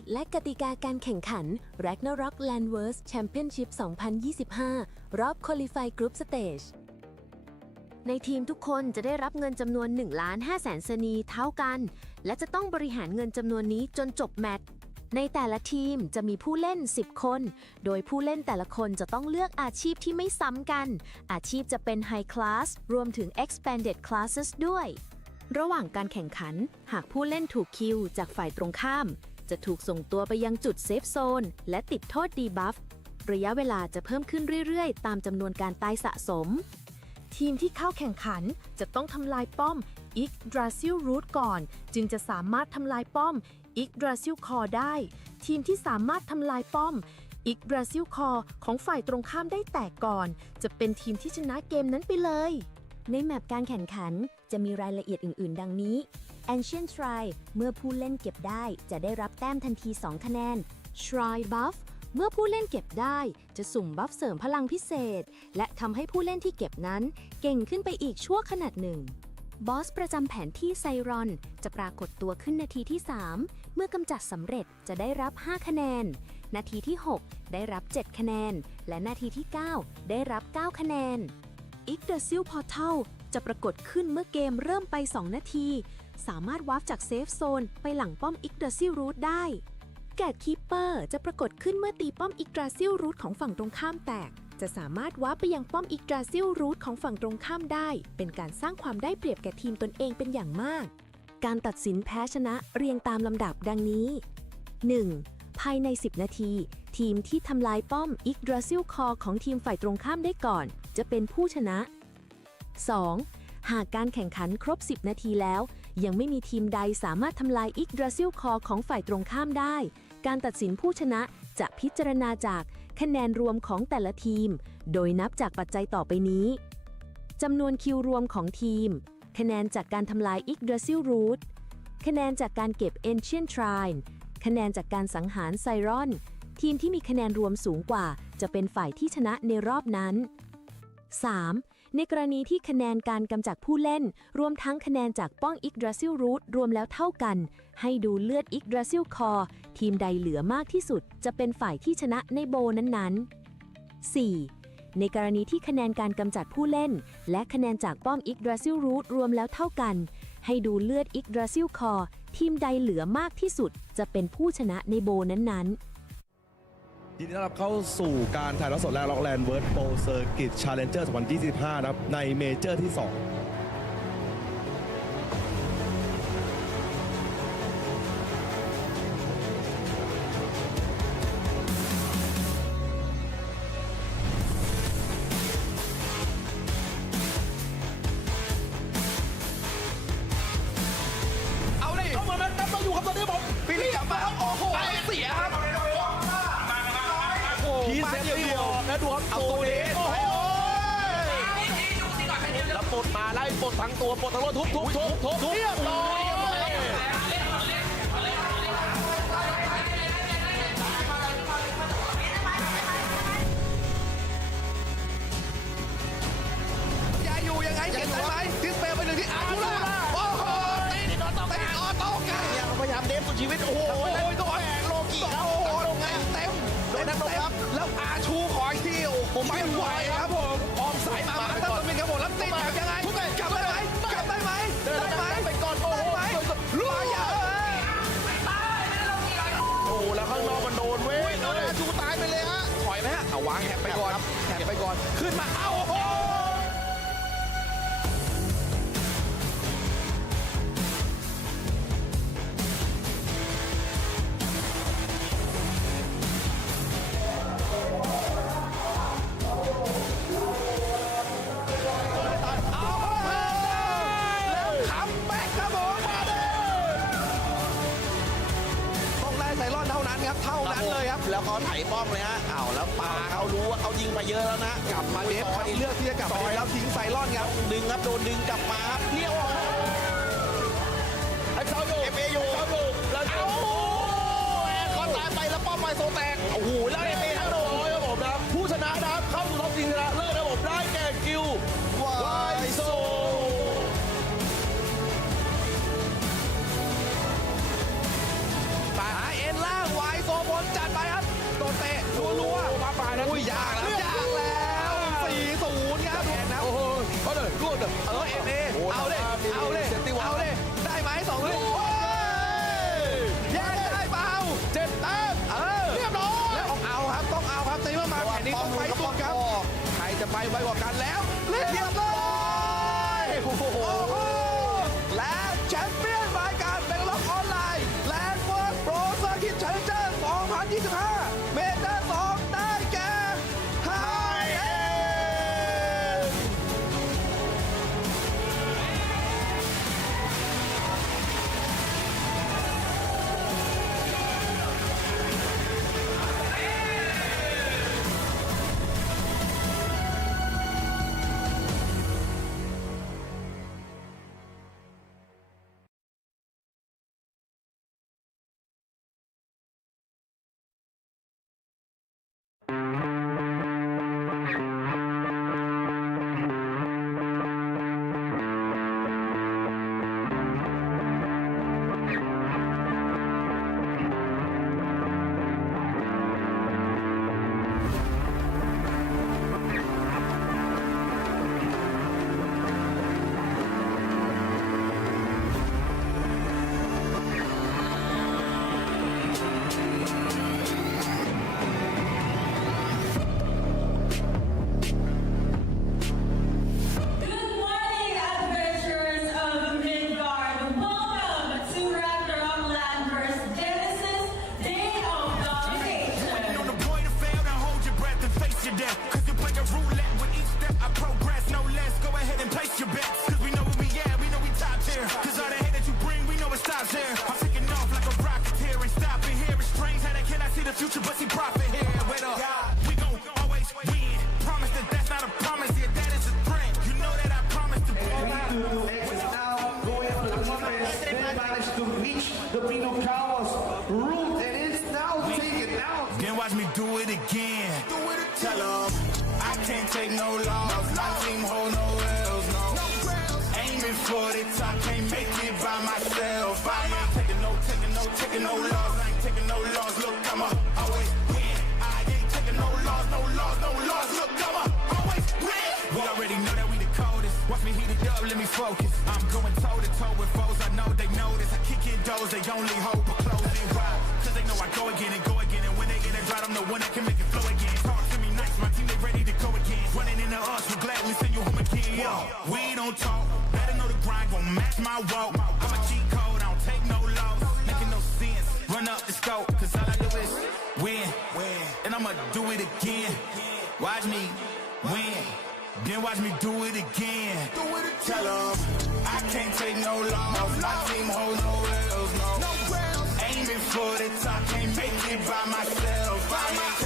กฎและกติกาการแข่งขัน Ragnarok Landverse Championship 2025 รอบ Qualify Group Stage ในทีมทุกคนจะได้รับเงินจำนวน 1,500,000 เซนีเท่ากัน และจะต้องบริหารเงินจำนวนนี้จนจบแมตช์ ในแต่ละทีมจะมีผู้เล่น 10 คน โดยผู้เล่นแต่ละคนจะต้องเลือกอาชีพที่ไม่ซ้ำกัน อาชีพจะเป็น High Class รวมถึง Expanded Classes ด้วย ระหว่างการแข่งขัน หากผู้เล่นถูกคิวจากฝ่ายตรงข้ามจะถูกส่งตัวไปยังจุดเซฟโซนและติดโทษดีบัฟ ระยะเวลาจะเพิ่มขึ้นเรื่อยๆ ตามจำนวนการตายสะสม ทีมที่เข้าแข่งขันจะต้องทำลายป้อม Yggdrasil Root ก่อน จึงจะสามารถทำลายป้อม Yggdrasil Core ได้ ทีมที่สามารถทำลายป้อม Yggdrasil Core ของฝ่ายตรงข้ามได้แตกก่อน จะเป็นทีมที่ชนะเกมนั้นไปเลย ในแมปการแข่งขันจะมีรายละเอียดอื่นๆ ดังนี้ Ancient Shrine เมื่อผู้เล่นเก็บได้จะได้รับแต้มทันที 2 คะแนน Shrine Buff เมื่อผู้เล่นเก็บได้จะสุ่มบัฟเสริมพลังพิเศษ และทำให้ผู้เล่นที่เก็บนั้นเก่งขึ้นไปอีกชั่วขณะหนึ่ง บอสประจำแผนที่ไซรอนจะปรากฏตัวขึ้นนาทีที่ 3 เมื่อกำจัดสำเร็จจะได้รับ 5 คะแนน นาทีที่ 6 ได้รับ 7 คะแนน และนาทีที่ 9 ได้รับ 9 คะแนน Yggdrasil Portal จะปรากฏขึ้นเมื่อเกมเริ่มไป 2 นาที สามารถวาร์ปจากเซฟโซนไปหลังป้อม Yggdrasil Root ได้ แกดคีปเปอร์จะปรากฏขึ้นเมื่อตีป้อม Yggdrasil Root ของฝั่งตรงข้ามแตก จะสามารถวาร์ปไปยังป้อม Yggdrasil Root ของฝั่งตรงข้ามได้ เป็นการสร้างความได้เปรียบแก่ทีมตนเองเป็นอย่างมาก การตัดสินแพ้ชนะเรียงตามลำดับดังนี้ 1. ภายใน 10 นาที ทีมที่ทำลายป้อม Yggdrasil Core ของทีมฝ่ายตรงข้ามได้ก่อน จะเป็นผู้ชนะ 2. หากการแข่งขันครบ 10 นาทีแล้วยังไม่มีทีมใดสามารถทำลาย Yggdrasil Core ของฝ่ายตรงข้ามได้ การตัดสินผู้ชนะจะพิจารณาจากคะแนนรวมของแต่ละทีม โดยนับจากปัจจัยต่อไปนี้จำนวนคิวรวมของทีม คะแนนจากการทำลาย Yggdrasil Root คะแนนจากการเก็บ Ancient Shrine คะแนนจากการสังหารไซรอน ทีมที่มีคะแนนรวมสูงกว่าจะเป็นฝ่ายที่ชนะในรอบนั้น 3. ในกรณีที่คะแนนการกำจัดผู้เล่นรวมทั้งคะแนนจากป้อง Yggdrasil Root รวมแล้วเท่ากัน ให้ดูเลือด Yggdrasil Core ทีมใดเหลือมากที่สุดจะเป็นฝ่ายที่ชนะในโบนั้นๆ 4. ในกรณีที่คะแนนการกำจัดผู้เล่นและคะแนนจากป้อม Yggdrasil Root รวมแล้วเท่ากัน ให้ดูเลือด Yggdrasil Core ทีมใดเหลือมากที่สุดจะเป็นผู้ชนะในโบนั้นๆยินดีต้อนรับเข้าสู่การถ่ายทอดสดและล็อกแลนด์เวิร์ดโปรเซอร์กิตชาเลนเจอร์2025นะครับในเมเจอร์ที่ 2เอาดิเข้ามาแล้วนับมาอยู่ครับตอนนี้ผมฟิลิปกลับมาครับโอ้โหเสียครับ มา เซฟ เดียว ตี้วอลแล้วดูครับ เอาตัวเด็กแล้วปลดมาไล่ปลดทั้งตัวปลดทั้งรถทุบเรียบร้อยอยู่ยังไงเก็บได้ไหมดิสเปย์ไปหนึ่งที่อาร์ตูล่าโอ้โหติดออโต้กันเนี่ยเขาพยายามเดฟสุดชีวิตโอ้โหตัวแหกโลกิโอ้โหเต็มโดนทั้งครับแล้วอาชูขออีกทีโอ้โหไม่ไหวครับผมออมสายมาตั้งตัวเป็นครับผมแล้วติดแบบยังไงกลับได้ไหมไปก่อนโอ้โหลูกยาโอ้แล้วข้างนอกมันโดนเว้ยโดนอาชูตายไปเลยฮะถอยไหมฮะเอาวางแฮปไปก่อนขึ้นมาเอ้าโอ้โหเท่านั้นเลยครับแล้วเขาไถป้อมเลยฮะแล้วปาเขารู้ว่าเขายิงไปเยอะแล้วนะกลับมาเดฟคราวนี้เลือกที่จะกลับมาแล้วทิ้งไซรอนครับดึงครับโดนดึงกลับมาครับเลี้ยวไอ้เสาอยู่เอฟเออยู่แล้วเขาตายไปแล้วป้อมไฟโซแตกโอ้โหแล้วเอฟเอทั้งโดนครับผมนะผู้ชนะนะครับเข้าสู่รอบชิงชนะเลิศนะผมได้แก่กิลวายโซล่างวายโซบนจัดไปครับโดนเตะรัวมาป่านะอุ้ยยากแล้ว4-0ครับนะโอ้โหก็เลยรวดเอฟเอเอาเลยได้ไหม2เลยแย่ได้เปล่า7 แต้มเรียบร้อยแล้วเอาครับต้องเอาครับตีมาแผ่นนี้ต้องไปสุดครับใครจะไปไวกว่ากันแล้วเรียบร้อยโอ้โหและแชมเปี้ยนรายการเป็นล็อกออนไลน์Landverse Pro Circuit Challenger 2025 เมเจอร์ 2 ได้แก่ไฮเอ็นWatch me do it again. Tell them I can't take no loss. My team hold no L's, no. Aiming for the top, can't make it by myself. I ain't taking no loss. I ain't taking no loss. Look, I'ma always win. I ain't taking no loss. Look, I'ma always win. We already know that we the coldest. Watch me heat it up, let me focus. I'm going toe to toe with foes. I know they notice. I kick in doors, they only hope for closing wild. Cause they know I go again. And when they get it right, I'm the one that can make it flow again. Talk to me nice, my team, they ready to go again. Running into us, we'll gladly send you home again. Yo, we don't talk, better know the grind, gon' match my walk. I'm a cheat code, I don't take no loss. Making no sense, run up the scope. Cause all I do is win. And I'ma do it again. Watch me win. Then watch me do it again. Tell them I can't take no loss. My team hold no L's, no. Aiming for the top, can't make it by myself. I ain't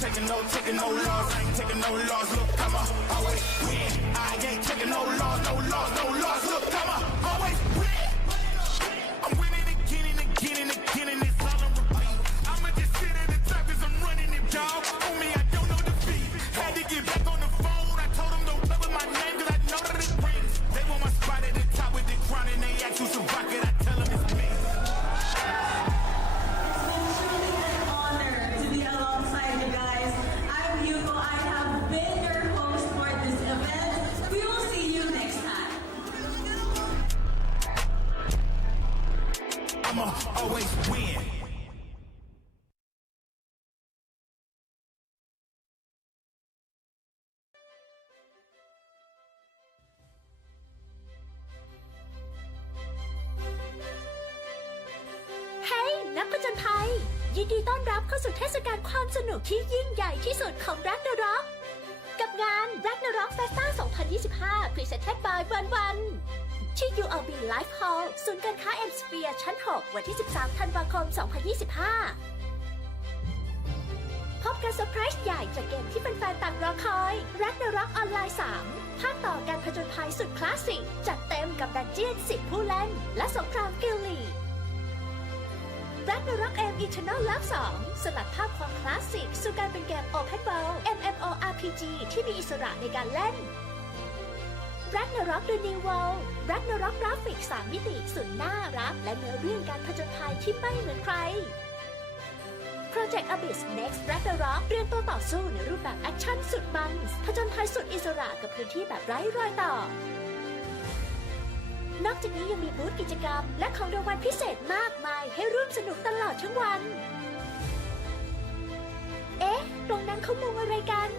taking taking no loss. I ain't taking no loss. Look, I'ma always win. I ain't taking no loss, no loss, no loss. Look, I'ma always win. I'm winning again and again and again, and it's all on repeat. I'ma just sit at the top 'cause I'm running it, dog. On me, I don't know defeat. Had to get back on the phone. I told them don't play with my name 'cause I know that it rings. They want my spot at the top with the crown, and they ask who's the rocket. I tell them it's me. I'ma always win.นักผจญภัยยินดีต้อนรับเข้าสู่เทศกาลความสนุกที่ยิ่งใหญ่ที่สุดของ Ragnarok กับงาน Ragnarok Festa 2025 Presented by วันที่ ULB Live Hall ศูนย์การค้า M Sphere ชั้น 6 วันที่ 13 ธันวาคม 2025 พบกับเซอร์ไพรส์ใหญ่จากเกมที่แฟนๆต่างรอคอย Ragnarok ออนไลน์ 3 ภาคต่อการผจญภัยสุดคลาสสิกจัดเต็มกับดันเจี้ยน 10 ผู้เล่นและสงครามกิลลีRagnarok M Eternal Love 2 สลัดภาพความคลาสสิกสู่การเป็นเกม Open World MMORPG ที่มีอิสระในการเล่น Ragnarok The New World Ragnarok กราฟิก 3 มิติสุดน่ารักและเนื้อเรื่องการผจญภัยที่ไม่เหมือนใคร Project Abyss Next Ragnarok เตรียมตัวต่อสู้ในรูปแบบแอคชั่นสุดมันผจญภัยสุดอิสระกับพื้นที่แบบไร้รอยต่อนอกจากนี้ยังมีบูธกิจกรรมและของรางวัลพิเศษมากมายให้ร่วมสนุกตลอดทั้งวัน เอ๊ะ ตรงนั้นเขามุงอะไรกัน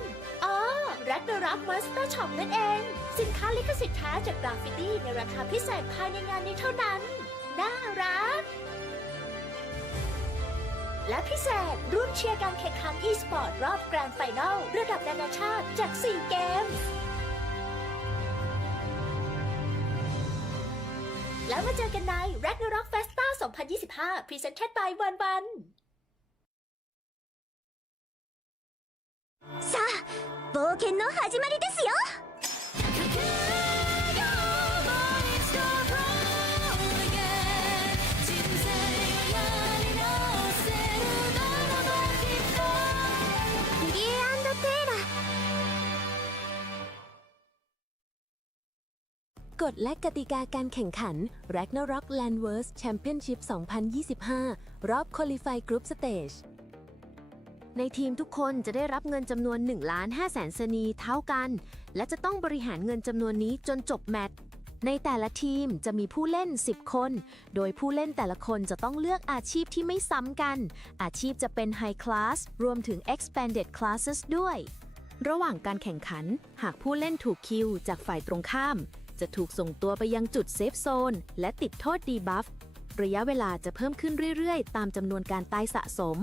อ๋อ Ragnarok Monster Shop นั่นเอง สินค้าลิขสิทธิ์แท้จากกราฟฟิตี้ในราคาพิเศษภายในงานนี้เท่านั้น น่ารัก และพิเศษร่วมเชียร์การแข่งขัน e-sport รอบแกรนด์ไฟนอลระดับนานาชาติจาก 4 เกมแล้วมาเจอกันใน Ragnarok Festa 2025 Presented by วันさあ冒険の始まりですよกฎและกติกาการแข่งขัน Ragnarok Landverse Championship 2025 รอบ Qualify Group Stage ในทีมทุกคนจะได้รับเงินจำนวน 1,500,000 เซนีเท่ากัน และจะต้องบริหารเงินจำนวนนี้จนจบแมตช์ ในแต่ละทีมจะมีผู้เล่น 10 คน โดยผู้เล่นแต่ละคนจะต้องเลือกอาชีพที่ไม่ซ้ำกัน อาชีพจะเป็น High Class รวมถึง Expanded Classes ด้วย ระหว่างการแข่งขัน หากผู้เล่นถูกคิวจากฝ่ายตรงข้ามจะถูกส่งตัวไปยังจุดเซฟโซนและติดโทษดีบัฟระยะเวลาจะเพิ่มขึ้นเรื่อยๆตามจำนวนการตายสะสม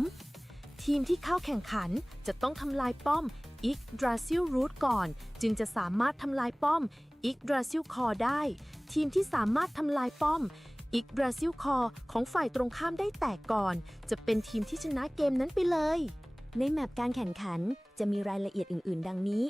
ทีมที่เข้าแข่งขันจะต้องทำลายป้อม Yggdrasil Root ก่อนจึงจะสามารถทำลายป้อม Yggdrasil Core ได้ทีมที่สามารถทำลายป้อม Yggdrasil Core ของฝ่ายตรงข้ามได้แตกก่อนจะเป็นทีมที่ชนะเกมนั้นไปเลยในแมปการแข่งขันจะมีรายละเอียดอื่นๆดังนี้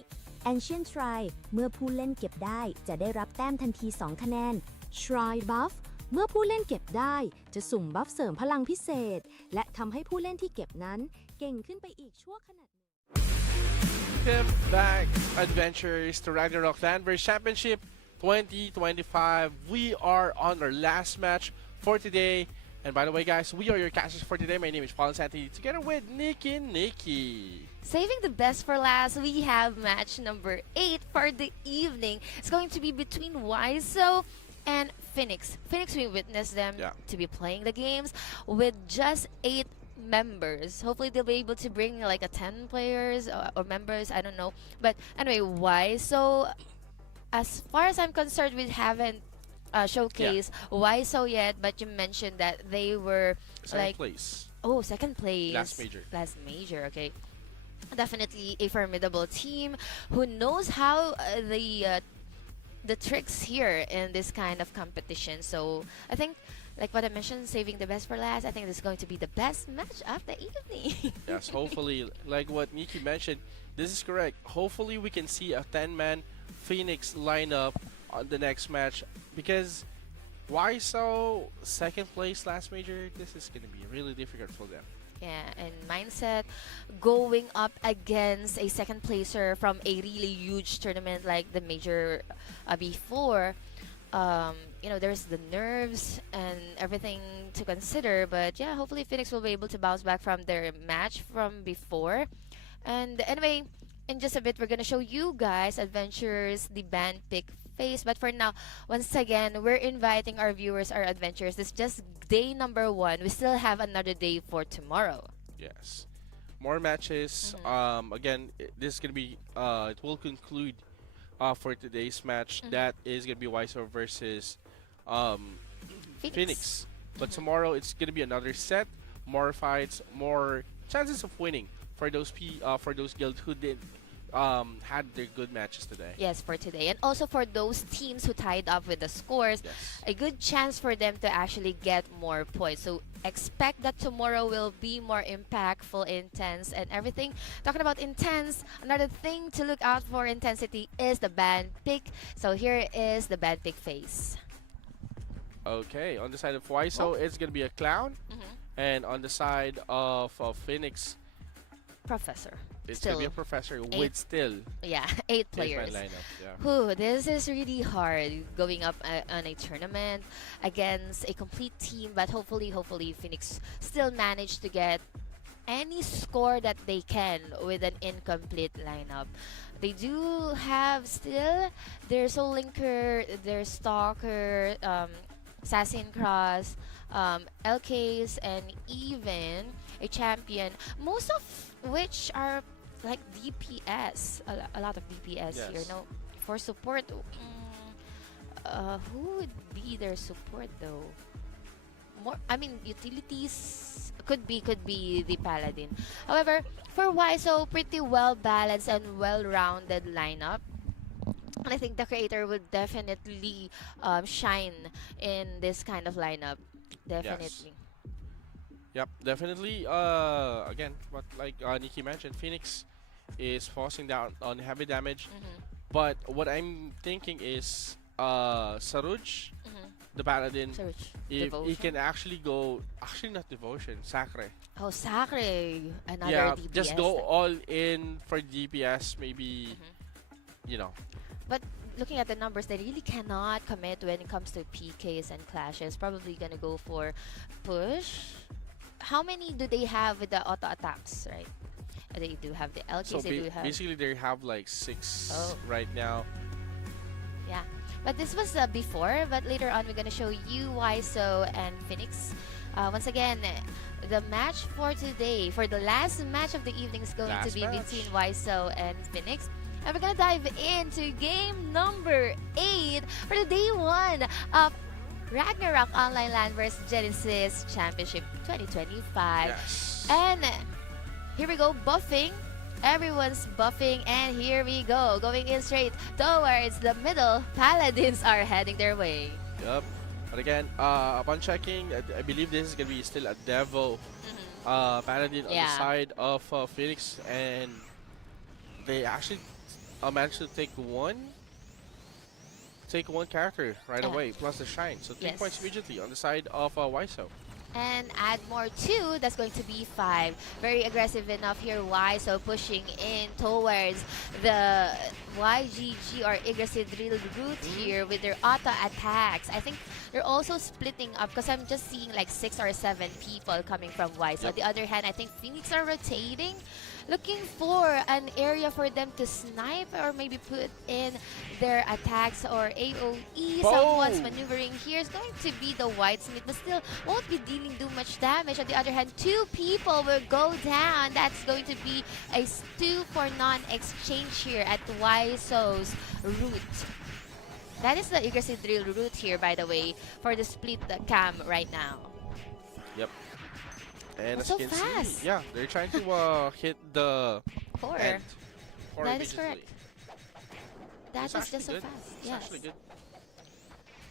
Ancient Shrine เมื่อผู้เล่นเก็บได้จะได้รับแต้มทันที 2 คะแนน Shrine Buff เมื่อผู้เล่นเก็บได้จะสุ่มบัฟเสริมพลังพิเศษและทำให้ผู้เล่นที่เก็บนั้นเก่งขึ้นไปอีกชั่วขณะ Welcome back, adventurers, to Ragnarok Landverse Championship 2025. We are on our last match for today. And by the way, guys, we are your casters for today. My name is Paul Santi, together with Nikki. Saving the best for last, we have match number 8 for the evening. It's going to be between Wiseau and Phoenix. Phoenix, we witnessed them to be playing the games with just 8 members. Hopefully they'll be able to bring like a 10 players or members, I don't know. But anyway, Wiseau, as far as I'm concerned, we haven't showcase Wiseau yet, but you mentioned that they were second place. Oh, second place. Last major, okay. Definitely a formidable team who knows how the tricks here in this kind of competition. So I think like what I mentioned, saving the best for last. I think this is going to be the best match of the evening. Yes, hopefully, like what Nikki mentioned, this is correct. Hopefully, we can see a 10-man Phoenix lineup on the next match, because why so second place last major? This is going to be really difficult for them. Yeah, and mindset going up against a second placer from a really huge tournament like the major before. You know, there's the nerves and everything to consider, but yeah, hopefully Phoenix will be able to bounce back from their match from before. And anyway, in just a bit, we're gonna show you guys Adventures, the band pick phase. But for now, once again, we're inviting our viewers, our adventurers. This is just day number 1. We still have another day for tomorrow. Yes, more matches. Again, this is gonna be. It will conclude for today's match. That is gonna be Wiseau versus Phoenix. But tomorrow it's gonna be another set, more fights, more chances of winning for those guilds who did had their good matches today. Yes, for today. And also for those teams who tied up with the scores, a good chance for them to actually get more points. So expect that tomorrow will be more impactful, intense, and everything. Talking about intense, another thing to look out for intensity is the band pick. So here is the band pick phase. Okay, on the side of Wiseau, it's going to be a clown. And on the side of Phoenix, Professor. It's going to be a professor with still. Yeah, 8 players. Lineup, yeah. Whew, this is really hard going up on a tournament against a complete team. But hopefully Phoenix still managed to get any score that they can with an incomplete lineup. They do have still their Soul Linker, their Stalker, Assassin Cross, LKs, and even a champion, most of which are like DPS, a lot of DPS here. No, for support, who would be their support though? More, I mean, utilities could be the Paladin. However, for Wiseau, pretty well balanced and well-rounded lineup. And I think the creator would definitely shine in this kind of lineup. Definitely. Yep, definitely. Again, what like Nikki mentioned, Phoenix is forcing down on heavy damage. But what I'm thinking is Saruj, the Paladin, if he can actually go, actually not Devotion, Sacre. Oh, Sacre, another yeah, DPS. just go all in for DPS, maybe, you know. But looking at the numbers, they really cannot commit when it comes to PKs and clashes. Probably gonna go for push. How many do they have with the auto attacks, right? They do have the LKs, So they do have... basically they have like 6 right now. Yeah, but this was before, but later on we're gonna show you Wiseau and Phoenix. Once again, the match for today, for the last match of the evening, is going to be between Wiseau and Phoenix. And we're gonna dive into game number 8 for the day 1 of Ragnarok Online Landverse Genesis Championship 2025. Yes. And here we go, buffing. Everyone's buffing, and here we go, going in straight towards the middle. Paladins are heading their way. Yep. But again, upon checking, I believe this is gonna be still a Devo Paladin on the side of Phoenix, and they actually managed to take one character right away, plus the shine. So 3 points immediately on the side of Wiseau. And add more 2, that's going to be 5. Very aggressive enough here, Wiseau pushing in towards the YGG or Yggdrasil route here with their auto attacks. I think they're also splitting up because I'm just seeing like 6 or 7 people coming from Wiseau. On the other hand, I think Phoenix are rotating, looking for an area for them to snipe or maybe put in their attacks or AoE. Someone's maneuvering here. It's going to be the Whitesmith, but still won't be dealing too much damage. On the other hand, 2 people will go down. That's going to be a 2 for non-exchange here at Wiseau's route. That is the Yggdrasil route here, by the way, for the split cam right now. Yep. And as so you can fast. see, yeah, they're trying to hit the 4. end. That is correct. That was just so good. fast. It's yes. actually good.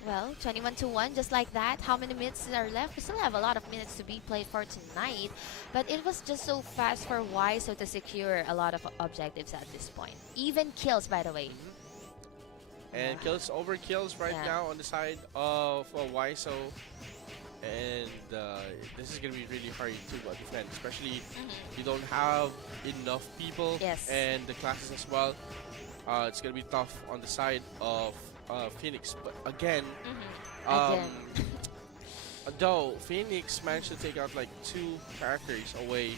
Well, 21-1, just like that. How many minutes are left? We still have a lot of minutes to be played for tonight, but it was just so fast for YSO to secure a lot of objectives at this point. Even kills, by the way. And kills over kills right now on the side of YSO. And this is going to be really hard to defend, especially if you don't have enough people and the classes as well. It's going to be tough on the side of Phoenix. But again, though Phoenix managed to take out like 2 characters away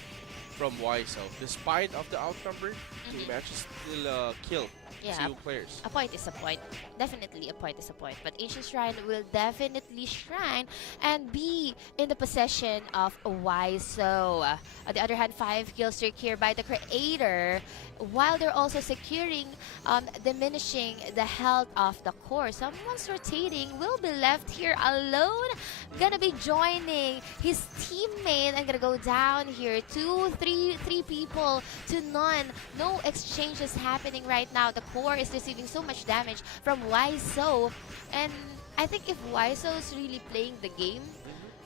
from YSO, despite of the outnumber, they managed to still kill 2 players. A point is a point. Definitely a point is a point. But Ancient Shrine will definitely shrine and be in the possession of YSO. On the other hand, 5 kill streak here by the creator, while they're also securing, diminishing the health of the core. Someone's rotating, will be left here alone. Gonna be joining his teammate and gonna go down here. 3 people to none. No exchanges happening right now. The core is receiving so much damage from YSO, and I think if YSO is really playing the game,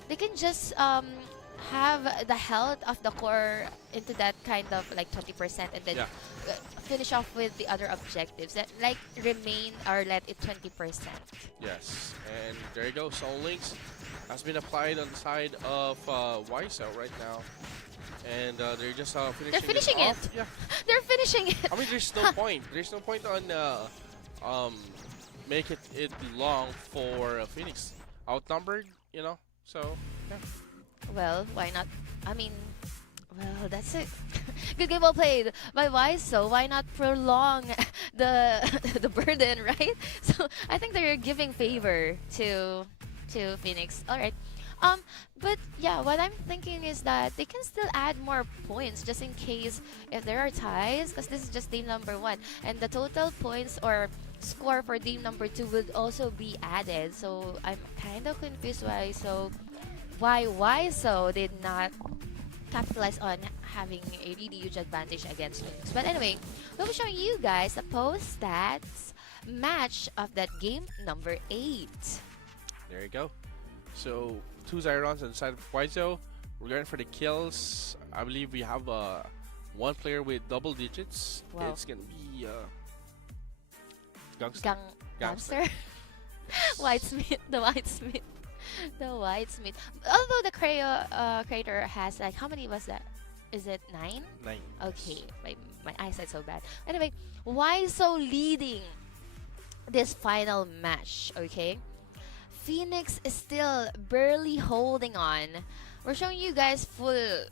they can just have the health of the core into that kind of like 20% and then finish off with the other objectives that like remain or let it 20%. Yes, and there you go. Soul Links has been applied on the side of YSO right now. And they're just finishing They're finishing it. Yeah. They're finishing it. I mean, there's no point. There's no point on make it long for Phoenix. Outnumbered, you know. So yeah. Well, why not? I mean, well, that's it. Good game well played by YSO. Why not prolong the burden, right? So I think they're giving favor to Phoenix. All right. But yeah, what I'm thinking is that they can still add more points just in case if there are ties, because this is just team number 1, and the total points or score for team number 2 would also be added. So I'm kind of confused why YSO did not capitalize on having a really huge advantage against Phoenix. But anyway, we'll be showing you guys the post stats match of that game number 8. There you go. So 2 Zyrons on the side of YSO. We're going for the kills. I believe we have 1 player with double digits. Wow. It's gonna be Gangster. Whitesmith, the Whitesmith. The Whitesmith. Although the creator has like, how many was that? Is it 9? 9. Okay, my eyesight's so bad. Anyway, YSO leading this final match, okay? Phoenix is still barely holding on. We're showing you guys full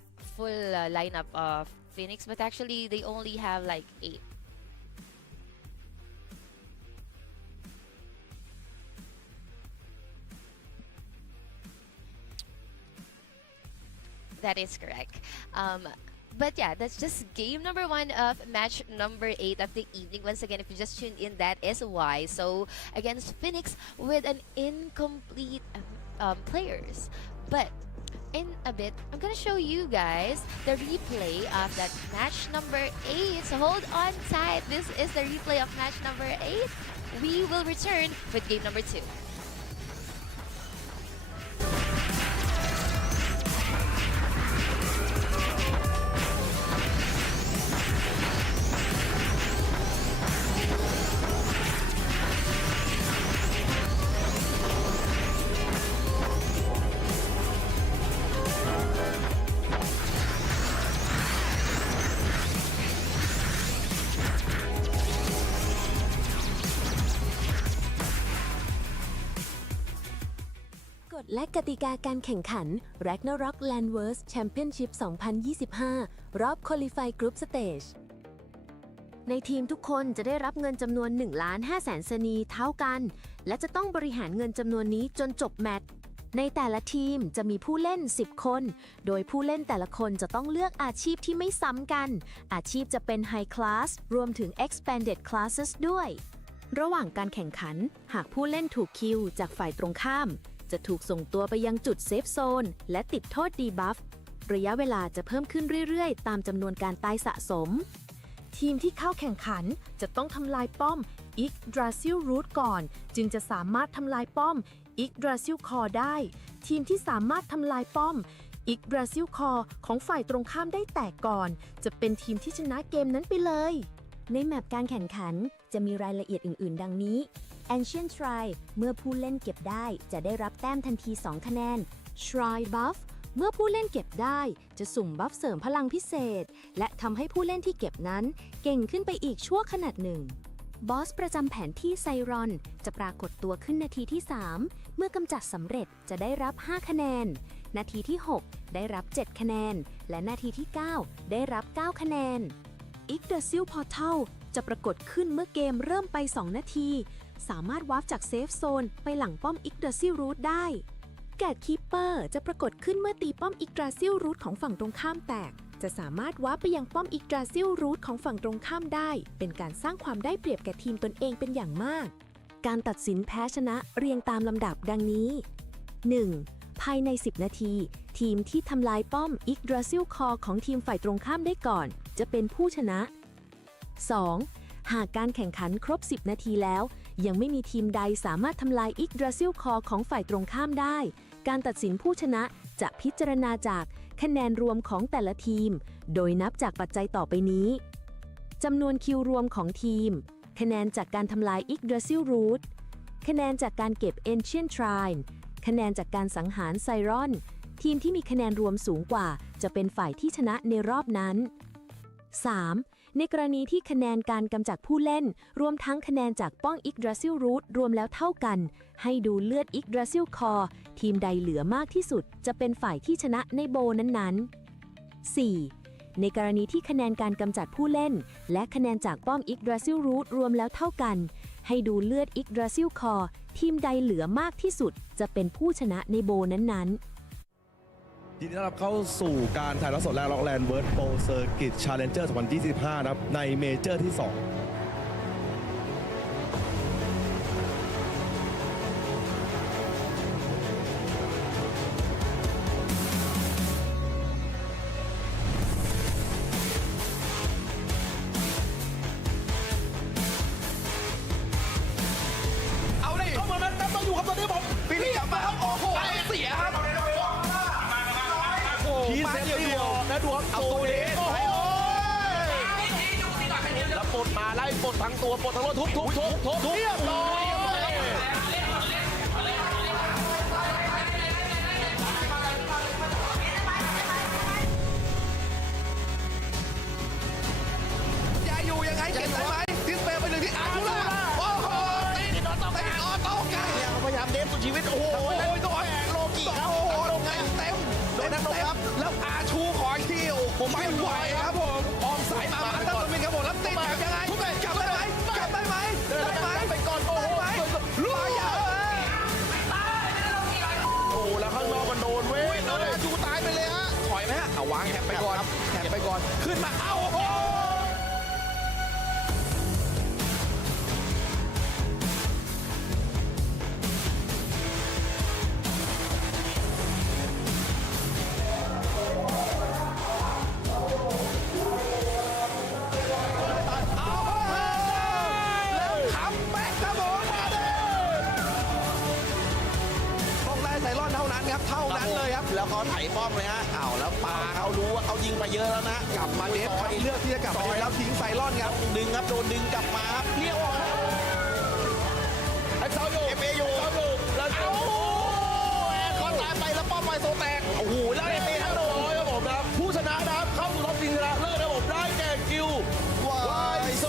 lineup of Phoenix, but actually they only have like 8. That is correct. But yeah, that's just game number 1 of match number 8 of the evening. Once again, if you just tuned in, that is why. So against Phoenix with an incomplete players. But in a bit, I'm gonna show you guys the replay of that match number 8. So hold on tight. This is the replay of match number 8. We will return with game number 2.และกติกาการแข่งขัน Ragnarok Landverse Championship 2025 รอบ Qualify Group Stage ในทีมทุกคนจะได้รับเงินจำนวน 1,500,000 สนีเท่ากัน และจะต้องบริหารเงินจำนวนนี้จนจบแมตช์ ในแต่ละทีมจะมีผู้เล่น 10 คน โดยผู้เล่นแต่ละคนจะต้องเลือกอาชีพที่ไม่ซ้ำกัน อาชีพจะเป็น High Class รวมถึง Expanded Classes ด้วย ระหว่างการแข่งขัน หากผู้เล่นถูกคิวจากฝ่ายตรงข้ามจะถูกส่งตัวไปยังจุดเซฟโซนและติดโทษดีบัฟระยะเวลาจะเพิ่มขึ้นเรื่อยๆตามจำนวนการตายสะสม ทีมที่เข้าแข่งขันจะต้องทำลายป้อม Yggdrasil Root ก่อนจึงจะสามารถทำลายป้อม Yggdrasil Core ได้ทีมที่สามารถทำลายป้อม Yggdrasil Core ของฝ่ายตรงข้ามได้แตกก่อนจะเป็นทีมที่ชนะเกมนั้นไปเลยในแมปการแข่งขันจะมีรายละเอียดอื่นๆ ดังนี้ Ancient Shrine เมื่อผู้เล่นเก็บได้จะได้รับแต้มทันที 2 คะแนน Shrine Buff เมื่อผู้เล่นเก็บได้จะสุ่มบัฟเสริมพลังพิเศษและทำให้ผู้เล่นที่เก็บนั้นเก่งขึ้นไปอีกชั่วขณะหนึ่งบอสประจำแผนที่ไซรอนจะปรากฏตัวขึ้นนาทีที่ 3 เมื่อกำจัดสำเร็จจะได้รับ 5 คะแนนนาทีที่ 6 ได้รับ 7 คะแนนและนาทีที่ 9 ได้รับ 9 คะแนนYggdrasil Portal จะปรากฏขึ้นเมื่อเกมเริ่มไป 2 นาที สามารถวาร์ปจากเซฟโซนไปหลังป้อม Yggdrasil Root ได้ แกะคีปเปอร์จะปรากฏขึ้นเมื่อตีป้อม Yggdrasil Root ของฝั่งตรงข้ามแตก จะสามารถวาร์ปไปยังป้อม Yggdrasil Root ของฝั่งตรงข้ามได้ เป็นการสร้างความได้เปรียบแก่ทีมตนเองเป็นอย่างมาก การตัดสินแพ้ชนะเรียงตามลำดับดังนี้ 1. ภายใน 10 นาที ทีมที่ทำลายป้อม Yggdrasil Core ของทีมฝ่ายตรงข้ามได้ก่อนจะเป็นผู้ชนะ 2. หากการแข่งขันครบ 10 นาทีแล้วยังไม่มีทีมใดสามารถทำลาย Yggdrasil Core ของฝ่ายตรงข้ามได้การตัดสินผู้ชนะจะพิจารณาจากคะแนนรวมของแต่ละทีมโดยนับจากปัจจัยต่อไปนี้จำนวนคิวรวมของทีมคะแนนจากการทำลาย Yggdrasil Root คะแนนจากการเก็บ Ancient Shrine คะแนนจากการสังหารไซรอนทีมที่มีคะแนนรวมสูงกว่าจะเป็นฝ่ายที่ชนะในรอบนั้น 3. ในกรณีที่คะแนนการกำจัดผู้เล่นรวมทั้งคะแนนจากป้อง Yggdrasil Root รวมแล้วเท่ากันให้ดูเลือด Yggdrasil Core ทีมใดเหลือมากที่สุดจะเป็นฝ่ายที่ชนะในโบนั้นๆ 4. ในกรณีที่คะแนนการกำจัดผู้เล่นและคะแนนจากป้อม Yggdrasil Root รวมแล้วเท่ากันให้ดูเลือด Yggdrasil Core ทีมใดเหลือมากที่สุดจะเป็นผู้ชนะในโบนั้นๆยินดีต้อนรับเข้าสู่การถ่ายทอดสดและล็อกแลนด์เวิร์ดโปรเซอร์กิตชาเลนเจอร์ 2025 นะครับในเมเจอร์ที่ 2เอาดิเข้ามานั้นต้องอยู่ครับตอนนี้ผมพี่กลับมาครับโอ้โหเสียครับทีเซตเดียวนะดวงเอาตัวเด็กโอ้โหแล้วปลดมาไล่ปลดทั้งตัวปลดทั้งรถทุบเรียบร้อยจะอยู่ยังไงเก็บได้ไหมทิ้งเปไปเลยที่อาร์ตูล่าโอ้โหตีออโต้กันเนี่ยพยายามเดฟสุดชีวิตโอ้โหโดนโลกิครับโอ้โหลงเต็มครับแล้วอาชูขออีกทีโอ้ผมไม่ไหวครับผมออมสายมาตั้งตัวเป็นครับผมแล้วติดแบบยังไงกลับได้ไหมไปก่อนโอ้โหลุยโอ้แล้วข้างนอกมันโดนเว้ยโดนอาชูตายไปเลยฮะถอยไหมฮะเอาวางแฮปไปก่อนขึ้นมาเอ้าโอ้โหเท่านั้นเลยครับแล้วเขาไถป้อมเลยฮะอ้าวแล้วปาเขารู้ว่าเขายิงไปเยอะแล้วนะกลับมาเดฟไปเลือกที่จะกลับมาแล้วทิ้งไซรอนครับดึงครับโดนดึงกลับมาครับเลี้ยวไอ้เสาอยู่แล้วโอ้โหเขาตายไปแล้วป้อมไปโซแตกโอ้โหแล้วเอเมทั้งโดนครับผมครับผู้ชนะนะครับเข้าสู่รอบชิงชนะเลิศนะผมได้แก่กิลวายโซ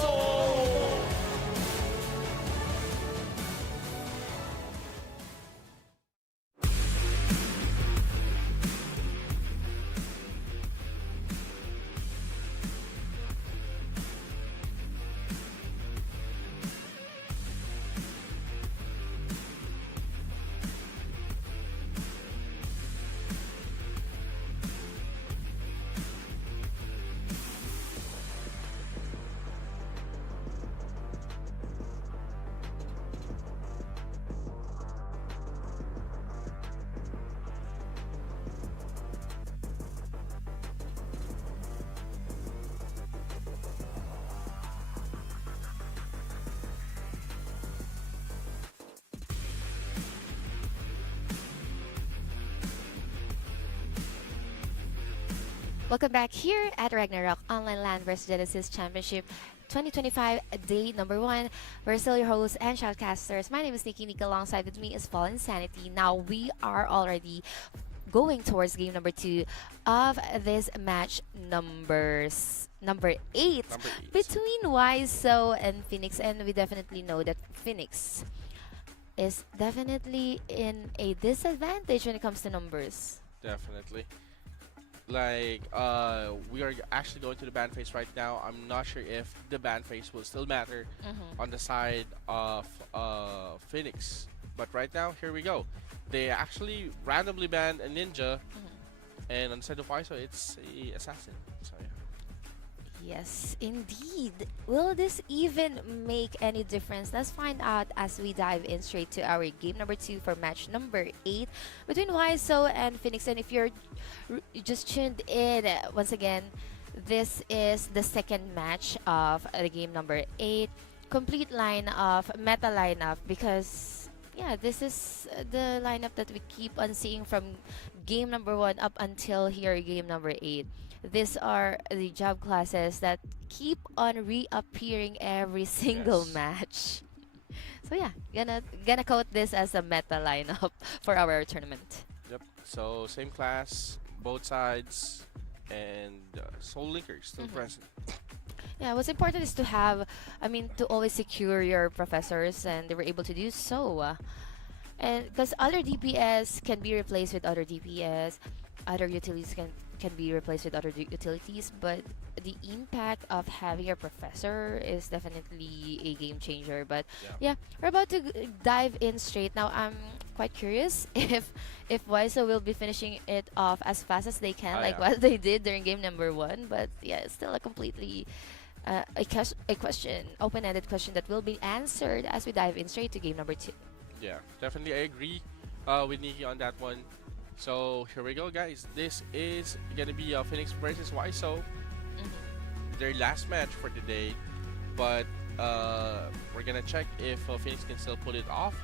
Welcome back here at Ragnarok Online Landverse Genesis Championship 2025 day number 1. We're still your hosts and shoutcasters. My name is Nikki Nika. Alongside with me is Fall Insanity. Now we are already going towards game number 2 of this match number 8 between YSO and Phoenix, and we definitely know that Phoenix is definitely in a disadvantage when it comes to numbers. Definitely. Like, we are actually going to the ban phase right now. I'm not sure if the ban phase will still matter on the side of Phoenix. But right now, here we go. They actually randomly banned a ninja, and on the side of YSO, it's a assassin. So yeah. Yes, indeed. Will this even make any difference? Let's find out as we dive in straight to our game number 2 for match number 8 between YSO and Phoenix. And if you're just tuned in, once again, this is the second match of the game number 8. Complete meta lineup, because yeah, this is the lineup that we keep on seeing from game number 1 up until here, game number 8. These are the job classes that keep on reappearing every single match. So yeah, gonna quote this as a meta lineup for our tournament. Yep. So same class, both sides, and Soul Linkers still present. Yeah, what's important is to have, to always secure your professors, and they were able to do so. And because other DPS can be replaced with other DPS, other utilities can be replaced with other utilities, but the impact of having a professor is definitely a game changer. But yeah, we're about to dive in straight now. I'm quite curious if YSO will be finishing it off as fast as they can, what they did during game number 1. But yeah, it's still a completely a question, open-ended question that will be answered as we dive in straight to game number 2. Yeah, definitely I agree with Nikki on that one. So here we go, guys. This is gonna be Phoenix versus YSO. Their last match for the day, but we're gonna check if Phoenix can still pull it off,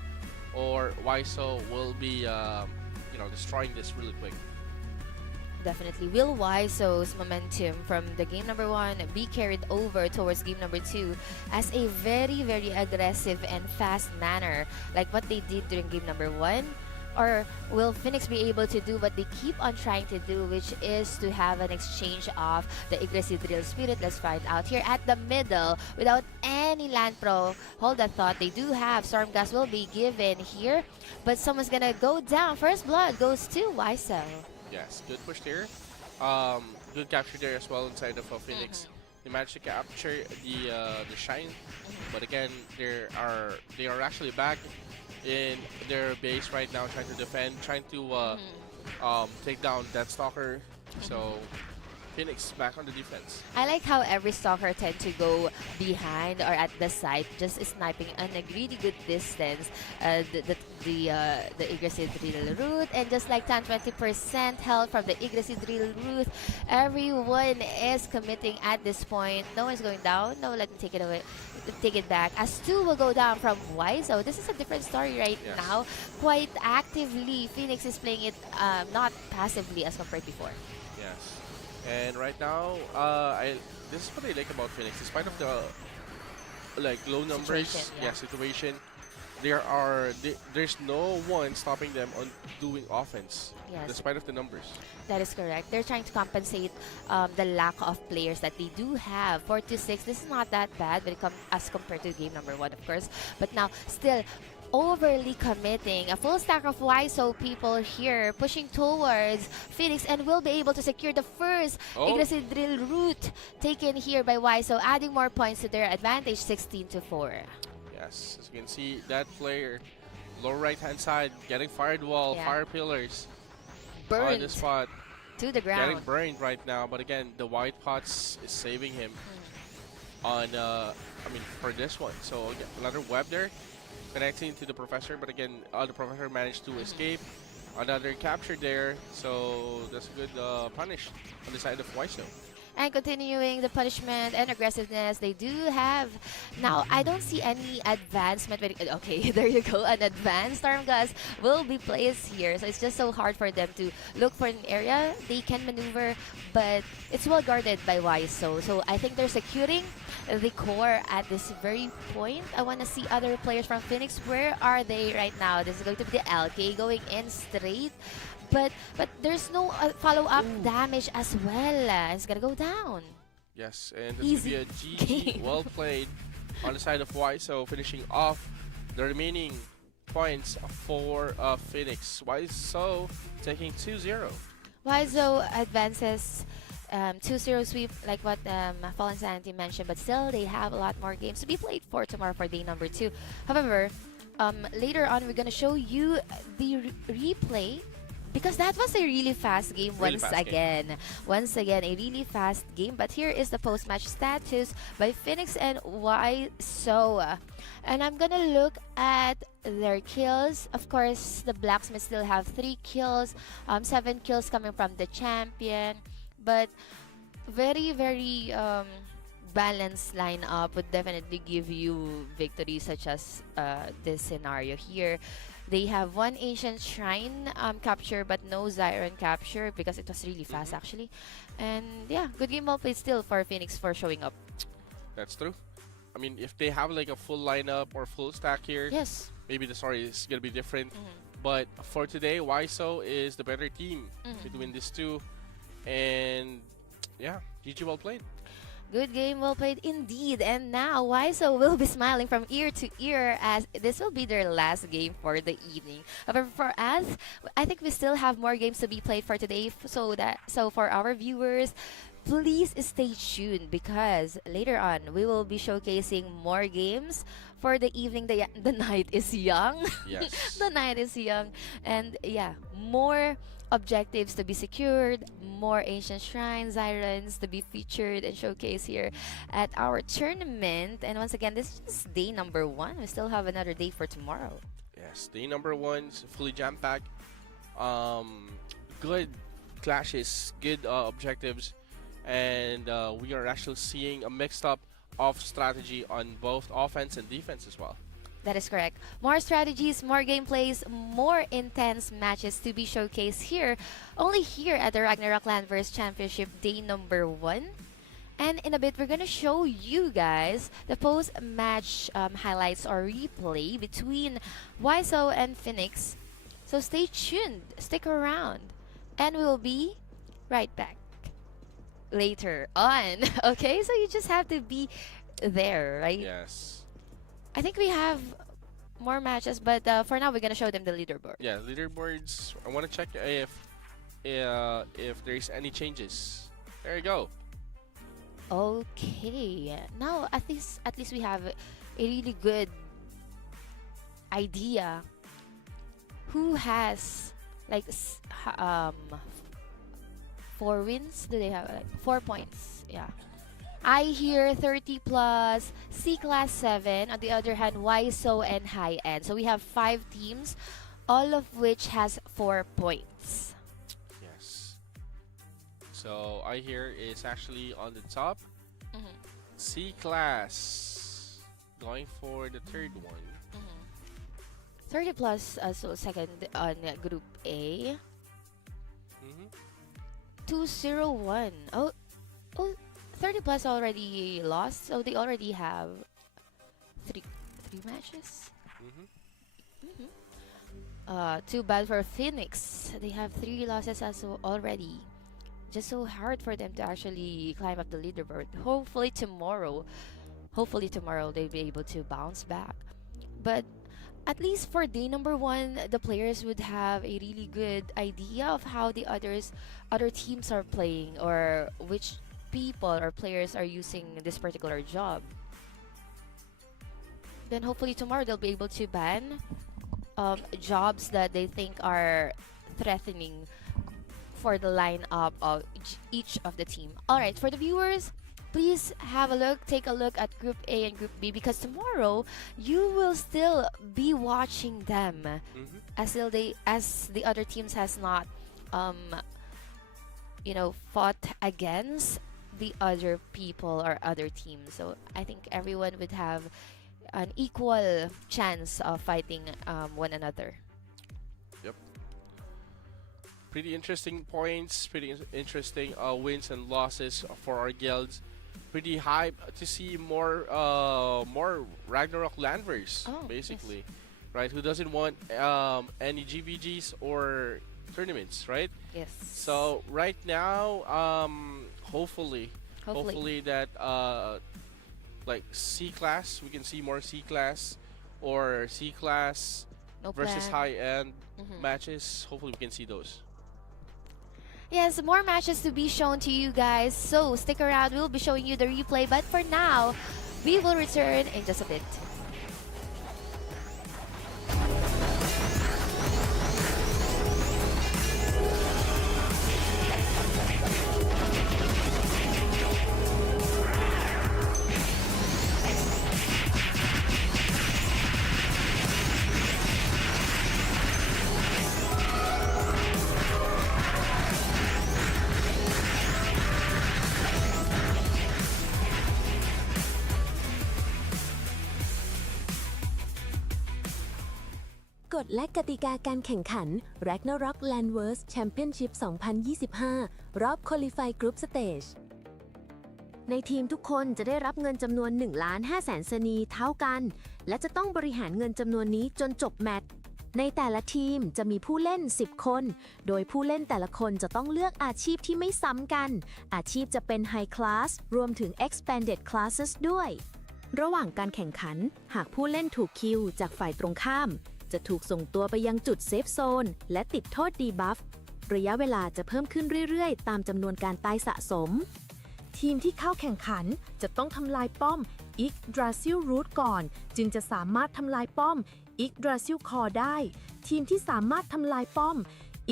or YSO will be destroying this really quick. Definitely. Will YSO's momentum from the game number 1 be carried over towards game number 2 as a very, very aggressive and fast manner, like what they did during game number 1? Or will Phoenix be able to do what they keep on trying to do, which is to have an exchange of the Yggdrasil Drill Spirit? Let's find out here at the middle without any land pro. Hold that thought. They do have Storm Gas will be given here, but someone's gonna go down. First blood goes to YSO. Yes, good push there. Good capture there as well inside of Phoenix. They managed to capture the shine, but again, they are actually back in their base right now, trying to defend, trying to take down that stalker. So Phoenix back on the defense. I like how every stalker tend to go behind or at the side, just sniping on a really good distance. The Yggdrasil Drill route, and just like 10-20% health from the Yggdrasil Drill route, everyone is committing at this point. No one's going down. No, let me take it away. Take it back, as 2 will go down from YSO. This is a different story right now. Quite actively, Phoenix is playing it not passively as compared before. Yes, and right now, this is what I like about Phoenix. Despite of the low numbers, situation, there's no one stopping them on doing offense. Yes. Despite of the numbers. That is correct. They're trying to compensate the lack of players that they do have. 4-6, this is not that bad when it comes as compared to game number 1, of course. But now, still overly committing. A full stack of YSO people here pushing towards Phoenix, and will be able to secure the first Yggdrasil Drill route taken here by YSO, adding more points to their advantage, 16-4. Yes, as you can see, that player, lower right-hand side, getting fired wall, fire pillars. Burned on the spot. To the ground. Getting burned right now, but again, the white pots is saving him on, for this one. So again, another web there, connecting to the professor, but again, the professor managed to escape. Another capture there, so that's a good punish on the side of YSO. And continuing the punishment and aggressiveness they do have. Now, I don't see any advancement. Okay, there you go. An advanced Stormgust will be placed here. So it's just so hard for them to look for an area they can maneuver. But it's well guarded by YSO. So I think they're securing the core at this very point. I want to see other players from Phoenix. Where are they right now? This is going to be the LK going in straight. But there's no follow-up damage as well. It's gonna go down. Yes, and this will be a GG. Well played on the side of YSO, finishing off the remaining points for Phoenix. YSO taking 2-0. YSO advances 2-0 sweep, like what Fallen Sanity mentioned, but still they have a lot more games to be played for tomorrow for day number 2. However, later on we're gonna show you the replay, because that was a really fast game once again. Once again, a really fast game. But here is the post-match status by Phoenix and YSO. And I'm gonna look at their kills. Of course, the Blacksmith still have 3 kills, 7 kills coming from the champion. But very, very balanced lineup would definitely give you victories, such as this scenario here. They have 1 Ancient Shrine capture, but no Zyron capture because it was really fast actually. And yeah, good game well played still for Phoenix for showing up. That's true. I mean, if they have like a full lineup or full stack here, yes, maybe the story is gonna be different. But for today, YSO is the better team between these two. And yeah, GG well played. Good game, well played indeed. And now YSO will be smiling from ear to ear as this will be their last game for the evening. However, for us, I think we still have more games to be played for today. So for our viewers, please stay tuned, because later on we will be showcasing more games for the evening. The night is young. Yes. The night is young. And yeah, more objectives to be secured, more Ancient Shrines, Zyrons to be featured and showcased here at our tournament. And once again, this is day number 1. We still have another day for tomorrow. Yes, day number 1 is fully jam-packed. Good clashes, good objectives, and we are actually seeing a mixed up of strategy on both offense and defense as well. That is correct. More strategies, more gameplays, more intense matches to be showcased here, only here at the Ragnarok Landverse Championship day number 1. And in a bit, we're gonna show you guys the post-match highlights or replay between YSO and Phoenix. So stay tuned, stick around, and we will be right back later on. Okay, so you just have to be there, right? Yes. I think we have more matches, but for now we're gonna show them the leaderboard. Yeah, leaderboards. I want to check if there's any changes. There you go. Okay, now at least we have a really good idea who has like 4 wins. Do they have like 4 points? Yeah. I hear 30 plus, C-Class 7. On the other hand, YSO and High End. So we have 5 teams, all of which has 4 points. Yes. So I hear is actually on the top. C-Class going for the 3rd one. 30 plus, so second on Group A. 201. Oh. 30 plus already lost, so they already have three matches. Too bad for Phoenix. They have 3 losses as already. Just so hard for them to actually climb up the leaderboard. Hopefully tomorrow they'll be able to bounce back. But at least for day number 1, the players would have a really good idea of how the other teams are playing, or which people or players are using this particular job. Then hopefully tomorrow they'll be able to ban jobs that they think are threatening for the lineup of each of the team. Alright, for the viewers, please take a look at Group A and Group B, because tomorrow you will still be watching them as the other teams has not fought against the other people or other teams. So I think everyone would have an equal chance of fighting one another. Yep. Pretty interesting points, pretty interesting wins and losses for our guilds. Pretty hype to see more Ragnarok Landverse, basically. Yes. Right? Who doesn't want any GVGs or tournaments, right? Yes. So right now, hopefully that like C class, we can see more C class or C class versus high end matches. Hopefully we can see those. Yes, more matches to be shown to you guys, so stick around. We'll be showing you the replay, but for now, we will return in just a bit.กฎและกติกาการแข่งขัน Ragnarok Landverse Championship 2025 รอบ Qualify Group Stage ในทีมทุกคนจะได้รับเงินจำนวน 1,500,000 สนีเท่ากัน และจะต้องบริหารเงินจำนวนนี้จนจบแมตช์ ในแต่ละทีมจะมีผู้เล่น 10 คน โดยผู้เล่นแต่ละคนจะต้องเลือกอาชีพที่ไม่ซ้ำกัน อาชีพจะเป็น High Class รวมถึง Expanded Classes ด้วย ระหว่างการแข่งขัน หากผู้เล่นถูกคิวจากฝ่ายตรงข้ามจะถูกส่งตัวไปยังจุดเซฟโซนและติดโทษดีบัฟระยะเวลาจะเพิ่มขึ้นเรื่อยๆตามจำนวนการตายสะสมทีมที่เข้าแข่งขันจะต้องทำลายป้อม Yggdrasil Root ก่อนจึงจะสามารถทำลายป้อม Yggdrasil Core ได้ทีมที่สามารถทำลายป้อม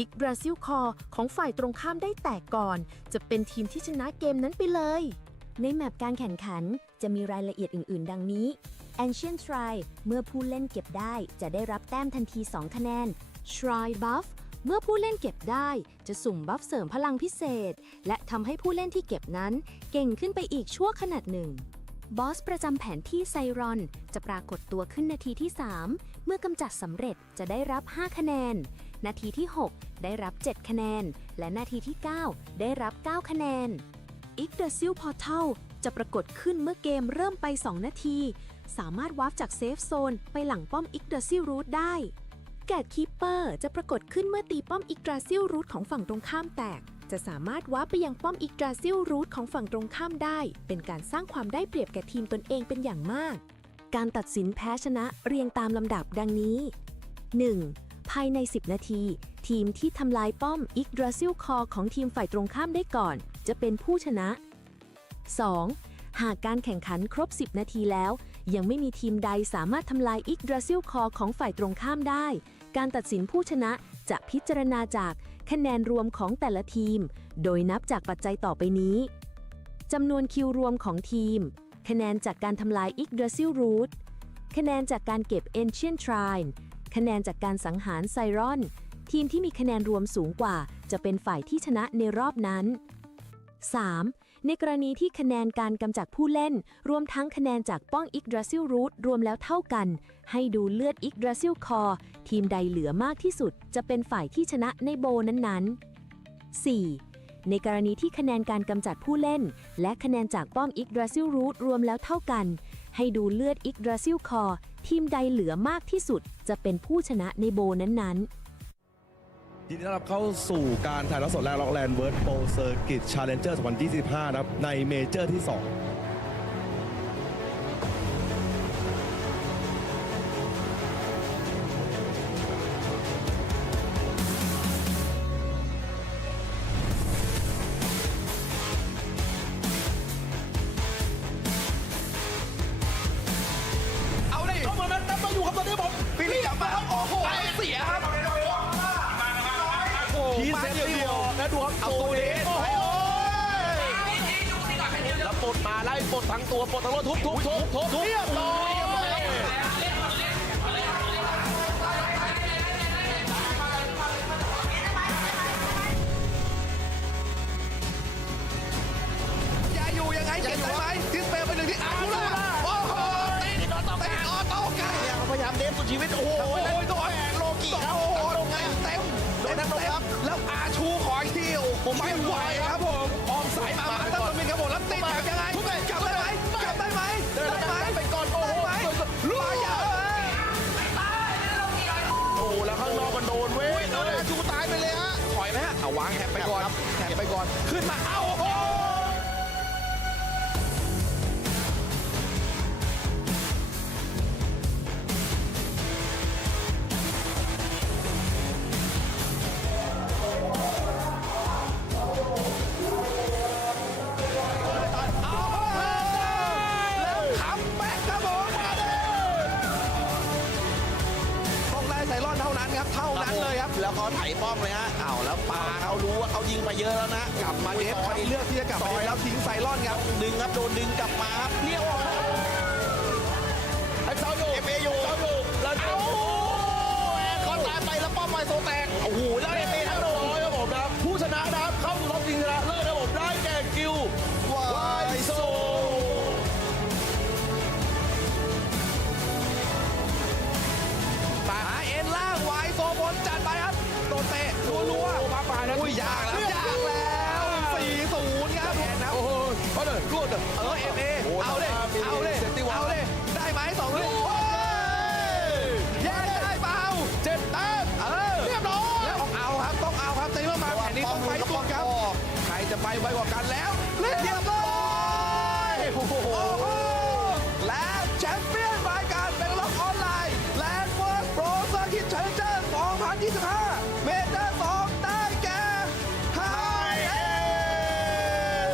Yggdrasil Core ของฝ่ายตรงข้ามได้แตกก่อนจะเป็นทีมที่ชนะเกมนั้นไปเลยในแมปการแข่งขันจะมีรายละเอียดอื่นๆดังนี้ Ancient Shrine เมื่อผู้เล่นเก็บได้จะได้รับแต้มทันที 2 คะแนน Shrine Buff เมื่อผู้เล่นเก็บได้จะสุ่มบัฟเสริมพลังพิเศษและทำให้ผู้เล่นที่เก็บนั้นเก่งขึ้นไปอีกชั่วขณะหนึ่งบอสประจำแผนที่ไซรอนจะปรากฏตัวขึ้นนาทีที่ 3 เมื่อกำจัดสำเร็จจะได้รับ 5 คะแนนนาทีที่ 6 ได้รับ 7 คะแนนและนาทีที่ 9 ได้รับ 9 คะแนน Yggdrasil Portal จะปรากฏขึ้นเมื่อเกมเริ่มไป 2 นาทีสามารถวาร์ปจากเซฟโซนไปหลังป้อม Yggdrasil Root ได้แกตคีปเปอร์จะปรากฏขึ้นเมื่อตีป้อม Yggdrasil Root ของฝั่งตรงข้ามแตกจะสามารถวาร์ปไปยังป้อม Yggdrasil Root ของฝั่งตรงข้ามได้เป็นการสร้างความได้เปรียบแก่ทีมตนเองเป็นอย่างมากการตัดสินแพ้ชนะเรียงตามลำดับดังนี้ 1. ภายใน 10 นาทีทีมที่ทำลายป้อม Yggdrasil Core ของทีมฝ่ายตรงข้ามได้ก่อนจะเป็นผู้ชนะ 2. หากการแข่งขันครบ 10 นาทีแล้วยังไม่มีทีมใดสามารถทำลาย Yggdrasil Core ของฝ่ายตรงข้ามได้การตัดสินผู้ชนะจะพิจารณาจากคะแนนรวมของแต่ละทีมโดยนับจากปัจจัยต่อไปนี้จำนวนคิวรวมของทีมคะแนนจากการทำลาย Yggdrasil Root คะแนนจากการเก็บ Ancient Shrine คะแนนจากการสังหารไซรอนทีมที่มีคะแนนรวมสูงกว่าจะเป็นฝ่ายที่ชนะในรอบนั้น 3. ในกรณีที่คะแนนการกำจัดผู้เล่นรวมทั้งคะแนนจากป้อง Yggdrasil Root รวมแล้วเท่ากันให้ดูเลือด Yggdrasil Core ทีมใดเหลือมากที่สุดจะเป็นฝ่ายที่ชนะในโบนั้นๆ 4. ในกรณีที่คะแนนการกำจัดผู้เล่นและคะแนนจากป้อม Yggdrasil Root รวมแล้วเท่ากันให้ดูเลือด Yggdrasil Core ทีมใดเหลือมากที่สุดจะเป็นผู้ชนะในโบนั้นๆยินดีต้อนรับเข้าสู่การถ่ายทอดสดแรกล็อกแลนด์เวิร์ดโปรเซอร์กิตชาเลนเจอร์2025นะครับในเมเจอร์ที่ 2เอาดิเข้ามานั้นนับมาอยู่ครับตอนนี้ผมฟิลิปกลับมาครับโอ้โหเสียครับทีเซตเดียวและดูครับเอาตัวเองโอ้โหแล้วปลดมาไล่ปลดทั้งตัวปลดทั้งรถทุบเรียบร้อยใหญ่ ฟสุดชีวิตโอ้โหโดนโลกิครับโอ้โหลงเต็มโดนทั้งครับแล้วอาชูขออีกทีโอ้โหไม่ไหวครับผมออมสายมาตั้งตัวมินครับผมแล้วติดแบบยังไงกลับได้ไหมกลับได้ไหมได้ไหมไปก่อนโอ้โหลูกยาวโอ้แล้วข้างนอกมันโดนเว้ยอาชูตายไปเลยฮะถอยไหมฮะเอาวางแฮปไปก่อนแฮปไปก่อนขึ้นมาเอาโอ้โหเท่านั้นเลยครับแล้วเขาไถป้อมเลยฮะเอาแล้วปาเขารู้ว่าเขายิงไปเยอะแล้วนะกลับมาเดฟเขาเลือกที่จะกลับมาแล้วทิ้งไซรอนครับดึงครับโดนดึงกลับมาครับเลี้ยวไอ้เสาอยู่เออยู่เสาอยู่แล้วเอาเขาตายไปแล้วป้อมไปโซแตกโอ้โหแล้วเอทั้งโดนครับผมครับผู้ชนะนะครับเข้าสู่รอบชิงชนะเลิศครับผมได้แก่กิลวายโซบนจัดไปครับโดนเตะรัวๆมาปลายแล้วยากแล้ว 4-0 ครับโอ้โหเขาเดินรวดเอาเลยได้ไหม2ลูกแย่ได้เปล่า7 แต้มเรียบร้อยแล้วเอาครับต้องเอาครับตีมาแผ่นนี้ต้องไปสุดครับใครจะไปไวกว่ากันแล้วเรียบร้อยโอ้โหและแชมเปี้ยนรายการเป็นล็อกออนไลน์แลนด์เวิร์สโปรเซอร์คิดเชนเจอร์2025เมเจอร์2ได้แก่ไฮเอ็น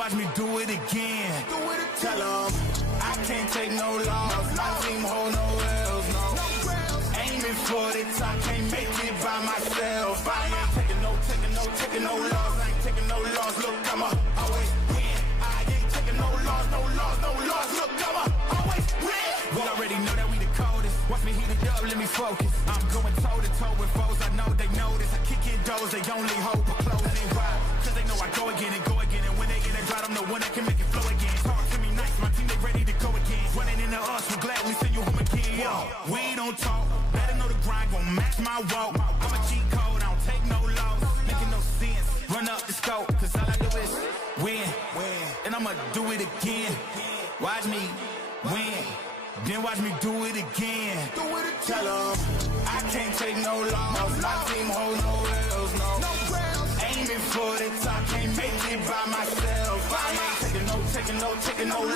Watch me do it again. Tell them I can't take no loss. My team hold no L's, no. Aiming for the top, can't make it by myself. I ain't taking no loss. I ain't taking no loss. Look, I'ma always win. I ain't taking no loss. Look, I'ma always win. We already know that we the coldest. Watch me heat it up, let me focus. I'm going toe to toe with foes. I know they notice. I kick in doors, they only hope for closing. Why? Cause they know I go again and go again. And when they get it dry, I'm the one that can make it flow again. Talk to me nice, my team they ready to go again. Running into us, we're glad we send you home again. Yo, we don't talk, better know the grind gon' match my walk. I'm a cheat code, I don't take no loss. Making no sense, run up the scope, cause all I do is win. And I'ma do it again. Watch me win. Then watch me do it again. Tell them I can't take no loss. My team hold no L's, no. Aiming for the top, can't make it by myself. I ain't taking no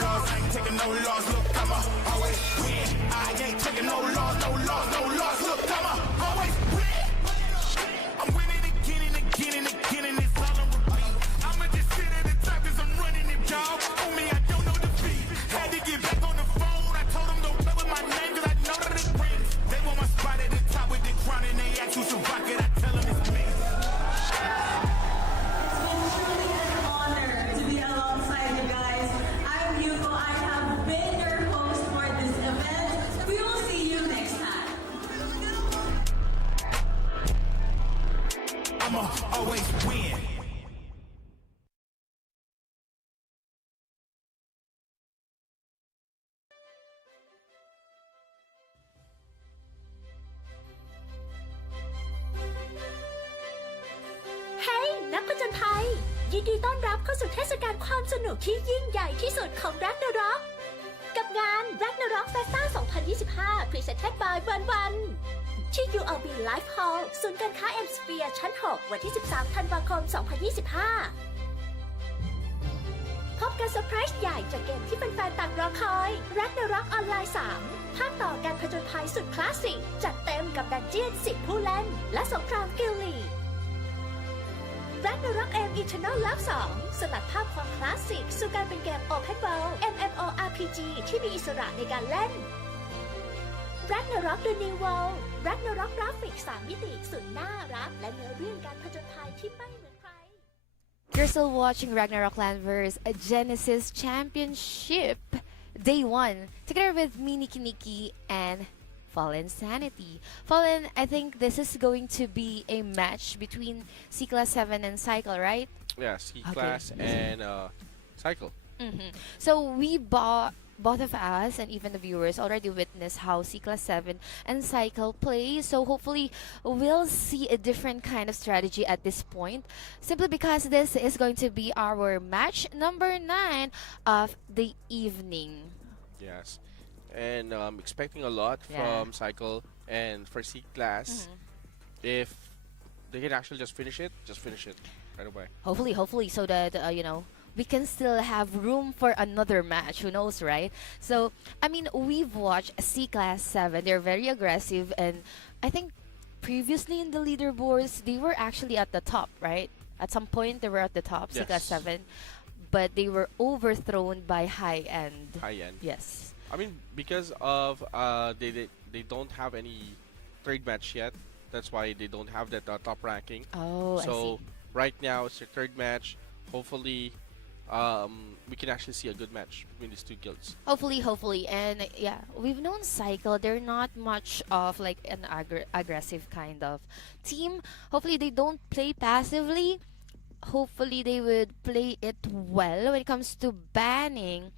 loss. I ain't taking no loss. Look, I'ma always win. I ain't taking no loss. Look, I'ma always win. I'm winning again and again and again, and it's all on repeat. I'ma just sit at the top 'cause I'm running it, y'all. On me, I don't know defeat. Had to get back on the phone. I told them don't play with my name 'cause I know that it rings. They want my spot at the top with the crown and they ask who should rock it. I tell them it's me. I'ma always win.เฮ้ยนักผจญภัยยินดีต้อนรับเข้าสู่เทศกาลความสนุกที่ยิ่งใหญ่ที่สุดของ Ragnarok กับงาน Ragnarok Festa 2025 Presented by วันที่ ULB Life Hall ศูนย์การค้า M Sphere ชั้น 6 วันที่ 13 ธันวาคม 2025 พบกันเซอร์ไพรส์ใหญ่จากเกมที่แฟนๆต่างรอคอย Ragnarok ออนไลน์ 3 ภาคต่อการผจญภัยสุดคลาสสิกจัดเต็มกับดันเจี้ยน 10 ผู้เล่น และสงครามกิลลีRagnarok M Eternal Love 2 สลัดภาพความคลาสสิกสู่การเป็นเกม Open World MMORPG ที่มีอิสระในการเล่น Ragnarok The New World Ragnarok กราฟิก 3 มิติสุดน่ารักและเนื้อเรื่องการผจญภัยที่ไม่เหมือนใคร You're still watching Ragnarok Landverse, a Genesis Championship Day 1, together with me, Nikki and Fallen Sanity. Fallen, I think this is going to be a match between C-Class 7 and Cycle, right? Yeah, C-Class and Cycle. So we both of us and even the viewers already witnessed how C-Class 7 and Cycle play. So hopefully we'll see a different kind of strategy at this point. Simply because this is going to be our match number 9 of the evening. Yes. And expecting a lot from Cycle and for C-Class. If they can actually just finish it right away. Hopefully, so that, we can still have room for another match. Who knows, right? So, I mean, we've watched C-Class 7. They're very aggressive. And I think previously in the leaderboards, they were actually at the top, right? At some point, they were at the top, Yes. C-Class 7. But they were overthrown by high-end. High-end. Yes. I mean, because of they don't have any third match yet. That's why they don't have that top ranking. Oh, so I see. right now it's their third match. Hopefully, we can actually see a good match between these two guilds. Hopefully. And yeah, we've known Cycle. They're not much of like an aggressive kind of team. Hopefully, they don't play passively. Hopefully, they would play it well when it comes to banning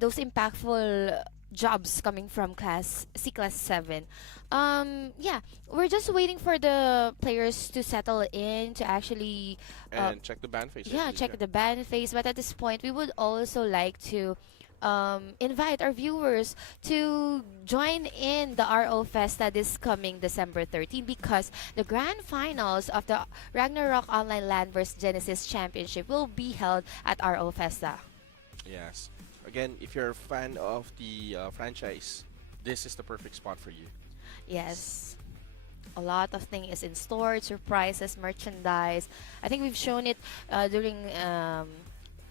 those impactful jobs coming from C-Class 7. Yeah, we're just waiting for the players to settle in to actually And check the ban phase. yeah, check the ban phase. But at this point, we would also like to invite our viewers to join in the RO Festa this coming December 13, because the grand finals of the Ragnarok Online Landverse Genesis Championship will be held at RO Festa. Yes. Again, if you're a fan of the franchise, this is the perfect spot for you. Yes. A lot of things is in store, surprises, merchandise. I think we've shown it during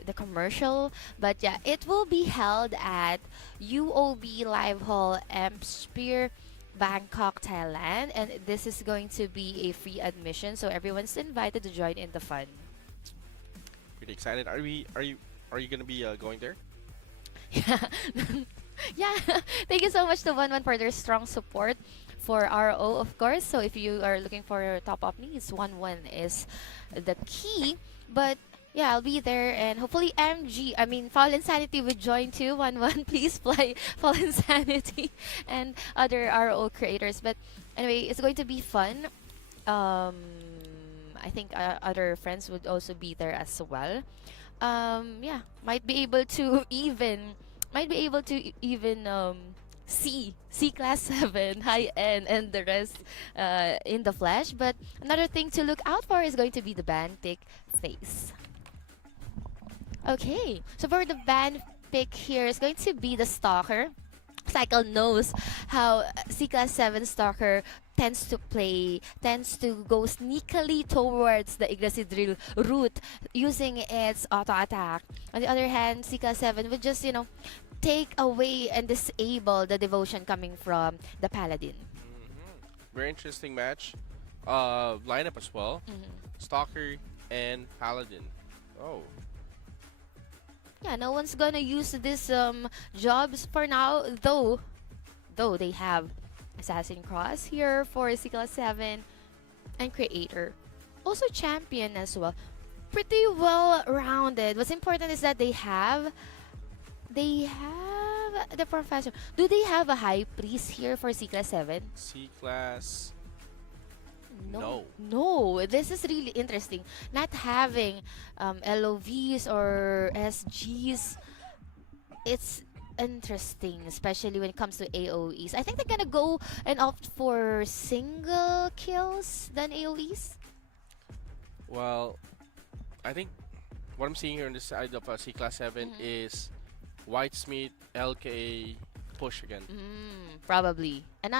the commercial. But yeah, it will be held at UOB Live Hall, M Sphere, Bangkok, Thailand. And this is going to be a free admission, so everyone's invited to join in the fun. Pretty excited. Are you gonna be going there? Yeah. Yeah. Thank you so much to One for their strong support for RO, of course. So if you are looking for top-up needs, One is the key. But yeah, I'll be there, and hopefully Fallen Sanity would join too. One, please play Fallen Sanity and other RO creators. But anyway, it's going to be fun. I think other friends would also be there as well. Yeah, might be able to even see C-Class 7, high-end, and the rest in the flesh. But another thing to look out for is going to be the ban pick phase. Okay, so for the ban pick here is going to be the Stalker. Cycle knows how C-Class 7 Stalker tends to go sneakily towards the Yggdrasil route using its auto attack. On the other hand, C-Class 7 would just, take away and disable the devotion coming from the Paladin. Very interesting match. Lineup as well. Stalker and Paladin. Oh. Yeah, no one's gonna use these jobs for now, though they have Assassin Cross here for C-Class 7 and Creator. Also champion as well. Pretty well rounded. What's important is that they have the professor. Do they have a high priest here for C class 7? C class. No, this is really interesting. Not having LOVs or SGs, it's interesting, especially when it comes to AoEs. I think they're gonna go and opt for single kills than AoEs. Well, I think what I'm seeing here on this side of C class 7 is Whitesmith, LKA, push again. Probably. And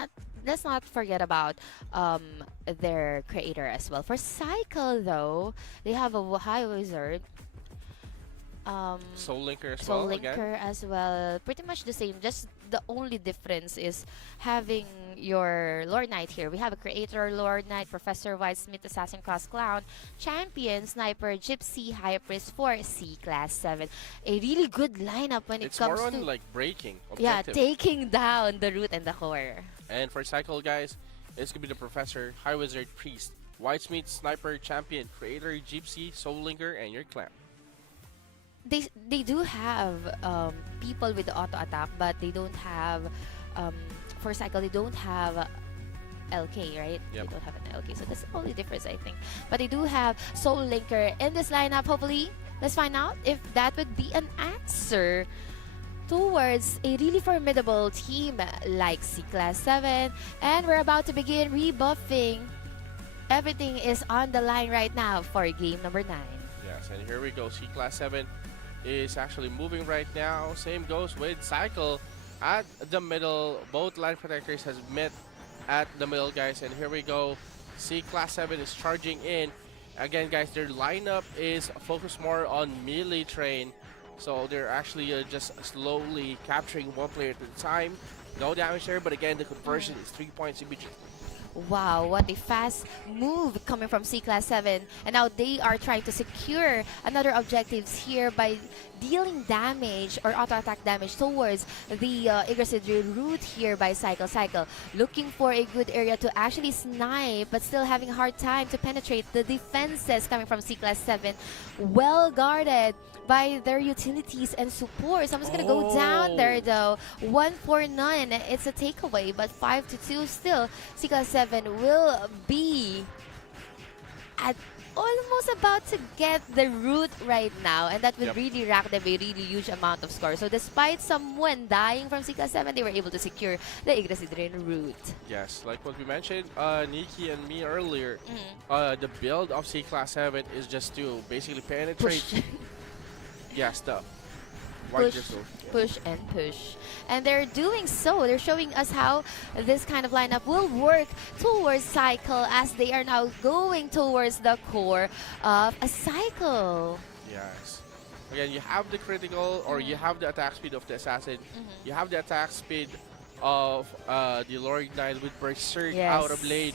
let's not forget about their creator as well. For Cycle though, they have a high wizard. Soul Linker as Soul well. Linker Again. as well. Pretty much the same. Just the only difference is having your Lord Knight here. We have a Creator, Lord Knight, Professor Whitesmith, Assassin Cross Clown, Champion, Sniper, Gypsy, High Priest for C class 7. A really good lineup when it It's comes more to on like breaking yeah, objective. taking down the root and the core. And for Cycle, guys, it's gonna be the Professor, High Wizard, Priest, Whitesmith, Sniper, Champion, Creator, Gypsy, Soul Linker, and your clan. They do have people with the auto attack, but they don't have for Cycle they don't have LK, right? Yep. They don't have an LK, so that's the only difference, I think. But they do have Soul Linker in this lineup. Hopefully, let's find out if that would be an answer towards a really formidable team like C class 7. And we're about to begin rebuffing. Everything is on the line right now for game number 9. Yes, and here we go. C class 7 is actually moving right now. Same goes with Cycle at the middle. Both line protectors has met at the middle, guys. And here we go. C class 7 is charging in. Again, guys, their lineup is focused more on melee train. So they're actually just slowly capturing one player at a time. No damage there, but again, the conversion is 3 points in between. Wow, what a fast move coming from C class 7. And now they are trying to secure another objectives here by dealing damage or auto attack damage towards the Yggdrasil route here by Cycle. Looking for a good area to actually snipe, but still having a hard time to penetrate the defenses coming from C class 7. Well guarded by their utilities and support. Someone's gonna go down there though. 1 for none. It's a takeaway, but 5-2 still. C class 7 will be at almost about to get the root right now, and that will really rack them a really huge amount of score. So despite someone dying from C class 7, they were able to secure the Yggdrasil root. Yes, like what we mentioned, Nikki and me earlier, the build of C class 7 is just to basically penetrate. Yes, the push and push. And they're doing so. They're showing us how this kind of lineup will work towards Cycle as they are now going towards the core of a Cycle. Yes. Again, you have the critical or you have the attack speed of the assassin. You have the attack speed of the Lord Knight with Berserk out of lane.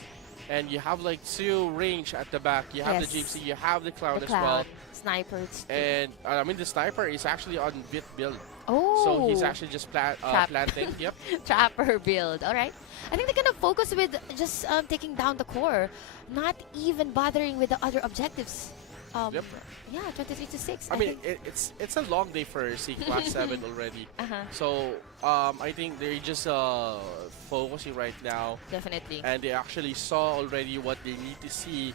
And you have like 2 range at the back. You have the Gypsy, you have the Clown as well. Sniper. And I mean the Sniper is actually on bit build. Oh. So he's actually just planting. Yep. Trapper build. All right. I think they're gonna focus with just taking down the core, not even bothering with the other objectives. Yep. Yeah, 23-6. I mean, it's a long day for C class 7 already. So I think they're just focusing right now. Definitely. And they actually saw already what they need to see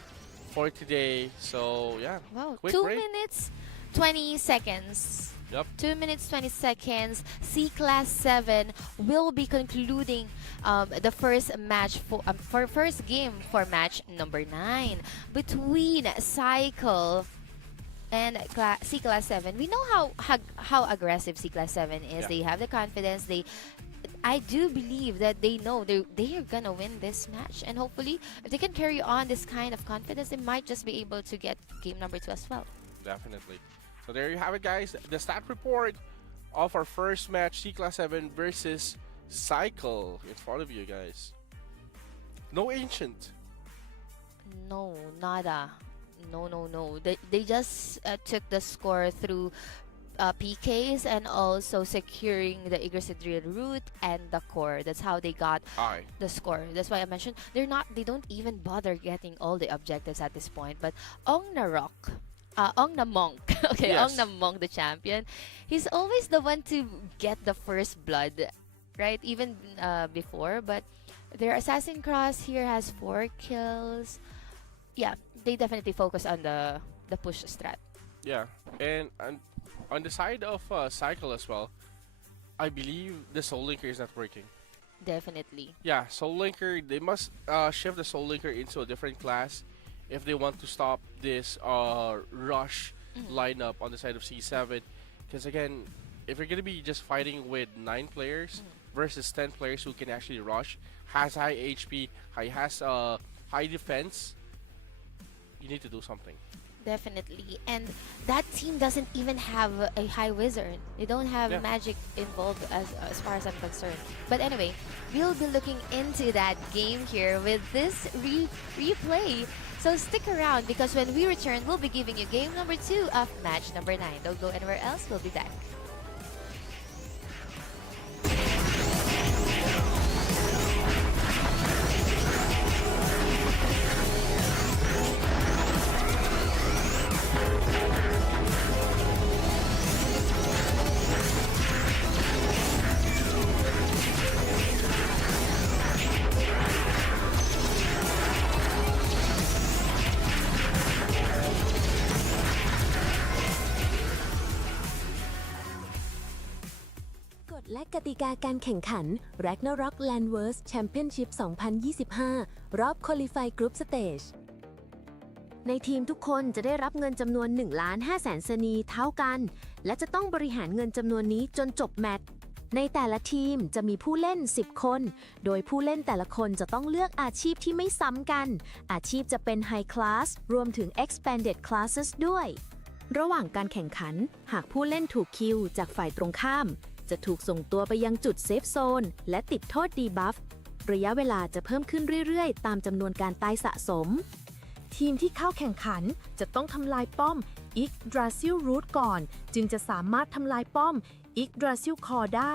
for today. So yeah. Wow. Quick 2 break. minutes, 20 seconds. Yep. 2 minutes, 20 seconds. C class 7 will be concluding the first match for first game for match number 9 between Cycle and C class 7. We know how aggressive C class 7 is. Yeah. They have the confidence. I do believe that they know they are gonna win this match, and hopefully if they can carry on this kind of confidence, they might just be able to get game number 2 as well. Definitely. So there you have it, guys. The stat report of our first match, C class 7 versus Cycle, in front of you guys. No Ancient. No, nada. No. They just took the score through PKs and also securing the Yggdrasil route and the core. That's how they got the score. That's why I mentioned they don't even bother getting all the objectives at this point. But Ragnarok, Monk, okay, Yes. Monk, the champion, he's always the one to get the first blood, right? Even before, but their Assassin Cross here has 4 kills. Yeah, they definitely focus on the push strat. Yeah, and on the side of Cycle as well, I believe the Soul Linker is not working. Definitely. Yeah, Soul Linker, they must shift the Soul Linker into a different class if they want to stop this rush lineup on the side of C7. Because again, if you're going to be just fighting with 9 players versus 10 players who can actually rush, has high HP, has high defense, you need to do something. Definitely. And that team doesn't even have a high wizard. They don't have magic involved as far as I'm concerned. But anyway, we'll be looking into that game here with this replay. So stick around because when we return, we'll be giving you game number 2 of match number 9. Don't go anywhere else. We'll be back.และกติกาการแข่งขัน Ragnarok Landverse Championship 2025 รอบ Qualify Group Stage ในทีมทุกคนจะได้รับเงินจำนวน 1,500,000 เซนีเท่ากัน และจะต้องบริหารเงินจำนวนนี้จนจบแมตช์ ในแต่ละทีมจะมีผู้เล่น 10 คน โดยผู้เล่นแต่ละคนจะต้องเลือกอาชีพที่ไม่ซ้ำกัน อาชีพจะเป็น High Class รวมถึง Expanded Classes ด้วย ระหว่างการแข่งขัน หากผู้เล่นถูกคิวจากฝ่ายตรงข้ามจะถูกส่งตัวไปยังจุดเซฟโซนและติดโทษดีบัฟระยะเวลาจะเพิ่มขึ้นเรื่อยๆตามจำนวนการตายสะสมทีมที่เข้าแข่งขันจะต้องทำลายป้อม Yggdrasil Root ก่อนจึงจะสามารถทำลายป้อม Yggdrasil Core ได้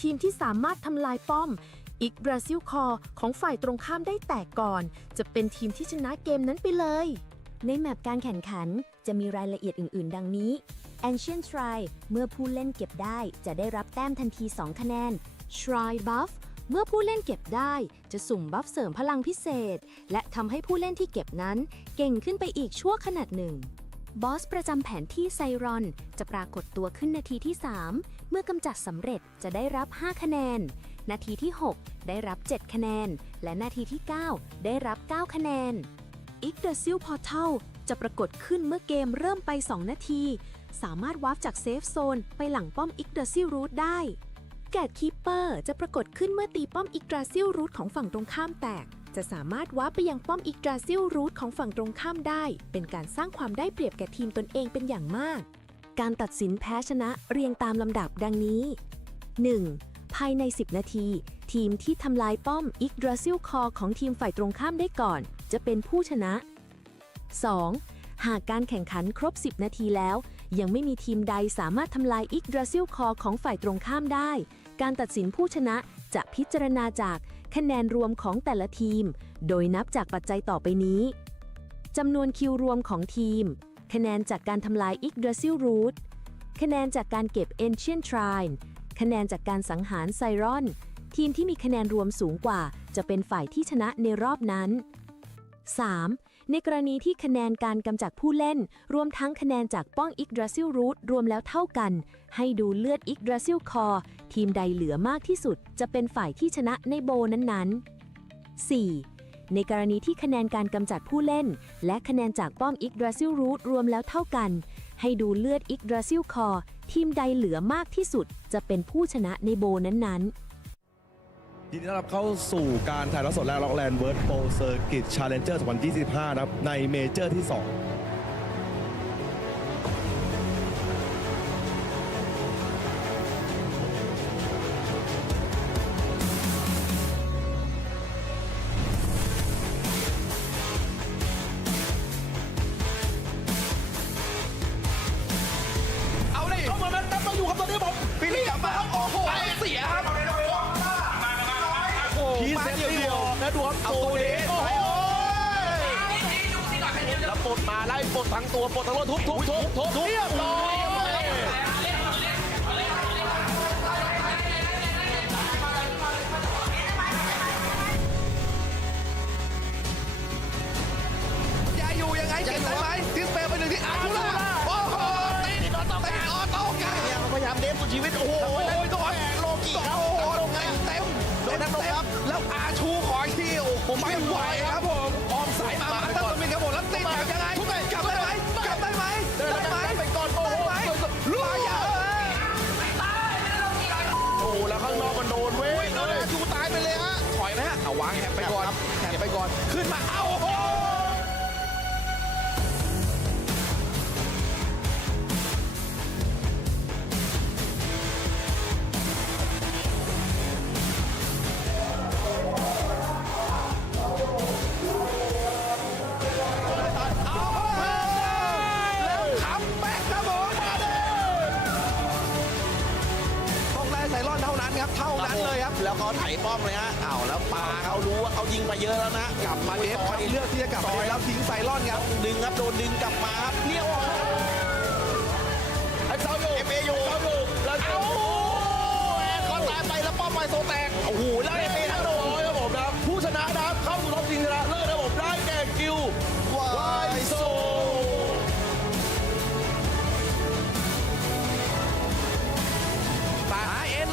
ทีมที่สามารถทำลายป้อม Yggdrasil Core ของฝ่ายตรงข้ามได้แตกก่อนจะเป็นทีมที่ชนะเกมนั้นไปเลยในแมปการแข่งขันจะมีรายละเอียดอื่นๆดังนี้ Ancient Shrine เมื่อผู้เล่นเก็บได้จะได้รับแต้มทันที 2 คะแนน Shrine Buff เมื่อผู้เล่นเก็บได้จะสุ่มบัฟเสริมพลังพิเศษและทำให้ผู้เล่นที่เก็บนั้นเก่งขึ้นไปอีกชั่วขณะหนึ่งบอสประจำแผนที่ไซรอนจะปรากฏตัวขึ้นนาทีที่ 3 เมื่อกำจัดสำเร็จจะได้รับ 5 คะแนนนาทีที่ 6 ได้รับ 7 คะแนนและนาทีที่ 9 ได้รับ 9 คะแนน Yggdrasil Portal จะปรากฏขึ้นเมื่อเกมเริ่มไป 2 นาทีสามารถวาร์ปจากเซฟโซนไปหลังป้อม Yggdrasil Root ได้แกดคีปเปอร์จะปรากฏขึ้นเมื่อตีป้อม Yggdrasil Root ของฝั่งตรงข้ามแตกจะสามารถวาร์ปไปยังป้อม Yggdrasil Root ของฝั่งตรงข้ามได้เป็นการสร้างความได้เปรียบแก่ทีมตนเองเป็นอย่างมากการตัดสินแพ้ชนะเรียงตามลำดับดังนี้ 1. ภายใน 10 นาทีทีมที่ทำลายป้อม Yggdrasil Core ของทีมฝ่ายตรงข้ามได้ก่อนจะเป็นผู้ชนะ 2. หากการแข่งขันครบ 10 นาทีแล้วยังไม่มีทีมใดสามารถทำลาย Yggdrasil Core ของฝ่ายตรงข้ามได้การตัดสินผู้ชนะจะพิจารณาจากคะแนนรวมของแต่ละทีมโดยนับจากปัจจัยต่อไปนี้จำนวนคิวรวมของทีมคะแนนจากการทำลาย Yggdrasil Root คะแนนจากการเก็บ Ancient Shrine คะแนนจากการสังหารไซรอนทีมที่มีคะแนนรวมสูงกว่าจะเป็นฝ่ายที่ชนะในรอบนั้น 3. ในกรณีที่คะแนนการกำจัดผู้เล่นรวมทั้งคะแนนจากป้อง Yggdrasil Root รวมแล้วเท่ากันให้ดูเลือด Yggdrasil Core ทีมใดเหลือมากที่สุดจะเป็นฝ่ายที่ชนะในโบนั้นๆ 4. ในกรณีที่คะแนนการกำจัดผู้เล่นและคะแนนจากป้อม Yggdrasil Root รวมแล้วเท่ากันให้ดูเลือด Yggdrasil Core ทีมใดเหลือมากที่สุดจะเป็นผู้ชนะในโบนั้นๆยินดีต้อนรับเข้าสู่การถ่ายทอดสดแรกล็อกแลนด์เวิร์ดโปรเซอร์กิตชาเลนเจอร์2025นะครับในเมเจอร์ที่ 2เอาดิเข้ามาแมน นะดูครับเอาตัวนี้โอ้โหแล้วปลดมาไล่ปลดทั้งตัวปลดทั้งรถทุบเรียบร้อยจะอยู่ยังไงเก็บได้ไหมทิสเปลไปหนึ่งที่อาชุล่าโอ้โหตีออโต้กันเนี่ยเขาพยายามเดฟสุดชีวิตโอ้โหต้องโลกิเขาเต็มแล้วอาชูขออีกทีโอ้ผมไม่ไหวครับผมออมสายมาตั้งตัวมินครับผมแล้วตียังไงกลับได้ไหมไปก่อนโอ้โหลูกโอ้แล้วข้างนอกมันโดนเว้ยชูตายไปเลยฮะถอยไหมฮะเอาวางแหบไปก่อนขึ้นมาเอาโอ้โหเท่านั้นเลยครับแล้วเขาไถป้อมเลยฮะเอาแล้วปาเขารู้ว่าเขายิงมาเยอะแล้วนะกลับมาเดฟเลือกที่จะกลับไปแล้วทิ้งไซรอนครับดึงครับโดนดึงกลับมาครับเลี้ยวไอ้เสาอยู่แล้วเอาเขาตายไปแล้วป้อมไปโซแตกโอ้โหแล้วเอทั้งโดนครับผมนะครับผู้ชนะนะครับเข้าสู่รอบชิงชนะเลิศนะครับผมได้แก่กิววายโซ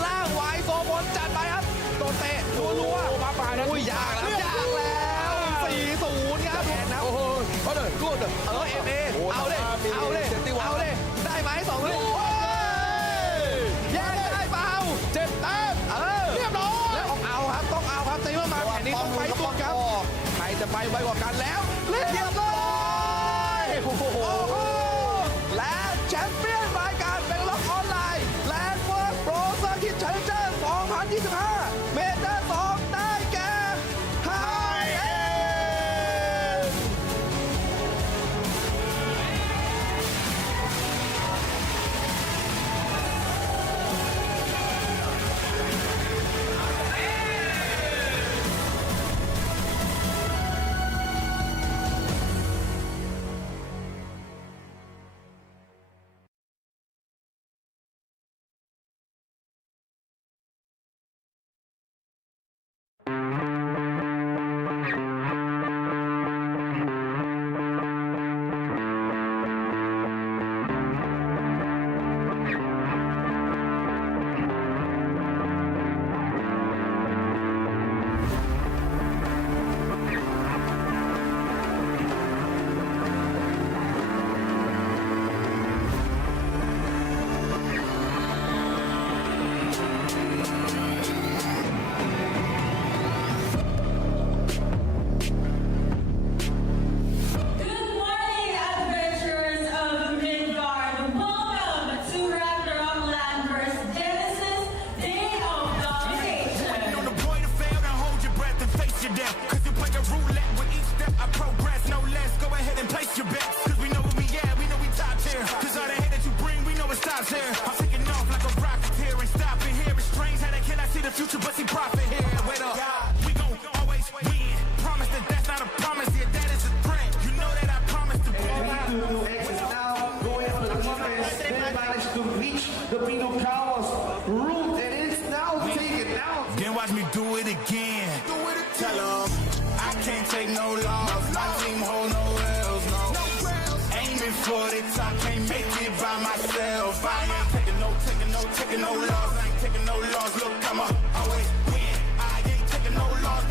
ล่างวายโซบนจัดไปครับโดนเตะรัวมาปลายนะยากแล้ว4-0ครับโอ้โหเขาเดินรูดเอเอาเลยได้ไหม2 ลูกแย่ได้เปล่า7 แต้มเรียบร้อยแล้วเอาครับต้องเอาครับตีมาแผ่นนี้ต้องไปสุดครับใครจะไปไวกว่ากันแล้วเรียบร้อยโอ้โหและแชมเปี้ยนรายการเป็นล็อกออนไลน์แลนด์เวิร์สโปรเซอร์คิดเชนเจอร์2025เมเจอร์2ได้แก่ไฮเอ็นWatch me do it again. Tell them I can't take no loss. My team hold no L's, no. Aiming for the top, can't make it by myself. I ain't taking no loss. I ain't taking no loss. Look, I'ma always win. I ain't taking no loss.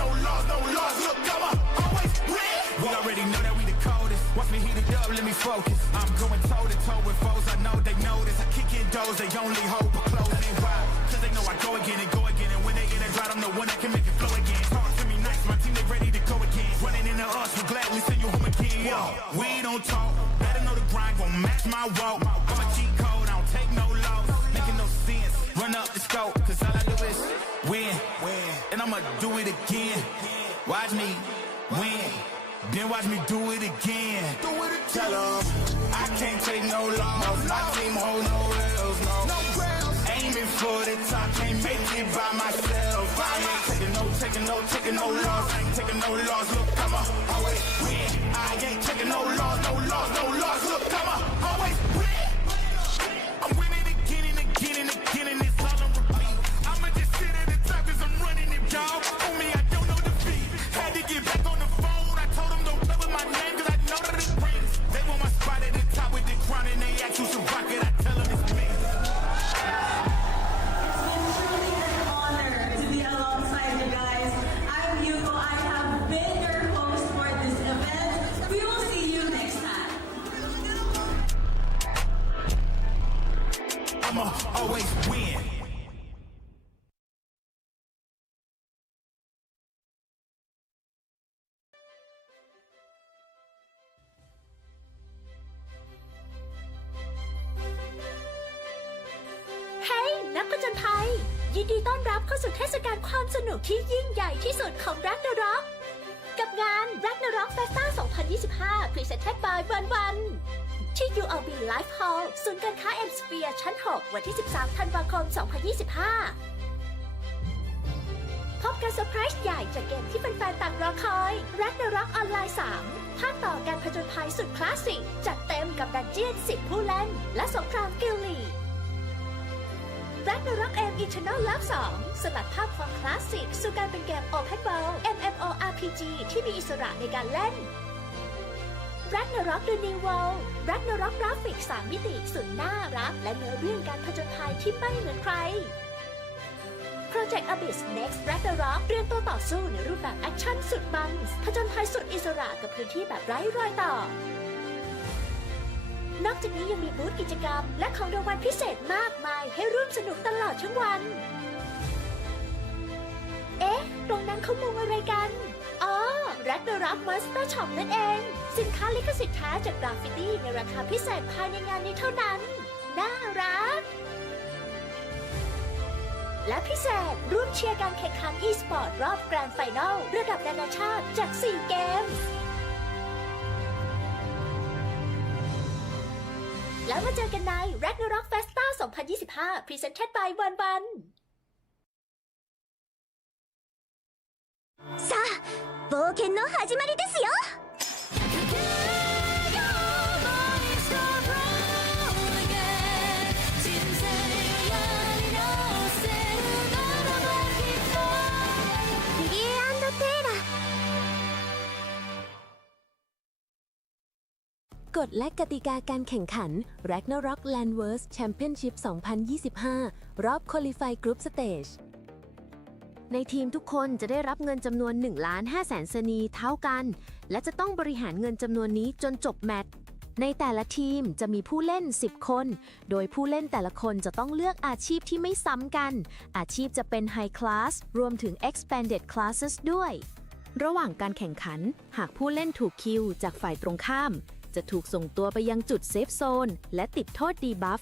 Look, I'ma always win. We already know that we the coldest. Watch me heat it up, let me focus. I'm going toe to toe with foes. I know they notice. I kick in doors, they only hope for closing. Why? Cause they know I go again and go again. And when they get it right, I'm the one that can make it flow again. Talk to me nice, my team they ready to go again. Running into us, we gladly send you home again. Yo, we don't talk, better know the grind gon' match my walk. I'm a cheat code, I don't take no loss. Making no sense, run up the scope, cause all I do is win. And I'ma do it again. Watch me win. Then watch me do it again. Tell them I can't take no loss. My team hold no L's, no. Aiming for the top, can't make it by myself. I ain't taking no taking no loss, I ain't taking no loss. Look, I'ma always win. I ain't taking no loss, no loss, no loss. Look, I'ma always win. I'm winning again and again and again, and it's all on repeat. I'ma just sit at the top 'cause I'm running it, y'all. On me, I don't know defeat. Had to get back on the phone. I told them don't play with my name 'cause I know that it rings. They want my spot at the top with the crown and they ask who's a rocket. I tell them it's me. I'ma always win. Hey นักผจญภัยยินดีต้อนรับเข้าสู่เทศกาลความสนุกที่ยิ่งใหญ่ที่สุดของ Ragnarok กับงาน Ragnarok Festa 2025 Presented by วันที่ UOB Life Hall ศูนย์การค้า M Sphere ชั้น 6 วันที่ 13 ธันวาคม 2025 พบกันเซอร์ไพรส์ใหญ่จากเกมที่แฟนๆต่างรอคอย Ragnarok ออนไลน์ 3 ภาคต่อการผจญภัยสุดคลาสสิกจัดเต็มกับดันเจี้ยน 10 ผู้เล่น และสงครามกิลลีRagnarok M Eternal Love 2 สลัดภาพความคลาสสิกสู่การเป็นเกม Open World MMORPG ที่มีอิสระในการเล่น Ragnarok The New World Ragnarok กราฟิก 3 มิติสุดน่ารักและเนื้อเรื่องการผจญภัยที่ไม่เหมือนใคร Project Abyss Next Ragnarok เตรียมตัวต่อสู้ในรูปแบบแอคชั่นสุดมันผจญภัยสุดอิสระกับพื้นที่แบบไร้รอยต่อนอกจากนี้ยังมีบูธกิจกรรมและของรางวัลพิเศษมากมายให้ร่วมสนุกตลอดทั้งวัน เอ๊ะ ตรงนั้นเขามุงอะไรกัน อ๋อ Ragnarok Monster Shop นั่นเอง สินค้าลิขสิทธิ์แท้จากกราฟฟิตี้ในราคาพิเศษภายในงานนี้เท่านั้น น่ารัก และพิเศษร่วมเชียร์การแข่งขัน e-sport รอบแกรนด์ไฟนอลระดับนานาชาติจาก 4 เกมแล้วมาเจอกันใน Ragnarok Festa 2025 Presented by วันさあ冒険の始まりですよリリエ&テーラกฎและกติกาการแข่งขัน Ragnarok Landverse Championship 2025 รอบ Qualify Group Stage ในทีมทุกคนจะได้รับเงินจำนวน 1,500,000 สนีเท่ากัน และจะต้องบริหารเงินจำนวนนี้จนจบแมตช์ ในแต่ละทีมจะมีผู้เล่น 10 คน โดยผู้เล่นแต่ละคนจะต้องเลือกอาชีพที่ไม่ซ้ำกัน อาชีพจะเป็น High Class รวมถึง Expanded Classes ด้วย ระหว่างการแข่งขัน หากผู้เล่นถูกคิวจากฝ่ายตรงข้ามจะถูกส่งตัวไปยังจุดเซฟโซนและติดโทษดีบัฟ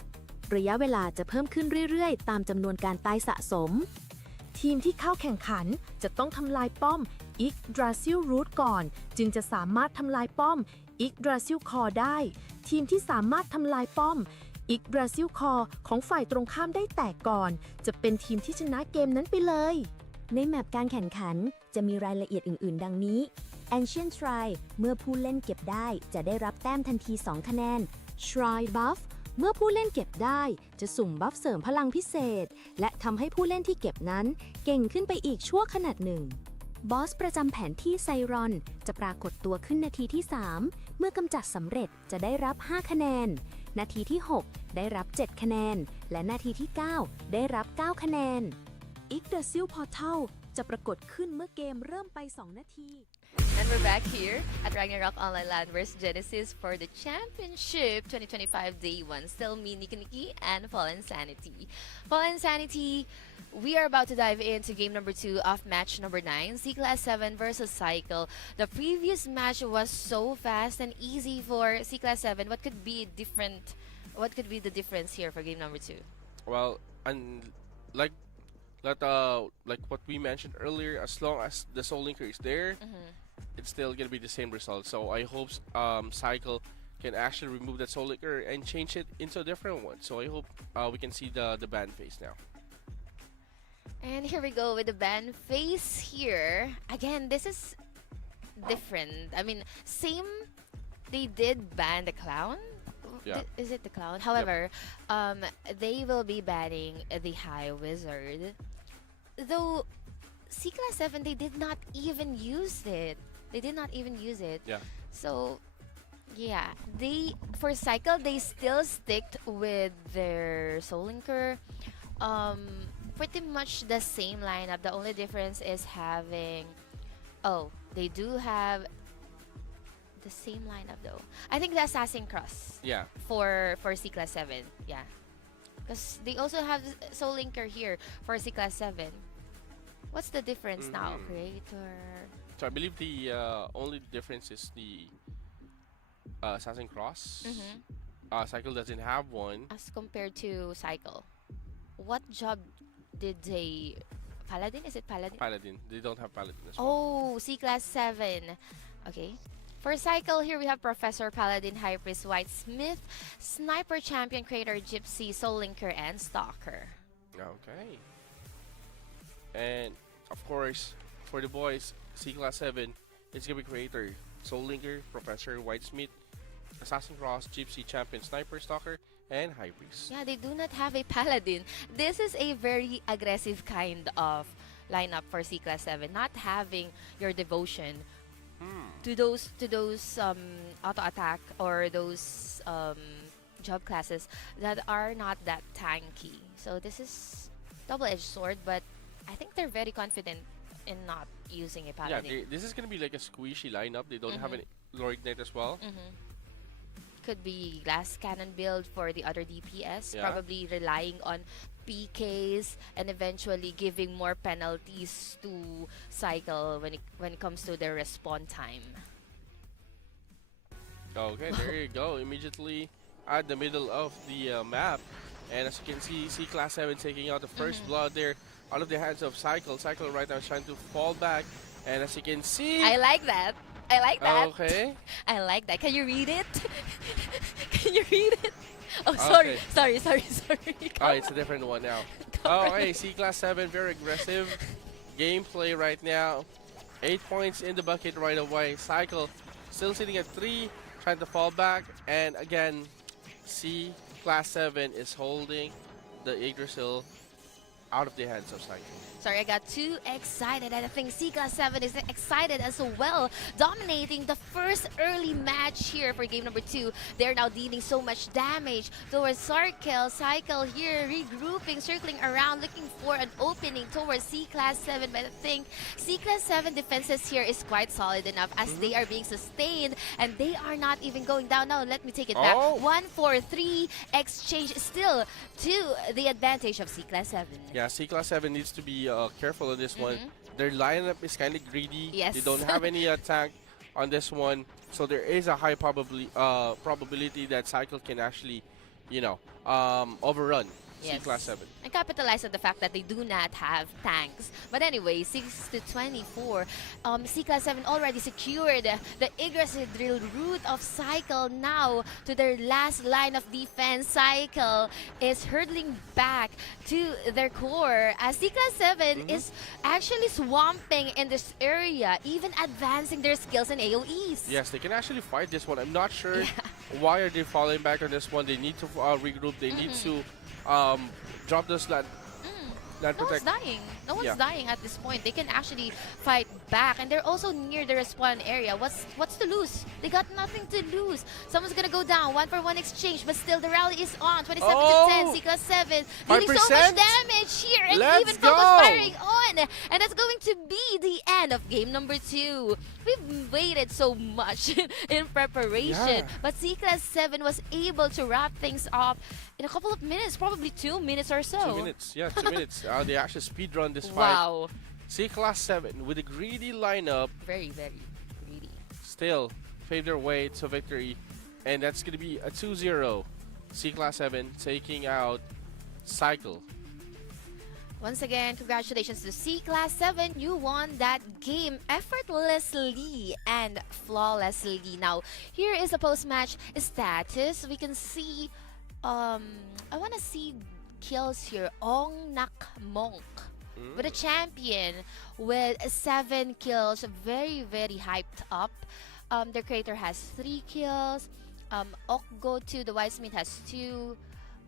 ระยะเวลาจะเพิ่มขึ้นเรื่อยๆตามจำนวนการตายสะสมทีมที่เข้าแข่งขันจะต้องทำลายป้อม Yggdrasil Root ก่อนจึงจะสามารถทำลายป้อม Yggdrasil Core ได้ทีมที่สามารถทำลายป้อม Yggdrasil Core ของฝ่ายตรงข้ามได้แตกก่อนจะเป็นทีมที่ชนะเกมนั้นไปเลยในแมปการแข่งขันจะมีรายละเอียดอื่นๆดังนี้ Ancient Shrine เมื่อผู้เล่นเก็บได้จะได้รับแต้มทันที 2 คะแนน Shrine Buff เมื่อผู้เล่นเก็บได้จะสุ่มบัฟเสริมพลังพิเศษและทำให้ผู้เล่นที่เก็บนั้นเก่งขึ้นไปอีกชั่วขณะหนึ่งบอสประจำแผนที่ไซรอนจะปรากฏตัวขึ้นนาทีที่ 3 เมื่อกำจัดสำเร็จจะได้รับ 5 คะแนนนาทีที่ 6 ได้รับ 7 คะแนนและนาทีที่ 9 ได้รับ 9 คะแนน Yggdrasil Portal จะปรากฏขึ้นเมื่อเกมเริ่มไป 2 นาที And we're back here at Ragnarok Online Landverse Genesis for the Championship 2025 Day 1. Still me, Nikki, and Fallen Sanity. Fallen Sanity, we are about to dive into game number 2 of match number 9, C-Class 7 versus Cycle. The previous match was so fast and easy for C-Class 7. What could be different? What could be the difference here for game number 2? Well, and like what we mentioned earlier, as long as the Soul Linker is there, it's still gonna be the same result. So I hope Cycle can actually remove that Soul Linker and change it into a different one. So I hope we can see the ban phase now. And here we go with the ban phase here. Again, this is different. I mean, same. They did ban the clown. Yeah. Is it the clown? However, they will be banning the High Wizard. Though C Class 7, they did not even use it. They did not even use it. Yeah. So, yeah. For Cycle, they still sticked with their Soul Linker. Pretty much the same lineup. The only difference is having... Oh, they do have the same lineup though. I think the Assassin Cross. Yeah. For C Class 7. Yeah. Because they also have Soul Linker here for C Class 7. What's the difference now? Creator... So I believe the only difference is the Assassin Cross. Cycle doesn't have one. As compared to Cycle. What job did they... Paladin? Is it Paladin? Paladin. They don't have Paladin as well. Oh, C Class 7. Okay. For Cycle, here we have Professor, Paladin, High Priest, White Smith, Sniper, Champion, Creator, Gypsy, Soul Linker, and Stalker. Okay. And of course, for the boys, C Class 7, it's gonna be Creator, Soul Linker, Professor, White Smith, Assassin Cross, Gypsy, Champion, Sniper, Stalker, and High Priest. Yeah, they do not have a Paladin. This is a very aggressive kind of lineup for C Class 7. Not having your devotion to those auto attack or those job classes that are not that tanky. So this is double-edged sword, but I think they're very confident in not using a Paladin. Yeah, this is gonna be like a squishy lineup. They don't have an Lore Ignite as well. Could be glass cannon build for the other DPS, Yeah. probably relying on PKs and eventually giving more penalties to Cycle when it comes to their respawn time. Okay, there you go. Immediately at the middle of the map. And as you can see, C Class 7 taking out the first blood there out of the hands of Cycle. Cycle right now is trying to fall back. And as you can see... I like that. I like that. Okay. I like that. Can you read it? Can you read it? Oh, sorry. Okay. Sorry. Oh, it's a different one now. Oh, hey, C Class 7, very aggressive gameplay right now. 8 points in the bucket right away. Cycle still sitting at 3, trying to fall back. And again, C Class 7 is holding the Yggdrasil out of the hands of Cycle. Sorry, I got too excited, and I think C Class 7 is excited as well, dominating the first early match here for game number 2. They're now dealing so much damage towards Cycle here, regrouping, circling around, looking for an opening towards C Class 7, but I think C Class 7 defenses here is quite solid enough as they are being sustained, and they are not even going down. Now, let me take it back. 1-4-3 exchange still to the advantage of C Class 7. Yeah, C Class 7 needs to be careful on this one. Their lineup is kind of greedy. Yes. They don't have any attack on this one, so there is a high probability that Cycle can actually, overrun C Class 7. And capitalize on the fact that they do not have tanks. But anyway, 6-24. C Class 7 already secured the Yggdrasil route of Cycle. Now to their last line of defense. Cycle is hurtling back to their core as C Class 7 is actually swamping in this area, even advancing their skills and AoEs. Yes, they can actually fight this one. I'm not sure why are they falling back on this one. They need to regroup. They need to drop this land. No one's dying. No one's dying at this point. They can actually fight back, and they're also near the respawn area. What's to lose? They got nothing to lose. Someone's gonna go down. 1-for-1 exchange, but still the rally is on. 27-10. C Class 7 dealing so much damage here, and even focus firing on. And that's going to be the end of game number 2. We've waited so much in preparation, but C Class 7 was able to wrap things up in a couple of minutes, probably 2 minutes or so. 2 minutes, yeah, 2 minutes. They actually speedrun this fight. Wow. C Class 7 with a greedy lineup. Very, very greedy. Still pave their way to victory. And that's going to be a 2-0. C Class 7 taking out Cycle. Once again, congratulations to C Class 7. You won that game effortlessly and flawlessly. Now, here is a post-match status. We can see, I want to see kills here. Ong Nak Monk with a champion with 7 kills, very, very hyped up. Their creator has 3 kills. Okgo2, the Whitesmith, has 2.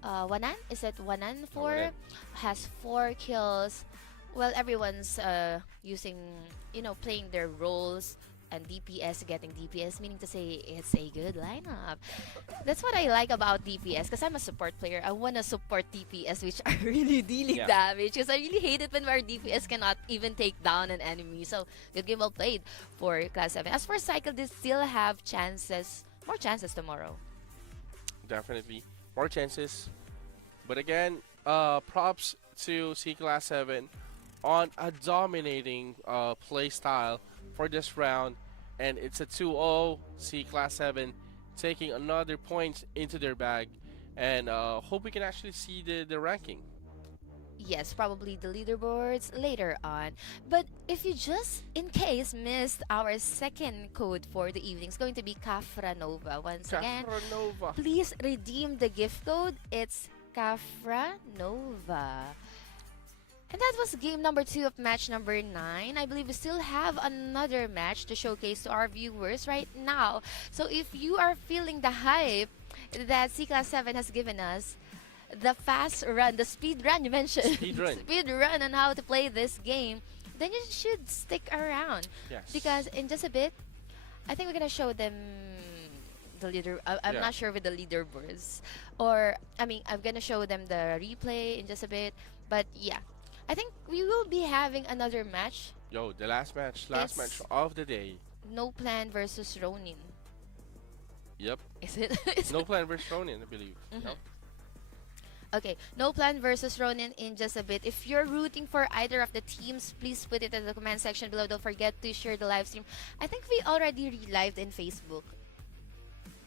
Wanan, is it Wanan 4? Wanan. Has 4 kills. Well, everyone's using, playing their roles, and DPS getting DPS, meaning to say it's a good lineup. That's what I like about DPS, because I'm a support player. I want to support DPS, which are really dealing damage, because I really hate it when our DPS cannot even take down an enemy. So, good game well played for Class 7. As for Cycle, they still have chances, more chances tomorrow. Definitely. More chances. But again, props to C Class 7 on a dominating play style for this round, and it's a 2-0. C Class 7 taking another point into their bag, and hope we can actually see the ranking. Yes, probably the leaderboards later on. But if you just, in case, missed our second code for the evening, it's going to be Kafranova. Once again, Kafranova. please redeem the gift code. It's Kafranova. And that was game number 2 of match number 9. I believe we still have another match to showcase to our viewers right now. So if you are feeling the hype that C Class 7 has given us, the fast run, the speed run you mentioned, Speed run. speed run on how to play this game, then you should stick around. Yes. Because in just a bit, I think we're gonna show them the leader. I'm Yeah. not sure with the leaderboards, or I'm gonna show them the replay in just a bit. But yeah, I think we will be having another match. Yo, the last match It's- match of the day. No Plan versus Ronin. Yep. Is it? Is No Plan versus Ronin, I believe. Mhm. Yep. Okay, No Plan versus Ronin in just a bit. If you're rooting for either of the teams, please put it in the comment section below. Don't forget to share the live stream. I think we already relived in Facebook.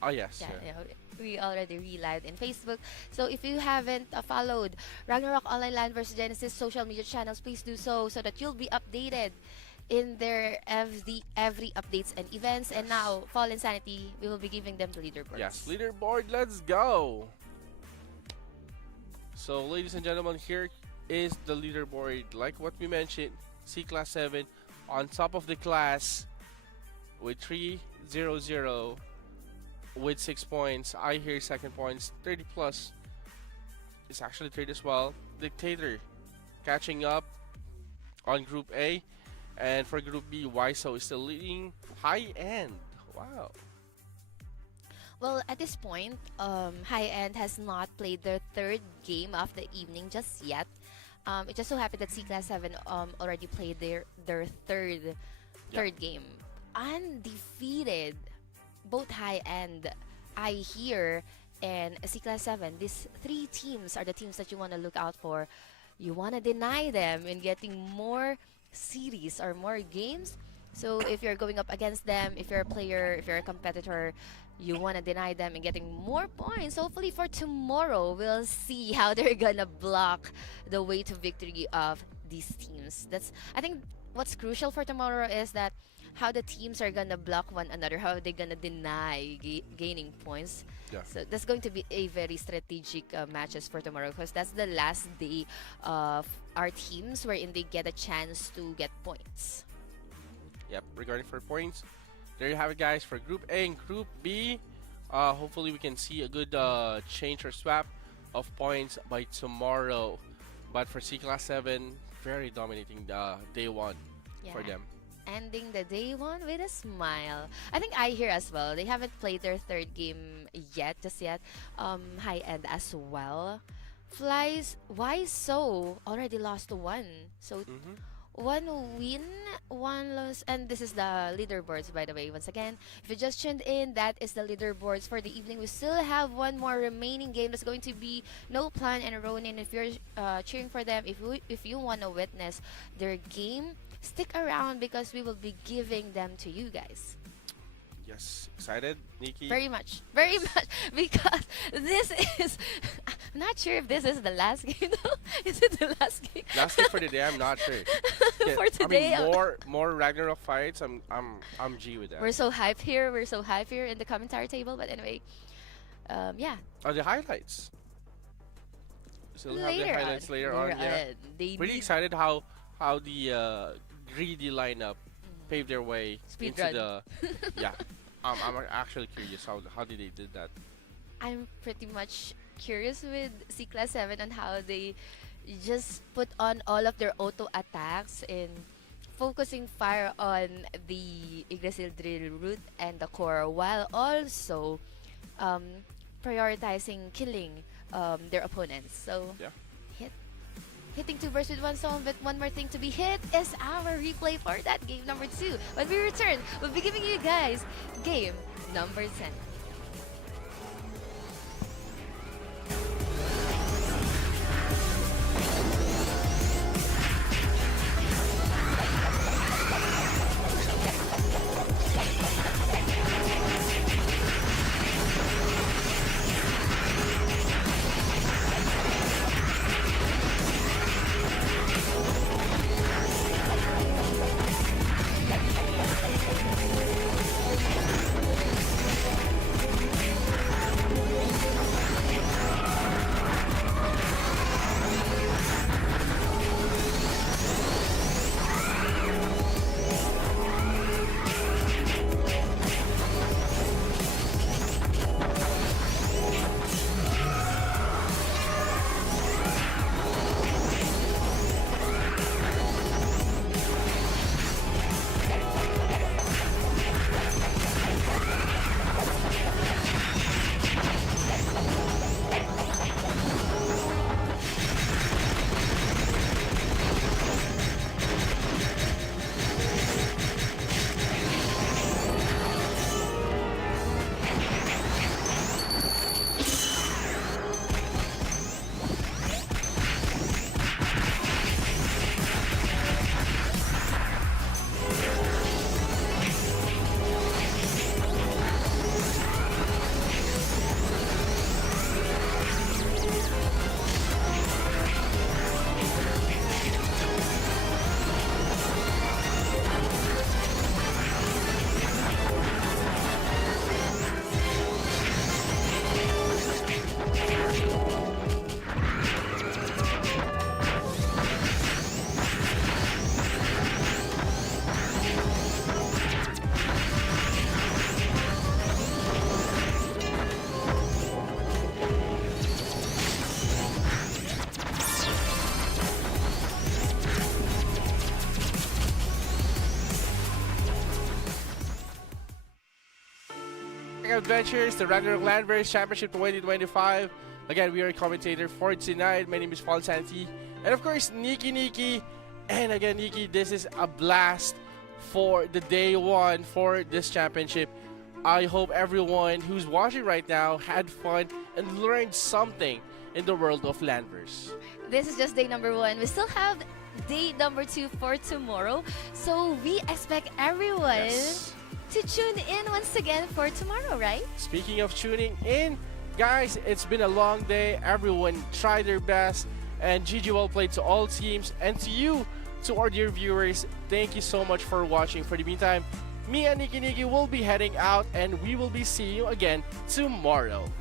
Oh yes. Yeah, we already relived in Facebook. So if you haven't followed Ragnarok Online Landverse Genesis social media channels, please do so that you'll be updated in their every updates and events. And now, Fall Insanity, we will be giving them the leaderboards. Yes, leaderboard, let's go. So, ladies and gentlemen, here is the leaderboard. Like what we mentioned, C Class 7 on top of the class with 3-0-0 with 6 points. I hear second points, 30 plus. It's actually 30 as well. Dictator catching up on Group A. And for Group B, YSO is still leading. High End. Wow. Well, at this point, High End has not played their third game of the evening just yet. It just so happened that C Class 7 already played their third game. Undefeated. Both High End, I hear, and C Class 7. These 3 teams are the teams that you want to look out for. You want to deny them in getting more series or more games. So if you're going up against them, if you're a player, if you're a competitor, you want to deny them and getting more points. Hopefully for tomorrow, we'll see how they're gonna block the way to victory of these teams. I think what's crucial for tomorrow is that how the teams are gonna block one another, how they're gonna deny gaining points. Yeah. So that's going to be a very strategic matches for tomorrow, because that's the last day of our teams wherein they get a chance to get points. Yep, regarding for points, there you have it, guys, for Group A and Group B. Hopefully we can see a good change or swap of points by tomorrow. But for C Class 7, very dominating day 1 for them. Ending the day 1 with a smile. I think I hear as well. They haven't played their third game just yet. High End as well. Flies, why so? Already lost 1. So 1 win, 1 loss, and this is the leaderboards, by the way. Once again, if you just tuned in, that is the leaderboards for the evening. We still have 1 more remaining game. That's going to be No Plan and Ronin. If you're cheering for them, if you want to witness their game, stick around, because we will be giving them to you guys. Yes, excited, Nikki? Very much, because this is. I'm not sure if this is the last game though. Is it the last game? Last game for the day, I'm not sure. For today, I mean, more Ragnarok fights. I'm G with that. We're so hyped here. We're so hyped here in the commentary table. But anyway, yeah. The highlights. Still have the highlights later on. Yeah. Pretty excited how the greedy lineup paved their way into the. Yeah. I'm actually curious how did they did that. I'm pretty much curious with C Class 7 on how they just put on all of their auto attacks in focusing fire on the Yggdrasil drill route and the core, while also prioritizing killing their opponents. So yeah. Hitting 2 birds with one stone, but one more thing to be hit is our replay for that game number 2. When we return, we'll be giving you guys game number 10. Adventures, the Ragnarok Landverse Championship 2025. Again, we are a commentator for tonight. My name is Paul Santi. And of course, Nikki. And again, Nikki, this is a blast for the day one for this championship. I hope everyone who's watching right now had fun and learned something in the world of Landverse. This is just day number 1. We still have day number 2 for tomorrow. So we expect everyone to tune in once again for tomorrow, right? Speaking of tuning in, guys, it's been a long day. Everyone tried their best, and GG well played to all teams. And to you, to our dear viewers, thank you so much for watching. For the meantime, me and Nikki will be heading out, and we will be seeing you again tomorrow.